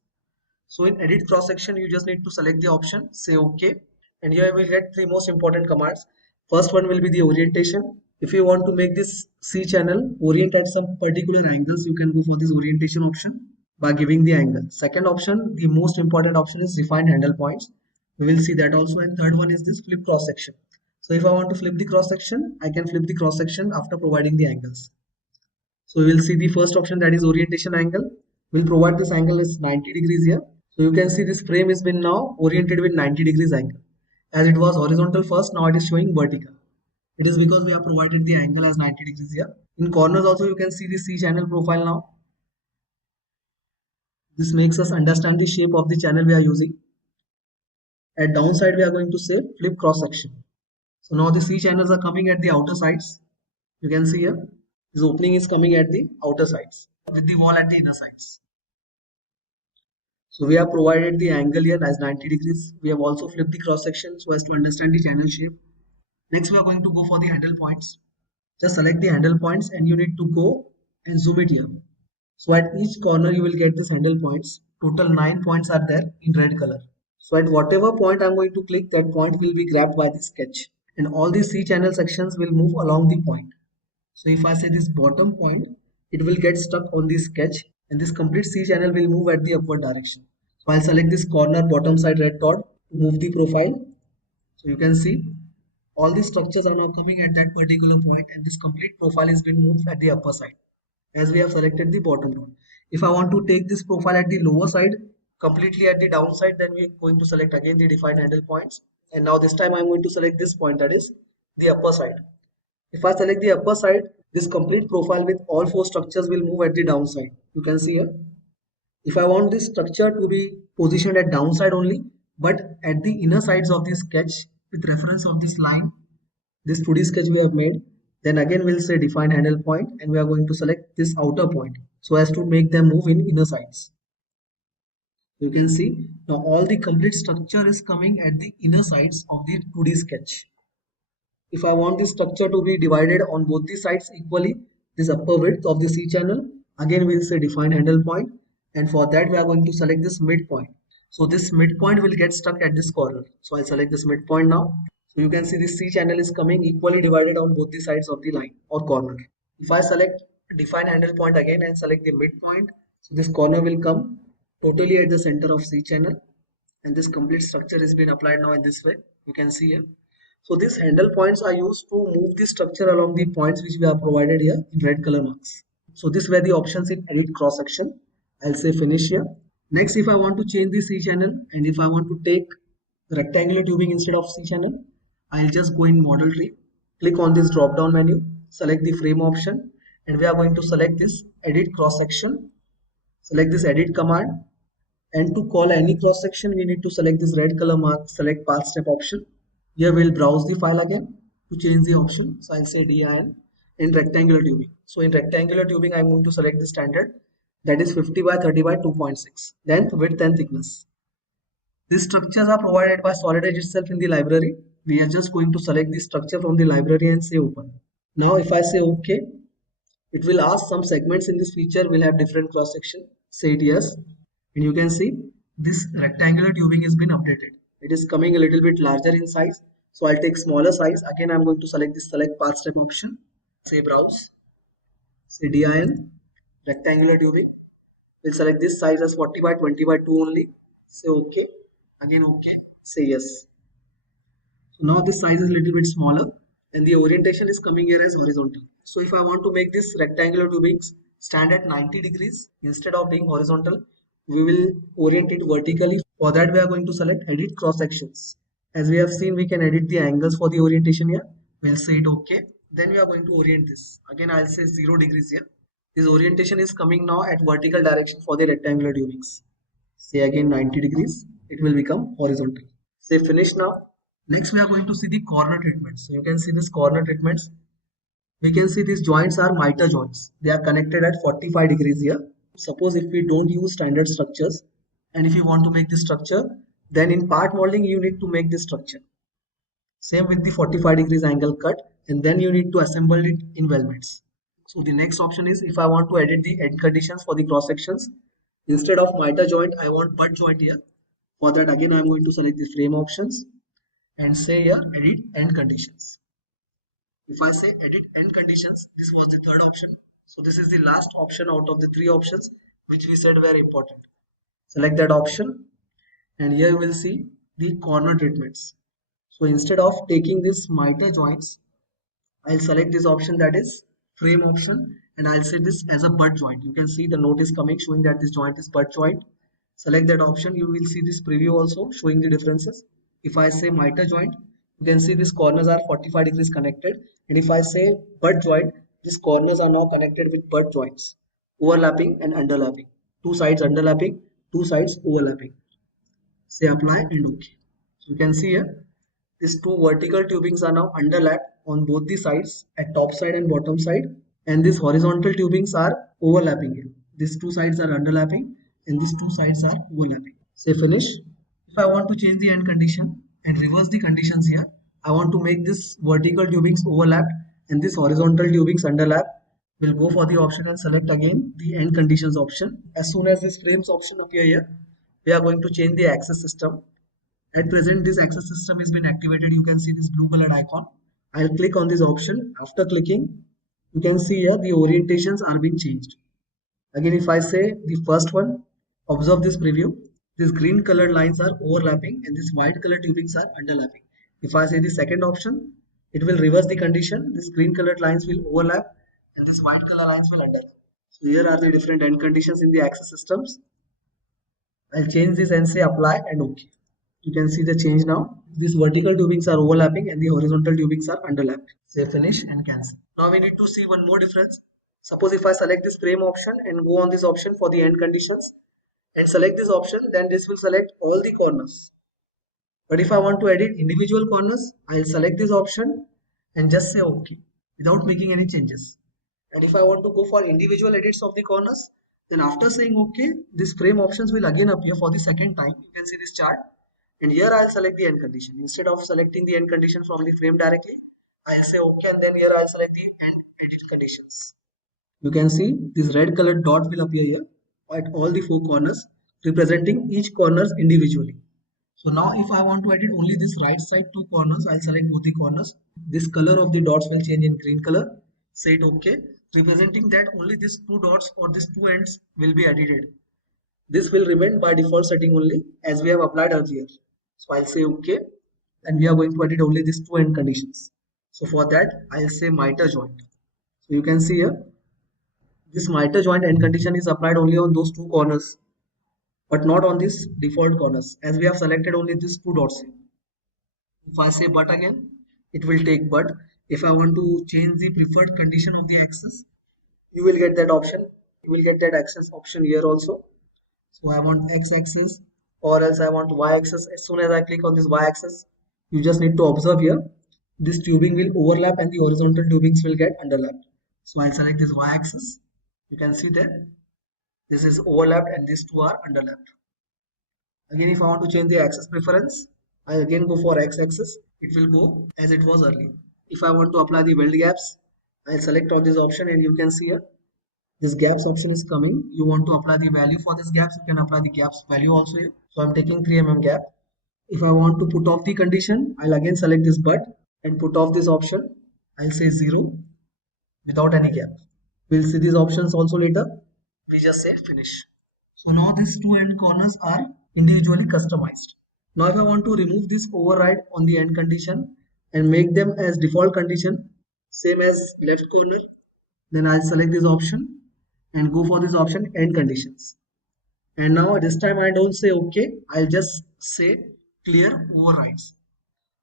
So in edit cross section, you just need to select the option, say OK. And here you will get 3 most important commands. First one will be the orientation. If you want to make this C channel orient at some particular angles, you can go for this orientation option by giving the angle. Second option, the most important option, is define handle points. We will see that also. And third one is this flip cross section. So if I want to flip the cross section, I can flip the cross section after providing the angles. So we will see the first option, that is orientation angle. We'll provide this angle is 90 degrees here. So you can see this frame has been now oriented with 90 degrees angle. As it was horizontal first, now it is showing vertical. It is because we have provided the angle as 90 degrees here. In corners also you can see the C channel profile now. This makes us understand the shape of the channel we are using. At downside, we are going to say flip cross section. So now the C channels are coming at the outer sides. You can see here, this opening is coming at the outer sides with the wall at the inner sides. So we have provided the angle here as 90 degrees. We have also flipped the cross section so as to understand the channel shape. Next, we are going to go for the handle points. Just select the handle points and you need to go and zoom it here. So at each corner, you will get this handle points. Total 9 points are there in red color. So at whatever point I'm going to click, that point will be grabbed by the sketch. And all the C channel sections will move along the point. So if I say this bottom point, it will get stuck on the sketch, and this complete C channel will move at the upward direction. So I'll select this corner bottom side red dot to move the profile. So you can see all these structures are now coming at that particular point, and this complete profile is being moved at the upper side as we have selected the bottom node. If I want to take this profile at the lower side, completely at the downside, then we are going to select again the defined handle points. And now this time I'm going to select this point, that is the upper side. If I select the upper side, this complete profile with all 4 structures will move at the downside. You can see here. If I want this structure to be positioned at downside only, but at the inner sides of the sketch with reference of this line, this 2D sketch we have made, then again we'll say define handle point, and we are going to select this outer point so as to make them move in inner sides. You can see now all the complete structure is coming at the inner sides of the 2D sketch. If I want this structure to be divided on both the sides equally, this upper width of the C channel, again we'll say define handle point, and for that we are going to select this midpoint. So this midpoint will get stuck at this corner. So I'll select this midpoint now. So you can see this C channel is coming equally divided on both the sides of the line or corner. If I select define handle point again and select the midpoint, so this corner will come totally at the center of C channel, and this complete structure is being applied now in this way. You can see here. So these handle points are used to move the structure along the points which we have provided here in red color marks. So this were the options in edit cross section. I'll say finish here. Next, if I want to change the C channel and if I want to take rectangular tubing instead of C channel, I'll just go in model tree, click on this drop down menu, select the frame option, and we are going to select this edit cross section. Select this edit command, and to call any cross section we need to select this red color mark, select path step option. Here we'll browse the file again to change the option. So I'll say DIN in rectangular tubing. So in rectangular tubing I'm going to select the standard, that is 50 by 30 by 2.6, then width and thickness. These structures are provided by SolidEdge itself in the library. We are just going to select the structure from the library and say open. Now if I say OK, it will ask some segments in this feature will have different cross section. Say it yes, and you can see this rectangular tubing has been updated. It is coming a little bit larger in size. So I'll take smaller size. Again, I'm going to select this select path step option. Say browse. Say DIN rectangular tubing. We'll select this size as 40 by 20 by 2 only. Say OK. Again OK. Say yes. So now this size is a little bit smaller and the orientation is coming here as horizontal. So if I want to make this rectangular tubings stand at 90 degrees instead of being horizontal, we will orient it vertically. For that we are going to select edit cross sections. As we have seen, we can edit the angles for the orientation here. We'll say it OK. Then we are going to orient this. Again I'll say 0 degrees here. This orientation is coming now at vertical direction for the rectangular tubings. Say again 90 degrees. It will become horizontal. Say finish now. Next we are going to see the corner treatments. So you can see this corner treatments. We can see these joints are mitre joints. They are connected at 45 degrees here. Suppose if we don't use standard structures and if you want to make this structure, then in part molding you need to make this structure. Same with the 45 degrees angle cut, and then you need to assemble it in weldments. So the next option is if I want to edit the end conditions for the cross sections. Instead of mitre joint, I want butt joint here. For that again I am going to select the frame options and say here edit end conditions. If I say edit end conditions, this was the third option. So this is the last option out of the 3 options which we said were important. Select that option and here you will see the corner treatments. So instead of taking this mitre joints, I'll select this option, that is frame option, and I'll set this as a butt joint. You can see the note is coming showing that this joint is butt joint. Select that option. You will see this preview also showing the differences. If I say mitre joint, you can see these corners are 45 degrees connected, and if I say butt joint, these corners are now connected with butt joints, overlapping and underlapping. 2 sides underlapping, 2 sides overlapping. Say apply and OK. So you can see here these 2 vertical tubings are now underlapped on both the sides at top side and bottom side, and these horizontal tubings are overlapping here. These 2 sides are underlapping and these 2 sides are overlapping. Say finish. If I want to change the end condition and reverse the conditions here, I want to make this vertical tubings overlap and this horizontal tubings underlap. We'll go for the option and select again the end conditions option. As soon as this frames option appear here, we are going to change the axis system. At present this axis system has been activated. You can see this blue colored icon. I'll click on this option. After clicking, you can see here the orientations are being changed. Again, if I say the first one, observe this preview. These green colored lines are overlapping and these white colored tubings are underlapping. If I say the second option, it will reverse the condition. These green colored lines will overlap and these white color lines will underlap. So here are the different end conditions in the axis systems. I'll change this and say apply and OK. You can see the change now. These vertical tubings are overlapping and the horizontal tubings are underlapping. Say finish and cancel. Now we need to see one more difference. Suppose if I select this frame option and go on this option for the end conditions and select this option, then this will select all the corners. But if I want to edit individual corners, I'll select this option and just say OK without making any changes. And if I want to go for individual edits of the corners, then after saying OK, these frame options will again appear for the second time. You can see this chart. And here I'll select the end condition. Instead of selecting the end condition from the frame directly, I'll say OK and then here I'll select the end edit conditions. You can see this red colored dot will appear here at all the 4 corners, representing each corners individually. So now if I want to edit only this right side two corners, I'll select both the corners. This color of the dots will change in green color. Say it OK, representing that only these two dots or these two ends will be edited. This will remain by default setting only as we have applied earlier. So I'll say OK, and we are going to edit only these two end conditions. So for that, I'll say miter joint. So you can see here, this miter joint end condition is applied only on those two corners, but not on these default corners as we have selected only these two dots here. If I say but again, it will take but. If I want to change the preferred condition of the axis, you will get that option. You will get that axis option here also. So I want x-axis or else I want y-axis. As soon as I click on this y-axis, you just need to observe here. This tubing will overlap and the horizontal tubings will get underlapped. So I'll select this y-axis. You can see that this is overlapped and these two are underlapped. Again, if I want to change the axis preference, I again go for x-axis. It will go as it was earlier. If I want to apply the weld gaps, I'll select on this option and you can see here this gaps option is coming. You want to apply the value for this gaps, you can apply the gaps value also here. So I'm taking 3 mm gap. If I want to put off the condition, I'll again select this but and put off this option. I'll say 0 without any gap. We'll see these options also later. We just say finish. So now these two end corners are individually customized. Now if I want to remove this override on the end condition and make them as default condition, same as left corner, then I'll select this option and go for this option end conditions. And now this time I don't say OK, I'll just say clear overrides.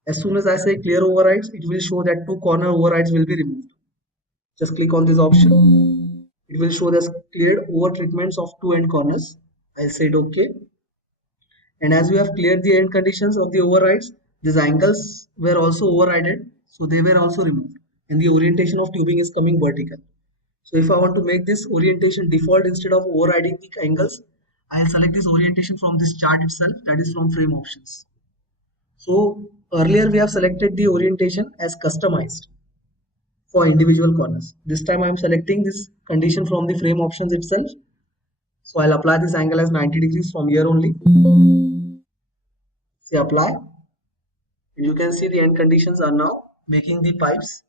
As soon as I say clear overrides, it will show that two corner overrides will be removed. Just click on this option. It will show the cleared over treatments of two end corners. I'll say it OK. And as we have cleared the end conditions of the overrides, these angles were also overridden, so they were also removed. And the orientation of tubing is coming vertical. So if I want to make this orientation default instead of overriding the angles, I'll select this orientation from this chart itself, that is from frame options. So earlier we have selected the orientation as customized for individual corners. This time I am selecting this condition from the frame options itself. So I'll apply this angle as 90 degrees from here only. Say apply. And you can see the end conditions are now making the pipes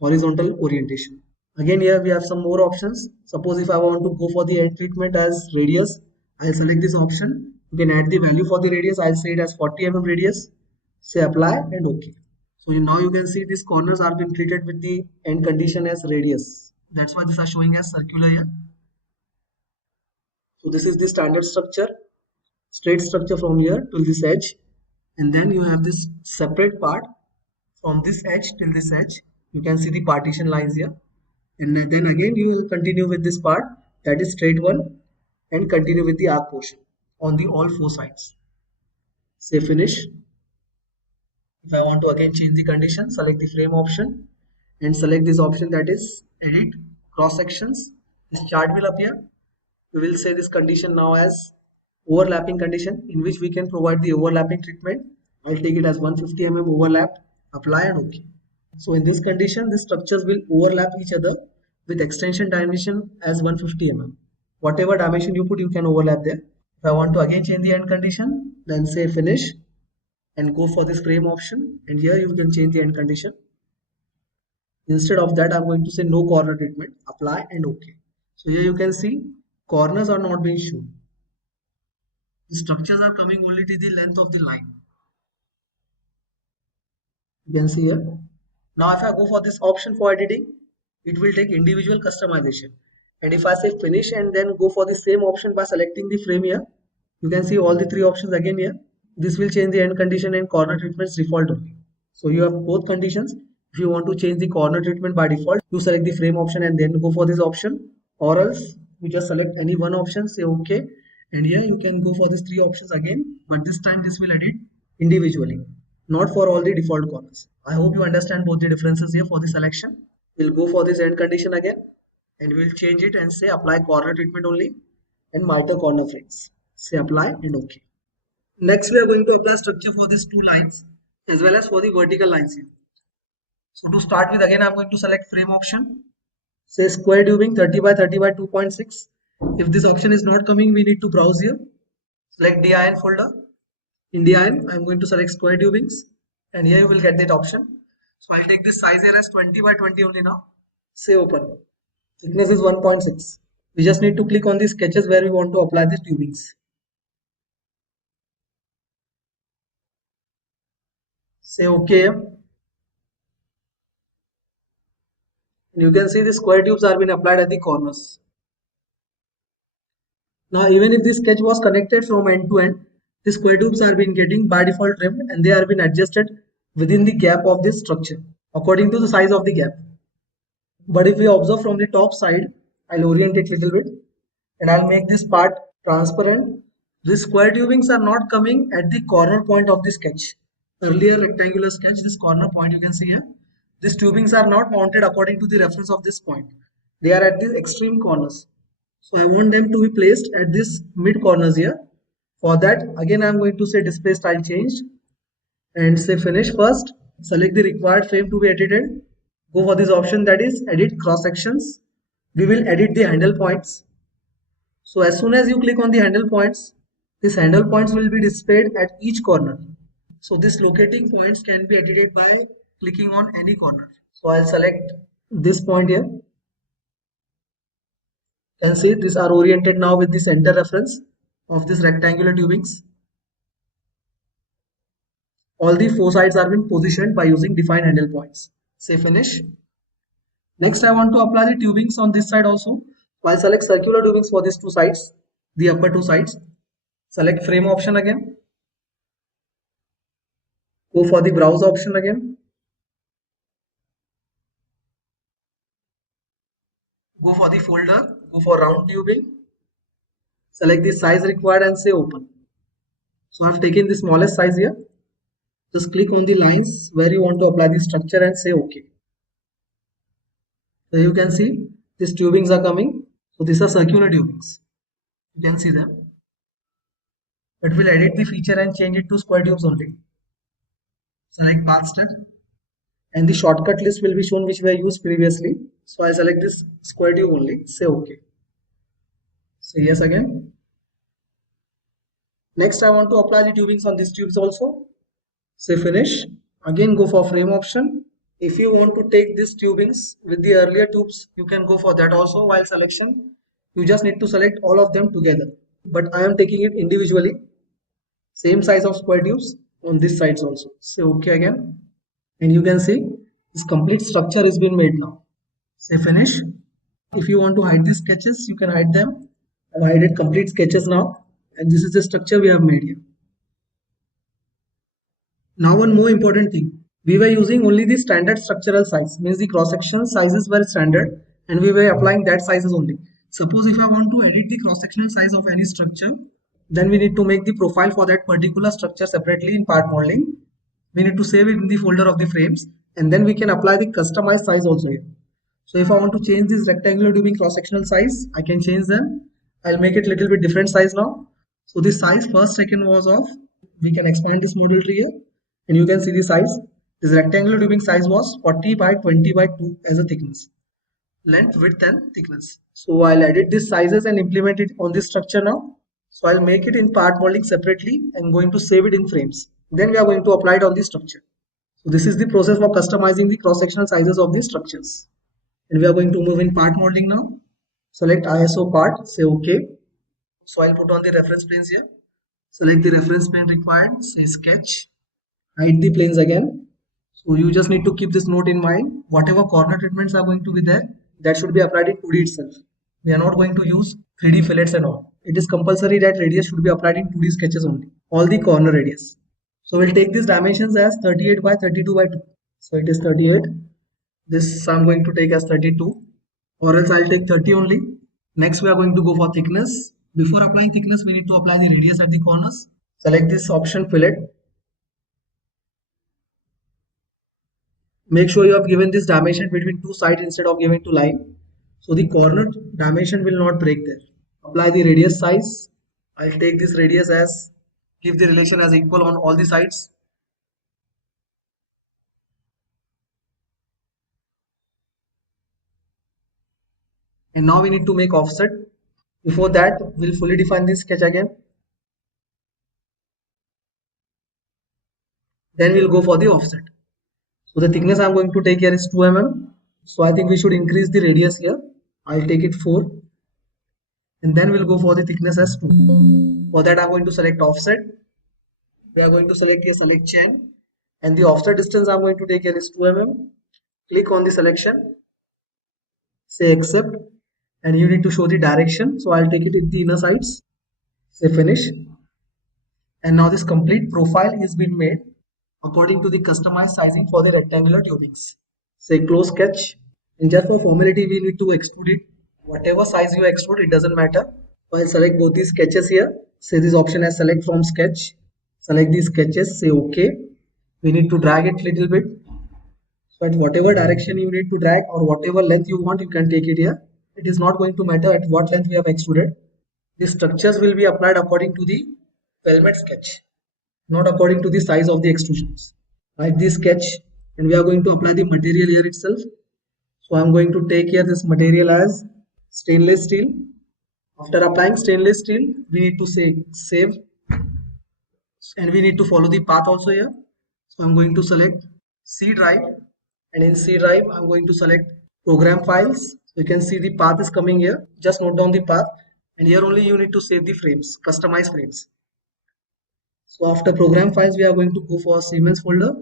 horizontal orientation. Again here we have some more options. Suppose if I want to go for the end treatment as radius, I'll select this option. You can add the value for the radius. I'll say it as 40 mm radius. Say apply and OK. So now you can see these corners are being treated with the end condition as radius. That's why these are showing as circular here. So this is the standard structure, straight structure from here till this edge, and then you have this separate part from this edge till this edge. You can see the partition lines here, and then again you will continue with this part, that is straight one, and continue with the arc portion on the all four sides. Say finish. If I want to again change the condition, select the frame option and select this option, that is edit cross sections. This chart will appear. We will say this condition now as overlapping condition, in which we can provide the overlapping treatment. I'll take it as 150 mm overlapped, apply and OK. So in this condition, the structures will overlap each other with extension dimension as 150 mm. Whatever dimension you put, you can overlap there. If I want to again change the end condition, then say finish and go for this frame option, and here you can change the end condition. Instead of that, I'm going to say no corner treatment, apply and OK. So here you can see corners are not being shown. The structures are coming only to the length of the line. You can see here. Now if I go for this option for editing, it will take individual customization. And if I say finish and then go for the same option by selecting the frame here, you can see all the three options again here. This will change the end condition and corner treatments default only. So you have both conditions. If you want to change the corner treatment by default, you select the frame option and then go for this option, or else you just select any one option, say OK, and here you can go for these three options again, but this time this will edit individually, not for all the default corners. I hope you understand both the differences here for the selection. We'll go for this end condition again and we'll change it and say apply corner treatment only and miter corner frames. Say apply and OK. Next we are going to apply structure for these two lines as well as for the vertical lines here. So to start with, again I'm going to select frame option. Say square tubing 30 by 30 by 2.6. If this option is not coming, we need to browse here. Select DIN folder In the end, I'm going to select square tubings, and here you will get that option. So I'll take this size here as 20 by 20 only now. Say open. Thickness is 1.6. We just need to click on the sketches where we want to apply the tubings. Say OK. And you can see the square tubes are being applied at the corners. Now, even if this sketch was connected from end to end, the square tubes are being getting by default trimmed and they are being adjusted within the gap of this structure according to the size of the gap. But if we observe from the top side, I'll orient it a little bit and I'll make this part transparent. These square tubings are not coming at the corner point of the sketch. Earlier rectangular sketch, this corner point you can see here. These tubings are not mounted according to the reference of this point. They are at the extreme corners. So I want them to be placed at this mid corners here. For that, again I'm going to say display style changed and say finish first. Select the required frame to be edited. Go for this option, that is edit cross sections. We will edit the handle points. So as soon as you click on the handle points, these handle points will be displayed at each corner. So this locating points can be edited by clicking on any corner. So I'll select this point here. You can see these are oriented now with the center reference of this rectangular tubings. All the four sides are being positioned by using defined handle points. Say finish. Next, I want to apply the tubings on this side also. So I select circular tubings for these two sides, the upper two sides. Select frame option again. Go for the browse option again. Go for the folder. Go for round tubing. Select the size required and say open. So I have taken the smallest size here. Just click on the lines where you want to apply the structure and say OK. So you can see these tubings are coming. So these are circular tubings. You can see them. But we'll edit the feature and change it to square tubes only. Select path step. And the shortcut list will be shown which we have used previously. So I select this square tube only. Say OK. Say yes again. Next I want to apply the tubings on these tubes also. Say finish. Again go for frame option. If you want to take these tubings with the earlier tubes, you can go for that also. While selection, you just need to select all of them together. But I am taking it individually. Same size of square tubes on this sides also. Say OK again. And you can see this complete structure is being made now. Say finish. If you want to hide these sketches, you can hide them. I've hidden complete sketches now. And this is the structure we have made here. Now one more important thing. We were using only the standard structural size, means the cross-sectional sizes were standard and we were applying that sizes only. Suppose if I want to edit the cross-sectional size of any structure, then we need to make the profile for that particular structure separately in part modeling. We need to save it in the folder of the frames and then we can apply the customized size also here. So if I want to change this rectangular tubing cross-sectional size, I can change them. I'll make it a little bit different size now. So this size first second was off. We can expand this model tree here. And you can see the size. This rectangular tubing size was 40 by 20 by 2 as a thickness. Length, width and thickness. So I'll edit these sizes and implement it on this structure now. So I'll make it in part modeling separately and going to save it in frames. Then we are going to apply it on the structure. So this is the process for customizing the cross-sectional sizes of the structures. And we are going to move in part modeling now. Select ISO part, say OK. So I'll put on the reference planes here. Select the reference plane required, say sketch. Hide the planes again. So you just need to keep this note in mind. Whatever corner treatments are going to be there, that should be applied in 2D itself. We are not going to use 3D fillets and all. It is compulsory that radius should be applied in 2D sketches only. All the corner radius. So we'll take these dimensions as 38 by 32 by 2. So it is 38. This I'm going to take as 32. Or else I'll take 30 only. Next we are going to go for thickness. Before applying thickness, we need to apply the radius at the corners. Select this option fillet. Make sure you have given this dimension between two sides instead of giving to line. So the corner dimension will not break there. Apply the radius size. I'll take this radius as, give the relation as equal on all the sides. And now we need to make offset. Before that, we'll fully define this sketch again. Then we'll go for the offset. So the thickness I'm going to take here is 2 mm. So I think we should increase the radius here. I'll take it 4. And then we'll go for the thickness as 2. For that I'm going to select offset. We are going to select here select chain. And the offset distance I'm going to take here is 2 mm. Click on the selection. Say accept. And you need to show the direction. So I'll take it in the inner sides. Say finish. And now this complete profile is been made according to the customized sizing for the rectangular tubings. Say close sketch. And just for formality we need to extrude it. Whatever size you extrude, it doesn't matter. So I'll select both these sketches here. Say this option as select from sketch. Select these sketches. Say OK. We need to drag it little bit. So at whatever direction you need to drag or whatever length you want, you can take it here. It is not going to matter at what length we have extruded. The structures will be applied according to the weldment sketch, not according to the size of the extrusions. Write this sketch and we are going to apply the material here itself. So I am going to take here this material as stainless steel. After applying stainless steel, we need to say save and we need to follow the path also here. So I'm going to select C drive and in C drive I'm going to select program files. So you can see the path is coming here. Just note down the path and here only you need to save the frames, customize frames. So after program files we are going to go for Siemens folder,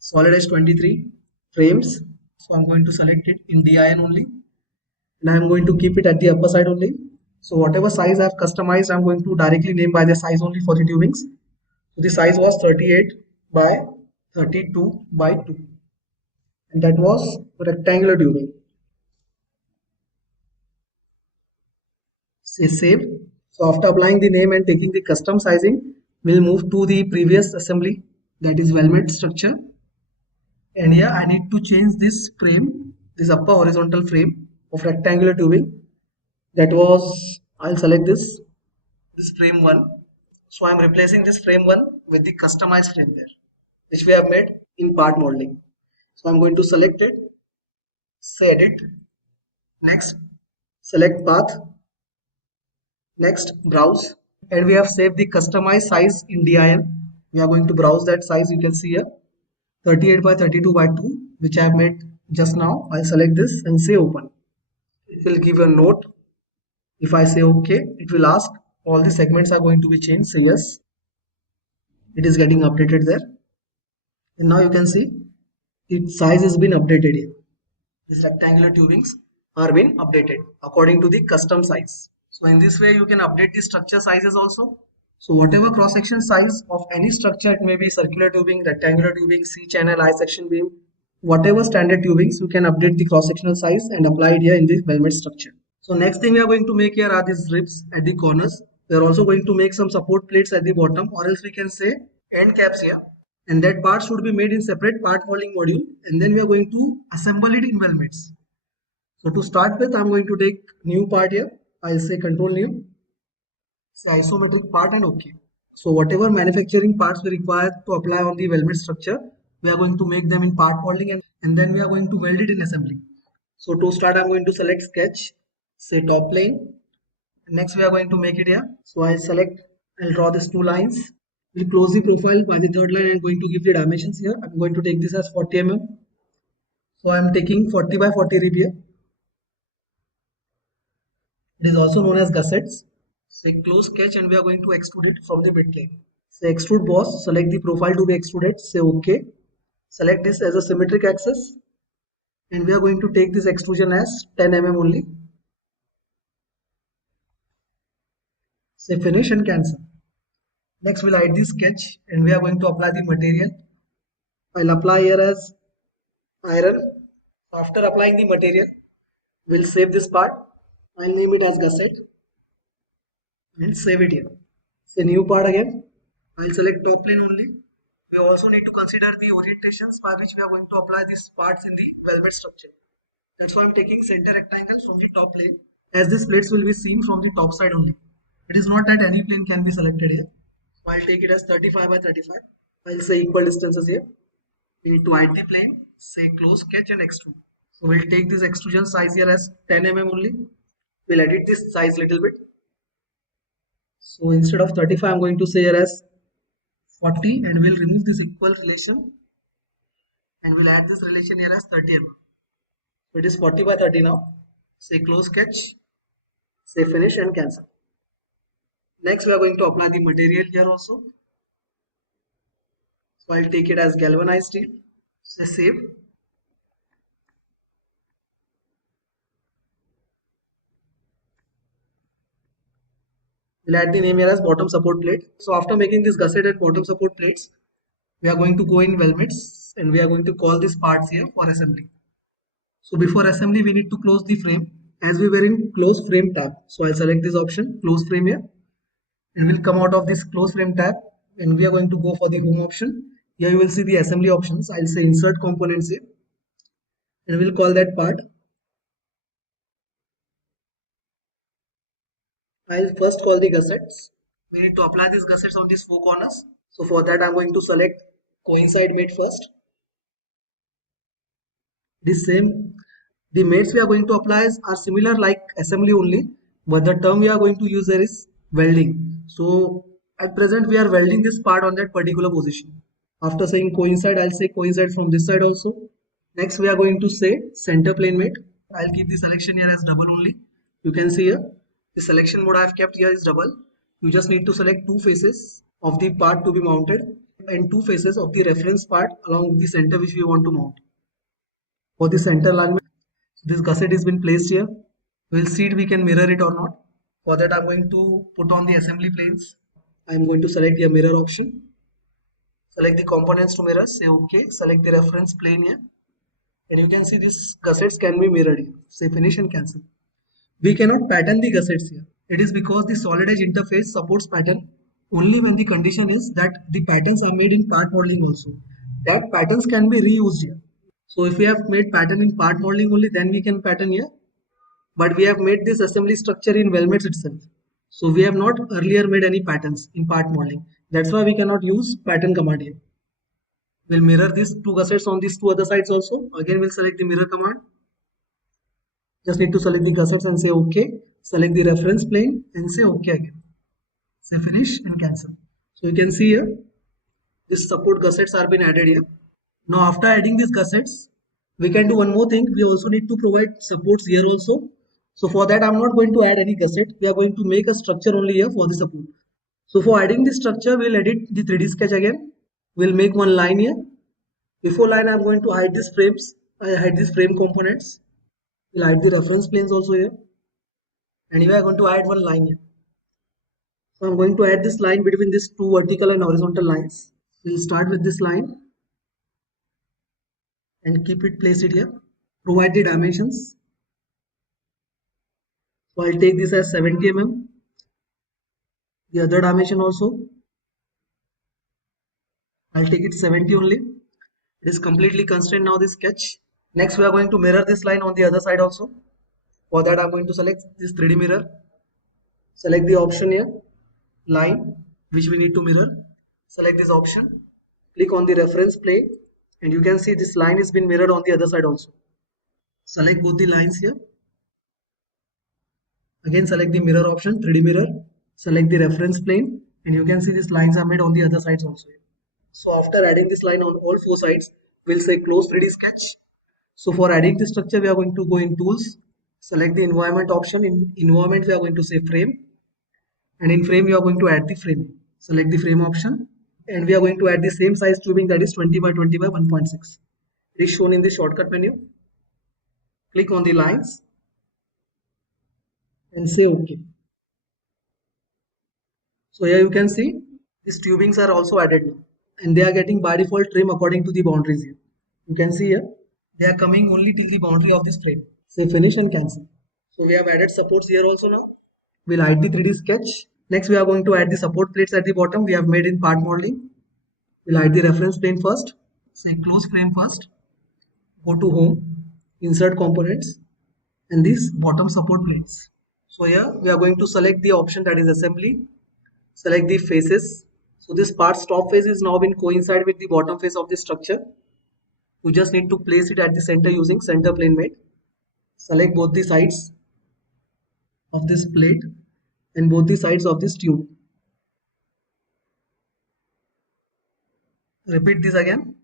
SolidEdge 23 frames. So I'm going to select it in DIN only and I'm going to keep it at the upper side only. So whatever size I've customized, I'm going to directly name by the size only for the tubings. So the size was 38 by 32 by 2 and that was rectangular tubing. Say save. So after applying the name and taking the custom sizing, we'll move to the previous assembly, that is weldment structure. And here I need to change this frame, this upper horizontal frame of rectangular tubing. That was, I'll select this frame 1. So I'm replacing this frame 1 with the customized frame there, which we have made in part modeling. So I'm going to select it, say edit, next select path, next browse, and we have saved the customized size in DIN. We are going to browse that size. You can see here 38 by 32 by 2, which I have made just now. I'll select this and say open. It will give a note. If I say OK, it will ask all the segments are going to be changed. Say yes. It is getting updated there. And now you can see its size has been updated here. These rectangular tubings are being updated according to the custom size. So in this way you can update the structure sizes also. So whatever cross-section size of any structure, it may be circular tubing, rectangular tubing, C-channel, I-section beam, whatever standard tubings, you can update the cross-sectional size and apply it here in the weldment structure. So next thing we are going to make here are these ribs at the corners. We are also going to make some support plates at the bottom, or else we can say end caps here. And that part should be made in separate part molding module. And then we are going to assemble it in weldments. So to start with, I'm going to take new part here. I'll say control new, say isometric part and OK. So whatever manufacturing parts we require to apply on the weldment structure, we are going to make them in part molding and then we are going to weld it in assembly. So to start, I'm going to select sketch, say top plane. Next we are going to make it here. So I'll draw these 2 lines. We'll close the profile by the third line and going to give the dimensions here. I'm going to take this as 40 mm. So I'm taking 40 by 40 rib here. It is also known as gussets. Say close sketch and we are going to extrude it from the mid plane. Say extrude boss, select the profile to be extruded, say OK. Select this as a symmetric axis and we are going to take this extrusion as 10 mm only. Say finish and cancel. Next we'll hide the sketch and we are going to apply the material. I'll apply here as iron. After applying the material, we'll save this part. I'll name it as gusset and save it here. Say new part again. I'll select top plane only. We also need to consider the orientations by which we are going to apply these parts in the weldment structure. That's why I'm taking center rectangle from the top plane, as these plates will be seen from the top side only. It is not that any plane can be selected here. So I'll take it as 35 by 35. I'll say equal distances here. We need to hide the plane, say close sketch and extrude. So we'll take this extrusion size here as 10 mm only. We'll edit this size little bit. So instead of 35, I'm going to say here as 40, and we'll remove this equal relation and we'll add this relation here as 30 mm. So it is 40 by 30 now. Say close sketch, say finish and cancel. Next we are going to apply the material here also. So I'll take it as galvanized steel. Say save. We'll add the name here as bottom support plate. So after making this gusset at bottom support plates, we are going to go in weldments and we are going to call these parts here for assembly. So before assembly, we need to close the frame as we were in close frame tab. So I'll select this option, close frame here, and we'll come out of this close frame tab and we are going to go for the home option. Here you will see the assembly options. I'll say insert components here and we'll call that part. I'll first call the gussets. We need to apply these gussets on these four corners. So for that, I'm going to select coincide mate first. This same, the mates we are going to apply are similar like assembly only, but the term we are going to use there is welding. So at present, we are welding this part on that particular position. After saying coincide, I'll say coincide from this side also. Next, we are going to say center plane mate. I'll keep the selection here as double only. You can see here, the selection mode I have kept here is double. You just need to select two faces of the part to be mounted and two faces of the reference part along the center which we want to mount. For the center alignment, this gusset has been placed here. We'll see if we can mirror it or not. For that, I'm going to put on the assembly planes. I'm going to select the mirror option. Select the components to mirror, say OK. Select the reference plane here. And you can see these gussets can be mirrored here. Say finish and cancel. We cannot pattern the gussets here. It is because the SolidEdge interface supports pattern only when the condition is that the patterns are made in part modeling also. That patterns can be reused here. So if we have made pattern in part modeling only, then we can pattern here. But we have made this assembly structure in weldments itself. So we have not earlier made any patterns in part modeling. That's why we cannot use pattern command here. We'll mirror these two gussets on these two other sides also. Again, we'll select the mirror command. Just need to select the gussets and say OK. Select the reference plane and say OK again. Say finish and cancel. So you can see here, these support gussets are been added here. Now after adding these gussets, we can do one more thing. We also need to provide supports here also. So for that, I'm not going to add any gusset. We are going to make a structure only here for the support. So for adding this structure, we'll edit the 3D sketch again. We'll make one line here. Before line, I'm going to hide these frames. I hide these frame components. We'll hide the reference planes also here. And here I'm going to add one line here. So I'm going to add this line between these two vertical and horizontal lines. We'll start with this line and keep it place it here. Provide the dimensions. So I'll take this as 70 mm. The other dimension also, I'll take it 70 only. It is completely constrained now this sketch. Next we are going to mirror this line on the other side also. For that I'm going to select this 3D mirror. Select the option here, line which we need to mirror. Select this option. Click on the reference plane and you can see this line has been mirrored on the other side also. Select both the lines here. Again select the mirror option, 3D mirror. Select the reference plane and you can see these lines are made on the other sides also. So after adding this line on all four sides, we'll say close 3D sketch. So for adding this structure, we are going to go in tools, select the environment option. In environment, we are going to say frame. And in frame, we are going to add the frame. Select the frame option. And we are going to add the same size tubing, that is 20 by 20 by 1.6. It is shown in the shortcut menu. Click on the lines and say OK. So here you can see these tubings are also added now. And they are getting by default trim according to the boundaries here. You can see here, they are coming only till the boundary of this frame. Say finish and cancel. So we have added supports here also now. We'll hide the 3D sketch. Next we are going to add the support plates at the bottom we have made in part modeling. We'll hide the reference plane first. Say close frame first. Go to home, insert components and these bottom support plates. So here we are going to select the option that is assembly. Select the faces. So this part's top face is now been coincide with the bottom face of the structure. You just need to place it at the center using center plane mate. Select both the sides of this plate and both the sides of this tube. repeat this again.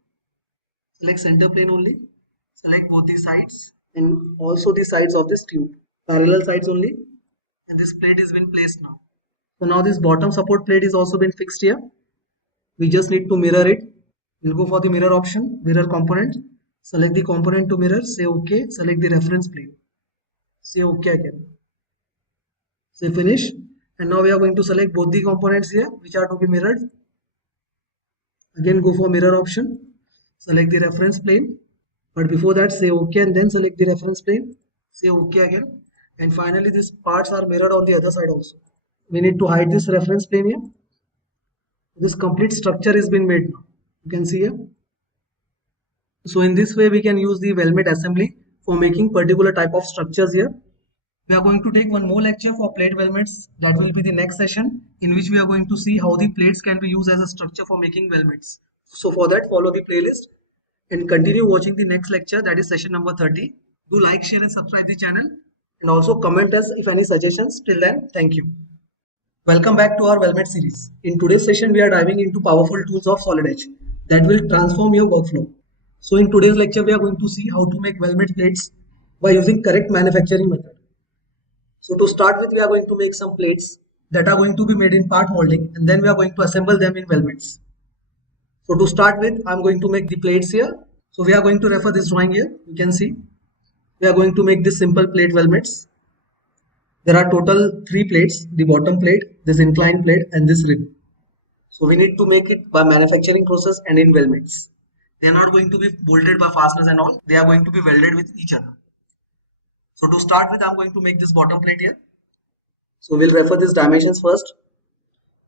Select center plane only. Select both the sides and also the sides of this tube. Parallel sides only. And this plate is been placed now. So now this bottom support plate is also been fixed here. We just need to mirror it. We'll go for the mirror option, mirror component. Select the component to mirror, say OK. Select the reference plane. Say OK again. Say finish. And now we are going to select both the components here which are to be mirrored. Again go for mirror option. Select the reference plane. But before that say OK and then select the reference plane. Say OK again. And finally these parts are mirrored on the other side also. We need to hide this reference plane here. This complete structure is been made now. You can see here. So in this way we can use the weldment assembly for making particular type of structures here. We are going to take one more lecture for plate weldments. That will be the next session in which we are going to see how the plates can be used as a structure for making weldments. So for that follow the playlist and continue watching the next lecture, that is session number 30. Do like, share and subscribe the channel and also comment us if any suggestions. Till then, thank you. Welcome back to our weldment series. In today's session, we are diving into powerful tools of SolidEdge that will transform your workflow. So in today's lecture, we are going to see how to make weldment plates by using correct manufacturing method. So to start with, we are going to make some plates that are going to be made in part molding and then we are going to assemble them in weldments. So to start with, I am going to make the plates here. So we are going to refer this drawing here. You can see we are going to make this simple plate weldments. There are total 3 plates, the bottom plate, this inclined plate and this rib. So we need to make it by manufacturing process and in weldments. They are not going to be bolted by fasteners and all. They are going to be welded with each other. So to start with, I am going to make this bottom plate here. So we'll refer these dimensions first.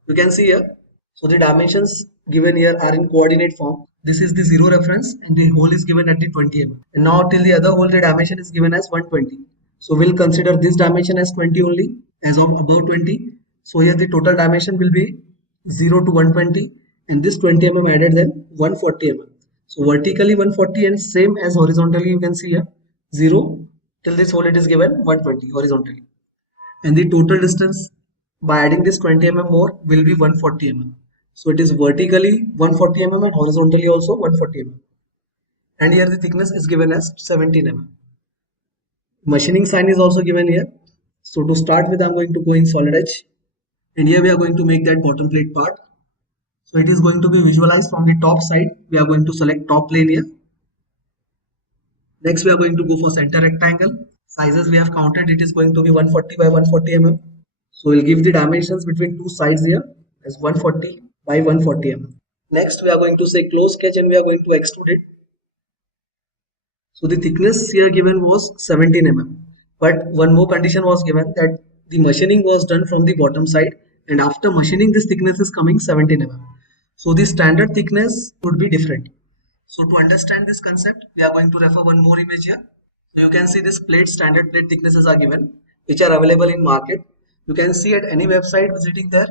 You can see here. So the dimensions given here are in coordinate form. This is the 0 reference and the hole is given at the 20 mm. And now till the other hole, the dimension is given as 120. So we'll consider this dimension as 20 only, as of above 20. So here the total dimension will be 0 to 120 and this 20 mm added then 140 mm. So vertically 140 and same as horizontally you can see here 0 till this hole it is given 120 horizontally. And the total distance by adding this 20 mm more will be 140 mm. So it is vertically 140 mm and horizontally also 140 mm. And here the thickness is given as 17 mm. Machining sign is also given here. So to start with, I am going to go in SolidEdge and here we are going to make that bottom plate part. So it is going to be visualized from the top side. We are going to select top plane here. Next we are going to go for center rectangle. Sizes we have counted, it is going to be 140 by 140 mm. So we'll give the dimensions between two sides here as 140 by 140 mm. Next we are going to say close sketch and we are going to extrude it. So the thickness here given was 17 mm. But one more condition was given that the machining was done from the bottom side and after machining this thickness is coming 17 mm. So the standard thickness would be different. So to understand this concept, we are going to refer one more image here. So you can see this plate, standard plate thicknesses are given, which are available in market. You can see at any website visiting there,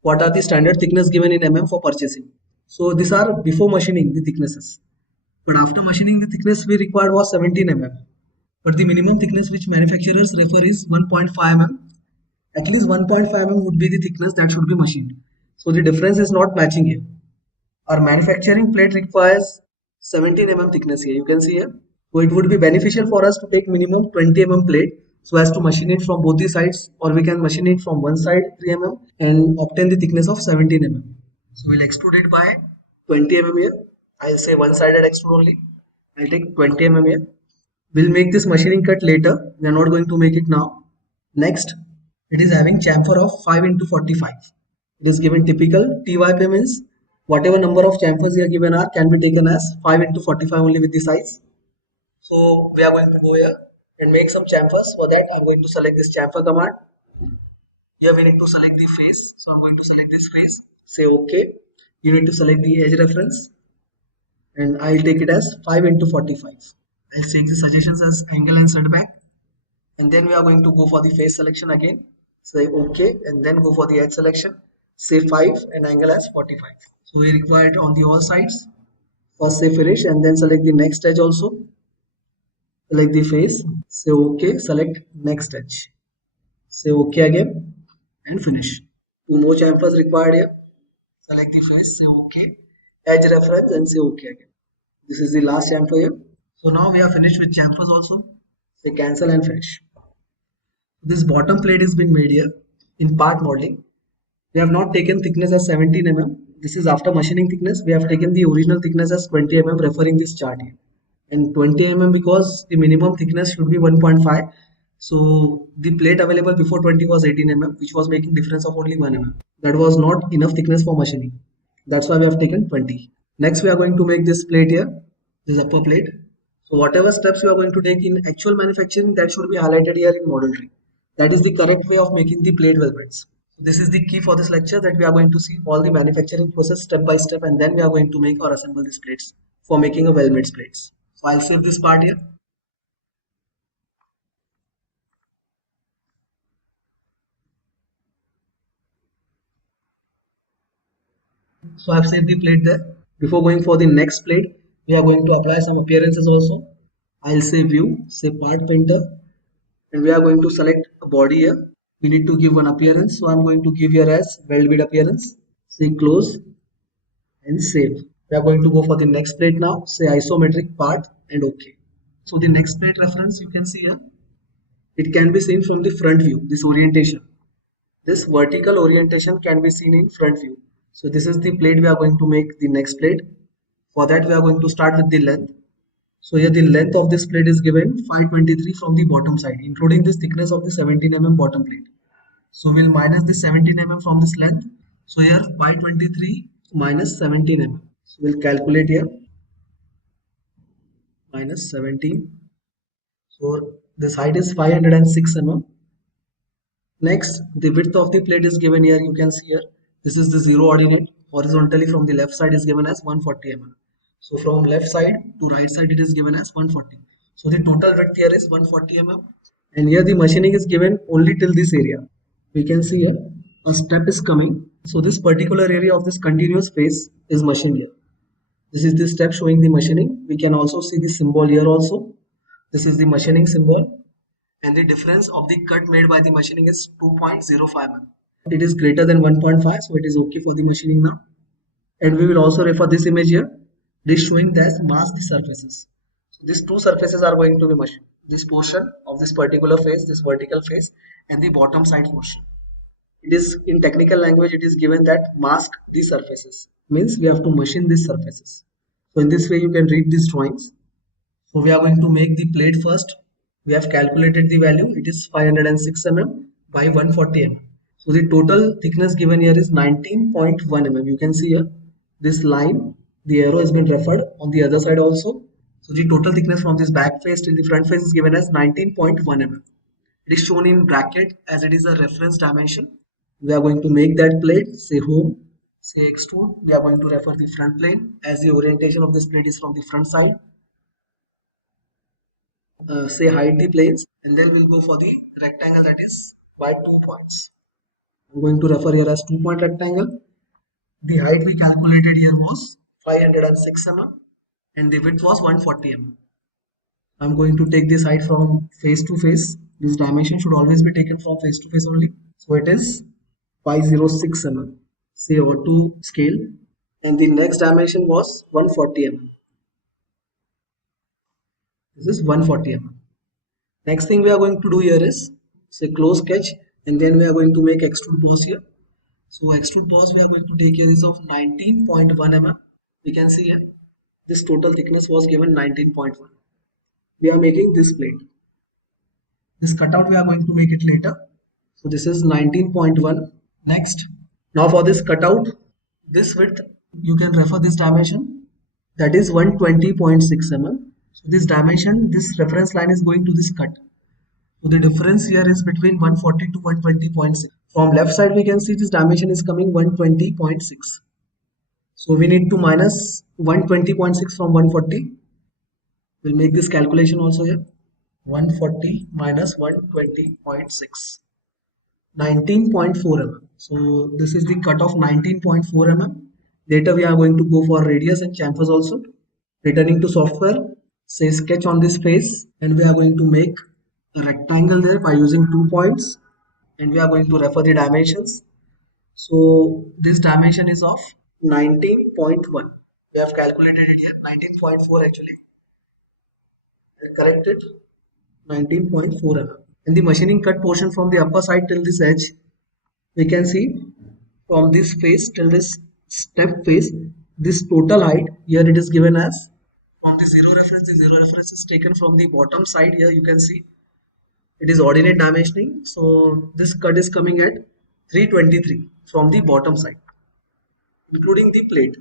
what are the standard thickness given in mm for purchasing. So these are before machining the thicknesses. But after machining the thickness we required was 17 mm. But the minimum thickness which manufacturers refer is 1.5 mm. At least 1.5 mm would be the thickness that should be machined. So the difference is not matching here. Our manufacturing plate requires 17 mm thickness here. You can see here. So it would be beneficial for us to take minimum 20 mm plate so as to machine it from both the sides, or we can machine it from one side 3 mm and obtain the thickness of 17 mm. So we'll extrude it by 20 mm here. I'll say one-sided extrude only. I'll take 20 mm here. We'll make this machining cut later. We are not going to make it now. Next, it is having chamfer of 5 into 45. It is given typical TYP means whatever number of chamfers here given are can be taken as 5 into 45 only with the size. So we are going to go here and make some chamfers. For that, I'm going to select this chamfer command. Here we need to select the face. So I'm going to select this face. Say OK. You need to select the edge reference. And I'll take it as 5 into 45. I'll change the suggestions as angle and setback. And then we are going to go for the face selection again. Say OK and then go for the edge selection. Say 5 and angle as 45. So we require it on the all sides. First say finish and then select the next edge also. Select the face. Say OK. Select next edge. Say OK again and finish. Two more chamfers required here. Select the face. Say OK. edge reference and say OK again. This is the last chamfer here. So now we are finished with chamfers also. Say cancel and finish. This bottom plate has been made here in part modeling. We have not taken thickness as 17 mm. This is after machining thickness. We have taken the original thickness as 20 mm, referring this chart here. And 20 mm because the minimum thickness should be 1.5. So the plate available before 20 was 18 mm, which was making difference of only 1 mm. That was not enough thickness for machining. That's why we have taken 20. Next, we are going to make this plate here, this upper plate. So whatever steps you are going to take in actual manufacturing, that should be highlighted here in model tree. That is the correct way of making the plate weldments. This is the key for this lecture, that we are going to see all the manufacturing process step by step, and then we are going to make or assemble these plates for making a weldments plates. So I'll save this part here. So I've saved the plate there. Before going for the next plate, we are going to apply some appearances also. I'll say view, say part painter, and we are going to select a body here. We need to give one appearance. So I'm going to give here as weld bit appearance. Say close and save. We are going to go for the next plate now. Say isometric part and OK. So the next plate reference you can see here. It can be seen from the front view, this orientation. This vertical orientation can be seen in front view. So this is the plate we are going to make the next plate. For that we are going to start with the length. So here the length of this plate is given 523 from the bottom side, including this thickness of the 17 mm bottom plate. So we'll minus the 17 mm from this length. So here 523 minus 17 mm. So we'll calculate here minus 17. So this height is 506 mm. Next, the width of the plate is given here. You can see here. This is the zero ordinate. Horizontally from the left side is given as 140 mm. So from left side to right side it is given as 140. So the total width here is 140 mm. And here the machining is given only till this area. We can see here a step is coming. So this particular area of this continuous face is machined here. This is the step showing the machining. We can also see the symbol here also. This is the machining symbol. And the difference of the cut made by the machining is 2.05 mm. It is greater than 1.5, so it is okay for the machining now. And we will also refer this image here. This showing that mask the surfaces. So these two surfaces are going to be machined. This portion of this particular face, this vertical face, and the bottom side portion. It is in technical language, it is given that mask the surfaces. Means we have to machine these surfaces. So in this way you can read these drawings. So we are going to make the plate first. We have calculated the value. It is 506 mm by 140 mm. So the total thickness given here is 19.1 mm. You can see here this line, the arrow has been referred on the other side also. So the total thickness from this back face till the front face is given as 19.1 mm. It is shown in bracket as it is a reference dimension. We are going to make that plate, say home, say extrude. We are going to refer the front plane as the orientation of this plate is from the front side. Say hide the planes, and then we'll go for the rectangle that is by 2 points. I'm going to refer here as 2-point rectangle. The height we calculated here was 506 mm and the width was 140 mm. I'm going to take this height from face to face. This dimension should always be taken from face to face only. So it is 506 mm. Say over to scale, and the next dimension was 140 mm. This is 140 mm. Next thing we are going to do here is say close sketch, and then we are going to make extrude boss here. So extrude boss we are going to take here is of 19.1 mm. We can see here this total thickness was given 19.1. We are making this plate. This cutout we are going to make it later. So this is 19.1. Next, now for this cutout, this width you can refer this dimension, that is 120.6 mm. So this dimension, this reference line is going to this cut. So the difference here is between 140 to 120.6. From left side we can see this dimension is coming 120.6. So we need to minus 120.6 from 140. We'll make this calculation also here. 140 minus 120.6. 19.4 mm. So this is the cut of 19.4 mm. Later we are going to go for radius and chamfers also. Returning to software, say sketch on this face, and we are going to make a rectangle there by using 2 points, and we are going to refer the dimensions. So this dimension is of 19.1. We have calculated it here 19.4 actually. Correct it 19.4 mm. And the machining cut portion from the upper side till this edge, we can see from this face till this step face, this total height here it is given as from the zero reference. The zero reference is taken from the bottom side. Here you can see it is ordinate dimensioning. So this cut is coming at 323 from the bottom side, including the plate.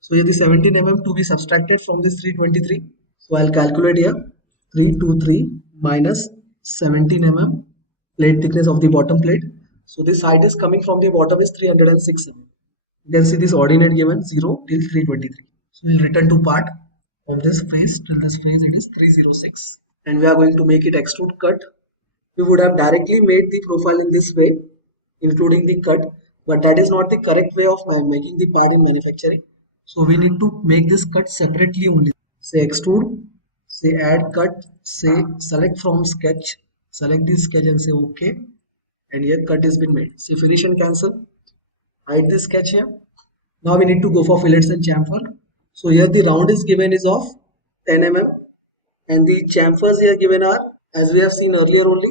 So here the 17 mm to be subtracted from this 323. So I'll calculate here 323 minus 17 mm plate thickness of the bottom plate. So this height is coming from the bottom is 306 mm. You can see this ordinate given 0 till 323. So we'll return to part. From this face till this face it is 306. And we are going to make it extrude cut. We would have directly made the profile in this way, including the cut, but that is not the correct way of making the part in manufacturing. So we need to make this cut separately only. Say extrude, say add cut, say select from sketch, select the sketch and say OK. And here cut has been made. Say finish and cancel. Hide this sketch here. Now we need to go for fillets and chamfer. So here the round is given is of 10 mm and the chamfers here given are, as we have seen earlier only,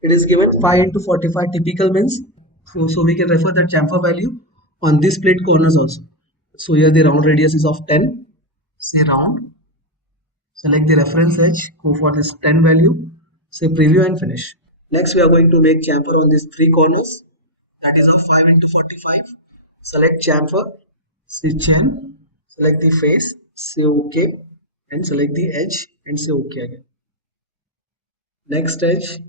it is given 5 into 45 typical means. So we can refer that chamfer value on this plate corners also. So here the round radius is of 10. Say round. Select the reference edge. Go for this 10 value. Say preview and finish. Next we are going to make chamfer on these three corners. That is of 5 into 45. Select chamfer. Say chain. Select the face. Say OK. And select the edge and say OK again. Next edge.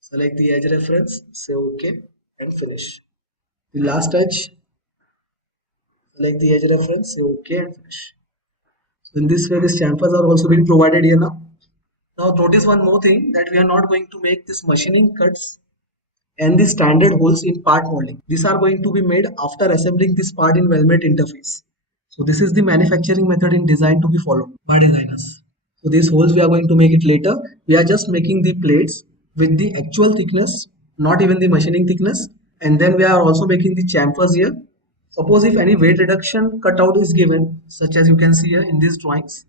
Select the edge reference, say OK and finish. The last edge, select the edge reference, say OK and finish. So in this way, these chamfers are also being provided here now. Now notice one more thing, that we are not going to make this machining cuts and the standard holes in part molding. These are going to be made after assembling this part in weldment interface. So this is the manufacturing method in design to be followed by designers. So these holes we are going to make it later. We are just making the plates with the actual thickness, not even the machining thickness, and then we are also making the chamfers here. Suppose if any weight reduction cutout is given, such as you can see here in these drawings.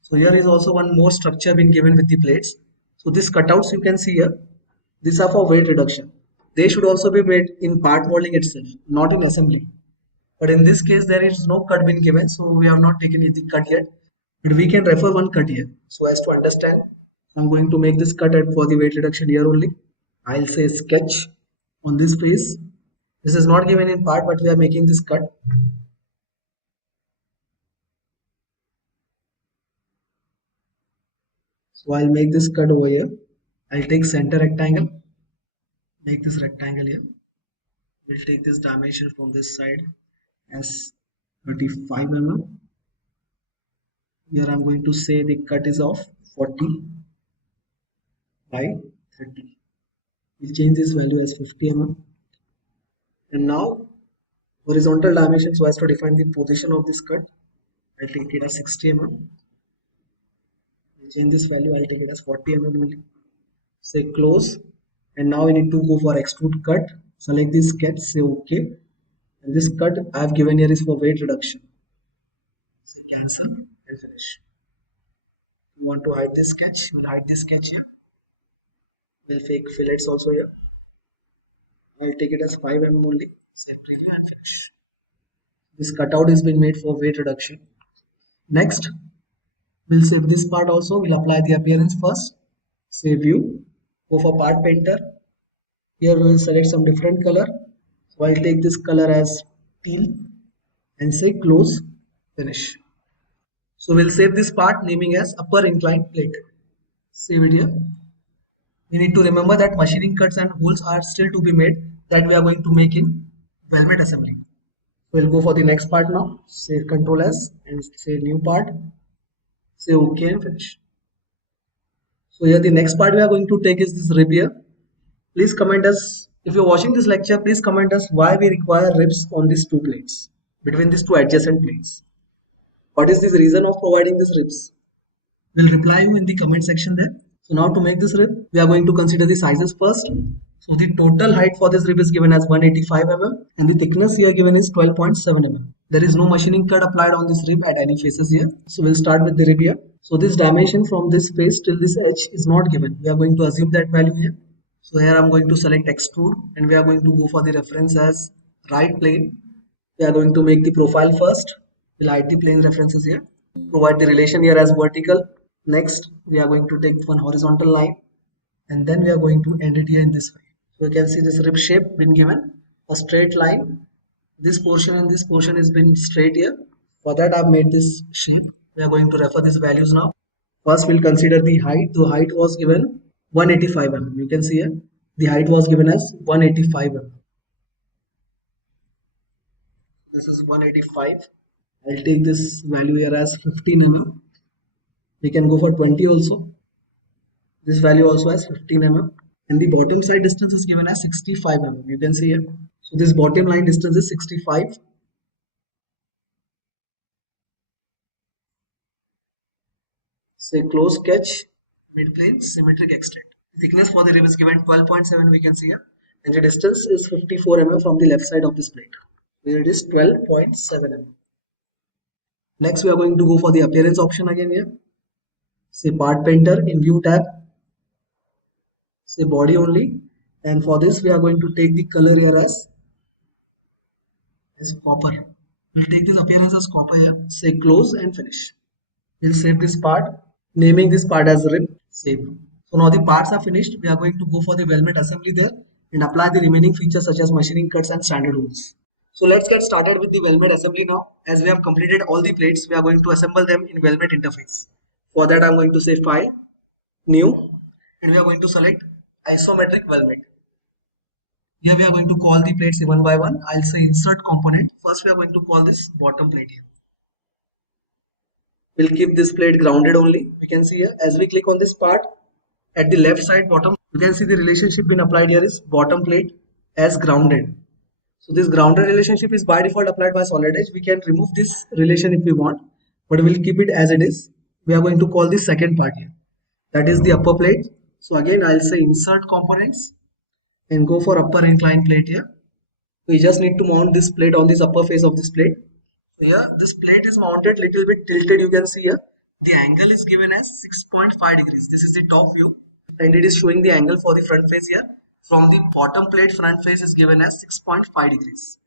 So here is also one more structure being given with the plates. So these cutouts you can see here, these are for weight reduction. They should also be made in part molding itself, not in assembly. But in this case there is no cut being given, so we have not taken the cut yet. But we can refer one cut here so as to understand. I'm going to make this cut for the weight reduction here only. I'll say sketch on this face. This is not given in part, but we are making this cut. So I'll make this cut over here. I'll take center rectangle. Make this rectangle here. We'll take this dimension from this side as 35 mm. Here I'm going to say the cut is of 40 by 30. We'll change this value as 50 mm. And now horizontal dimension, so as to define the position of this cut, I'll take it as 60 mm. We'll change this value, I'll take it as 40 mm only. Say close. And now we need to go for extrude cut. Select this sketch, say OK. And this cut I have given here is for weight reduction. Say cancel and finish. You want to hide this sketch, we'll hide this sketch here. We'll fake fillets also here. I'll take it as 5 mm only. Set preview and finish. This cutout has been made for weight reduction. Next, we'll save this part also. We'll apply the appearance first. Say view. Go for part painter. Here we will select some different color. So I'll take this color as teal and say close, finish. So we'll save this part naming as upper inclined plate. Save it here. We need to remember that machining cuts and holes are still to be made that we are going to make in weldment assembly. We'll go for the next part now. Say Control S and say new part. Say OK and finish. So here the next part we are going to take is this rib here. Please comment us, if you're watching this lecture, please comment us why we require ribs on these two plates, between these two adjacent plates. What is this reason of providing these ribs? We'll reply you in the comment section there. So now to make this rib, we are going to consider the sizes first. So the total height for this rib is given as 185 mm and the thickness here given is 12.7 mm. There is no machining cut applied on this rib at any faces here. So we'll start with the rib here. So this dimension from this face till this edge is not given. We are going to assume that value here. So here I'm going to select extrude and we are going to go for the reference as right plane. We are going to make the profile first. We'll hide the plane references here. Provide the relation here as vertical. Next, we are going to take one horizontal line and then we are going to end it here in this way. So you can see this rib shape been given a straight line. This portion and this portion has been straight here. For that I've made this shape. We are going to refer these values now. First we'll consider the height. The height was given 185 mm. You can see here the height was given as 185 mm. This is 185. I'll take this value here as 15 mm. We can go for 20 also. This value also has 15 mm. And the bottom side distance is given as 65 mm. You can see here. So this bottom line distance is 65. Say close sketch, mid plane, symmetric extent. The thickness for the rib is given 12.7, we can see here. And the distance is 54 mm from the left side of this plate. Here it is 12.7 mm. Next we are going to go for the appearance option again here. Say part painter in view tab. Say body only. And for this we are going to take the color here as copper. We'll take this appearance as copper here. Say close and finish. We'll save this part, naming this part as rib. Save. So now the parts are finished. We are going to go for the weldment assembly there and apply the remaining features such as machining cuts and standard rules. So let's get started with the weldment assembly now. As we have completed all the plates, we are going to assemble them in weldment interface. For that I'm going to say File, New, and we are going to select isometric weldment. Here we are going to call the plates one by one. I'll say insert component. First we are going to call this bottom plate here. We'll keep this plate grounded only. We can see here as we click on this part at the left side bottom, you can see the relationship being applied here is bottom plate as grounded. So this grounded relationship is by default applied by SolidEdge. We can remove this relation if we want, but we'll keep it as it is. We are going to call the second part here. That is the upper plate. So again I'll say insert components and go for upper inclined plate here. We just need to mount this plate on this upper face of this plate. So here this plate is mounted little bit tilted. You can see here the angle is given as 6.5 degrees. This is the top view and it is showing the angle for the front face here. From the bottom plate front face is given as 6.5 degrees.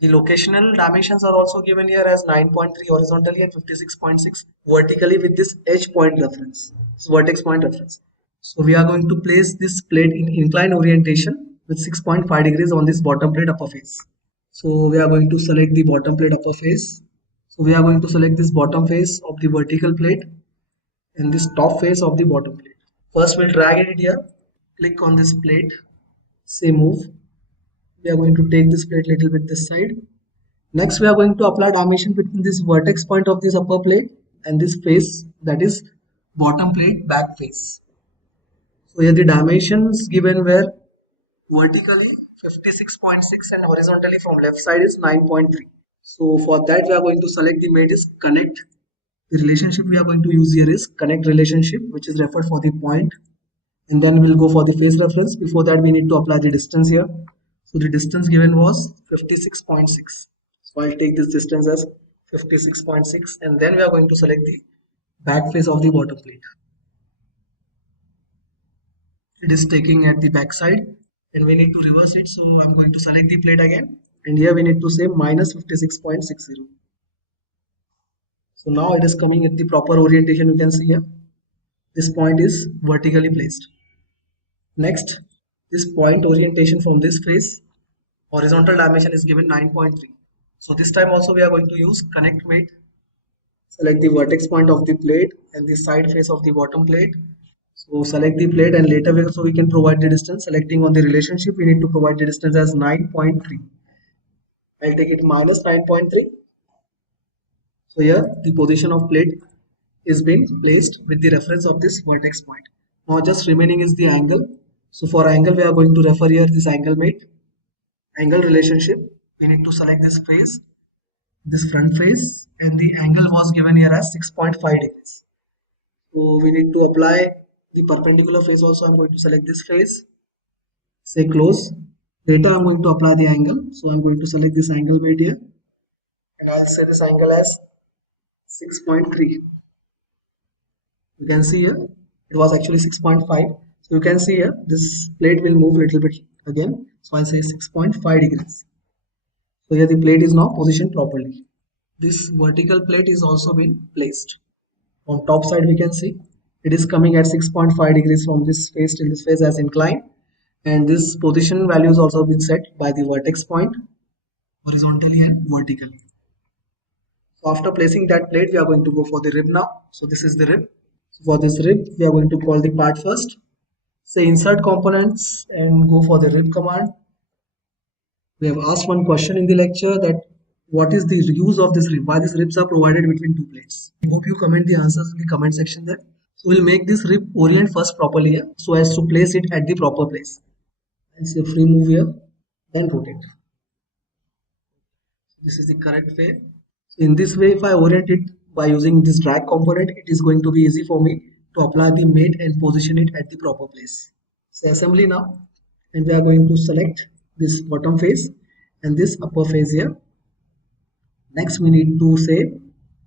The locational dimensions are also given here as 9.3 horizontally and 56.6 vertically with this edge point reference, this vertex point reference. So we are going to place this plate in inclined orientation with 6.5 degrees on this bottom plate upper face. So we are going to select the bottom plate upper face. So we are going to select this bottom face of the vertical plate and this top face of the bottom plate. First we'll drag it here, click on this plate, say move. We are going to take this plate little bit this side. Next we are going to apply dimension between this vertex point of this upper plate and this face, that is bottom plate back face. So here the dimensions given were vertically 56.6 and horizontally from left side is 9.3. So for that we are going to select the mate is connect. The relationship we are going to use here is connect relationship, which is referred for the point, and then we'll go for the face reference. Before that we need to apply the distance here. So the distance given was 56.6. So I'll take this distance as 56.6 and then we are going to select the back face of the bottom plate. It is taking at the back side and we need to reverse it. So I'm going to select the plate again and here we need to say minus 56.60. So now it is coming at the proper orientation. You can see here this point is vertically placed. Next, this point orientation from this face, horizontal dimension is given 9.3. So this time also we are going to use connect mate. Select the vertex point of the plate and the side face of the bottom plate. So select the plate and later we can provide the distance. Selecting on the relationship, we need to provide the distance as 9.3. I'll take it minus 9.3. So here the position of plate is being placed with the reference of this vertex point. Now just remaining is the angle. So for angle we are going to refer here this angle mate, angle relationship. We need to select this face, this front face, and the angle was given here as 6.5 degrees. So we need to apply the perpendicular face also. I'm going to select this face, say close. Later I'm going to apply the angle. So I'm going to select this angle mate here and I'll say this angle as 6.3. You can see here it was actually 6.5. So you can see here this plate will move a little bit again. So I'll say 6.5 degrees. So here the plate is now positioned properly. This vertical plate is also been placed. On top side we can see it is coming at 6.5 degrees from this face till this face as inclined, and this position value has also been set by the vertex point horizontally and vertically. So after placing that plate we are going to go for the rib now. So this is the rib. So for this rib we are going to call the part first. Say insert components and go for the rib command. We have asked one question in the lecture that what is the use of this rib? Why these ribs are provided between two plates? I hope you comment the answers in the comment section there. So we'll make this rib orient first properly here so as to place it at the proper place. And say free move here, then rotate. This is the correct way. So in this way, if I orient it by using this drag component, it is going to be easy for me to apply the mate and position it at the proper place. Say assembly now, and we are going to select this bottom face and this upper face here. Next we need to say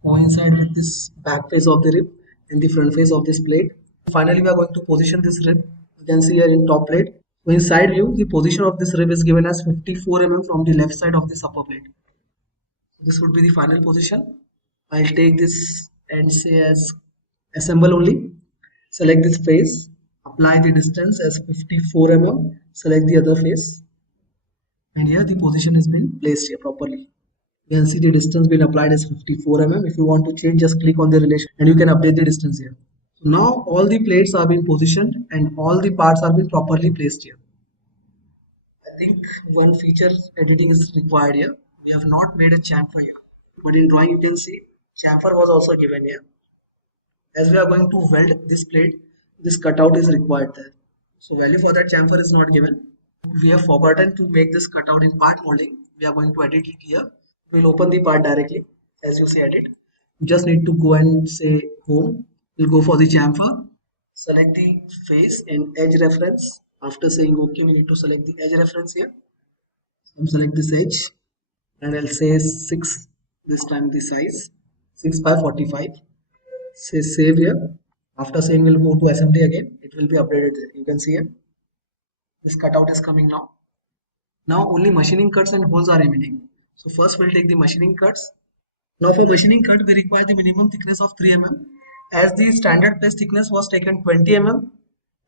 coincide with this back face of the rib and the front face of this plate. Finally we are going to position this rib. You can see here in top plate. So in side view the position of this rib is given as 54 mm from the left side of this upper plate. This would be the final position. I'll take this and say as assemble only. Select this face, apply the distance as 54 mm, select the other face, and here the position has been placed here properly. You can see the distance been applied as 54 mm. If you want to change, just click on the relation and you can update the distance here. So now all the plates are being positioned and all the parts are being properly placed here. I think one feature editing is required here. We have not made a chamfer here, but in drawing you can see chamfer was also given here. As we are going to weld this plate, this cutout is required there. So value for that chamfer is not given. We have forgotten to make this cutout in part molding. We are going to edit it here. We'll open the part directly. As you say edit, you just need to go and say home. We'll go for the chamfer. Select the face and edge reference. After saying OK, we need to select the edge reference here. So select this edge and I'll say 6, this time the size 6 by 45. Say save here. After saying we'll go to assembly again, it will be updated there. You can see here this cutout is coming now. Now only machining cuts and holes are remaining. So first we'll take the machining cuts. Now for machining cut we require the minimum thickness of 3 mm. As the standard place thickness was taken 20 mm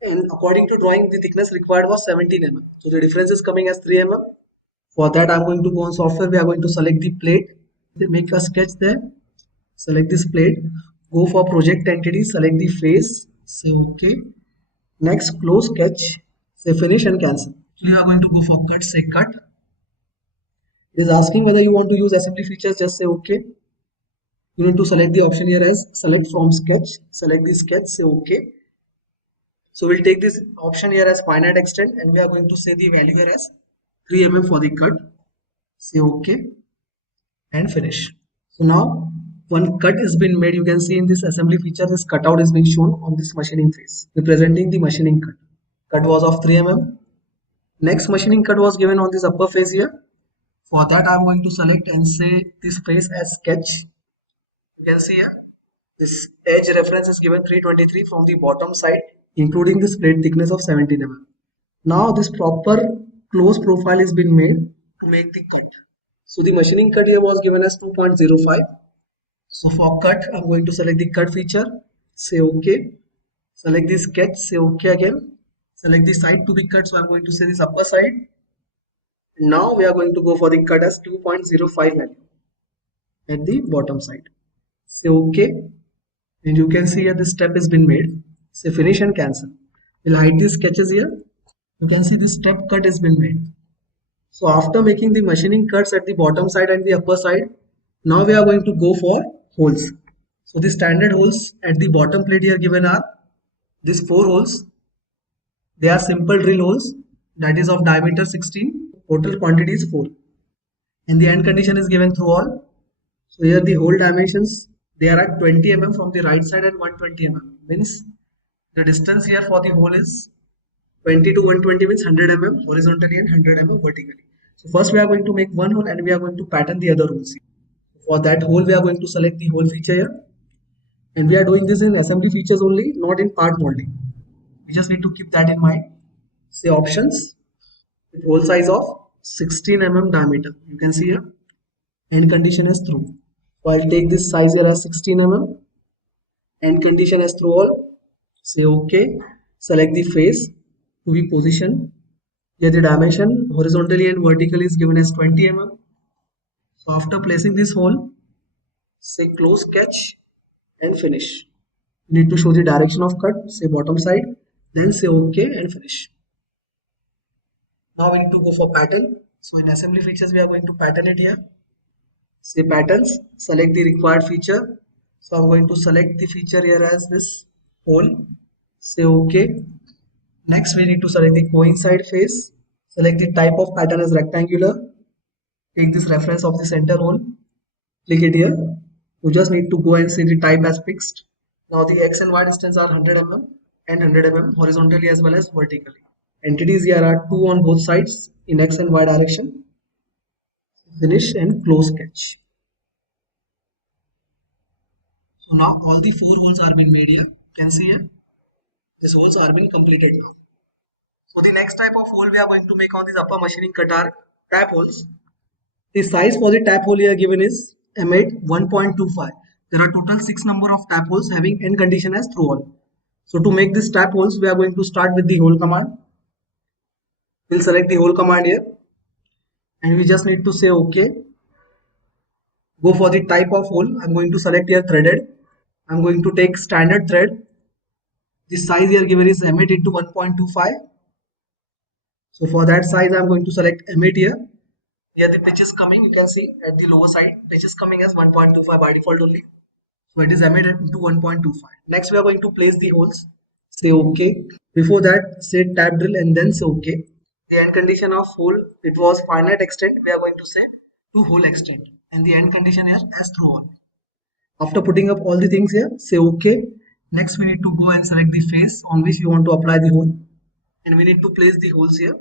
and according to drawing the thickness required was 17 mm. So the difference is coming as 3 mm. For that I'm going to go on software. We are going to select the plate. Make a sketch there. Select this plate. Go for project entity. Select the face. Say OK. Next close sketch. Say finish and cancel. We are going to go for cut. Say cut. It is asking whether you want to use assembly features. Just say OK. You need to select the option here as select from sketch. Select the sketch. Say OK. So we'll take this option here as finite extent and we are going to say the value here as 3 mm for the cut. Say OK and finish. So now one cut has been made. You can see in this assembly feature this cutout is being shown on this machining face representing the machining cut. Cut was of 3 mm. Next machining cut was given on this upper face here. For that I am going to select and say this face as sketch. You can see here this edge reference is given 323 from the bottom side including this plate thickness of 17 mm. Now this proper close profile is been made to make the cut. So the machining cut here was given as 2.05. So for cut I am going to select the cut feature. Say OK. Select the sketch. Say OK again. Select the side to be cut. So I am going to say this upper side. Now we are going to go for the cut as 2.05 value at the bottom side. Say OK and you can see here this step has been made. Say finish and cancel. We'll hide these sketches here. You can see this step cut has been made. So after making the machining cuts at the bottom side and the upper side, now we are going to go for holes. So the standard holes at the bottom plate here given are these 4 holes. They are simple drill holes that is of diameter 16. Total quantity is 4 and the end condition is given through all. So here the hole dimensions, they are at 20 mm from the right side and 120 mm. Means the distance here for the hole is 20 to 120 means 100 mm horizontally and 100 mm vertically. So first we are going to make one hole and we are going to pattern the other holes. For that hole, we are going to select the hole feature here. And we are doing this in assembly features only, not in part molding. We just need to keep that in mind. Say options with hole size of 16 mm diameter. You can see here. End condition is through. So I'll take this size here as 16 mm. End condition is through all. Say OK. Select the face to be positioned. Here the dimension horizontally and vertically is given as 20 mm. So after placing this hole, say close sketch and finish. You need to show the direction of cut, say bottom side, then say OK and finish. Now we need to go for pattern. So in assembly features, we are going to pattern it here. Say patterns, select the required feature. So I'm going to select the feature here as this hole. Say OK. Next we need to select the coincide face. Select the type of pattern as rectangular. Take this reference of the center hole. Click it here. You just need to go and see the type as fixed. Now the x and y distance are 100 mm and 100 mm horizontally as well as vertically. Entities here are 2 on both sides in x and y direction. Finish and close sketch. So now all the 4 holes are being made here. You can see here. These holes are being completed now. So the next type of hole we are going to make on this upper machining cut are tap holes. The size for the tap hole here given is M8 1.25. There are total 6 number of tap holes having end condition as through hole. So to make this tap holes, we are going to start with the hole command. We'll select the hole command here. And we just need to say OK. Go for the type of hole. I'm going to select here threaded. I'm going to take standard thread. The size here given is M8 into 1.25. So for that size, I'm going to select M8 here. Here the pitch is coming. You can see at the lower side, pitch is coming as 1.25 by default only. So it is M8 into 1.25. Next, we are going to place the holes. Say OK. Before that, say tap drill and then say OK. The end condition of hole, it was finite extent. We are going to say to hole extent. And the end condition here as through hole. After putting up all the things here, say OK. Next, we need to go and select the face on which we want to apply the hole. And we need to place the holes here.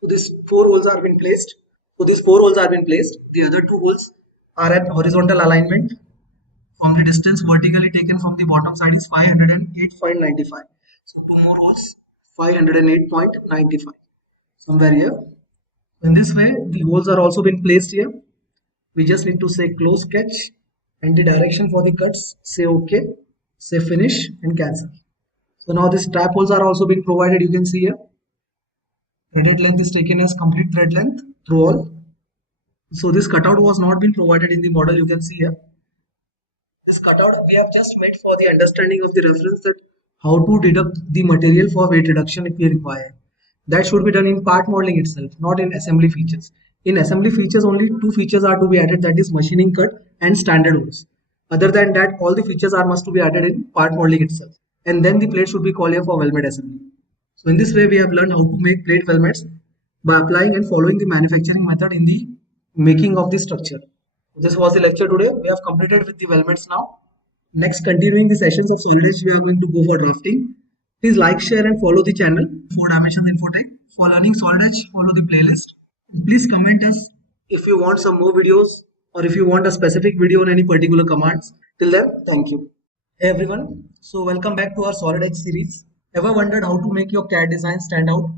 So these 4 holes are been placed. The other 2 holes are at horizontal alignment. From the distance vertically taken from the bottom side is 508.95. So 2 more holes, 508.95. Somewhere here. In this way, the holes are also been placed here. We just need to say close sketch and the direction for the cuts. Say OK, say finish and cancel. So now these tap holes are also being provided. You can see here. Threaded length is taken as complete thread length through all. So this cutout was not been provided in the model. You can see here. This cutout we have just made for the understanding of the reference that how to deduct the material for weight reduction if we require. That should be done in part modeling itself, not in assembly features. In assembly features, only 2 features are to be added, that is machining cut and standard holes. Other than that, all the features are must to be added in part modeling itself. And then the plate should be called here for weldment assembly. So in this way, we have learned how to make plate weldments by applying and following the manufacturing method in the making of the structure. This was the lecture today. We have completed with the weldments now. Next, continuing the sessions of SolidEdge, we are going to go for drafting. Please like, share and follow the channel 4 Dimensions Infotech. For learning SolidEdge, follow the playlist. Please comment us if you want some more videos or if you want a specific video on any particular commands. Till then, thank you. Hey everyone, so welcome back to our SolidEdge series. Ever wondered how to make your CAD design stand out?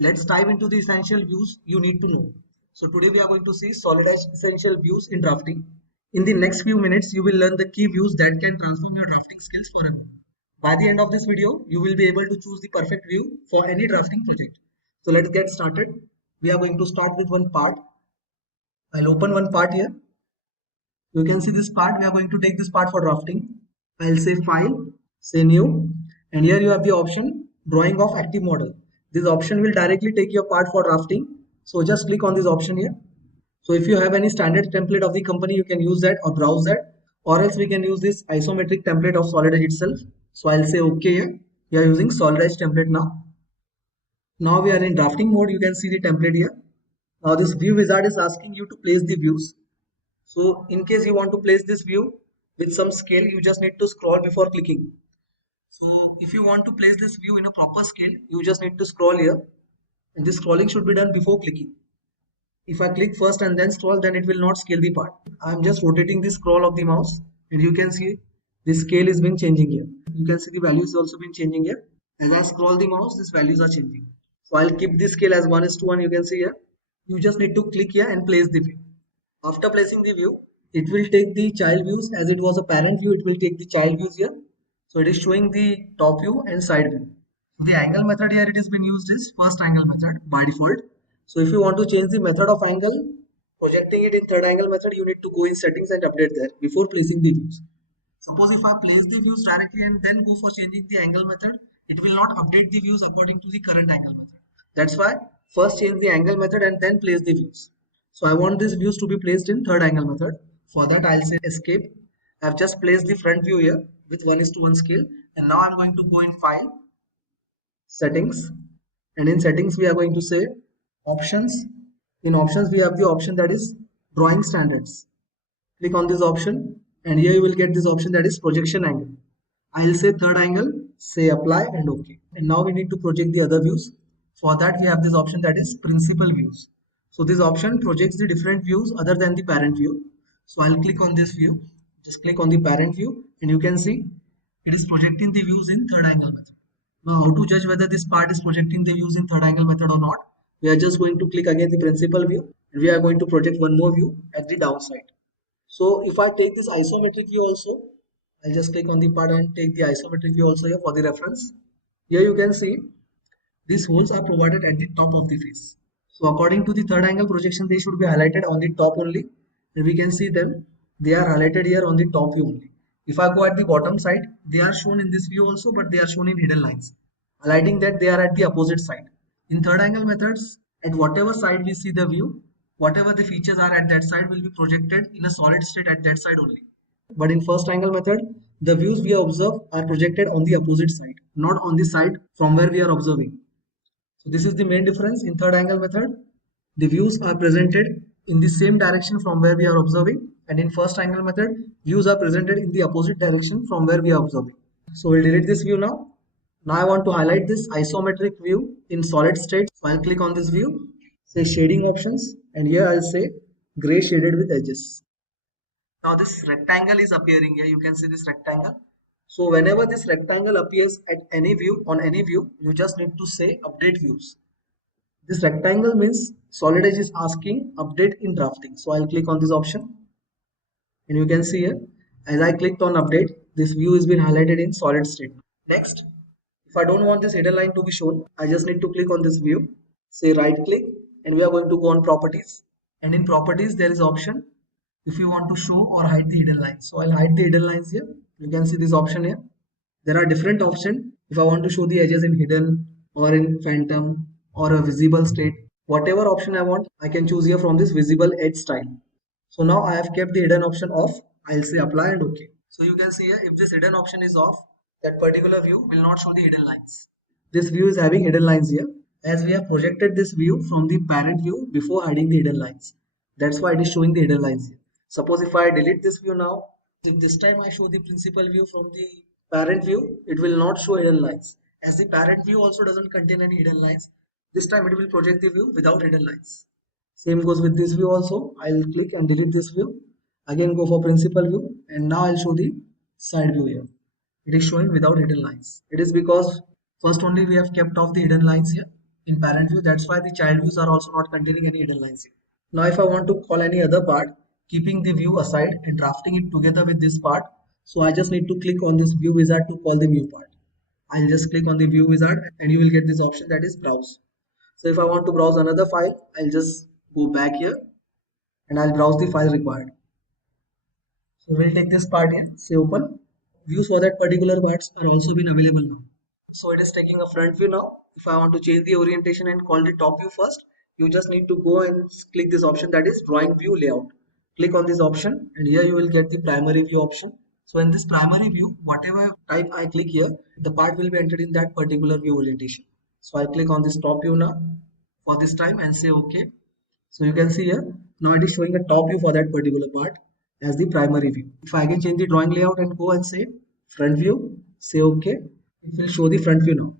Let's dive into the essential views you need to know. So today we are going to see SolidEdge essential views in drafting. In the next few minutes, you will learn the key views that can transform your drafting skills forever. By the end of this video, you will be able to choose the perfect view for any drafting project. So let's get started. We are going to start with one part. I'll open one part here. You can see this part. We are going to take this part for drafting. I'll say file, say new, and here you have the option drawing of active model. This option will directly take your part for drafting. So just click on this option here. So if you have any standard template of the company, you can use that or browse that, or else we can use this isometric template of SolidEdge itself. So I'll say OK here. We are using SolidEdge template now. Now we are in drafting mode. You can see the template here. Now this view wizard is asking you to place the views. So in case you want to place this view with some scale, you just need to scroll before clicking. So if you want to place this view in a proper scale, you just need to scroll here. And this scrolling should be done before clicking. If I click first and then scroll, then it will not scale the part. I'm just rotating the scroll of the mouse, and you can see the scale is been changing here. You can see the values also been changing here. As I scroll the mouse, these values are changing. So I'll keep the scale as 1:1. You can see here. You just need to click here and place the view. After placing the view, it will take the child views. As it was a parent view, it will take the child views here. So it is showing the top view and side view. The angle method here it has been used is first angle method by default. So if you want to change the method of angle, projecting it in third angle method, you need to go in settings and update there before placing the views. Suppose if I place the views directly and then go for changing the angle method, it will not update the views according to the current angle method. That's why first change the angle method and then place the views. So I want these views to be placed in third angle method. For that I'll say escape. I've just placed the front view here with 1:1 scale, and now I'm going to go in file, settings, and in settings we are going to say options. In options we have the option that is drawing standards. Click on this option, and here you will get this option that is projection angle. I'll say third angle, say apply and OK. And now we need to project the other views. For that we have this option that is principal views. So this option projects the different views other than the parent view. So I'll click on this view, just click on the parent view, and you can see it is projecting the views in third angle method. Now how to judge whether this part is projecting the views in third angle method or not? We are just going to click again the principal view, and we are going to project one more view at the downside. So if I take this isometric view also, I'll just click on the part and take the isometric view also here for the reference. Here you can see these holes are provided at the top of the face. So according to the third angle projection, they should be highlighted on the top only, and we can see them. They are highlighted here on the top view only. If I go at the bottom side, they are shown in this view also, but they are shown in hidden lines, highlighting that they are at the opposite side. In third angle methods, at whatever side we see the view, whatever the features are at that side will be projected in a solid state at that side only. But in first angle method, the views we observe are projected on the opposite side, not on the side from where we are observing. So this is the main difference. In third angle method, the views are presented in the same direction from where we are observing, and in first angle method, views are presented in the opposite direction from where we are observing. So we'll delete this view now. Now I want to highlight this isometric view in solid state. So I'll click on this view, say shading options, and here I'll say gray shaded with edges. Now this rectangle is appearing here. You can see this rectangle. So whenever this rectangle appears at any view, on any view, you just need to say update views. This rectangle means SolidEdge is asking update in drafting. So I'll click on this option, and you can see here, as I clicked on update, this view has been highlighted in solid state. Next, if I don't want this hidden line to be shown, I just need to click on this view, say right click, and we are going to go on properties. And in properties, there is option if you want to show or hide the hidden lines. So I'll hide the hidden lines here. You can see this option here. There are different options. If I want to show the edges in hidden or in phantom or a visible state, whatever option I want, I can choose here from this visible edge style. So now I have kept the hidden option off. I'll say apply and OK. So you can see here, if this hidden option is off, that particular view will not show the hidden lines. This view is having hidden lines here, as we have projected this view from the parent view before hiding the hidden lines. That's why it is showing the hidden lines here. Suppose if I delete this view now, if this time I show the principal view from the parent view, it will not show hidden lines. As the parent view also doesn't contain any hidden lines, this time it will project the view without hidden lines. Same goes with this view also. I'll click and delete this view. Again go for principal view, and now I'll show the side view here. It is showing without hidden lines. It is because first only we have kept off the hidden lines here in parent view. That's why the child views are also not containing any hidden lines here. Now if I want to call any other part, keeping the view aside and drafting it together with this part, so I just need to click on this view wizard to call the new part. I'll just click on the view wizard, and you will get this option that is browse. So if I want to browse another file, I'll just go back here and I'll browse the file required. So we'll take this part here, say open. Views for that particular parts are also been available now. So it is taking a front view now. If I want to change the orientation and call the top view first, you just need to go and click this option that is drawing view layout. Click on this option, and here you will get the primary view option. So in this primary view, whatever type I click here, the part will be entered in that particular view orientation. So I click on this top view now for this time and say OK. So you can see here, now it is showing a top view for that particular part as the primary view. If I can change the drawing layout and go and say front view, say OK, it will show the front view now.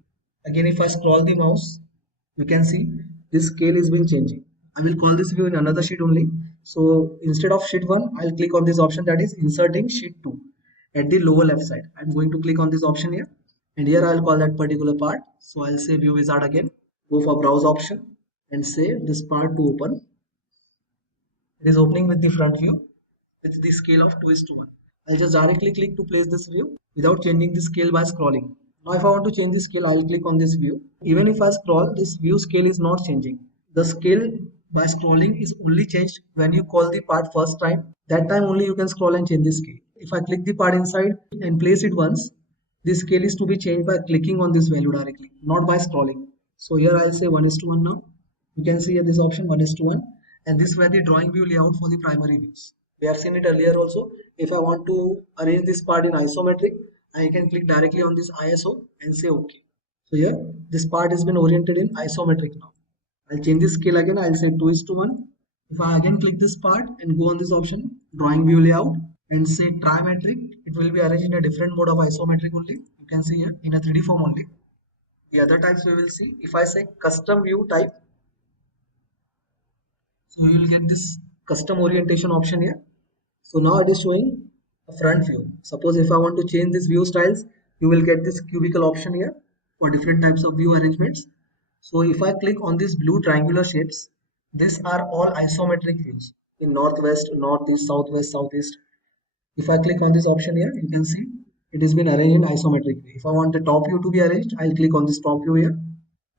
Again, if I scroll the mouse, you can see this scale is been changing. I will call this view in another sheet only. So instead of sheet 1, I'll click on this option, that is inserting sheet 2 at the lower left side. I'm going to click on this option here, and here I'll call that particular part. So I'll say view wizard again, go for browse option and say this part to open. It is opening with the front view with the scale of 2:1. I'll just directly click to place this view without changing the scale by scrolling. Now if I want to change the scale, I'll click on this view. Even if I scroll, this view scale is not changing. The scale by scrolling is only changed when you call the part first time. That time only you can scroll and change the scale. If I click the part inside and place it once, the scale is to be changed by clicking on this value directly, not by scrolling. So here I'll say 1:1 now. You can see here this option 1:1, and this were the drawing view layout for the primary views. We have seen it earlier also. If I want to arrange this part in isometric, I can click directly on this ISO and say OK. So here this part has been oriented in isometric now. I'll change the scale again. I'll say 2:1. If I again click this part and go on this option, drawing view layout, and say trimetric, it will be arranged in a different mode of isometric only. You can see here in a 3D form only. The other types we will see. If I say custom view type, so you will get this custom orientation option here. So now it is showing a front view. Suppose if I want to change this view styles, you will get this cubicle option here for different types of view arrangements. So if I click on these blue triangular shapes, these are all isometric views in northwest, northeast, southwest, southeast. If I click on this option here, you can see it has been arranged in isometric view. If I want the top view to be arranged, I'll click on this top view here.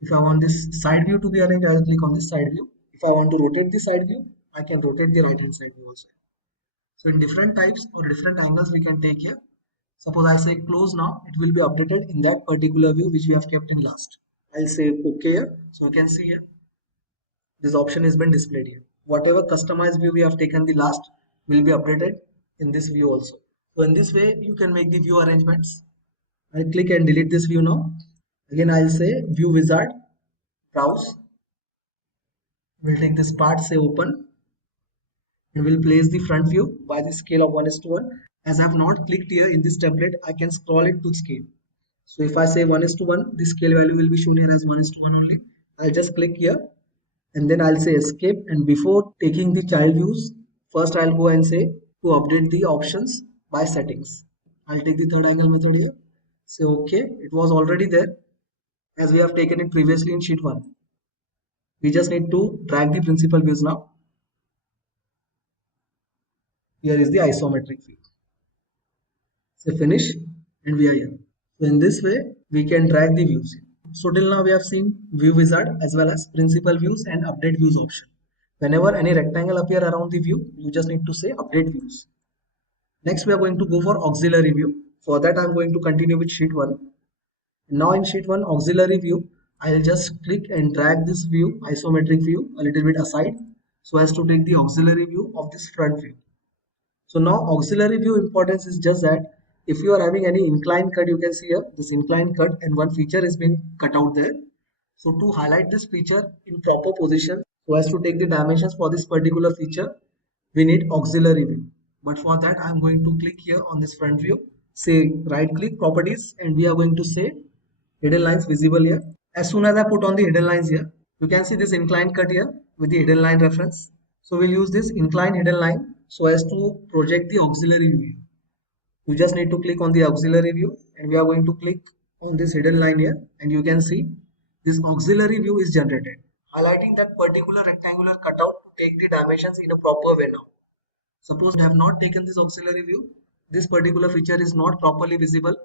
If I want this side view to be arranged, I'll click on this side view. If I want to rotate the side view, I can rotate the right hand side view also. So in different types or different angles we can take here. Suppose I say close now, it will be updated in that particular view which we have kept in last. I'll say OK here. So you can see here, this option has been displayed here. Whatever customized view we have taken the last will be updated in this view also. So in this way, you can make the view arrangements. I'll click and delete this view now. Again, I'll say view wizard, browse. We'll take this part, say open, and we'll place the front view by the scale of 1:1. As I have not clicked here in this template, I can scroll it to scale. So if I say 1:1, the scale value will be shown here as 1:1 only. I'll just click here and then I'll say escape, and before taking the child views, first I'll go and say to update the options by settings. I'll take the third angle method here, say OK. It was already there as we have taken it previously in sheet 1. We just need to drag the principal views now. Here is the isometric view. Say finish and we are here. So in this way we can drag the views. So till now we have seen view wizard as well as principal views and update views option. Whenever any rectangle appear around the view, you just need to say update views. Next we are going to go for auxiliary view. For that I am going to continue with sheet 1. Now in sheet 1 auxiliary view, I'll just click and drag this view, isometric view, a little bit aside so as to take the auxiliary view of this front view. So now auxiliary view importance is just that if you are having any incline cut, you can see here this incline cut and one feature has been cut out there. So to highlight this feature in proper position so as to take the dimensions for this particular feature, we need auxiliary view. But for that I am going to click here on this front view, say right click properties, and we are going to say hidden lines visible here. As soon as I put on the hidden lines here, you can see this incline cut here with the hidden line reference. So we'll use this incline hidden line so as to project the auxiliary view. You just need to click on the auxiliary view and we are going to click on this hidden line here, and you can see this auxiliary view is generated, highlighting that particular rectangular cutout to take the dimensions in a proper way now. Suppose I have not taken this auxiliary view, this particular feature is not properly visible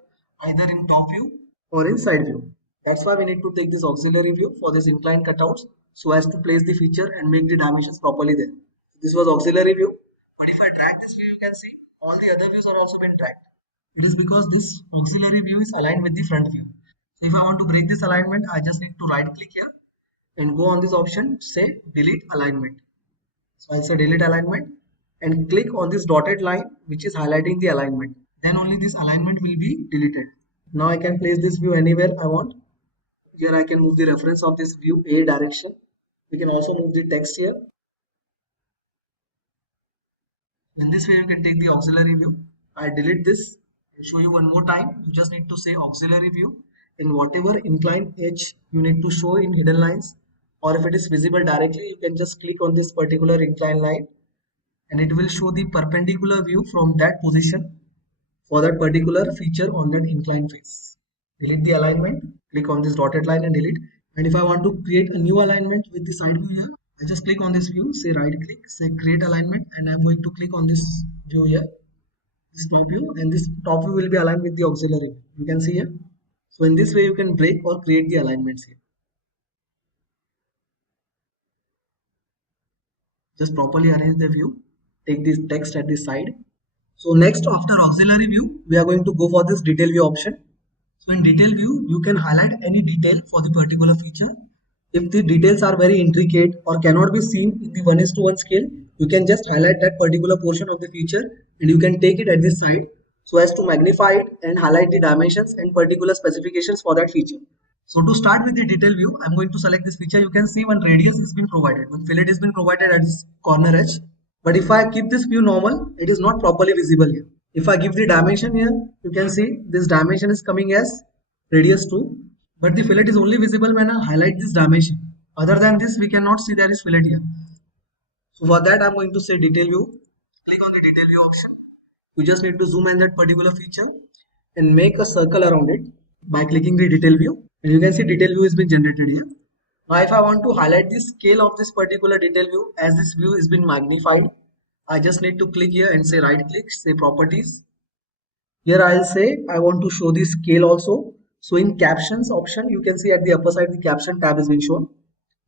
either in top view or in side view. That's why we need to take this auxiliary view for this incline cutouts so as to place the feature and make the dimensions properly there. This was auxiliary view, but if I drag this view, you can see all the other views are also been dragged. It is because this auxiliary view is aligned with the front view. So if I want to break this alignment, I just need to right click here and go on this option, say delete alignment. So I'll say delete alignment and click on this dotted line which is highlighting the alignment. Then only this alignment will be deleted. Now I can place this view anywhere I want. Here I can move the reference of this view A direction. We can also move the text here. In this way you can take the auxiliary view. I delete this and show you one more time. You just need to say auxiliary view, and whatever inclined edge you need to show in hidden lines, or if it is visible directly, you can just click on this particular inclined line and it will show the perpendicular view from that position for that particular feature on that inclined face. Delete the alignment, click on this dotted line and delete. And if I want to create a new alignment with the side view here, I just click on this view, say right click, say create alignment, and I'm going to click on this view here, this top view, and this top view will be aligned with the auxiliary view. You can see here. So in this way you can break or create the alignments here. Just properly arrange the view, take this text at the side. So next, after auxiliary view, we are going to go for this detail view option. So in detail view, you can highlight any detail for the particular feature. If the details are very intricate or cannot be seen in the 1:1 scale, you can just highlight that particular portion of the feature and you can take it at this side so as to magnify it and highlight the dimensions and particular specifications for that feature. So to start with the detail view, I'm going to select this feature. You can see one radius has been provided, one fillet has been provided at this corner edge. But if I keep this view normal, it is not properly visible here. If I give the dimension here, you can see this dimension is coming as radius 2. But the fillet is only visible when I highlight this dimension. Other than this, we cannot see there is fillet here. So for that, I'm going to say detail view. Click on the detail view option. You just need to zoom in that particular feature and make a circle around it by clicking the detail view. And you can see detail view has been generated here. Now if I want to highlight the scale of this particular detail view, as this view has been magnified, I just need to click here and say right click, say properties. Here I'll say I want to show the scale also. So in captions option, you can see at the upper side the caption tab is being shown.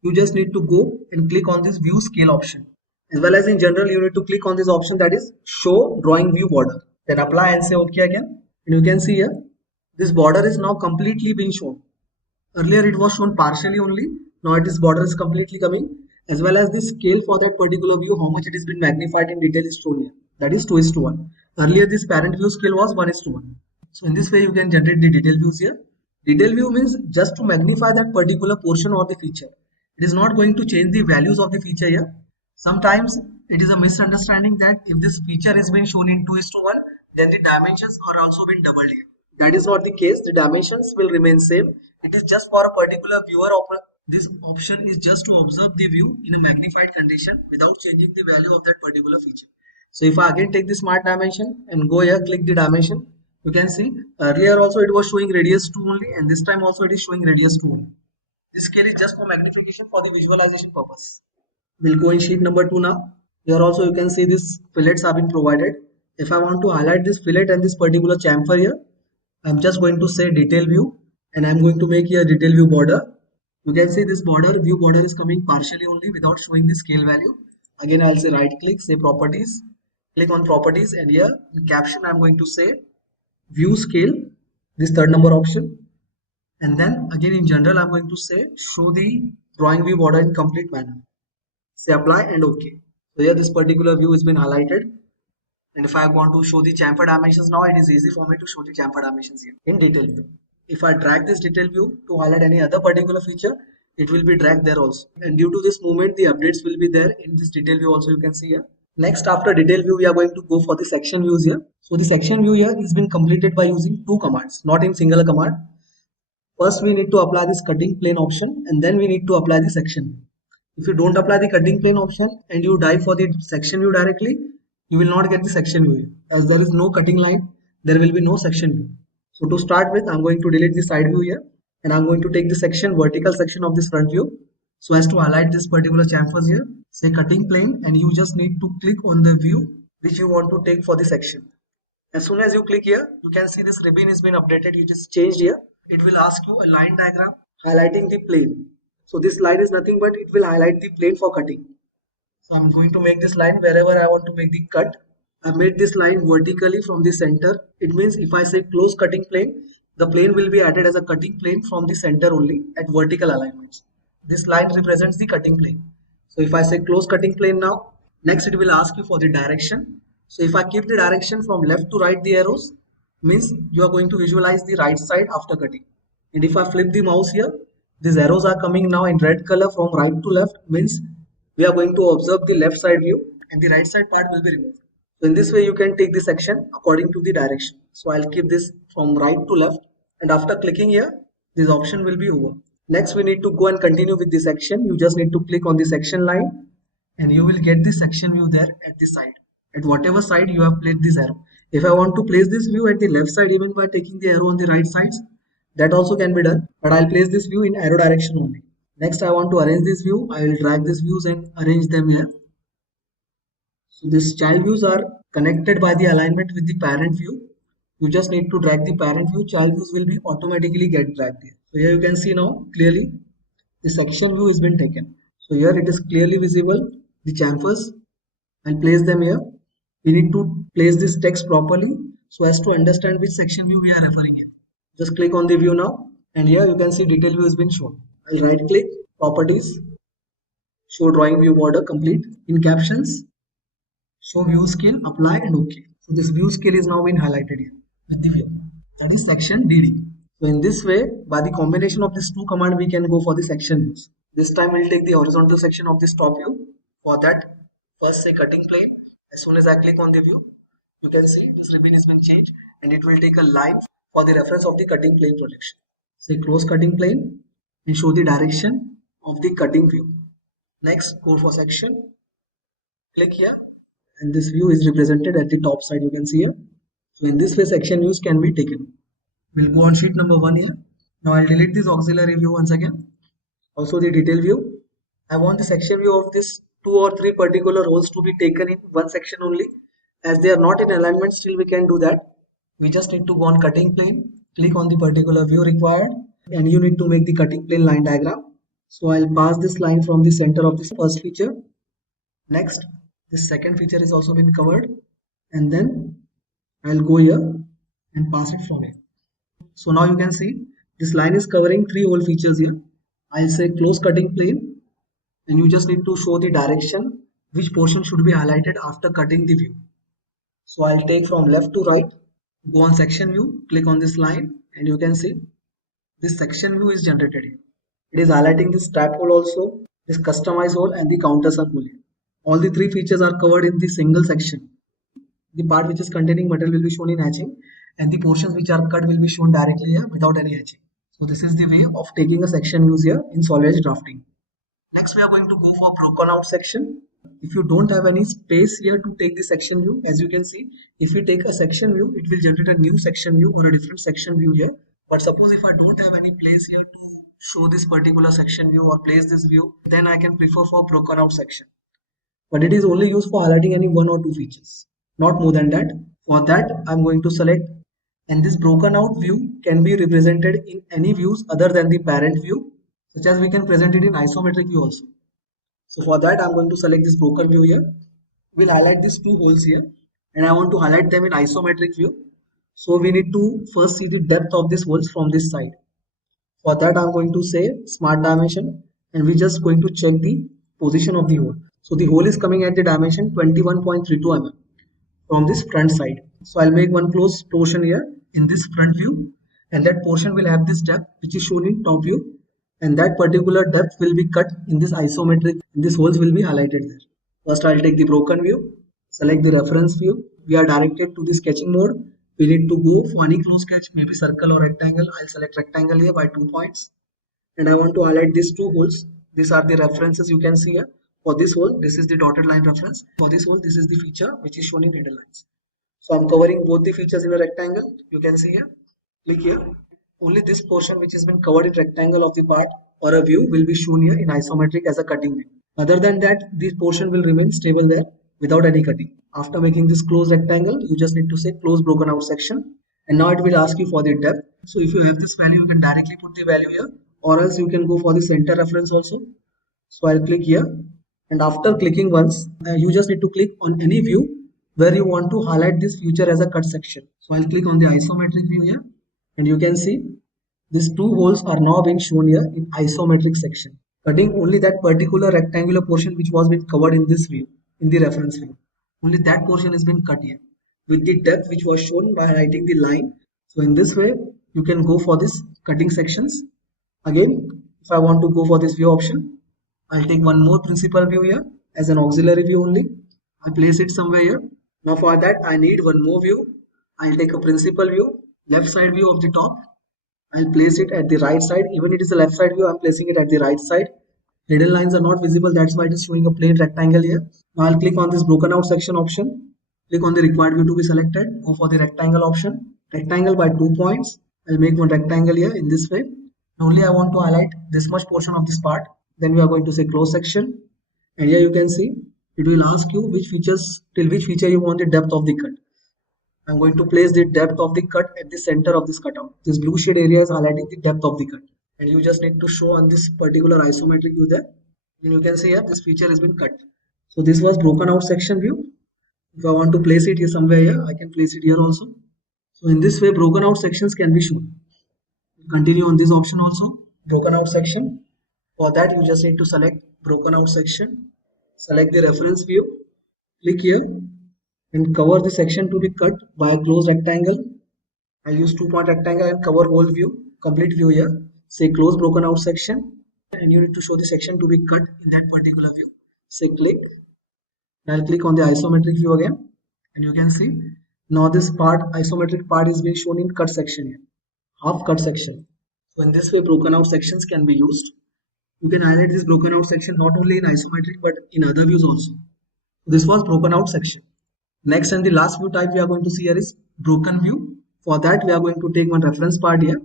You just need to go and click on this view scale option. As well as in general, you need to click on this option that is show drawing view border. Then apply and say OK again. And you can see here, this border is now completely being shown. Earlier it was shown partially only. Now this border is completely coming. As well as the scale for that particular view, how much it has been magnified in detail is shown here. That is 2:1. Earlier this parent view scale was 1:1. So in this way you can generate the detail views here. Detail view means just to magnify that particular portion of the feature. It is not going to change the values of the feature here. Sometimes it is a misunderstanding that if this feature is being shown in 2:1, then the dimensions are also been doubled here. That is not the case. The dimensions will remain same. It is just for a particular viewer. This option is just to observe the view in a magnified condition without changing the value of that particular feature. So if I again take the smart dimension and go here, click the dimension, you can see earlier also it was showing radius 2 only, and this time also it is showing radius 2 only. This scale is just for magnification for the visualization purpose. We'll go in sheet number 2 now. Here also you can see these fillets have been provided. If I want to highlight this fillet and this particular chamfer here, I'm just going to say detail view and I'm going to make here detail view border. You can see this view border is coming partially only without showing the scale value. Again, I'll say right click, say properties, click on properties, and here in caption, I'm going to say view scale, this third number option. And then again, in general, I'm going to say show the drawing view border in complete manner. Say apply and OK. So here this particular view has been highlighted. And if I want to show the chamfer dimensions now, it is easy for me to show the chamfer dimensions here in detail view. If I drag this detail view to highlight any other particular feature, it will be dragged there also. And due to this movement, the updates will be there in this detail view also, you can see here. Next, after detail view, we are going to go for the section views here. So the section view here is been completed by using 2 commands, not in single command. First, we need to apply this cutting plane option and then we need to apply the section view. If you don't apply the cutting plane option and you dive for the section view directly, you will not get the section view. As there is no cutting line, there will be no section view. So to start with, I'm going to delete the side view here and I'm going to take the vertical section of this front view. So as to highlight this particular chamfers here, say cutting plane, and you just need to click on the view which you want to take for the section. As soon as you click here, you can see this ribbon has been updated. It is changed here. It will ask you a line diagram highlighting the plane. So this line is nothing but it will highlight the plane for cutting. So I'm going to make this line wherever I want to make the cut. I made this line vertically from the center. It means if I say close cutting plane, the plane will be added as a cutting plane from the center only at vertical alignments. This line represents the cutting plane. So if I say close cutting plane now, next it will ask you for the direction. So if I keep the direction from left to right the arrows, means you are going to visualize the right side after cutting. And if I flip the mouse here, these arrows are coming now in red color from right to left, means we are going to observe the left side view and the right side part will be removed. So in this way, you can take the section according to the direction. So I'll keep this from right to left, and after clicking here, this option will be over. Next, we need to go and continue with the section. You just need to click on the section line and you will get the section view there at the side. At whatever side you have placed this arrow. If I want to place this view at the left side, even by taking the arrow on the right sides, that also can be done. But I'll place this view in arrow direction only. Next, I want to arrange this view. I will drag these views and arrange them here. So these child views are connected by the alignment with the parent view. You just need to drag the parent view. Child views will be automatically get dragged here. So here you can see now clearly the section view has been taken. So here it is clearly visible the chamfers. I'll place them here. We need to place this text properly so as to understand which section view we are referring here. Just click on the view now and here you can see detail view has been shown. I'll right click, properties, show drawing view border complete. In captions, show view scale, apply and OK. So this view scale is now been highlighted here with the view. That is section DD. So in this way, by the combination of these two commands, we can go for the section views. This time we'll take the horizontal section of this top view. For that, first say cutting plane. As soon as I click on the view, you can see this ribbon has been changed and it will take a line for the reference of the cutting plane projection. Say close cutting plane and show the direction of the cutting view. Next, go for section. Click here and this view is represented at the top side, you can see here. So in this way, section views can be taken. We'll go on sheet number 1 here. Now I'll delete this auxiliary view once again. Also the detail view. I want the section view of this 2 or 3 particular holes to be taken in one section only. As they are not in alignment, still we can do that. We just need to go on cutting plane, click on the particular view required, and you need to make the cutting plane line diagram. So I'll pass this line from the center of this first feature. Next, this second feature is also been covered, and then I'll go here and pass it from here. So now you can see this line is covering 3 whole features here. I'll say close cutting plane and you just need to show the direction which portion should be highlighted after cutting the view. So I'll take from left to right, go on section view, click on this line and you can see this section view is generated here. It is highlighting this tab hole also, this customize hole and the countersunk hole. All the 3 features are covered in the single section. The part which is containing material will be shown in hatching and the portions which are cut will be shown directly here without any hatching. So this is the way of taking a section views here in SolidEdge drafting. Next we are going to go for broken out section. If you don't have any space here to take the section view, as you can see, if you take a section view, it will generate a new section view or a different section view here. But suppose if I don't have any place here to show this particular section view or place this view, then I can prefer for broken out section. But it is only used for highlighting any 1 or 2 features, not more than that. For that, I'm going to select, and this broken out view can be represented in any views other than the parent view, such as we can present it in isometric view also. So for that, I'm going to select this broken view here. We'll highlight these 2 holes here, and I want to highlight them in isometric view. So we need to first see the depth of these holes from this side. For that, I'm going to say smart dimension, and we're just going to check the position of the hole. So the hole is coming at the dimension 21.32 mm from this front side. So I'll make one closed portion here in this front view, and that portion will have this depth which is shown in top view, and that particular depth will be cut in this isometric, and these holes will be highlighted there. First I'll take the broken view, select the reference view. We are directed to the sketching mode. We need to go for any close sketch, maybe circle or rectangle. I'll select rectangle here by 2 points, and I want to highlight these 2 holes. These are the references you can see here. For this hole, this is the dotted line reference. For this hole, this is the feature which is shown in dotted lines. So I'm covering both the features in a rectangle. You can see here. Click here. Only this portion which has been covered in rectangle of the part or a view will be shown here in isometric as a cutting view. Other than that, this portion will remain stable there without any cutting. After making this closed rectangle, you just need to say close broken out section. And now it will ask you for the depth. So if you have this value, you can directly put the value here, or else you can go for the center reference also. So I'll click here. And after clicking once, you just need to click on any view where you want to highlight this feature as a cut section. So I'll click on the isometric view here, and you can see these 2 holes are now being shown here in isometric section, cutting only that particular rectangular portion which was being covered in this view, in the reference view. Only that portion has been cut here with the depth which was shown by writing the line. So in this way, you can go for this cutting sections. Again, if I want to go for this view option, I'll take one more principal view here as an auxiliary view only. I'll place it somewhere here. Now for that, I need one more view. I'll take a principal view, left side view of the top. I'll place it at the right side. Even it is a left side view, I'm placing it at the right side. Hidden lines are not visible, that's why it is showing a plain rectangle here. Now I'll click on this broken out section option. Click on the required view to be selected. Go for the rectangle option. Rectangle by 2 points. I'll make one rectangle here in this way. Only I want to highlight this much portion of this part. Then we are going to say close section. And here you can see it will ask you which features, till which feature you want the depth of the cut. I'm going to place the depth of the cut at the center of this cutout. This blue shade area is highlighting the depth of the cut. And you just need to show on this particular isometric view there. And you can see here this feature has been cut. So this was broken out section view. If I want to place it here somewhere here, I can place it here also. So in this way, broken out sections can be shown. Continue on this option also, broken out section. For that, you just need to select broken out section. Select the reference view. Click here and cover the section to be cut by a closed rectangle. I'll use 2-point rectangle and cover whole view, complete view here. Say close broken out section. And you need to show the section to be cut in that particular view. Say click. I'll click on the isometric view again, and you can see now this part, isometric part, is being shown in cut section here, half cut section. So in this way, broken out sections can be used. You can highlight this broken out section not only in isometric but in other views also. This was broken out section. Next and the last view type we are going to see here is broken view. For that, we are going to take one reference part here.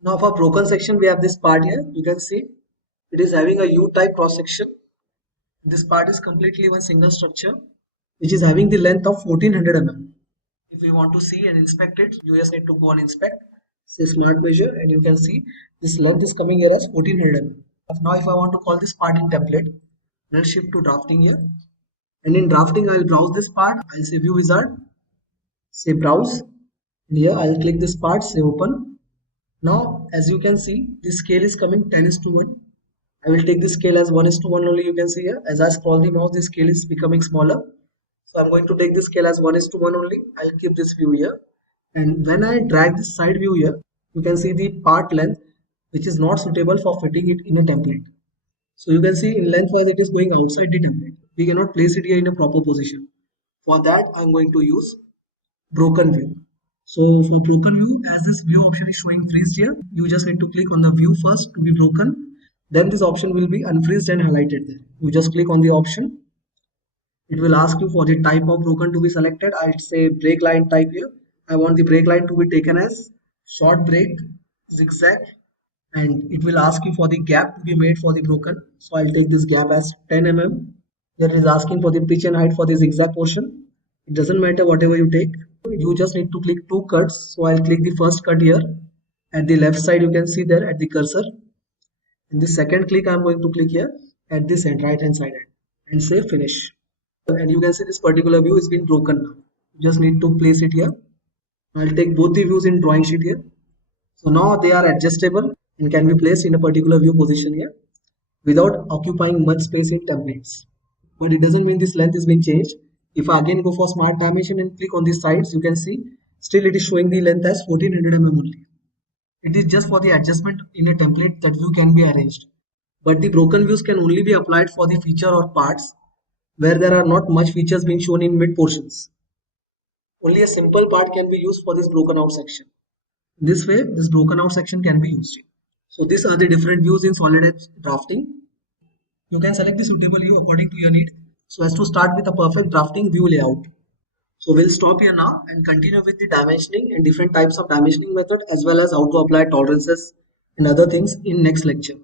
Now for broken section, we have this part here. You can see it is having a U-type cross section. This part is completely one single structure which is having the length of 1400 mm. If you want to see and inspect it, you just need to go and inspect. Say smart measure, and you can see this length is coming here as 1400 mm. Now if I want to call this part in template, I'll shift to drafting here. And in drafting, I'll browse this part. I'll say view wizard, say browse. And here I'll click this part, say open. Now as you can see, the scale is coming 10:1. I will take the scale as 1:1 only. You can see here as I scroll the mouse, the scale is becoming smaller. So I'm going to take the scale as 1:1 only. I'll keep this view here. And when I drag this side view here, you can see the part length which is not suitable for fitting it in a template. So you can see in lengthwise it is going outside the template. We cannot place it here in a proper position. For that, I'm going to use broken view. So for broken view, as this view option is showing freezed here, you just need to click on the view first to be broken. Then this option will be unfreezed and highlighted there. You just click on the option. It will ask you for the type of broken to be selected. I'll say break line type here. I want the break line to be taken as short break, zigzag, and it will ask you for the gap to be made for the broken. So I'll take this gap as 10 mm. Here it is asking for the pitch and height for the zigzag portion. It doesn't matter whatever you take. You just need to click 2 cuts. So I'll click the first cut here. At the left side, you can see there at the cursor. In the second click, I'm going to click here at this end, right hand side, and say finish. And you can see this particular view is been broken now. You just need to place it here. I'll take both the views in drawing sheet here. So now they are adjustable and can be placed in a particular view position here without occupying much space in templates. But it doesn't mean this length is being changed. If I again go for smart dimension and click on the sides, you can see still it is showing the length as 1400 mm only. It is just for the adjustment in a template that view can be arranged. But the broken views can only be applied for the feature or parts where there are not much features being shown in mid portions. Only a simple part can be used for this broken out section. This way, this broken out section can be used. So these are the different views in SolidEdge drafting. You can select the suitable view according to your need so as to start with a perfect drafting view layout. So we'll stop here now and continue with the dimensioning and different types of dimensioning method as well as how to apply tolerances and other things in next lecture.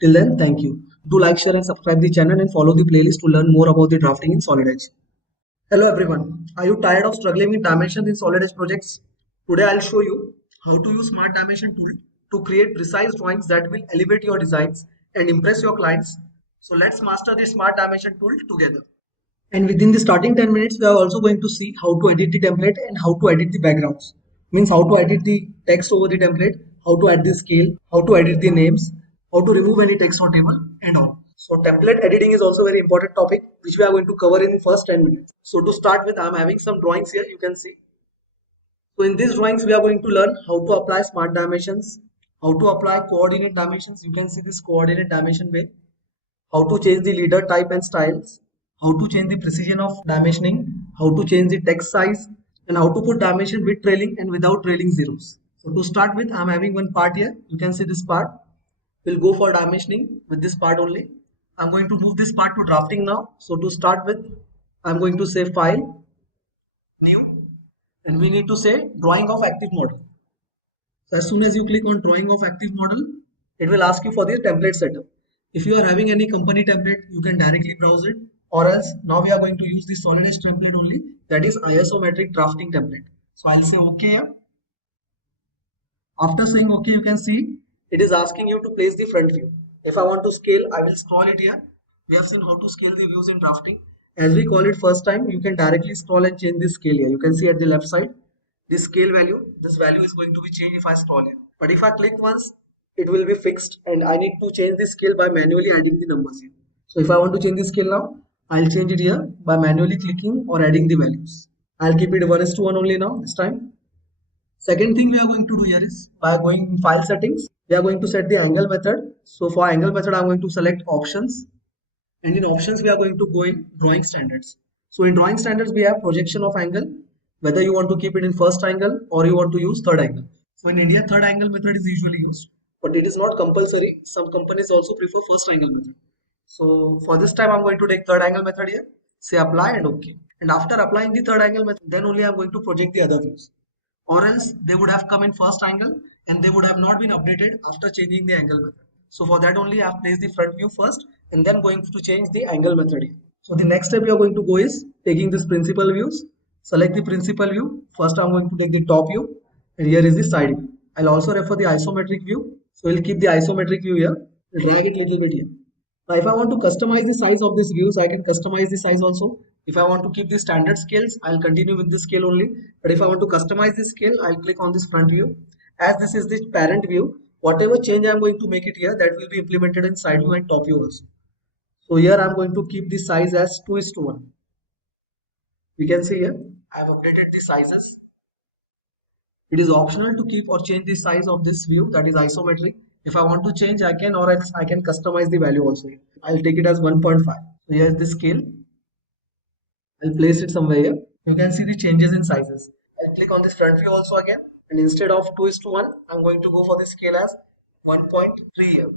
Till then, thank you. Do like, share and subscribe the channel and follow the playlist to learn more about the drafting in SolidEdge. Hello everyone. Are you tired of struggling with dimensions in SolidEdge projects? Today I'll show you how to use Smart Dimension tool to create precise drawings that will elevate your designs and impress your clients. So let's master the Smart Dimension tool together. And within the starting 10 minutes, we are also going to see how to edit the template and how to edit the backgrounds. Means how to edit the text over the template, how to add the scale, how to edit the names, how to remove any text or table and all. So template editing is also a very important topic which we are going to cover in the first 10 minutes. So to start with, I am having some drawings here, you can see. So in these drawings, we are going to learn how to apply smart dimensions, how to apply coordinate dimensions. You can see this coordinate dimension way, how to change the leader type and styles, how to change the precision of dimensioning, how to change the text size, and how to put dimension with trailing and without trailing zeros. So to start with, I'm having one part here. You can see this part. We'll go for dimensioning with this part only. I'm going to move this part to drafting now. So to start with, I'm going to say file, new, and we need to say drawing of active model. So as soon as you click on drawing of active model, it will ask you for the template setup. If you are having any company template, you can directly browse it, or else now we are going to use the SolidEdge template only, that is isometric drafting template. So I'll say OK here. After saying OK, you can see it is asking you to place the front view. If I want to scale, I will scroll it here. We have seen how to scale the views in drafting. As we call it first time, you can directly scroll and change the scale here. You can see at the left side, this scale value, this value is going to be changed if I scroll here. But if I click once, it will be fixed and I need to change the scale by manually adding the numbers here. So if I want to change the scale now, I'll change it here by manually clicking or adding the values. I'll keep it 1:1 only now this time. Second thing we are going to do here is by going in file settings, we are going to set the angle method. So for angle method, I'm going to select options, and in options, we are going to go in drawing standards. So in drawing standards, we have projection of angle, whether you want to keep it in first angle or you want to use third angle. So in India, third angle method is usually used, but it is not compulsory. Some companies also prefer first angle method. So for this time, I'm going to take third angle method here, say apply and OK. And after applying the third angle method, then only I'm going to project the other views, or else they would have come in first angle and they would have not been updated after changing the angle method. So for that only I have placed the front view first and then going to change the angle method here. So the next step we are going to go is taking this principal views, select the principal view. First I'm going to take the top view and here is the side view. I'll also refer the isometric view. So we'll keep the isometric view here, drag it little bit here. Now if I want to customize the size of these views, I can customize the size also. If I want to keep the standard scales, I'll continue with this scale only. But if I want to customize this scale, I'll click on this front view. As this is the parent view, whatever change I'm going to make it here, that will be implemented in side view and top view also. So here I'm going to keep the size as 2:1. You can see here, I have updated the sizes. It is optional to keep or change the size of this view, that is isometric. If I want to change, I can, or else I can customize the value also. I'll take it as 1.5. So here's the scale. I'll place it somewhere here. You can see the changes in sizes. I'll click on this front view also again, and instead of 2:1, I'm going to go for the scale as 1.3 here.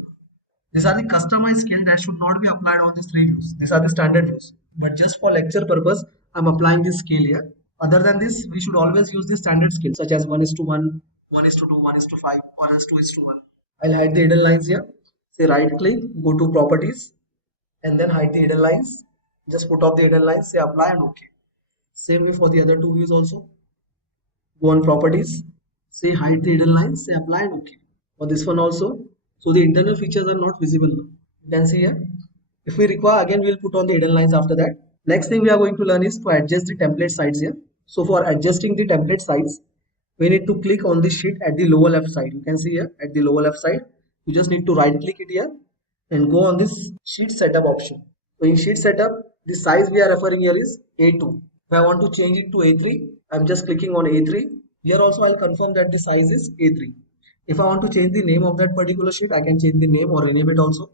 These are the customized scale that should not be applied on these three views. These are the standard views. But just for lecture purpose, I'm applying this scale here. Other than this, we should always use the standard scale such as 1:1, 1:2, 1:5, or else 2:1. I'll hide the hidden lines here. Say right click, go to properties, and then hide the hidden lines. Just put off the hidden lines, say apply and OK. Same way for the other two views also. Go on properties, say hide the hidden lines, say apply and OK. For this one also, so the internal features are not visible now. You can see here. If we require, again we'll put on the hidden lines after that. Next thing we are going to learn is to adjust the template size here. So for adjusting the template size, we need to click on the sheet at the lower left side. You can see here at the lower left side. You just need to right click it here and go on this sheet setup option. So in sheet setup, the size we are referring here is A2. If I want to change it to A3, I'm just clicking on A3. Here also I'll confirm that the size is A3. If I want to change the name of that particular sheet, I can change the name or rename it also.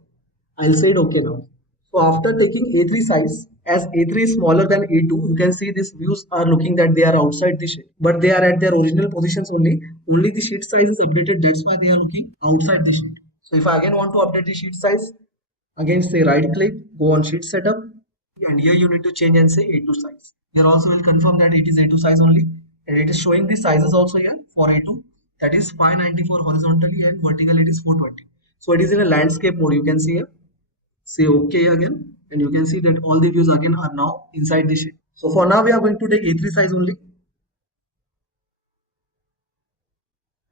I'll say it OK now. So after taking A3 size, as A3 is smaller than A2, you can see these views are looking that they are outside the sheet, but they are at their original positions only. Only the sheet size is updated. That's why they are looking outside the sheet. So if I again want to update the sheet size, again say right click, go on sheet setup, and here you need to change and say A2 size. Here also will confirm that it is A2 size only, and it is showing the sizes also here for A2. That is 594 horizontally and vertically it is 420. So it is in a landscape mode. You can see here. Say OK again, and you can see that all the views again are now inside the sheet. So for now we are going to take A3 size only.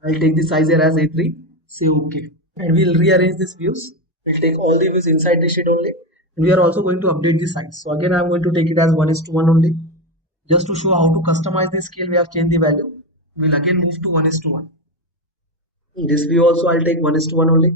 I'll take the size here as A3. Say OK, and we'll rearrange these views. We'll take all the views inside the sheet only, and we are also going to update the size. So again I'm going to take it as 1:1 only. Just to show how to customize the scale, we have changed the value. We'll again move to 1:1. In this view also I'll take 1:1 only.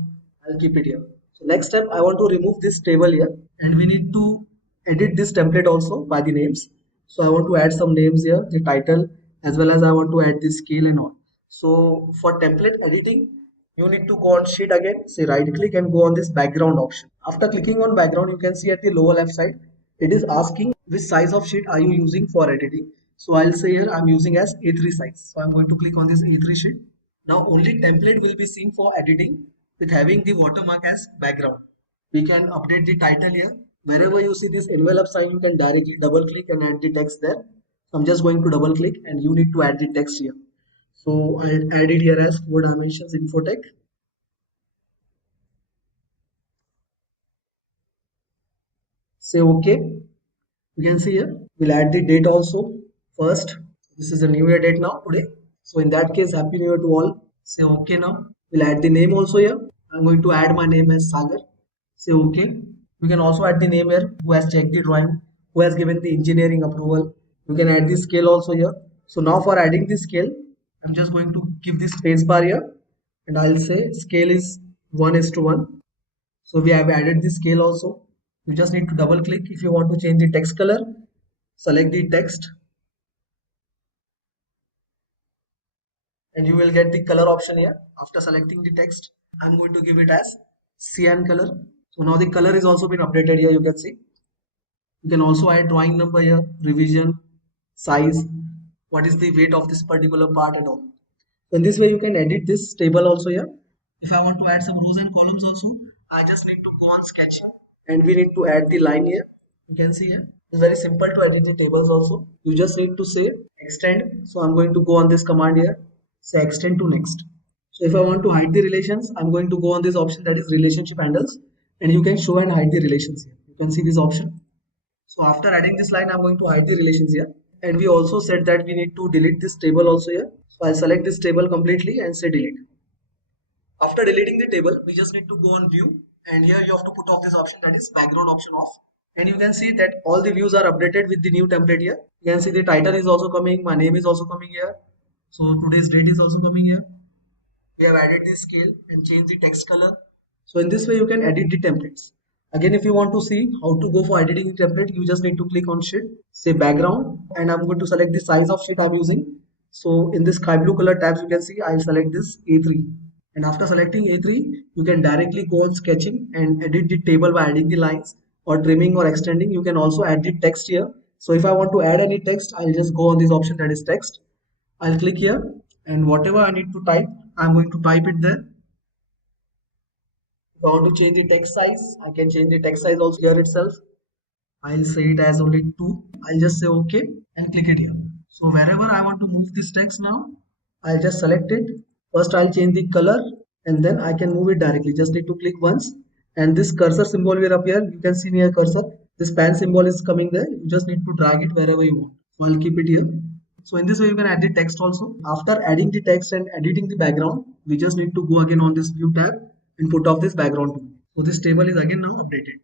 I'll keep it here. So next step, I want to remove this table here, and we need to edit this template also by the names. So I want to add some names here, the title, as well as I want to add the scale and all. So for template editing, you need to go on sheet again, say right click and go on this background option. After clicking on background, you can see at the lower left side, it is asking which size of sheet are you using for editing. So I'll say here I'm using as A3 size. So I'm going to click on this A3 sheet. Now only template will be seen for editing with having the watermark as background. We can update the title here. Wherever you see this envelope sign, you can directly double click and add the text there. I'm just going to double click and you need to add the text here. So I'll add it here as 4 dimensions infotech. Say OK. You can see here, we'll add the date also first. This is the new year date now today. So in that case, happy new year to all. Say OK now. We'll add the name also here. I'm going to add my name as Sagar. Say OK. You can also add the name here, who has checked the drawing, who has given the engineering approval. You can add the scale also here. So now for adding the scale, I'm just going to give this space bar here and I'll say scale is 1:1. So we have added the scale also. You just need to double click if you want to change the text color. Select the text and you will get the color option here. After selecting the text, I'm going to give it as cyan color. So now the color is also been updated here. You can see. You can also add drawing number here, revision, size, what is the weight of this particular part and all. So in this way, you can edit this table also here. If I want to add some rows and columns also, I just need to go on sketching and we need to add the line here. You can see here. It's very simple to edit the tables also. You just need to say extend. So I'm going to go on this command here. Say extend to next. So if I want to hide the relations, I'm going to go on this option that is relationship handles and you can show and hide the relations here. You can see this option. So after adding this line, I'm going to hide the relations here. And we also said that we need to delete this table also here. So I'll select this table completely and say delete. After deleting the table, we just need to go on view and here you have to put off this option that is background option off. And you can see that all the views are updated with the new template here. You can see the title is also coming, my name is also coming here. So today's date is also coming here. We have added the scale and changed the text color. So in this way you can edit the templates. Again, if you want to see how to go for editing the template, you just need to click on sheet, say background, and I'm going to select the size of sheet I'm using. So in this sky blue color tabs, you can see I'll select this A3. And after selecting A3, you can directly go on sketching and edit the table by adding the lines or trimming or extending. You can also add the text here. So if I want to add any text, I'll just go on this option that is text. I'll click here and whatever I need to type, I'm going to type it there. If I want to change the text size, I can change the text size also here itself. I'll say it as only 2. I'll just say OK and click it here. So wherever I want to move this text now, I'll just select it. First I'll change the color and then I can move it directly. Just need to click once and this cursor symbol will appear. You can see near cursor. This pen symbol is coming there. You just need to drag it wherever you want. So I'll keep it here. So in this way you can add the text also. After adding the text and editing the background, we just need to go again on this view tab and put off this background too. So this table is again now updated.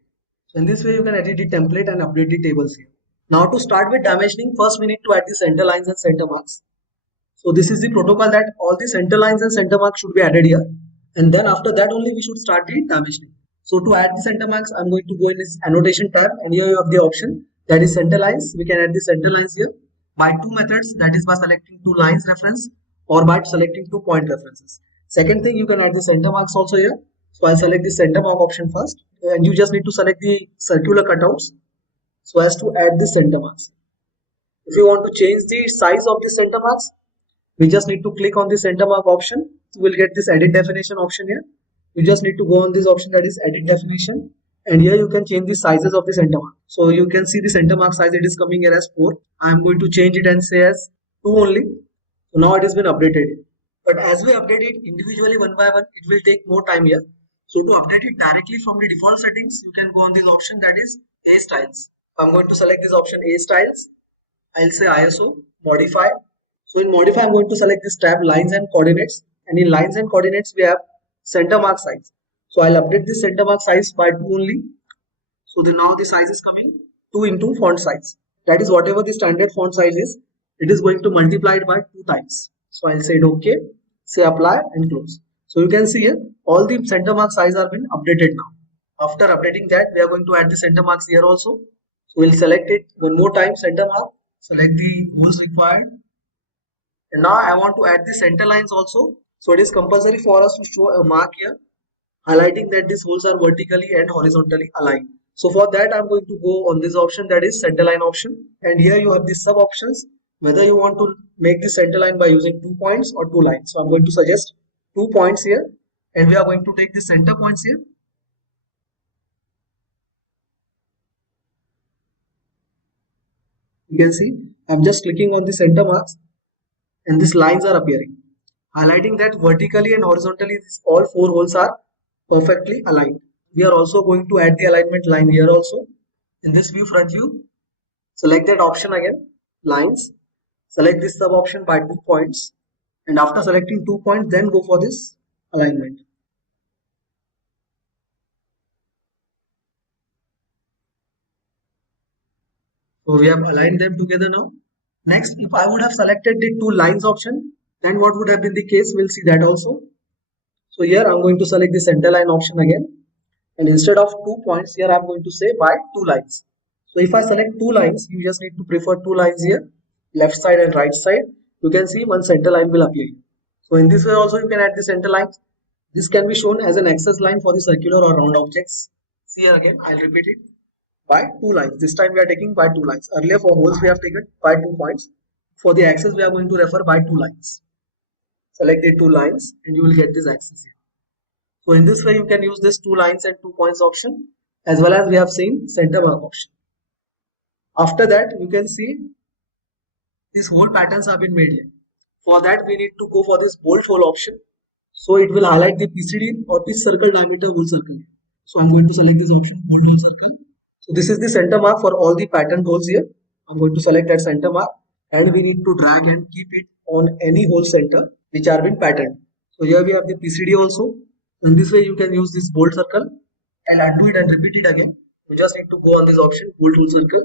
So in this way you can edit the template and update the tables here. Now to start with dimensioning, first we need to add the center lines and center marks. So this is the protocol that all the center lines and center marks should be added here. And then after that only we should start the dimensioning. So to add the center marks, I'm going to go in this annotation tab and here you have the option that is center lines. We can add the center lines here by two methods, that is by selecting two lines reference or by selecting two point references. Second thing, you can add the center marks also here. So I'll select the center mark option first and you just need to select the circular cutouts so as to add the center marks. If you want to change the size of the center marks, we just need to click on the center mark option. You will get this edit definition option here. You just need to go on this option that is edit definition and here you can change the sizes of the center mark. So you can see the center mark size, it is coming here as 4. I am going to change it and say as 2 only. So now it has been updated. But as we update it individually one by one, it will take more time here. So to update it directly from the default settings, you can go on this option that is A styles. I'm going to select this option A styles. I'll say ISO, modify. So in modify, I'm going to select this tab lines and coordinates. And in lines and coordinates, we have center mark size. So I'll update this center mark size by 2 only. So now the size is coming 2 into font size. That is whatever the standard font size is, it is going to multiply it by 2 times. So I'll say it OK, say apply and close. So you can see here, all the center mark size are been updated now. After updating that, we are going to add the center marks here also. So we'll select it one more time, center mark, select the holes required. And now I want to add the center lines also. So it is compulsory for us to show a mark here, highlighting that these holes are vertically and horizontally aligned. So for that, I'm going to go on this option that is center line option. And here you have the sub options whether you want to make the center line by using 2 points or 2 lines. So I'm going to suggest 2 points here, and we are going to take the center points here. You can see I'm just clicking on the center marks and these lines are appearing, highlighting that vertically and horizontally all 4 holes are perfectly aligned. We are also going to add the alignment line here also. In this view, front view, select that option again, lines, select this sub option by 2 points, and after selecting 2 points, then go for this alignment. So we have aligned them together now. Next, if I would have selected the 2 lines option, then what would have been the case? We'll see that also. So here I'm going to select the center line option again, and instead of 2 points here I'm going to say by 2 lines. So if I select 2 lines, you just need to prefer 2 lines here, left side and right side. You can see one center line will appear. So in this way also you can add the center lines. This can be shown as an access line for the circular or round objects. See here again, I'll repeat it, by 2 lines. This time we are taking by 2 lines. Earlier for holes we have taken by 2 points. For the axis we are going to refer by 2 lines. Select the 2 lines and you will get this axis here. So in this way you can use this 2 lines and 2 points option, as well as we have seen center mark option. After that you can see these hole patterns have been made here. For that we need to go for this bolt hole option. So it will highlight the PCD or pitch circle diameter hole circle. So I'm going to select this option, bolt hole circle. So this is the center mark for all the patterned holes here. I'm going to select that center mark, and we need to drag and keep it on any hole center which are been patterned. So here we have the PCD also. In this way you can use this bolt circle. I'll undo it and repeat it again. You just need to go on this option, bolt hole circle.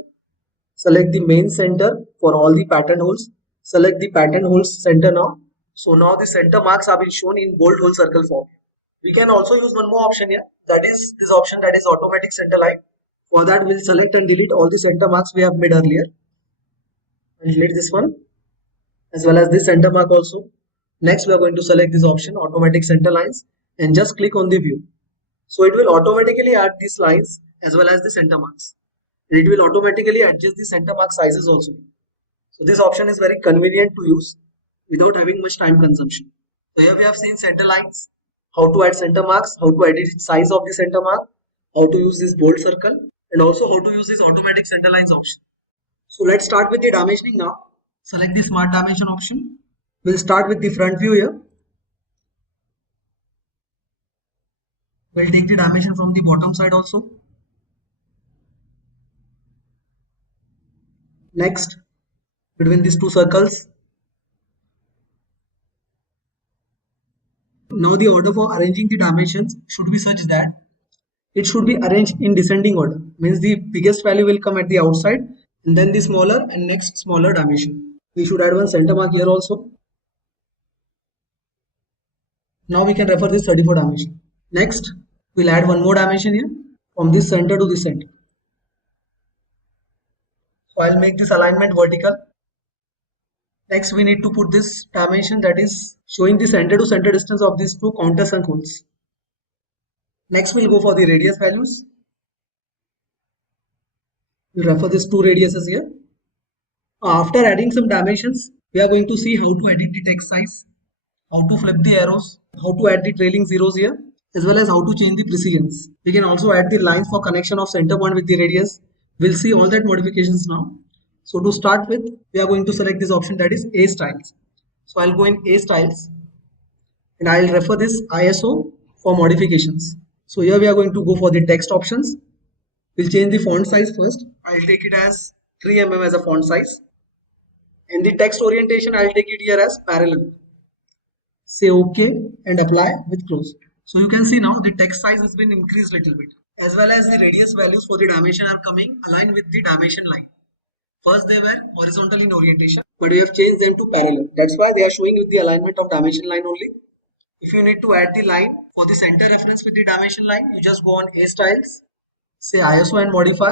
Select the main center for all the pattern holes. Select the pattern holes center now. So now the center marks have been shown in bolt hole circle form. We can also use one more option here. That is this option, that is automatic center line. For that we'll select and delete all the center marks we have made earlier. And delete this one as well as this center mark also. Next we are going to select this option, automatic center lines, and just click on the view. So it will automatically add these lines as well as the center marks. It will automatically adjust the center mark sizes also. So this option is very convenient to use without having much time consumption. So here we have seen center lines, how to add center marks, how to edit the size of the center mark, how to use this bolt circle, and also how to use this automatic center lines option. So let's start with the dimensioning now. Select the smart dimension option. We'll start with the front view here. We'll take the dimension from the bottom side also. Next, between these 2 circles. Now the order for arranging the dimensions should be such that it should be arranged in descending order. Means the biggest value will come at the outside and then the smaller and next smaller dimension. We should add one center mark here also. Now we can refer this 34 dimension. Next, we'll add one more dimension here from this center to this center. So I'll make this alignment vertical. Next we need to put this dimension that is showing the center to center distance of these 2 countersunk holes. Next we'll go for the radius values. We'll refer these 2 radiuses here. After adding some dimensions, we are going to see how to edit the text size, how to flip the arrows, how to add the trailing zeros here, as well as how to change the precedence. We can also add the lines for connection of center point with the radius. We'll see all that modifications now. So to start with, we are going to select this option, that is A styles. So I'll go in A styles and I'll refer this ISO for modifications. So here we are going to go for the text options. We'll change the font size first. I'll take it as 3 mm as a font size. And the text orientation, I'll take it here as parallel. Say OK and apply with close. So you can see now the text size has been increased a little bit, as well as the radius values for the dimension are coming aligned with the dimension line. First they were horizontal in orientation, but we have changed them to parallel. That's why they are showing with the alignment of dimension line only. If you need to add the line for the center reference with the dimension line, you just go on A styles, say ISO and modify.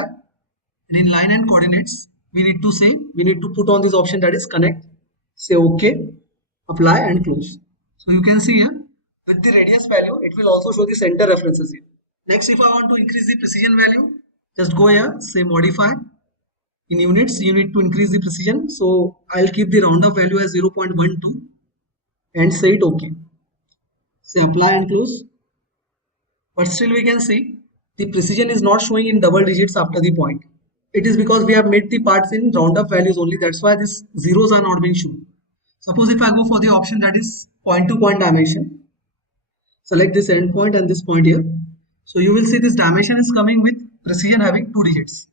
And in line and coordinates, we need to put on this option, that is connect. Say OK, apply and close. So you can see here with the radius value, it will also show the center references here. Next, if I want to increase the precision value, just go here, say modify. In units, you need to increase the precision. So I'll keep the roundup value as 0.12 and say it OK. Say apply and close. But still we can see the precision is not showing in double digits after the point. It is because we have made the parts in roundup values only. That's why these zeros are not being shown. Suppose if I go for the option that is point to point dimension, select this end point and this point here. So you will see this dimension is coming with precision having 2 digits.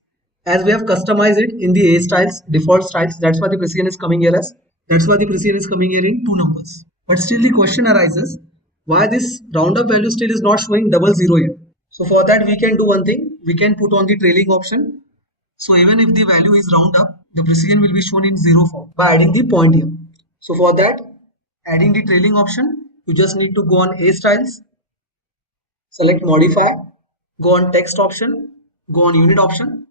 As we have customized it in the A styles, default styles, that's why the precision is coming here as, that's why the precision is coming here in 2 numbers. But still the question arises, why this roundup value still is not showing double zero here? So for that we can do one thing, we can put on the trailing option. So even if the value is round up, the precision will be shown in 0 form by adding the point here. So for that, adding the trailing option, you just need to go on A styles, select modify, go on text option, go on unit option,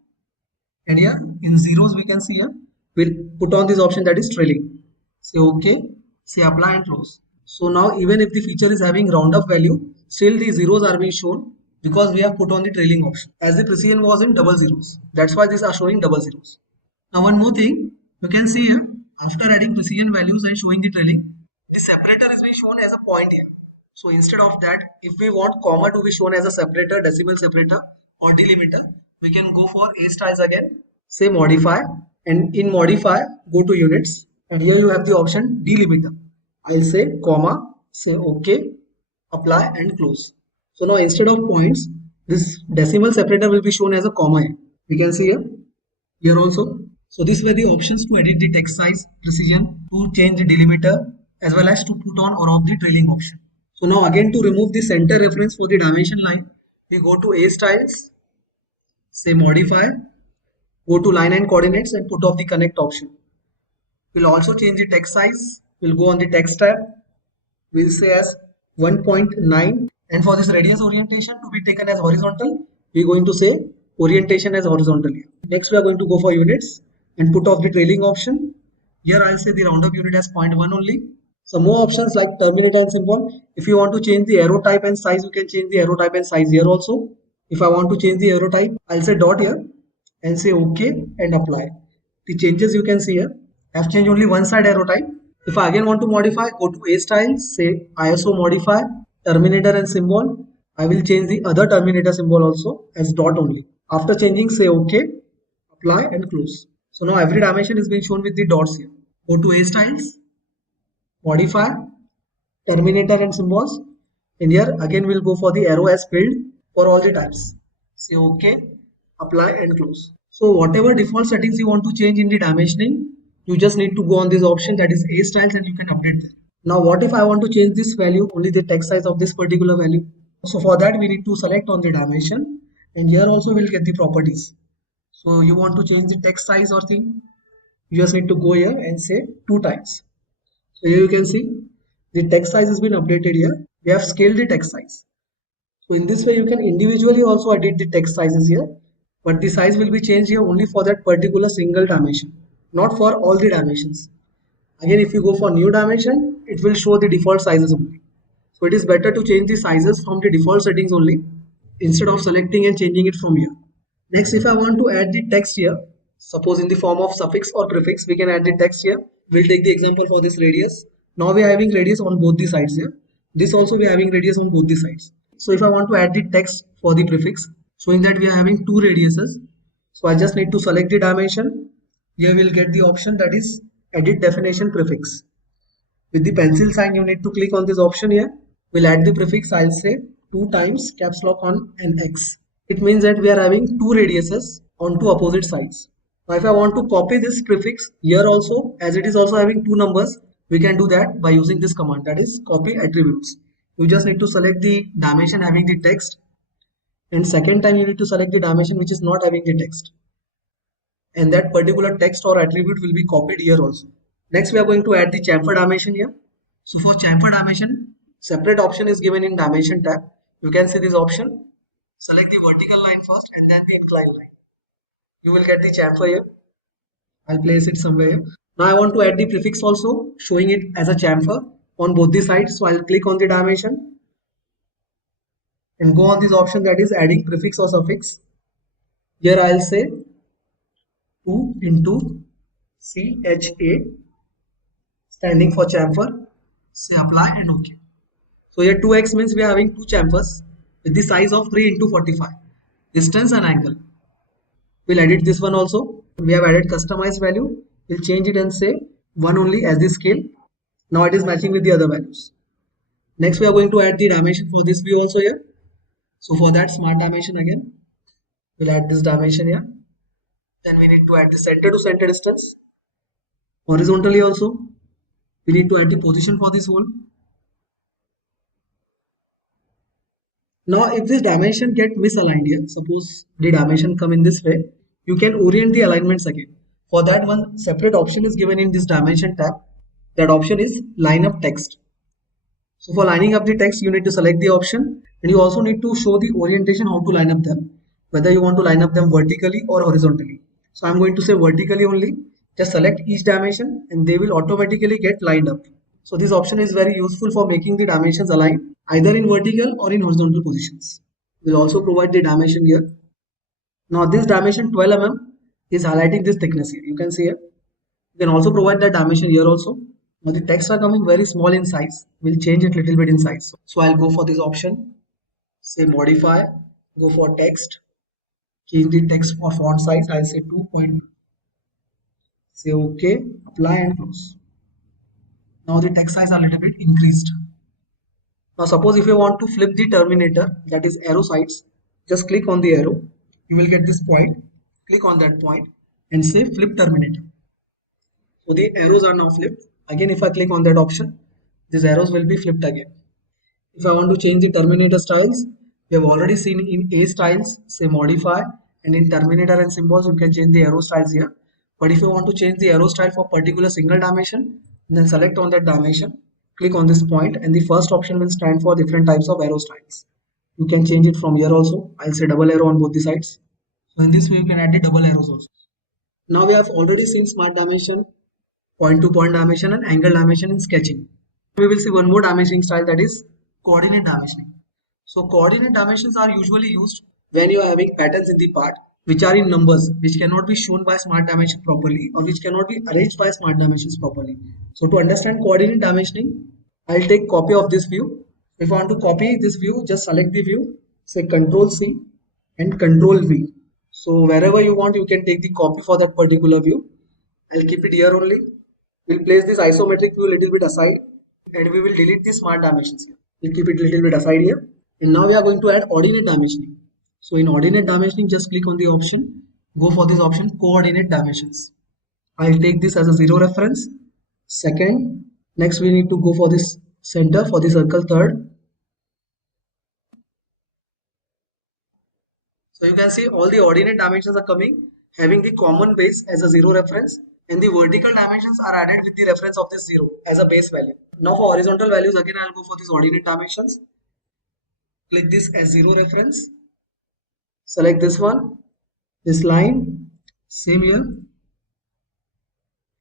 and here in zeros we can see here, we'll put on this option that is trailing. Say OK, say apply and close. So now even if the feature is having round up value, still the zeros are being shown because we have put on the trailing option as the precision was in double zeros. That's why these are showing double zeros. Now one more thing, you can see here, after adding precision values and showing the trailing, the separator is being shown as a point here. So instead of that, if we want comma to be shown as a separator, decimal separator or delimiter, we can go for A styles again, say modify, and in modify, go to units, and here you have the option delimiter. I'll say comma, say OK, apply and close. So now instead of points, this decimal separator will be shown as a comma here. We can see here also. So these were the options to edit the text size, precision, to change the delimiter, as well as to put on or off the trailing option. So now again to remove the center reference for the dimension line, we go to A styles, say modify, go to line and coordinates and put off the connect option. We'll also change the text size. We'll go on the text tab. We'll say as 1.9, and for this radius orientation to be taken as horizontal, we're going to say orientation as horizontal here. Next we are going to go for units and put off the trailing option. Here I'll say the roundup unit as 0.1 only. Some more options like terminator and symbol. If you want to change the arrow type and size, you can change the arrow type and size here also. If I want to change the arrow type, I'll say dot here and say OK and apply. The changes you can see here. I've changed only one side arrow type. If I again want to modify, go to A styles, say ISO modify, terminator and symbol. I will change the other terminator symbol also as dot only. After changing, say OK, apply and close. So now every dimension is being shown with the dots here. Go to A styles, modify, terminator and symbols. And here again we'll go for the arrow as filled for all the types. Say OK, apply and close. So whatever default settings you want to change in the dimensioning, you just need to go on this option that is A styles and you can update them. Now what if I want to change this value, only the text size of this particular value? So for that we need to select on the dimension, and here also we'll get the properties. So you want to change the text size or thing, you just need to go here and say 2 times. So here you can see the text size has been updated here. We have scaled the text size. So in this way you can individually also edit the text sizes here, but the size will be changed here only for that particular single dimension, not for all the dimensions. Again, if you go for new dimension, it will show the default sizes only. So it is better to change the sizes from the default settings only instead of selecting and changing it from here. Next, if I want to add the text here, suppose in the form of suffix or prefix, we can add the text here. We'll take the example for this radius. Now we are having radius on both the sides here. This also we are having radius on both the sides. So if I want to add the text for the prefix, showing that we are having 2 radiuses, so I just need to select the dimension. Here we'll get the option that is edit definition prefix. With the pencil sign you need to click on this option here. We'll add the prefix, I'll say 2 times caps lock on an X. It means that we are having 2 radiuses on 2 opposite sides. Now if I want to copy this prefix here also, as it is also having 2 numbers, we can do that by using this command, that is copy attributes. You just need to select the dimension having the text, and second time you need to select the dimension which is not having the text, and that particular text or attribute will be copied here also. Next we are going to add the chamfer dimension here. So for chamfer dimension, separate option is given in dimension tab. You can see this option. Select the vertical line first and then the inclined line. You will get the chamfer here. I'll place it somewhere here. Now I want to add the prefix also, showing it as a chamfer on both the sides. So I'll click on the dimension and go on this option that is adding prefix or suffix. Here I'll say 2 2 into CHA, standing for chamfer. Say apply and OK. So here 2x means we are having two chamfers with the size of 3 into 45, distance and angle. We'll edit this one also. We have added customized value. We'll change it and say 1 only as the scale. Now it is matching with the other values. Next we are going to add the dimension for this view also here. So for that, smart dimension again. We'll add this dimension here. Then we need to add the center to center distance. Horizontally also, we need to add the position for this hole. Now if this dimension get misaligned here, suppose the dimension come in this way, you can orient the alignments again. For that, one separate option is given in this dimension tab. That option is line up text. So for lining up the text, you need to select the option, and you also need to show the orientation how to line up them, whether you want to line up them vertically or horizontally. So I'm going to say vertically only. Just select each dimension and they will automatically get lined up. So this option is very useful for making the dimensions align either in vertical or in horizontal positions. We'll also provide the dimension here. Now this dimension 12 mm is highlighting this thickness here. You can see here. You can also provide that dimension here also. Now the texts are coming very small in size. We'll change it a little bit in size. So I'll go for this option. Say modify. Go for text. Change the text for font size. I'll say 2.2. Say OK. Apply and close. Now the text size are a little bit increased. Now suppose if you want to flip the terminator, that is arrow sides, just click on the arrow. You will get this point. Click on that point and say flip terminator. So the arrows are now flipped. Again, if I click on that option, these arrows will be flipped again. If I want to change the terminator styles, we have already seen in A styles, say modify, and in terminator and symbols, you can change the arrow styles here. But if you want to change the arrow style for particular single dimension, then select on that dimension, click on this point, and the first option will stand for different types of arrow styles. You can change it from here also. I'll say double arrow on both the sides. So in this way, you can add the double arrows also. Now we have already seen smart dimension, point to point dimension, and angle dimension in sketching. We will see one more dimensioning style, that is coordinate dimensioning. So coordinate dimensions are usually used when you are having patterns in the part which are in numbers, which cannot be shown by smart dimension properly, or which cannot be arranged by smart dimensions properly. So to understand coordinate dimensioning, I'll take copy of this view. If I want to copy this view, just select the view, say Control C and Control V. So wherever you want, you can take the copy for that particular view. I'll keep it here only. We'll place this isometric view a little bit aside, and we will delete the smart dimensions here. We'll keep it a little bit aside here. And now we are going to add ordinate dimensioning. So in ordinate dimensioning, just click on the option, go for this option, coordinate dimensions. I'll take this as a 0 reference. Second, next we need to go for this center for the circle third. So you can see all the ordinate dimensions are coming, having the common base as a 0 reference, and the vertical dimensions are added with the reference of this 0 as a base value. Now for horizontal values, again I'll go for these ordinate dimensions. Click this as 0 reference. Select this one, this line, same here,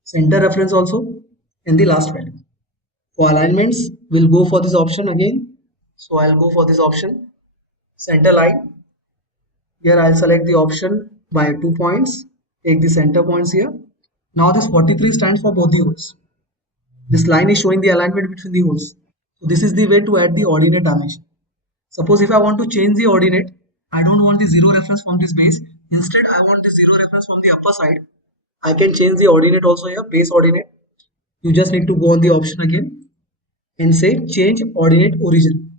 center reference also, and the last value. For alignments, we'll go for this option again. So I'll go for this option, center line. Here I'll select the option by 2 points, take the center points here. Now this 43 stands for both the holes. This line is showing the alignment between the holes. So this is the way to add the ordinate dimension. Suppose if I want to change the ordinate, I don't want the 0 reference from this base. Instead, I want the 0 reference from the upper side. I can change the ordinate also here, base ordinate. You just need to go on the option again and say change ordinate origin.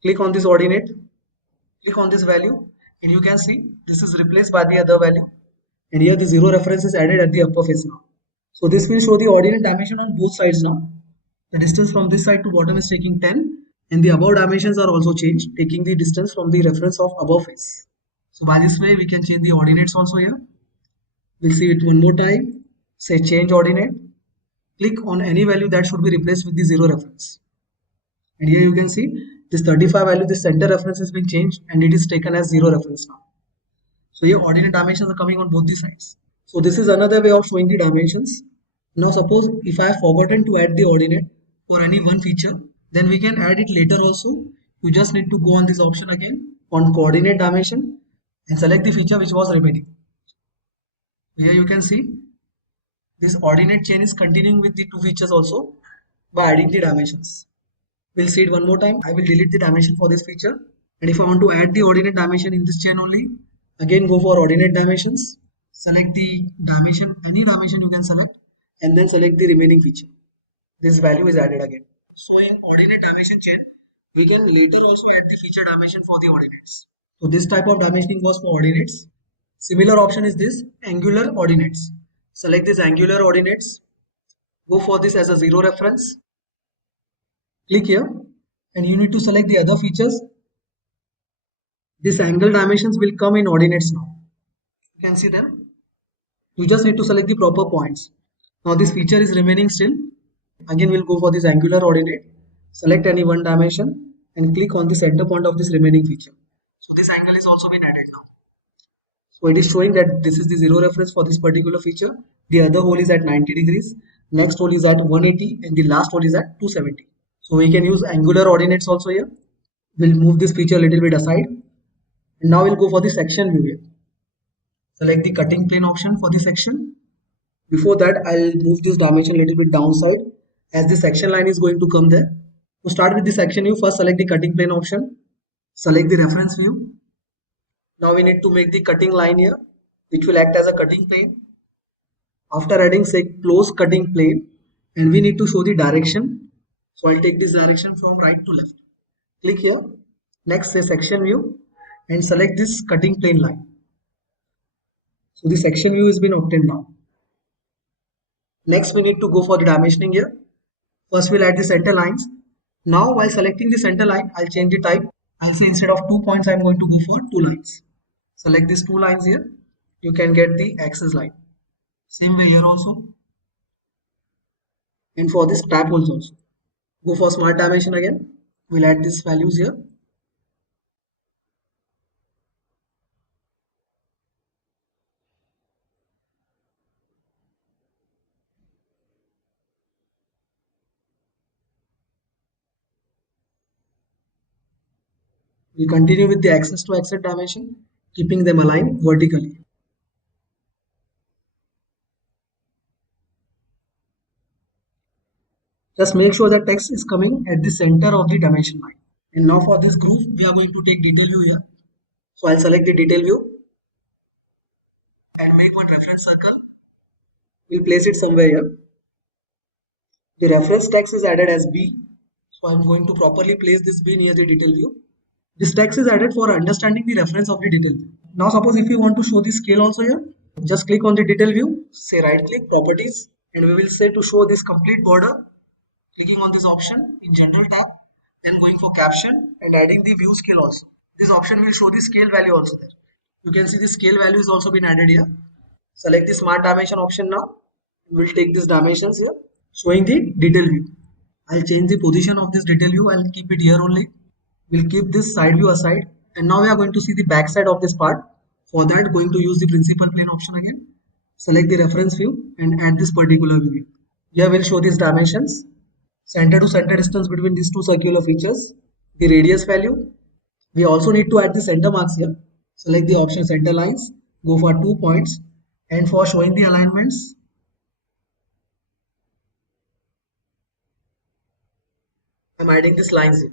Click on this ordinate, click on this value, and you can see this is replaced by the other value. And here the 0 reference is added at the upper face now. So this will show the ordinate dimension on both sides now. The distance from this side to bottom is taking 10. And the above dimensions are also changed, taking the distance from the reference of above face. So by this way, we can change the ordinates also here. We'll see it one more time. Say change ordinate. Click on any value that should be replaced with the 0 reference. And here you can see this 35 value, the center reference has been changed and it is taken as 0 reference now. So here ordinate dimensions are coming on both the sides. So this is another way of showing the dimensions. Now suppose if I have forgotten to add the ordinate for any one feature, then we can add it later also. You just need to go on this option again on coordinate dimension and select the feature which was remaining. Here you can see this ordinate chain is continuing with the two features also by adding the dimensions. We'll see it one more time. I will delete the dimension for this feature. And if I want to add the ordinate dimension in this chain only, again go for ordinate dimensions. Select the dimension, any dimension you can select, and then select the remaining feature. This value is added again. So in ordinate dimension chain, we can later also add the feature dimension for the ordinates. So this type of dimensioning was for ordinates. Similar option is this angular ordinates. Select this angular ordinates. Go for this as a zero reference. Click here and you need to select the other features. This angle dimensions will come in ordinates now. You can see them. You just need to select the proper points. Now this feature is remaining still. Again we'll go for this angular ordinate. Select any one dimension and click on the center point of this remaining feature. So this angle is also been added now. So it is showing that this is the zero reference for this particular feature. The other hole is at 90 degrees. Next hole is at 180 and the last hole is at 270. So we can use angular ordinates also here. We'll move this feature a little bit aside. And now we'll go for the section view here. Select the cutting plane option for the section. Before that, I'll move this dimension a little bit downside as the section line is going to come there. To start with the section view, first select the cutting plane option. Select the reference view. Now we need to make the cutting line here, which will act as a cutting plane. After adding say close cutting plane, and we need to show the direction. So I'll take this direction from right to left. Click here. Next say section view and select this cutting plane line. So the section view has been obtained now. Next we need to go for the dimensioning here. First we'll add the center lines. Now while selecting the center line, I'll change the type. I'll say instead of 2 points, I'm going to go for 2 lines. Select these 2 lines here. You can get the axis line. Same way here also. And for this tab holes also. Go for smart dimension again. We'll add these values here. We'll continue with the axis to axis dimension, keeping them aligned vertically. Just make sure that text is coming at the center of the dimension line. And now for this groove, we are going to take detail view here. So I'll select the detail view and make one reference circle. We'll place it somewhere here. The reference text is added as B. So I'm going to properly place this B near the detail view. This text is added for understanding the reference of the detail view. Now suppose if you want to show the scale also here, just click on the detail view, say right click, properties, and we will say to show this complete border, clicking on this option in general tab, then going for caption and adding the view scale also. This option will show the scale value also there. You can see the scale value is also been added here. Select the smart dimension option now. We'll take these dimensions here, showing the detail view. I'll change the position of this detail view. I'll keep it here only. We'll keep this side view aside. And now we are going to see the back side of this part. For that, going to use the principal plane option again. Select the reference view and add this particular view. Here we'll show these dimensions. Center to center distance between these two circular features. The radius value. We also need to add the center marks here. Select the option center lines. Go for 2 points. And for showing the alignments, I'm adding these lines here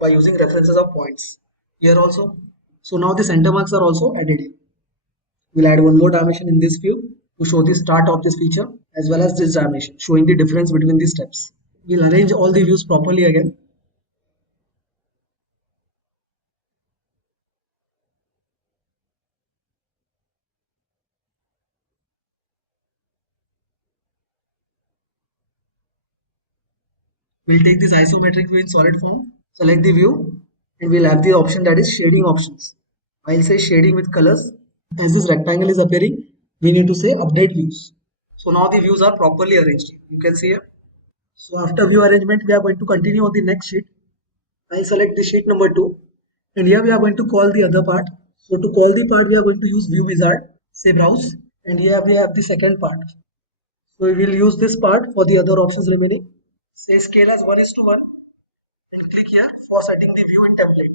by using references of points. Here also. So now the center marks are also added here. We'll add one more dimension in this view to show the start of this feature as well as this dimension, showing the difference between these steps. We'll arrange all the views properly again. We'll take this isometric view in solid form, select the view, and we'll have the option that is shading options. I'll say shading with colors. As this rectangle is appearing, we need to say update views. So now the views are properly arranged. You can see here. So after view arrangement, we are going to continue on the next sheet. I'll select the sheet number 2. And here we are going to call the other part. So to call the part, we are going to use view wizard, say browse. And here we have the second part. So we will use this part for the other options remaining. Say scale as 1:1 and click here for setting the view in template.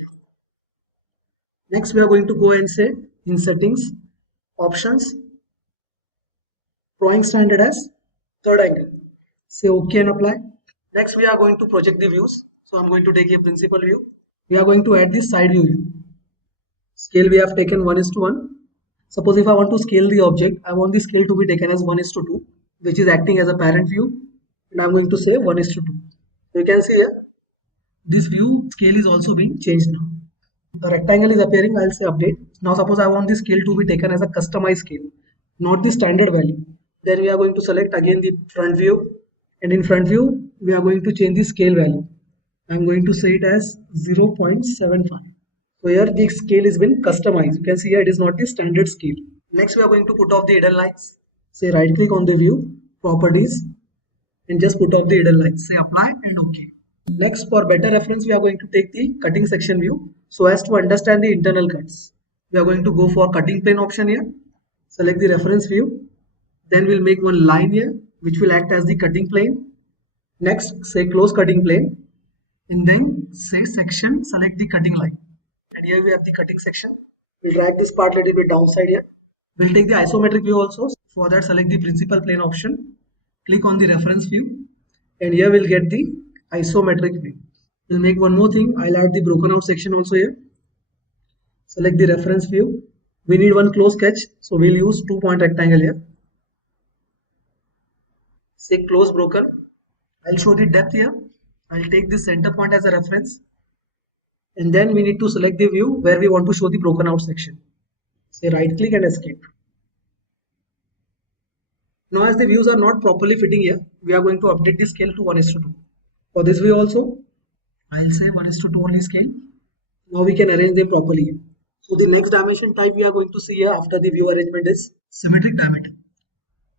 Next we are going to go and say in settings, options, drawing standard as third angle. Say OK and apply. Next we are going to project the views. So I'm going to take a principal view. We are going to add this side view. Scale we have taken 1:1. Suppose if I want to scale the object, I want the scale to be taken as 1:2, which is acting as a parent view, and I'm going to say 1:2. You can see here, this view scale is also being changed now. The rectangle is appearing, I'll say update. Now suppose I want the scale to be taken as a customized scale, not the standard value. Then we are going to select again the front view, and in front view, we are going to change the scale value. I'm going to say it as 0.75. So here the scale has been customized. You can see here it is not the standard scale. Next we are going to put off the hidden lines. Say right click on the view, properties, and just put off the hidden lines. Say apply and OK. Next, for better reference, we are going to take the cutting section view so as to understand the internal cuts. We are going to go for cutting plane option here. Select the reference view. Then we'll make one line here which will act as the cutting plane. Next, say close cutting plane. And then say section, select the cutting line. And here we have the cutting section. We'll drag this part a little bit downside here. We'll take the isometric view also. For that, select the principal plane option. Click on the reference view. And here we'll get the isometric view. We'll make one more thing. I'll add the broken out section also here. Select the reference view. We need one close sketch, so we'll use 2-point rectangle here. Say close broken. I'll show the depth here. I'll take this center point as a reference. And then we need to select the view where we want to show the broken out section. Say right click and escape. Now as the views are not properly fitting here, we are going to update the scale to 1:2. For this view also, I'll say 1:2 only scale. Now we can arrange them properly. So the next dimension type we are going to see here after the view arrangement is symmetric diameter.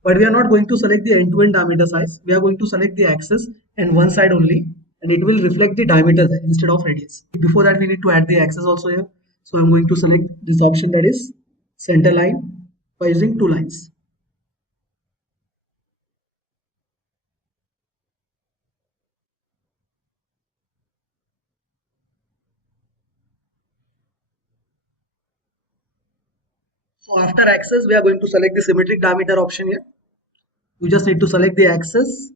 But we are not going to select the end-to-end diameter size. We are going to select the axis and one side only, and it will reflect the diameter there instead of radius. Before that, we need to add the axis also here. So I'm going to select this option, that is center line, by using two lines. So after axis, we are going to select the symmetric diameter option here. You just need to select the axis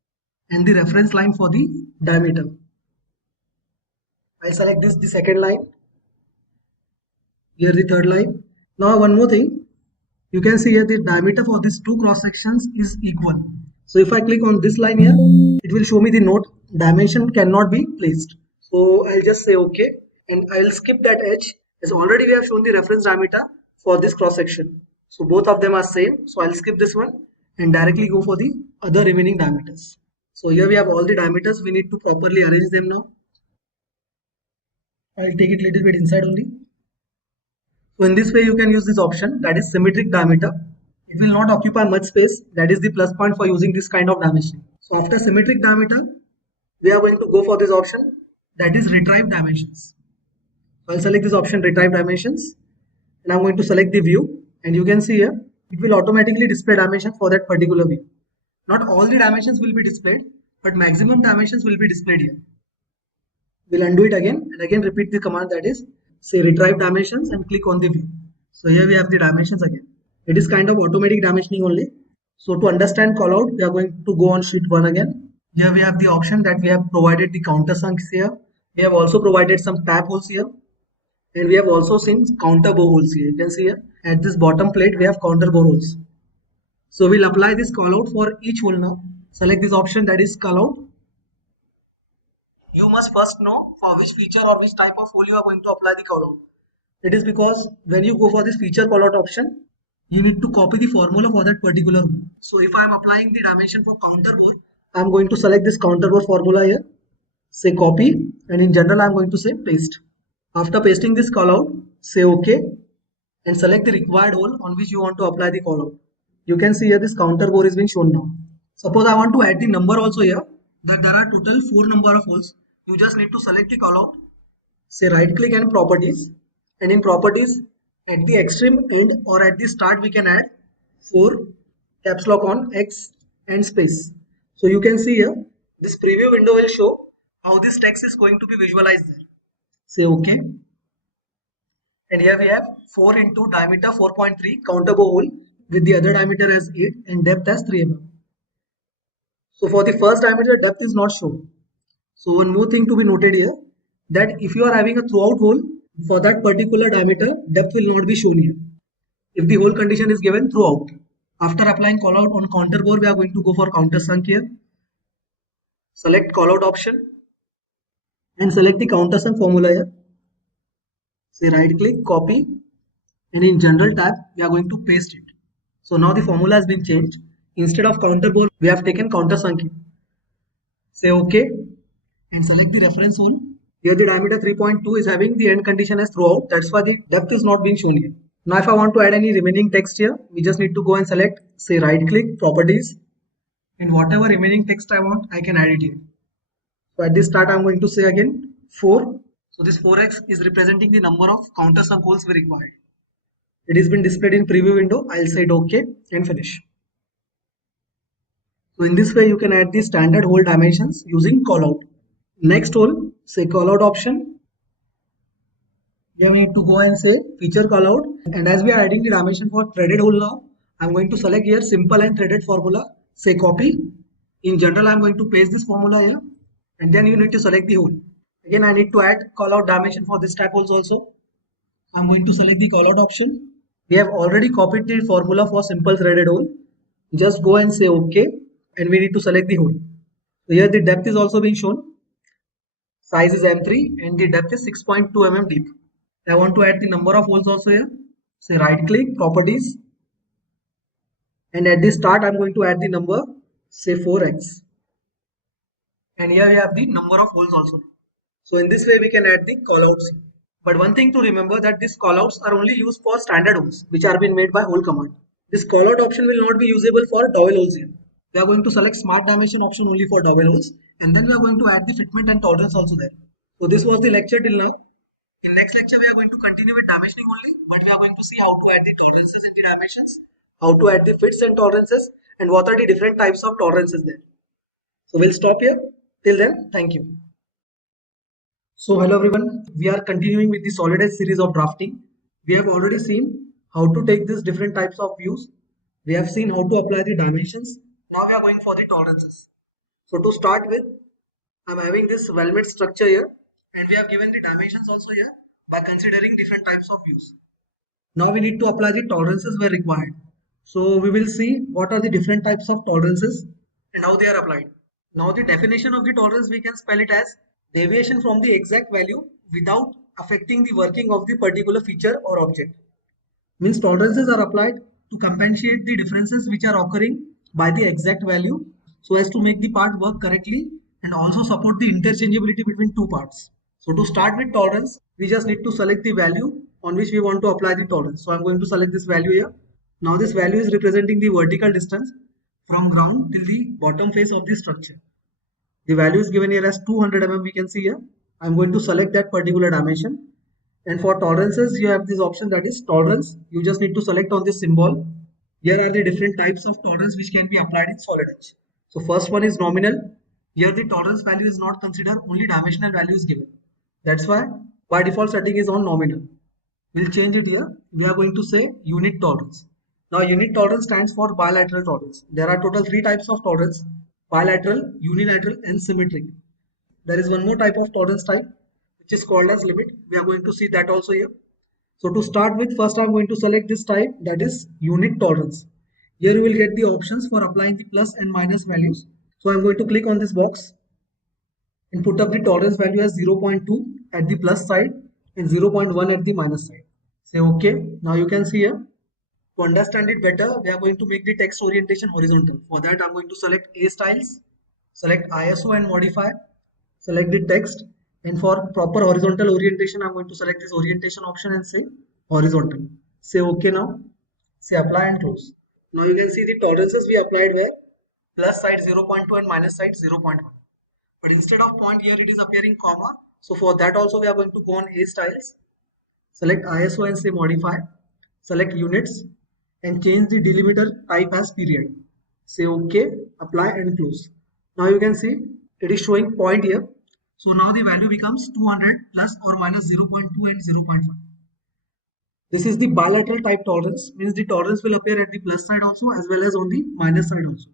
and the reference line for the diameter. I'll select this, the second line. Here the third line. Now one more thing. You can see here the diameter for these two cross sections is equal. So if I click on this line here, it will show me the note dimension cannot be placed. So I'll just say OK, and I'll skip that edge, as already we have shown the reference diameter for this cross section. So both of them are same. So I'll skip this one and directly go for the other remaining diameters. So here we have all the diameters. We need to properly arrange them now. I'll take it a little bit inside only. So in this way you can use this option, that is symmetric diameter. It will not occupy much space. That is the plus point for using this kind of dimension. So after symmetric diameter, we are going to go for this option, that is retrieve dimensions. So I'll select this option, retrieve dimensions, and I'm going to select the view, and you can see here it will automatically display dimensions for that particular view. Not all the dimensions will be displayed, but maximum dimensions will be displayed here. We'll undo it again and again repeat the command, that is say retrieve dimensions, and click on the view. So here we have the dimensions again. It is kind of automatic dimensioning only. So to understand callout, we are going to go on sheet 1 again. Here we have the option that we have provided the countersinks here. We have also provided some tab holes here. And we have also seen counter bore holes here. You can see here at this bottom plate we have counter bore holes. So we'll apply this callout for each hole now. Select this option, that is callout. You must first know for which feature or which type of hole you are going to apply the callout. It is because when you go for this feature callout option, you need to copy the formula for that particular hole. So if I am applying the dimension for counter bore, I am going to select this counter bore formula here. Say copy, and in general I am going to say paste. After pasting this callout, say OK and select the required hole on which you want to apply the callout. You can see here this counter bore is being shown now. Suppose I want to add the number also here, that there are total 4 number of holes. You just need to select the callout, say right click and properties, and in properties at the extreme end or at the start we can add 4 caps lock on X and space. So you can see here this preview window will show how this text is going to be visualized there. Say OK, and here we have 4 into diameter 4.3 counter bore hole with the other diameter as 8 and depth as 3 mm. So for the first diameter, depth is not shown. So one new thing to be noted here, that if you are having a throughout hole, for that particular diameter, depth will not be shown here. If the hole condition is given throughout. After applying call out on counter bore, we are going to go for countersunk here. Select call out option and select the countersunk formula here. Say right click, copy, and in general tab, we are going to paste it. So now the formula has been changed. Instead of counter bore, we have taken countersunk here. Say OK and select the reference hole. Here the diameter 3.2 is having the end condition as throughout. That's why the depth is not being shown here. Now if I want to add any remaining text here, we just need to go and select, say right click, properties, and whatever remaining text I want, I can add it here. So at this start, I'm going to say again 4. So this 4x is representing the number of countersunk holes we require. It has been displayed in preview window. I'll say OK and finish. So in this way, you can add the standard hole dimensions using callout. Next hole, say callout option. Here we need to go and say feature callout. And as we are adding the dimension for threaded hole now, I'm going to select here simple and threaded formula. Say copy. In general, I'm going to paste this formula here. And then you need to select the hole. Again, I need to add callout dimension for this type holes also. I'm going to select the callout option. We have already copied the formula for simple threaded hole. Just go and say OK. And we need to select the hole. So here the depth is also being shown. Size is M3 and the depth is 6.2 mm deep. I want to add the number of holes also here. Say right click, properties. And at this start, I'm going to add the number, say 4x. And here we have the number of holes also. So in this way, we can add the callouts. But one thing to remember that these callouts are only used for standard holes, which are being made by hole command. This callout option will not be usable for dowel holes here. We are going to select smart dimension option only for dowel holes, and then we are going to add the fitment and tolerance also there. So this was the lecture till now. In next lecture, we are going to continue with dimensioning only, but we are going to see how to add the tolerances in the dimensions, how to add the fits and tolerances, and what are the different types of tolerances there. So we'll stop here. Till then, thank you. So hello everyone, we are continuing with the SolidEdge series of drafting. We have already seen how to take these different types of views. We have seen how to apply the dimensions. Now we are going for the tolerances. So to start with, I'm having this weldment structure here, and we have given the dimensions also here by considering different types of views. Now we need to apply the tolerances where required. So we will see what are the different types of tolerances and how they are applied. Now the definition of the tolerance, we can spell it as deviation from the exact value without affecting the working of the particular feature or object. Means tolerances are applied to compensate the differences which are occurring by the exact value so as to make the part work correctly and also support the interchangeability between two parts. So to start with tolerance, we just need to select the value on which we want to apply the tolerance. So I'm going to select this value here. Now this value is representing the vertical distance from ground till the bottom face of the structure. The value is given here as 200 mm, we can see here. I'm going to select that particular dimension. And for tolerances, you have this option, that is tolerance. You just need to select on this symbol. Here are the different types of tolerance which can be applied in SolidEdge. So first one is nominal. Here the tolerance value is not considered, only dimensional value is given. That's why by default setting is on nominal. We'll change it here. We are going to say unit tolerance. Now unit tolerance stands for bilateral tolerance. There are total 3 types of tolerance: bilateral, unilateral and symmetric. There is one more type of tolerance type which is called as limit. We are going to see that also here. So to start with, first I'm going to select this type, that is unit tolerance. Here you will get the options for applying the plus and minus values. So I'm going to click on this box and put up the tolerance value as 0.2 at the plus side and 0.1 at the minus side. Say OK. Now you can see here. To understand it better, we are going to make the text orientation horizontal. For that, I'm going to select A styles, select ISO and modify, select the text, and for proper horizontal orientation, I'm going to select this orientation option and say horizontal. Say OK now. Say apply and close. Now you can see the tolerances we applied were plus side 0.2 and minus side 0.1. But instead of point here, it is appearing comma. So for that also, we are going to go on A styles, select ISO and say modify, select units, and change the delimiter type as period. Say OK, apply and close. Now you can see it is showing point here. So now the value becomes 200 plus or minus 0.2 and 0.1. This is the bilateral type tolerance, means the tolerance will appear at the plus side also as well as on the minus side also.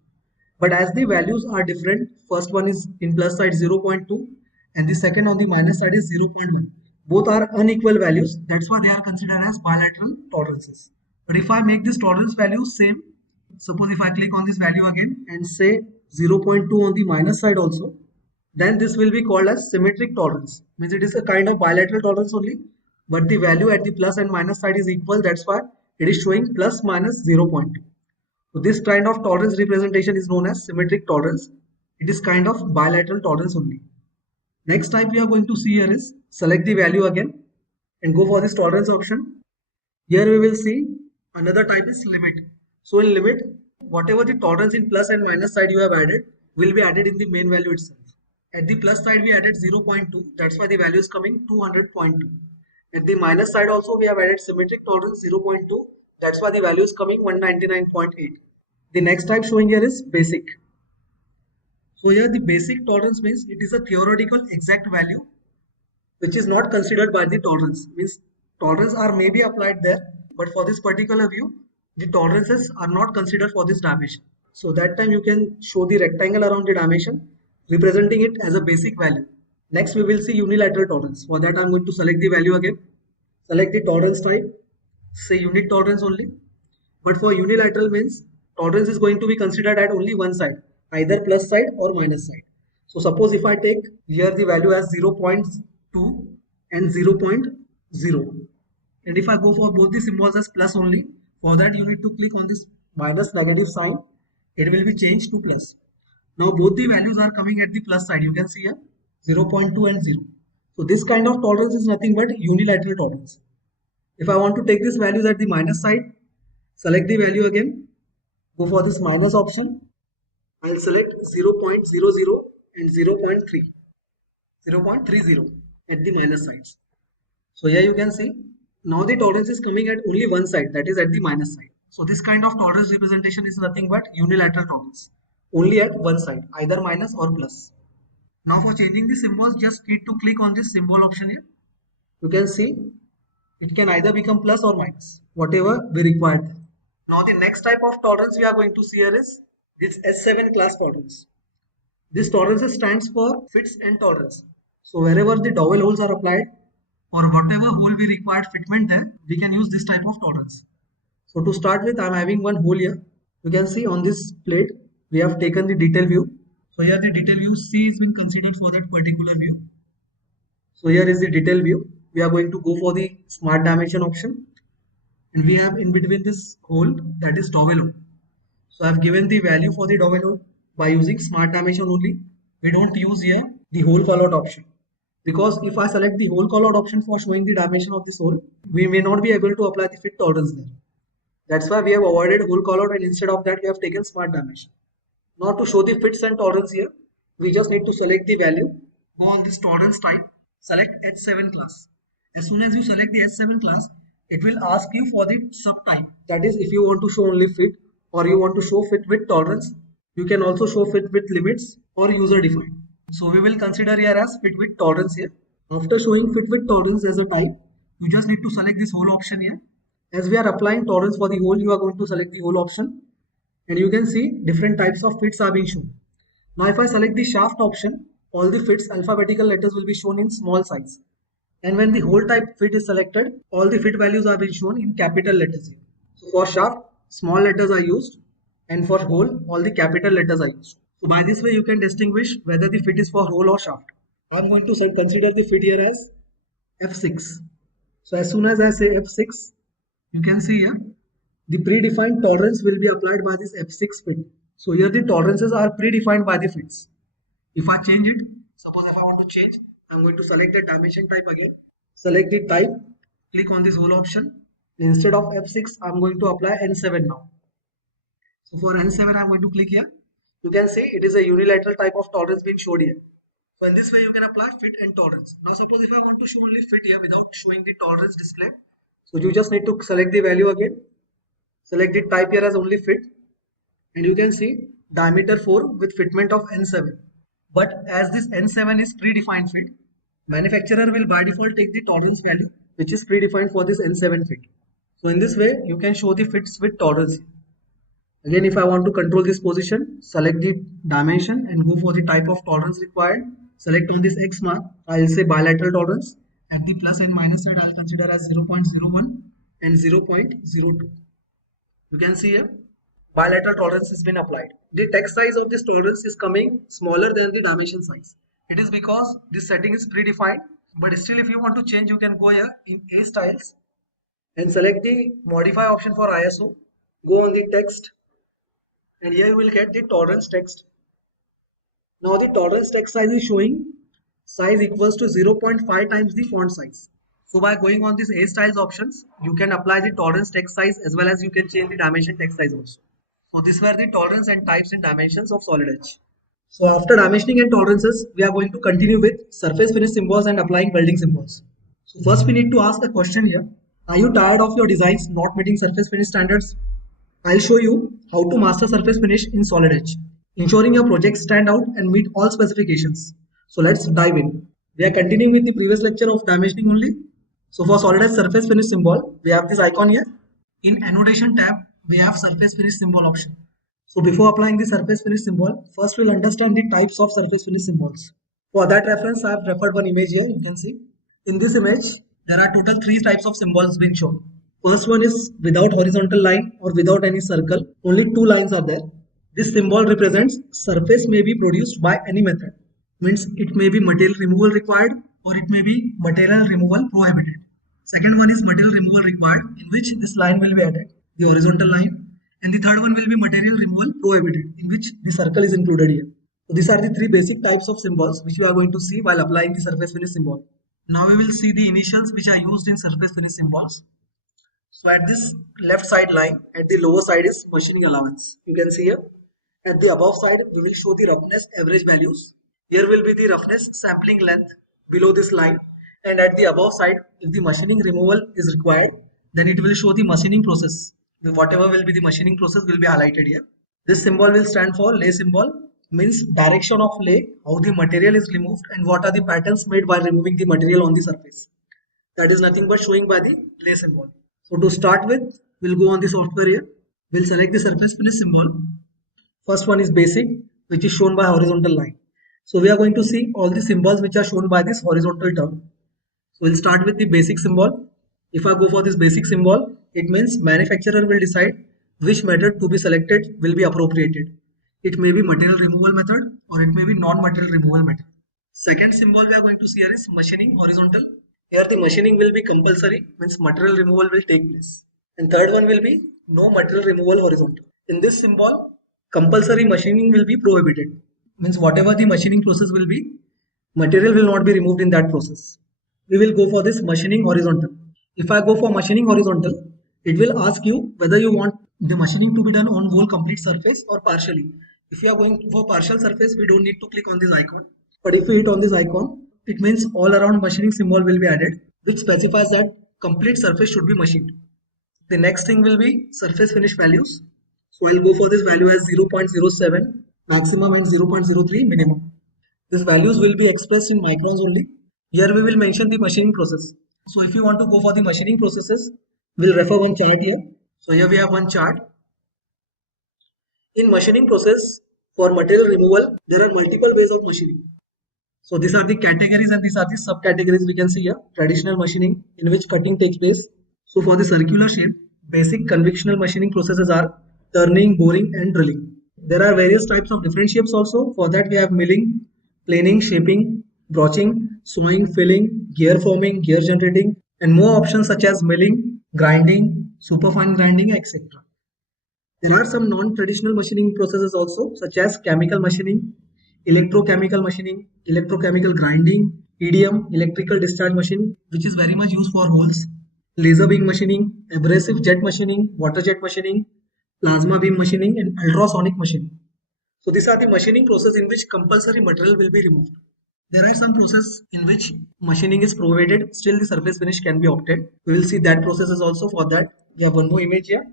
But as the values are different, first one is in plus side 0.2 and the second on the minus side is 0.1. Both are unequal values, that's why they are considered as bilateral tolerances. But if I make this tolerance value same, suppose if I click on this value again and say 0.2 on the minus side also, then this will be called as symmetric tolerance. Means it is a kind of bilateral tolerance only, but the value at the plus and minus side is equal, that's why it is showing plus minus 0.2. So this kind of tolerance representation is known as symmetric tolerance. It is kind of bilateral tolerance only. Next type we are going to see here is select the value again and go for this tolerance option. Here we will see another type is limit. So in limit, whatever the tolerance in plus and minus side you have added will be added in the main value itself. At the plus side we added 0.2, that's why the value is coming 200.2. At the minus side also we have added symmetric tolerance 0.2, that's why the value is coming 199.8. The next type showing here is basic. So here the basic tolerance means it is a theoretical exact value which is not considered by the tolerance. Means tolerance are maybe applied there, but for this particular view, the tolerances are not considered for this dimension. So that time you can show the rectangle around the dimension, representing it as a basic value. Next we will see unilateral tolerance. For that I am going to select the value again. Select the tolerance type, say unit tolerance only. But for unilateral means tolerance is going to be considered at only one side, either plus side or minus side. So suppose if I take here the value as 0.2 and 0.0, and if I go for both the symbols as plus only, for that you need to click on this minus negative sign, it will be changed to plus. Now both the values are coming at the plus side, you can see here 0.2 and 0. So this kind of tolerance is nothing but unilateral tolerance. If I want to take this values at the minus side, select the value again, go for this minus option. I'll select 0.00 and 0.30 at the minus sides. So here you can see now the tolerance is coming at only one side, that is at the minus side. So this kind of tolerance representation is nothing but unilateral tolerance, only at one side, either minus or plus. Now for changing the symbols, just need to click on this symbol option here. You can see it can either become plus or minus, whatever we require. Now the next type of tolerance we are going to see here is this S7 class tolerance. This tolerance stands for fits and tolerance. So wherever the dowel holes are applied or whatever hole we required fitment there, we can use this type of tolerance. So to start with, I am having one hole here. You can see on this plate we have taken the detail view. So here the detail view C is being considered for that particular view. So here is the detail view. We are going to go for the smart dimension option, and we have in between this hole, that is dowel hole. So I have given the value for the dowel hole by using smart dimension only. We don't use here the hole callout option, because if I select the hole callout option for showing the dimension of this hole, we may not be able to apply the fit tolerance there. That's why we have avoided hole callout, and instead of that we have taken smart dimension. Now to show the fits and tolerance here, we just need to select the value, go on this tolerance type, select H7 class. As soon as you select the H7 class, it will ask you for the subtype. That is, if you want to show only fit or you want to show fit with tolerance, you can also show fit with limits or user defined. So we will consider here as fit with tolerance here. After showing fit with tolerance as a type, you just need to select this whole option here. As we are applying tolerance for the whole, you are going to select the whole option, and you can see different types of fits are being shown. Now if I select the shaft option, all the fits alphabetical letters will be shown in small size. And when the whole type fit is selected, all the fit values are being shown in capital letters here. So for shaft, small letters are used, and for hole, all the capital letters are used. So by this way, you can distinguish whether the fit is for hole or shaft. I'm going to consider the fit here as F6. So as soon as I say F6, you can see here, the predefined tolerance will be applied by this F6 fit. So here the tolerances are predefined by the fits. If I change it, suppose if I want to change, I'm going to select the dimension type again. Select the type, click on this whole option. Instead of F6, I'm going to apply N7 now. So for N7, I'm going to click here. You can see it is a unilateral type of tolerance being showed here. So in this way, you can apply fit and tolerance. Now suppose if I want to show only fit here without showing the tolerance display. So you just need to select the value again. Select the type here as only fit. And you can see diameter 4 with fitment of N7. But as this N7 is predefined fit, manufacturer will by default take the tolerance value which is predefined for this N7 fit. So in this way, you can show the fits with tolerance. Again, if I want to control this position, select the dimension and go for the type of tolerance required. Select on this X mark, I'll say bilateral tolerance. At the plus and minus side, I'll consider as 0.01 and 0.02. You can see here, bilateral tolerance has been applied. The text size of this tolerance is coming smaller than the dimension size. It is because this setting is predefined, but still if you want to change, you can go here in A styles and select the modify option for ISO. Go on the text and here you will get the tolerance text. Now the tolerance text size is showing size equals to 0.5 times the font size. So by going on these A styles options, you can apply the tolerance text size as well as you can change the dimension text size also. So these were the tolerance and types and dimensions of SolidEdge. So after dimensioning and tolerances, we are going to continue with surface finish symbols and applying welding symbols. So first we need to ask a question here. Are you tired of your designs not meeting surface finish standards? I'll show you how to master surface finish in SolidEdge, ensuring your projects stand out and meet all specifications. So let's dive in. We are continuing with the previous lecture of dimensioning only. So for SolidEdge surface finish symbol, we have this icon here. In annotation tab, we have surface finish symbol option. So before applying the surface finish symbol, first we'll understand the types of surface finish symbols. For that reference, I have referred one image here. You can see. In this image, there are total 3 types of symbols being shown. First one is without horizontal line or without any circle. Only 2 lines are there. This symbol represents surface may be produced by any method. Means it may be material removal required or it may be material removal prohibited. Second one is material removal required, in which this line will be added, the horizontal line. And the third one will be material removal prohibited, in which the circle is included here. So these are the 3 basic types of symbols which you are going to see while applying the surface finish symbol. Now we will see the initials which are used in surface finish symbols. So at this left side line, at the lower side is machining allowance. You can see here. At the above side, we will show the roughness average values. Here will be the roughness sampling length below this line. And at the above side, if the machining removal is required, then it will show the machining process. Whatever will be the machining process will be highlighted here. This symbol will stand for lay symbol, means direction of lay, how the material is removed and what are the patterns made by removing the material on the surface. That is nothing but showing by the lay symbol. So to start with, we'll go on the software here. We'll select the surface finish symbol. First one is basic, which is shown by horizontal line. So we are going to see all the symbols which are shown by this horizontal term. So we'll start with the basic symbol. If I go for this basic symbol, it means manufacturer will decide which method to be selected will be appropriated. It may be material removal method or it may be non-material removal method. Second symbol we are going to see here is machining horizontal. Here the machining will be compulsory, means material removal will take place. And third one will be no material removal horizontal. In this symbol, compulsory machining will be prohibited. Means whatever the machining process will be, material will not be removed in that process. We will go for this machining horizontal. If I go for machining horizontal, it will ask you whether you want the machining to be done on whole complete surface or partially. If you are going for partial surface, we don't need to click on this icon. But if we hit on this icon, it means all around machining symbol will be added, which specifies that complete surface should be machined. The next thing will be surface finish values. So I'll go for this value as 0.07 maximum and 0.03 minimum. These values will be expressed in microns only. Here we will mention the machining process. So if you want to go for the machining processes, we'll refer one chart here. So here we have one chart. In machining process, for material removal, there are multiple ways of machining. So these are the categories and these are the subcategories we can see here. Traditional machining, in which cutting takes place. So for the circular shape, basic conventional machining processes are turning, boring and drilling. There are various types of different shapes also. For that we have milling, planing, shaping, broaching, sewing, filling, gear forming, gear generating, and more options such as milling, grinding, superfine grinding, etc. There are some non-traditional machining processes also, such as chemical machining, electrochemical machining, electrochemical grinding, EDM, electrical discharge machining, which is very much used for holes, laser beam machining, abrasive jet machining, water jet machining, plasma beam machining, and ultrasonic machining. So these are the machining process in which compulsory material will be removed. There are some processes in which machining is provided, still the surface finish can be obtained. We will see that processes also. For that, we have one more image here.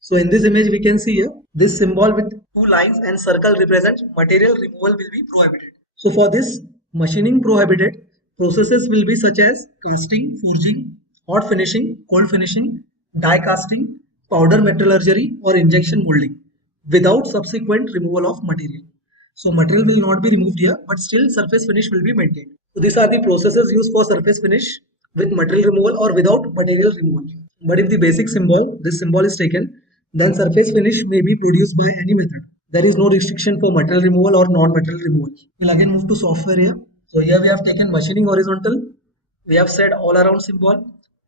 So in this image, we can see here, this symbol with 2 lines and circle represents material removal will be prohibited. So for this machining prohibited, processes will be such as casting, forging, hot finishing, cold finishing, die casting, powder metallurgy or injection molding without subsequent removal of material. So material will not be removed here, but still surface finish will be maintained. So these are the processes used for surface finish with material removal or without material removal. But if the basic symbol, this symbol is taken, then surface finish may be produced by any method. There is no restriction for material removal or non-material removal. We'll again move to software here. So here we have taken machining horizontal. We have said all around symbol.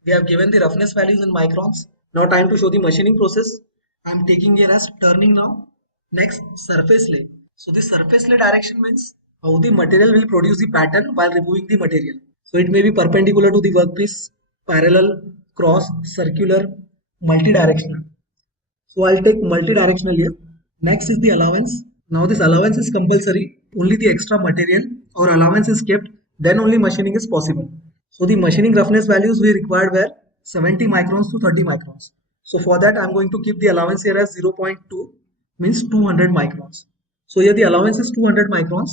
We have given the roughness values in microns. Now time to show the machining process. I am taking here as turning now. Next, surface lay. So the surface lay direction means how the material will produce the pattern while removing the material. So it may be perpendicular to the workpiece, parallel, cross, circular, multi-directional. So I'll take multi-directional here. Next is the allowance. Now this allowance is compulsory. Only the extra material or allowance is kept, then only machining is possible. So the machining roughness values we required were 70 microns to 30 microns. So for that I'm going to keep the allowance here as 0.2, means 200 microns. So here the allowance is 200 microns.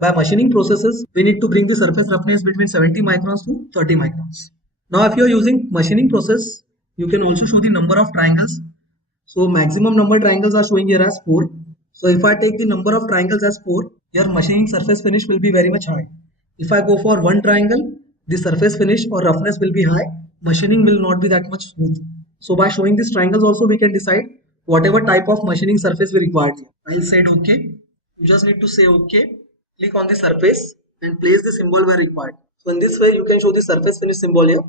By machining processes, we need to bring the surface roughness between 70 microns to 30 microns. Now if you are using machining process, you can also show the number of triangles. So maximum number triangles are showing here as 4. So if I take the number of triangles as 4, your machining surface finish will be very much high. If I go for one triangle, the surface finish or roughness will be high. Machining will not be that much smooth. So by showing these triangles also we can decide whatever type of machining surface we require. I'll say OK. You just need to say OK. Click on the surface and place the symbol where required. So in this way you can show the surface finish symbol here.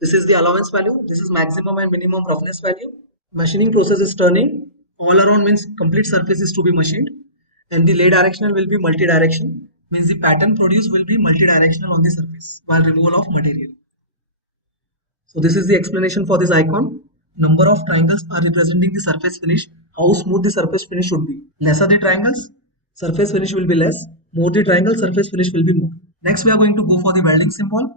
This is the allowance value. This is maximum and minimum roughness value. Machining process is turning. All around means complete surface is to be machined. And the lay directional will be multi-direction. Means the pattern produced will be multi-directional on the surface while removal of material. So this is the explanation for this icon. Number of triangles are representing the surface finish. How smooth the surface finish should be. Lesser the triangles, surface finish will be less. More the triangle, surface finish will be more. Next we are going to go for the welding symbol.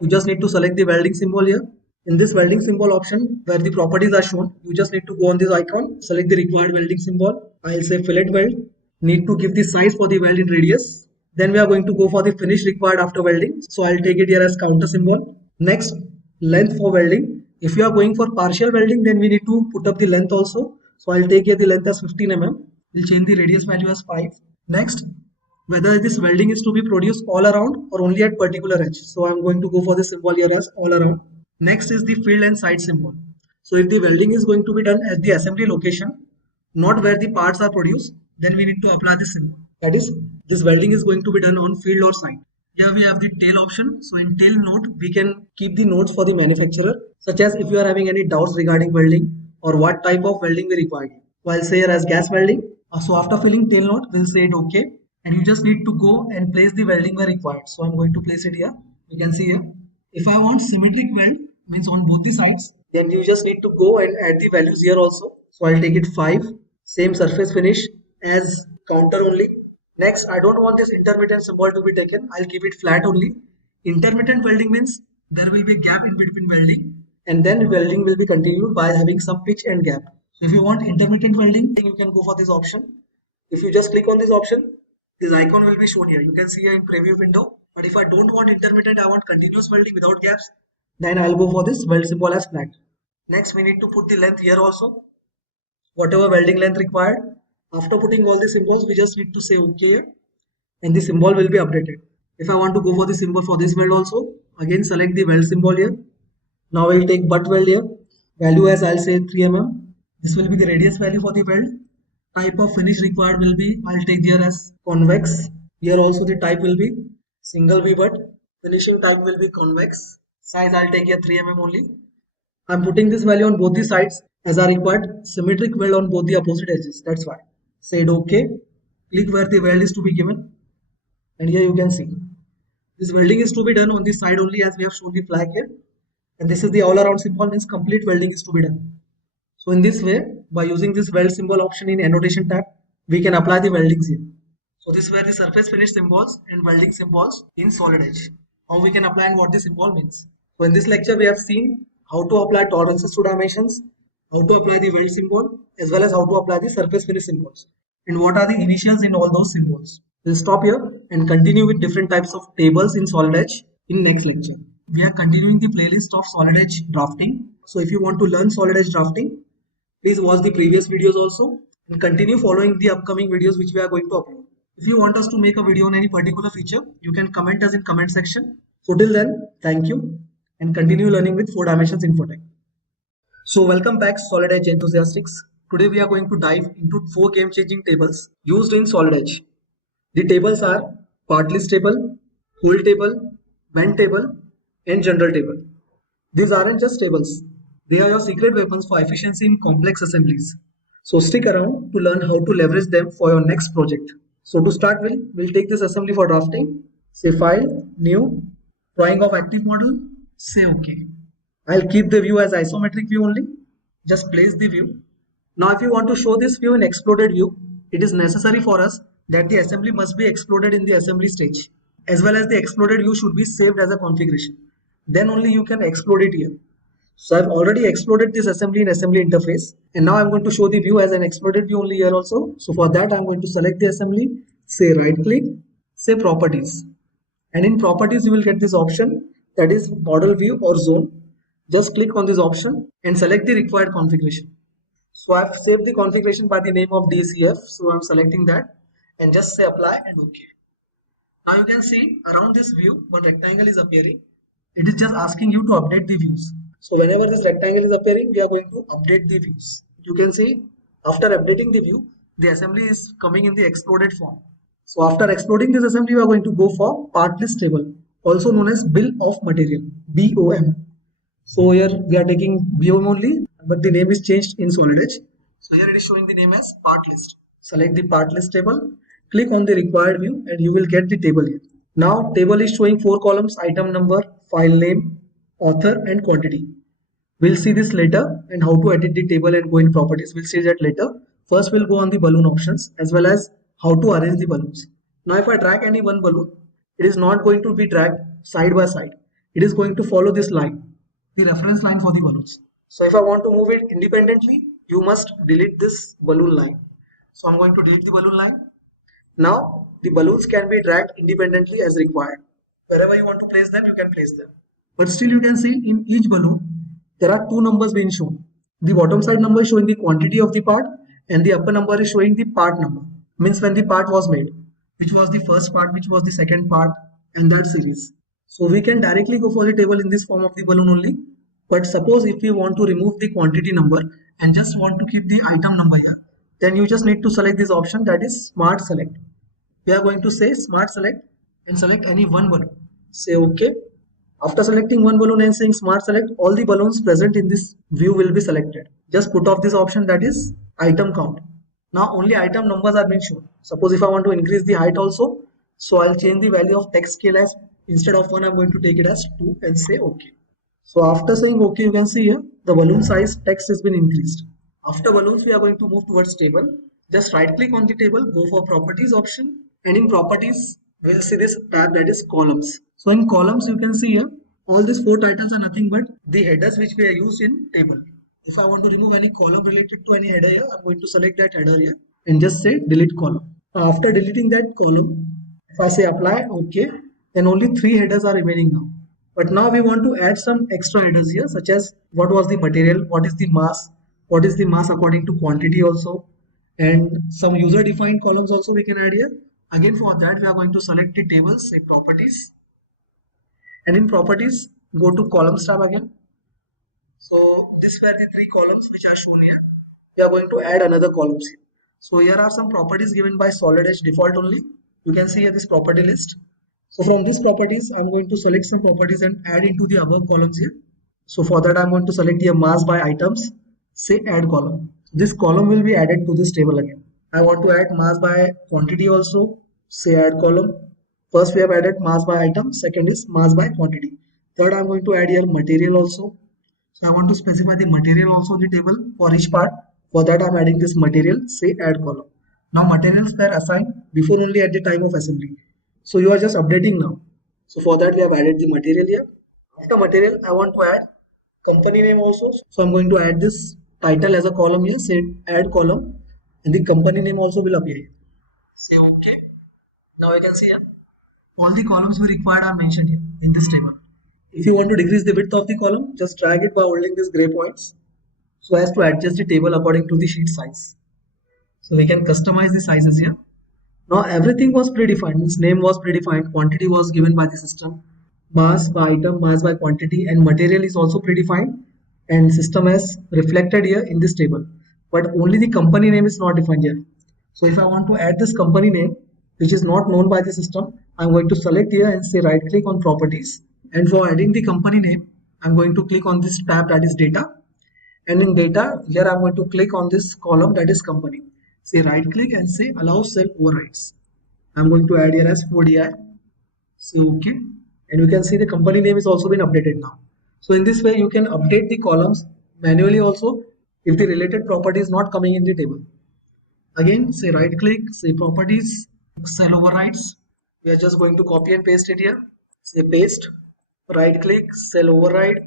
You just need to select the welding symbol here. In this welding symbol option where the properties are shown, you just need to go on this icon, select the required welding symbol. I'll say fillet weld. Need to give the size for the weld in radius. Then we are going to go for the finish required after welding. So I'll take it here as counter symbol. Next, length for welding. If you are going for partial welding, then we need to put up the length also. So I'll take here the length as 15 mm. We'll change the radius value as 5. Next, whether this welding is to be produced all around or only at particular edge. So I'm going to go for this symbol here as all around. Next is the field and side symbol. So if the welding is going to be done at the assembly location, not where the parts are produced, then we need to apply this symbol. That is, this welding is going to be done on field or site. Here we have the tail option. So in tail note, we can keep the notes for the manufacturer, such as if you are having any doubts regarding welding or what type of welding we require. So I'll say here as gas welding. So after filling tail note, we'll say it OK. And you just need to go and place the welding where required. So I'm going to place it here. You can see here. If I want symmetric weld, means on both the sides, then you just need to go and add the values here also. So I'll take it 5. Same surface finish as counter only. Next, I don't want this intermittent symbol to be taken. I'll keep it flat only. Intermittent welding means there will be a gap in between welding, and then welding will be continued by having some pitch and gap. So if you want intermittent welding, you can go for this option. If you just click on this option, this icon will be shown here. You can see here in preview window. But if I don't want intermittent, I want continuous welding without gaps, then I'll go for this weld symbol as flat. Next, we need to put the length here also. Whatever welding length required. After putting all the symbols, we just need to say OK here, and the symbol will be updated. If I want to go for the symbol for this weld also, again select the weld symbol here. Now we'll take butt weld here. Value as I'll say 3 mm. This will be the radius value for the weld. Type of finish required will be, I'll take here as convex. Here also the type will be single V butt. Finishing type will be convex. Size I'll take here 3 mm only. I'm putting this value on both the sides as I required symmetric weld on both the opposite edges. That's why. Said OK. Click where the weld is to be given. And here you can see. This welding is to be done on this side only as we have shown the flag here. And this is the all around symbol, means complete welding is to be done. So in this way, by using this weld symbol option in annotation tab, we can apply the weldings here. So these were the surface finish symbols and welding symbols in SolidEdge. How we can apply and what the symbol means. So in this lecture, we have seen how to apply tolerances to dimensions, how to apply the weld symbol, as well as how to apply the surface finish symbols, and what are the initials in all those symbols. We'll stop here and continue with different types of tables in SolidEdge in next lecture. We are continuing the playlist of SolidEdge drafting. So if you want to learn SolidEdge drafting, please watch the previous videos also and continue following the upcoming videos which we are going to upload. If you want us to make a video on any particular feature, you can comment us in comment section. So till then, thank you and continue learning with 4 Dimensions Infotech. So welcome back SolidEdge enthusiasts. Today we are going to dive into 4 game-changing tables used in SolidEdge. The tables are part list table, whole table, bend table and general table. These aren't just tables. They are your secret weapons for efficiency in complex assemblies. So stick around to learn how to leverage them for your next project. So to start with, we'll take this assembly for drafting. Say File, New, Drawing of Active Model, say OK. I'll keep the view as isometric view only. Just place the view. Now if you want to show this view in exploded view, it is necessary for us that the assembly must be exploded in the assembly stage, as well as the exploded view should be saved as a configuration. Then only you can explode it here. So I've already exploded this assembly in assembly interface, and now I'm going to show the view as an exploded view only here also. So for that I'm going to select the assembly, say right click, say properties, and in properties you will get this option, that is model view or zone. Just click on this option and select the required configuration. So I've saved the configuration by the name of DCF, so I'm selecting that and just say apply and OK. Now you can see around this view one rectangle is appearing. It is just asking you to update the views. So whenever this rectangle is appearing, we are going to update the views. You can see after updating the view, the assembly is coming in the exploded form. So after exploding this assembly, we are going to go for part list table, also known as bill of material, BOM. So here we are taking BOM only, but the name is changed in SolidEdge. So here it is showing the name as part list. Select the part list table, click on the required view and you will get the table here. Now table is showing 4 columns, item number, file name, author and quantity. We'll see this later, and how to edit the table and go in properties. We'll see that later. First we'll go on the balloon options as well as how to arrange the balloons. Now if I drag any one balloon, it is not going to be dragged side by side. It is going to follow this line, the reference line for the balloons. So if I want to move it independently, you must delete this balloon line. So I'm going to delete the balloon line. Now the balloons can be dragged independently as required. Wherever you want to place them, you can place them. But still you can see in each balloon, there are 2 numbers being shown. The bottom side number is showing the quantity of the part and the upper number is showing the part number. Means when the part was made, which was the first part, which was the second part, and that series. So we can directly go for the table in this form of the balloon only. But suppose if we want to remove the quantity number and just want to keep the item number here, then you just need to select this option, that is Smart Select. We are going to say Smart Select and select any one balloon. Say OK. After selecting one balloon and saying Smart Select, all the balloons present in this view will be selected. Just put off this option, that is item count. Now only item numbers are being shown. Suppose if I want to increase the height also, so I'll change the value of text scale as, instead of 1 I'm going to take it as 2 and say OK. So after saying OK, you can see here the balloon size text has been increased. After balloons, we are going to move towards table. Just right click on the table, go for properties option, and in properties we'll see this tab, that is columns. So in columns you can see here all these 4 titles are nothing but the headers which we are used in table. If I want to remove any column related to any header here, I'm going to select that header here and just say delete column. After deleting that column, if I say apply OK, then only 3 headers are remaining now. But now we want to add some extra headers here, such as what was the material, what is the mass according to quantity also, and some user defined columns also we can add here. Again for that we are going to select the tables, say properties, and in properties go to columns tab again. So these were the 3 columns which are shown here. We are going to add another columns here. So here are some properties given by SolidEdge default only. You can see here this property list. So from these properties, I'm going to select some properties and add into the above columns here. So for that, I'm going to select here mass by items, say add column. This column will be added to this table again. I want to add mass by quantity also, say add column. First we have added mass by item, second is mass by quantity. Third, I'm going to add here material also. So I want to specify the material also in the table for each part. For that, I'm adding this material, say add column. Now materials were assigned before only at the time of assembly. So you are just updating now. So for that we have added the material here. After material, I want to add company name also. So I'm going to add this title as a column here, say add column, and the company name also will appear here. Say OK. Now I can see here all the columns we required are mentioned here in this table. If you want to decrease the width of the column, just drag it by holding these gray points so as to adjust the table according to the sheet size. So we can customize the sizes here. Now everything was predefined, means name was predefined, quantity was given by the system, mass by item, mass by quantity, and material is also predefined, and system has reflected here in this table. But only the company name is not defined here. So if I want to add this company name, which is not known by the system, I'm going to select here and say right click on properties. And for adding the company name, I'm going to click on this tab that is data. And in data, here I'm going to click on this column that is company. Say right click and say allow cell overrides. I'm going to add here as 4DI. Say OK. And you can see the company name is also been updated now. So in this way, you can update the columns manually also if the related property is not coming in the table. Again, say right click, say properties, cell overrides. We are just going to copy and paste it here. Say paste, right click, cell override.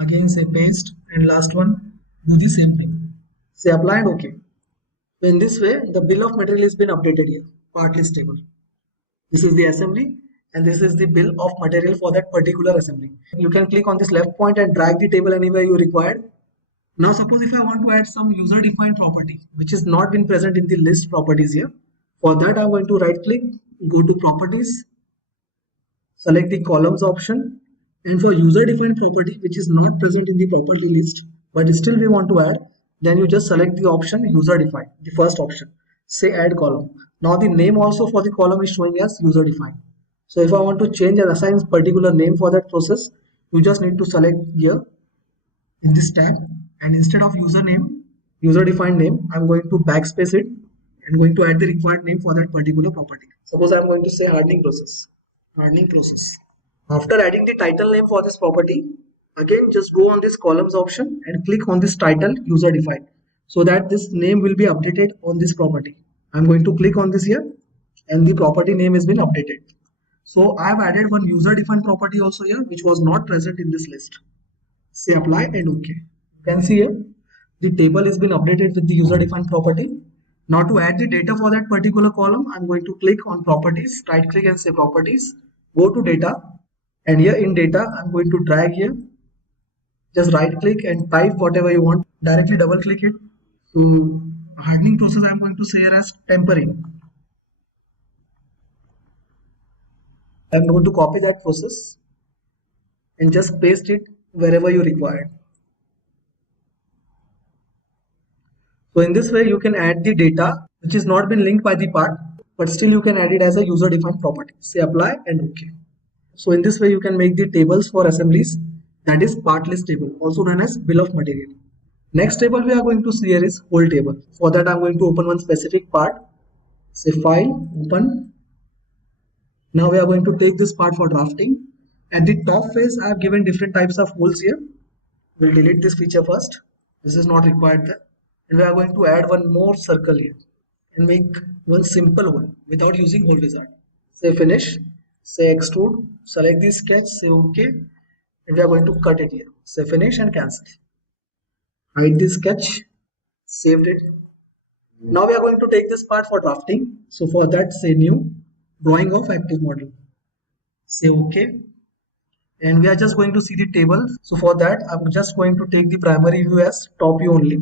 Again say paste, and last one, do the same thing. Say apply and OK. So in this way, the bill of material has been updated here, part list table. This is the assembly and this is the bill of material for that particular assembly. You can click on this left point and drag the table anywhere you required. Now suppose if I want to add some user defined property which is not been present in the list properties here. For that I'm going to right click, go to properties, select the columns option, and for user defined property which is not present in the property list but still we want to add, then you just select the option user defined, the first option, say add column. Now the name also for the column is showing as user defined. So if I want to change and assign particular name for that process, you just need to select here in this tab, and instead of username, user defined name, I'm going to backspace it and going to add the required name for that particular property. Suppose I'm going to say hardening process. Hardening process. After adding the title name for this property, again just go on this columns option and click on this title user defined so that this name will be updated on this property. I'm going to click on this here and the property name has been updated. So I have added one user defined property also here which was not present in this list. Say apply and OK. You can see here the table has been updated with the user defined property. Now to add the data for that particular column, I'm going to click on properties, right click and say properties, go to data, and here in data I'm going to drag here, just right click and type whatever you want, directly double click it. Hardening process I'm going to say here as tempering. I'm going to copy that process and just paste it wherever you require. So in this way you can add the data which is not been linked by the part, but still you can add it as a user defined property. Say apply and OK. So in this way you can make the tables for assemblies, that is part list table, also known as bill of material. Next table we are going to see here is whole table. For that I'm going to open one specific part. Say file, open. Now we are going to take this part for drafting. At the top face I have given different types of holes here. We'll delete this feature first. This is not required there. And we are going to add one more circle here and make one simple hole without using hole wizard. Say finish, say extrude, select the sketch, say OK, and we are going to cut it here. Say finish and cancel. Hide the sketch, saved it. Now we are going to take this part for drafting. So for that say new, drawing of active model. Say OK. And we are just going to see the table. So for that I'm just going to take the primary view as top view only.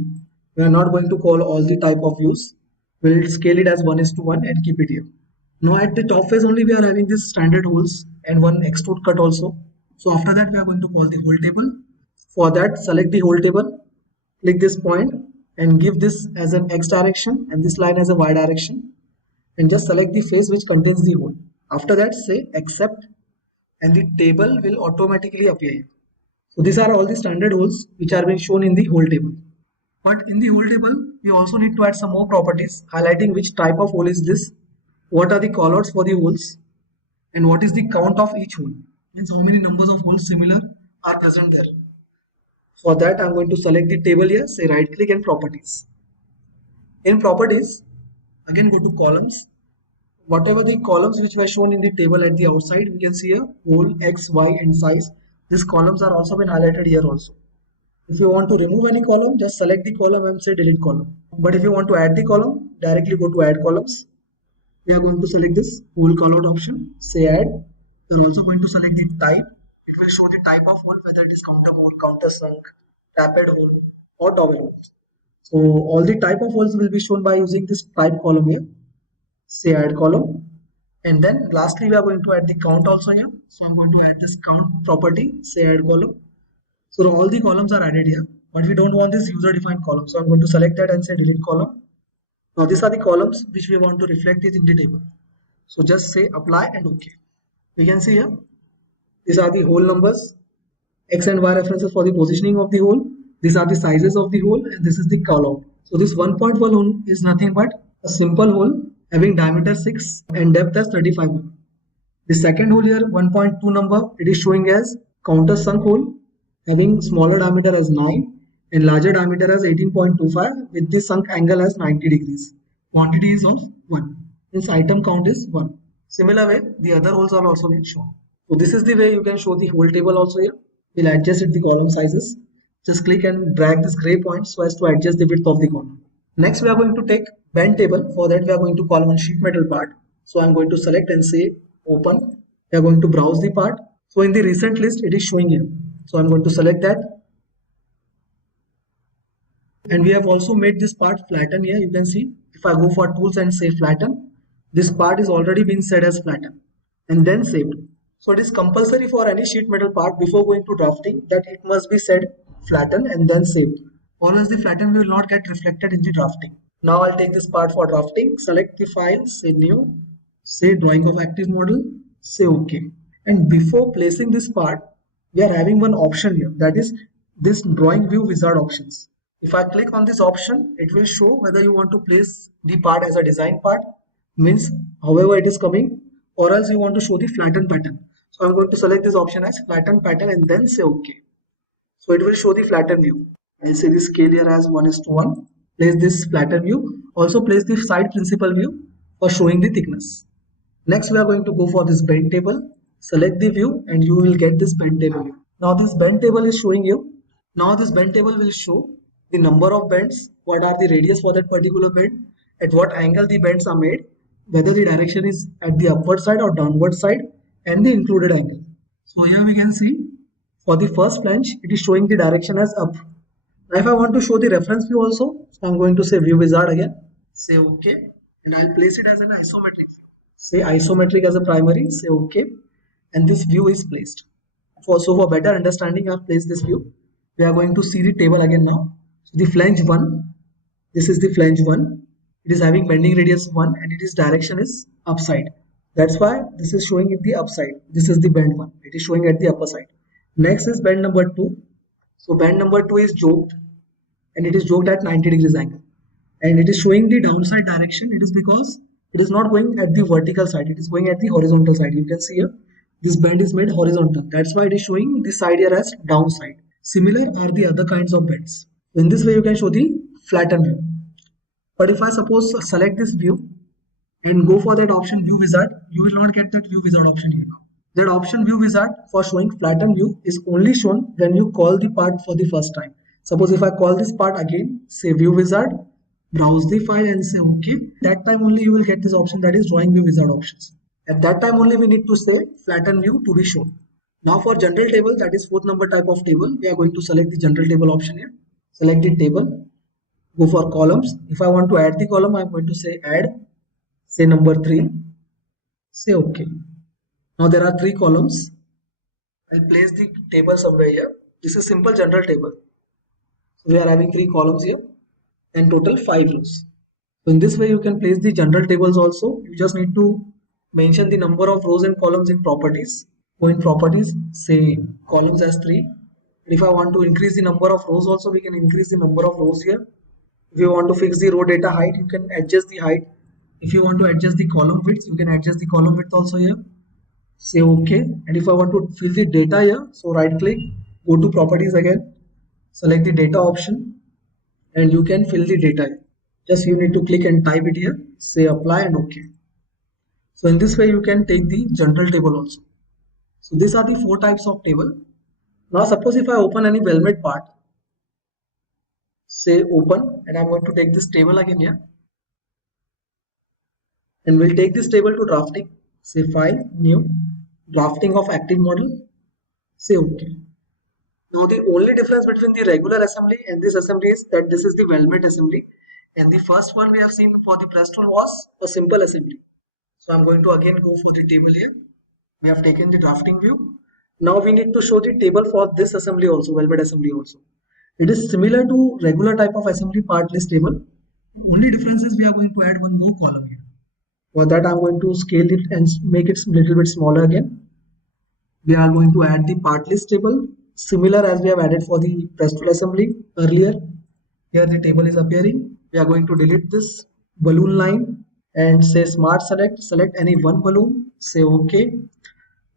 We are not going to call all the type of views. We'll scale it as 1:1 and keep it here. Now at the top face only we are having this standard holes and one extrude cut also. So after that we are going to call the whole table. For that select the whole table, click this point and give this as an X direction and this line as a Y direction, and just select the face which contains the hole. After that say accept and the table will automatically appear. So these are all the standard holes which are being shown in the whole table. But in the whole table, we also need to add some more properties highlighting which type of hole is this, what are the callouts for the holes, and what is the count of each hole. Means how many numbers of holes similar are present there. For that, I'm going to select the table here, say right click and properties. In properties, again go to columns. Whatever the columns which were shown in the table at the outside, we can see here hole, X, Y, and size. These columns are also been highlighted here also. If you want to remove any column, just select the column and say delete column. But if you want to add the column, directly go to add columns. We are going to select this whole callout option, say add. We are also going to select the type, it will show the type of hole, whether it is counter bore, counter sunk, tapped hole or dowel hole. So all the type of holes will be shown by using this type column here. Say add column. And then lastly, we are going to add the count also here. So I'm going to add this count property, say add column. So all the columns are added here, but we don't want this user defined column. So I'm going to select that and say delete column. Now these are the columns which we want to reflect it in the table. So just say apply and OK. We can see here, these are the hole numbers, X and Y references for the positioning of the hole. These are the sizes of the hole and this is the callout. So this 1.1 hole is nothing but a simple hole having diameter 6 and depth as 35 mm. The second hole here, 1.2 number, it is showing as counter sunk hole having smaller diameter as 9 and larger diameter as 18.25 with the sunk angle as 90 degrees. Quantity is of 1. This item count is 1. Similar way, the other holes are also being shown. So this is the way you can show the hole table also here. We'll adjust the column sizes. Just click and drag this gray point so as to adjust the width of the column. Next we are going to take bend table. For that we are going to call one sheet metal part. So I'm going to select and say open. We are going to browse the part. So in the recent list it is showing here. So I'm going to select that. And we have also made this part flatten here. You can see if I go for tools and say flatten, this part is already been set as flatten and then saved. So it is compulsory for any sheet metal part before going to drafting that it must be set flatten and then saved. Or else the flatten will not get reflected in the drafting. Now I'll take this part for drafting, select the file, say new, say drawing of active model, say OK. And before placing this part, we are having one option here, that is this drawing view wizard options. If I click on this option, it will show whether you want to place the part as a design part, means however it is coming, or else you want to show the flatten pattern. So I'm going to select this option as flatten pattern and then say OK. So it will show the flatten view. I'll say the scale here as 1:1. Place this flatten view. Also place the side principal view for showing the thickness. Next we are going to go for this bend table. Select the view and you will get this bend table view. Now this bend table is showing you. Now this bend table will show the number of bends, what are the radius for that particular bend, at what angle the bends are made, whether the direction is at the upward side or downward side, and the included angle. So here we can see for the first flange it is showing the direction as up. Now if I want to show the reference view also, so I'm going to say view wizard again, say OK, and I'll place it as an isometric. Say isometric as a primary, say OK, and this view is placed. So for better understanding, I've placed this view. We are going to see the table again now. So the flange 1, this is the flange 1. It is having bending radius 1 and its direction is upside. That's why this is showing it the upside. This is the bend 1. It is showing at the upper side. Next is bend number 2. So bend number 2 is joked and it is joked at 90 degrees angle. And it is showing the downside direction. It is because it is not going at the vertical side. It is going at the horizontal side. You can see here, this bend is made horizontal. That's why it is showing this side here as downside. Similar are the other kinds of bends. In this way you can show the flatten view. But if I suppose select this view and go for that option view wizard, you will not get that view wizard option here now. That option view wizard for showing flatten view is only shown when you call the part for the first time. Suppose if I call this part again, say view wizard, browse the file and say OK. That time only you will get this option, that is drawing view wizard options. At that time only we need to say flatten view to be shown. Now for general table, that is 4th number type of table, we are going to select the general table option here. Select the table, go for columns. If I want to add the column, I am going to say add, say number 3, say OK. Now there are 3 columns. I'll place the table somewhere here. This is simple general table. So we are having 3 columns here and total 5 rows. So in this way you can place the general tables also. You just need to mention the number of rows and columns in properties. Go in properties, say columns as 3. If I want to increase the number of rows also, we can increase the number of rows here. If you want to fix the row data height, you can adjust the height. If you want to adjust the column width, you can adjust the column width also here. Say OK. And if I want to fill the data here, so right click, go to properties again, select the data option and you can fill the data here. Just you need to click and type it here, say apply and OK. So in this way you can take the general table also. So these are the 4 types of table. Now suppose if I open any weldment part, say open, and I'm going to take this table again here. And we'll take this table to drafting, say file, new, drafting of active model. say OK. Now the only difference between the regular assembly and this assembly is that this is the weldment assembly, and the first one we have seen for the press tool was a simple assembly. So I'm going to again go for the table here. We have taken the drafting view. Now we need to show the table for this assembly also, welded assembly also. It is similar to regular type of assembly part list table. The only difference is we are going to add one more column here. For that I'm going to scale it and make it a little bit smaller again. We are going to add the part list table, similar as we have added for the press tool assembly earlier. Here the table is appearing. We are going to delete this balloon line and say smart select any one balloon, say OK.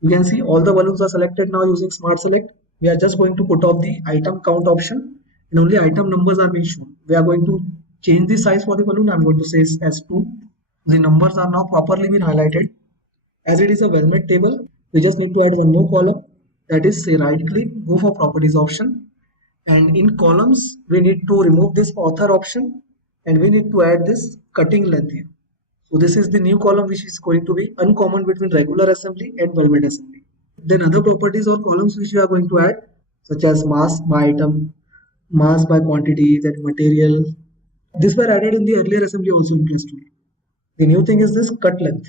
You can see all the balloons are selected now using smart select. We are just going to put off the item count option and only item numbers are being shown. We are going to change the size for the balloon. I'm going to say as 2. The numbers are now properly been highlighted. As it is a welded table, we just need to add one more column, that is say right click, go for properties option, and in columns we need to remove this author option and we need to add this cutting length here. So this is the new column which is going to be uncommon between regular assembly and welded assembly. Then other properties or columns which we are going to add, such as mass by item, mass by quantity, then material. These were added in the earlier assembly also in press tool. The new thing is this cut length.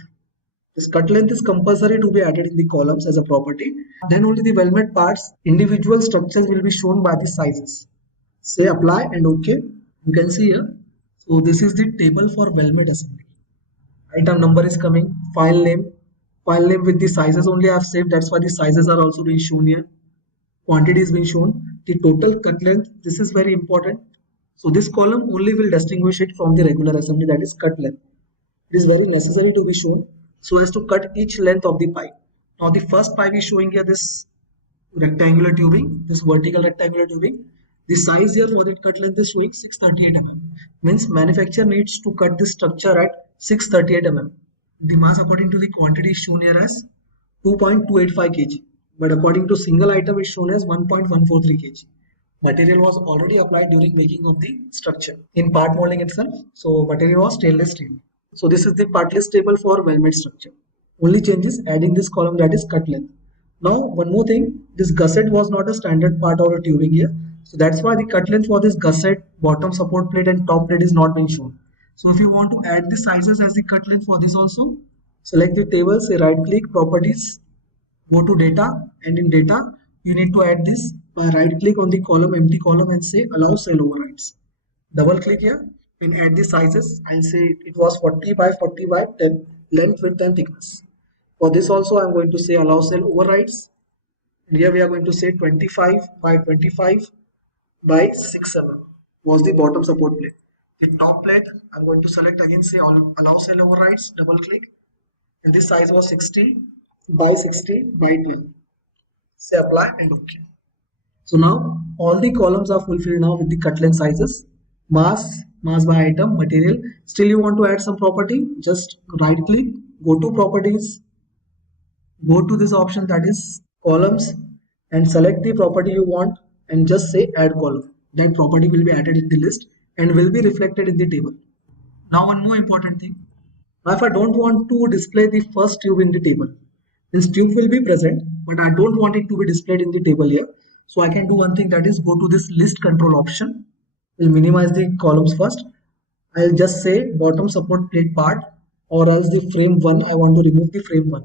This cut length is compulsory to be added in the columns as a property. Then only the welded parts, individual structures will be shown by the sizes. Say apply and OK. You can see here. So this is the table for welded assembly. Item number is coming, file name with the sizes only I have saved. That's why the sizes are also being shown here. Quantity is being shown. The total cut length, this is very important. So this column only will distinguish it from the regular assembly, that is cut length. It is very necessary to be shown so as to cut each length of the pipe. Now the first pipe is showing here this rectangular tubing, this vertical rectangular tubing. The size here for the cut length is showing 638 mm. Means manufacturer needs to cut this structure at 638 mm. The mass according to the quantity is shown here as 2.285 kg. But according to single item is shown as 1.143 kg. Material was already applied during making of the structure in part molding itself. So material was stainless steel. So this is the part list table for well-made structure. Only change is adding this column, that is cut length. Now one more thing, this gusset was not a standard part or a tubing here. So that's why the cut length for this gusset, bottom support plate and top plate is not being shown. So if you want to add the sizes as the cut length for this also, select the table, say right click, properties, go to data, and in data you need to add this by right click on the column, empty column, and say allow cell overrides. Double click here and add the sizes and say it was 40 by 40 by 10 length, width and thickness. For this also I am going to say allow cell overrides, and here we are going to say 25 by 25 by 6 mm was the bottom support plate. The top plate I am going to select again, say allow cell overrides, double click, and this size was 60 by 12. Say apply and OK. So now all the columns are fulfilled now with the cut length sizes, mass by item, material. Still you want to add some property, just right click, go to properties, go to this option, that is columns, and select the property you want and just say add column. That property will be added in the list and will be reflected in the table. Now one more important thing. Now if I don't want to display the first tube in the table, this tube will be present, but I don't want it to be displayed in the table here. So I can do one thing, that is go to this list control option. We'll minimize the columns first. I'll just say bottom support plate part, or else the frame 1, I want to remove the frame 1.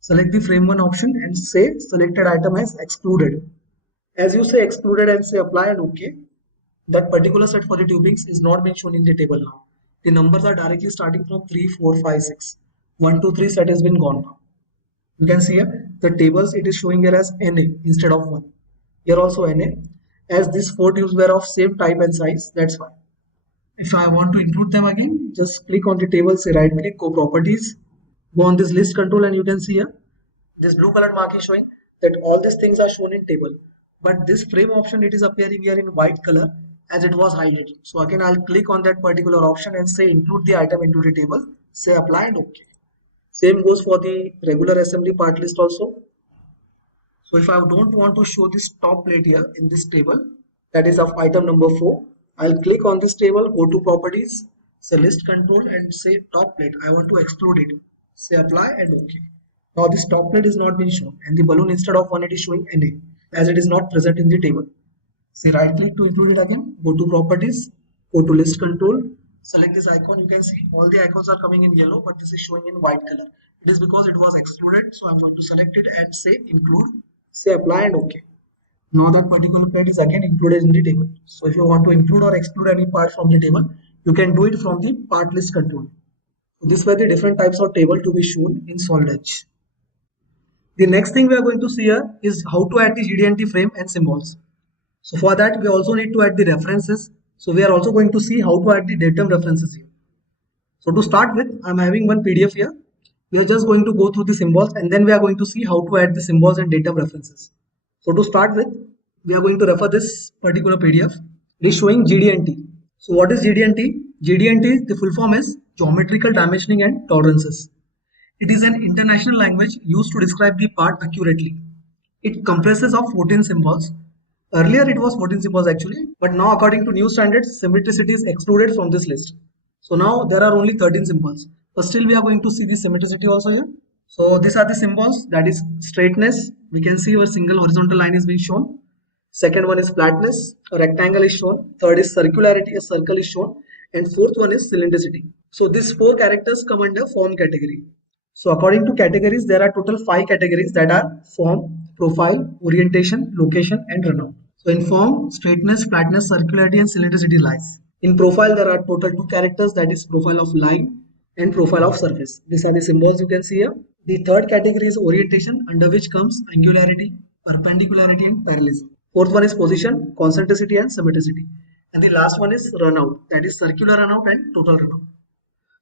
Select the frame 1 option and say selected item as excluded. As you say excluded and say apply and OK, that particular set for the tubings is not being shown in the table now. The numbers are directly starting from 3, 4, 5, 6. 1, 2, 3 set has been gone now. You can see here the tables, it is showing here as NA instead of 1. Here also NA, as these 4 tubes were of same type and size, that's why. If I want to include them again, just click on the table, say right click, go properties, go on this list control, and you can see here this blue colored mark is showing that all these things are shown in table, but this frame option, it is appearing here in white color as it was hidden. So again I'll click on that particular option and say include the item into the table, say apply and OK. Same goes for the regular assembly part list also. So if I don't want to show this top plate here in this table, that is of item number 4, I'll click on this table, go to properties, say list control and say top plate, I want to exclude it, say apply and OK. Now this top plate is not being shown and the balloon instead of 1 it is showing NA as it is not present in the table. Say right click to include it again, go to properties, go to list control, select this icon. You can see all the icons are coming in yellow, but this is showing in white color. It is because it was excluded, so I'm going to select it and say include, say apply and OK. Now that particular plate is again included in the table. So if you want to include or exclude any part from the table, you can do it from the part list control. These were the different types of table to be shown in SolidEdge. The next thing we are going to see here is how to add the GD&T frame and symbols. So for that, we also need to add the references. So we are also going to see how to add the datum references here. So to start with, I'm having one PDF here. We are just going to go through the symbols and then we are going to see how to add the symbols and datum references. So to start with, we are going to refer this particular PDF. It is showing GD&T. So what is GD&T? GD&T, the full form is Geometrical Dimensioning and Tolerances. It is an international language used to describe the part accurately. It comprises of 14 symbols. Earlier it was 14 symbols actually, but now according to new standards, symmetricity is excluded from this list. So now there are only 13 symbols, but still we are going to see the symmetricity also here. So these are the symbols, that is straightness. We can see a single horizontal line is being shown. Second one is flatness, a rectangle is shown. Third is circularity, a circle is shown. And fourth one is cylindricity. So these 4 characters come under form category. So according to categories, there are total 5 categories that are form, profile, orientation, location and runout. So in form, straightness, flatness, circularity and cylindricity lies. In profile, there are total 2 characters, that is profile of line and profile of surface. These are the symbols you can see here. The third category is orientation, under which comes angularity, perpendicularity and parallelism. Fourth one is position, concentricity and symmetricity. And the last one is runout, that is circular runout and total runout.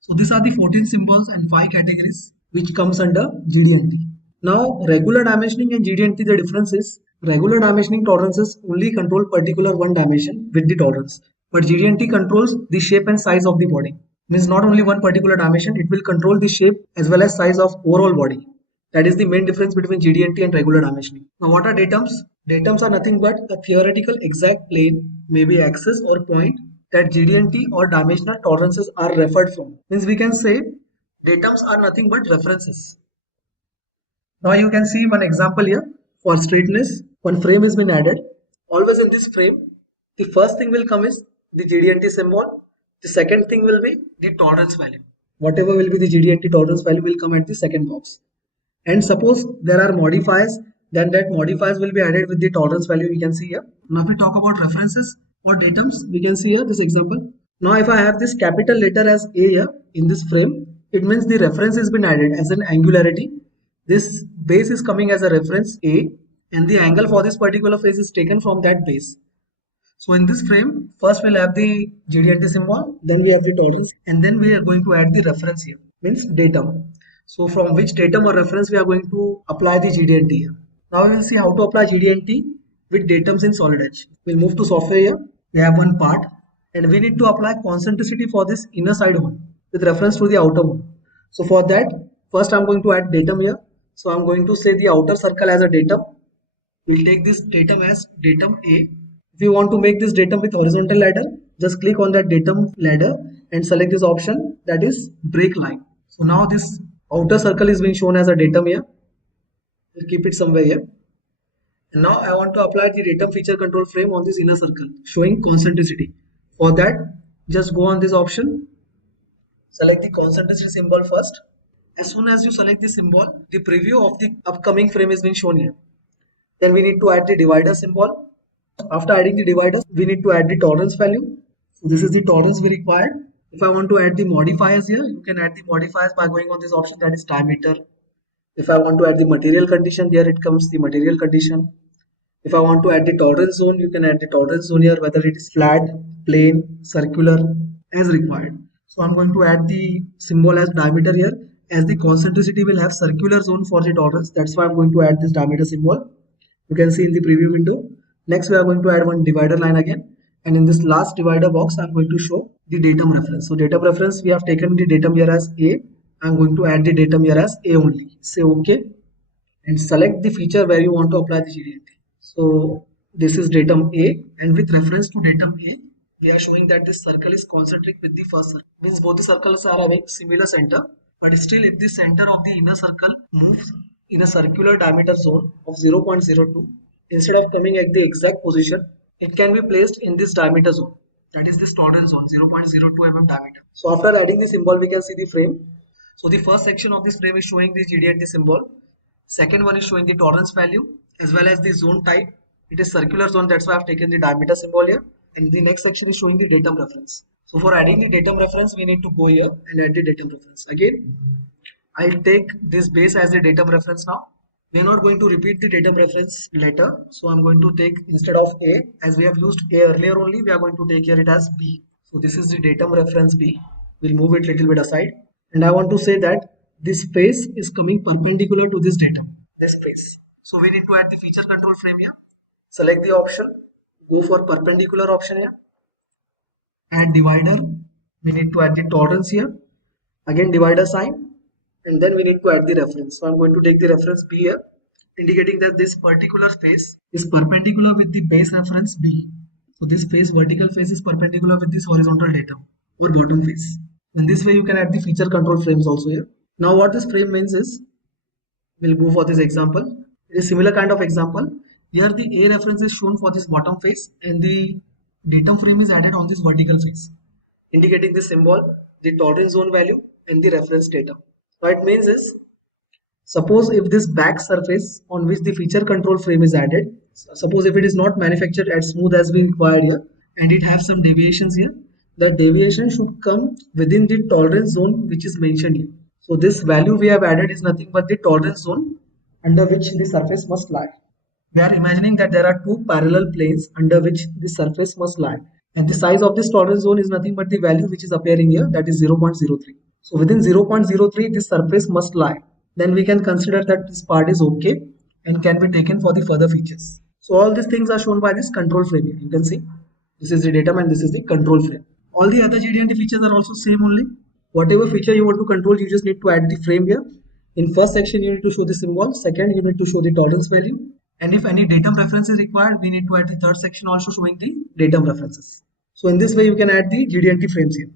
So these are the 14 symbols and 5 categories which comes under GD&T. Now regular dimensioning and GD&T, the difference is regular dimensioning tolerances only control particular one dimension with the tolerance, but GD&T controls the shape and size of the body. Means not only one particular dimension, it will control the shape as well as size of overall body. That is the main difference between GD&T and regular dimensioning. Now what are datums? Datums are nothing but a theoretical exact plane, maybe axis or point, that GD&T or dimensional tolerances are referred from. Means we can say datums are nothing but references. Now you can see one example here. For straightness, one frame has been added. Always in this frame, the first thing will come is the GD&T symbol. The second thing will be the tolerance value. Whatever will be the GD&T tolerance value will come at the second box. And suppose there are modifiers, then that modifiers will be added with the tolerance value we can see here. Now if we talk about references or datums, we can see here this example. Now if I have this capital letter as A here in this frame, it means the reference has been added as an angularity. This base is coming as a reference A and the angle for this particular face is taken from that base. So in this frame, first we'll have the GD&T symbol, then we have the tolerance and then we are going to add the reference here, means datum. So from which datum or reference we are going to apply the GD&T here. Now we will see how to apply GD&T with datums in SolidEdge. We'll move to software here. We have one part and we need to apply concentricity for this inner side one with reference to the outer one. So for that, first I'm going to add datum here. So I'm going to say the outer circle as a datum. We'll take this datum as datum A. If you want to make this datum with horizontal ladder, just click on that datum ladder and select this option, that is break line. So now this outer circle is being shown as a datum here. We'll keep it somewhere here. And now I want to apply the datum feature control frame on this inner circle showing concentricity. For that, just go on this option, select the concentricity symbol first. As soon as you select the symbol, the preview of the upcoming frame is being shown here. Then we need to add the divider symbol. After adding the divider, we need to add the tolerance value. So this is the tolerance we required. If I want to add the modifiers here, you can add the modifiers by going on this option, that is diameter. If I want to add the material condition, here it comes the material condition. If I want to add the tolerance zone, you can add the tolerance zone here, whether it is flat, plane, circular, as required. So I'm going to add the symbol as diameter here, as the concentricity will have circular zone for the tolerance. That's why I'm going to add this diameter symbol. You can see in the preview window. Next we are going to add one divider line again, and in this last divider box I'm going to show the datum reference. So datum reference, we have taken the datum here as A. I'm going to add the datum here as A only. Say OK and select the feature where you want to apply the GD&T. So this is datum A, and with reference to datum A, we are showing that this circle is concentric with the first circle. Means both the circles are having similar center, but still if the center of the inner circle moves, in a circular diameter zone of 0.02, instead of coming at the exact position, it can be placed in this diameter zone. That is this tolerance zone, 0.02 mm diameter. So after adding the symbol, we can see the frame. So the first section of this frame is showing the GD&T symbol. Second one is showing the tolerance value as well as the zone type. It is circular zone, that's why I've taken the diameter symbol here. And the next section is showing the datum reference. So for adding the datum reference, we need to go here and add the datum reference. Again, I'll take this base as the datum reference now. We're not going to repeat the datum reference later. So I'm going to take, instead of A, as we have used A earlier only, we are going to take here it as B. So this is the datum reference B. We'll move it a little bit aside. And I want to say that this face is coming perpendicular to this datum, this face. So we need to add the feature control frame here. Select the option, go for perpendicular option here. Add divider. We need to add the tolerance here. Again divider sign. And then we need to add the reference. So I'm going to take the reference B here, indicating that this particular face is perpendicular with the base reference B. So this face, vertical face, is perpendicular with this horizontal datum or bottom face. In this way you can add the feature control frames also here. Now what this frame means is, we'll go for this example. It is similar kind of example. Here the A reference is shown for this bottom face and the datum frame is added on this vertical face, indicating the symbol, the tolerance zone value and the reference datum. What it means is, suppose if this back surface on which the feature control frame is added, suppose if it is not manufactured as smooth as we required here and it has some deviations here, the deviation should come within the tolerance zone which is mentioned here. So this value we have added is nothing but the tolerance zone under which the surface must lie. We are imagining that there are two parallel planes under which the surface must lie, and the size of this tolerance zone is nothing but the value which is appearing here, that is 0.03. So within 0.03 this surface must lie. Then we can consider that this part is okay and can be taken for the further features. So all these things are shown by this control frame here. You can see this is the datum and this is the control frame. All the other GD&T features are also same only. Whatever feature you want to control, you just need to add the frame here. In first section you need to show the symbol, second you need to show the tolerance value, and if any datum reference is required, we need to add the third section also showing the datum references. So in this way you can add the GD&T frames here.